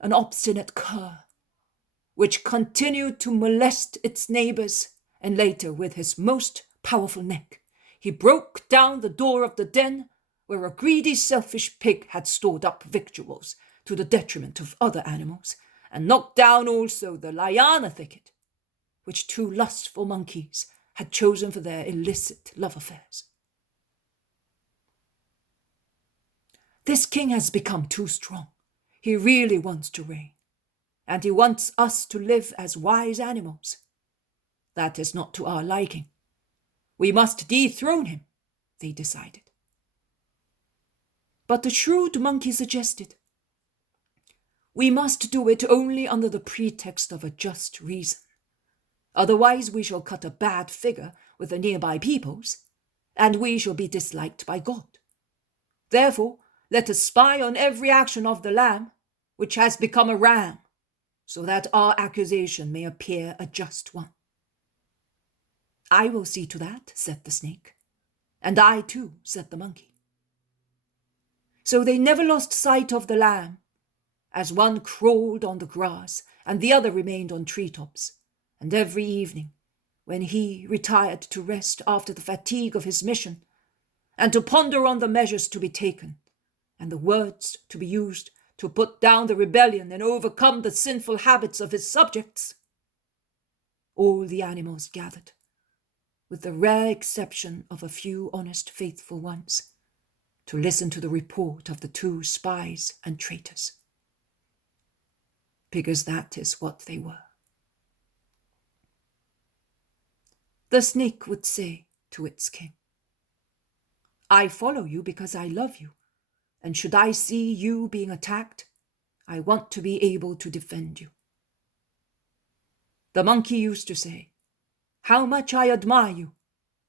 An obstinate cur, which continued to molest its neighbours, and later with his most powerful neck, he broke down the door of the den where a greedy, selfish pig had stored up victuals to the detriment of other animals, and knocked down also the liana thicket, which two lustful monkeys had chosen for their illicit love affairs. This king has become too strong. He really wants to reign, and he wants us to live as wise animals. That is not to our liking. We must dethrone him, they decided. But the shrewd monkey suggested, we must do it only under the pretext of a just reason. Otherwise we shall cut a bad figure with the nearby peoples, and we shall be disliked by God. Therefore, let us spy on every action of the lamb, which has become a ram, so that our accusation may appear a just one. I will see to that, said the snake. And I too, said the monkey. So they never lost sight of the lamb, as one crawled on the grass and the other remained on treetops, and every evening, when he retired to rest after the fatigue of his mission, and to ponder on the measures to be taken, and the words to be used to put down the rebellion and overcome the sinful habits of his subjects, all the animals gathered, with the rare exception of a few honest, faithful ones, to listen to the report of the two spies and traitors. Because that is what they were. The snake would say to its king, I follow you because I love you, and should I see you being attacked, I want to be able to defend you. The monkey used to say, how much I admire you.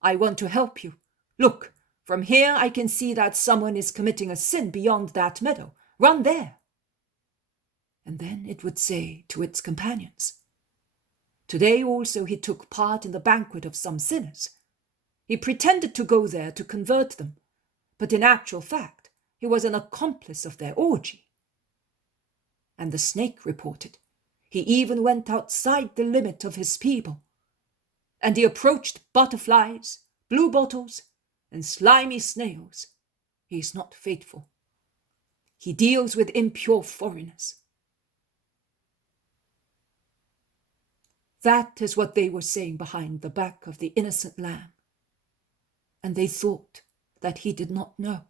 I want to help you. Look, from here I can see that someone is committing a sin beyond that meadow. Run there. And then it would say to its companions, today also he took part in the banquet of some sinners. He pretended to go there to convert them, but in actual fact, he was an accomplice of their orgy. And the snake reported, he even went outside the limit of his people, and he approached butterflies, bluebottles, and slimy snails. He is not faithful. He deals with impure foreigners. That is what they were saying behind the back of the innocent lamb, and they thought that he did not know.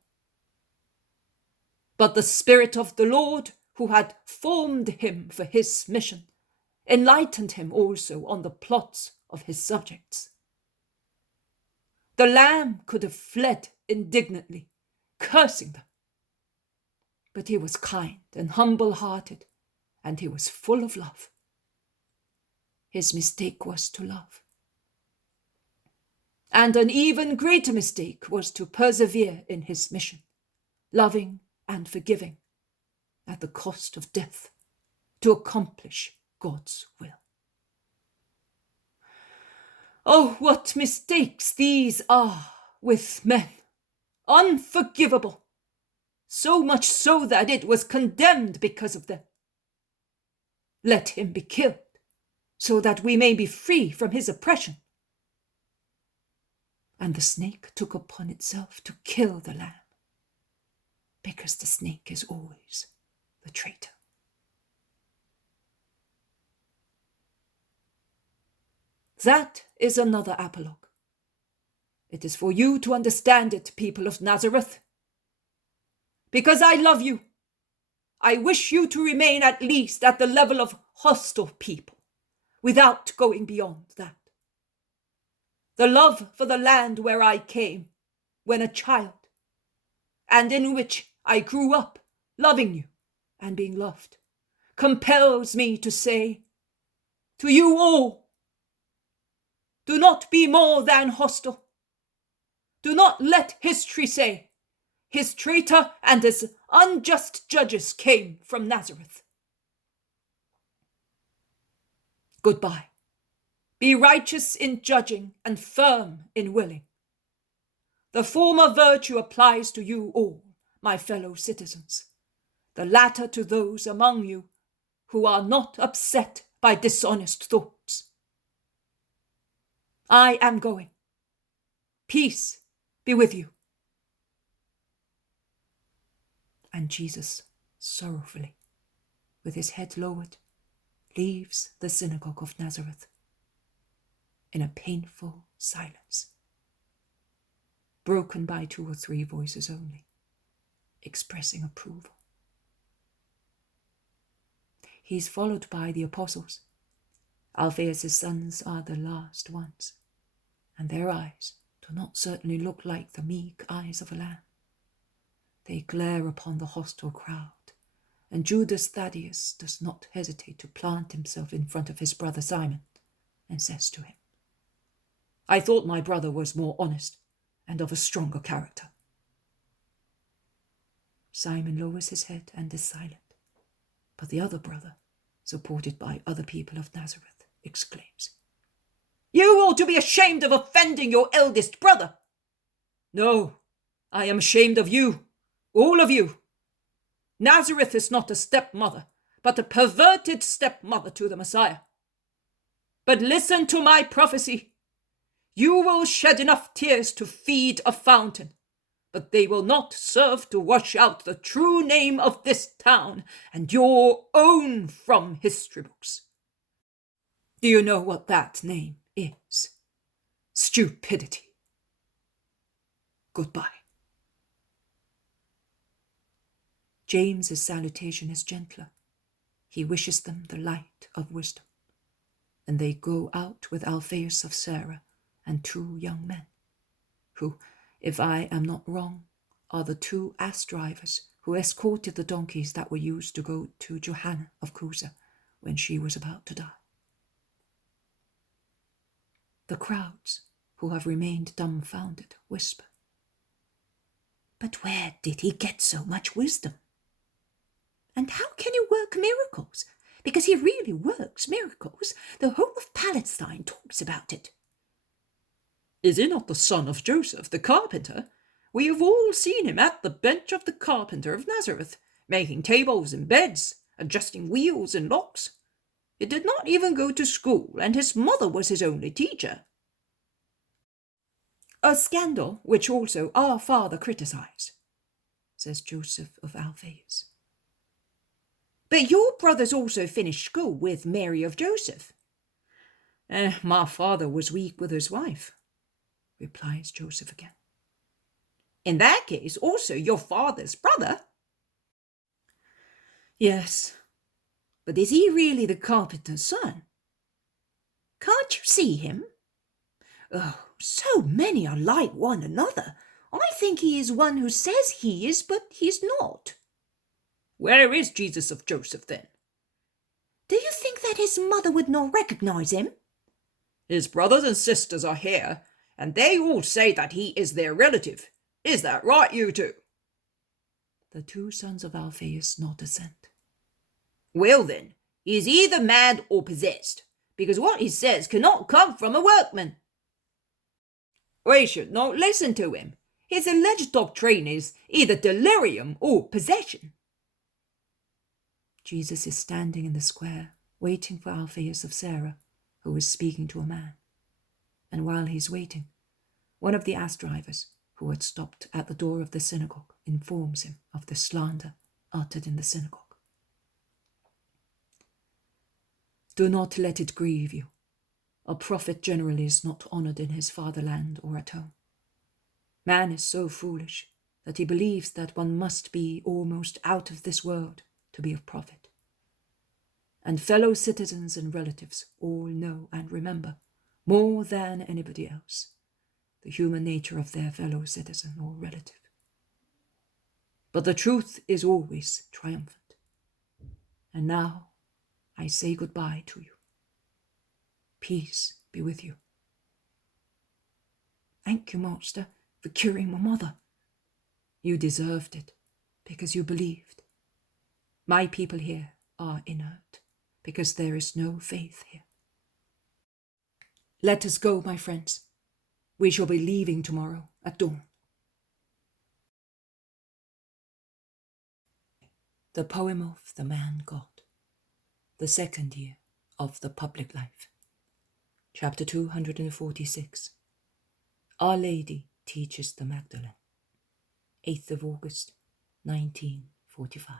But the Spirit of the Lord, who had formed him for his mission, enlightened him also on the plots of his subjects. The lamb could have fled indignantly, cursing them. But he was kind and humble-hearted, and he was full of love. His mistake was to love. And an even greater mistake was to persevere in his mission, loving and forgiving, at the cost of death, to accomplish God's will. Oh, what mistakes these are with men! Unforgivable! So much so that it was condemned because of them. Let him be killed, so that we may be free from his oppression. And the snake took upon itself to kill the lamb, because the snake is always the traitor. That is another apologue. It is for you to understand it, people of Nazareth. Because I love you, I wish you to remain at least at the level of hostile people, without going beyond that. The love for the land where I came when a child, and in which I grew up loving you and being loved, compels me to say to you all, do not be more than hostile. Do not let history say, his traitor and his unjust judges came from Nazareth. Goodbye. Be righteous in judging and firm in willing. The former virtue applies to you all, my fellow citizens, the latter to those among you who are not upset by dishonest thoughts. I am going, Peace be with you. And Jesus, sorrowfully, with his head lowered, leaves the synagogue of Nazareth in a painful silence, broken by 2 or 3 voices only, expressing approval. He is followed by the apostles. Alphaeus' sons are the last ones, and their eyes do not certainly look like the meek eyes of a lamb. They glare upon the hostile crowd, and Judas Thaddeus does not hesitate to plant himself in front of his brother Simon and says to him, "I thought my brother was more honest and of a stronger character." Simon lowers his head and is silent, but the other brother, supported by other people of Nazareth, exclaims, "You ought to be ashamed of offending your eldest brother." "No, I am ashamed of you, all of you. Nazareth is not a stepmother, but a perverted stepmother to the Messiah. But listen to my prophecy. You will shed enough tears to feed a fountain, but they will not serve to wash out the true name of this town and your own from history books. Do you know what that name is? Stupidity. Goodbye." James's salutation is gentler. He wishes them the light of wisdom, and they go out with Alphaeus of Sarah and 2 young men, who, if I am not wrong, are the 2 ass drivers who escorted the donkeys that were used to go to Johanna of Cusa when she was about to die. The crowds, who have remained dumbfounded, whisper, "But where did he get so much wisdom? And how can he work miracles? Because he really works miracles. The whole of Palestine talks about it." "Is he not the son of Joseph, the carpenter? We have all seen him at the bench of the carpenter of Nazareth, making tables and beds, adjusting wheels and locks. He did not even go to school, and his mother was his only teacher." "A scandal which also our father criticized," says Joseph of Alphaeus. "But your brothers also finished school with Mary of Joseph." My father was weak with his wife," replies Joseph again. "In that case, also your father's brother." "Yes, but is he really the carpenter's son?" "Can't you see him?" "Oh, so many are like one another. I think he is one who says he is, but he's not." "Where is Jesus of Joseph, then?" "Do you think that his mother would not recognize him?" "His brothers and sisters are here, and they all say that he is their relative. Is that right, you 2? The 2 sons of Alphaeus nod assent. "Well then, he is either mad or possessed, because what he says cannot come from a workman." "We should not listen to him. His alleged doctrine is either delirium or possession." Jesus is standing in the square, waiting for Alphaeus of Sarah, who is speaking to a man. And while he's waiting, one of the ass drivers, who had stopped at the door of the synagogue, informs him of the slander uttered in the synagogue. "Do not let it grieve you. A prophet generally is not honored in his fatherland or at home. Man is so foolish that he believes that one must be almost out of this world to be of profit. And fellow citizens and relatives all know and remember, more than anybody else, the human nature of their fellow citizen or relative. But the truth is always triumphant. And now I say goodbye to you. Peace be with you." "Thank you, Master, for curing my mother." "You deserved it, because you believed. My people here are inert, because there is no faith here. Let us go, my friends. We shall be leaving tomorrow at dawn." The poem of the man God, the 2nd year of the public life. Chapter 246. Our Lady teaches the Magdalene. 8th of August, 1945.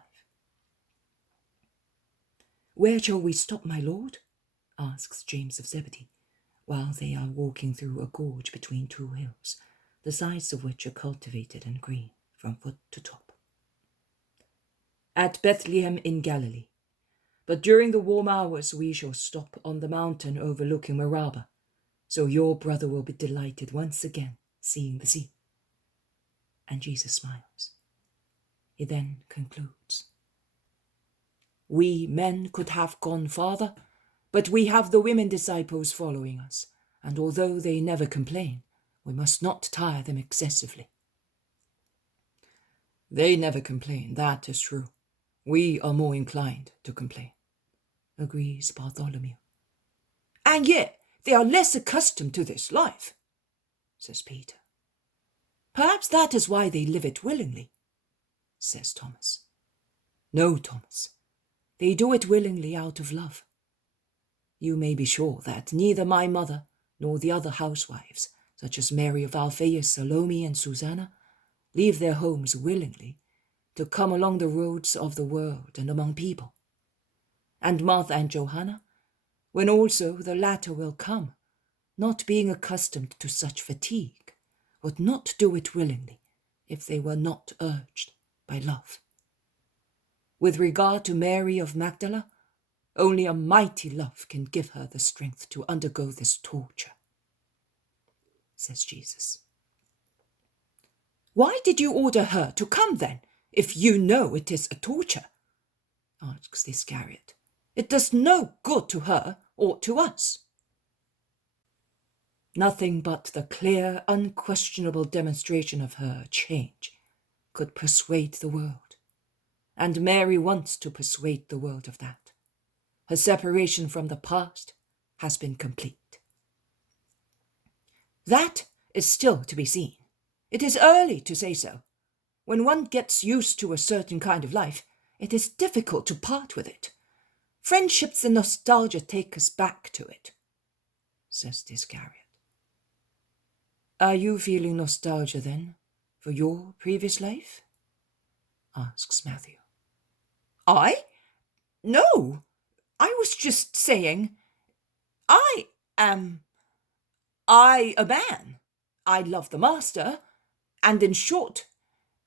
Where shall we stop, my lord? Asks James of Zebedee, while they are walking through a gorge between two hills, the sides of which are cultivated and green from foot to top. At Bethlehem in Galilee, but during the warm hours we shall stop on the mountain overlooking Meribah, so your brother will be delighted once again seeing the sea. And Jesus smiles. He then concludes. We men could have gone farther, but we have the women disciples following us, and although they never complain, we must not tire them excessively. They never complain, that is true. We are more inclined to complain, agrees Bartholomew. And yet they are less accustomed to this life, says Peter. Perhaps that is why they live it willingly, says Thomas. No, Thomas, they do it willingly out of love. You may be sure that neither my mother nor the other housewives, such as Mary of Alphaeus, Salome, and Susanna, leave their homes willingly to come along the roads of the world and among people. And Martha and Johanna, when also the latter will come, not being accustomed to such fatigue, would not do it willingly if they were not urged by love. With regard to Mary of Magdala, only a mighty love can give her the strength to undergo this torture, says Jesus. Why did you order her to come then, if you know it is a torture? Asks the Iscariot. It does no good to her or to us. Nothing but the clear, unquestionable demonstration of her change could persuade the world, and Mary wants to persuade the world of that. Her separation from the past has been complete. That is still to be seen. It is early to say so. When one gets used to a certain kind of life, it is difficult to part with it. Friendships and nostalgia take us back to it, says the Iscariot. Are you feeling nostalgia, then, for your previous life? Asks Matthew. I? No, I was just saying, I am a man. I love the Master, and in short,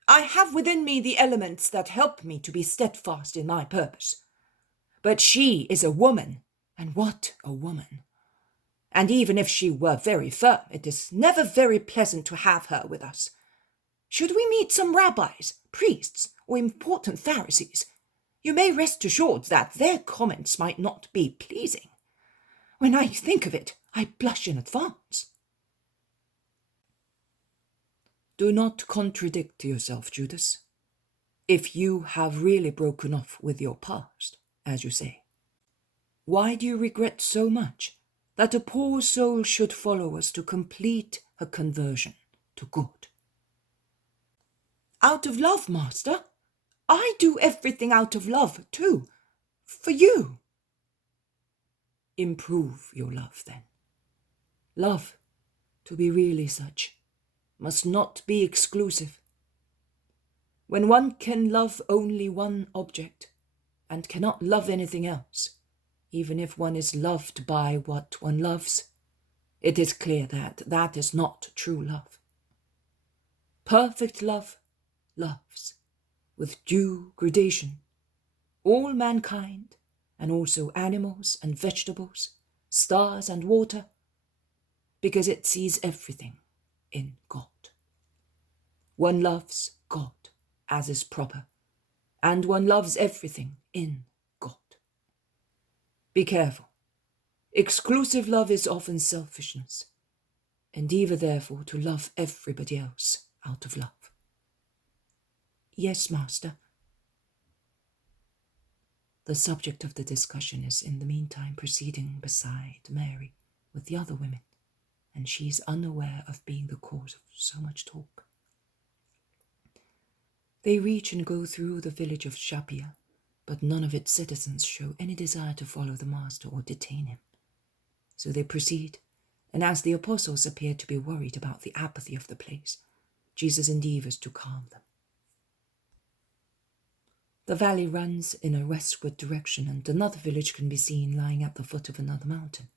I have within me the elements that help me to be steadfast in my purpose. But she is a woman, and what a woman! And even if she were very firm, it is never very pleasant to have her with us. Should we meet some rabbis, priests, or important Pharisees, you may rest assured that their comments might not be pleasing. When I think of it, I blush in advance. Do not contradict yourself, Judas. If you have really broken off with your past, as you say, why do you regret so much that a poor soul should follow us to complete her conversion to good? Out of love, Master. I do everything out of love, too, for you. Improve your love, then. Love, to be really such, must not be exclusive. When one can love only one object, and cannot love anything else, even if one is loved by what one loves, it is clear that that is not true love. Perfect love loves, with due gradation, all mankind, and also animals and vegetables, stars and water, because it sees everything in God. One loves God as is proper, and one loves everything in God. Be careful. Exclusive love is often selfishness. Endeavour, therefore, to love everybody else out of love. Yes, Master. The subject of the discussion is in the meantime proceeding beside Mary with the other women, and she is unaware of being the cause of so much talk. They reach and go through the village of Shapia, but none of its citizens show any desire to follow the Master or detain him. So they proceed and as the apostles appeared to be worried about the apathy of the place, Jesus endeavours to calm them. The valley runs in a westward direction, and another village can be seen lying at the foot of another mountain.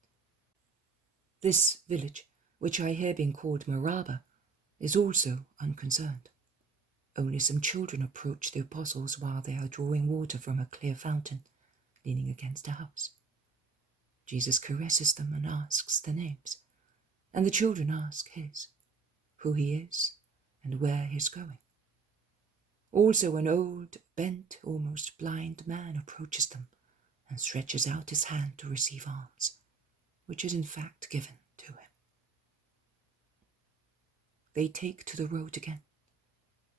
This village, which I hear being called Maraba, is also unconcerned. Only some children approach the apostles while they are drawing water from a clear fountain, leaning against a house. Jesus caresses them and asks their names, and the children ask his, who he is, and where he is going. Also an old, bent, almost blind man approaches them and stretches out his hand to receive alms, which is in fact given to him. They take to the road again,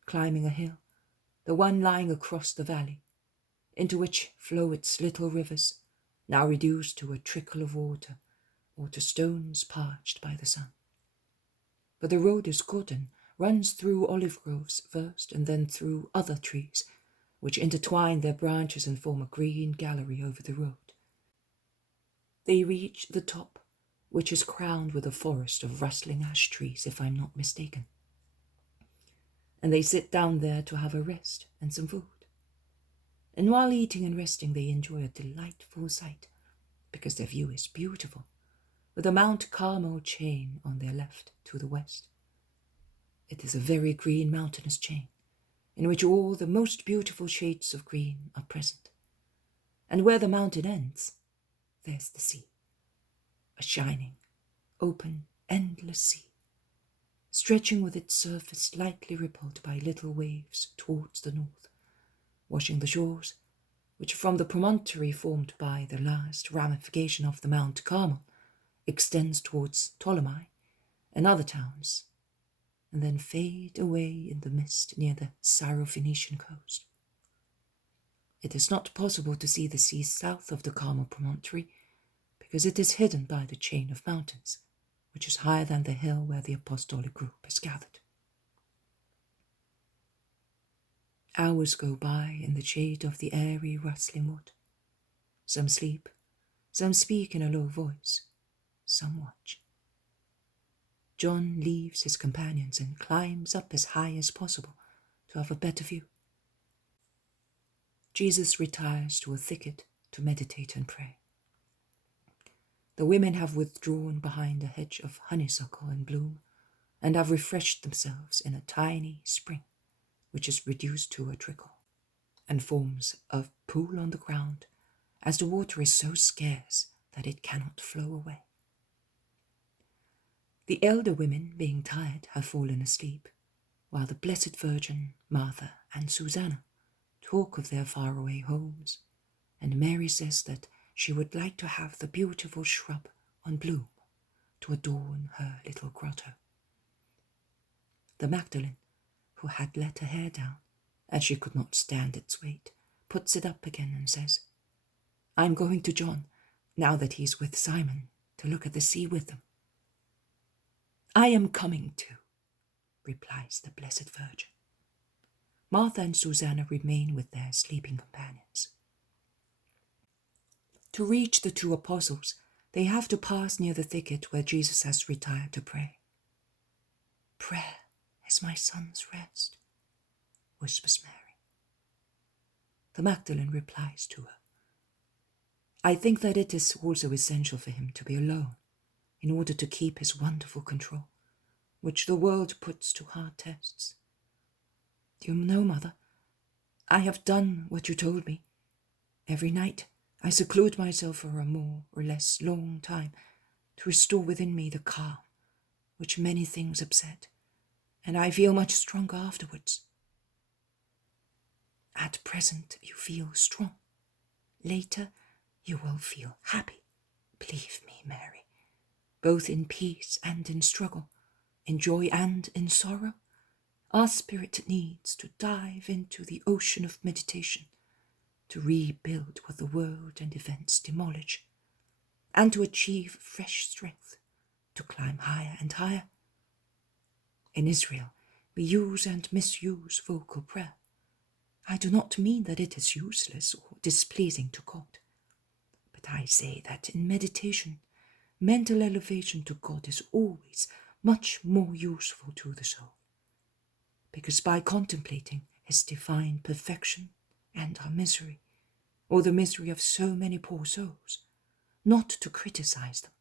climbing a hill, the one lying across the valley, into which flow its little rivers, now reduced to a trickle of water or to stones parched by the sun. But the road is good and runs through olive groves first and then through other trees, which intertwine their branches and form a green gallery over the road. They reach the top, which is crowned with a forest of rustling ash trees, if I'm not mistaken. And they sit down there to have a rest and some food. And while eating and resting, they enjoy a delightful sight, because their view is beautiful, with the Mount Carmel chain on their left to the west. It is a very green mountainous chain, in which all the most beautiful shades of green are present. And where the mountain ends, there's the sea, a shining, open, endless sea, stretching with its surface lightly rippled by little waves towards the north, washing the shores, which from the promontory formed by the last ramification of the Mount Carmel extends towards Ptolemy and other towns, and then fade away in the mist near the Syrophoenician coast. It is not possible to see the sea south of the Carmel promontory, because it is hidden by the chain of mountains, which is higher than the hill where the apostolic group is gathered. Hours go by in the shade of the airy, rustling wood. Some sleep, some speak in a low voice, some watch. John leaves his companions and climbs up as high as possible to have a better view. Jesus retires to a thicket to meditate and pray. The women have withdrawn behind a hedge of honeysuckle in bloom and have refreshed themselves in a tiny spring, which is reduced to a trickle and forms a pool on the ground, as the water is so scarce that it cannot flow away. The elder women, being tired, have fallen asleep, while the Blessed Virgin, Martha, and Susanna talk of their faraway homes, and Mary says that she would like to have the beautiful shrub on bloom to adorn her little grotto. The Magdalene, who had let her hair down, as she could not stand its weight, puts it up again and says, "I'm going to John, now that he's with Simon, to look at the sea with them." "I am coming too," replies the Blessed Virgin. Martha and Susanna remain with their sleeping companions. To reach the two apostles, they have to pass near the thicket where Jesus has retired to pray. "Prayer is my son's rest," whispers Mary. The Magdalene replies to her, "I think that it is also essential for him to be alone in order to keep his wonderful control, which the world puts to hard tests. Do you know, Mother, I have done what you told me. Every night I seclude myself for a more or less long time to restore within me the calm which many things upset, and I feel much stronger afterwards." "At present you feel strong. Later you will feel happy. Believe me, Mary, both in peace and in struggle, in joy and in sorrow, our spirit needs to dive into the ocean of meditation, to rebuild what the world and events demolish, and to achieve fresh strength, to climb higher and higher. In Israel, we use and misuse vocal prayer. I do not mean that it is useless or displeasing to God, but I say that in meditation mental elevation to God is always much more useful to the soul, because by contemplating his divine perfection and our misery, or the misery of so many poor souls, not to criticize them,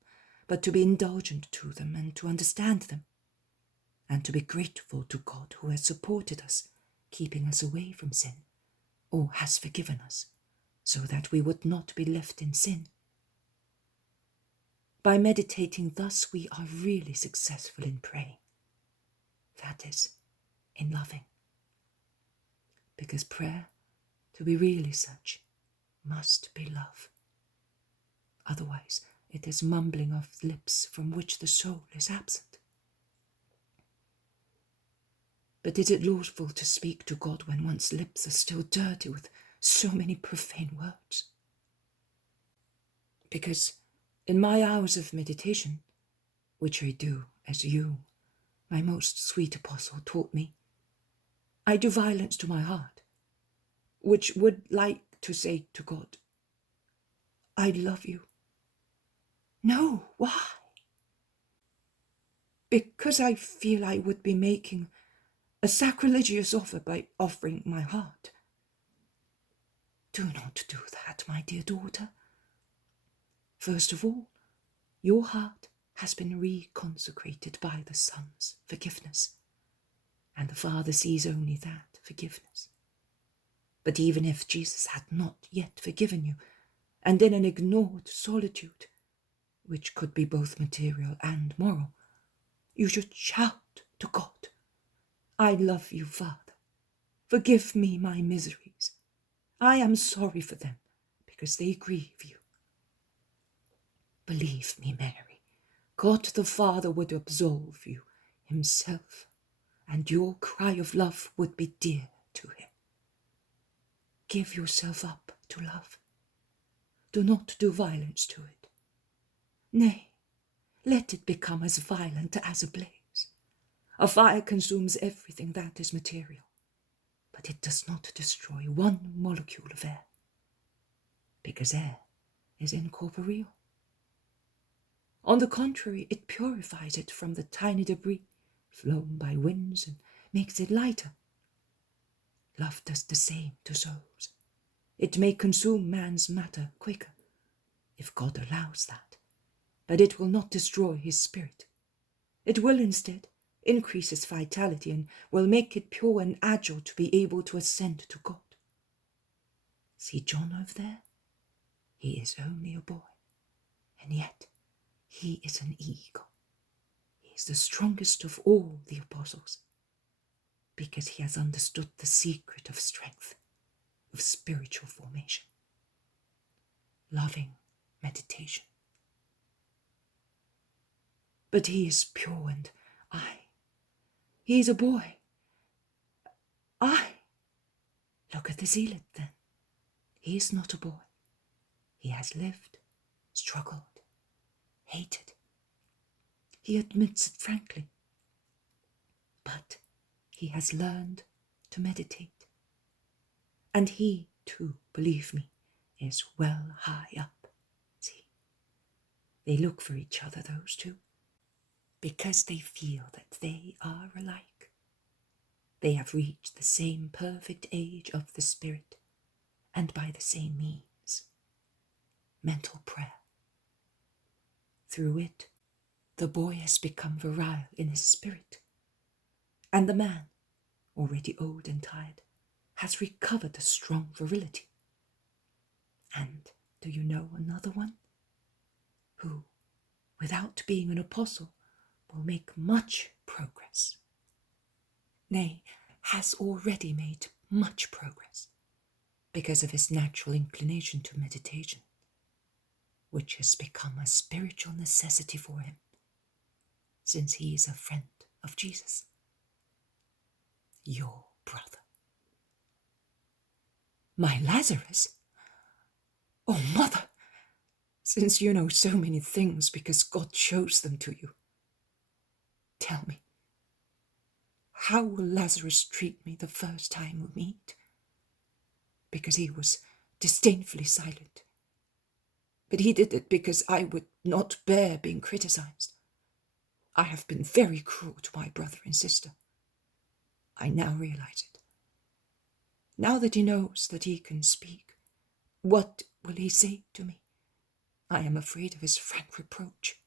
but to be indulgent to them and to understand them, and to be grateful to God who has supported us, keeping us away from sin, or has forgiven us, so that we would not be left in sin. By meditating thus, we are really successful in praying, that is, in loving. Because prayer, to be really such, must be love. Otherwise, it is mumbling of lips from which the soul is absent. But is it lawful to speak to God when one's lips are still dirty with so many profane words? Because in my hours of meditation, which I do as you, my most sweet apostle, taught me, I do violence to my heart, which would like to say to God, I love you. No, why? Because I feel I would be making a sacrilegious offer by offering my heart. Do not do that, my dear daughter. First of all, your heart has been reconsecrated by the Son's forgiveness, and the Father sees only that forgiveness. But even if Jesus had not yet forgiven you, and in an ignored solitude, which could be both material and moral, you should shout to God, I love you, Father. Forgive me my miseries. I am sorry for them, because they grieve you. Believe me, Mary, God the Father would absolve you himself, and your cry of love would be dear to him. Give yourself up to love. Do not do violence to it. Nay, let it become as violent as a blaze. A fire consumes everything that is material, but it does not destroy one molecule of air, because air is incorporeal. On the contrary, it purifies it from the tiny debris flown by winds and makes it lighter. Love does the same to souls. It may consume man's matter quicker, if God allows that, but it will not destroy his spirit. It will instead increase its vitality and will make it pure and agile to be able to ascend to God. See John over there? He is only a boy, and yet he is an eagle. He is the strongest of all the apostles, because he has understood the secret of strength, of spiritual formation. Loving meditation. But he is pure, and he is a boy. Look at the zealot then. He is not a boy. He has lived, struggled, hated. He admits it frankly. But he has learned to meditate. And he, too, believe me, is well high up. See, they look for each other, those two, because they feel that they are alike. They have reached the same perfect age of the spirit, and by the same means, mental prayer. Through it, the boy has become virile in his spirit, and the man, already old and tired, has recovered a strong virility. And do you know another one? Who, without being an apostle, will make much progress. Nay, has already made much progress, because of his natural inclination to meditation, which has become a spiritual necessity for him, since he is a friend of Jesus. Your brother. My Lazarus? Oh, Mother, since you know so many things because God shows them to you, tell me, how will Lazarus treat me the first time we meet? Because he was disdainfully silent. But he did it because I would not bear being criticized. I have been very cruel to my brother and sister. I now realize it. Now that he knows that he can speak, what will he say to me? I am afraid of his frank reproach.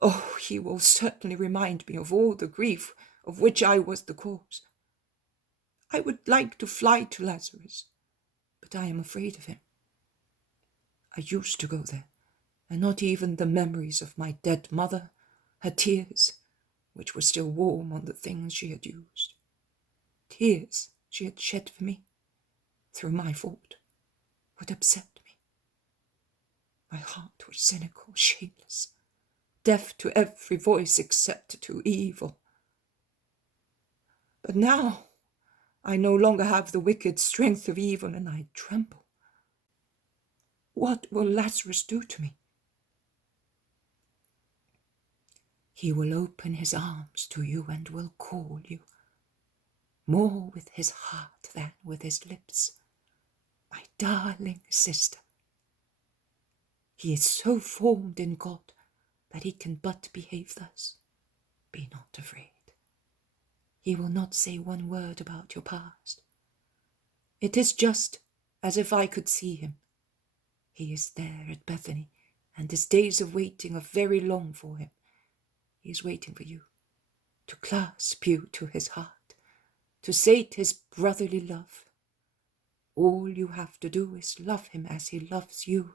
Oh, he will certainly remind me of all the grief of which I was the cause. I would like to fly to Lazarus, but I am afraid of him. I used to go there, and not even the memories of my dead mother, her tears, which were still warm on the things she had used, tears she had shed for me, through my fault, would upset me. My heart was cynical, shameless, deaf to every voice except to evil. But now I no longer have the wicked strength of evil, and I tremble. What will Lazarus do to me? He will open his arms to you and will call you, more with his heart than with his lips, my darling sister. He is so formed in God that he can but behave thus. Be not afraid. He will not say one word about your past. It is just as if I could see him. He is there at Bethany, and his days of waiting are very long for him. He is waiting for you, to clasp you to his heart, to sate his brotherly love. All you have to do is love him as he loves you,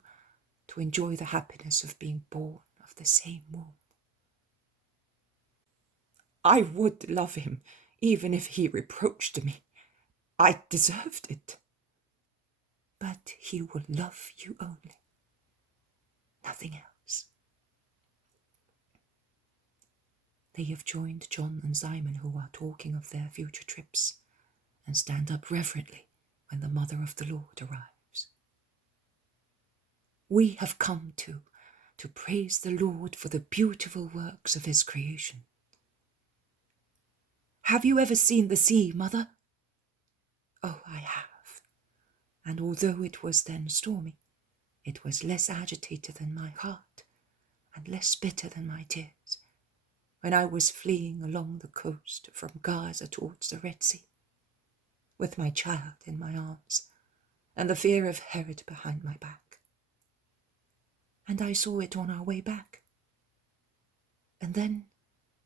to enjoy the happiness of being born of the same womb. I would love him, even if he reproached me. I deserved it. But he will love you only, nothing else. They have joined John and Simon, who are talking of their future trips, and stand up reverently when the mother of the Lord arrives. We have come to praise the Lord for the beautiful works of his creation. Have you ever seen the sea, Mother? Oh, I have. And although it was then stormy, it was less agitated than my heart, and less bitter than my tears, when I was fleeing along the coast from Gaza towards the Red Sea, with my child in my arms, and the fear of Herod behind my back. And I saw it on our way back. And then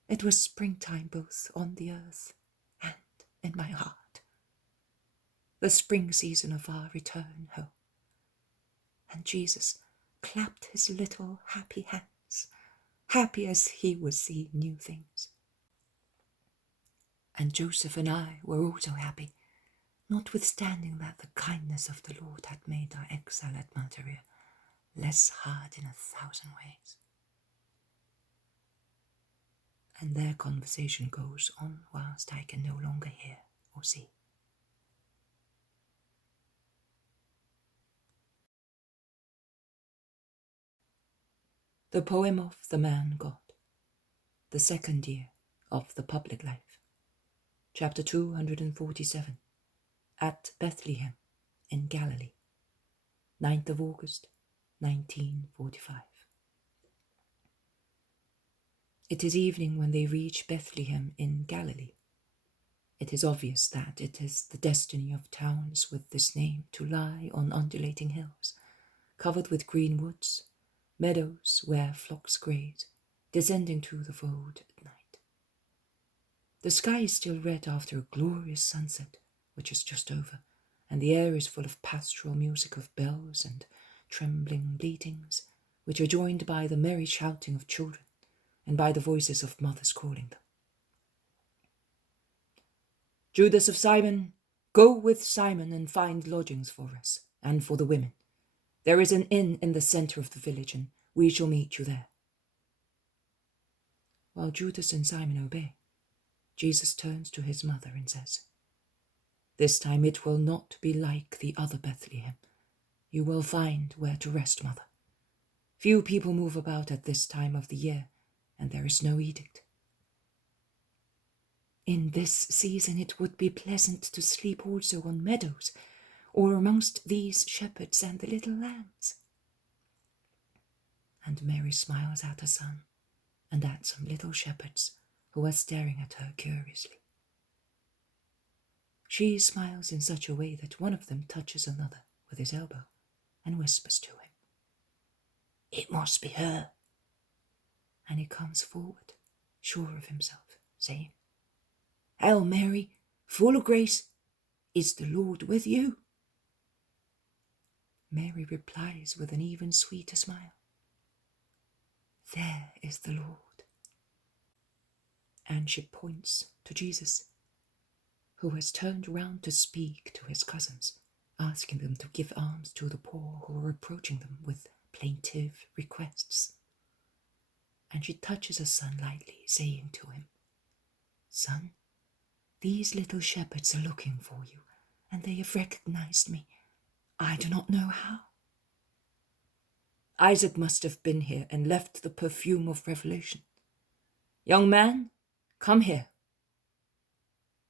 it was springtime both on the earth and in my heart, the spring season of our return home. And Jesus clapped his little happy hands, happy as he was seeing new things. And Joseph and I were also happy, notwithstanding that the kindness of the Lord had made our exile at Valtorta less hard in 1,000 ways. And their conversation goes on whilst I can no longer hear or see. The poem of the man God, the second year of the public life, chapter 247, at Bethlehem in Galilee, 9th of August, 1945. It is evening when they reach Bethlehem in Galilee. It is obvious that it is the destiny of towns with this name to lie on undulating hills, covered with green woods, meadows where flocks graze, descending to the fold at night. The sky is still red after a glorious sunset, which is just over, and the air is full of pastoral music of bells and trembling bleatings, which are joined by the merry shouting of children and by the voices of mothers calling them. Judas of Simon, go with Simon and find lodgings for us and for the women. There is an inn in the center of the village, and we shall meet you there. While Judas and Simon obey, Jesus turns to his mother and says, This time it will not be like the other Bethlehem. You will find where to rest, mother. Few people move about at this time of the year, and there is no edict. In this season it would be pleasant to sleep also on meadows, or amongst these shepherds and the little lambs. And Mary smiles at her son and at some little shepherds who are staring at her curiously. She smiles in such a way that one of them touches another with his elbow and whispers to him, "It must be her." And he comes forward, sure of himself, saying, "Hail Mary, full of grace, is the Lord with you?" Mary replies with an even sweeter smile, "There is the Lord." And she points to Jesus, who has turned round to speak to his cousins, asking them to give alms to the poor who are approaching them with plaintive requests. And she touches her son lightly, saying to him, "Son, these little shepherds are looking for you, and they have recognized me. I do not know how. Isaac must have been here and left the perfume of revelation. Young man, come here."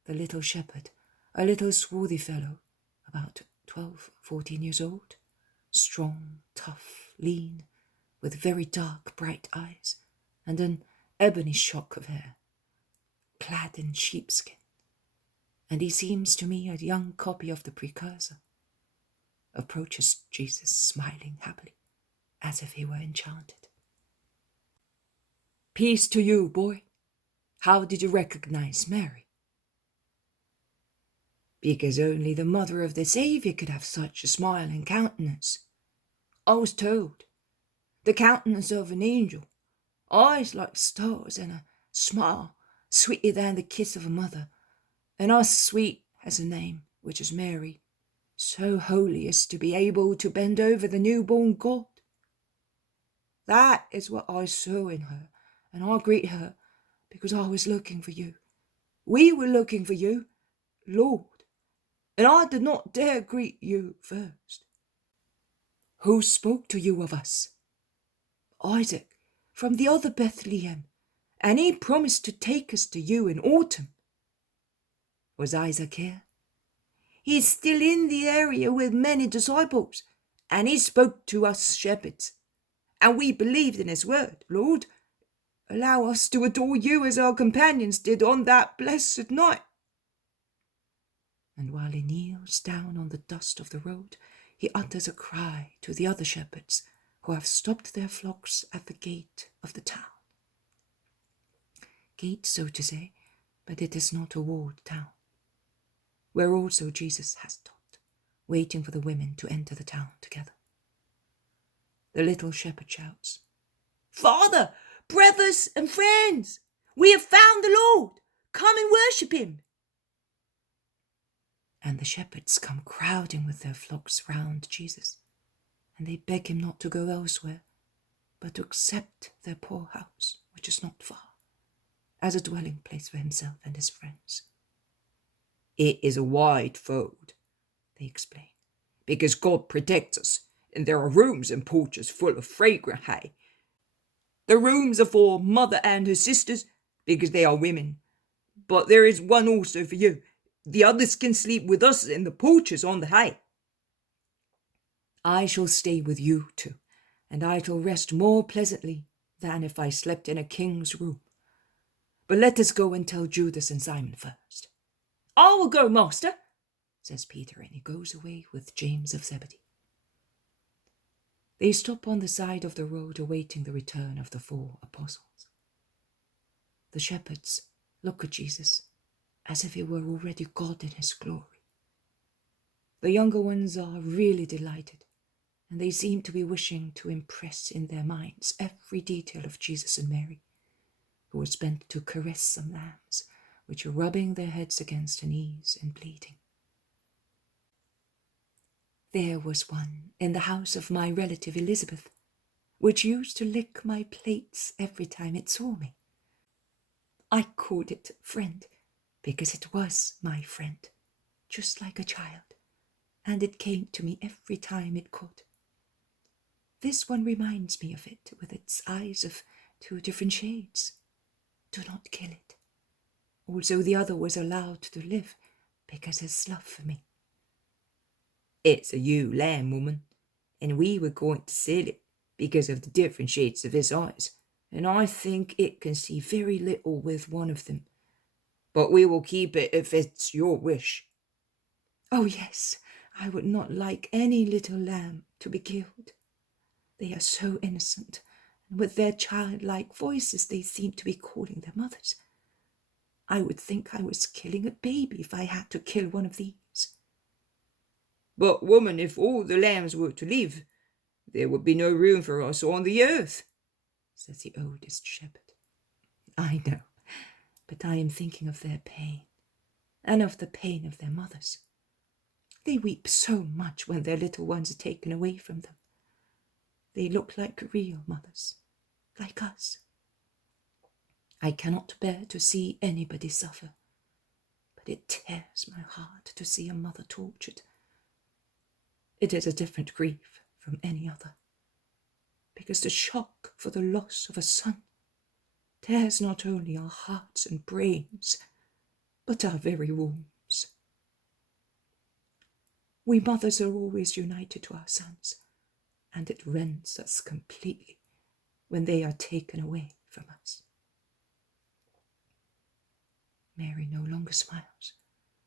The little shepherd, a little swarthy fellow, about 12, 14 years old, strong, tough, lean, with very dark, bright eyes, and an ebony shock of hair, clad in sheepskin, and he seems to me a young copy of the precursor, approaches Jesus smiling happily, as if he were enchanted. "Peace to you, boy. How did you recognize Mary?" "Because only the mother of the Saviour could have such a smiling countenance. I was told. The countenance of an angel, eyes like stars, and a smile sweeter than the kiss of a mother, and as sweet as a name, which is Mary, so holy as to be able to bend over the newborn God. That is what I saw in her, and I greet her because I was looking for you. We were looking for you, Lord, and I did not dare greet you first." "Who spoke to you of us?" "Isaac, from the other Bethlehem, and he promised to take us to you in autumn." "Was Isaac here?" "He's still in the area with many disciples, and he spoke to us shepherds, and we believed in his word. Lord, allow us to adore you as our companions did on that blessed night." And while he kneels down on the dust of the road, he utters a cry to the other shepherds who have stopped their flocks at the gate of the town. Gate, so to say, but it is not a walled town, where also Jesus has stopped, waiting for the women to enter the town together. The little shepherd shouts, "Father, brothers and friends, we have found the Lord. Come and worship him." And the shepherds come crowding with their flocks round Jesus, and they beg him not to go elsewhere, but to accept their poor house, which is not far, as a dwelling place for himself and his friends. "It is a wide fold," they explain, "because God protects us, and there are rooms and porches full of fragrant hay. The rooms are for mother and her sisters, because they are women, but there is one also for you. The others can sleep with us in the porches on the hay." "I shall stay with you two, and I shall rest more pleasantly than if I slept in a king's room. But let us go and tell Judas and Simon first." "I will go, master," says Peter, and he goes away with James of Zebedee. They stop on the side of the road awaiting the return of the 4 apostles. The shepherds look at Jesus as if he were already God in his glory. The younger ones are really delighted, and they seem to be wishing to impress in their minds every detail of Jesus and Mary, who was bent to caress some lambs, which are rubbing their heads against her knees and bleating. "There was one in the house of my relative Elizabeth, which used to lick my plates every time it saw me. I called it friend, because it was my friend, just like a child, and it came to me every time it could. This one reminds me of it, with its eyes of 2 different shades. Do not kill it. Also the other was allowed to live, because his love for me." "It's a ewe lamb, woman, and we were going to sell it, because of the different shades of his eyes, and I think it can see very little with one of them. But we will keep it if it's your wish." "Oh, yes, I would not like any little lamb to be killed. They are so innocent, and with their childlike voices they seem to be calling their mothers. I would think I was killing a baby if I had to kill one of these." "But, woman, if all the lambs were to live, there would be no room for us on the earth," says the oldest shepherd. "I know, but I am thinking of their pain, and of the pain of their mothers. They weep so much when their little ones are taken away from them. They look like real mothers, like us. I cannot bear to see anybody suffer, but it tears my heart to see a mother tortured. It is a different grief from any other, because the shock for the loss of a son tears not only our hearts and brains, but our very wombs. We mothers are always united to our sons, and it rends us completely when they are taken away from us." Mary no longer smiles,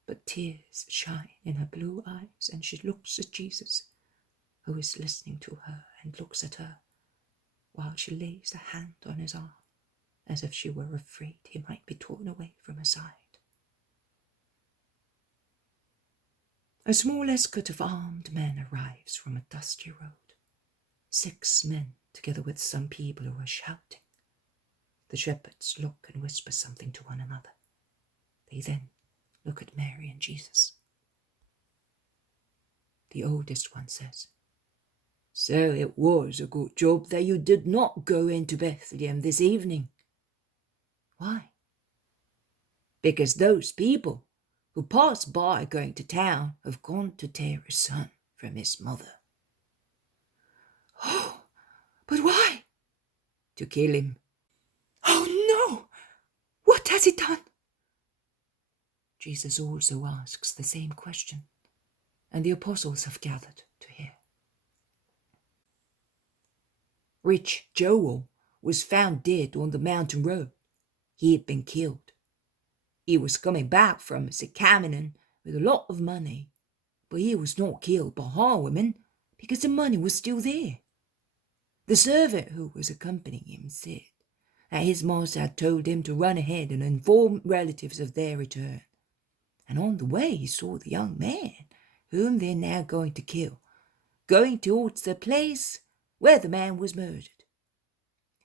but tears shine in her blue eyes, and she looks at Jesus, who is listening to her and looks at her, while she lays a hand on his arm, as if she were afraid he might be torn away from her side. A small escort of armed men arrives from a dusty road. 6 men, together with some people who are shouting. The shepherds look and whisper something to one another. They then look at Mary and Jesus. The oldest one says, "So it was a good job that you did not go into Bethlehem this evening." "Why?" "Because those people who pass by going to town have gone to tear his son from his mother." "Oh, but why?" "To kill him." "Oh, no! What has he done?" Jesus also asks the same question, and the apostles have gathered to hear. Rich Joel was found dead on the mountain road. He had been killed. He was coming back from Capernaum with a lot of money, but he was not killed by highwaymen because the money was still there. The servant who was accompanying him said that his master had told him to run ahead and inform relatives of their return. And on the way he saw the young man, whom they're now going to kill, going towards the place where the man was murdered.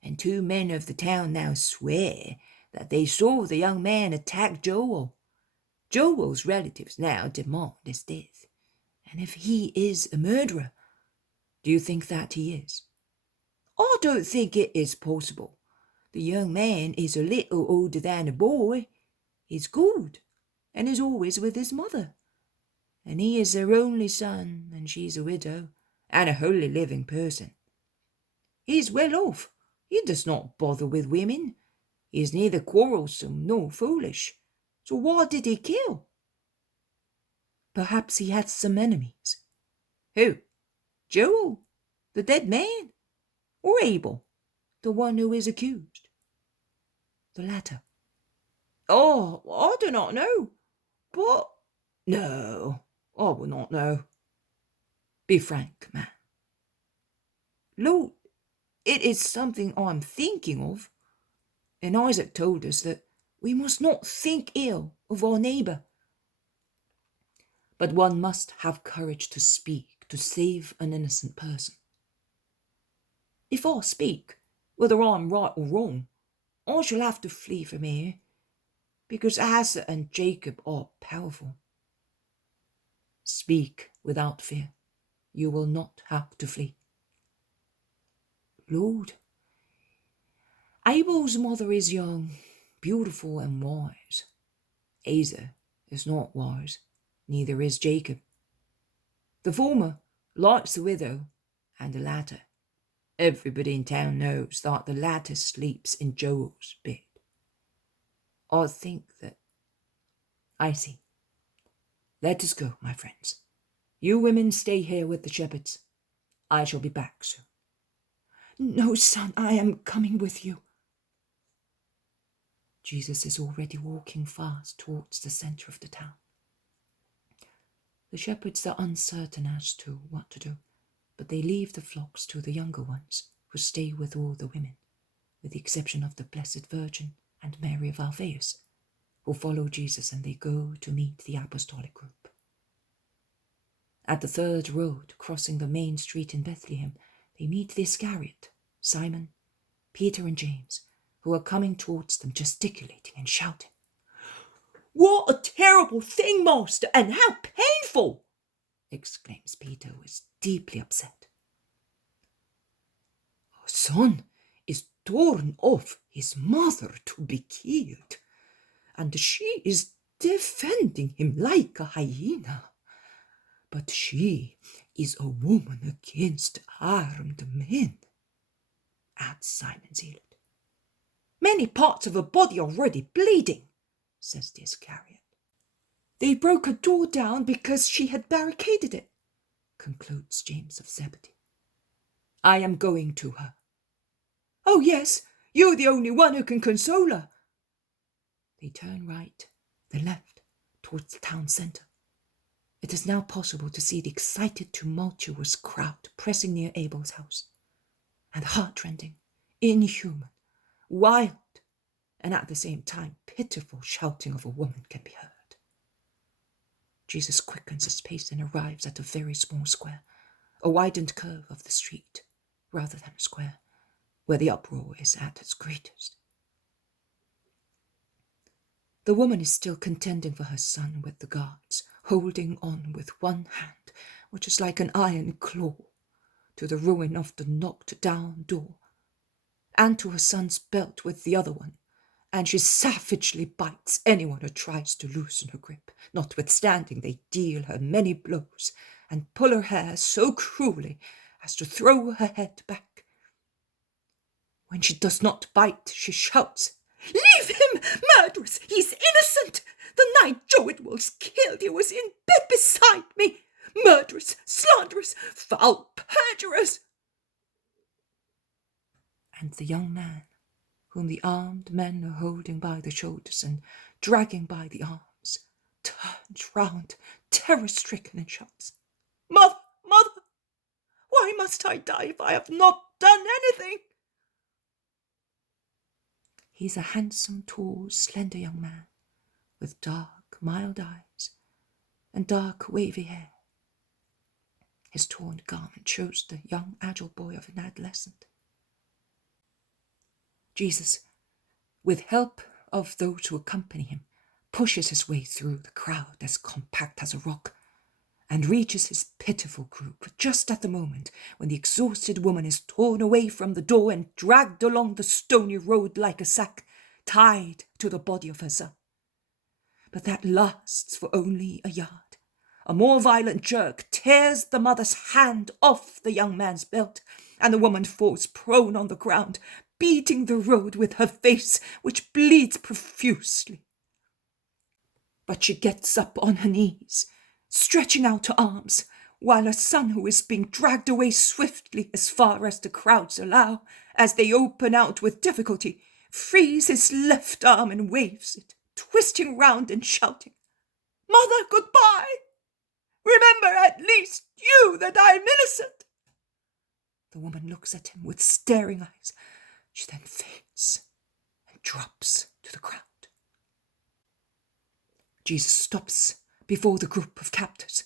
And 2 men of the town now swear that they saw the young man attack Joel. Joel's relatives now demand his death. And if he is a murderer, do you think that he is? I don't think it is possible. The young man is a little older than a boy. He's good, and is always with his mother. And he is her only son, and she's a widow, and a wholly living person. He's well off. He does not bother with women. He is neither quarrelsome nor foolish. So why did he kill?" "Perhaps he had some enemies." "Who? Joel, the dead man? Or Abel, the one who is accused?" "The latter." "Oh, I do not know. But no, I will not know." "Be frank, man." "Lord, it is something I am thinking of. And Isaac told us that we must not think ill of our neighbour." "But one must have courage to speak to save an innocent person." "If I speak, whether I am right or wrong, I shall have to flee from here, because Asa and Jacob are powerful." "Speak without fear. You will not have to flee." "Lord, Abel's mother is young, beautiful, and wise. Asa is not wise, neither is Jacob. The former likes the widow, and the latter, everybody in town knows that the latter sleeps in Joel's bed. I think that—" "I see. Let us go, my friends. You women stay here with the shepherds. I shall be back soon." No, son, I am coming with you. Jesus is already walking fast towards the centre of the town. The shepherds are uncertain as to what to do, but they leave the flocks to the younger ones, who stay with all the women, with the exception of the Blessed Virgin and Mary of Alphaeus, who follow Jesus, and they go to meet the apostolic group. At the third road, crossing the main street in Bethlehem, they meet the Iscariot, Simon, Peter and James, who are coming towards them, gesticulating and shouting. "What a terrible thing, Master, and how painful!" exclaims Peter, who is deeply upset. "Our son is torn off his mother to be killed, and she is defending him like a hyena. But she is a woman against armed men," adds Simon Zealot. "Many parts of her body are already bleeding," says the Iscariot. "They broke her door down because she had barricaded it," concludes James of Zebedee. "I am going to her." "Oh yes, you're the only one who can console her." They turn right, then left, towards the town centre. It is now possible to see the excited, tumultuous crowd pressing near Abel's house, and heartrending, inhuman, wild, and at the same time pitiful shouting of a woman can be heard. Jesus quickens his pace and arrives at a very small square, a widened curve of the street, rather than a square, where the uproar is at its greatest. The woman is still contending for her son with the guards, holding on with one hand, which is like an iron claw, to the ruin of the knocked-down door, and to her son's belt with the other one, and she savagely bites anyone who tries to loosen her grip, notwithstanding they deal her many blows and pull her hair so cruelly as to throw her head back. When she does not bite, she shouts, "Leave him, murderess! He's innocent! The night Joet was killed, he was in bed beside me! Murderous, slanderous, foul perjurers!" And the young man, whom the armed men are holding by the shoulders and dragging by the arms, turns round, terror-stricken, and shouts, "Mother, mother, why must I die if I have not done anything?" He's a handsome, tall, slender young man, with dark, mild eyes and dark, wavy hair. His torn garment shows the young, agile boy of an adolescent. Jesus, with help of those who accompany him, pushes his way through the crowd as compact as a rock, and reaches his pitiful group just at the moment when the exhausted woman is torn away from the door and dragged along the stony road like a sack, tied to the body of her son. But that lasts for only a yard. A more violent jerk tears the mother's hand off the young man's belt, and the woman falls prone on the ground, beating the road with her face, which bleeds profusely. But she gets up on her knees, stretching out her arms, while her son, who is being dragged away swiftly as far as the crowds allow, as they open out with difficulty, frees his left arm and waves it, twisting round and shouting, "Mother, goodbye! Remember at least you that I am innocent!" The woman looks at him with staring eyes. She then faints and drops to the ground. Jesus stops before the group of captors.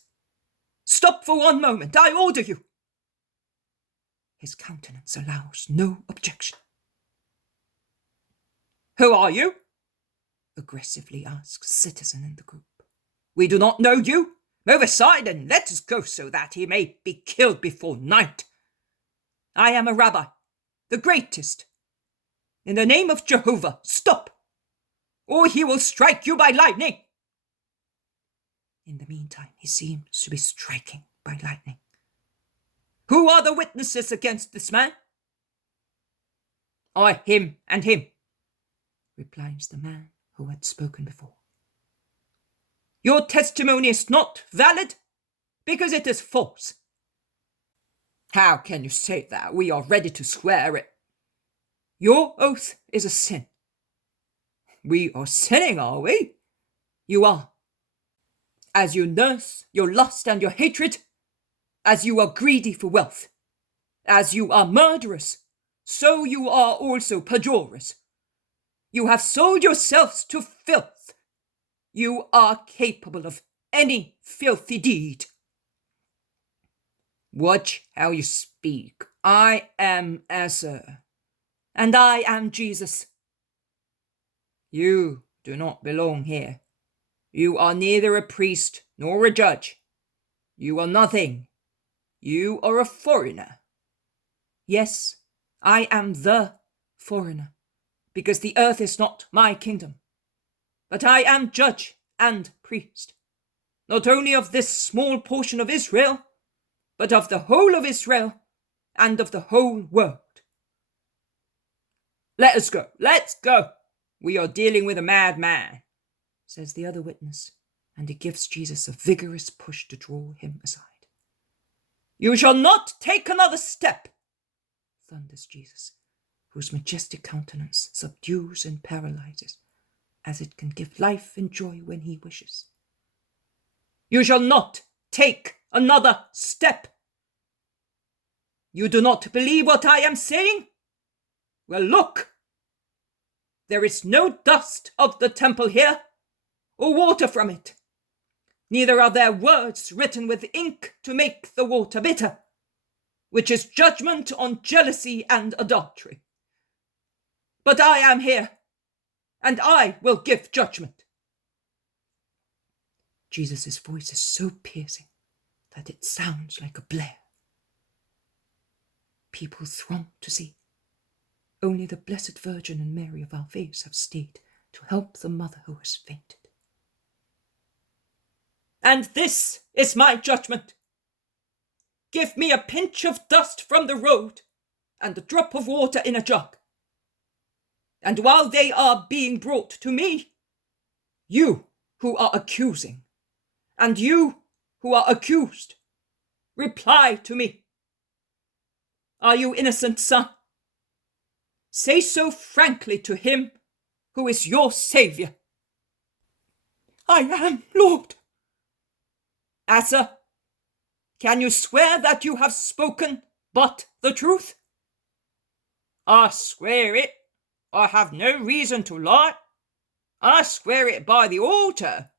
"Stop for one moment, I order you!" His countenance allows no objection. "Who are you?" aggressively asks a citizen in the group. "We do not know you. Move aside and let us go so that he may be killed before night. I am a rabbi, the greatest. In the name of Jehovah, stop, or he will strike you by lightning." In the meantime, he seems to be striking by lightning. "Who are the witnesses against this man?" "I, him, and him," replies the man who had spoken before. "Your testimony is not valid because it is false." How can you say that? We are ready to swear it. Your oath is a sin. We are sinning, are we? You are. As you nurse your lust and your hatred, as you are greedy for wealth, as you are murderers, so you are also perjurers. You have sold yourselves to filth. You are capable of any filthy deed. Watch how you speak. I am Asa, and I am Jesus. You do not belong here. You are neither a priest nor a judge. You are nothing. You are a foreigner. Yes, I am the foreigner, because the earth is not my kingdom. But I am judge and priest, not only of this small portion of Israel, but of the whole of Israel and of the whole world. Let us go, let's go. We are dealing with a madman, says the other witness, and he gives Jesus a vigorous push to draw him aside. You shall not take another step, thunders Jesus, whose majestic countenance subdues and paralyzes, as it can give life and joy when he wishes. You shall not take another step. You do not believe what I am saying? Well, look. There is no dust of the temple here, or water from it. Neither are there words written with ink to make the water bitter, which is judgment on jealousy and adultery. But I am here, and I will give judgment. Jesus' voice is so piercing that it sounds like a blare. People throng to see. Only the Blessed Virgin and Mary of our faith have stayed to help the mother who has fainted. And this is my judgment. Give me a pinch of dust from the road and a drop of water in a jug. And while they are being brought to me, you who are accusing, and you who are accused, reply to me. Are you innocent, son? Say so frankly to him who is your Saviour. I am, Lord. Asa, can you swear that you have spoken but the truth? I swear it. I have no reason to lie. I swear it by the altar.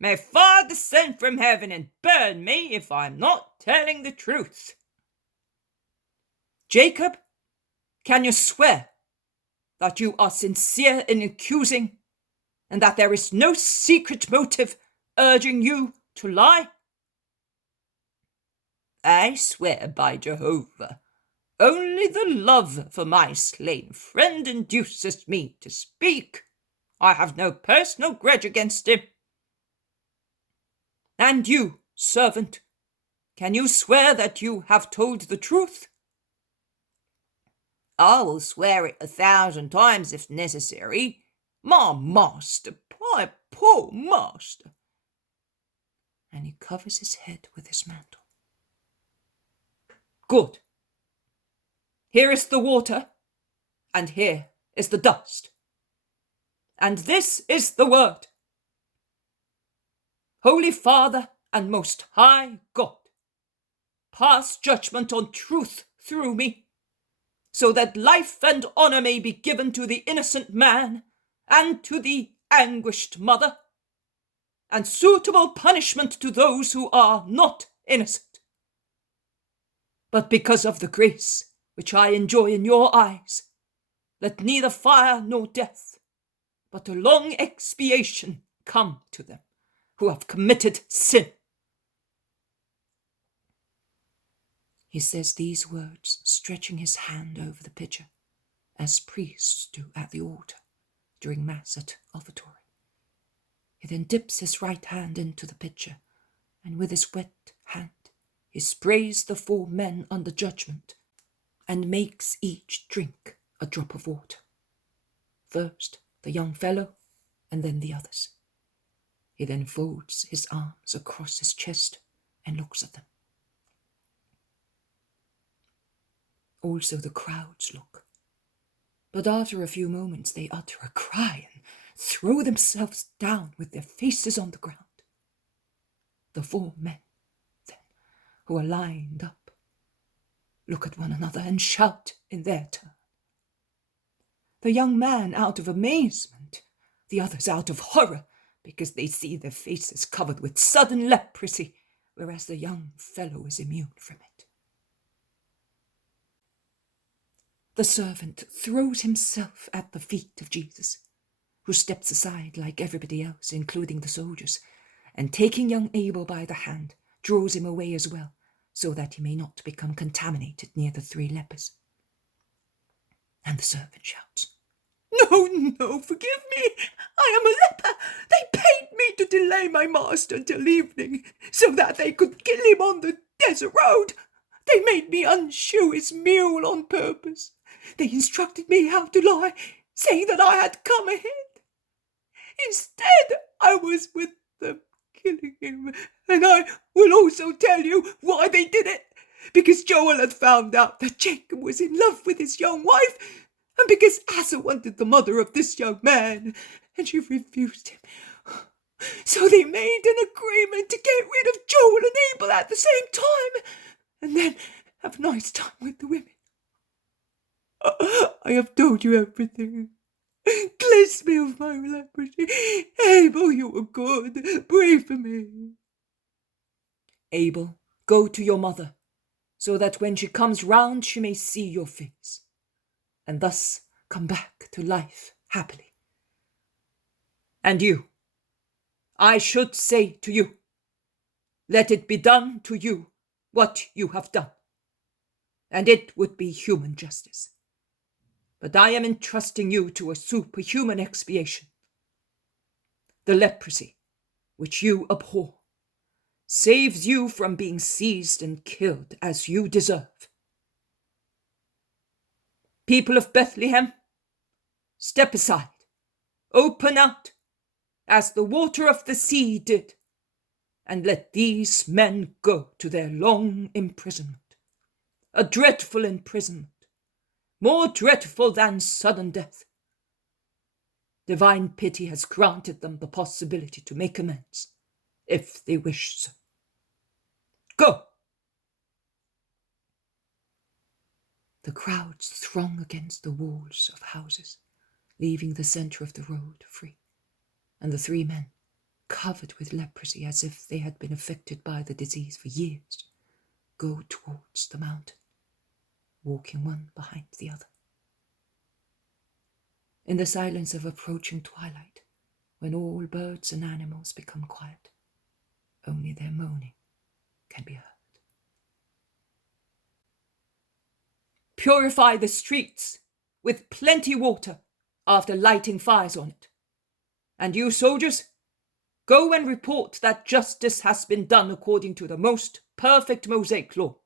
May fire descend from heaven and burn me if I am not telling the truth. Jacob, can you swear that you are sincere in accusing and that there is no secret motive urging you to lie? I swear by Jehovah, only the love for my slain friend induces me to speak. I have no personal grudge against him. And you, servant, can you swear that you have told the truth? I will swear it 1,000 times if necessary. My master, my poor master. And he covers his head with his mantle. Good. Here is the water, and here is the dust. And this is the word. Holy Father and Most High God, pass judgment on truth through me, so that life and honour may be given to the innocent man and to the anguished mother, and suitable punishment to those who are not innocent. But because of the grace which I enjoy in your eyes, let neither fire nor death, but a long expiation come to them who have committed sin. He says these words, stretching his hand over the pitcher, as priests do at the altar during Mass at offertory. He then dips his right hand into the pitcher, and with his wet hand he sprays the 4 men under judgment, and makes each drink a drop of water. First the young fellow, and then the others. He then folds his arms across his chest and looks at them. Also the crowds look. But after a few moments they utter a cry and throw themselves down with their faces on the ground. The 4 men, then, who are lined up, look at one another and shout in their turn. The young man out of amazement, the others out of horror, because they see their faces covered with sudden leprosy, whereas the young fellow is immune from it. The servant throws himself at the feet of Jesus, who steps aside like everybody else, including the soldiers, and taking young Abel by the hand, draws him away as well, so that he may not become contaminated near the 3 lepers. And the servant shouts, No, no, forgive me. I am a leper. They paid me to delay my master until evening, so that they could kill him on the desert road. They made me unshoe his mule on purpose. They instructed me how to lie, saying that I had come ahead. Instead, I was with them, killing him. And I will also tell you why they did it. Because Joel had found out that Jacob was in love with his young wife, and because Asa wanted the mother of this young man, and she refused him. So they made an agreement to get rid of Joel and Abel at the same time, and then have nice time with the women. I have told you everything. Cleanse me of my leprosy. Abel, you are good. Pray for me. Abel, go to your mother, so that when she comes round she may see your face, and thus come back to life happily. And you, I should say to you, let it be done to you what you have done, and it would be human justice. But I am entrusting you to a superhuman expiation. The leprosy, which you abhor, saves you from being seized and killed as you deserve. People of Bethlehem, step aside, open out, as the water of the sea did, and let these men go to their long imprisonment, a dreadful imprisonment, more dreadful than sudden death. Divine pity has granted them the possibility to make amends, if they wish so. Go! The crowds throng against the walls of houses, leaving the centre of the road free, and the 3 men, covered with leprosy as if they had been affected by the disease for years, go towards the mountain, walking one behind the other. In the silence of approaching twilight, when all birds and animals become quiet, only their moaning can be heard. Purify the streets with plenty water after lighting fires on it. And you soldiers, go and report that justice has been done according to the most perfect Mosaic law.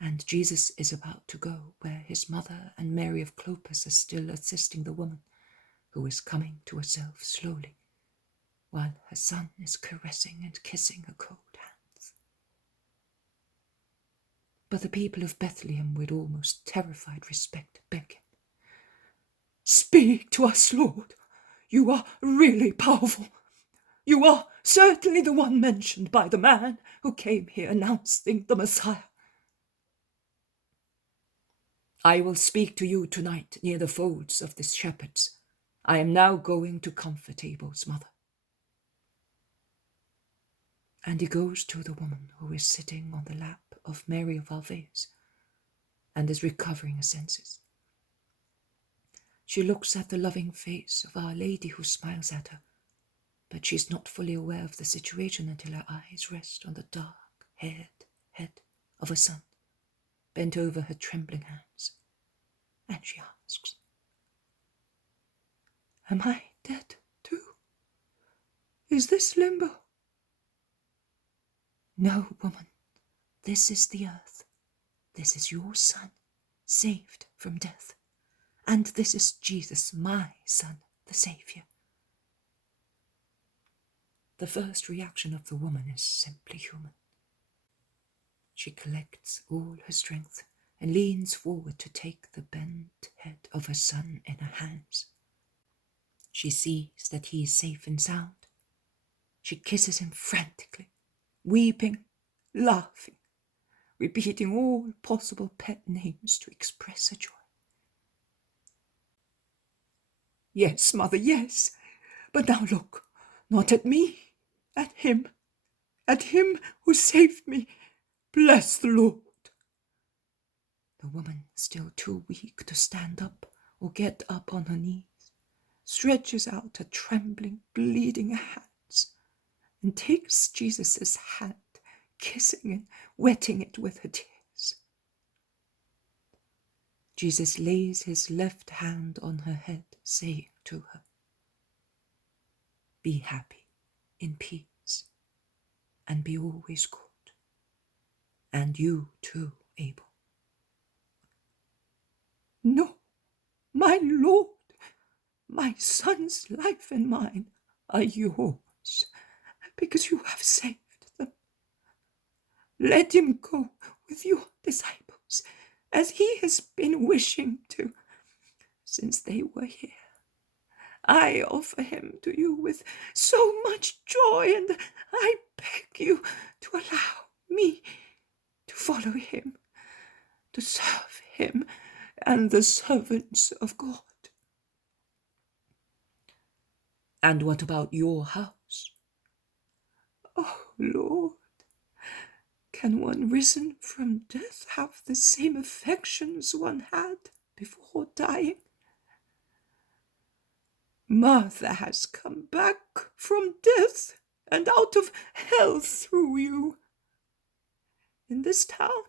And Jesus is about to go where his mother and Mary of Clopas are still assisting the woman, who is coming to herself slowly, while her son is caressing and kissing her cold hands. But the people of Bethlehem, with almost terrified respect, beg him, "Speak to us, Lord. You are really powerful. You are certainly the one mentioned by the man who came here announcing the Messiah." "I will speak to you tonight near the folds of the shepherds. I am now going to comfort Abel's mother." And he goes to the woman who is sitting on the lap of Mary of Alphaeus and is recovering her senses. She looks at the loving face of Our Lady who smiles at her, but she is not fully aware of the situation until her eyes rest on the dark-haired head of her son, bent over her trembling hands, and she asks, "Am I dead too? Is this limbo?" "No, woman, this is the earth. This is your son, saved from death. And this is Jesus, my son, the Saviour." The first reaction of the woman is simply human. She collects all her strength and leans forward to take the bent head of her son in her hands. She sees that he is safe and sound. She kisses him frantically, weeping, laughing, repeating all possible pet names to express her joy. "Yes, mother, yes, but now look, not at me, at him who saved me. Bless the Lord." The woman, still too weak to stand up or get up on her knees, stretches out her trembling, bleeding hands and takes Jesus' hand, kissing and wetting it with her tears. Jesus lays his left hand on her head, saying to her, "Be happy, in peace, and be always good. And you too, Abel." "No, my Lord, my son's life and mine are yours, because you have saved them. Let him go with your disciples, as he has been wishing to, since they were here. I offer him to you with so much joy, and I beg you to allow me to follow him, to serve him and the servants of God." "And what about your house?" "Oh, Lord, can one risen from death have the same affections one had before dying? Martha has come back from death and out of hell through you. In this town,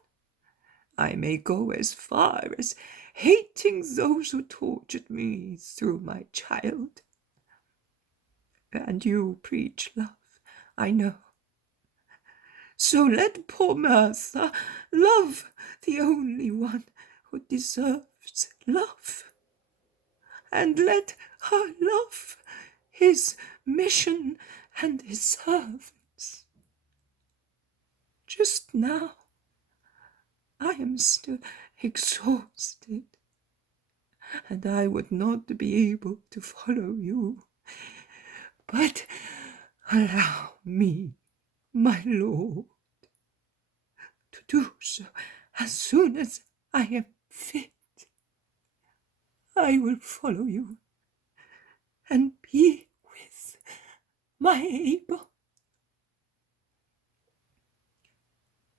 I may go as far as hating those who tortured me through my child. And you preach love, I know. So let poor Martha love the only one who deserves love, and let her love his mission and his servants. Just now, I am still exhausted, and I would not be able to follow you. But allow me, my Lord, to do so as soon as I am fit. I will follow you and be with my Abel."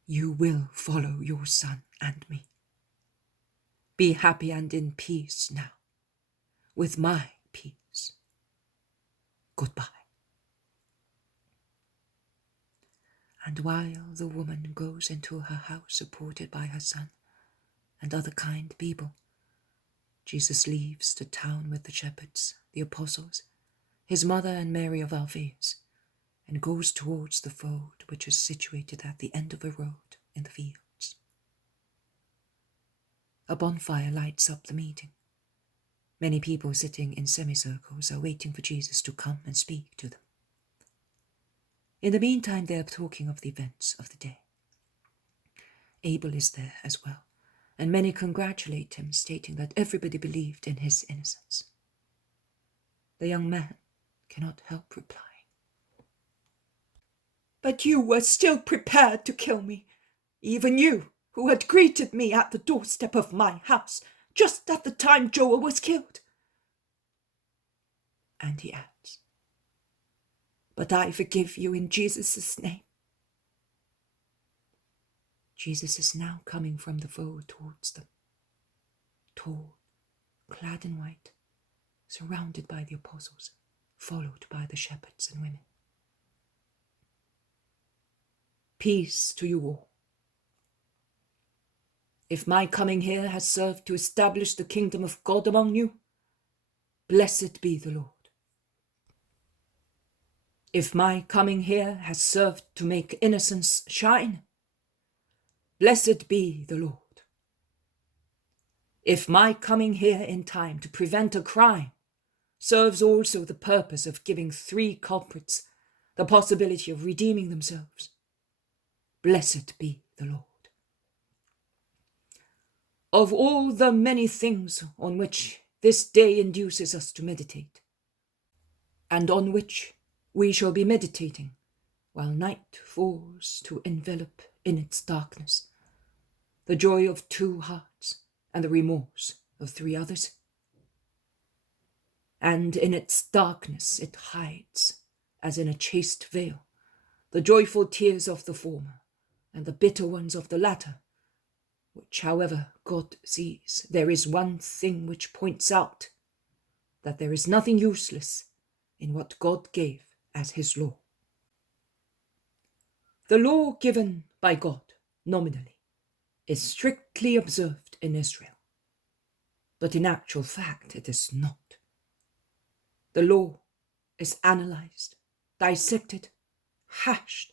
"You will follow your son and me. Be happy and in peace now, with my peace. Goodbye." And while the woman goes into her house supported by her son and other kind people, Jesus leaves the town with the shepherds, the apostles, his mother and Mary of Alphaeus, and goes towards the fold which is situated at the end of a road in the fields. A bonfire lights up the meeting. Many people sitting in semicircles are waiting for Jesus to come and speak to them. In the meantime, they are talking of the events of the day. Abel is there as well, and many congratulate him, stating that everybody believed in his innocence. The young man cannot help replying, "But you were still prepared to kill me, even you, who had greeted me at the doorstep of my house just at the time Joel was killed." And he adds, "But I forgive you in Jesus' name." Jesus is now coming from the fold towards them, tall, clad in white, surrounded by the apostles, followed by the shepherds and women. "Peace to you all. If my coming here has served to establish the kingdom of God among you, blessed be the Lord. If my coming here has served to make innocence shine, blessed be the Lord. If my coming here in time to prevent a crime serves also the purpose of giving 3 culprits the possibility of redeeming themselves, blessed be the Lord. of all the many things on which this day induces us to meditate, and on which we shall be meditating while night falls to envelop in its darkness the joy of 2 hearts and the remorse of 3 others. And in its darkness it hides, as in a chaste veil, the joyful tears of the former and the bitter ones of the latter, which, however, God sees, there is one thing which points out that there is nothing useless in what God gave as his law. The law given by God, nominally, is strictly observed in Israel, but in actual fact it is not. The law is analyzed, dissected, hashed,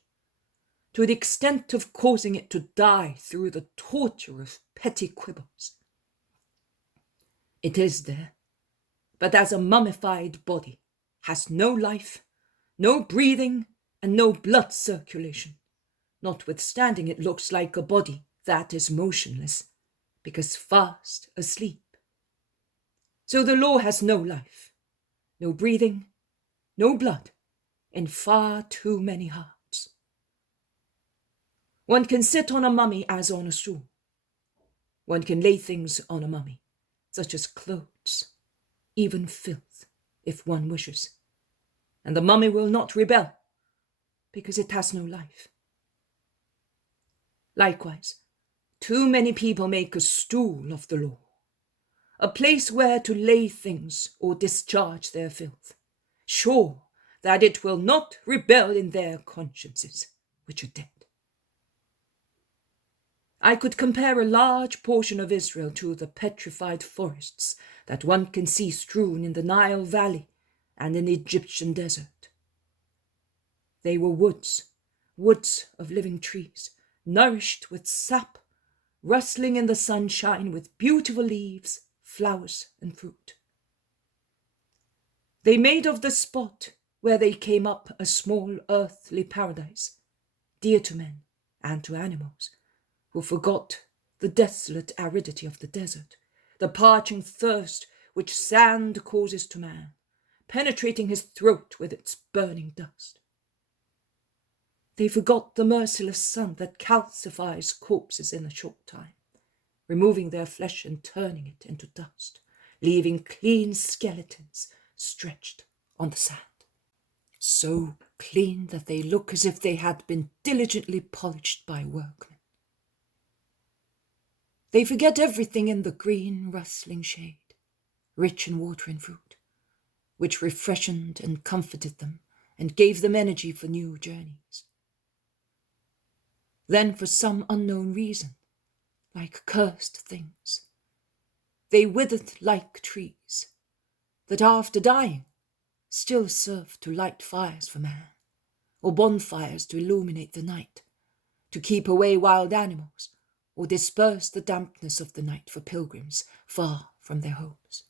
to the extent of causing it to die through the torture of petty quibbles. It is there, but as a mummified body, has no life, no breathing, and no blood circulation. Notwithstanding, it looks like a body that is motionless, because fast asleep. So the law has no life, no breathing, no blood, in far too many hearts. One can sit on a mummy as on a stool. One can lay things on a mummy, such as clothes, even filth, if one wishes, and the mummy will not rebel, because it has no life. Likewise, too many people make a stool of the law, a place where to lay things or discharge their filth, sure that it will not rebel in their consciences, which are dead. I could compare a large portion of Israel to the petrified forests that one can see strewn in the Nile Valley and in the Egyptian desert. They were woods of living trees, nourished with sap, rustling in the sunshine with beautiful leaves, flowers, and fruit. They made of the spot where they came up a small earthly paradise, dear to men and to animals, who forgot the desolate aridity of the desert, the parching thirst which sand causes to man, penetrating his throat with its burning dust. They forgot the merciless sun that calcifies corpses in a short time, removing their flesh and turning it into dust, leaving clean skeletons stretched on the sand, so clean that they look as if they had been diligently polished by workmen. They forget everything in the green, rustling shade, rich in water and fruit, which refreshed and comforted them and gave them energy for new journeys. Then, for some unknown reason, like cursed things, they withered like trees that after dying still serve to light fires for man, or bonfires to illuminate the night, to keep away wild animals, or disperse the dampness of the night for pilgrims far from their homes.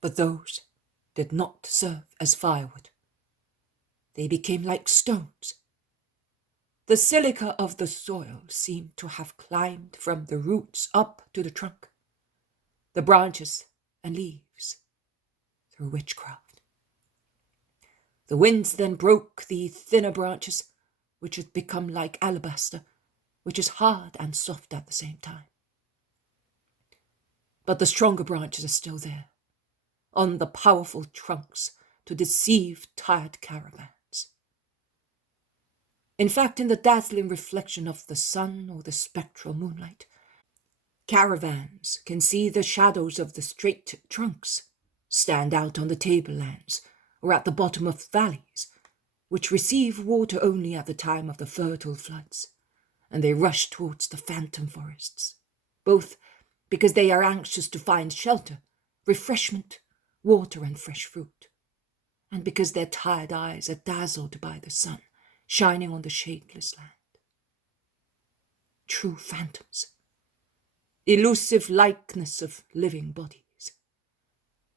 But those did not serve as firewood. They became like stones. The silica of the soil seemed to have climbed from the roots up to the trunk, the branches and leaves, through witchcraft. The winds then broke the thinner branches, which had become like alabaster, which is hard and soft at the same time. But the stronger branches are still there, on the powerful trunks to deceive tired caravans. In fact, in the dazzling reflection of the sun or the spectral moonlight, caravans can see the shadows of the straight trunks stand out on the tablelands or at the bottom of valleys, which receive water only at the time of the fertile floods, and they rush towards the phantom forests, both because they are anxious to find shelter, refreshment, water, and fresh fruit, and because their tired eyes are dazzled by the sun shining on the shadeless land. True phantoms, elusive likeness of living bodies,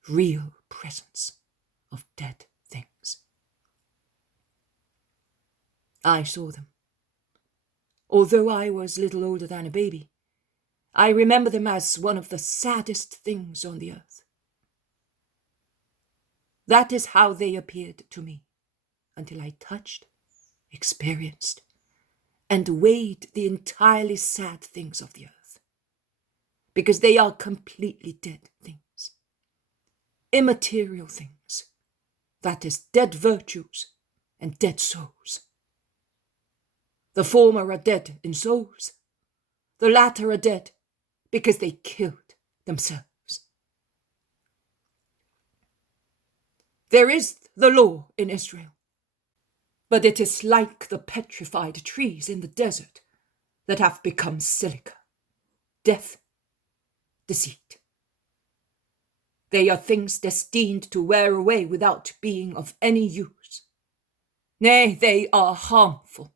real presence of dead things. I saw them, although I was little older than a baby, I remember them as one of the saddest things on the earth. That is how they appeared to me, until I touched, experienced, and weighed the entirely sad things of the earth, because they are completely dead things, immaterial things, that is, dead virtues and dead souls. The former are dead in souls, the latter are dead because they killed themselves. There is the law in Israel, but it is like the petrified trees in the desert that have become silica, death, deceit. They are things destined to wear away without being of any use. Nay, they are harmful,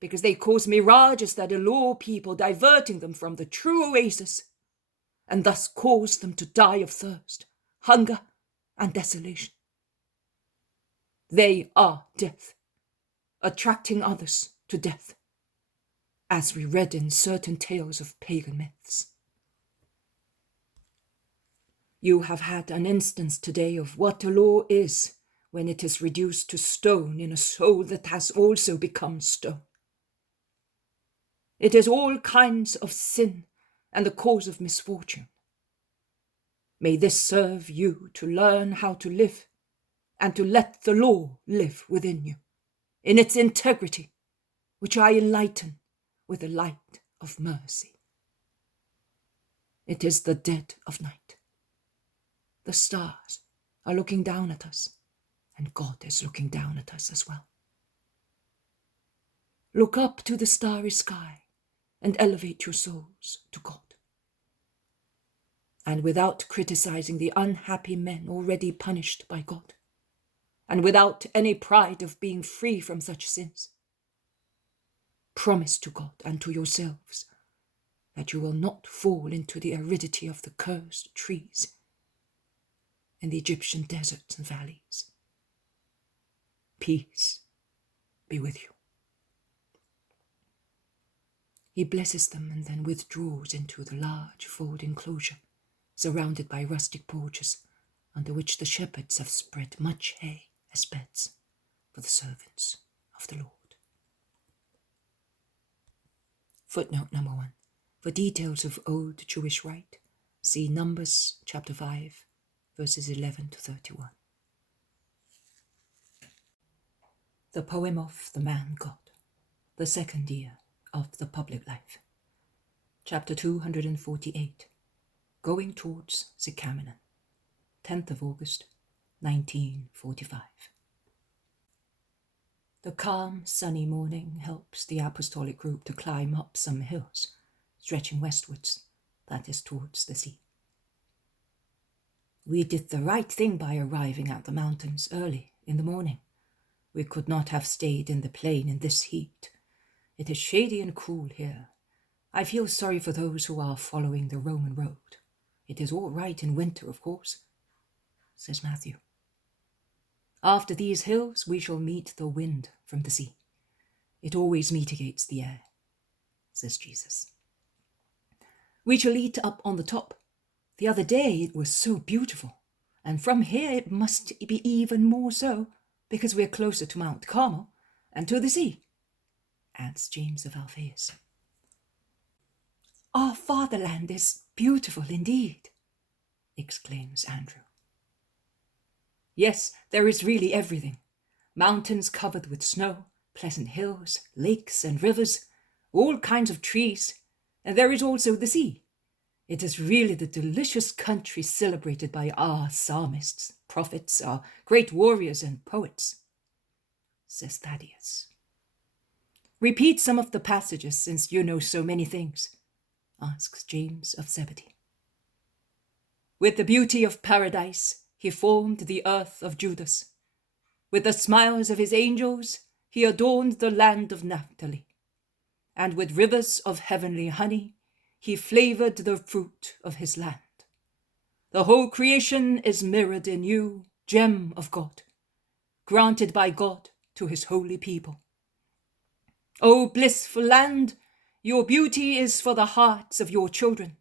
because they cause mirages that allure people, diverting them from the true oasis, and thus cause them to die of thirst, hunger, and desolation. They are death, attracting others to death, as we read in certain tales of pagan myths. You have had an instance today of what a law is when it is reduced to stone in a soul that has also become stone. It is all kinds of sin and the cause of misfortune. May this serve you to learn how to live and to let the law live within you, in its integrity, which I enlighten with the light of mercy. It is the dead of night. The stars are looking down at us, and God is looking down at us as well. Look up to the starry sky and elevate your souls to God. And without criticizing the unhappy men already punished by God, and without any pride of being free from such sins, promise to God and to yourselves that you will not fall into the aridity of the cursed trees in the Egyptian deserts and valleys. Peace be with you. He blesses them and then withdraws into the large fold enclosure, surrounded by rustic porches, under which the shepherds have spread much hay as beds for the servants of the Lord. Footnote number 1. For details of old Jewish rite, see Numbers chapter 5, verses 11 to 31. The poem of the man God, the second year of the public life. Chapter 248, Going towards Capernaum, 10th of August, 1945. The calm, sunny morning helps the apostolic group to climb up some hills, stretching westwards, that is towards the sea. We did the right thing by arriving at the mountains early in the morning. We could not have stayed in the plain in this heat. It is shady and cool here. I feel sorry for those who are following the Roman road. It is all right in winter, of course, says Matthew. After these hills we shall meet the wind from the sea. It always mitigates the air, says Jesus. We shall eat up on the top. The other day it was so beautiful, and from here it must be even more so, because we are closer to Mount Carmel and to the sea, adds James of Alphaeus. Our fatherland is beautiful indeed, exclaims Andrew. Yes, there is really everything. Mountains covered with snow, pleasant hills, lakes and rivers, all kinds of trees, and there is also the sea. It is really the delicious country celebrated by our psalmists, prophets, our great warriors and poets, says Thaddeus. Repeat some of the passages, since you know so many things, asks James of Zebedee. With the beauty of paradise, he formed the earth of Judas. With the smiles of his angels, he adorned the land of Naphtali. And with rivers of heavenly honey, he flavored the fruit of his land. The whole creation is mirrored in you, gem of God, granted by God to his holy people. O blissful land, your beauty is for the hearts of your children,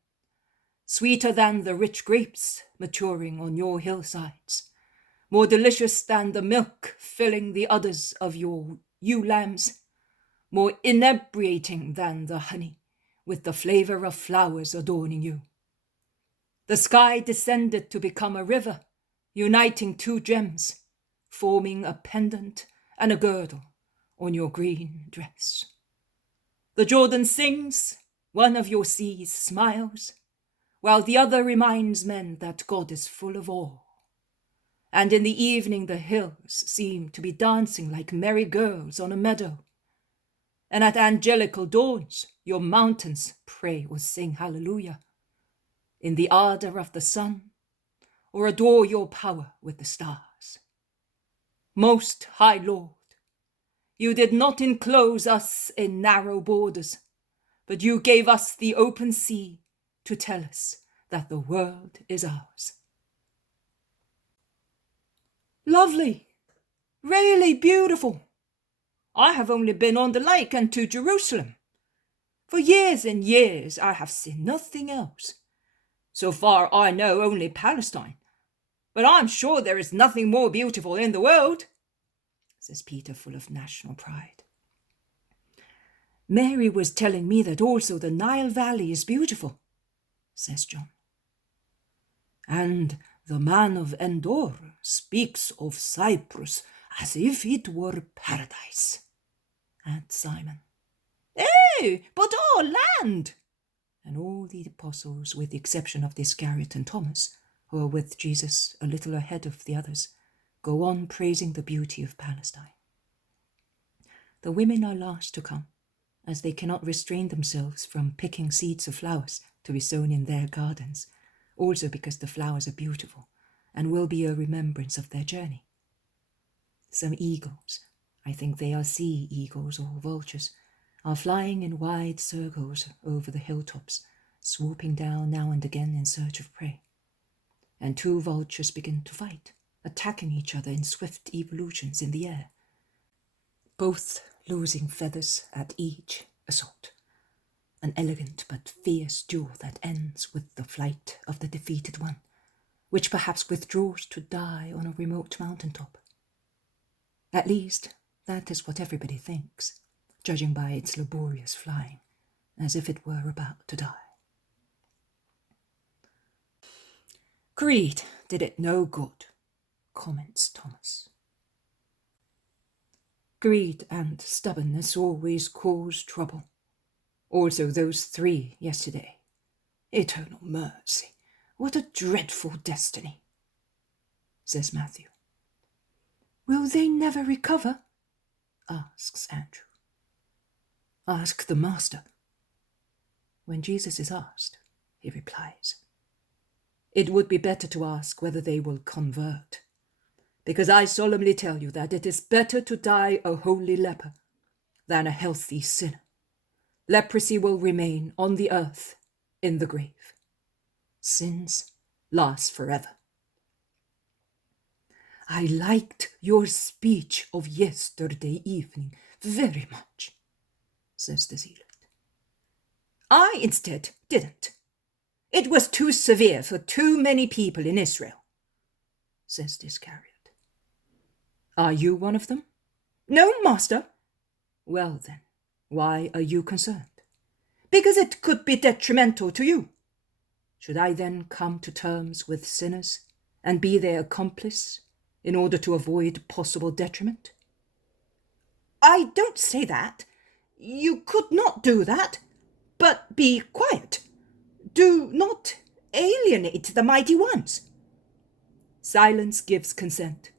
sweeter than the rich grapes maturing on your hillsides, more delicious than the milk filling the udders of your ewe lambs, more inebriating than the honey, with the flavor of flowers adorning you. The sky descended to become a river, uniting two gems, forming a pendant and a girdle on your green dress. The Jordan sings, one of your seas smiles, while the other reminds men that God is full of awe. And in the evening the hills seem to be dancing like merry girls on a meadow. And at angelical dawns your mountains pray or sing hallelujah in the ardor of the sun, or adore your power with the stars. Most High Lord, you did not enclose us in narrow borders, but you gave us the open sea to tell us that the world is ours. Lovely, really beautiful. I have only been on the lake and to Jerusalem. For years and years I have seen nothing else. So far I know only Palestine. But I'm sure there is nothing more beautiful in the world, says Peter, full of national pride. Mary was telling me that also the Nile Valley is beautiful, says John. And the man of Endor speaks of Cyprus as if it were paradise, adds Simon. Oh, but our land! And all the apostles, with the exception of Iscariot and Thomas, who are with Jesus a little ahead of the others, go on praising the beauty of Palestine. The women are last to come, as they cannot restrain themselves from picking seeds of flowers to be sown in their gardens, also because the flowers are beautiful and will be a remembrance of their journey. Some eagles, I think they are sea eagles or vultures, are flying in wide circles over the hilltops, swooping down now and again in search of prey. And two vultures begin to fight, attacking each other in swift evolutions in the air, both losing feathers at each assault. An elegant but fierce duel that ends with the flight of the defeated one, which perhaps withdraws to die on a remote mountaintop. At least, that is what everybody thinks, judging by its laborious flying, as if it were about to die. Greed did it no good, comments Thomas. Greed and stubbornness always cause trouble. Also those three yesterday. Eternal mercy, what a dreadful destiny, says Matthew. Will they never recover? Asks Andrew. Ask the Master. When Jesus is asked, he replies, it would be better to ask whether they will convert, because I solemnly tell you that it is better to die a holy leper than a healthy sinner. Leprosy will remain on the earth in the grave. Sins last forever. I liked your speech of yesterday evening very much, says the zealot. I, instead, didn't. It was too severe for too many people in Israel, says Iscariot. Are you one of them? No, master. Well then, why are you concerned? Because it could be detrimental to you. Should I then come to terms with sinners and be their accomplice in order to avoid possible detriment? I don't say that. You could not do that. But be quiet. Do not alienate the mighty ones. Silence gives consent.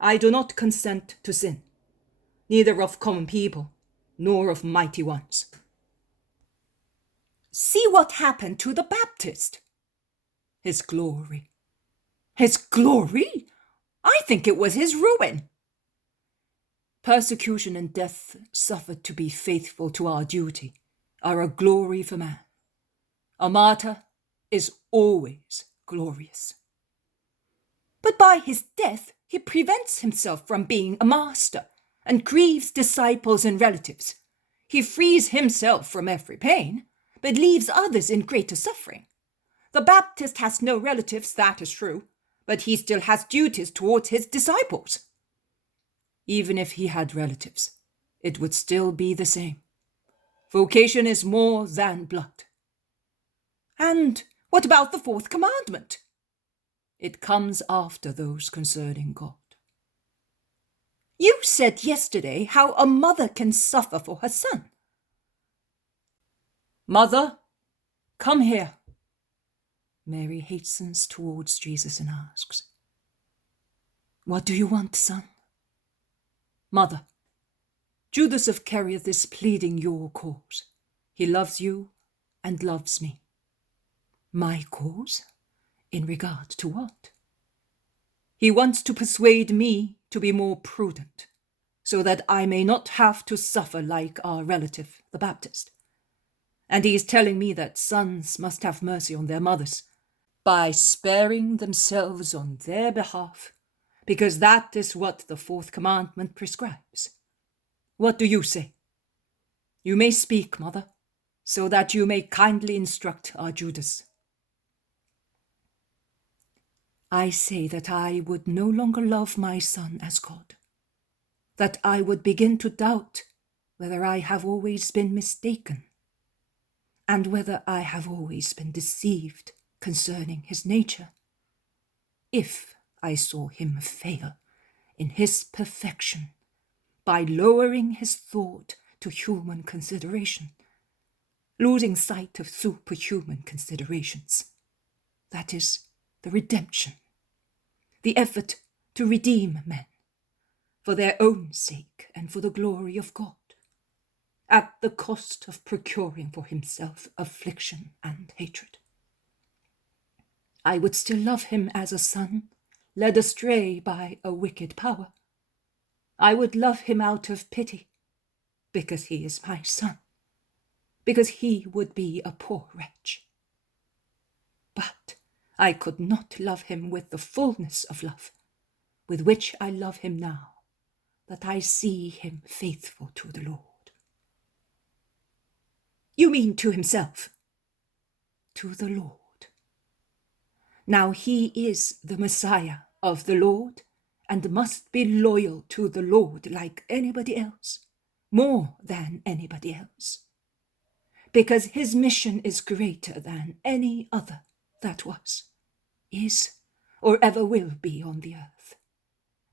I do not consent to sin, neither of common people, nor of mighty ones. See what happened to the Baptist. His glory. His glory? I think it was his ruin. Persecution and death suffered to be faithful to our duty are a glory for man. A martyr is always glorious. But by his death he prevents himself from being a master and grieves disciples and relatives. He frees himself from every pain, but leaves others in greater suffering. The Baptist has no relatives, that is true, but he still has duties towards his disciples. Even if he had relatives, it would still be the same. Vocation is more than blood. And what about the fourth commandment? It comes after those concerning God. You said yesterday how a mother can suffer for her son. Mother, come here. Mary hastens towards Jesus and asks, What do you want, son? Mother, Judas Iscariot is pleading your cause. He loves you and loves me. My cause? In regard to what? He wants to persuade me to be more prudent, so that I may not have to suffer like our relative, the Baptist. And he is telling me that sons must have mercy on their mothers by sparing themselves on their behalf, because that is what the fourth commandment prescribes. What do you say? You may speak, mother, so that you may kindly instruct our Judas. I say that I would no longer love my son as God, that I would begin to doubt whether I have always been mistaken, and whether I have always been deceived concerning his nature. If I saw him fail in his perfection by lowering his thought to human consideration, losing sight of superhuman considerations, that is, the redemption, the effort to redeem men for their own sake and for the glory of God, at the cost of procuring for himself affliction and hatred. I would still love him as a son led astray by a wicked power. I would love him out of pity, because he is my son, because he would be a poor wretch. But I could not love him with the fullness of love, with which I love him now, that I see him faithful to the Lord. You mean to himself? To the Lord. Now he is the Messiah of the Lord, and must be loyal to the Lord like anybody else, more than anybody else, because his mission is greater than any other that was, is, or ever will be on the earth,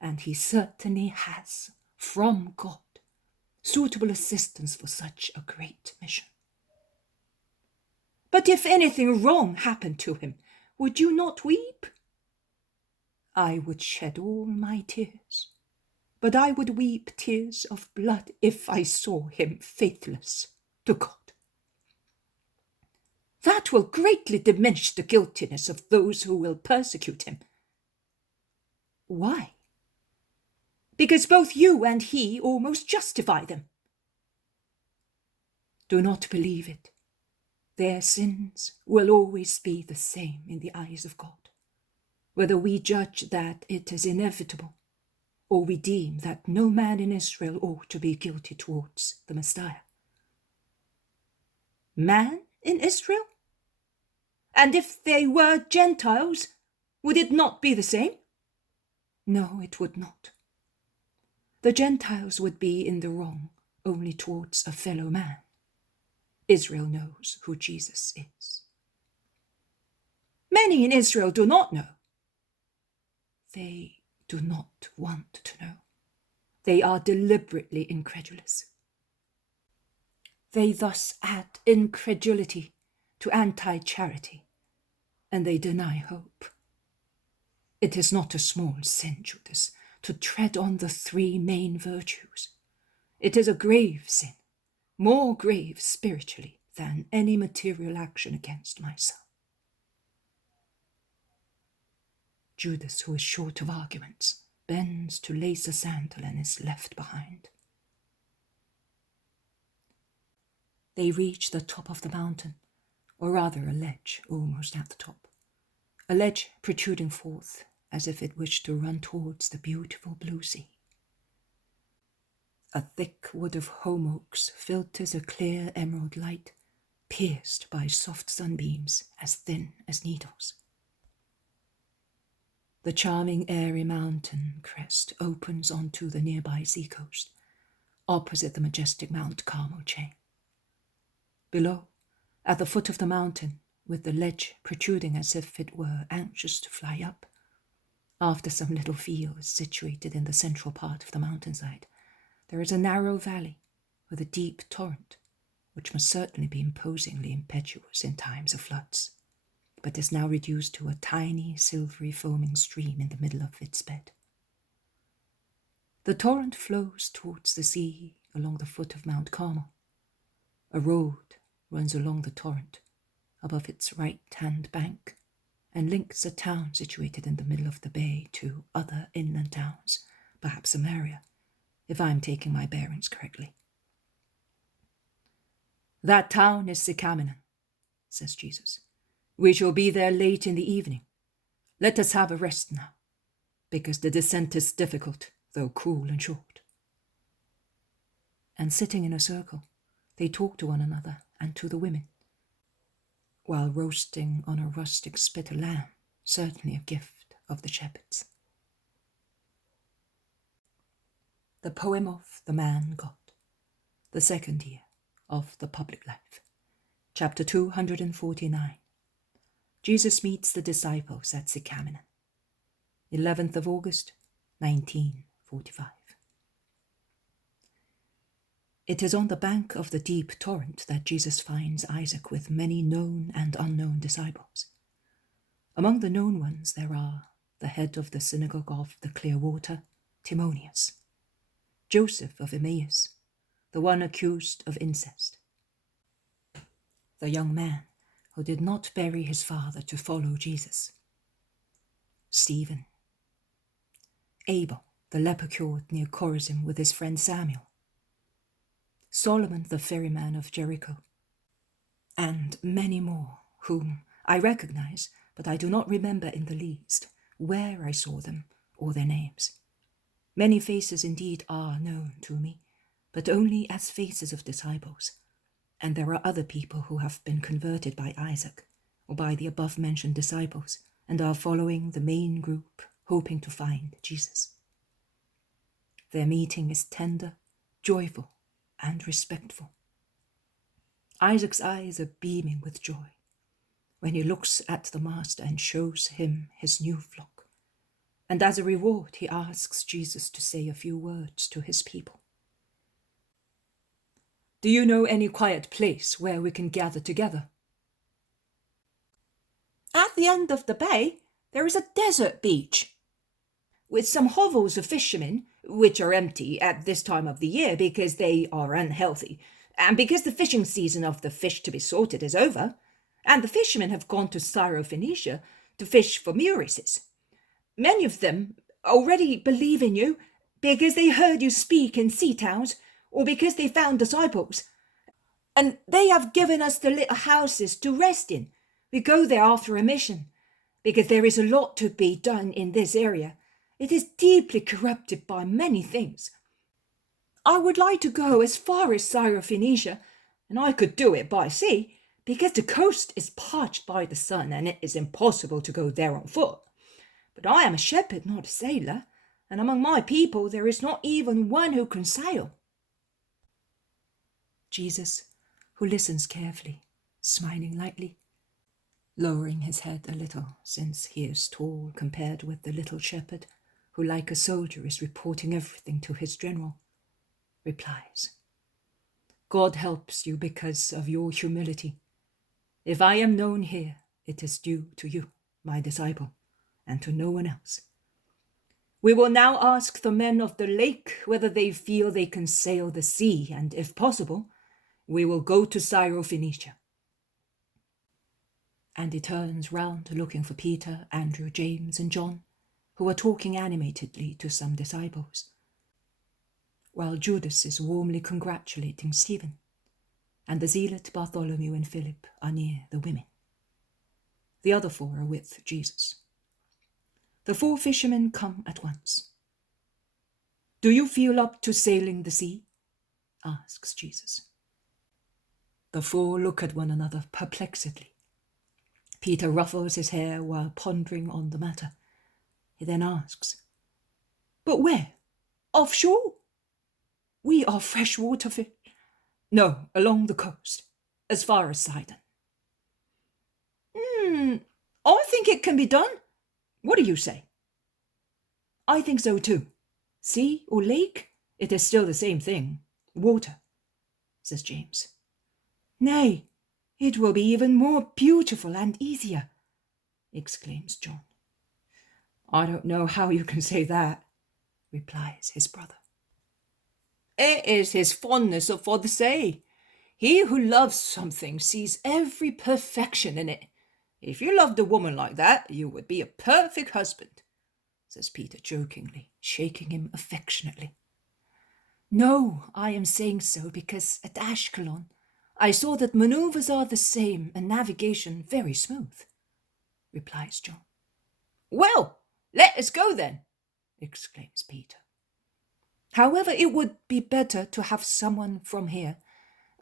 and he certainly has, from God, suitable assistance for such a great mission. But if anything wrong happened to him, would you not weep? I would shed all my tears, but I would weep tears of blood if I saw him faithless to God. That will greatly diminish the guiltiness of those who will persecute him. Why? Because both you and he almost justify them. Do not believe it. Their sins will always be the same in the eyes of God, whether we judge that it is inevitable, or we deem that no man in Israel ought to be guilty towards the Messiah. Man in Israel? And if they were Gentiles, would it not be the same? No, it would not. The Gentiles would be in the wrong only towards a fellow man. Israel knows who Jesus is. Many in Israel do not know. They do not want to know. They are deliberately incredulous. They thus add incredulity to anti-charity, and they deny hope. It is not a small sin, Judas, to tread on the three main virtues. It is a grave sin, more grave spiritually than any material action against my son. Judas, who is short of arguments, bends to lace a sandal and is left behind. They reach the top of the mountain, or rather a ledge almost at the top, a ledge protruding forth as if it wished to run towards the beautiful blue sea. A thick wood of holm oaks filters a clear emerald light, pierced by soft sunbeams as thin as needles. The charming airy mountain crest opens onto the nearby seacoast, opposite the majestic Mount Carmel chain. Below, at the foot of the mountain, with the ledge protruding as if it were anxious to fly up, after some little fields situated in the central part of the mountainside, there is a narrow valley with a deep torrent, which must certainly be imposingly impetuous in times of floods, but is now reduced to a tiny, silvery, foaming stream in the middle of its bed. The torrent flows towards the sea along the foot of Mount Carmel. A road runs along the torrent, above its right-hand bank, and links a town situated in the middle of the bay to other inland towns, perhaps Samaria, if I am taking my bearings correctly. "That town is Capernaum," says Jesus. "We shall be there late in the evening. Let us have a rest now, because the descent is difficult, though cruel and short." And sitting in a circle, they talk to one another and to the women, while roasting on a rustic spit a lamb, certainly a gift of the shepherds. The poem of the man God, the second year of the public life. Chapter 249. Jesus meets the disciples at Capernaum. 11th of August, 1945. It is on the bank of the deep torrent that Jesus finds Isaac with many known and unknown disciples. Among the known ones there are the head of the synagogue of the Clear Water, Timonius, Joseph of Emmaus, the one accused of incest, the young man who did not bury his father to follow Jesus, Stephen, Abel, the leper cured near Chorazin with his friend Samuel, Solomon the ferryman of Jericho, and many more whom I recognize, but I do not remember in the least where I saw them or their names. Many faces indeed are known to me, but only as faces of disciples, and there are other people who have been converted by Isaac or by the above-mentioned disciples and are following the main group, hoping to find Jesus. Their meeting is tender, joyful, and respectful. Isaac's eyes are beaming with joy when he looks at the Master and shows him his new flock, and as a reward he asks Jesus to say a few words to his people. "Do you know any quiet place where we can gather together?" At the end of the bay, there is a desert beach, with some hovels of fishermen, which are empty at this time of the year because they are unhealthy, and because the fishing season of the fish to be sorted is over, and the fishermen have gone to Syrophoenicia to fish for murices. Many of them already believe in you because they heard you speak in sea towns or because they found disciples, and they have given us the little houses to rest in. We go there after a mission because there is a lot to be done in this area. It is deeply corrupted by many things. I would like to go as far as Syrophoenicia, and I could do it by sea, because the coast is parched by the sun and it is impossible to go there on foot. But I am a shepherd, not a sailor, and among my people there is not even one who can sail." Jesus, who listens carefully, smiling lightly, lowering his head a little, since he is tall compared with the little shepherd, who like a soldier is reporting everything to his general, replies, "God helps you because of your humility. If I am known here, it is due to you, my disciple, and to no one else. We will now ask the men of the lake whether they feel they can sail the sea, and if possible, we will go to Syrophoenicia." And he turns round looking for Peter, Andrew, James, and John, who are talking animatedly to some disciples, while Judas is warmly congratulating Stephen, and the zealot Bartholomew and Philip are near the women. The other four are with Jesus. The four fishermen come at once. Do you feel up to sailing the sea? Asks Jesus. The four look at one another perplexedly. Peter ruffles his hair while pondering on the matter. He then asks, But where? Offshore? We are freshwater fish. No, along the coast, as far as Sidon. I think it can be done. What do you say? I think so too. Sea or lake, it is still the same thing. Water, says James. Nay, it will be even more beautiful and easier, exclaims John. I don't know how you can say that, replies his brother. It is his fondness for the sea. He who loves something sees every perfection in it. If you loved a woman like that, you would be a perfect husband, says Peter jokingly, shaking him affectionately. No, I am saying so because at Ashkelon I saw that manoeuvres are the same and navigation very smooth, replies John. Well, let us go then, exclaims Peter. However, it would be better to have someone from here.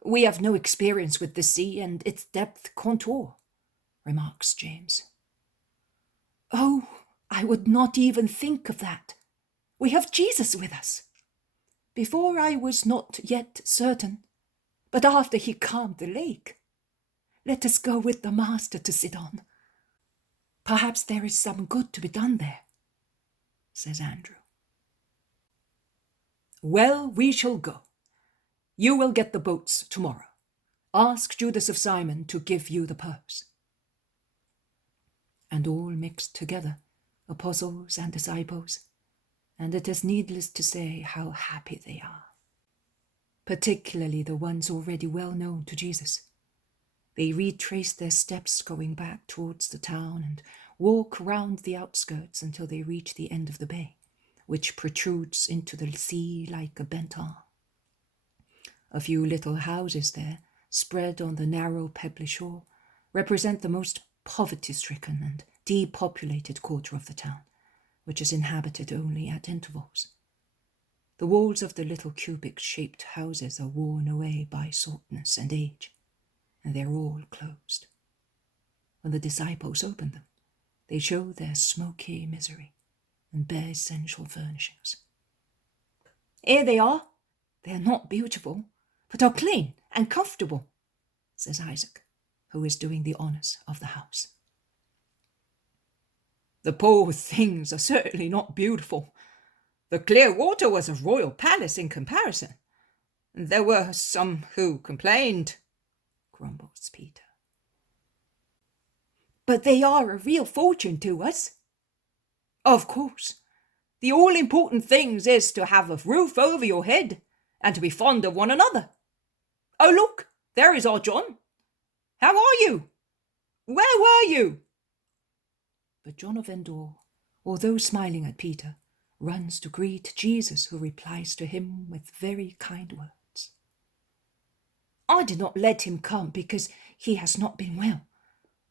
We have no experience with the sea and its depth contour, remarks James. Oh, I would not even think of that. We have Jesus with us. Before I was not yet certain, but after he calmed the lake. Let us go with the Master to Sidon. Perhaps there is some good to be done there, says Andrew. Well, we shall go. You will get the boats tomorrow. Ask Judas of Simon to give you the purse. And all mixed together, apostles and disciples, and it is needless to say how happy they are. Particularly the ones already well known to Jesus. They retrace their steps going back towards the town and walk round the outskirts until they reach the end of the bay, which protrudes into the sea like a bent arm. A few little houses there, spread on the narrow pebbly shore, represent the most poverty-stricken and depopulated quarter of the town, which is inhabited only at intervals. The walls of the little cubic-shaped houses are worn away by saltness and age, and they are all closed. When the disciples open them, they show their smoky misery and bare essential furnishings. Here they are. They are not beautiful, but are clean and comfortable, says Isaac, who is doing the honours of the house. The poor things are certainly not beautiful. The clear water was a royal palace in comparison. There were some who complained, grumbles Peter. But they are a real fortune to us. Of course. The all-important thing is to have a roof over your head and to be fond of one another. Oh, look, there is our John. How are you? Where were you? But John of Endor, although smiling at Peter, runs to greet Jesus, who replies to him with very kind words. I did not let him come because he has not been well.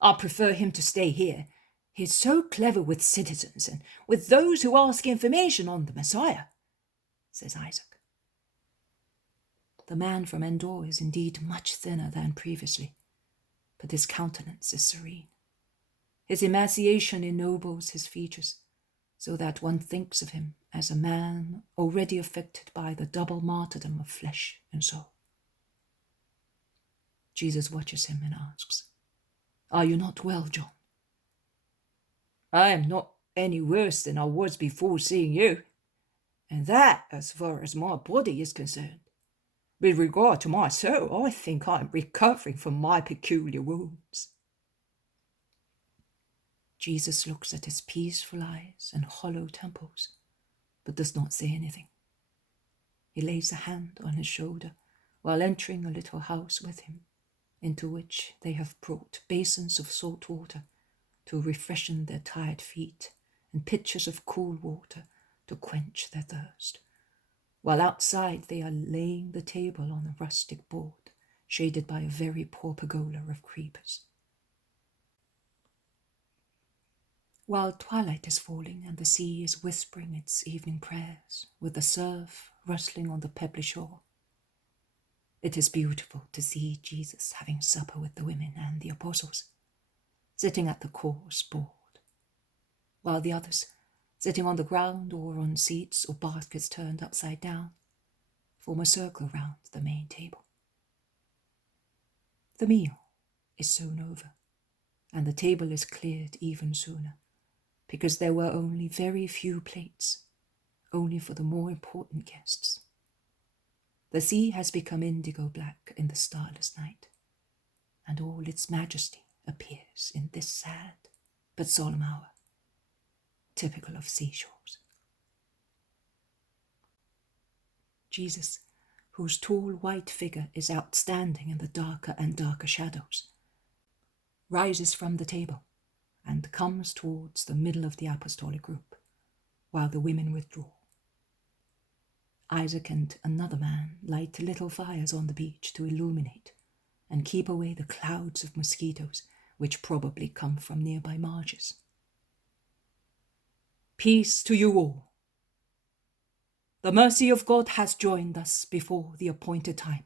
I prefer him to stay here. He is so clever with citizens and with those who ask information on the Messiah, says Isaac. The man from Endor is indeed much thinner than previously, but his countenance is serene. His emaciation ennobles his features, so that one thinks of him as a man already affected by the double martyrdom of flesh and soul. Jesus watches him and asks, Are you not well, John? I am not any worse than I was before seeing you, and that as far as my body is concerned. With regard to my soul, I think I am recovering from my peculiar wounds. Jesus looks at his peaceful eyes and hollow temples, but does not say anything. He lays a hand on his shoulder while entering a little house with him, into which they have brought basins of salt water to refreshen their tired feet and pitchers of cool water to quench their thirst, while outside they are laying the table on a rustic board shaded by a very poor pergola of creepers. While twilight is falling and the sea is whispering its evening prayers with the surf rustling on the pebbly shore, it is beautiful to see Jesus having supper with the women and the apostles, sitting at the coarse board, while the others, sitting on the ground or on seats or baskets turned upside down, form a circle round the main table. The meal is soon over, and the table is cleared even sooner, because there were only very few plates, only for the more important guests. The sea has become indigo black in the starless night, and all its majesty appears in this sad but solemn hour, typical of seashores. Jesus, whose tall white figure is outstanding in the darker and darker shadows, rises from the table and comes towards the middle of the apostolic group, while the women withdraw. Isaac and another man light little fires on the beach to illuminate and keep away the clouds of mosquitoes which probably come from nearby marshes. Peace to you all. The mercy of God has joined us before the appointed time,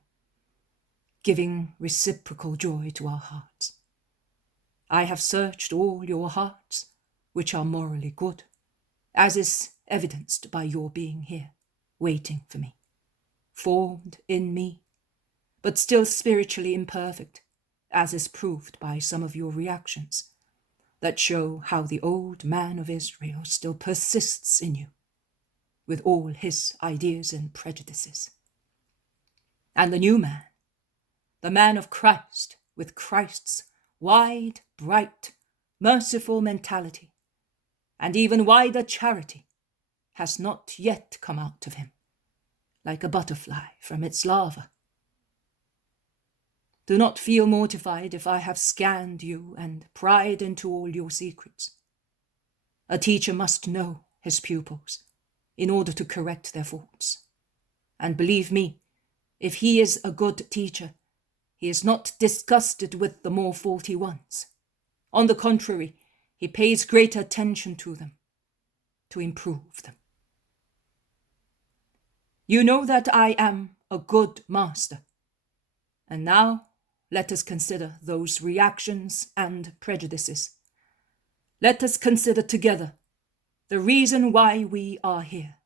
giving reciprocal joy to our hearts. I have searched all your hearts, which are morally good, as is evidenced by your being here, waiting for me, formed in me, but still spiritually imperfect, as is proved by some of your reactions, that show how the old man of Israel still persists in you, with all his ideas and prejudices. And the new man, the man of Christ, with Christ's wide, bright, merciful mentality, and even wider charity, has not yet come out of him, like a butterfly from its larva. Do not feel mortified if I have scanned you and pried into all your secrets. A teacher must know his pupils in order to correct their faults. And believe me, if he is a good teacher, he is not disgusted with the more faulty ones. On the contrary, he pays great attention to them, to improve them. You know that I am a good master. And now let us consider those reactions and prejudices. Let us consider together the reason why we are here.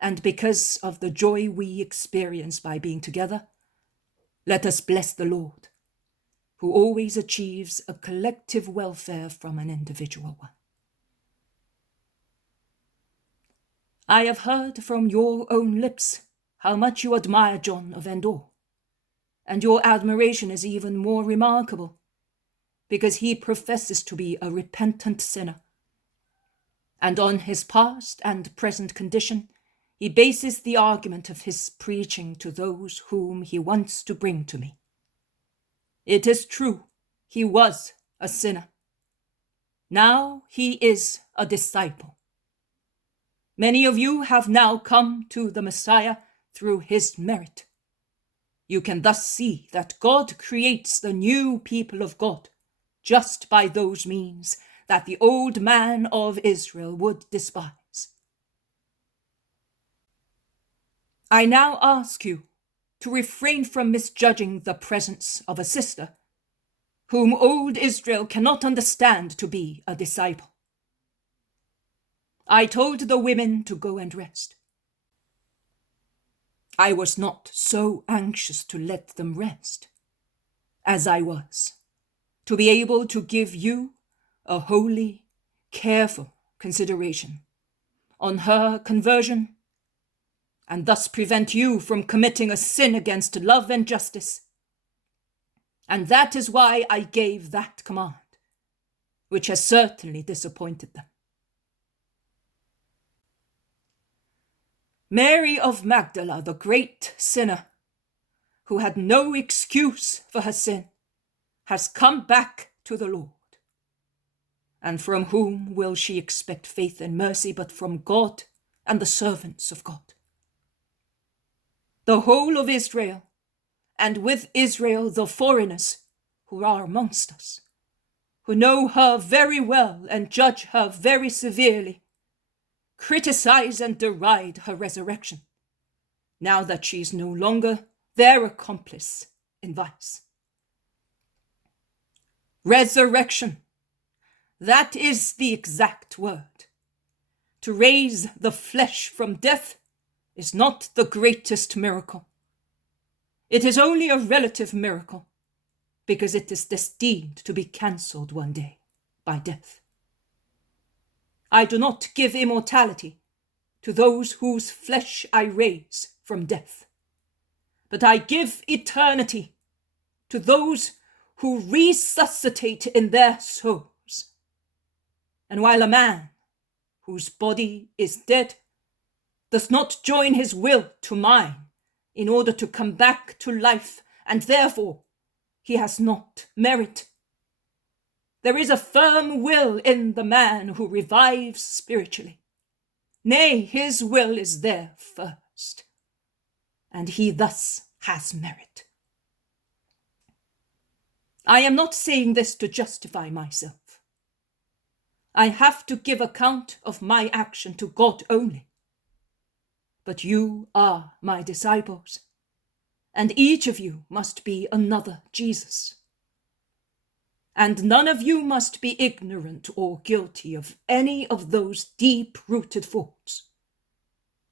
And because of the joy we experience by being together, let us bless the Lord, who always achieves a collective welfare from an individual one. I have heard from your own lips how much you admire John of Endor, and your admiration is even more remarkable because he professes to be a repentant sinner, and on his past and present condition he bases the argument of his preaching to those whom he wants to bring to me. It is true, he was a sinner. Now he is a disciple. Many of you have now come to the Messiah through his merit. You can thus see that God creates the new people of God just by those means that the old man of Israel would despise. I now ask you to refrain from misjudging the presence of a sister whom old Israel cannot understand to be a disciple. I told the women to go and rest. I was not so anxious to let them rest as I was to be able to give you a holy, careful consideration on her conversion and thus prevent you from committing a sin against love and justice. And that is why I gave that command, which has certainly disappointed them. Mary of Magdala, the great sinner, who had no excuse for her sin, has come back to the Lord. And from whom will she expect faith and mercy but from God and the servants of God? The whole of Israel, and with Israel the foreigners who are amongst us, who know her very well and judge her very severely, criticize and deride her resurrection, now that she is no longer their accomplice in vice. Resurrection, that is the exact word. To raise the flesh from death is not the greatest miracle. It is only a relative miracle, because it is destined to be cancelled one day by death. I do not give immortality to those whose flesh I raise from death, but I give eternity to those who resuscitate in their souls. And while a man whose body is dead does not join his will to mine in order to come back to life, and therefore he has not merit, there is a firm will in the man who revives spiritually. Nay, his will is there first, and he thus has merit. I am not saying this to justify myself. I have to give account of my action to God only. But you are my disciples, and each of you must be another Jesus. And none of you must be ignorant or guilty of any of those deep-rooted faults,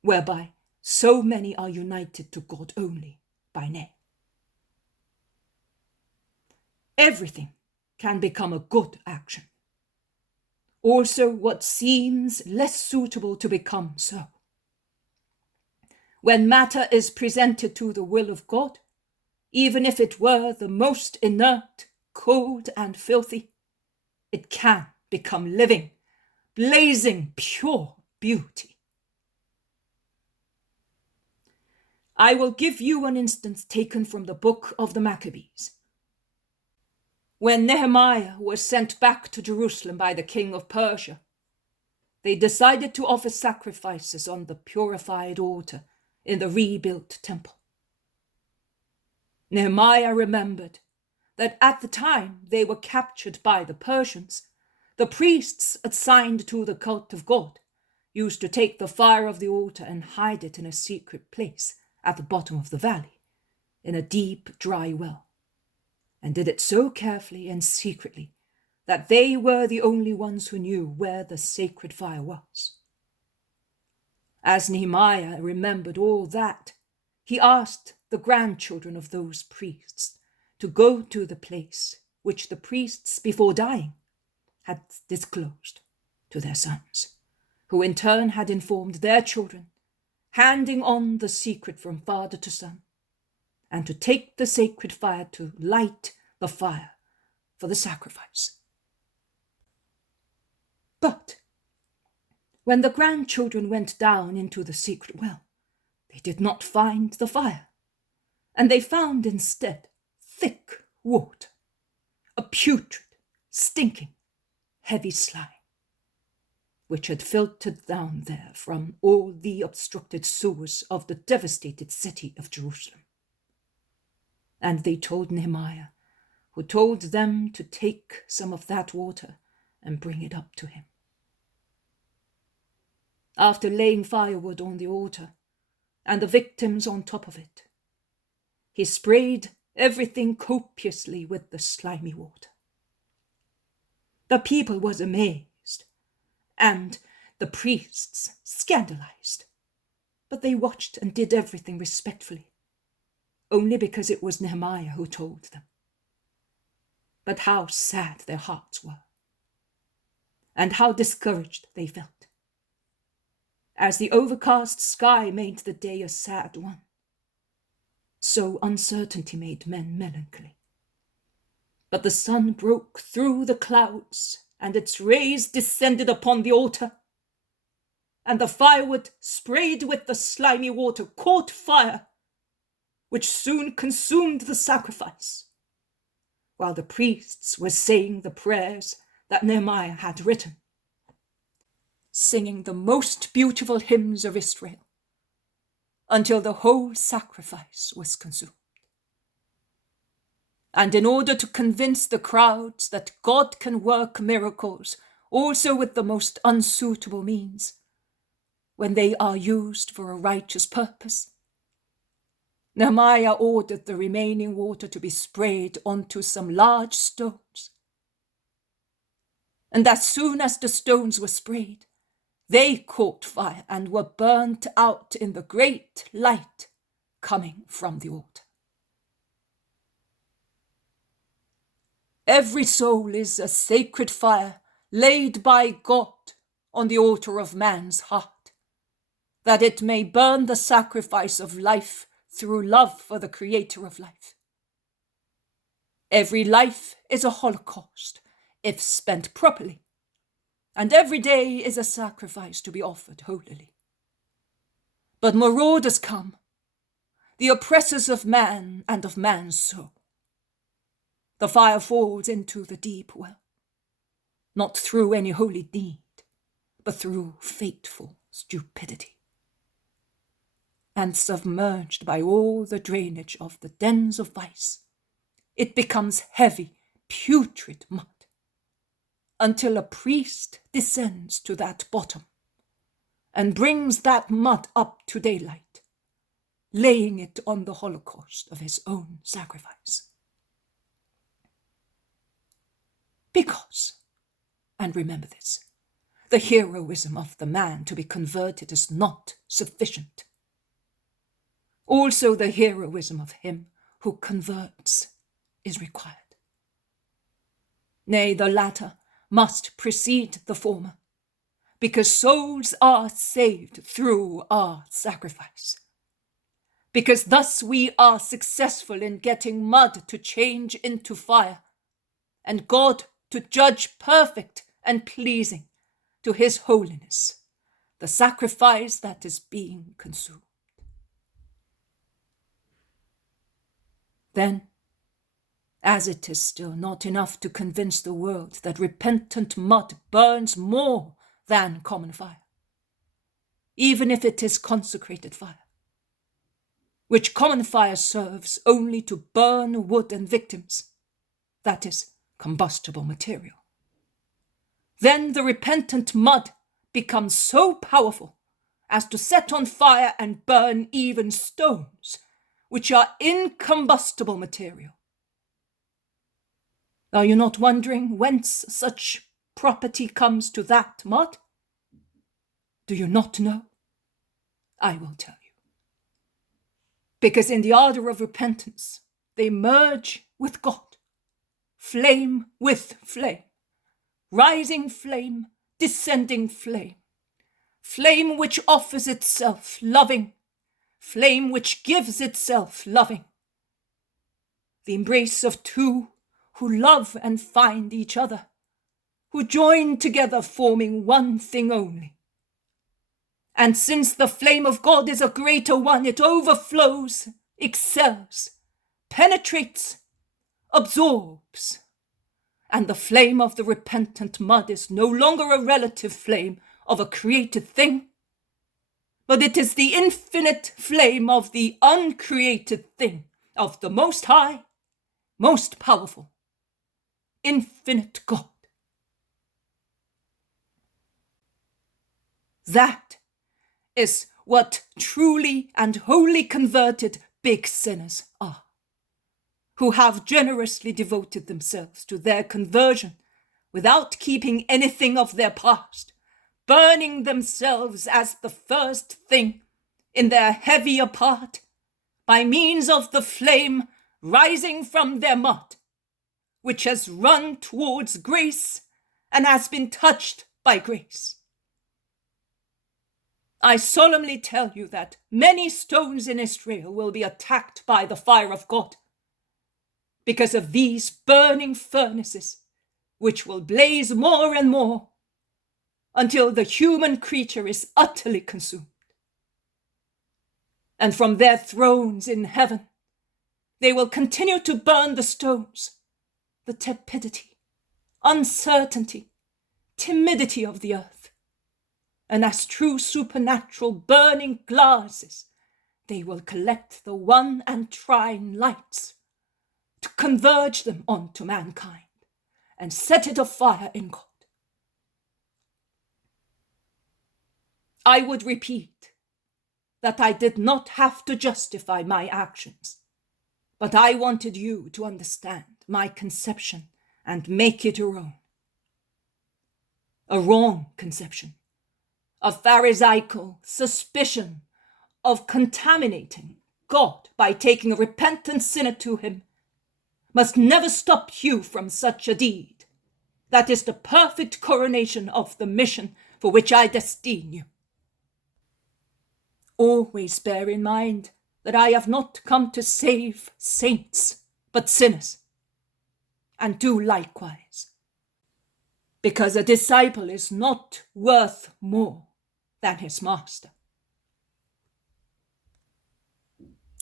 whereby so many are united to God only by name. Everything can become a good action. Also what seems less suitable to become so. When matter is presented to the will of God, even if it were the most inert, cold and filthy, it can become living, blazing, pure beauty. I will give you an instance taken from the book of the Maccabees. When Nehemiah was sent back to Jerusalem by the king of Persia, they decided to offer sacrifices on the purified altar in the rebuilt temple. Nehemiah remembered that at the time they were captured by the Persians, the priests assigned to the cult of God used to take the fire of the altar and hide it in a secret place at the bottom of the valley, in a deep, dry well, and did it so carefully and secretly that they were the only ones who knew where the sacred fire was. As Nehemiah remembered all that, he asked the grandchildren of those priests to go to the place which the priests, before dying, had disclosed to their sons, who in turn had informed their children, handing on the secret from father to son, and to take the sacred fire to light the fire for the sacrifice. But when the grandchildren went down into the secret well, they did not find the fire, and they found instead thick water, a putrid, stinking, heavy slime, which had filtered down there from all the obstructed sewers of the devastated city of Jerusalem. And they told Nehemiah, who told them to take some of that water and bring it up to him. After laying firewood on the altar and the victims on top of it, he sprayed everything copiously with the slimy water. The people was amazed, and the priests scandalized, but they watched and did everything respectfully, only because it was Nehemiah who told them. But how sad their hearts were, and how discouraged they felt, as the overcast sky made the day a sad one, so uncertainty made men melancholy. But the sun broke through the clouds, and its rays descended upon the altar, and the firewood sprayed with the slimy water caught fire, which soon consumed the sacrifice, while the priests were saying the prayers that Nehemiah had written, singing the most beautiful hymns of Israel, until the whole sacrifice was consumed. And in order to convince the crowds that God can work miracles also with the most unsuitable means, when they are used for a righteous purpose, Nehemiah ordered the remaining water to be sprayed onto some large stones. And as soon as the stones were sprayed, they caught fire and were burnt out in the great light coming from the altar. Every soul is a sacred fire laid by God on the altar of man's heart, that it may burn the sacrifice of life through love for the Creator of life. Every life is a holocaust, if spent properly, and every day is a sacrifice to be offered holily. But marauders come, the oppressors of man and of man's soul. The fire falls into the deep well, not through any holy deed, but through fateful stupidity. And submerged by all the drainage of the dens of vice, it becomes heavy, putrid mud, until a priest descends to that bottom and brings that mud up to daylight, laying it on the holocaust of his own sacrifice. Because, and remember this, the heroism of the man to be converted is not sufficient. Also, the heroism of him who converts is required. Nay, the latter must precede the former, because souls are saved through our sacrifice. Because thus we are successful in getting mud to change into fire, and God to judge perfect and pleasing to his holiness the sacrifice that is being consumed. Then, as it is still not enough to convince the world that repentant mud burns more than common fire, even if it is consecrated fire, which common fire serves only to burn wood and victims, that is, combustible material, then the repentant mud becomes so powerful as to set on fire and burn even stones, which are incombustible material. Are you not wondering whence such property comes to that mud? Do you not know? I will tell you. Because in the ardor of repentance, they merge with God, flame with flame, rising flame, descending flame, flame which offers itself loving, flame which gives itself loving. The embrace of two who love and find each other, who join together forming one thing only. And since the flame of God is a greater one, it overflows, excels, penetrates, absorbs. And the flame of the repentant mud is no longer a relative flame of a created thing, but it is the infinite flame of the uncreated thing, of the Most High, most powerful, infinite God. That is what truly and wholly converted big sinners are, who have generously devoted themselves to their conversion without keeping anything of their past, burning themselves as the first thing in their heavier part by means of the flame rising from their mud, which has run towards grace and has been touched by grace. I solemnly tell you that many stones in Israel will be attacked by the fire of God because of these burning furnaces, which will blaze more and more until the human creature is utterly consumed. And from their thrones in heaven, they will continue to burn the stones, the tepidity, uncertainty, timidity of the earth. And as true supernatural burning glasses, they will collect the one and trine lights to converge them onto mankind and set it afire in God. I would repeat that I did not have to justify my actions, but I wanted you to understand my conception and make it your own. A wrong conception, a Pharisaical suspicion of contaminating God by taking a repentant sinner to him, must never stop you from such a deed. That is the perfect coronation of the mission for which I destine you. Always bear in mind that I have not come to save saints, but sinners. And do likewise, because a disciple is not worth more than his master.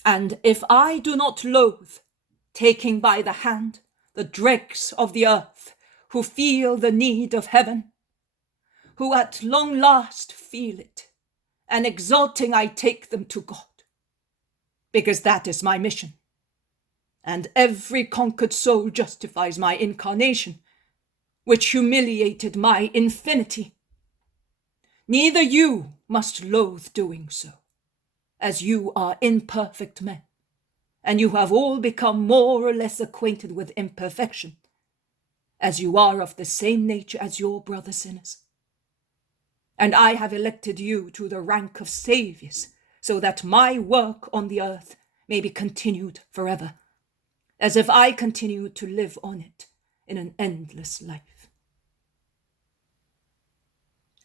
And if I do not loathe taking by the hand the dregs of the earth who feel the need of heaven, who at long last feel it, and exulting I take them to God, because that is my mission, and every conquered soul justifies my incarnation, which humiliated my infinity. Neither you must loathe doing so, as you are imperfect men, and you have all become more or less acquainted with imperfection, as you are of the same nature as your brother sinners. And I have elected you to the rank of saviors, so that my work on the earth may be continued forever, as if I continued to live on it in an endless life.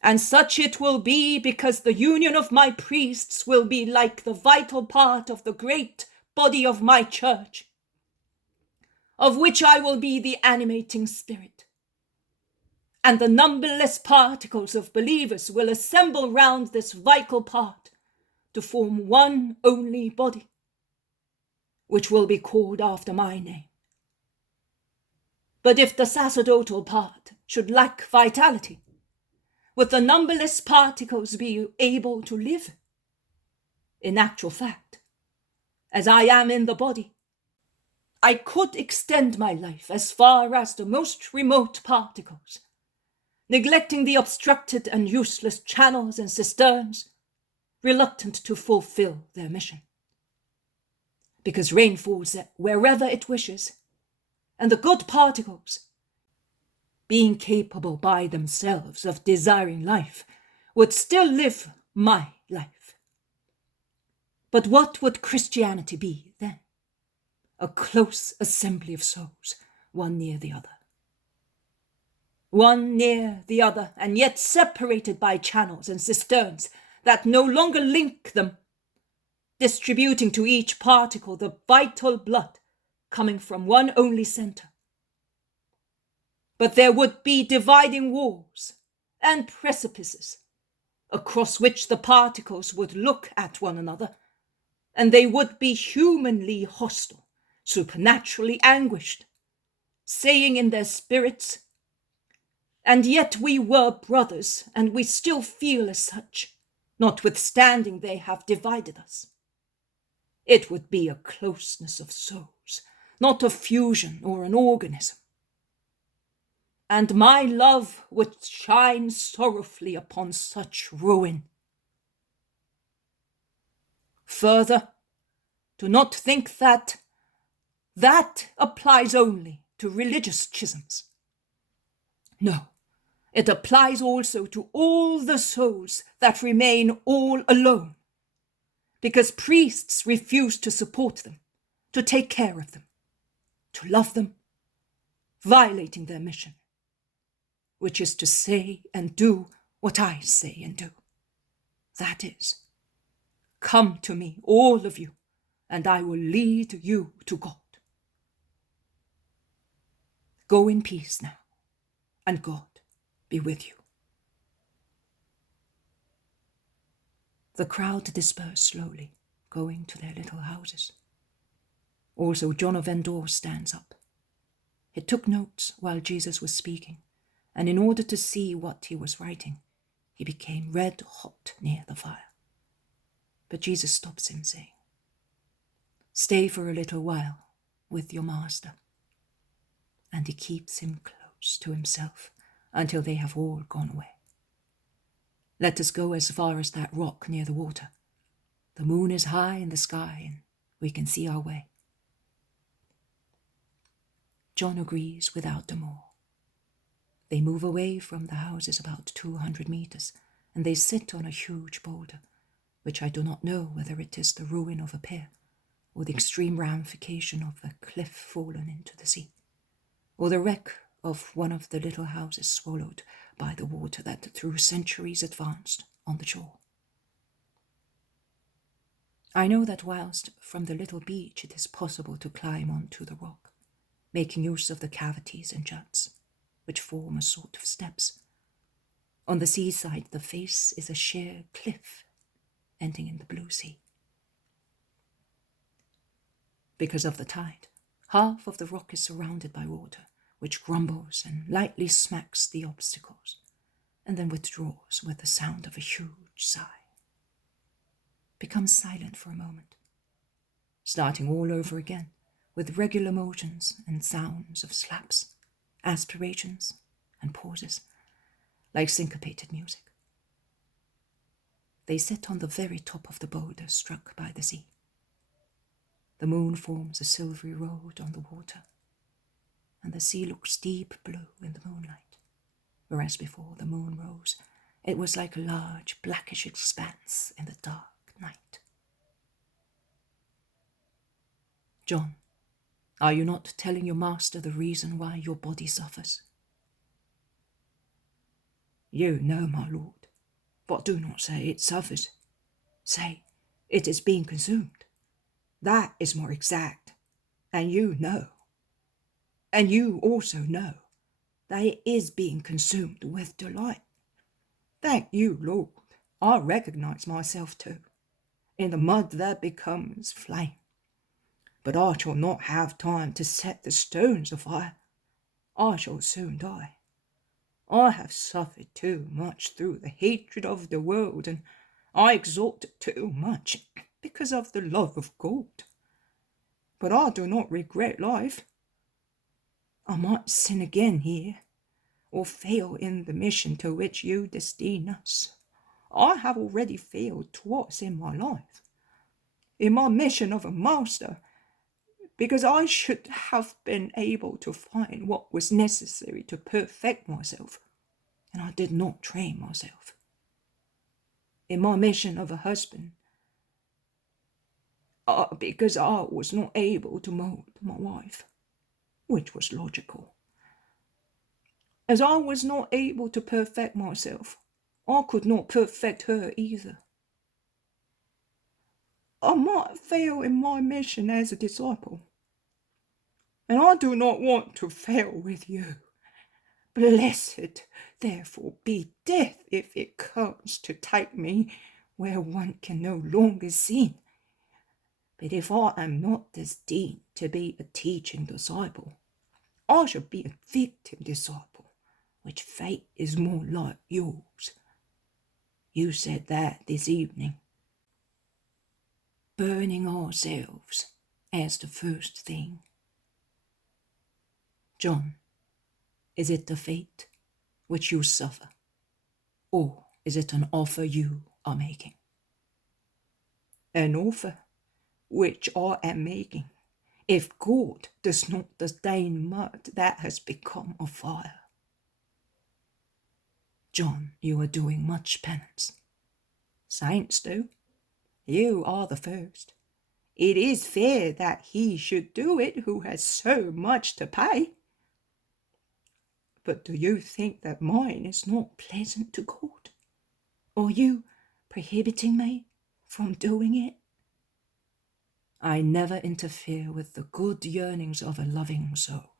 And such it will be, because the union of my priests will be like the vital part of the great body of my church, of which I will be the animating spirit. And the numberless particles of believers will assemble round this vital part to form one only body, which will be called after my name. But if the sacerdotal part should lack vitality, would the numberless particles be able to live? In actual fact, as I am in the body, I could extend my life as far as the most remote particles, neglecting the obstructed and useless channels and cisterns, reluctant to fulfill their mission. Because rain falls wherever it wishes, and the good particles, being capable by themselves of desiring life, would still live my life. But what would Christianity be then? A close assembly of souls, one near the other. One near the other, and yet separated by channels and cisterns that no longer link them, distributing to each particle the vital blood coming from one only center. But there would be dividing walls and precipices across which the particles would look at one another, and they would be humanly hostile, supernaturally anguished, saying in their spirits, "And yet we were brothers, and we still feel as such, notwithstanding they have divided us." It would be a closeness of souls, not a fusion or an organism. And my love would shine sorrowfully upon such ruin. Further, do not think that applies only to religious schisms. No, it applies also to all the souls that remain all alone, because priests refuse to support them, to take care of them, to love them, violating their mission, which is to say and do what I say and do. That is, come to me, all of you, and I will lead you to God. Go in peace now, and God be with you. The crowd dispersed slowly, going to their little houses. Also John of Endor stands up. He took notes while Jesus was speaking, and in order to see what he was writing, he became red hot near the fire. But Jesus stops him, saying, "Stay for a little while with your master. And he keeps him close to himself until they have all gone away. Let us go as far as that rock near the water. The moon is high in the sky and we can see our way. John agrees without demur. They move away from the houses about 200 meters, and they sit on a huge boulder, which I do not know whether it is the ruin of a pier, or the extreme ramification of a cliff fallen into the sea, or the wreck of one of the little houses swallowed by the water that through centuries advanced on the shore. I know that whilst from the little beach it is possible to climb onto the rock, making use of the cavities and juts, which form a sort of steps. On the seaside the face is a sheer cliff, ending in the blue sea. Because of the tide, half of the rock is surrounded by water, which grumbles and lightly smacks the obstacles, and then withdraws with the sound of a huge sigh. Becomes silent for a moment, starting all over again, with regular motions and sounds of slaps, aspirations, and pauses, like syncopated music. They sit on the very top of the boulder struck by the sea. The moon forms a silvery road on the water, and the sea looks deep blue in the moonlight, whereas before the moon rose, it was like a large blackish expanse in the dark night. John, are you not telling your master the reason why your body suffers? You know, my lord, but do not say it suffers. Say it is being consumed. That is more exact, and you know. And you also know that it is being consumed with delight. Thank you, Lord, I recognize myself too, in the mud that becomes flame. But I shall not have time to set the stones afire. I shall soon die. I have suffered too much through the hatred of the world, and I exalt too much because of the love of God. But I do not regret life. I might sin again here, or fail in the mission to which you destine us. I have already failed twice in my life, in my mission of a master, because I should have been able to find what was necessary to perfect myself, and I did not train myself. In my mission of a husband, because I was not able to mold my wife, which was logical. As I was not able to perfect myself, I could not perfect her either. I might fail in my mission as a disciple, and I do not want to fail with you. Blessed, therefore, be death if it comes to take me where one can no longer sin. But if I am not destined to be a teaching disciple, I shall be a victim disciple, which fate is more like yours. You said that this evening. Burning ourselves as the first thing. John, is it the fate which you suffer, or is it an offer you are making? An offer which I am making, if God does not disdain mud that has become a fire. John, you are doing much penance. Saints do. You are the first. It is fair that he should do it who has so much to pay. But do you think that mine is not pleasant to God? Are you prohibiting me from doing it? I never interfere with the good yearnings of a loving soul.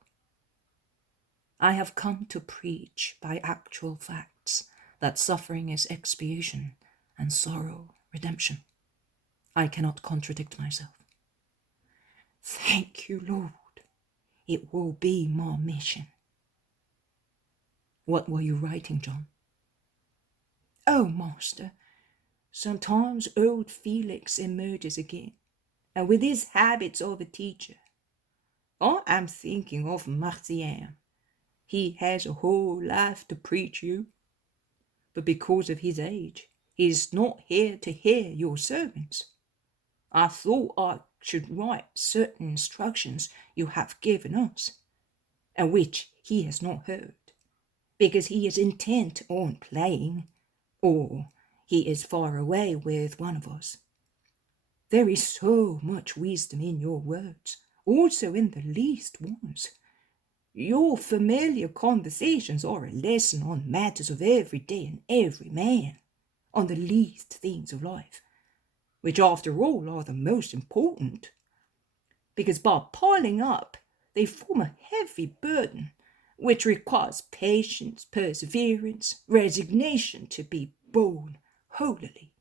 I have come to preach by actual facts that suffering is expiation and sorrow redemption. I cannot contradict myself. Thank you, Lord. It will be my mission. What were you writing, John? Oh, Master, sometimes old Felix emerges again, and with his habits of a teacher, I am thinking of Marcian. He has a whole life to preach you, but because of his age, he is not here to hear your sermons. I thought I should write certain instructions you have given us, and which he has not heard, because he is intent on playing, or he is far away with one of us. There is so much wisdom in your words, also in the least ones. Your familiar conversations are a lesson on matters of every day and every man, on the least things of life, which after all are the most important, because by piling up they form a heavy burden which requires patience, perseverance, resignation to be borne holily.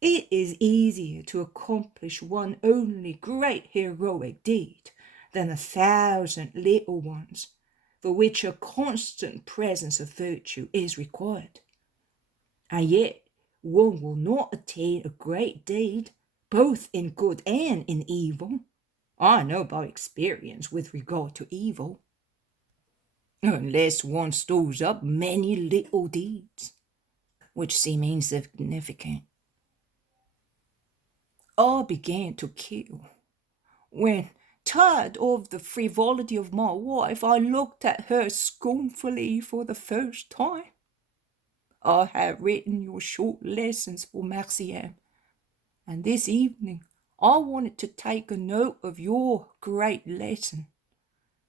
It is easier to accomplish one only great heroic deed than 1,000 little ones, for which a constant presence of virtue is required. And yet one will not attain a great deed, both in good and in evil. I know by experience with regard to evil, unless one stores up many little deeds, which seem insignificant. I began to kill when, tired of the frivolity of my wife, I looked at her scornfully for the first time. I have written your short lessons for Marcian, and this evening I wanted to take a note of your great lesson.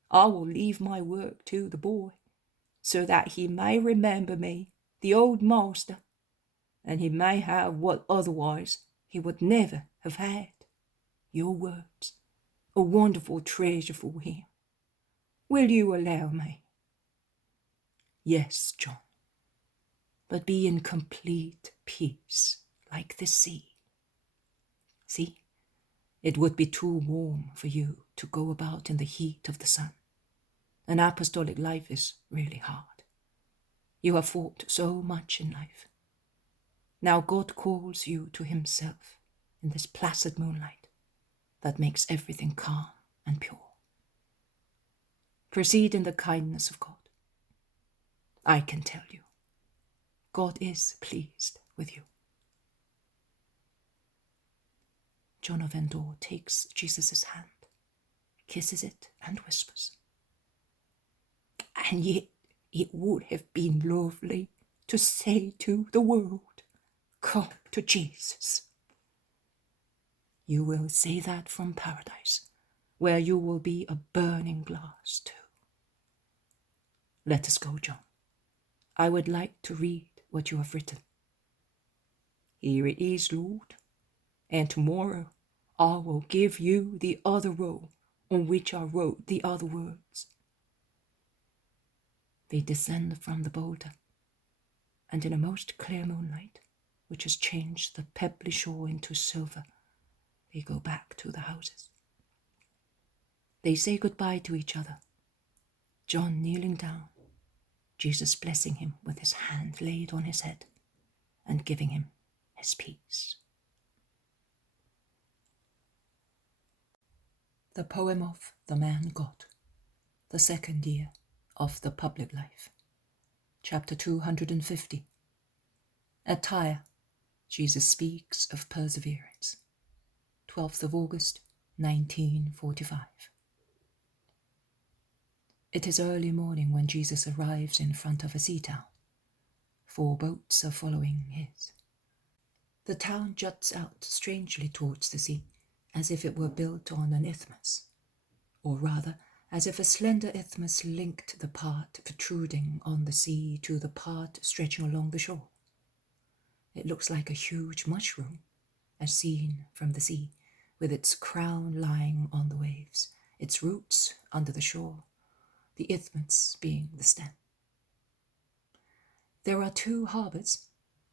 I will leave my work to the boy, so that he may remember me, the old master, and he may have what otherwise he would never have had, your words, a wonderful treasure for him. Will you allow me? Yes, John, but be in complete peace, like the sea. See, it would be too warm for you to go about in the heat of the sun. An apostolic life is really hard. You have fought so much in life. Now God calls you to himself in this placid moonlight that makes everything calm and pure. Proceed in the kindness of God. I can tell you, God is pleased with you. John of Endor takes Jesus' hand, kisses it, and whispers, and yet it would have been lovely to say to the world, come to Jesus. You will say that from paradise, where you will be a burning glass too. Let us go, John. I would like to read what you have written. Here it is, Lord, and tomorrow I will give you the other roll on which I wrote the other words. They descend from the boulder, and in a most clear moonlight, which has changed the pebbly shore into silver, they go back to the houses. They say goodbye to each other, John kneeling down, Jesus blessing him with his hand laid on his head and giving him his peace. The poem of The Man God, the second year of the public life. Chapter 250. At Tyre, Jesus speaks of perseverance. 12th of August, 1945. It is early morning when Jesus arrives in front of a sea town. 4 boats are following his. The town juts out strangely towards the sea, as if it were built on an isthmus, or rather, as if a slender isthmus linked the part protruding on the sea to the part stretching along the shore. It looks like a huge mushroom, as seen from the sea, with its crown lying on the waves, its roots under the shore, the isthmus being the stem. There are 2 harbours,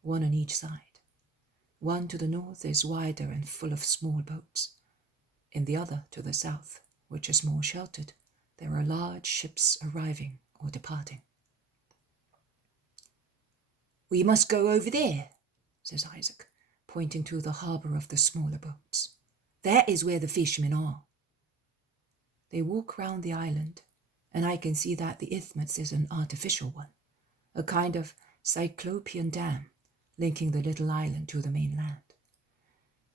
one on each side. One to the north is wider and full of small boats. In the other, to the south, which is more sheltered, there are large ships arriving or departing. We must go over there, says Isaac, pointing to the harbour of the smaller boats. That is where the fishermen are. They walk round the island, and I can see that the isthmus is an artificial one, a kind of cyclopean dam linking the little island to the mainland.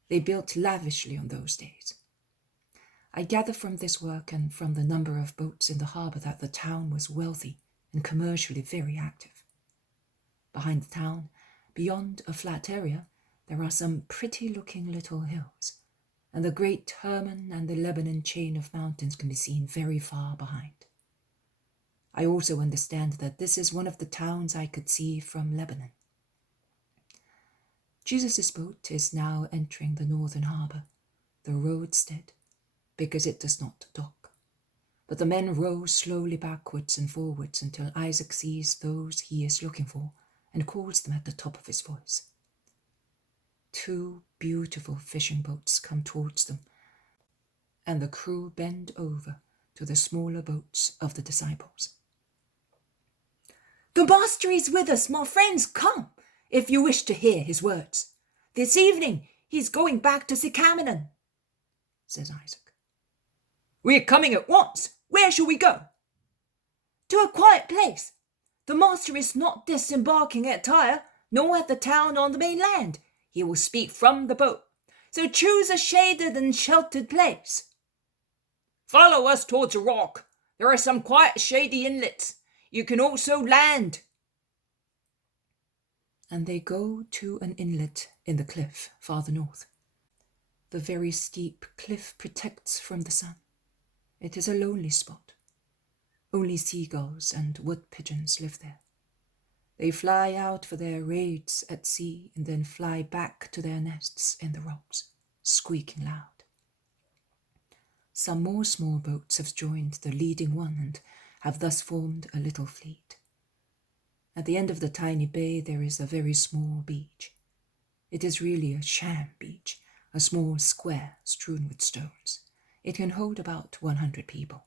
They built lavishly on those days. I gather from this work and from the number of boats in the harbour that the town was wealthy and commercially very active. Behind the town, beyond a flat area, there are some pretty-looking little hills, and the great Hermon and the Lebanon chain of mountains can be seen very far behind. I also understand that this is one of the towns I could see from Lebanon. Jesus' boat is now entering the northern harbour, the roadstead, because it does not dock. But the men row slowly backwards and forwards until Isaac sees those he is looking for and calls them at the top of his voice. 2 beautiful fishing boats come towards them, and the crew bend over to the smaller boats of the disciples. "The master is with us, my friends. Come, if you wish to hear his words. This evening he's going back to Capernaum," says Isaac. "We're coming at once. Where shall we go?" "To a quiet place. The master is not disembarking at Tyre, nor at the town on the mainland. He will speak from the boat. So choose a shaded and sheltered place." "Follow us towards a rock. There are some quiet, shady inlets. You can also land." And they go to an inlet in the cliff farther north. The very steep cliff protects from the sun. It is a lonely spot. Only seagulls and wood pigeons live there. They fly out for their raids at sea and then fly back to their nests in the rocks, squeaking loud. Some more small boats have joined the leading one and have thus formed a little fleet. At the end of the tiny bay there is a very small beach. It is really a sham beach, a small square strewn with stones. It can hold about 100 people.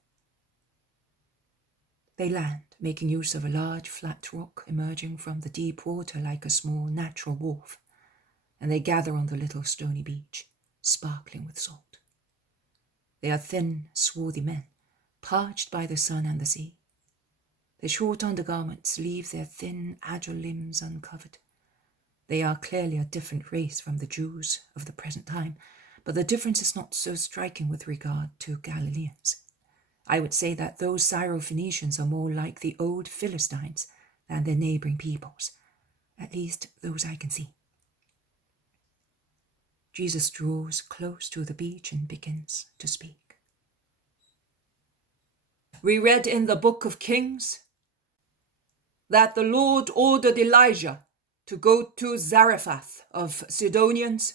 They land, making use of a large flat rock emerging from the deep water like a small natural wharf, and they gather on the little stony beach, sparkling with salt. They are thin, swarthy men, parched by the sun and the sea. Their short undergarments leave their thin, agile limbs uncovered. They are clearly a different race from the Jews of the present time, but the difference is not so striking with regard to Galileans. I would say that those Syrophoenicians are more like the old Philistines than their neighbouring peoples, at least those I can see. Jesus draws close to the beach and begins to speak. "We read in the book of Kings that the Lord ordered Elijah to go to Zarephath of Sidonians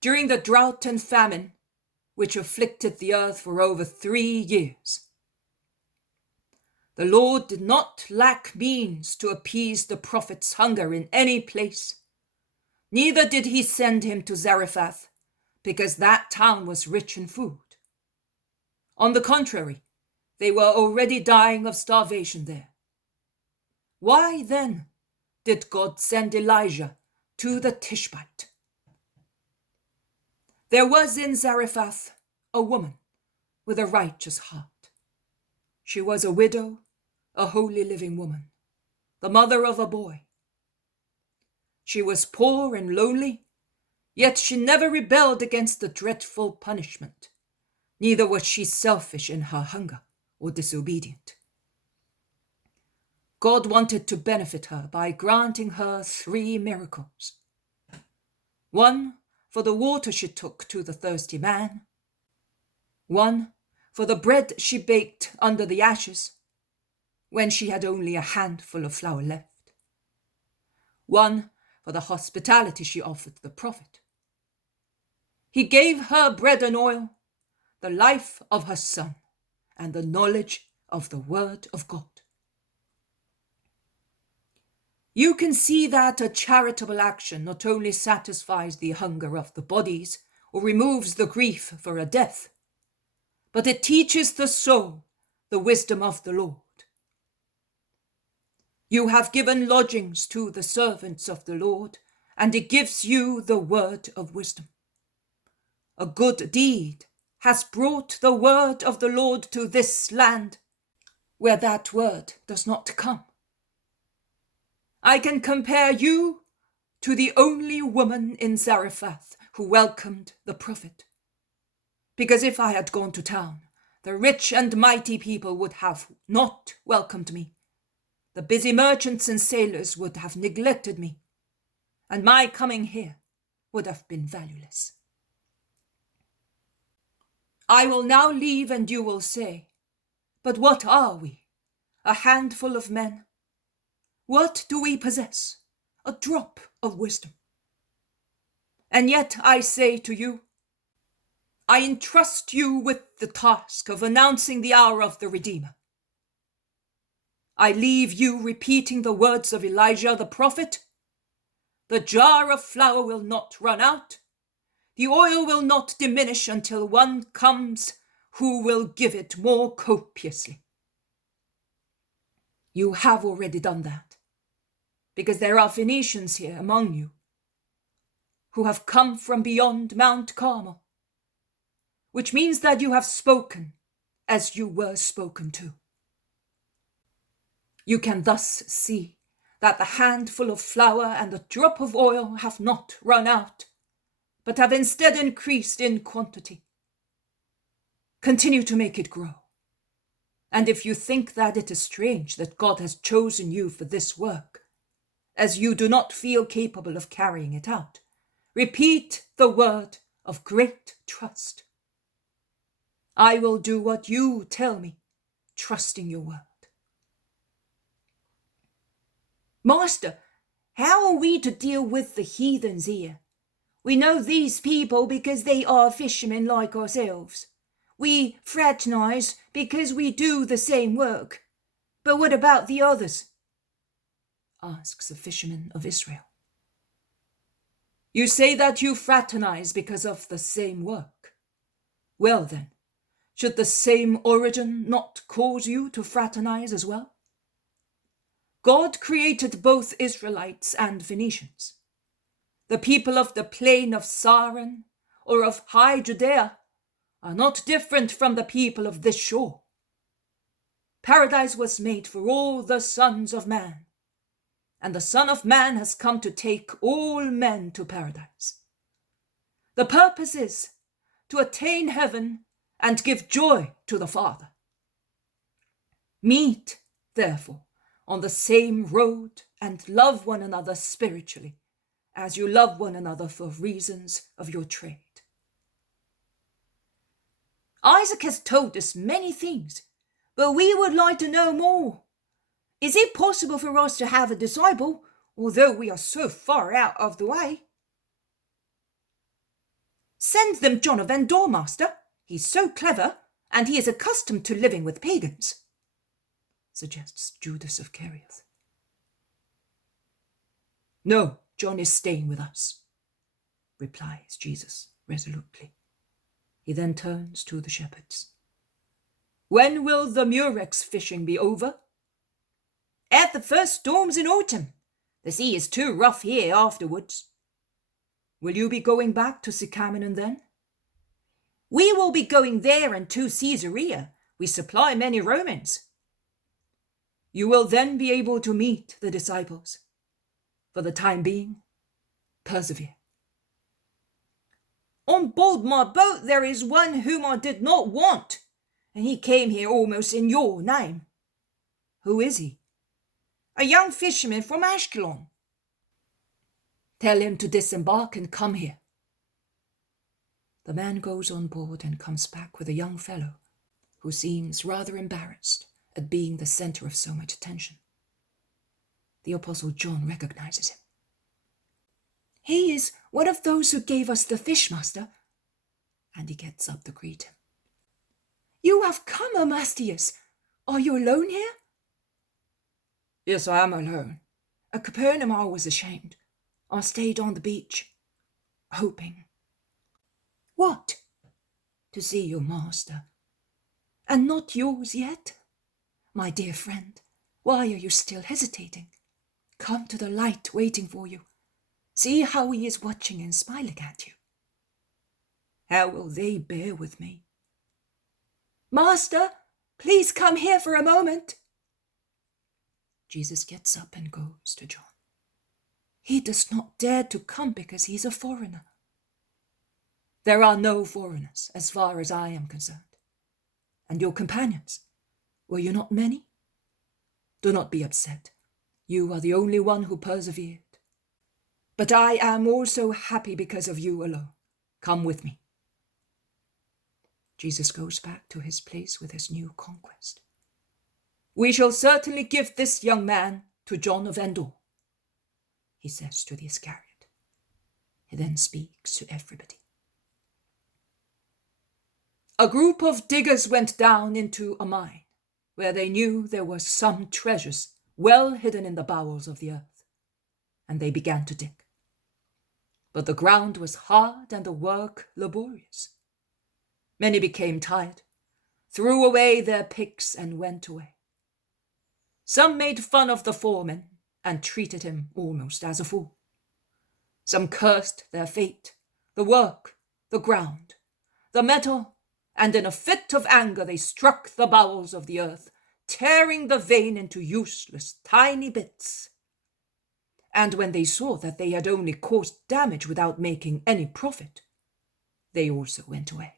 during the drought and famine which afflicted the earth for over 3 years. The Lord did not lack means to appease the prophet's hunger in any place. Neither did he send him to Zarephath, because that town was rich in food. On the contrary, they were already dying of starvation there. Why then did God send Elijah to the Tishbite? There was in Zarephath a woman with a righteous heart. She was a widow, a holy living woman, the mother of a boy. She was poor and lonely, yet she never rebelled against the dreadful punishment. Neither was she selfish in her hunger or disobedient. God wanted to benefit her by granting her 3 miracles. One for the water she took to the thirsty man, one for the bread she baked under the ashes when she had only a handful of flour left, one for the hospitality she offered the prophet. He gave her bread and oil, the life of her son, and the knowledge of the word of God. You can see that a charitable action not only satisfies the hunger of the bodies or removes the grief for a death, but it teaches the soul the wisdom of the Lord. You have given lodgings to the servants of the Lord, and he gives you the word of wisdom. A good deed has brought the word of the Lord to this land, where that word does not come. I can compare you to the only woman in Zarephath who welcomed the prophet. Because if I had gone to town, the rich and mighty people would have not welcomed me. The busy merchants and sailors would have neglected me, and my coming here would have been valueless. I will now leave, and you will say, but what are we? A handful of men? What do we possess? A drop of wisdom. And yet I say to you, I entrust you with the task of announcing the hour of the Redeemer. I leave you repeating the words of Elijah the prophet. The jar of flour will not run out. The oil will not diminish until one comes who will give it more copiously. You have already done that, because there are Phoenicians here among you who have come from beyond Mount Carmel, which means that you have spoken as you were spoken to. You can thus see that the handful of flour and the drop of oil have not run out, but have instead increased in quantity. Continue to make it grow. And if you think that it is strange that God has chosen you for this work, as you do not feel capable of carrying it out, repeat the word of great trust. I will do what you tell me, trusting your word. Master, how are we to deal with the heathens here? We know these people because they are fishermen like ourselves. We fraternize because we do the same work. But what about the others? Asks a fisherman of Israel. You say that you fraternize because of the same work. Well then, should the same origin not cause you to fraternize as well? God created both Israelites and Phoenicians. The people of the plain of Saron or of high Judea are not different from the people of this shore. Paradise was made for all the sons of man, and the Son of Man has come to take all men to paradise. The purpose is to attain heaven and give joy to the Father. Meet, therefore, on the same road and love one another spiritually, as you love one another for reasons of your trade. Isaac has told us many things, but we would like to know more. Is it possible for us to have a disciple, although we are so far out of the way? Send them John of Endor, master. He's so clever, and he is accustomed to living with pagans, suggests Judas of Kerioth. No, John is staying with us, replies Jesus resolutely. He then turns to the shepherds. When will the murex fishing be over? At the first storms in autumn. The sea is too rough here afterwards. Will you be going back to Capernaum then? We will be going there and to Caesarea. We supply many Romans. You will then be able to meet the disciples. For the time being, persevere. On board my boat there is one whom I did not want, and he came here almost in your name. Who is he? A young fisherman from Ashkelon. Tell him to disembark and come here. The man goes on board and comes back with a young fellow who seems rather embarrassed at being the center of so much attention. The Apostle John recognizes him. He is one of those who gave us the fish, master. And he gets up to greet him. You have come, Amastius. Are you alone here? Yes, I am alone. At Capernaum I was ashamed. I stayed on the beach, hoping. What? To see your master. And not yours yet? My dear friend, why are you still hesitating? Come to the light waiting for you. See how he is watching and smiling at you. How will they bear with me Master, please come here for a moment. Jesus gets up and goes to John. He does not dare to come because he's a foreigner. There are no foreigners, as far as I am concerned. And your companions, were you not many? Do not be upset. You are the only one who persevered. But I am also happy because of you alone. Come with me. Jesus goes back to his place with his new conquest. We shall certainly give this young man to John of Endor, he says to the Iscariot. He then speaks to everybody. A group of diggers went down into a mine, where they knew there were some treasures well hidden in the bowels of the earth, and they began to dig. But the ground was hard and the work laborious. Many became tired, threw away their picks and went away. Some made fun of the foreman and treated him almost as a fool. Some cursed their fate, the work, the ground, the metal, and in a fit of anger they struck the bowels of the earth, tearing the vein into useless tiny bits. And when they saw that they had only caused damage without making any profit, they also went away.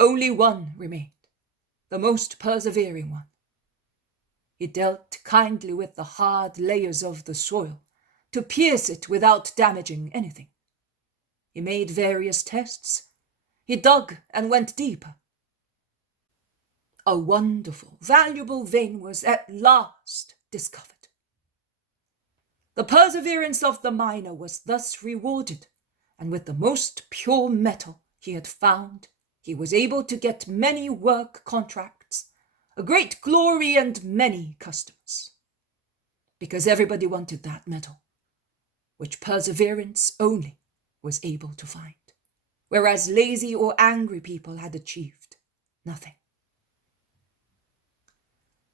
Only one remained, the most persevering one. He dealt kindly with the hard layers of the soil, to pierce it without damaging anything. He made various tests. He dug and went deeper. A wonderful, valuable vein was at last discovered. The perseverance of the miner was thus rewarded, and with the most pure metal he had found, he was able to get many work contracts, a great glory, and many customers. Because everybody wanted that metal, which perseverance only was able to find, whereas lazy or angry people had achieved nothing.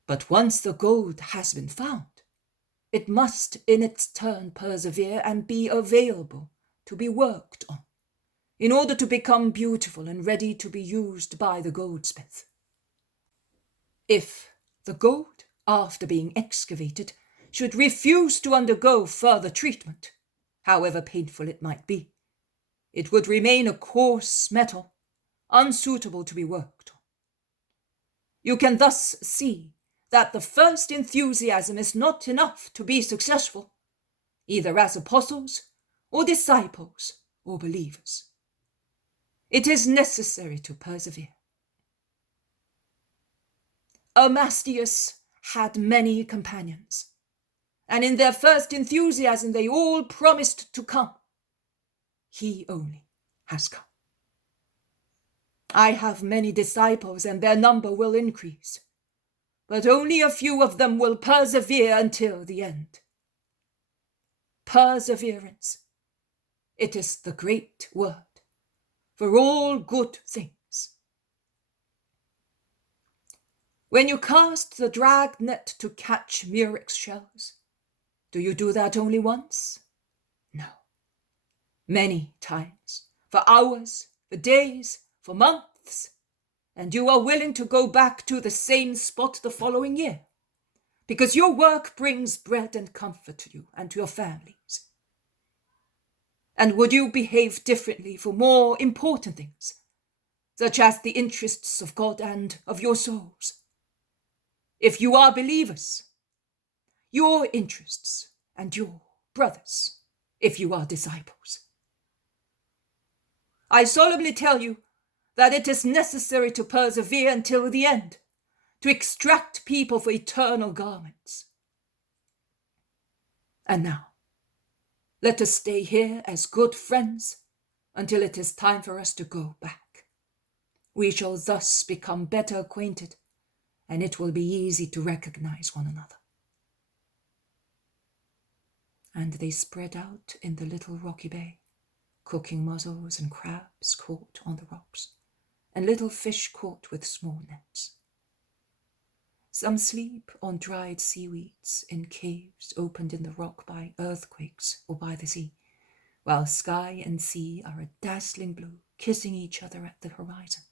But once the gold has been found, it must in its turn persevere and be available to be worked on, in order to become beautiful and ready to be used by the goldsmith. If the gold, after being excavated, should refuse to undergo further treatment, however painful it might be, it would remain a coarse metal, unsuitable to be worked on. You can thus see that the first enthusiasm is not enough to be successful, either as apostles or disciples or believers. It is necessary to persevere. Amastius had many companions, and in their first enthusiasm they all promised to come. He only has come. I have many disciples, and their number will increase, but only a few of them will persevere until the end. Perseverance, it is the great word for all good things. When you cast the drag net to catch murex shells, do you do that only once? No. Many times, for hours, for days, for months, and you are willing to go back to the same spot the following year, because your work brings bread and comfort to you and to your families. And would you behave differently for more important things, such as the interests of God and of your souls? If you are believers, your interests and your brothers, if you are disciples. I solemnly tell you that it is necessary to persevere until the end, to extract people for eternal garments. And now, let us stay here as good friends until it is time for us to go back. We shall thus become better acquainted, and it will be easy to recognize one another. And they spread out in the little rocky bay, cooking mussels and crabs caught on the rocks, and little fish caught with small nets. Some sleep on dried seaweeds in caves opened in the rock by earthquakes or by the sea, while sky and sea are a dazzling blue, kissing each other at the horizon.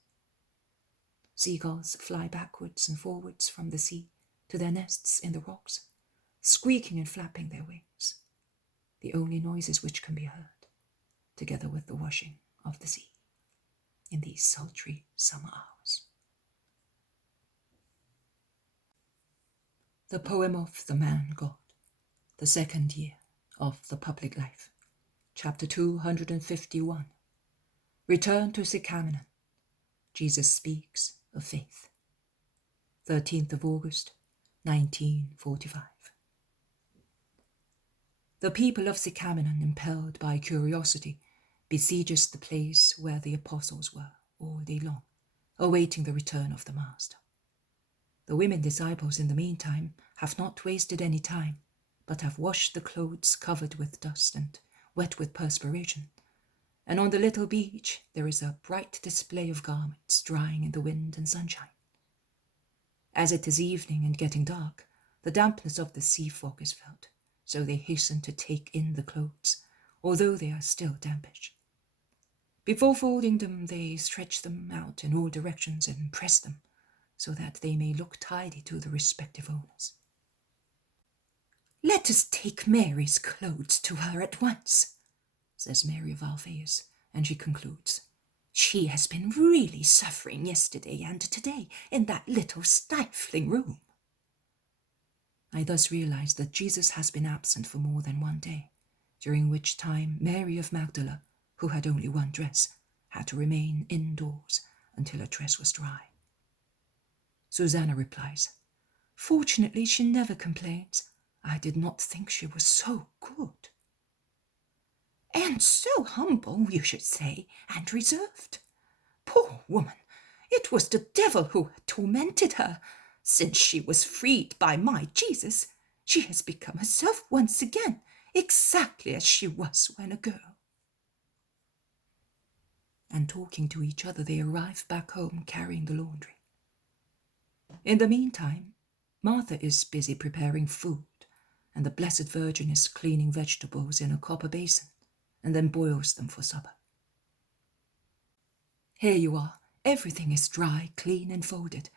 Seagulls fly backwards and forwards from the sea to their nests in the rocks, squeaking and flapping their wings, the only noises which can be heard, together with the washing of the sea in these sultry summer hours. The poem of the Man God, the second year of the public life, chapter 251. Return to Capernaum. Jesus speaks of faith. 13th of August, 1945. The people of Capernaum, impelled by curiosity, besieges the place where the apostles were all day long, awaiting the return of the Master. The women disciples, in the meantime, have not wasted any time, but have washed the clothes covered with dust and wet with perspiration, and on the little beach there is a bright display of garments drying in the wind and sunshine. As it is evening and getting dark, the dampness of the sea fog is felt, so they hasten to take in the clothes, although they are still dampish. Before folding them, they stretch them out in all directions and press them, so that they may look tidy to the respective owners. "Let us take Mary's clothes to her at once," says Mary of Alphaeus, and she concludes, "She has been really suffering yesterday and today in that little stifling room." I thus realize that Jesus has been absent for more than one day, during which time Mary of Magdala, who had only one dress, had to remain indoors until her dress was dry. Susanna replies, "Fortunately, she never complains. I did not think she was so good." "And so humble, you should say, and reserved. Poor woman, it was the devil who had tormented her. Since she was freed by my Jesus, she has become herself once again, exactly as she was when a girl." And talking to each other, they arrive back home carrying the laundry. In the meantime, Martha is busy preparing food, and the Blessed Virgin is cleaning vegetables in a copper basin, and then boils them for supper. "Here you are. Everything is dry, clean, and folded,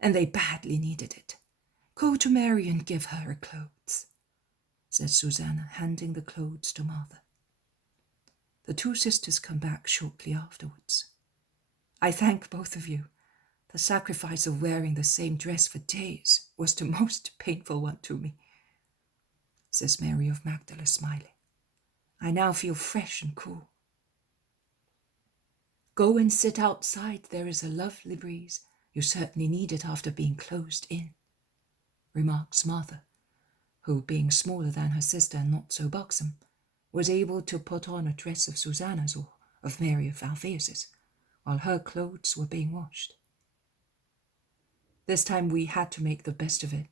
and they badly needed it. Go to Mary and give her her clothes," says Susanna, handing the clothes to Martha. The two sisters come back shortly afterwards. "I thank both of you. The sacrifice of wearing the same dress for days was the most painful one to me," says Mary of Magdala, smiling. "I now feel fresh and cool." "Go and sit outside. There is a lovely breeze. You certainly need it after being closed in," remarks Martha, who, being smaller than her sister and not so buxom, was able to put on a dress of Susanna's or of Mary of Alphaeus's, while her clothes were being washed. "This time we had to make the best of it,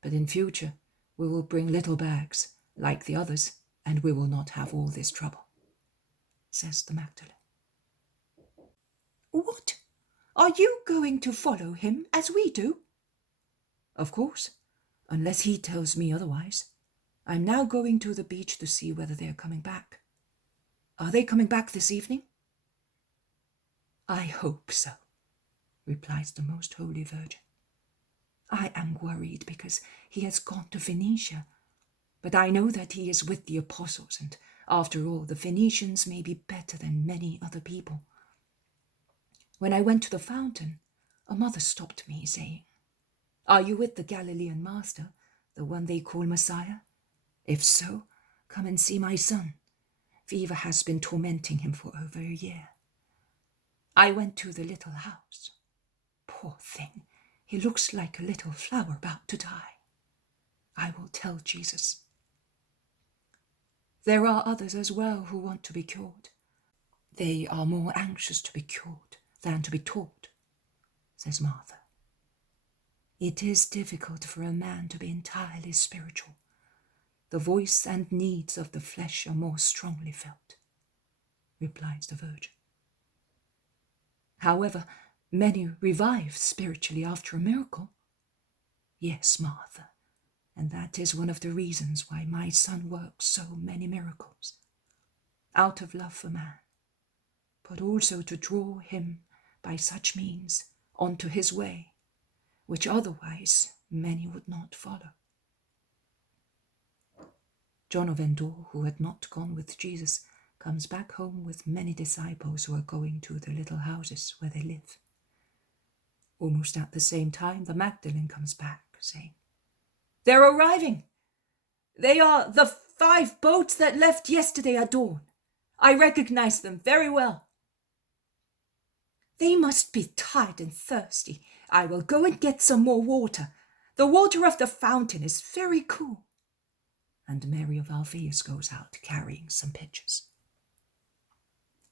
but in future we will bring little bags like the others, and we will not have all this trouble," says the Magdalene. "What? Are you going to follow him as we do?" "Of course, unless he tells me otherwise. I'm now going to the beach to see whether they are coming back." "Are they coming back this evening?" "I hope so," replies the Most Holy Virgin. "I am worried because he has gone to Phoenicia, but I know that he is with the apostles, and after all, the Phoenicians may be better than many other people. When I went to the fountain, a mother stopped me, saying, 'Are you with the Galilean Master, the one they call Messiah? If so, come and see my son. Fever has been tormenting him for over a year.' I went to the little house. Poor thing, he looks like a little flower about to die. I will tell Jesus. There are others as well who want to be cured. They are more anxious to be cured than to be taught," says Martha. "It is difficult for a man to be entirely spiritual. The voice and needs of the flesh are more strongly felt," replies the Virgin. "However, many revive spiritually after a miracle." "Yes, Martha, and that is one of the reasons why my son works so many miracles, out of love for man, but also to draw him by such means onto his way, which otherwise many would not follow. John of Endor, who had not gone with Jesus, comes back home with many disciples who are going to the little houses where they live. Almost at the same time, the Magdalene comes back, saying, "They're arriving. They are the 5 boats that left yesterday at dawn. I recognize them very well. They must be tired and thirsty. I will go and get some more water. The water of the fountain is very cool." And Mary of Alphaeus goes out carrying some pitchers.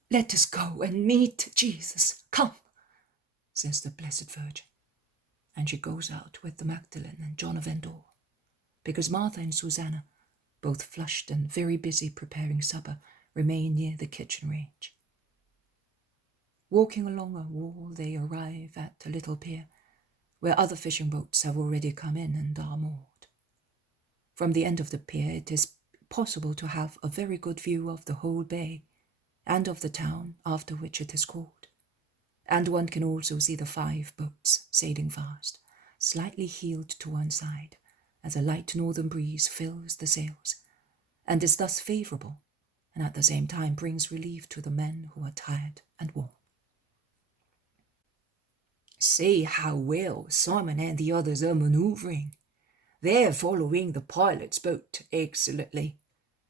"Let us go and meet Jesus. Come," says the Blessed Virgin. And she goes out with the Magdalene and John of Endor, because Martha and Susanna, both flushed and very busy preparing supper, remain near the kitchen range. Walking along a wall, they arrive at a little pier, where other fishing boats have already come in and are moored. From the end of the pier, it is possible to have a very good view of the whole bay and of the town after which it is called. And one can also see the 5 boats sailing fast, slightly heeled to one side, as a light northern breeze fills the sails, and is thus favourable, and at the same time brings relief to the men who are tired and warm. "See how well Simon and the others are manoeuvring. They're following the pilot's boat excellently.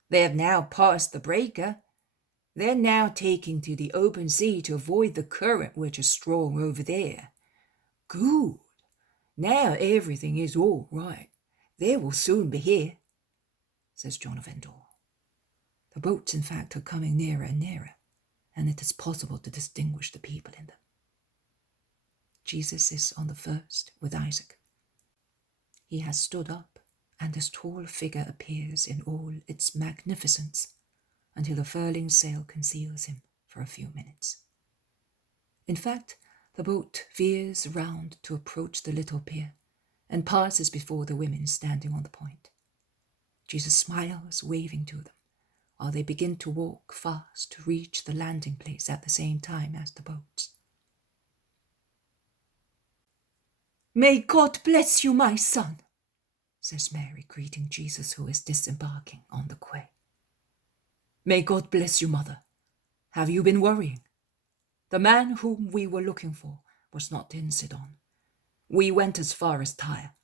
They have now passed the breaker. They're now taking to the open sea to avoid the current which is strong over there. Good. Now everything is all right. They will soon be here," says John of Endor. The boats, in fact, are coming nearer and nearer, and it is possible to distinguish the people in them. Jesus is on the first with Isaac. He has stood up, and his tall figure appears in all its magnificence until a furling sail conceals him for a few minutes. In fact, the boat veers round to approach the little pier and passes before the women standing on the point. Jesus smiles, waving to them, while they begin to walk fast to reach the landing place at the same time as the boats. "May God bless you, my son," says Mary, greeting Jesus, who is disembarking on the quay. "May God bless you, Mother. Have you been worrying? The man whom we were looking for was not in Sidon. We went as far as Tyre,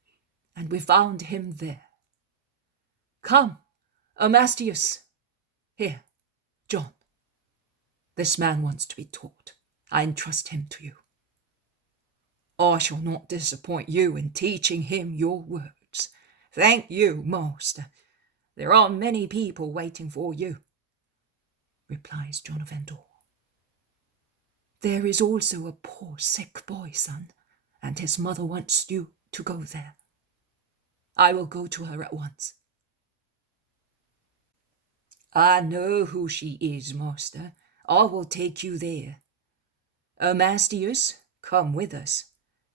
and we found him there. Come, Amastius. Here, John. This man wants to be taught. I entrust him to you. I shall not disappoint you in teaching him your words. "Thank you, Master. There are many people waiting for you," replies John of Endor. There is also a poor sick boy, son, and his mother wants you to go there. I will go to her at once. "I know who she is, Master. I will take you there. Amastius, come with us.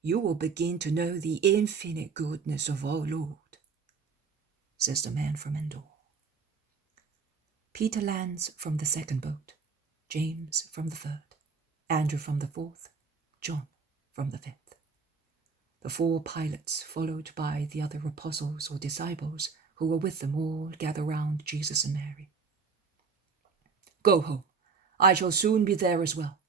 You will begin to know the infinite goodness of our Lord," says the man from Endor. Peter lands from the second boat, James from the third, Andrew from the fourth, John from the fifth. The 4 pilots, followed by the other apostles or disciples who were with them, all gather round Jesus and Mary. "Go home. I shall soon be there as well.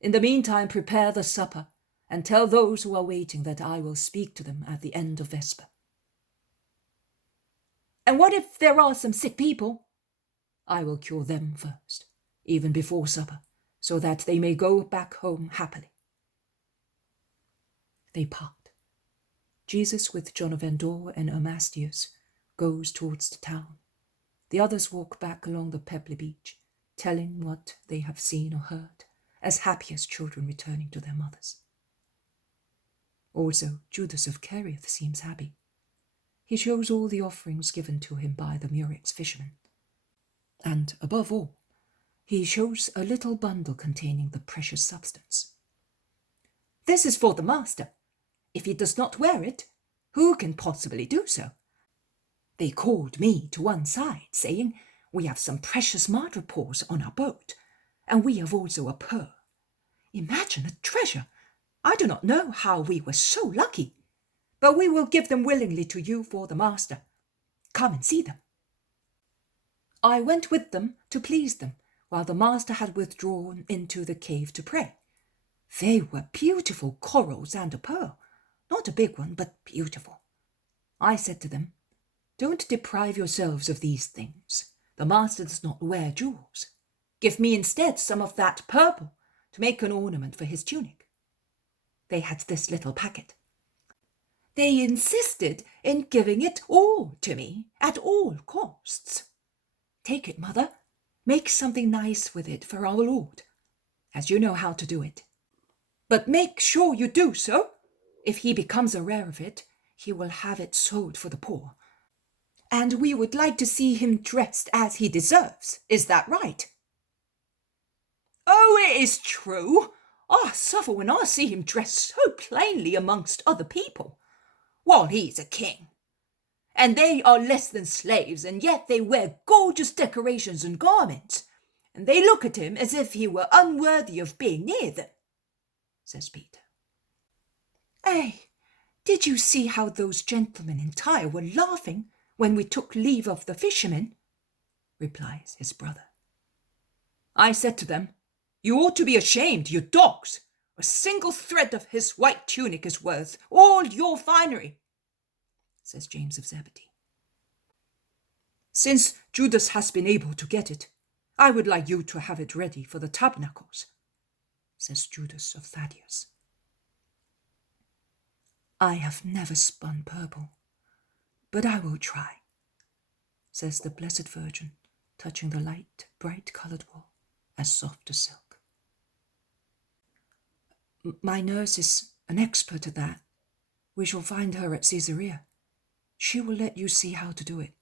In the meantime, prepare the supper, and tell those who are waiting that I will speak to them at the end of Vesper." "And what if there are some sick people?" "I will cure them first, even before supper, so that they may go back home happily." They part. Jesus, with John of Endor and Amastius, goes towards the town. The others walk back along the pebbly beach, telling what they have seen or heard, as happy as children returning to their mothers. Also, Judas of Kerioth seems happy. He shows all the offerings given to him by the murex fishermen. And, above all, he shows a little bundle containing the precious substance. "This is for the Master. If he does not wear it, who can possibly do so? They called me to one side, saying, 'We have some precious madrepores on our boat, and we have also a pearl.' Imagine a treasure! I do not know how we were so lucky, but we will give them willingly to you for the master. Come and see them." I went with them to please them, while the master had withdrawn into the cave to pray. They were beautiful corals and a pearl, not a big one, but beautiful. I said to them, "Don't deprive yourselves of these things. The master does not wear jewels. Give me instead some of that purple to make an ornament for his tunic." They had this little packet. They insisted in giving it all to me at all costs. "Take it, mother. Make something nice with it for our Lord, as you know how to do it. But make sure you do so. If he becomes aware of it, he will have it sold for the poor. And we would like to see him dressed as he deserves. Is that right?" "Oh, it is true. I suffer when I see him dressed so plainly amongst other people, while he's a king. And they are less than slaves, and yet they wear gorgeous decorations and garments, and they look at him as if he were unworthy of being near them," says Peter. "Hey, did you see how those gentlemen in Tyre were laughing when we took leave of the fishermen?" replies his brother. I said to them, "You ought to be ashamed, you dogs. A single thread of his white tunic is worth all your finery," says James of Zebedee. "Since Judas has been able to get it, I would like you to have it ready for the tabernacles," says Judas of Thaddeus. "I have never spun purple, but I will try," says the Blessed Virgin, touching the light, bright-coloured wool, as soft as silk. "My nurse is an expert at that. We shall find her at Caesarea. She will let you see how to do it.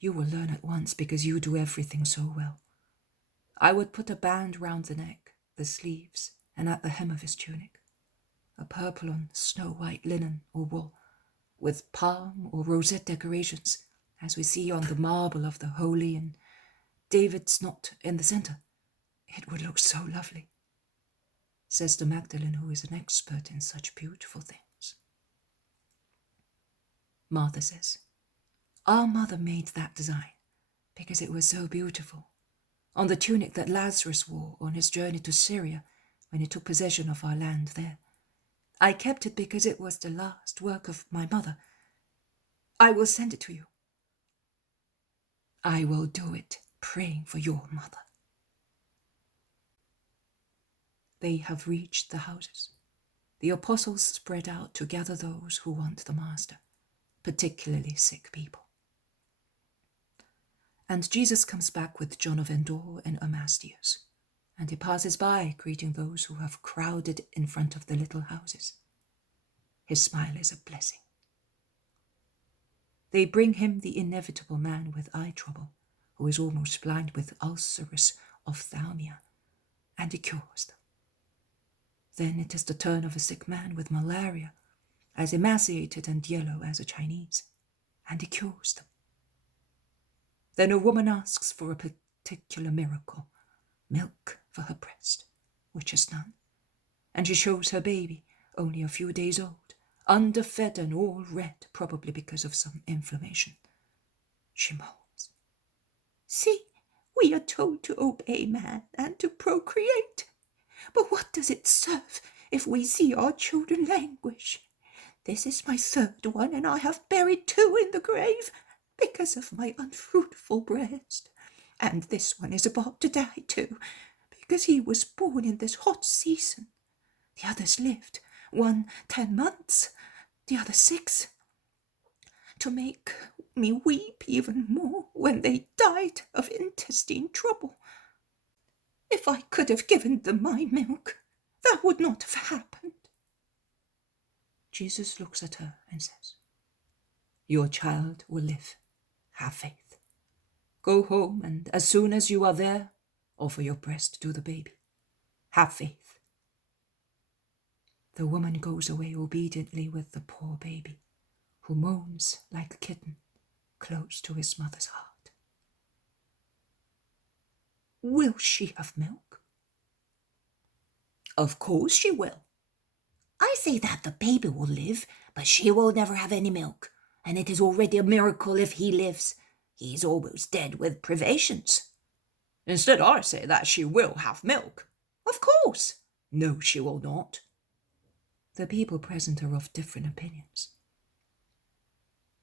You will learn at once because you do everything so well. I would put a band round the neck, the sleeves, and at the hem of his tunic, a purple on snow-white linen or wool, with palm or rosette decorations, as we see on the marble of the Holy and David's knot in the centre. It would look so lovely," says the Magdalene, who is an expert in such beautiful things. Martha says, "Our mother made that design because it was so beautiful, on the tunic that Lazarus wore on his journey to Syria when he took possession of our land there. I kept it because it was the last work of my mother. I will send it to you." "I will do it, praying for your mother." They have reached the houses. The apostles spread out to gather those who want the master, particularly sick people. And Jesus comes back with John of Endor and Amastius, and he passes by, greeting those who have crowded in front of the little houses. His smile is a blessing. They bring him the inevitable man with eye trouble, who is almost blind with ulcerous ophthalmia, and he cures them. Then it is the turn of a sick man with malaria, as emaciated and yellow as a Chinese, and he cures them. Then a woman asks for a particular miracle, milk for her breast, which is none, and she shows her baby, only a few days old, underfed and all red, probably because of some inflammation. She moans, "See, we are told to obey man and to procreate. But what does it serve if we see our children languish? This is my third one, and I have buried 2 in the grave because of my unfruitful breast. And this one is about to die too, because he was born in this hot season. The others lived, one 10 months, the other 6. To make me weep even more when they died of intestine trouble. If I could have given them my milk, that would not have happened." Jesus looks at her and says, "Your child will live. Have faith. Go home, and as soon as you are there, offer your breast to the baby. Have faith." The woman goes away obediently with the poor baby, who moans like a kitten, close to his mother's heart. "Will she have milk?" "Of course she will. I say that the baby will live, but she will never have any milk, and it is already a miracle if he lives. He is almost dead with privations. Instead, I say that she will have milk. Of course. No, she will not. The people present are of different opinions.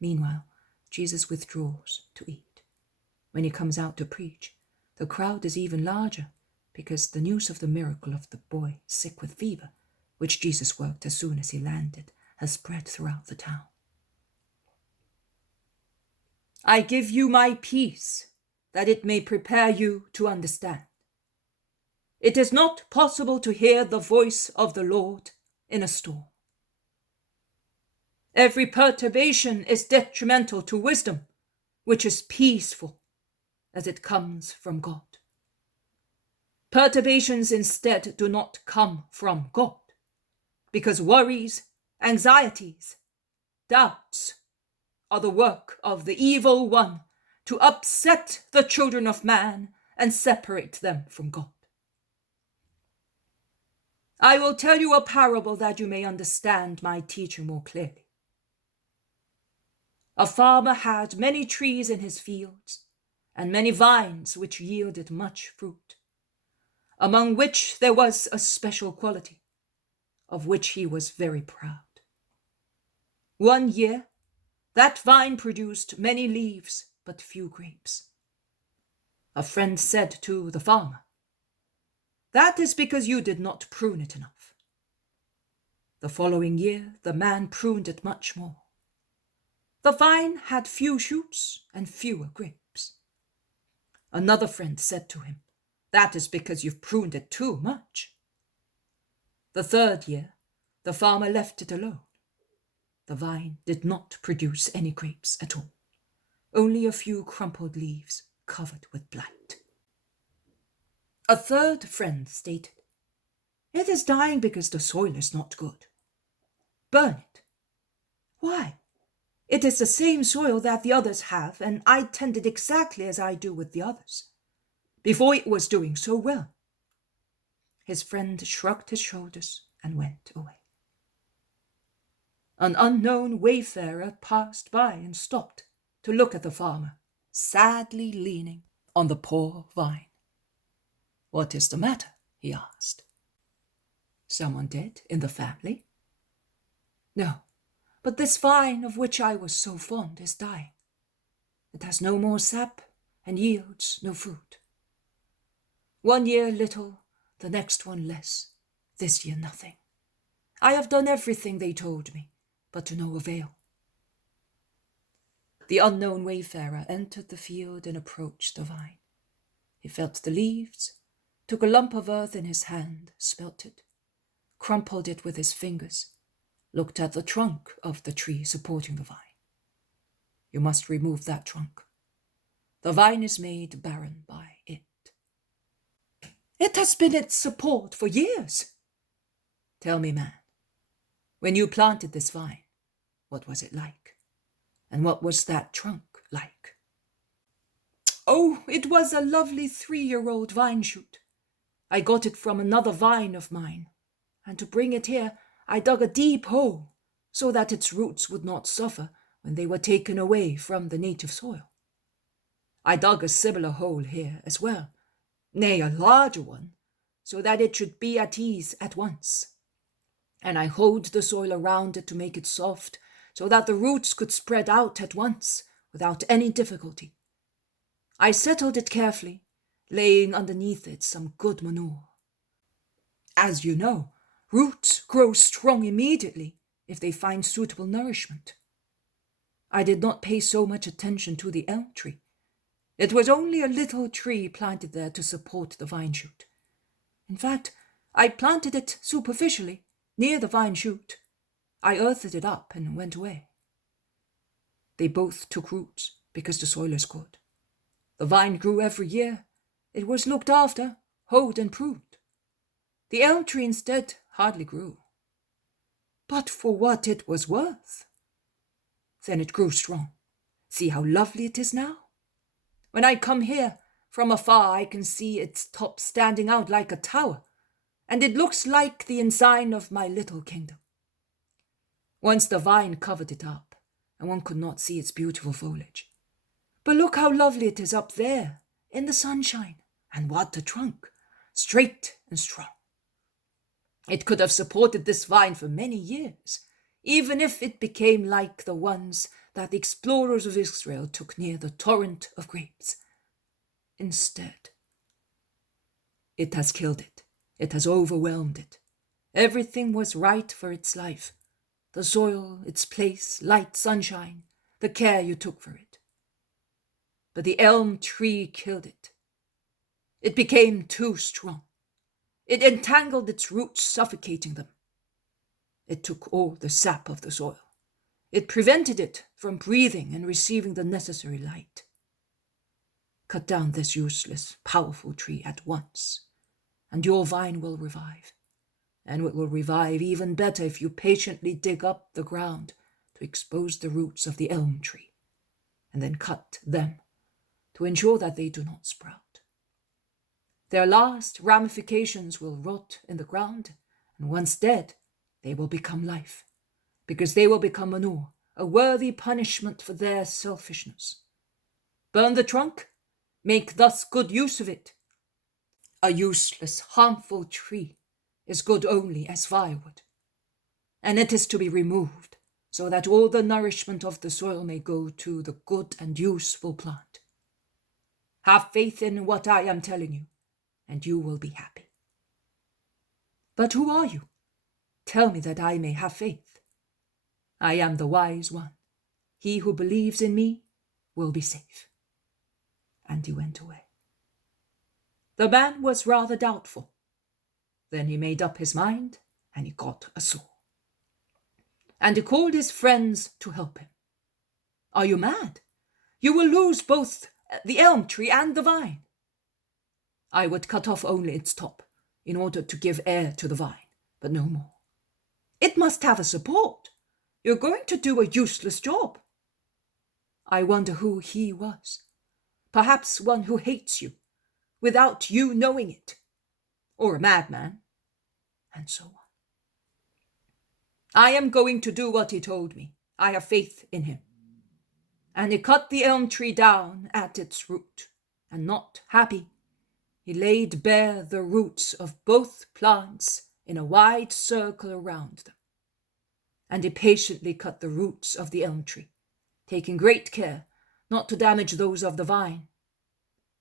Meanwhile, Jesus withdraws to eat. When he comes out to preach, the crowd is even larger because the news of the miracle of the boy sick with fever, which Jesus worked as soon as he landed, has spread throughout the town. I give you my peace, that it may prepare you to understand. It is not possible to hear the voice of the Lord in a storm. Every perturbation is detrimental to wisdom, which is peaceful as it comes from God. Perturbations instead do not come from God, because worries, anxieties, doubts are the work of the evil one to upset the children of man and separate them from God. I will tell you a parable that you may understand my teaching more clearly. A farmer had many trees in his fields and many vines which yielded much fruit, among which there was a special quality, of which he was very proud. One year, that vine produced many leaves, but few grapes. A friend said to the farmer, "That is because you did not prune it enough." The following year, the man pruned it much more. The vine had few shoots and fewer grapes. Another friend said to him, "That is because you've pruned it too much." The third year, the farmer left it alone. The vine did not produce any grapes at all, only a few crumpled leaves covered with blight. A third friend stated, "It is dying because the soil is not good. Burn it." "Why? It is the same soil that the others have, and I tend it exactly as I do with the others, before it was doing so well." His friend shrugged his shoulders and went away. An unknown wayfarer passed by and stopped to look at the farmer, sadly leaning on the poor vine. "What is the matter?" he asked. "Someone dead in the family?" "No, but this vine of which I was so fond is dying. It has no more sap and yields no fruit. One year little, the next one less, this year nothing. I have done everything they told me, but to no avail." The unknown wayfarer entered the field and approached the vine. He felt the leaves, took a lump of earth in his hand, smelt it, crumpled it with his fingers, looked at the trunk of the tree supporting the vine. "You must remove that trunk. The vine is made barren by it." "It has been its support for years." "Tell me, man, when you planted this vine, what was it like? And what was that trunk like?" "Oh, it was a lovely 3-year-old vine shoot. I got it from another vine of mine, and to bring it here, I dug a deep hole so that its roots would not suffer when they were taken away from the native soil. I dug a similar hole here as well, nay, a larger one, so that it should be at ease at once. And I hoed the soil around it to make it soft, so that the roots could spread out at once without any difficulty. I settled it carefully, laying underneath it some good manure. As you know, roots grow strong immediately if they find suitable nourishment. I did not pay so much attention to the elm tree. It was only a little tree planted there to support the vine shoot. In fact, I planted it superficially, near the vine shoot. I earthed it up and went away. They both took roots because the soil is good. The vine grew every year. It was looked after, hoed and pruned. The elm tree instead hardly grew. But for what it was worth. Then it grew strong. See how lovely it is now? When I come here, from afar I can see its top standing out like a tower, and it looks like the ensign of my little kingdom. Once the vine covered it up, and one could not see its beautiful foliage. But look how lovely it is up there, in the sunshine, and what a trunk, straight and strong. It could have supported this vine for many years, even if it became like the ones that the explorers of Israel took near the torrent of grapes. Instead, it has killed it. It has overwhelmed it. Everything was right for its life. The soil, its place, light, sunshine, the care you took for it. But the elm tree killed it. It became too strong. It entangled its roots, suffocating them. It took all the sap of the soil. It prevented it from breathing and receiving the necessary light. Cut down this useless, powerful tree at once, and your vine will revive. And it will revive even better if you patiently dig up the ground to expose the roots of the elm tree, and then cut them to ensure that they do not sprout. Their last ramifications will rot in the ground, and once dead, they will become life, because they will become manure, a worthy punishment for their selfishness. Burn the trunk, make thus good use of it. A useless, harmful tree is good only as firewood, and it is to be removed so that all the nourishment of the soil may go to the good and useful plant. Have faith in what I am telling you, and you will be happy. But who are you? Tell me that I may have faith. I am the wise one. He who believes in me will be safe. And he went away. The man was rather doubtful. Then he made up his mind, and he got a saw. And he called his friends to help him. Are you mad? You will lose both the elm tree and the vine. I would cut off only its top, in order to give air to the vine, but no more. It must have a support. You're going to do a useless job. I wonder who he was. Perhaps one who hates you, without you knowing it, or a madman, and so on. I am going to do what he told me. I have faith in him. And he cut the elm tree down at its root, and not happy, he laid bare the roots of both plants in a wide circle around them. And he patiently cut the roots of the elm tree, taking great care not to damage those of the vine.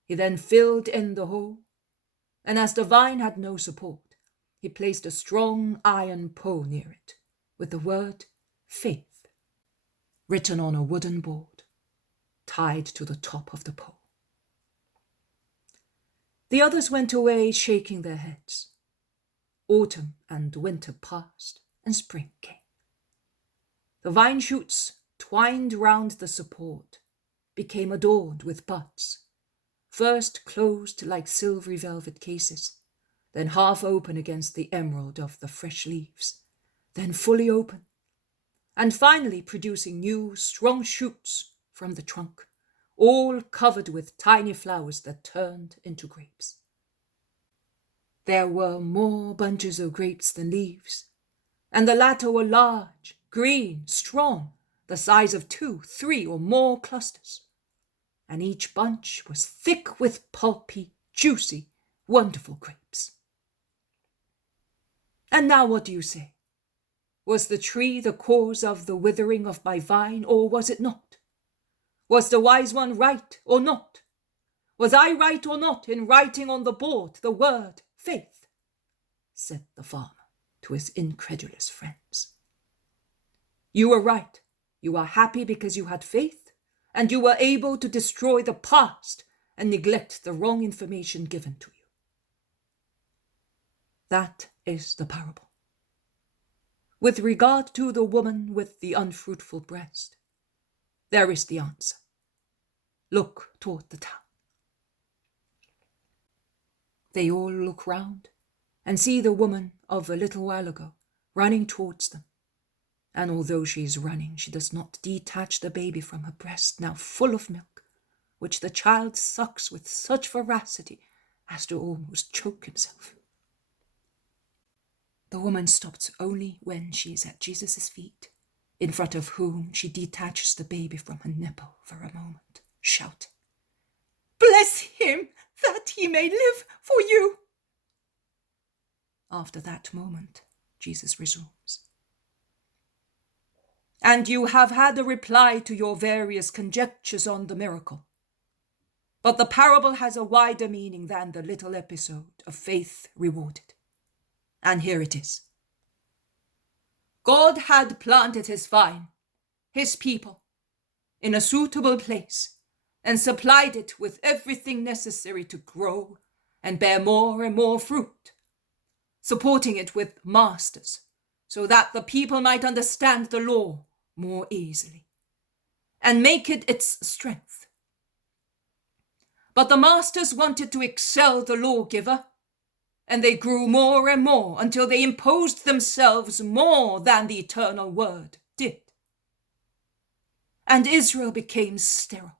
He then filled in the hole, and as the vine had no support, he placed a strong iron pole near it, with the word faith written on a wooden board, tied to the top of the pole. The others went away shaking their heads. Autumn and winter passed, and spring came. The vine shoots, twined round the support, became adorned with buds, first closed like silvery velvet cases, then half open against the emerald of the fresh leaves, then fully open, and finally producing new, strong shoots from the trunk, all covered with tiny flowers that turned into grapes. There were more bunches of grapes than leaves, and the latter were large, green, strong, the size of 2, 3, or more clusters, and each bunch was thick with pulpy, juicy, wonderful grapes. And now what do you say? Was the tree the cause of the withering of my vine, or was it not? Was the wise one right or not? Was I right or not in writing on the board the word faith? Said the farmer to his incredulous friends. You were right. You are happy because you had faith, and you were able to destroy the past and neglect the wrong information given to you. That is the parable. With regard to the woman with the unfruitful breast, there is the answer. Look toward the town. They all look round and see the woman of a little while ago running towards them. And although she is running, she does not detach the baby from her breast, now full of milk, which the child sucks with such voracity as to almost choke himself. The woman stops only when she is at Jesus' feet in front of whom she detaches the baby from her nipple for a moment, shouting, "Bless him, that he may live for you." After that moment, Jesus resumes. "And you have had a reply to your various conjectures on the miracle. But the parable has a wider meaning than the little episode of faith rewarded. And here it is. God had planted his vine, his people, in a suitable place and supplied it with everything necessary to grow and bear more and more fruit, supporting it with masters so that the people might understand the law more easily and make it its strength. But the masters wanted to excel the lawgiver, and they grew more and more until they imposed themselves more than the eternal word did. And Israel became sterile.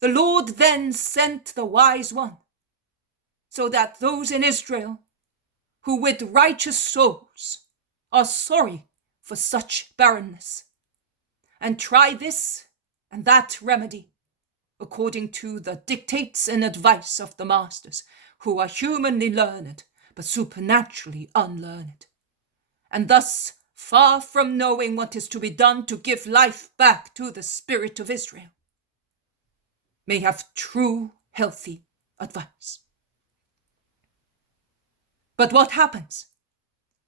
The Lord then sent the wise one, so that those in Israel who with righteous souls are sorry for such barrenness, and try this and that remedy, according to the dictates and advice of the masters, who are humanly learned, but supernaturally unlearned, and thus far from knowing what is to be done to give life back to the spirit of Israel, may have true, healthy advice. But what happens?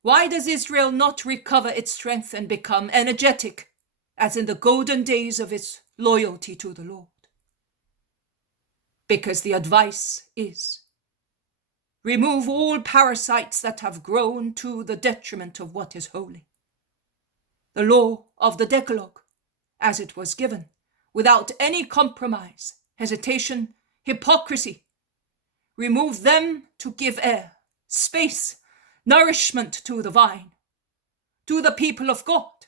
Why does Israel not recover its strength and become energetic, as in the golden days of its loyalty to the Lord? Because the advice is, remove all parasites that have grown to the detriment of what is holy. The law of the Decalogue, as it was given, without any compromise, hesitation, hypocrisy, remove them to give air, space, nourishment to the vine, to the people of God,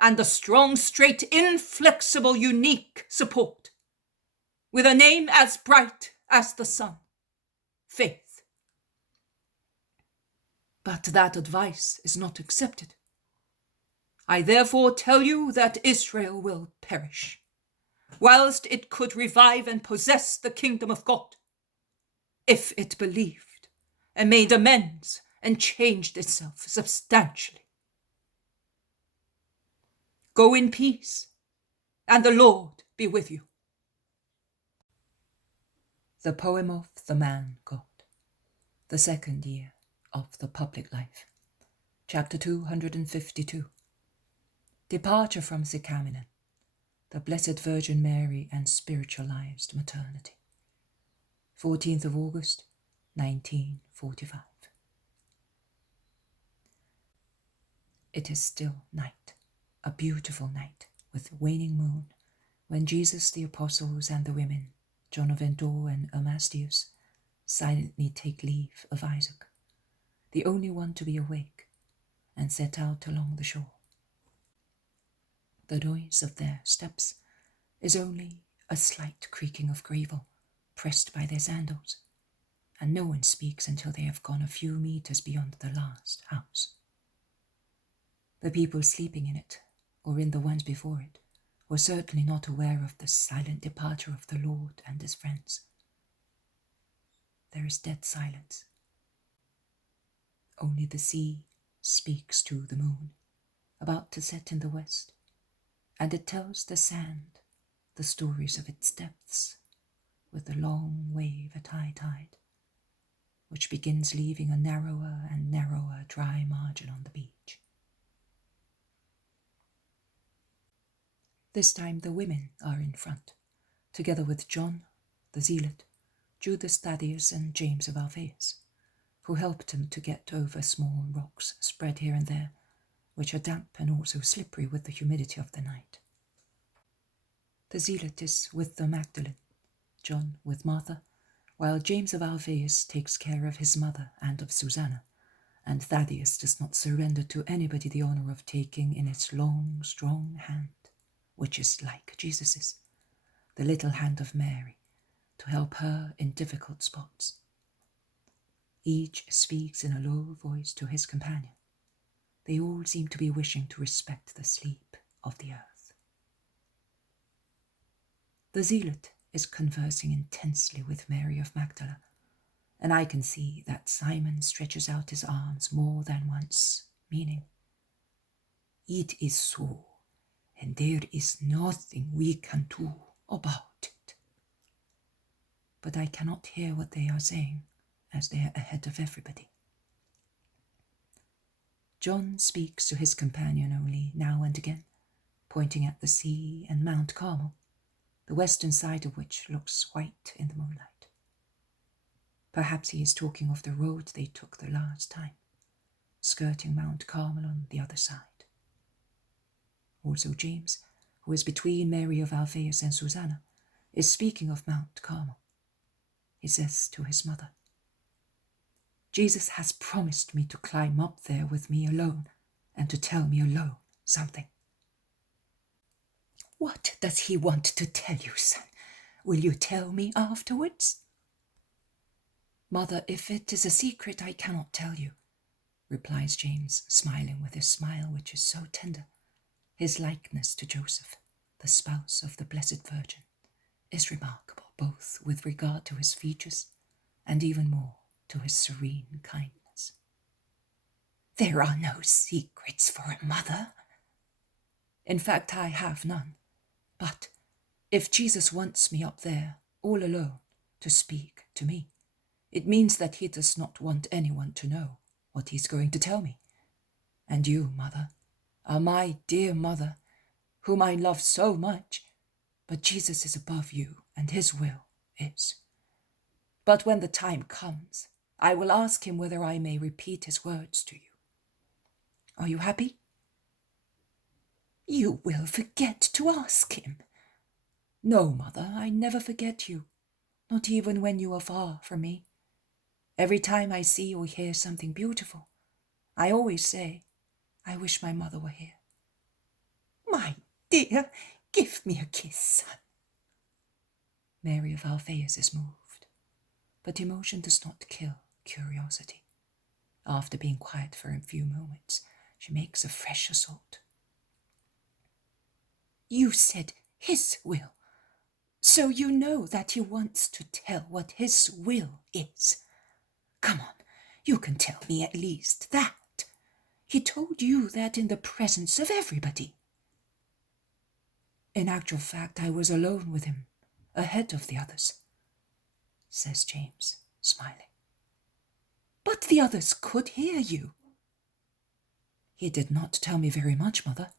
and the strong, straight, inflexible, unique support, with a name as bright as the sun, faith. But that advice is not accepted. I therefore tell you that Israel will perish, whilst it could revive and possess the kingdom of God, if it believed and made amends and changed itself substantially. Go in peace, and the Lord be with you." The poem of the man God, the second year of the public life. Chapter 252. Departure from Capernaum, the Blessed Virgin Mary and spiritualized maternity. 14th of August, 1945. It is still night, a beautiful night with waning moon, when Jesus, the apostles, and the women, John of Endor and Amastius, silently take leave of Isaac, the only one to be awake, and set out along the shore. The noise of their steps is only a slight creaking of gravel pressed by their sandals, and no one speaks until they have gone a few meters beyond the last house. The people sleeping in it, or in the ones before it, were certainly not aware of the silent departure of the Lord and his friends. There is dead silence. Only the sea speaks to the moon, about to set in the west, and it tells the sand the stories of its depths, with the long wave at high tide, which begins leaving a narrower and narrower dry margin on the beach. This time the women are in front, together with John, the zealot, Judas Thaddeus, and James of Alphaeus, who helped him to get over small rocks spread here and there, which are damp and also slippery with the humidity of the night. The zealot is with the Magdalene, John with Martha, while James of Alphaeus takes care of his mother and of Susanna, and Thaddeus does not surrender to anybody the honor of taking in its long, strong hand, which is like Jesus's, the little hand of Mary, to help her in difficult spots. Each speaks in a low voice to his companion. They all seem to be wishing to respect the sleep of the earth. The zealot is conversing intensely with Mary of Magdala, and I can see that Simon stretches out his arms more than once, meaning, "It is so, and there is nothing we can do about it." But I cannot hear what they are saying, as they are ahead of everybody. John speaks to his companion only now and again, pointing at the sea and Mount Carmel, the western side of which looks white in the moonlight. Perhaps he is talking of the road they took the last time, skirting Mount Carmel on the other side. Also James, who is between Mary of Alphaeus and Susanna, is speaking of Mount Carmel. He says to his mother, "Jesus has promised me to climb up there with me alone and to tell me alone something." "What does he want to tell you, son? Will you tell me afterwards?" "Mother, if it is a secret, I cannot tell you," replies James, smiling with his smile which is so tender. His likeness to Joseph, the spouse of the Blessed Virgin, is remarkable both with regard to his features and even more to his serene kindness. "There are no secrets for a mother." "In fact, I have none. But if Jesus wants me up there, all alone, to speak to me, it means that he does not want anyone to know what he's going to tell me. And you, mother, are my dear mother, whom I love so much, but Jesus is above you, and his will is. But when the time comes, I will ask him whether I may repeat his words to you. Are you happy?" "You will forget to ask him." "No, mother, I never forget you, not even when you are far from me. Every time I see or hear something beautiful, I always say, I wish my mother were here." "My dear, give me a kiss, son." Mary of Alphaeus is moved, but emotion does not kill curiosity. After being quiet for a few moments, she makes a fresh assault. "You said his will, so you know that he wants to tell what his will is. Come on, you can tell me at least that. He told you that in the presence of everybody." "In actual fact, I was alone with him, ahead of the others," says James, smiling. "But the others could hear you." "He did not tell me very much, mother.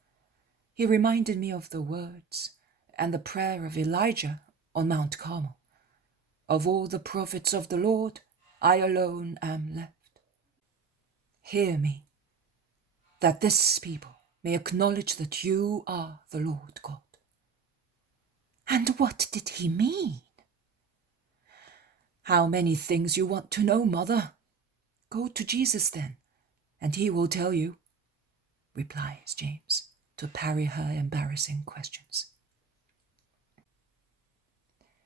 He reminded me of the words and the prayer of Elijah on Mount Carmel. Of all the prophets of the Lord, I alone am left. Hear me, that this people may acknowledge that you are the Lord God." "And what did he mean?" "How many things you want to know, mother? Go to Jesus then, and he will tell you," replies James, to parry her embarrassing questions.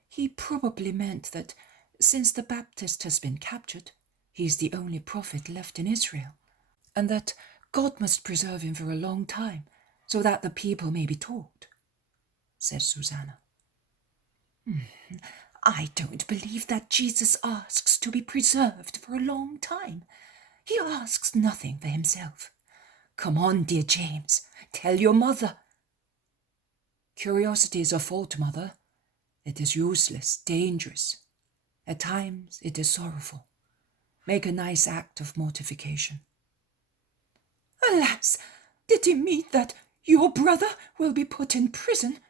He probably meant that since the Baptist has been captured, he is the only prophet left in Israel, and that God must preserve him for a long time, so that the people may be taught, says Susanna. "I don't believe that Jesus asks to be preserved for a long time. He asks nothing for himself. Come on, dear James, tell your mother." "Curiosity is a fault, mother. It is useless, dangerous. At times it is sorrowful. Make a nice act of mortification." "Alas, did he mean that your brother will be put in prison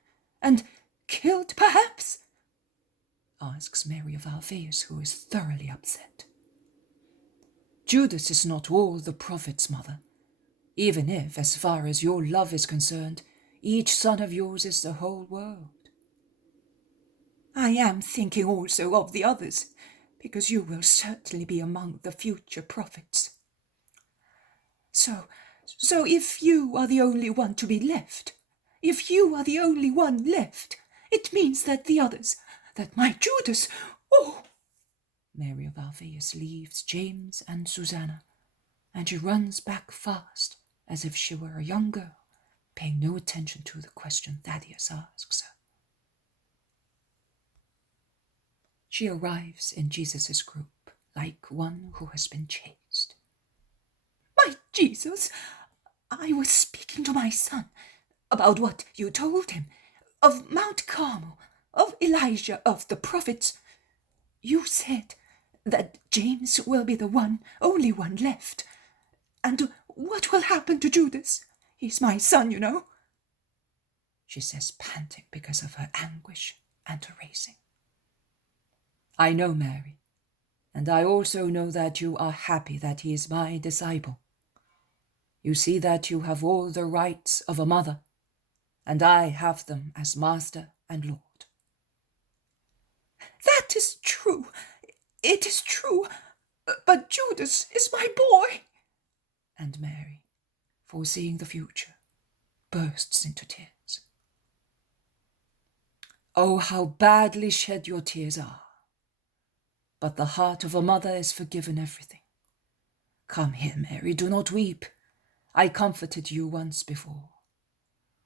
and killed, perhaps?" asks Mary of Alphaeus, who is thoroughly upset. "Judas is not all the prophets, mother. Even if, as far as your love is concerned, each son of yours is the whole world." "I am thinking also of the others, because you will certainly be among the future prophets. So if you are the only one to be left, if you are the only one left, it means that the others, that my Judas, oh!" Mary of Alphaeus leaves James and Susanna, and she runs back fast as if she were a young girl, paying no attention to the question Thaddeus asks her. She arrives in Jesus' group like one who has been chased. My Jesus, I was speaking to my son about what you told him, of Mount Carmel, of Elijah, of the prophets. You said that James will be the only one left. And what will happen to Judas? He's my son, you know. She says, panting because of her anguish and her racing. I know, Mary, and I also know that you are happy that he is my disciple. You see that you have all the rights of a mother, and I have them as Master and Lord. That is true. It is true. But Judas is my boy. And Mary, foreseeing the future, bursts into tears. Oh, how badly shed your tears are. But the heart of a mother is forgiven everything. Come here, Mary, do not weep. I comforted you once before.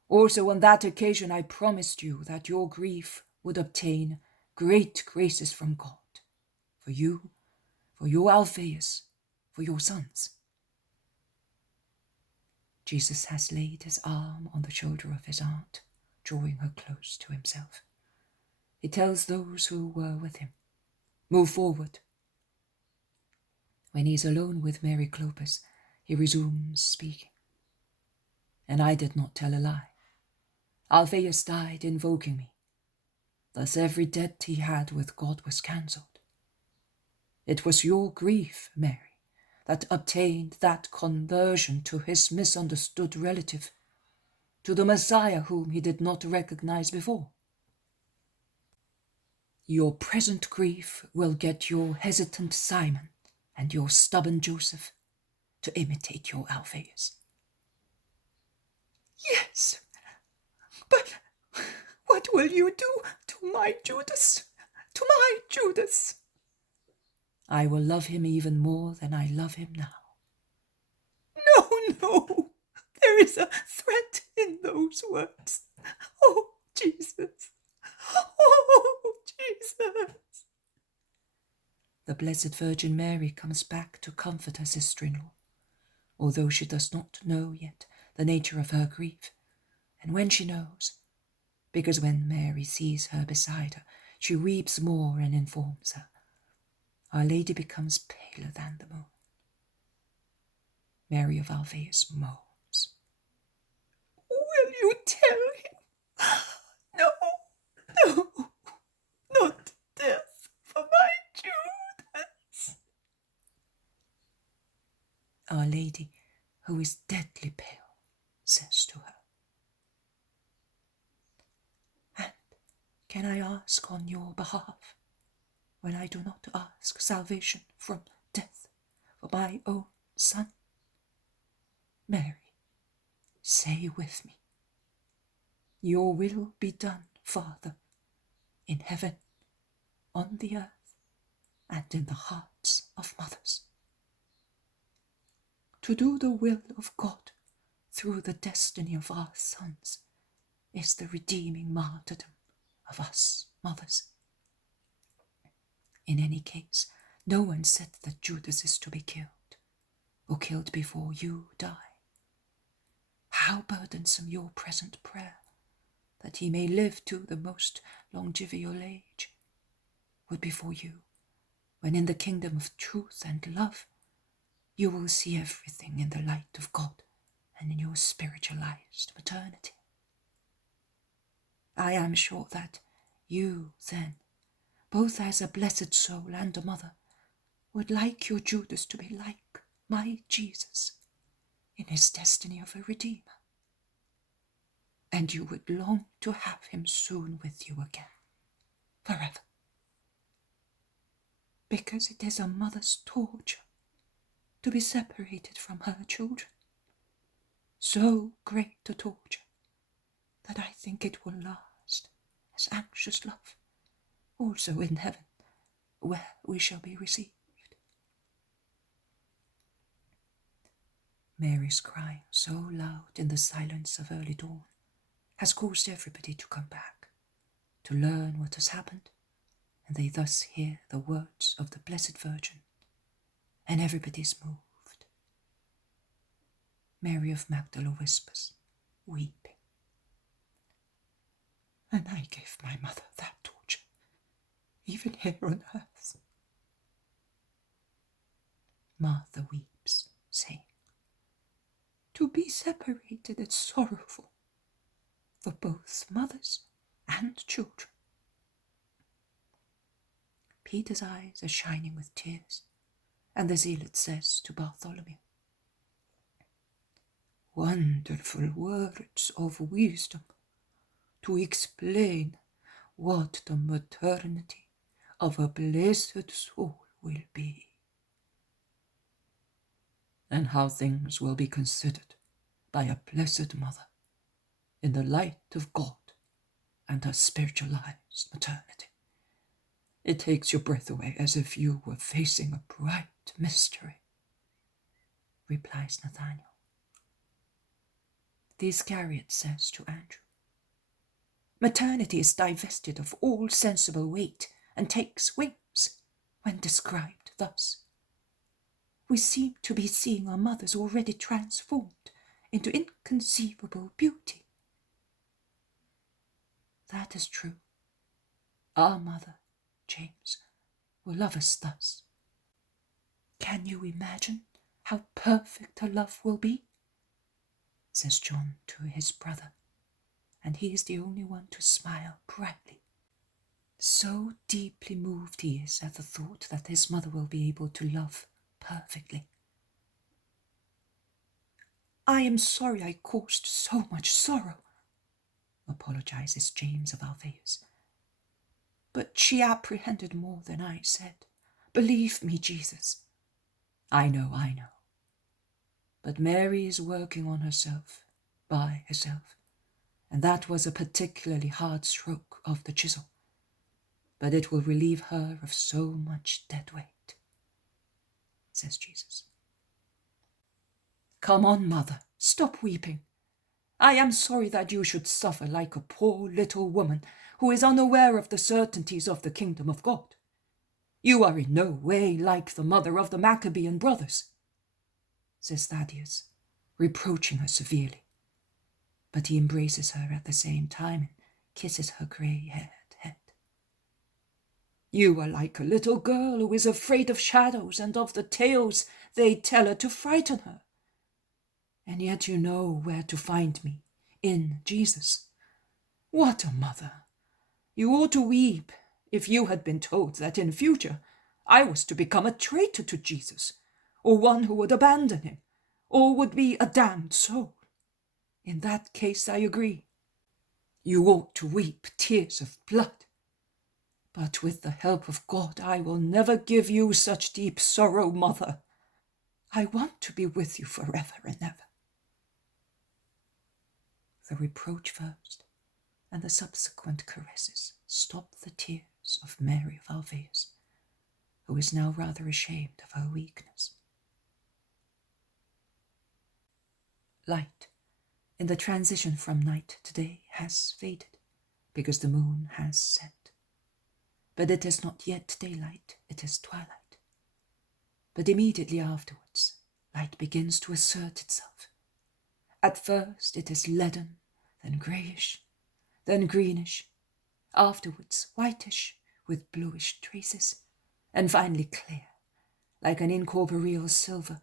Also on that occasion I promised you that your grief would obtain great graces from God, for you, for your Alphaeus, for your sons. Jesus has laid his arm on the shoulder of his aunt, drawing her close to himself. He tells those who were with him, move forward. When he is alone with Mary Clopas, he resumes speaking. And I did not tell a lie. Alphaeus died invoking me. Thus every debt he had with God was cancelled. It was your grief, Mary, that obtained that conversion to his misunderstood relative, to the Messiah whom he did not recognize before. Your present grief will get your hesitant Simon and your stubborn Joseph to imitate your Alphaeus. Yes, but what will you do to my Judas? To my Judas? I will love him even more than I love him now. No, no, there is a threat in those words. Oh, Jesus. Oh, Jesus. The Blessed Virgin Mary comes back to comfort her sister-in-law, although she does not know yet the nature of her grief. And when she knows, because when Mary sees her beside her, she weeps more and informs her, Our Lady becomes paler than the moon. Mary of Alphaeus moans. Will you tell him? No, no, not death for my Judas. Our Lady, who is deadly pale, says to her, And can I ask on your behalf, when I do not ask salvation from death for my own son? Mary, say with me, Your will be done, Father, in heaven, on the earth, and in the hearts of mothers. To do the will of God through the destiny of our sons is the redeeming martyrdom of us mothers. In any case, no one said that Judas is to be killed, or killed before you die. How burdensome your present prayer, that he may live to the most longevial age, would be for you, when in the kingdom of truth and love, you will see everything in the light of God and in your spiritualized maternity. I am sure that you, then, both as a blessed soul and a mother, would like your Judas to be like my Jesus in his destiny of a Redeemer. And you would long to have him soon with you again, forever. Because it is a mother's torture to be separated from her children. So great a torture that I think it will last as anxious love, also in heaven, where we shall be received. Mary's crying, so loud in the silence of early dawn, has caused everybody to come back, to learn what has happened, and they thus hear the words of the Blessed Virgin, and everybody's moved. Mary of Magdala whispers, weeping, "And I gave my mother that torture, even here on earth." Martha weeps, saying, "To be separated is sorrowful for both mothers and children." Peter's eyes are shining with tears, and the zealot says to Bartholomew, "Wonderful words of wisdom to explain what the maternity of a blessed soul will be, and how things will be considered by a blessed mother in the light of God and her spiritualized maternity. It takes your breath away as if you were facing a bright mystery," replies Nathanael. The Iscariot says to Andrew, "Maternity is divested of all sensible weight and takes wings when described thus. We seem to be seeing our mothers already transformed into inconceivable beauty." That is true. Our mother, James, will love us thus. Can you imagine how perfect her love will be? Says John to his brother, and he is the only one to smile brightly. So deeply moved he is at the thought that his mother will be able to love perfectly. "I am sorry I caused so much sorrow," apologizes James of Alphaeus. "But she apprehended more than I said. Believe me, Jesus." I know. But Mary is working on herself, by herself, and that was a particularly hard stroke of the chisel. But it will relieve her of so much dead weight, says Jesus. "Come on, mother, stop weeping. I am sorry that you should suffer like a poor little woman who is unaware of the certainties of the kingdom of God. You are in no way like the mother of the Maccabean brothers," says Thaddeus, reproaching her severely. But he embraces her at the same time and kisses her grey-haired head. "You are like a little girl who is afraid of shadows and of the tales they tell her to frighten her. And yet you know where to find me, in Jesus. What a mother! You ought to weep if you had been told that in future I was to become a traitor to Jesus, or one who would abandon him, or would be a damned soul. In that case I agree. You ought to weep tears of blood. But with the help of God I will never give you such deep sorrow, mother. I want to be with you forever and ever." The reproach first, and the subsequent caresses stop the tears of Mary of Alphaeus, who is now rather ashamed of her weakness. Light, in the transition from night to day, has faded, because the moon has set. But it is not yet daylight, it is twilight. But immediately afterwards, light begins to assert itself. At first it is leaden, then greyish, then greenish, afterwards whitish with bluish traces, and finally clear, like an incorporeal silver,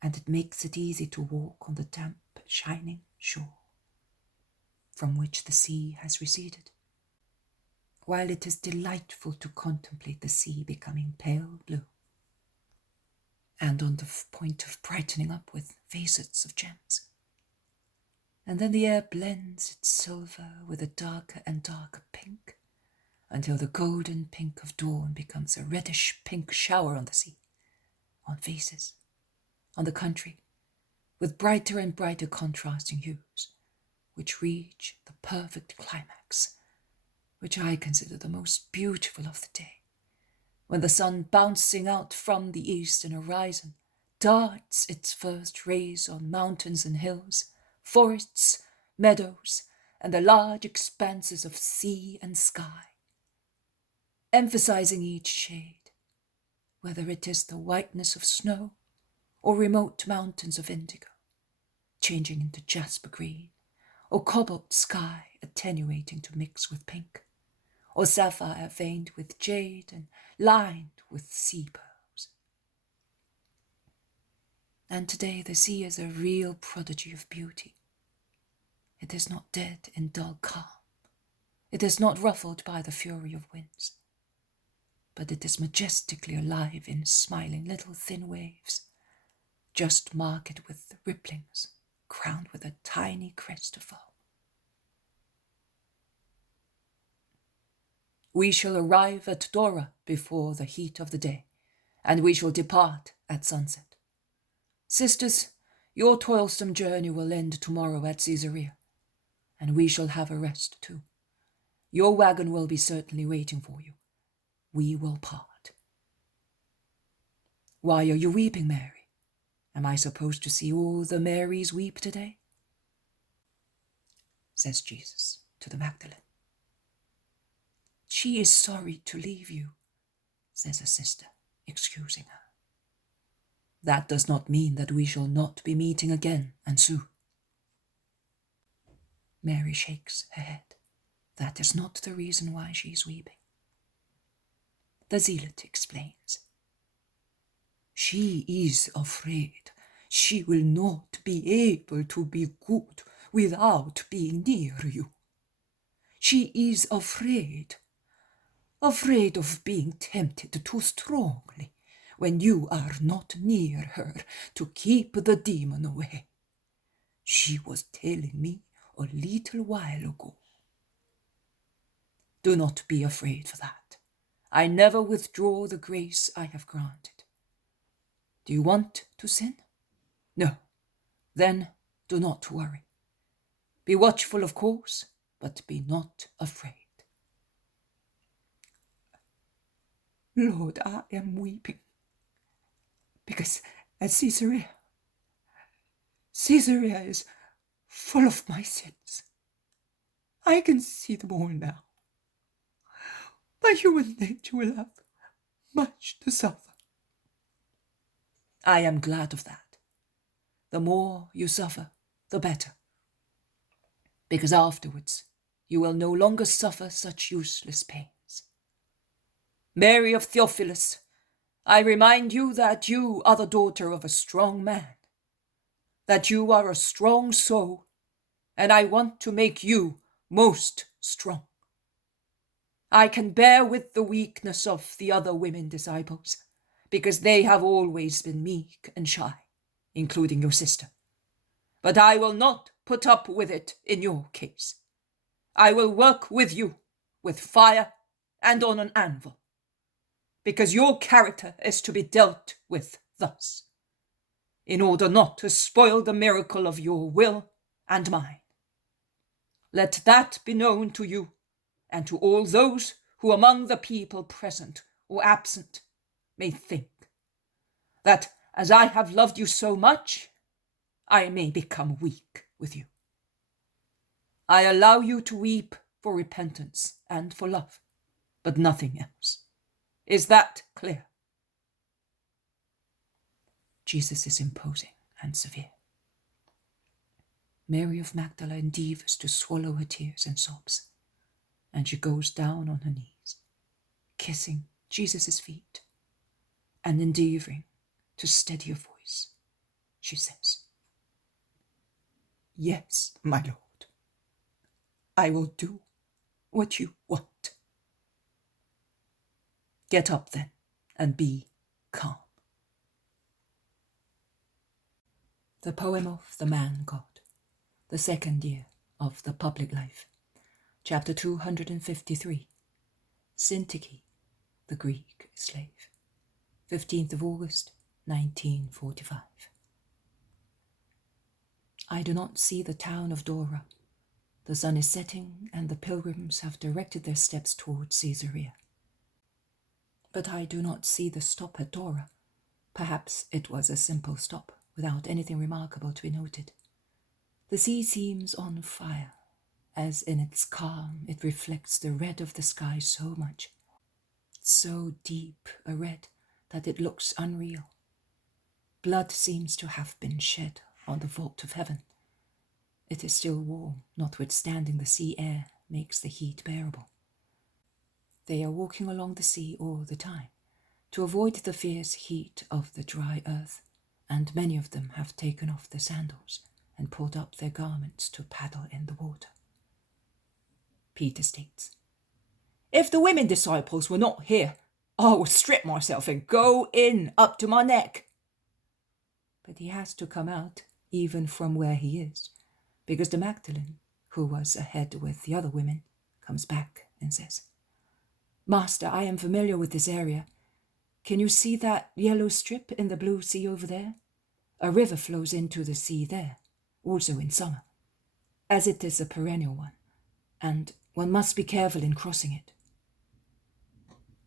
and it makes it easy to walk on the damp, shining shore, from which the sea has receded, while it is delightful to contemplate the sea becoming pale blue, and on the point of brightening up with facets of gems. And then the air blends its silver with a darker and darker pink, until the golden pink of dawn becomes a reddish pink shower on the sea, on faces, on the country, with brighter and brighter contrasting hues, which reach the perfect climax, which I consider the most beautiful of the day, when the sun bouncing out from the eastern horizon darts its first rays on mountains and hills, forests, meadows, and the large expanses of sea and sky, emphasizing each shade, whether it is the whiteness of snow or remote mountains of indigo, changing into jasper green, or cobalt sky attenuating to mix with pink, or sapphire veined with jade and lined with sea pearls. And today the sea is a real prodigy of beauty. It is not dead in dull calm. It is not ruffled by the fury of winds, but it is majestically alive in smiling little thin waves, just marked with ripplings, crowned with a tiny crest of foam. We shall arrive at Dora before the heat of the day, and we shall depart at sunset. Sisters, your toilsome journey will end tomorrow at Caesarea, and we shall have a rest too. Your wagon will be certainly waiting for you. We will part. Why are you weeping, Mary? Am I supposed to see all the Marys weep today? Says Jesus to the Magdalene. She is sorry to leave you, says a sister, excusing her. That does not mean that we shall not be meeting again and soon. Mary shakes her head. That is not the reason why she is weeping. The zealot explains. She is afraid she will not be able to be good without being near you. She is afraid of being tempted too strongly when you are not near her to keep the demon away. She was telling me a little while ago. Do not be afraid for that. I never withdraw the grace I have granted. Do you want to sin? No. Then do not worry. Be watchful, of course, but be not afraid. Lord, I am weeping, because at Caesarea is full of my sins. I can see them all now. My human nature will have much to suffer. I am glad of that. The more you suffer, the better, because afterwards you will no longer suffer such useless pains. Mary of Theophilus, I remind you that you are the daughter of a strong man, that you are a strong soul, and I want to make you most strong. I can bear with the weakness of the other women disciples, because they have always been meek and shy, including your sister. But I will not put up with it in your case. I will work with you, with fire and on an anvil, because your character is to be dealt with thus, in order not to spoil the miracle of your will and mine. Let that be known to you and to all those who among the people present or absent may think that as I have loved you so much, I may become weak with you. I allow you to weep for repentance and for love, but nothing else. Is that clear? Jesus is imposing and severe. Mary of Magdala endeavors to swallow her tears and sobs, and she goes down on her knees, kissing Jesus' feet, and endeavoring to steady her voice. She says, "Yes, my Lord, I will do what you want." Get up then, and be calm. The poem of the Man God, the second year of the public life, chapter 253, Syntyche, the Greek slave, 15th of August, 1945. I do not see the town of Dora. The sun is setting, and the pilgrims have directed their steps towards Caesarea. But I do not see the stop at Dora, Perhaps it was a simple stop, without anything remarkable to be noted. The sea seems on fire, as in its calm it reflects the red of the sky so much, so deep a red that it looks unreal. Blood seems to have been shed on the vault of heaven. It is still warm, notwithstanding the sea air makes the heat bearable. They are walking along the sea all the time, to avoid the fierce heat of the dry earth, and many of them have taken off their sandals and pulled up their garments to paddle in the water. Peter states, If the women disciples were not here, I would strip myself and go in up to my neck. But he has to come out, even from where he is, because the Magdalene, who was ahead with the other women, comes back and says, Master, I am familiar with this area. Can you see that yellow strip in the blue sea over there? A river flows into the sea there, also in summer, as it is a perennial one, and one must be careful in crossing it.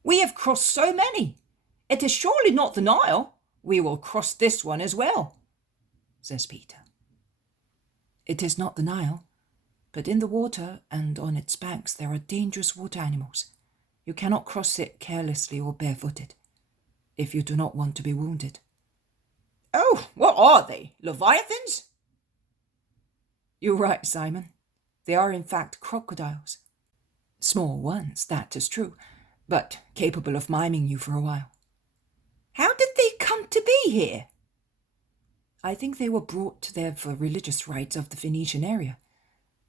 We have crossed so many. It is surely not the Nile. We will cross this one as well, says Peter. It is not the Nile, but in the water and on its banks there are dangerous water animals. You cannot cross it carelessly or barefooted, if you do not want to be wounded. Oh, what are they? Leviathans? You're right, Simon. They are in fact crocodiles. Small ones, that is true, but capable of miming you for a while. How did they come to be here? I think they were brought there for religious rites of the Phoenician area,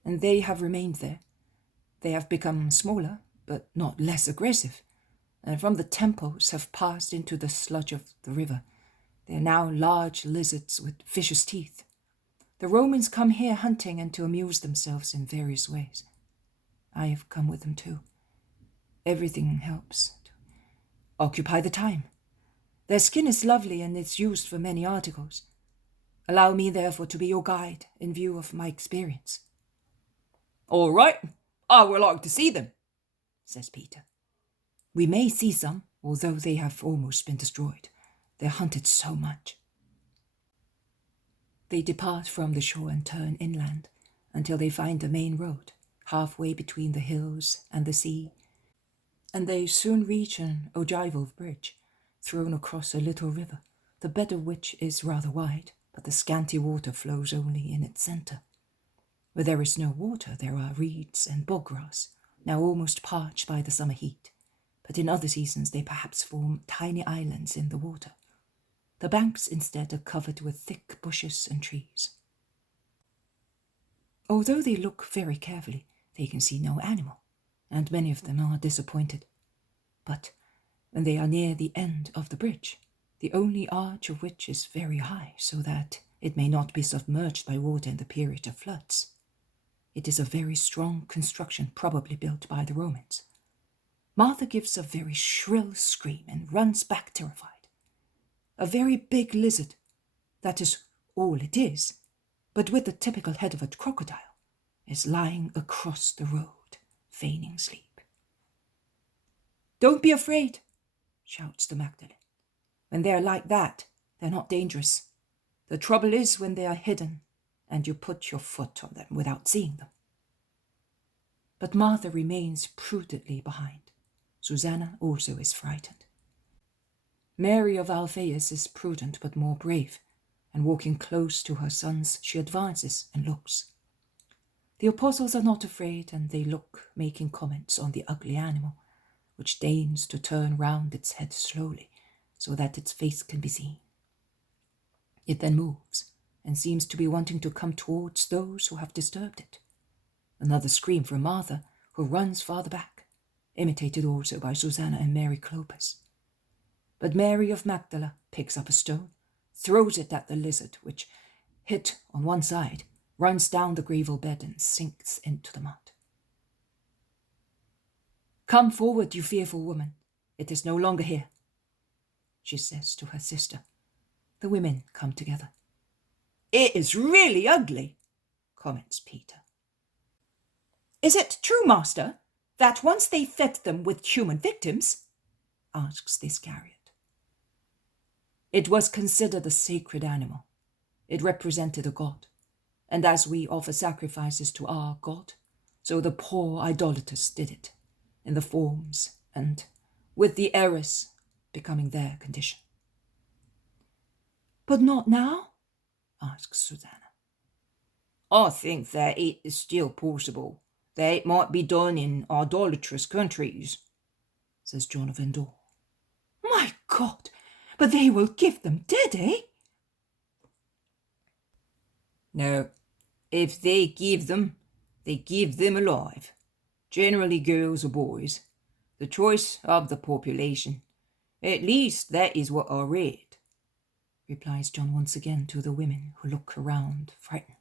and they have remained there. They have become smaller, but not less aggressive, and from the temples have passed into the sludge of the river. They are now large lizards with vicious teeth. The Romans come here hunting and to amuse themselves in various ways. I have come with them too. Everything helps to occupy the time. Their skin is lovely and is used for many articles. Allow me, therefore, to be your guide in view of my experience. All right, I would like to see them, says Peter. We may see some, although they have almost been destroyed. They're hunted so much. They depart from the shore and turn inland until they find the main road, halfway between the hills and the sea, and they soon reach an ogival bridge thrown across a little river, the bed of which is rather wide, but the scanty water flows only in its centre. Where there is no water, there are reeds and bog grass, now almost parched by the summer heat, but in other seasons they perhaps form tiny islands in the water. The banks instead are covered with thick bushes and trees. Although they look very carefully, they can see no animal, and many of them are disappointed. But when they are near the end of the bridge, the only arch of which is very high, so that it may not be submerged by water in the period of floods. It is a very strong construction, probably built by the Romans. Martha gives a very shrill scream and runs back terrified. A very big lizard, that is all it is, but with the typical head of a crocodile, is lying across the road, feigning sleep. Don't be afraid, shouts the Magdalene. When they are like that, they're not dangerous. The trouble is when they are hidden, and you put your foot on them without seeing them. But Martha remains prudently behind. Susanna also is frightened. Mary of Alphaeus is prudent but more brave, and walking close to her sons, she advances and looks. The apostles are not afraid, and they look, making comments on the ugly animal, which deigns to turn round its head slowly, so that its face can be seen. It then moves, and seems to be wanting to come towards those who have disturbed it. Another scream from Martha, who runs farther back, imitated also by Susanna and Mary Clopas. But Mary of Magdala picks up a stone, throws it at the lizard, which, hit on one side, runs down the gravel bed and sinks into the mud. Come forward, you fearful woman. It is no longer here, she says to her sister. The women come together. It is really ugly, comments Peter. Is it true, Master, that once they fed them with human victims? Asks the Iscariot. It was considered a sacred animal. It represented a god. And as we offer sacrifices to our god, so the poor idolaters did it, in the forms and with the errors becoming their condition. But not now? Asked Susanna. I think that it is still possible that it might be done in idolatrous countries, says John of Endor. My God, but they will give them dead, eh? No, if they give them alive. Generally girls or boys. The choice of the population. At least that is what I read, replies John once again to the women who look around frightened.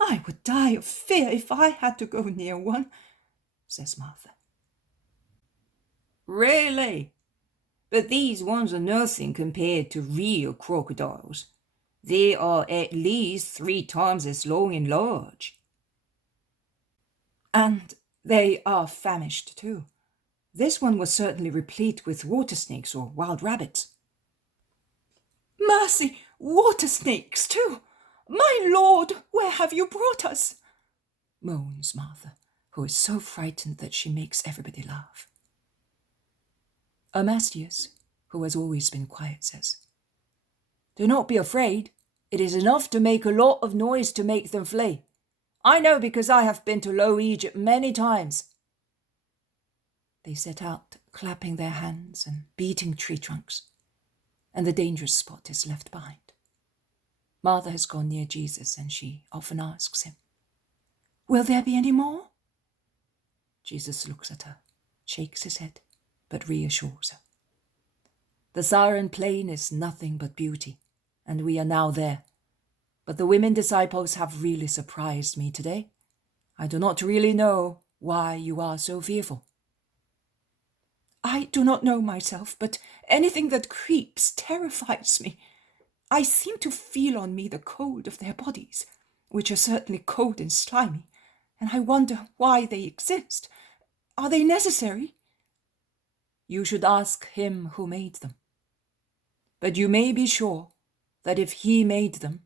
I would die of fear if I had to go near one, says Martha. Really? But these ones are nothing compared to real crocodiles. They are at least 3 times as long and large. And they are famished too. This one was certainly replete with water snakes or wild rabbits. Mercy, water snakes too! My lord, where have you brought us? Moans Martha, who is so frightened that she makes everybody laugh. Amastius, who has always been quiet, says, Do not be afraid. It is enough to make a lot of noise to make them flee. I know because I have been to Low Egypt many times. They set out, clapping their hands and beating tree trunks, and the dangerous spot is left behind. Martha has gone near Jesus, and she often asks him, Will there be any more? Jesus looks at her, shakes his head, but reassures her. The Syrian plain is nothing but beauty, and we are now there. But the women disciples have really surprised me today. I do not really know why you are so fearful. I do not know myself, but anything that creeps terrifies me. I seem to feel on me the cold of their bodies, which are certainly cold and slimy, and I wonder why they exist. Are they necessary? You should ask him who made them. But you may be sure that if he made them,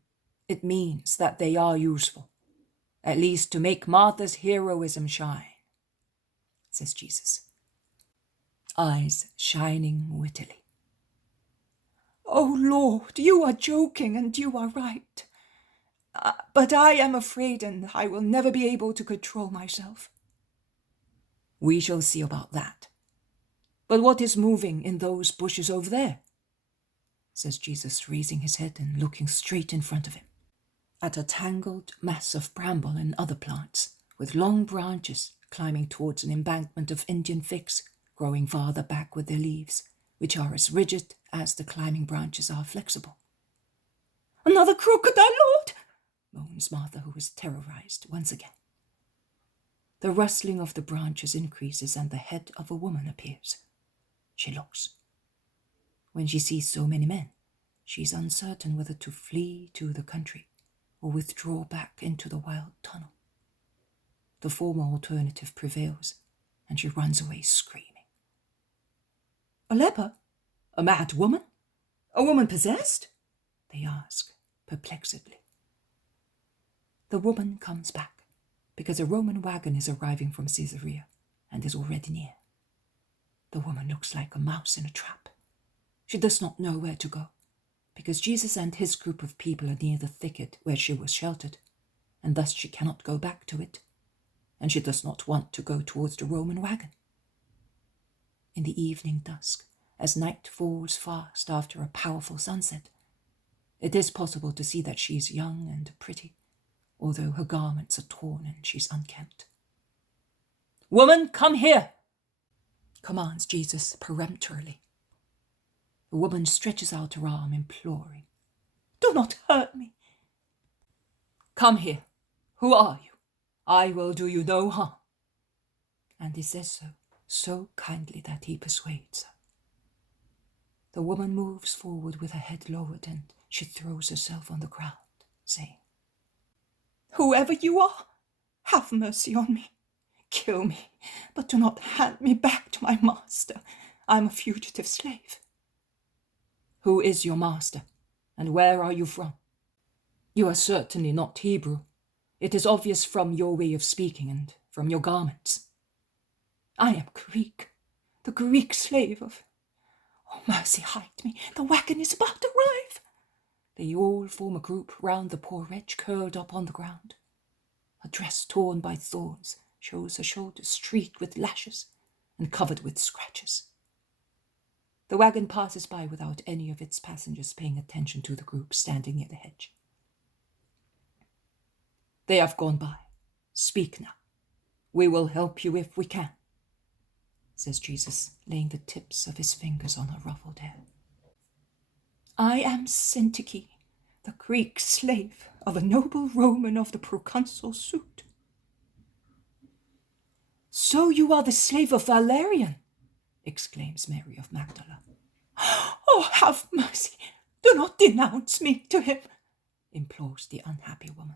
it means that they are useful, at least to make Martha's heroism shine, says Jesus, eyes shining wittily. Oh, Lord, you are joking, and you are right. But I am afraid, and I will never be able to control myself. We shall see about that. But what is moving in those bushes over there? Says Jesus, raising his head and looking straight in front of him, at a tangled mass of bramble and other plants, with long branches climbing towards an embankment of Indian figs, growing farther back with their leaves, which are as rigid as the climbing branches are flexible. Another crocodile, Lord! Moans Martha, who is terrorized once again. The rustling of the branches increases, and the head of a woman appears. She looks. When she sees so many men, she is uncertain whether to flee to the country or withdraw back into the wild tunnel. The former alternative prevails, and she runs away screaming. A leper? A mad woman? A woman possessed? They ask, perplexedly. The woman comes back, because a Roman wagon is arriving from Caesarea and is already near. The woman looks like a mouse in a trap. She does not know where to go, because Jesus and his group of people are near the thicket where she was sheltered, and thus she cannot go back to it, and she does not want to go towards the Roman wagon. In the evening dusk, as night falls fast after a powerful sunset, it is possible to see that she is young and pretty, although her garments are torn and she's unkempt. Woman, come here, commands Jesus peremptorily. The woman stretches out her arm, imploring. Do not hurt me. Come here. Who are you? I will do you no harm. And he says so kindly that he persuades her. The woman moves forward with her head lowered, and she throws herself on the ground, saying, Whoever you are, have mercy on me. Kill me, but do not hand me back to my master. I am a fugitive slave. Who is your master, and where are you from? You are certainly not Hebrew. It is obvious from your way of speaking and from your garments. I am Greek, the Greek slave of... Oh, mercy hide me, the wagon is about to arrive. They all form a group round the poor wretch curled up on the ground. Her dress torn by thorns shows her shoulders streaked with lashes and covered with scratches. The wagon passes by without any of its passengers paying attention to the group standing near the hedge. They have gone by. Speak now. We will help you if we can, says Jesus, laying the tips of his fingers on her ruffled hair. I am Syntyche, the Greek slave of a noble Roman of the proconsul suit. So you are the slave of Valerian, exclaims Mary of Magdala. Oh, have mercy! Do not denounce me to him, implores the unhappy woman.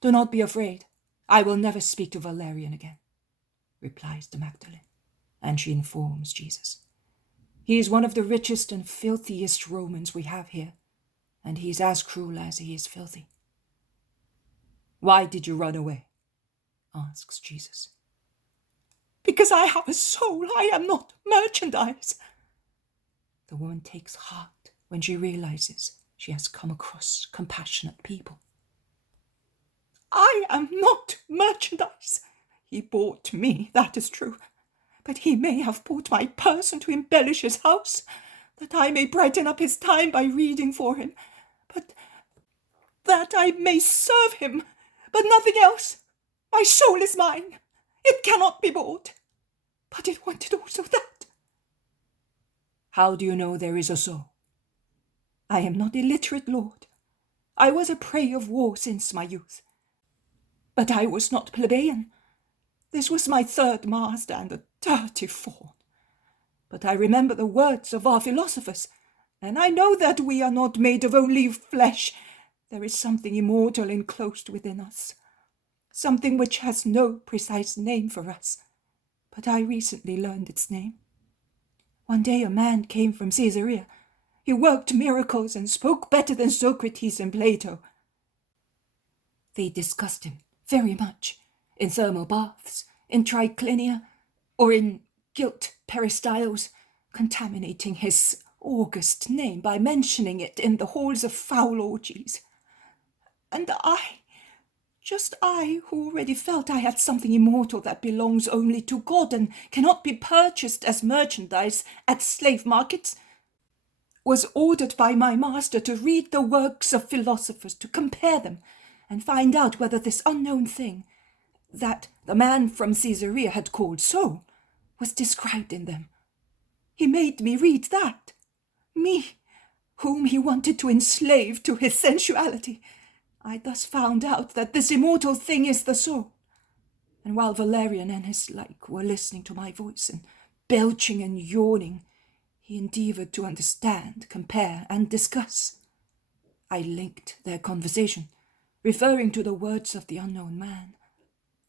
Do not be afraid. I will never speak to Valerian again, replies the Magdalene, and she informs Jesus. He is one of the richest and filthiest Romans we have here, and he is as cruel as he is filthy. Why did you run away? Asks Jesus. Because I have a soul, I am not merchandise. The woman takes heart when she realizes she has come across compassionate people. I am not merchandise. He bought me, that is true, but he may have bought my person to embellish his house, that I may brighten up his time by reading for him, but that I may serve him, but nothing else. My soul is mine. It cannot be bought. But it wanted also that. How do you know there is a soul? I am not illiterate, Lord. I was a prey of war since my youth. But I was not plebeian. This was my third master and a dirty fawn. But I remember the words of our philosophers, and I know that we are not made of only flesh. There is something immortal enclosed within us, something which has no precise name for us, but I recently learned its name. One day a man came from Caesarea. He worked miracles and spoke better than Socrates and Plato. They discussed him very much, in thermal baths, in triclinia, or in gilt peristyles, contaminating his august name by mentioning it in the halls of foul orgies. And just I, who already felt I had something immortal that belongs only to God and cannot be purchased as merchandise at slave markets, was ordered by my master to read the works of philosophers, to compare them, and find out whether this unknown thing, that the man from Caesarea had called soul, was described in them. He made me read that. Me, whom he wanted to enslave to his sensuality. I thus found out that this immortal thing is the soul. And while Valerian and his like were listening to my voice and belching and yawning, he endeavoured to understand, compare, and discuss. I linked their conversation, referring to the words of the unknown man,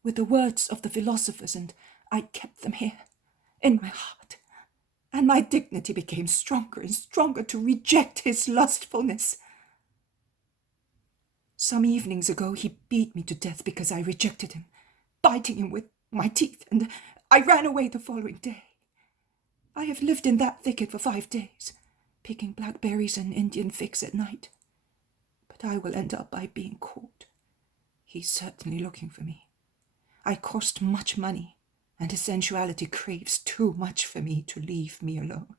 with the words of the philosophers, and I kept them here, in my heart, and my dignity became stronger and stronger to reject his lustfulness. Some evenings ago he beat me to death because I rejected him, biting him with my teeth, and I ran away the following day. I have lived in that thicket for 5 days, picking blackberries and Indian figs at night. But I will end up by being caught. He's certainly looking for me. I cost much money, and his sensuality craves too much for me to leave me alone.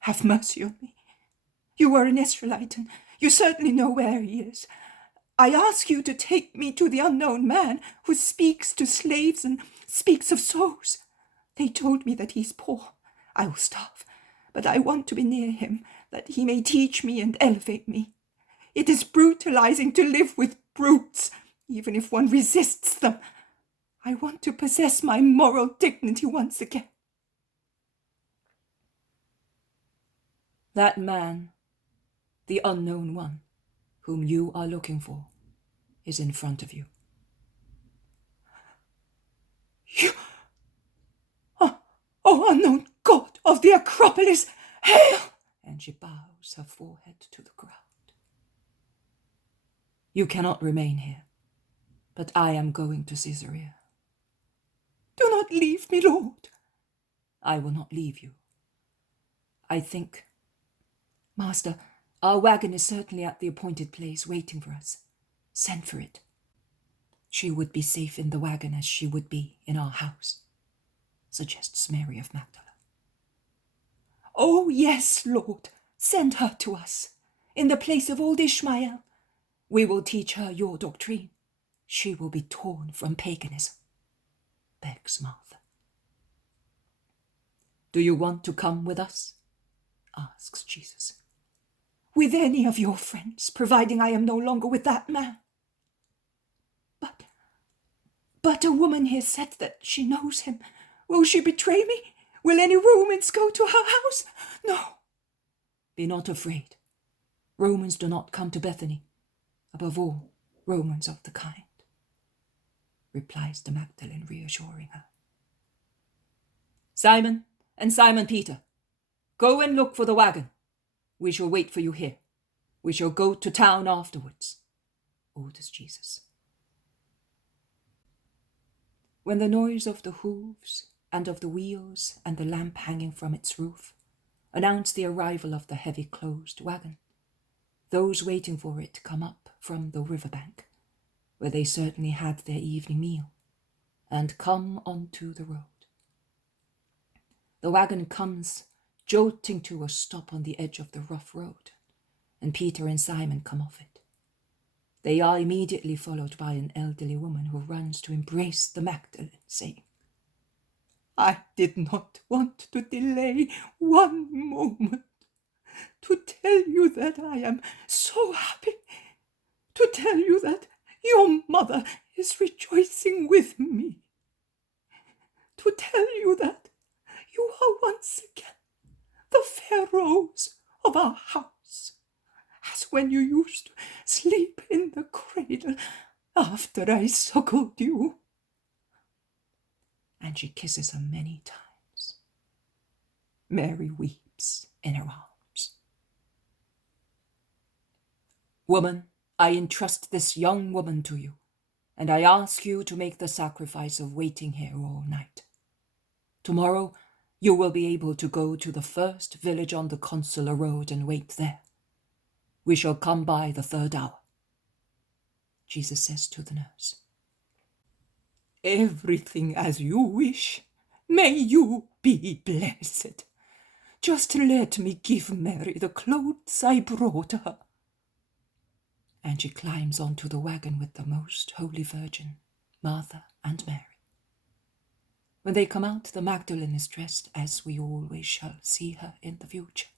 Have mercy on me. You are an Israelite, and you certainly know where he is. I ask you to take me to the unknown man who speaks to slaves and speaks of souls. They told me that he's poor. I will starve, but I want to be near him, that he may teach me and elevate me. It is brutalizing to live with brutes, even if one resists them. I want to possess my moral dignity once again. That man, the unknown one, whom you are looking for, is in front of you. You... Oh, unknown god of the Acropolis, hail! and she bows her forehead to the ground. You cannot remain here, but I am going to Caesarea. Do not leave me, Lord. I will not leave you. I think, Master, our wagon is certainly at the appointed place waiting for us. Send for it. She would be safe in the wagon as she would be in our house, suggests Mary of Magdala. Oh, yes, Lord, send her to us, in the place of old Ishmael. We will teach her your doctrine. She will be torn from paganism, begs Martha. Do you want to come with us? Asks Jesus. With any of your friends, providing I am no longer with that man. But a woman here said that she knows him. Will she betray me? Will any Romans go to her house? No. Be not afraid. Romans do not come to Bethany. Above all, Romans of the kind, replies the Magdalene, reassuring her. Simon and Simon Peter, go and look for the wagon. We shall wait for you here. We shall go to town afterwards, orders Jesus. When the noise of the hooves and of the wheels and the lamp hanging from its roof announced the arrival of the heavy closed wagon, those waiting for it come up from the riverbank, where they certainly had their evening meal, and come onto the road. The wagon comes jolting to a stop on the edge of the rough road, and Peter and Simon come off it. They are immediately followed by an elderly woman who runs to embrace the Magdalene, saying, I did not want to delay one moment to tell you that I am so happy, to tell you that your mother is rejoicing with me, to tell you that you are once again the fair rose of our house, as when you used to sleep in the cradle after I suckled you. And she kisses her many times. Mary weeps in her arms. Woman, I entrust this young woman to you, and I ask you to make the sacrifice of waiting here all night. Tomorrow you will be able to go to the first village on the Consular Road and wait there. We shall come by the 3rd hour. Jesus says to the nurse, Everything as you wish. May you be blessed. Just let me give Mary the clothes I brought her. And she climbs onto the wagon with the Most Holy Virgin, Martha and Mary. When they come out, the Magdalene is dressed as we always shall see her in the future.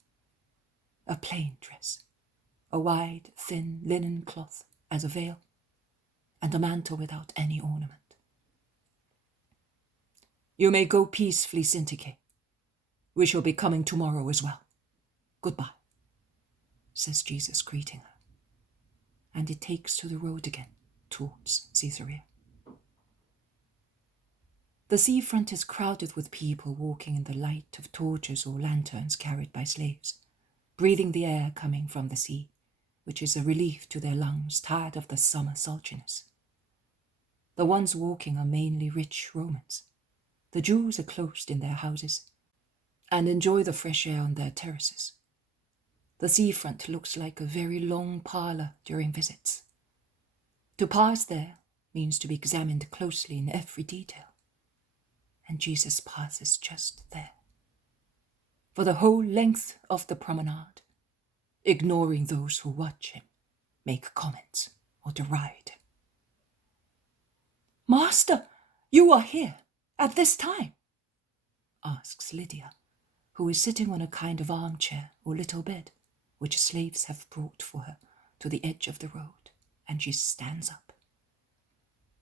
A plain dress, a wide, thin linen cloth as a veil, and a mantle without any ornament. You may go peacefully, Syntyche. We shall be coming tomorrow as well. Goodbye, says Jesus, greeting her. And it takes to the road again, towards Caesarea. The seafront is crowded with people walking in the light of torches or lanterns carried by slaves, breathing the air coming from the sea, which is a relief to their lungs tired of the summer sultriness. The ones walking are mainly rich Romans. The Jews are closed in their houses and enjoy the fresh air on their terraces. The seafront looks like a very long parlour during visits. To pass there means to be examined closely in every detail. And Jesus passes just there, for the whole length of the promenade, ignoring those who watch him, make comments, or deride him. Master, you are here at this time? Asks Lydia, who is sitting on a kind of armchair or little bed, which slaves have brought for her to the edge of the road, and she stands up.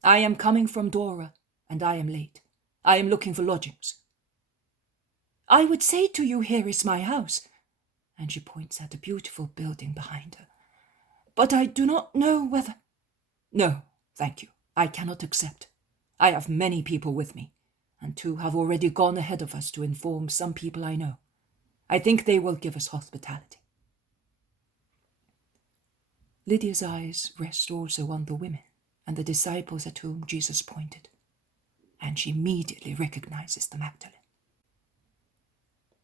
I am coming from Dora, and I am late. I am looking for lodgings. I would say to you, here is my house, and she points at a beautiful building behind her. But I do not know whether... No, thank you. I cannot accept. I have many people with me, and 2 have already gone ahead of us to inform some people I know. I think they will give us hospitality." Lydia's eyes rest also on the women and the disciples at whom Jesus pointed, and she immediately recognizes the Magdalene.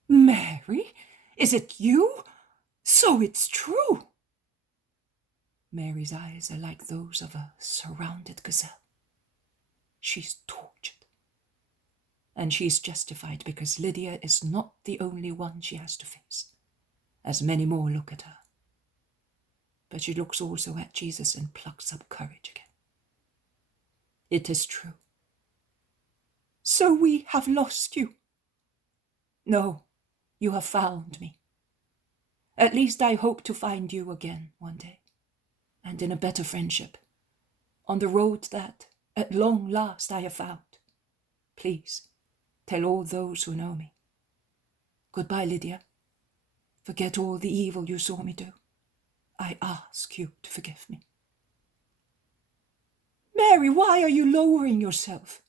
"Mary, is it you? So it's true." Mary's eyes are like those of a surrounded gazelle. She's tortured. And she's justified because Lydia is not the only one she has to face, as many more look at her. But she looks also at Jesus and plucks up courage again. "It is true." "So we have lost you." "No, you have found me. At least I hope to find you again one day, and in a better friendship, on the road that, at long last, I have found. Please, tell all those who know me. Goodbye, Lydia. Forget all the evil you saw me do. I ask you to forgive me." "Mary, why are you lowering yourself?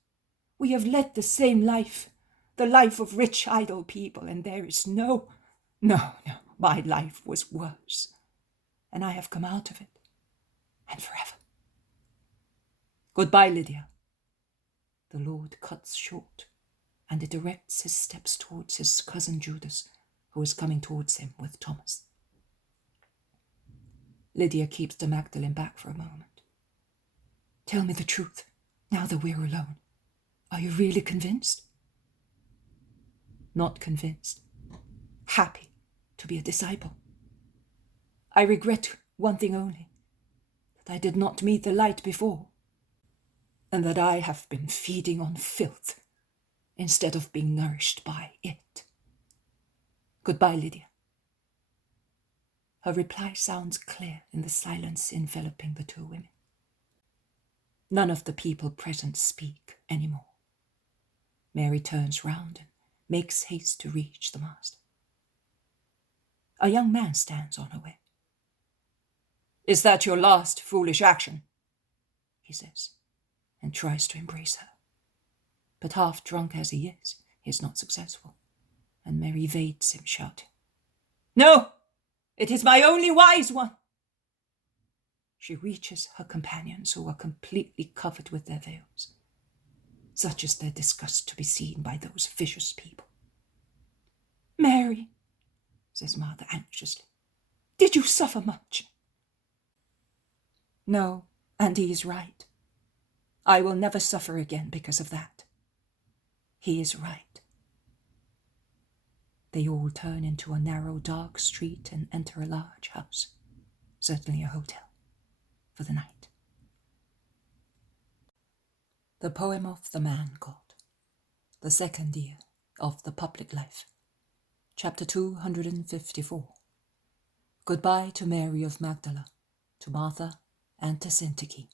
We have led the same life, the life of rich, idle people, and there is no, my life was worse, and I have come out of it, and forever. Goodbye, Lydia." The Lord cuts short, and it directs his steps towards his cousin Judas, who is coming towards him with Thomas. Lydia keeps the Magdalene back for a moment. "Tell me the truth, now that we're alone. Are you really convinced?" "Not convinced. Happy to be a disciple. I regret one thing only, that I did not meet the light before, and that I have been feeding on filth instead of being nourished by it. Goodbye, Lydia." Her reply sounds clear in the silence enveloping the two women. None of the people present speak any more. Mary turns round and makes haste to reach the Master. A young man stands on her way. "Is that your last foolish action?" he says, and tries to embrace her. But half drunk as he is not successful, and Mary evades him, shouting, "No, it is my only wise one." She reaches her companions, who are completely covered with their veils. Such is their disgust to be seen by those vicious people. "Mary," says Martha anxiously, "did you suffer much?" "No, and he is right. I will never suffer again because of that. He is right." They all turn into a narrow, dark street and enter a large house, certainly a hotel, for the night. The poem of the Man God, the second year of the public life, chapter 254. Goodbye to Mary of Magdala, to Martha, and to Syntyche.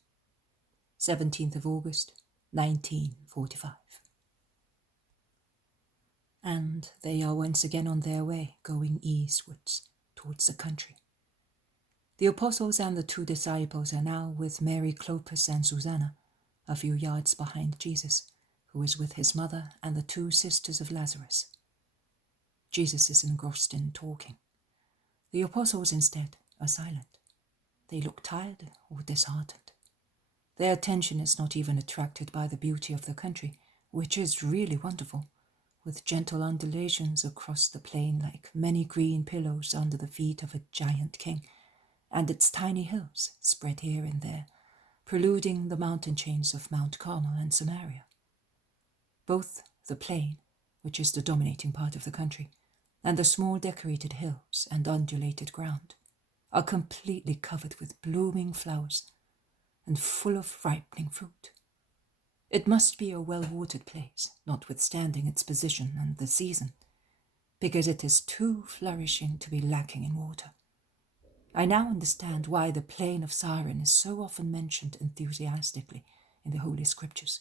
17th of August, 1945. And they are once again on their way, going eastwards, towards the country. The apostles and the two disciples are now with Mary, Clopas, and Susanna, a few yards behind Jesus, who is with his mother and the two sisters of Lazarus. Jesus is engrossed in talking. The apostles, instead, are silent. They look tired or disheartened. Their attention is not even attracted by the beauty of the country, which is really wonderful, with gentle undulations across the plain like many green pillows under the feet of a giant king, and its tiny hills spread here and there, preluding the mountain chains of Mount Carmel and Samaria. Both the plain, which is the dominating part of the country, and the small decorated hills and undulated ground are completely covered with blooming flowers and full of ripening fruit. It must be a well-watered place, notwithstanding its position and the season, because it is too flourishing to be lacking in water. I now understand why the plain of Cyrene is so often mentioned enthusiastically in the Holy Scriptures.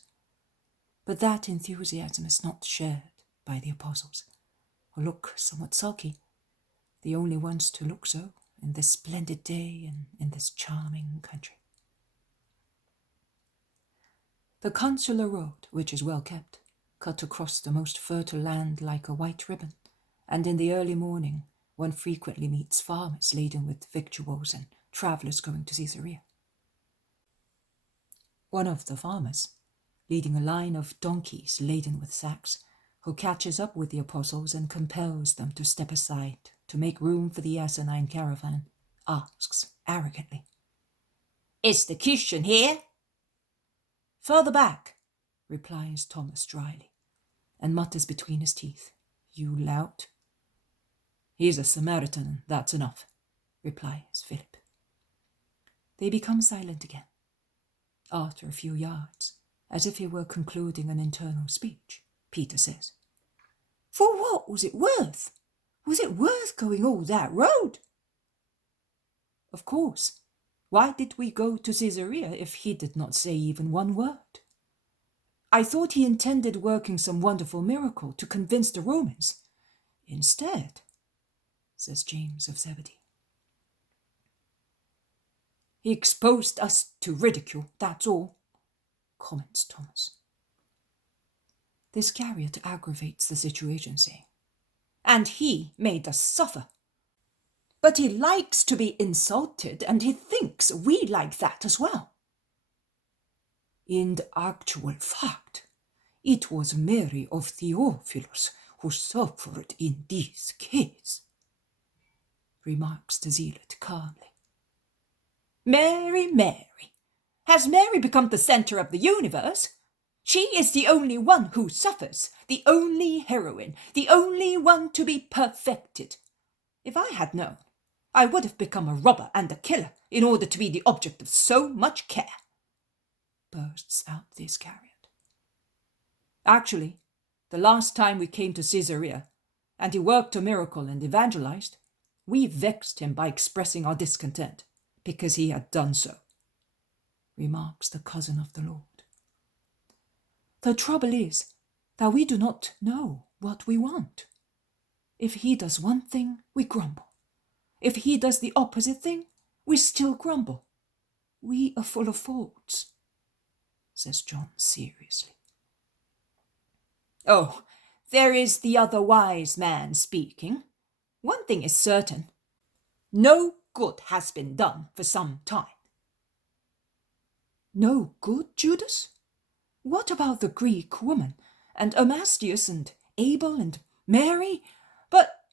But that enthusiasm is not shared by the apostles, who look somewhat sulky, the only ones to look so in this splendid day and in this charming country. The consular road, which is well kept, cut across the most fertile land like a white ribbon, and in the early morning one frequently meets farmers laden with victuals and travellers going to Caesarea. One of the farmers, leading a line of donkeys laden with sacks, who catches up with the apostles and compels them to step aside to make room for the asinine caravan, asks arrogantly, "Is the Christian here?" "Further back," replies Thomas dryly, and mutters between his teeth, "You lout." "He's a Samaritan, that's enough," replies Philip. They become silent again. After a few yards, as if he were concluding an internal speech, Peter says, "For what was it worth? Was it worth going all that road?" "Of course. Why did we go to Caesarea if he did not say even one word? I thought he intended working some wonderful miracle to convince the Romans. Instead," says James of Zebedee, "he exposed us to ridicule, that's all," comments Thomas. The Iscariot aggravates the situation, saying, "And he made us suffer. But he likes to be insulted, and he thinks we like that as well. In the actual fact, it was Mary of Theophilus who suffered in this case," remarks the zealot calmly. Mary, Mary. Has Mary become the centre of the universe? She is the only one who suffers, the only heroine, the only one to be perfected. If I had known, I would have become a robber and a killer in order to be the object of so much care," bursts out the Iscariot. "Actually, the last time we came to Caesarea, and he worked a miracle and evangelized, we vexed him by expressing our discontent, because he had done so," remarks the cousin of the Lord. "The trouble is that we do not know what we want. If he does one thing, we grumble. If he does the opposite thing, we still grumble. We are full of faults," says John seriously. "Oh, there is the other wise man speaking. One thing is certain. No good has been done for some time." "No good, Judas? What about the Greek woman, and Amastius, and Abel, and Mary? "But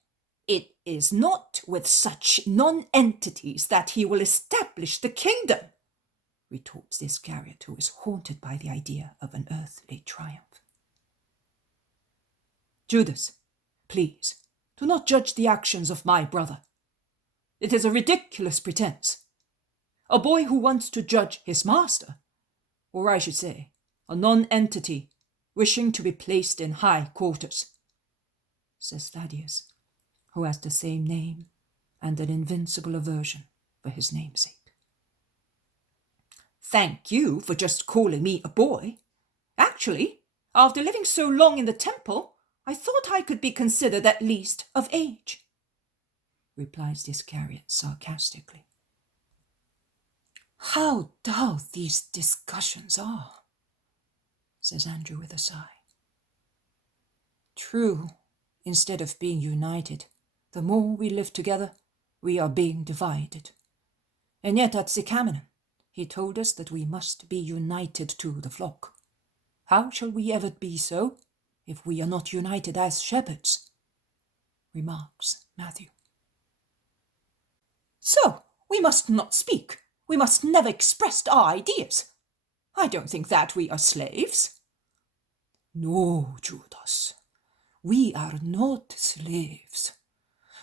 it is not with such non-entities that he will establish the kingdom," retorts the Iscariot, who is haunted by the idea of an earthly triumph. "Judas, please, do not judge the actions of my brother. It is a ridiculous pretense. A boy who wants to judge his master, or I should say, a non-entity wishing to be placed in high quarters," says Thaddeus, who has the same name and an invincible aversion for his namesake. "Thank you for just calling me a boy. Actually, after living so long in the temple, I thought I could be considered at least of age," replies the Iscariot sarcastically. "How dull these discussions are," says Andrew with a sigh. "True, instead of being united, the more we live together, we are being divided. And yet at Capernaum, he told us that we must be united to the flock. How shall we ever be so if we are not united as shepherds?" remarks Matthew. "So we must not speak. We must never express our ideas. I don't think that we are slaves." "No, Judas, we are not slaves,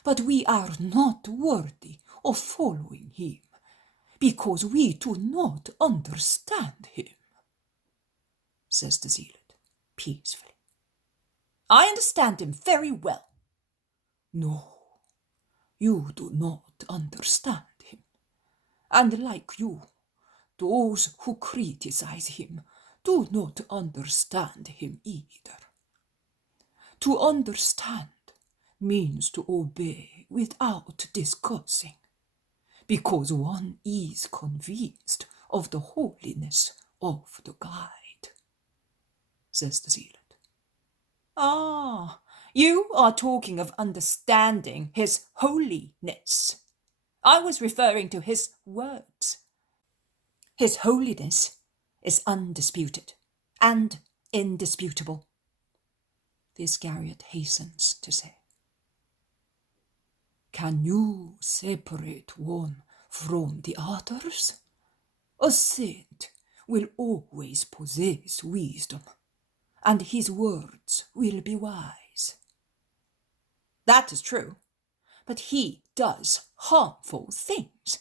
but we are not worthy of following him, because we do not understand him," says the zealot peacefully. "I understand him very well." "No, you do not understand him, and like you, those who criticize him do not understand him either. To understand means to obey without discussing, because one is convinced of the holiness of the guide," says the zealot. "Ah, You are talking of understanding his holiness. I was referring to his words. His holiness is undisputed and indisputable, the Iscariot hastens to say. Can you separate one from the others? A saint will always possess wisdom, and his words will be wise. That is true, but he does harmful things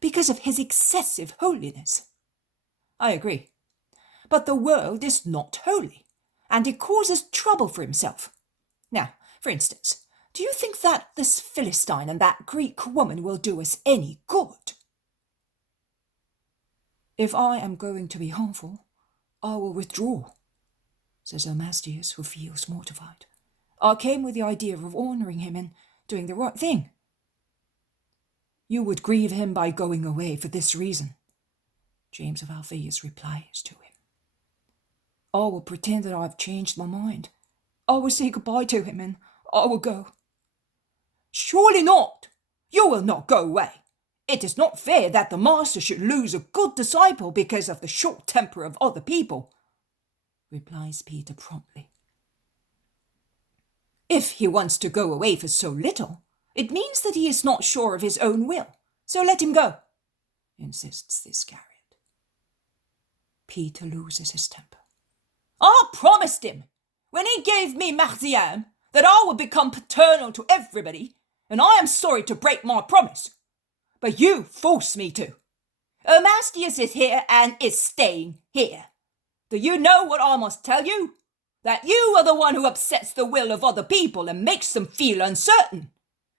because of his excessive holiness. I agree, but the world is not holy, and he causes trouble for himself. Now, for instance, do you think that this Philistine and that Greek woman will do us any good? If I am going to be harmful, I will withdraw, says Omastius, who feels mortified. I came with the idea of honouring him and doing the right thing. You would grieve him by going away for this reason, James of Alphaeus replies to him. I will pretend that I have changed my mind. I will say goodbye to him and I will go. Surely not. You will not go away. It is not fair that the master should lose a good disciple because of the short temper of other people, replies Peter promptly. If he wants to go away for so little, it means that he is not sure of his own will, so let him go, insists the Iscariot. Peter loses his temper. I promised him, when he gave me Marcian, that I would become paternal to everybody, and I am sorry to break my promise. But you forced me to. Omastius is here and is staying here. Do you know what I must tell you? That you are the one who upsets the will of other people and makes them feel uncertain.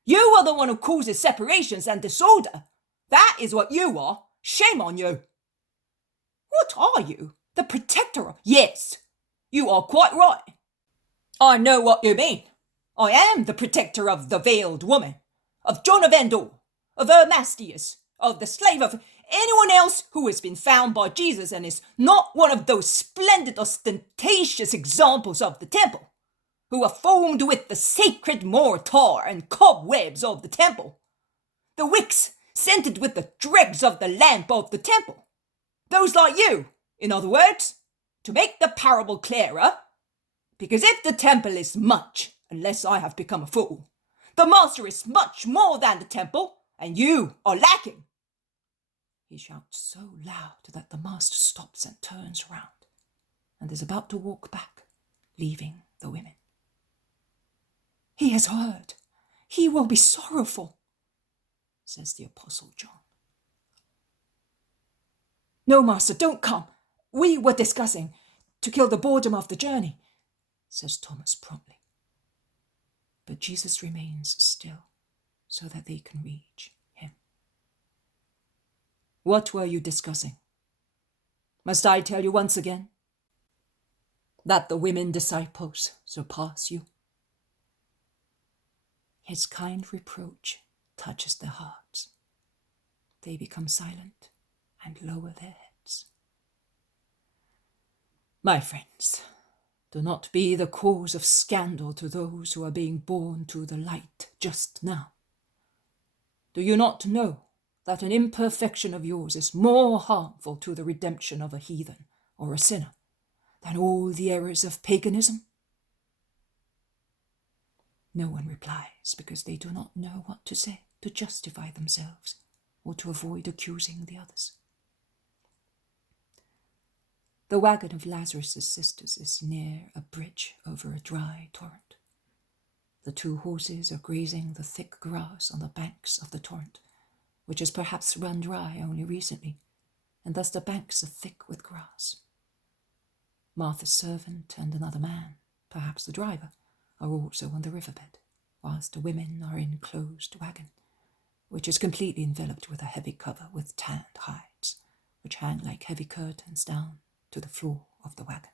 You are the one who causes separations and disorder. That is what you are. Shame on you. What are you? The protector of... Yes, you are quite right. I know what you mean. I am the protector of the veiled woman, of John of Endor, of Omastius, of the slave, of anyone else who has been found by Jesus and is not one of those splendid, ostentatious examples of the temple, who are formed with the sacred mortar and cobwebs of the temple, the wicks scented with the dregs of the lamp of the temple. Those like you, in other words, to make the parable clearer, because if the temple is much, unless I have become a fool, the master is much more than the temple, and you are lacking. He shouts so loud that the master stops and turns round, and is about to walk back, leaving the women. He has heard. He will be sorrowful, says the Apostle John. No, master, don't come. We were discussing to kill the boredom of the journey, says Thomas promptly. But Jesus remains still, so that they can reach him. What were you discussing? Must I tell you once again? That the women disciples surpass you? His kind reproach touches their hearts. They become silent and lower their heads. My friends, do not be the cause of scandal to those who are being born to the light just now. Do you not know that an imperfection of yours is more harmful to the redemption of a heathen or a sinner than all the errors of paganism? No one replies because they do not know what to say to justify themselves or to avoid accusing the others. The wagon of Lazarus' sisters is near a bridge over a dry torrent. The two horses are grazing the thick grass on the banks of the torrent, which has perhaps run dry only recently, and thus the banks are thick with grass. Martha's servant and another man, perhaps the driver, are also on the riverbed, whilst the women are in closed wagon, which is completely enveloped with a heavy cover with tanned hides, which hang like heavy curtains down to the floor of the wagon.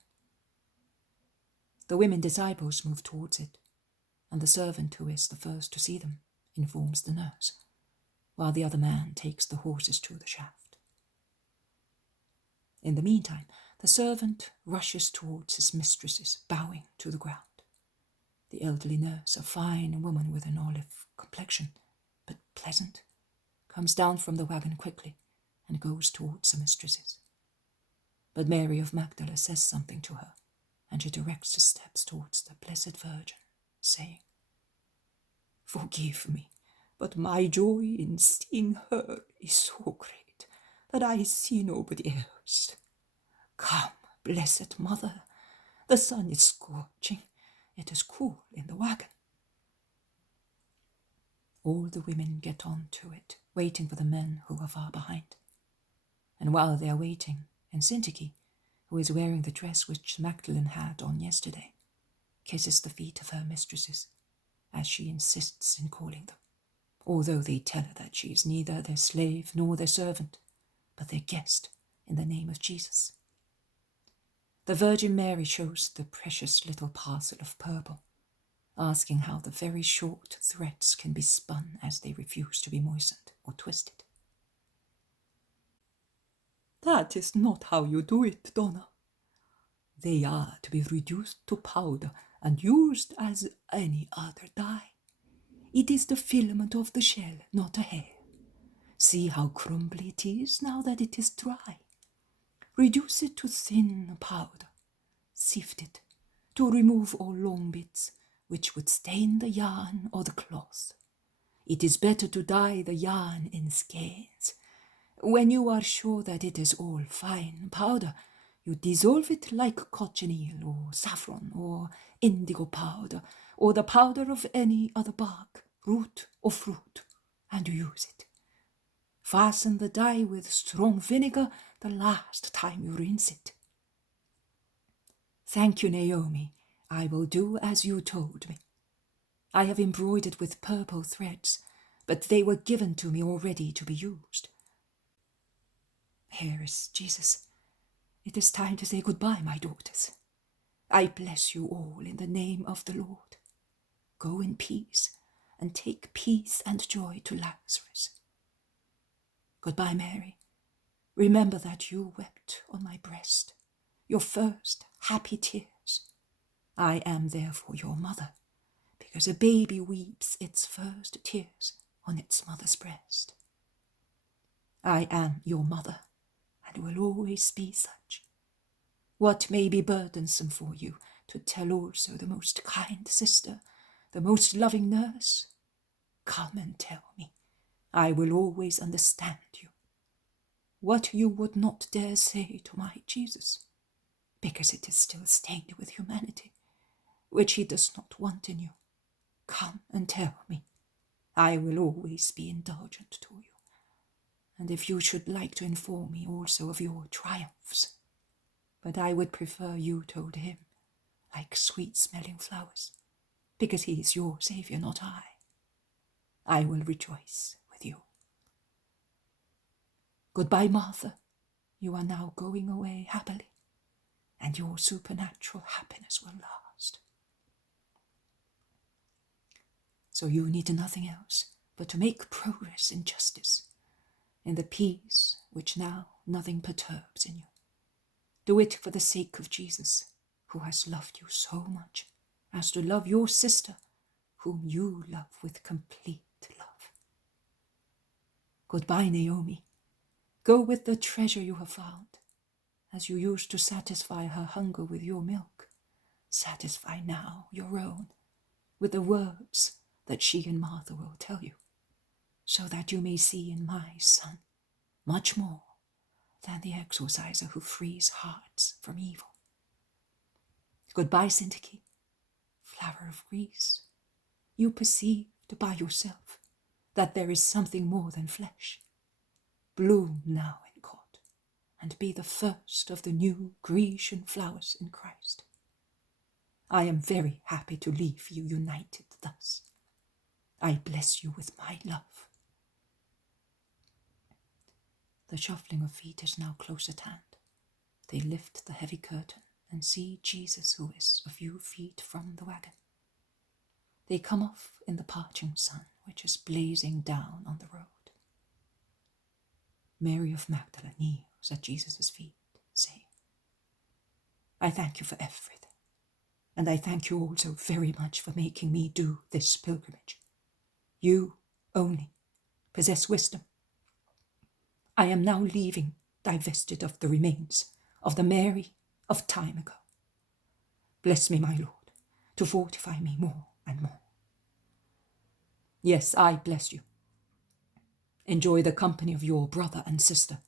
The women disciples move towards it, and the servant who is the first to see them informs the nurse, while the other man takes the horses to the shaft. In the meantime, the servant rushes towards his mistresses, bowing to the ground. The elderly nurse, a fine woman with an olive complexion, but pleasant, comes down from the wagon quickly and goes towards the mistresses. But Mary of Magdala says something to her, and she directs the steps towards the Blessed Virgin, saying, "Forgive me, but my joy in seeing her is so great that I see nobody else. Come, Blessed Mother, the sun is scorching. It is cool in the wagon." All the women get on to it, waiting for the men who are far behind. And while they are waiting, Zacchie, who is wearing the dress which Magdalene had on yesterday, kisses the feet of her mistresses, as she insists in calling them, although they tell her that she is neither their slave nor their servant, but their guest in the name of Jesus. The Virgin Mary shows the precious little parcel of purple, asking how the very short threads can be spun as they refuse to be moistened or twisted. "That is not how you do it, Donna. They are to be reduced to powder and used as any other dye. It is the filament of the shell, not a hair. See how crumbly it is now that it is dry. Reduce it to thin powder. Sift it to remove all long bits which would stain the yarn or the cloth. It is better to dye the yarn in skeins. When you are sure that it is all fine powder, you dissolve it like cochineal or saffron or indigo powder or the powder of any other bark, root or fruit, and you use it. Fasten the dye with strong vinegar the last time you rinse it." "Thank you, Naomi. I will do as you told me. I have embroidered with purple threads, but they were given to me already to be used. Here is Jesus. It is time to say goodbye, my daughters. I bless you all in the name of the Lord. Go in peace, and take peace and joy to Lazarus. Goodbye, Mary. Remember that you wept on my breast, your first happy tears. I am therefore your mother, because a baby weeps its first tears on its mother's breast. I am your mother, and will always be such. What may be burdensome for you to tell also the most kind sister, the most loving nurse? Come and tell me. I will always understand you. What you would not dare say to my Jesus, because it is still stained with humanity, which he does not want in you. Come and tell me. I will always be indulgent to you. And if you should like to inform me also of your triumphs, but I would prefer you told him, like sweet-smelling flowers, because he is your Saviour, not I will rejoice with you. Goodbye, Martha. You are now going away happily, and your supernatural happiness will last. So you need nothing else but to make progress in justice, in the peace which now nothing perturbs in you. Do it for the sake of Jesus, who has loved you so much as to love your sister, whom you love with complete love. Goodbye, Naomi. Go with the treasure you have found. As you used to satisfy her hunger with your milk, satisfy now your own with the words that she and Martha will tell you, so that you may see in my son much more than the exorciser who frees hearts from evil. Goodbye, Zacchie, flower of Greece. You perceived by yourself that there is something more than flesh. Bloom now in God, and be the first of the new Grecian flowers in Christ. I am very happy to leave you united thus. I bless you with my love. The shuffling of feet is now close at hand. They lift the heavy curtain and see Jesus, who is a few feet from the wagon. They come off in the parching sun, which is blazing down on the road. Mary of Magdala kneels at Jesus' feet, saying, I thank you for everything. and I thank you also very much for making me do this pilgrimage. You only possess wisdom. I am now leaving, divested of the remains of the Mary of time ago. Bless me, my Lord, to fortify me more and more. Yes, I bless you. Enjoy the company of your brother and sister,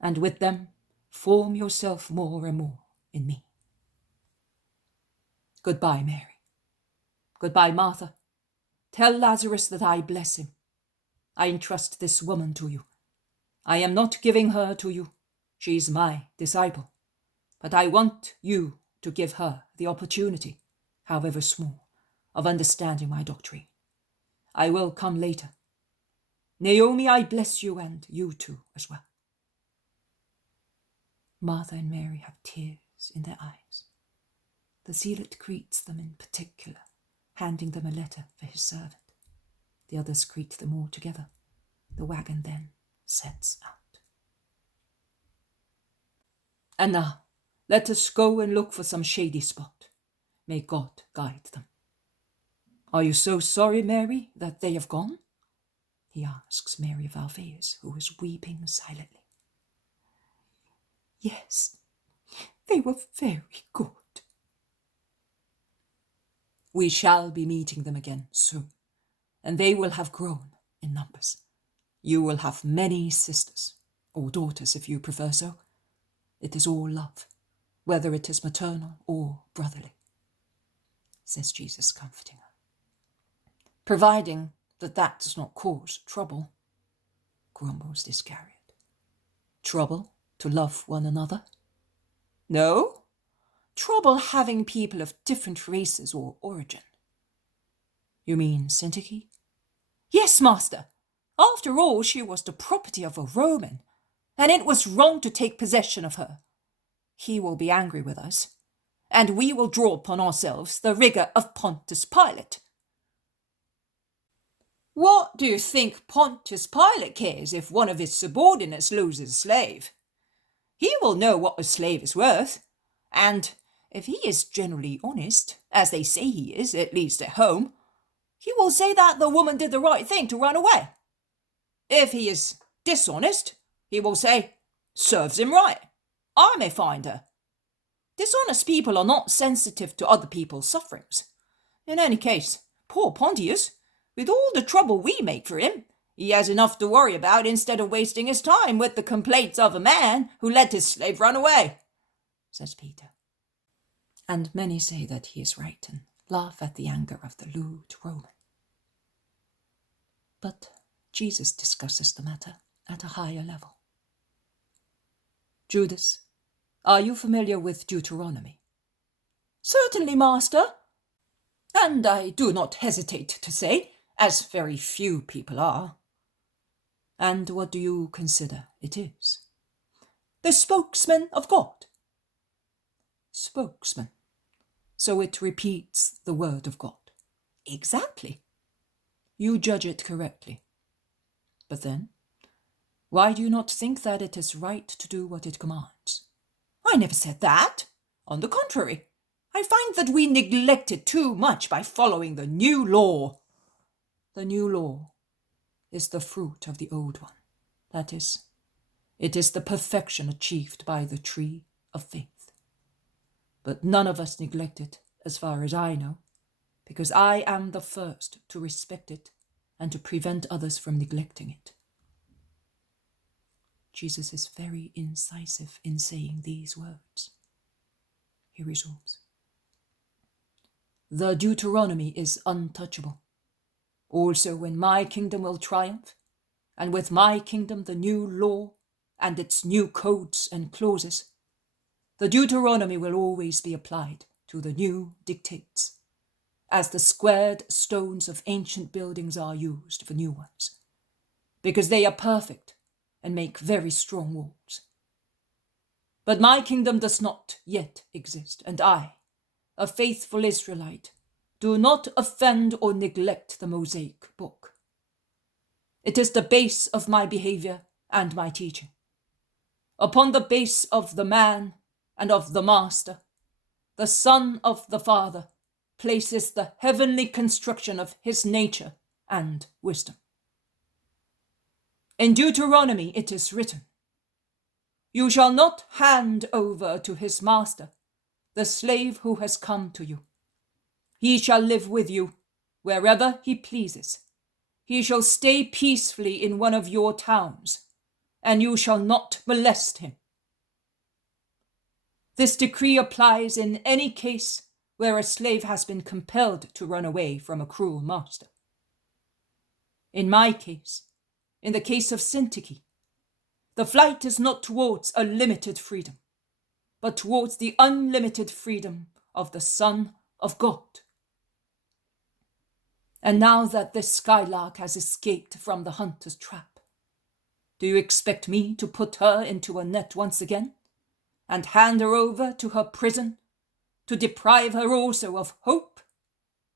and with them form yourself more and more in me. Goodbye, Mary. Goodbye, Martha. Tell Lazarus that I bless him. I entrust this woman to you. I am not giving her to you. She is my disciple. But I want you to give her the opportunity, however small, of understanding my doctrine. I will come later. Naomi, I bless you, and you too as well. Martha and Mary have tears in their eyes. The zealot greets them in particular, handing them a letter for his servant. The others greet them all together. The wagon then sets out. And now, let us go and look for some shady spot. May God guide them. Are you so sorry, Mary, that they have gone? He asks Mary of Alphaeus, who is weeping silently. Yes, they were very good. We shall be meeting them again soon, and they will have grown in numbers. You will have many sisters, or daughters if you prefer so. It is all love, whether it is maternal or brotherly, says Jesus, comforting her. Providing that does not cause trouble, grumbles the Iscariot. Trouble to love one another? No, trouble having people of different races or origin. You mean Syntyche? Yes, master. After all, she was the property of a Roman, and it was wrong to take possession of her. He will be angry with us, and we will draw upon ourselves the rigour of Pontius Pilate. What do you think Pontius Pilate cares if one of his subordinates loses a slave? He will know what a slave is worth, and if he is generally honest, as they say he is, at least at home, he will say that the woman did the right thing to run away. If he is dishonest, he will say, serves him right. I may find her. Dishonest people are not sensitive to other people's sufferings. In any case, poor Pontius, with all the trouble we make for him, he has enough to worry about instead of wasting his time with the complaints of a man who let his slave run away, says Peter. And many say that he is right and laugh at the anger of the lewd Roman. But Jesus discusses the matter at a higher level. Judas, are you familiar with Deuteronomy? Certainly, master. And I do not hesitate to say, as very few people are. And what do you consider it is? The spokesman of God. Spokesman. So it repeats the word of God. Exactly. You judge it correctly. But then, why do you not think that it is right to do what it commands? I never said that. On the contrary, I find that we neglect it too much by following the new law. The new law is the fruit of the old one. That is, it is the perfection achieved by the tree of faith. But none of us neglect it, as far as I know, because I am the first to respect it and to prevent others from neglecting it. Jesus is very incisive in saying these words. He resumes. The Deuteronomy is untouchable. Also, when my kingdom will triumph, and with my kingdom the new law and its new codes and clauses, the Deuteronomy will always be applied to the new dictates, as the squared stones of ancient buildings are used for new ones, because they are perfect and make very strong walls. But my kingdom does not yet exist, and I, a faithful Israelite, do not offend or neglect the Mosaic book. It is the base of my behavior and my teaching. Upon the base of the man and of the master, the Son of the Father, places the heavenly construction of his nature and wisdom. In Deuteronomy it is written, "You shall not hand over to his master the slave who has come to you. He shall live with you wherever he pleases. He shall stay peacefully in one of your towns, and you shall not molest him." This decree applies in any case where a slave has been compelled to run away from a cruel master. In my case, in the case of Syntyche, the flight is not towards a limited freedom, but towards the unlimited freedom of the Son of God. And now that this skylark has escaped from the hunter's trap, do you expect me to put her into a net once again, and hand her over to her prison, to deprive her also of hope,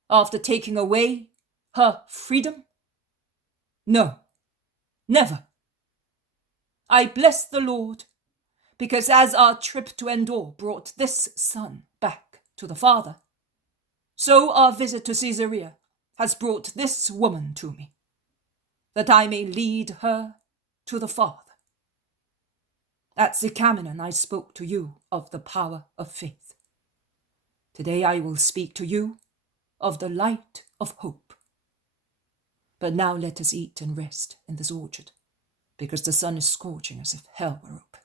after taking away her freedom? No, never. I bless the Lord, because as our trip to Endor brought this son back to the Father, so our visit to Caesarea has brought this woman to me, that I may lead her to the Father. At Zacchie I spoke to you of the power of faith. Today I will speak to you of the light of hope. But now let us eat and rest in this orchard, because the sun is scorching as if hell were open.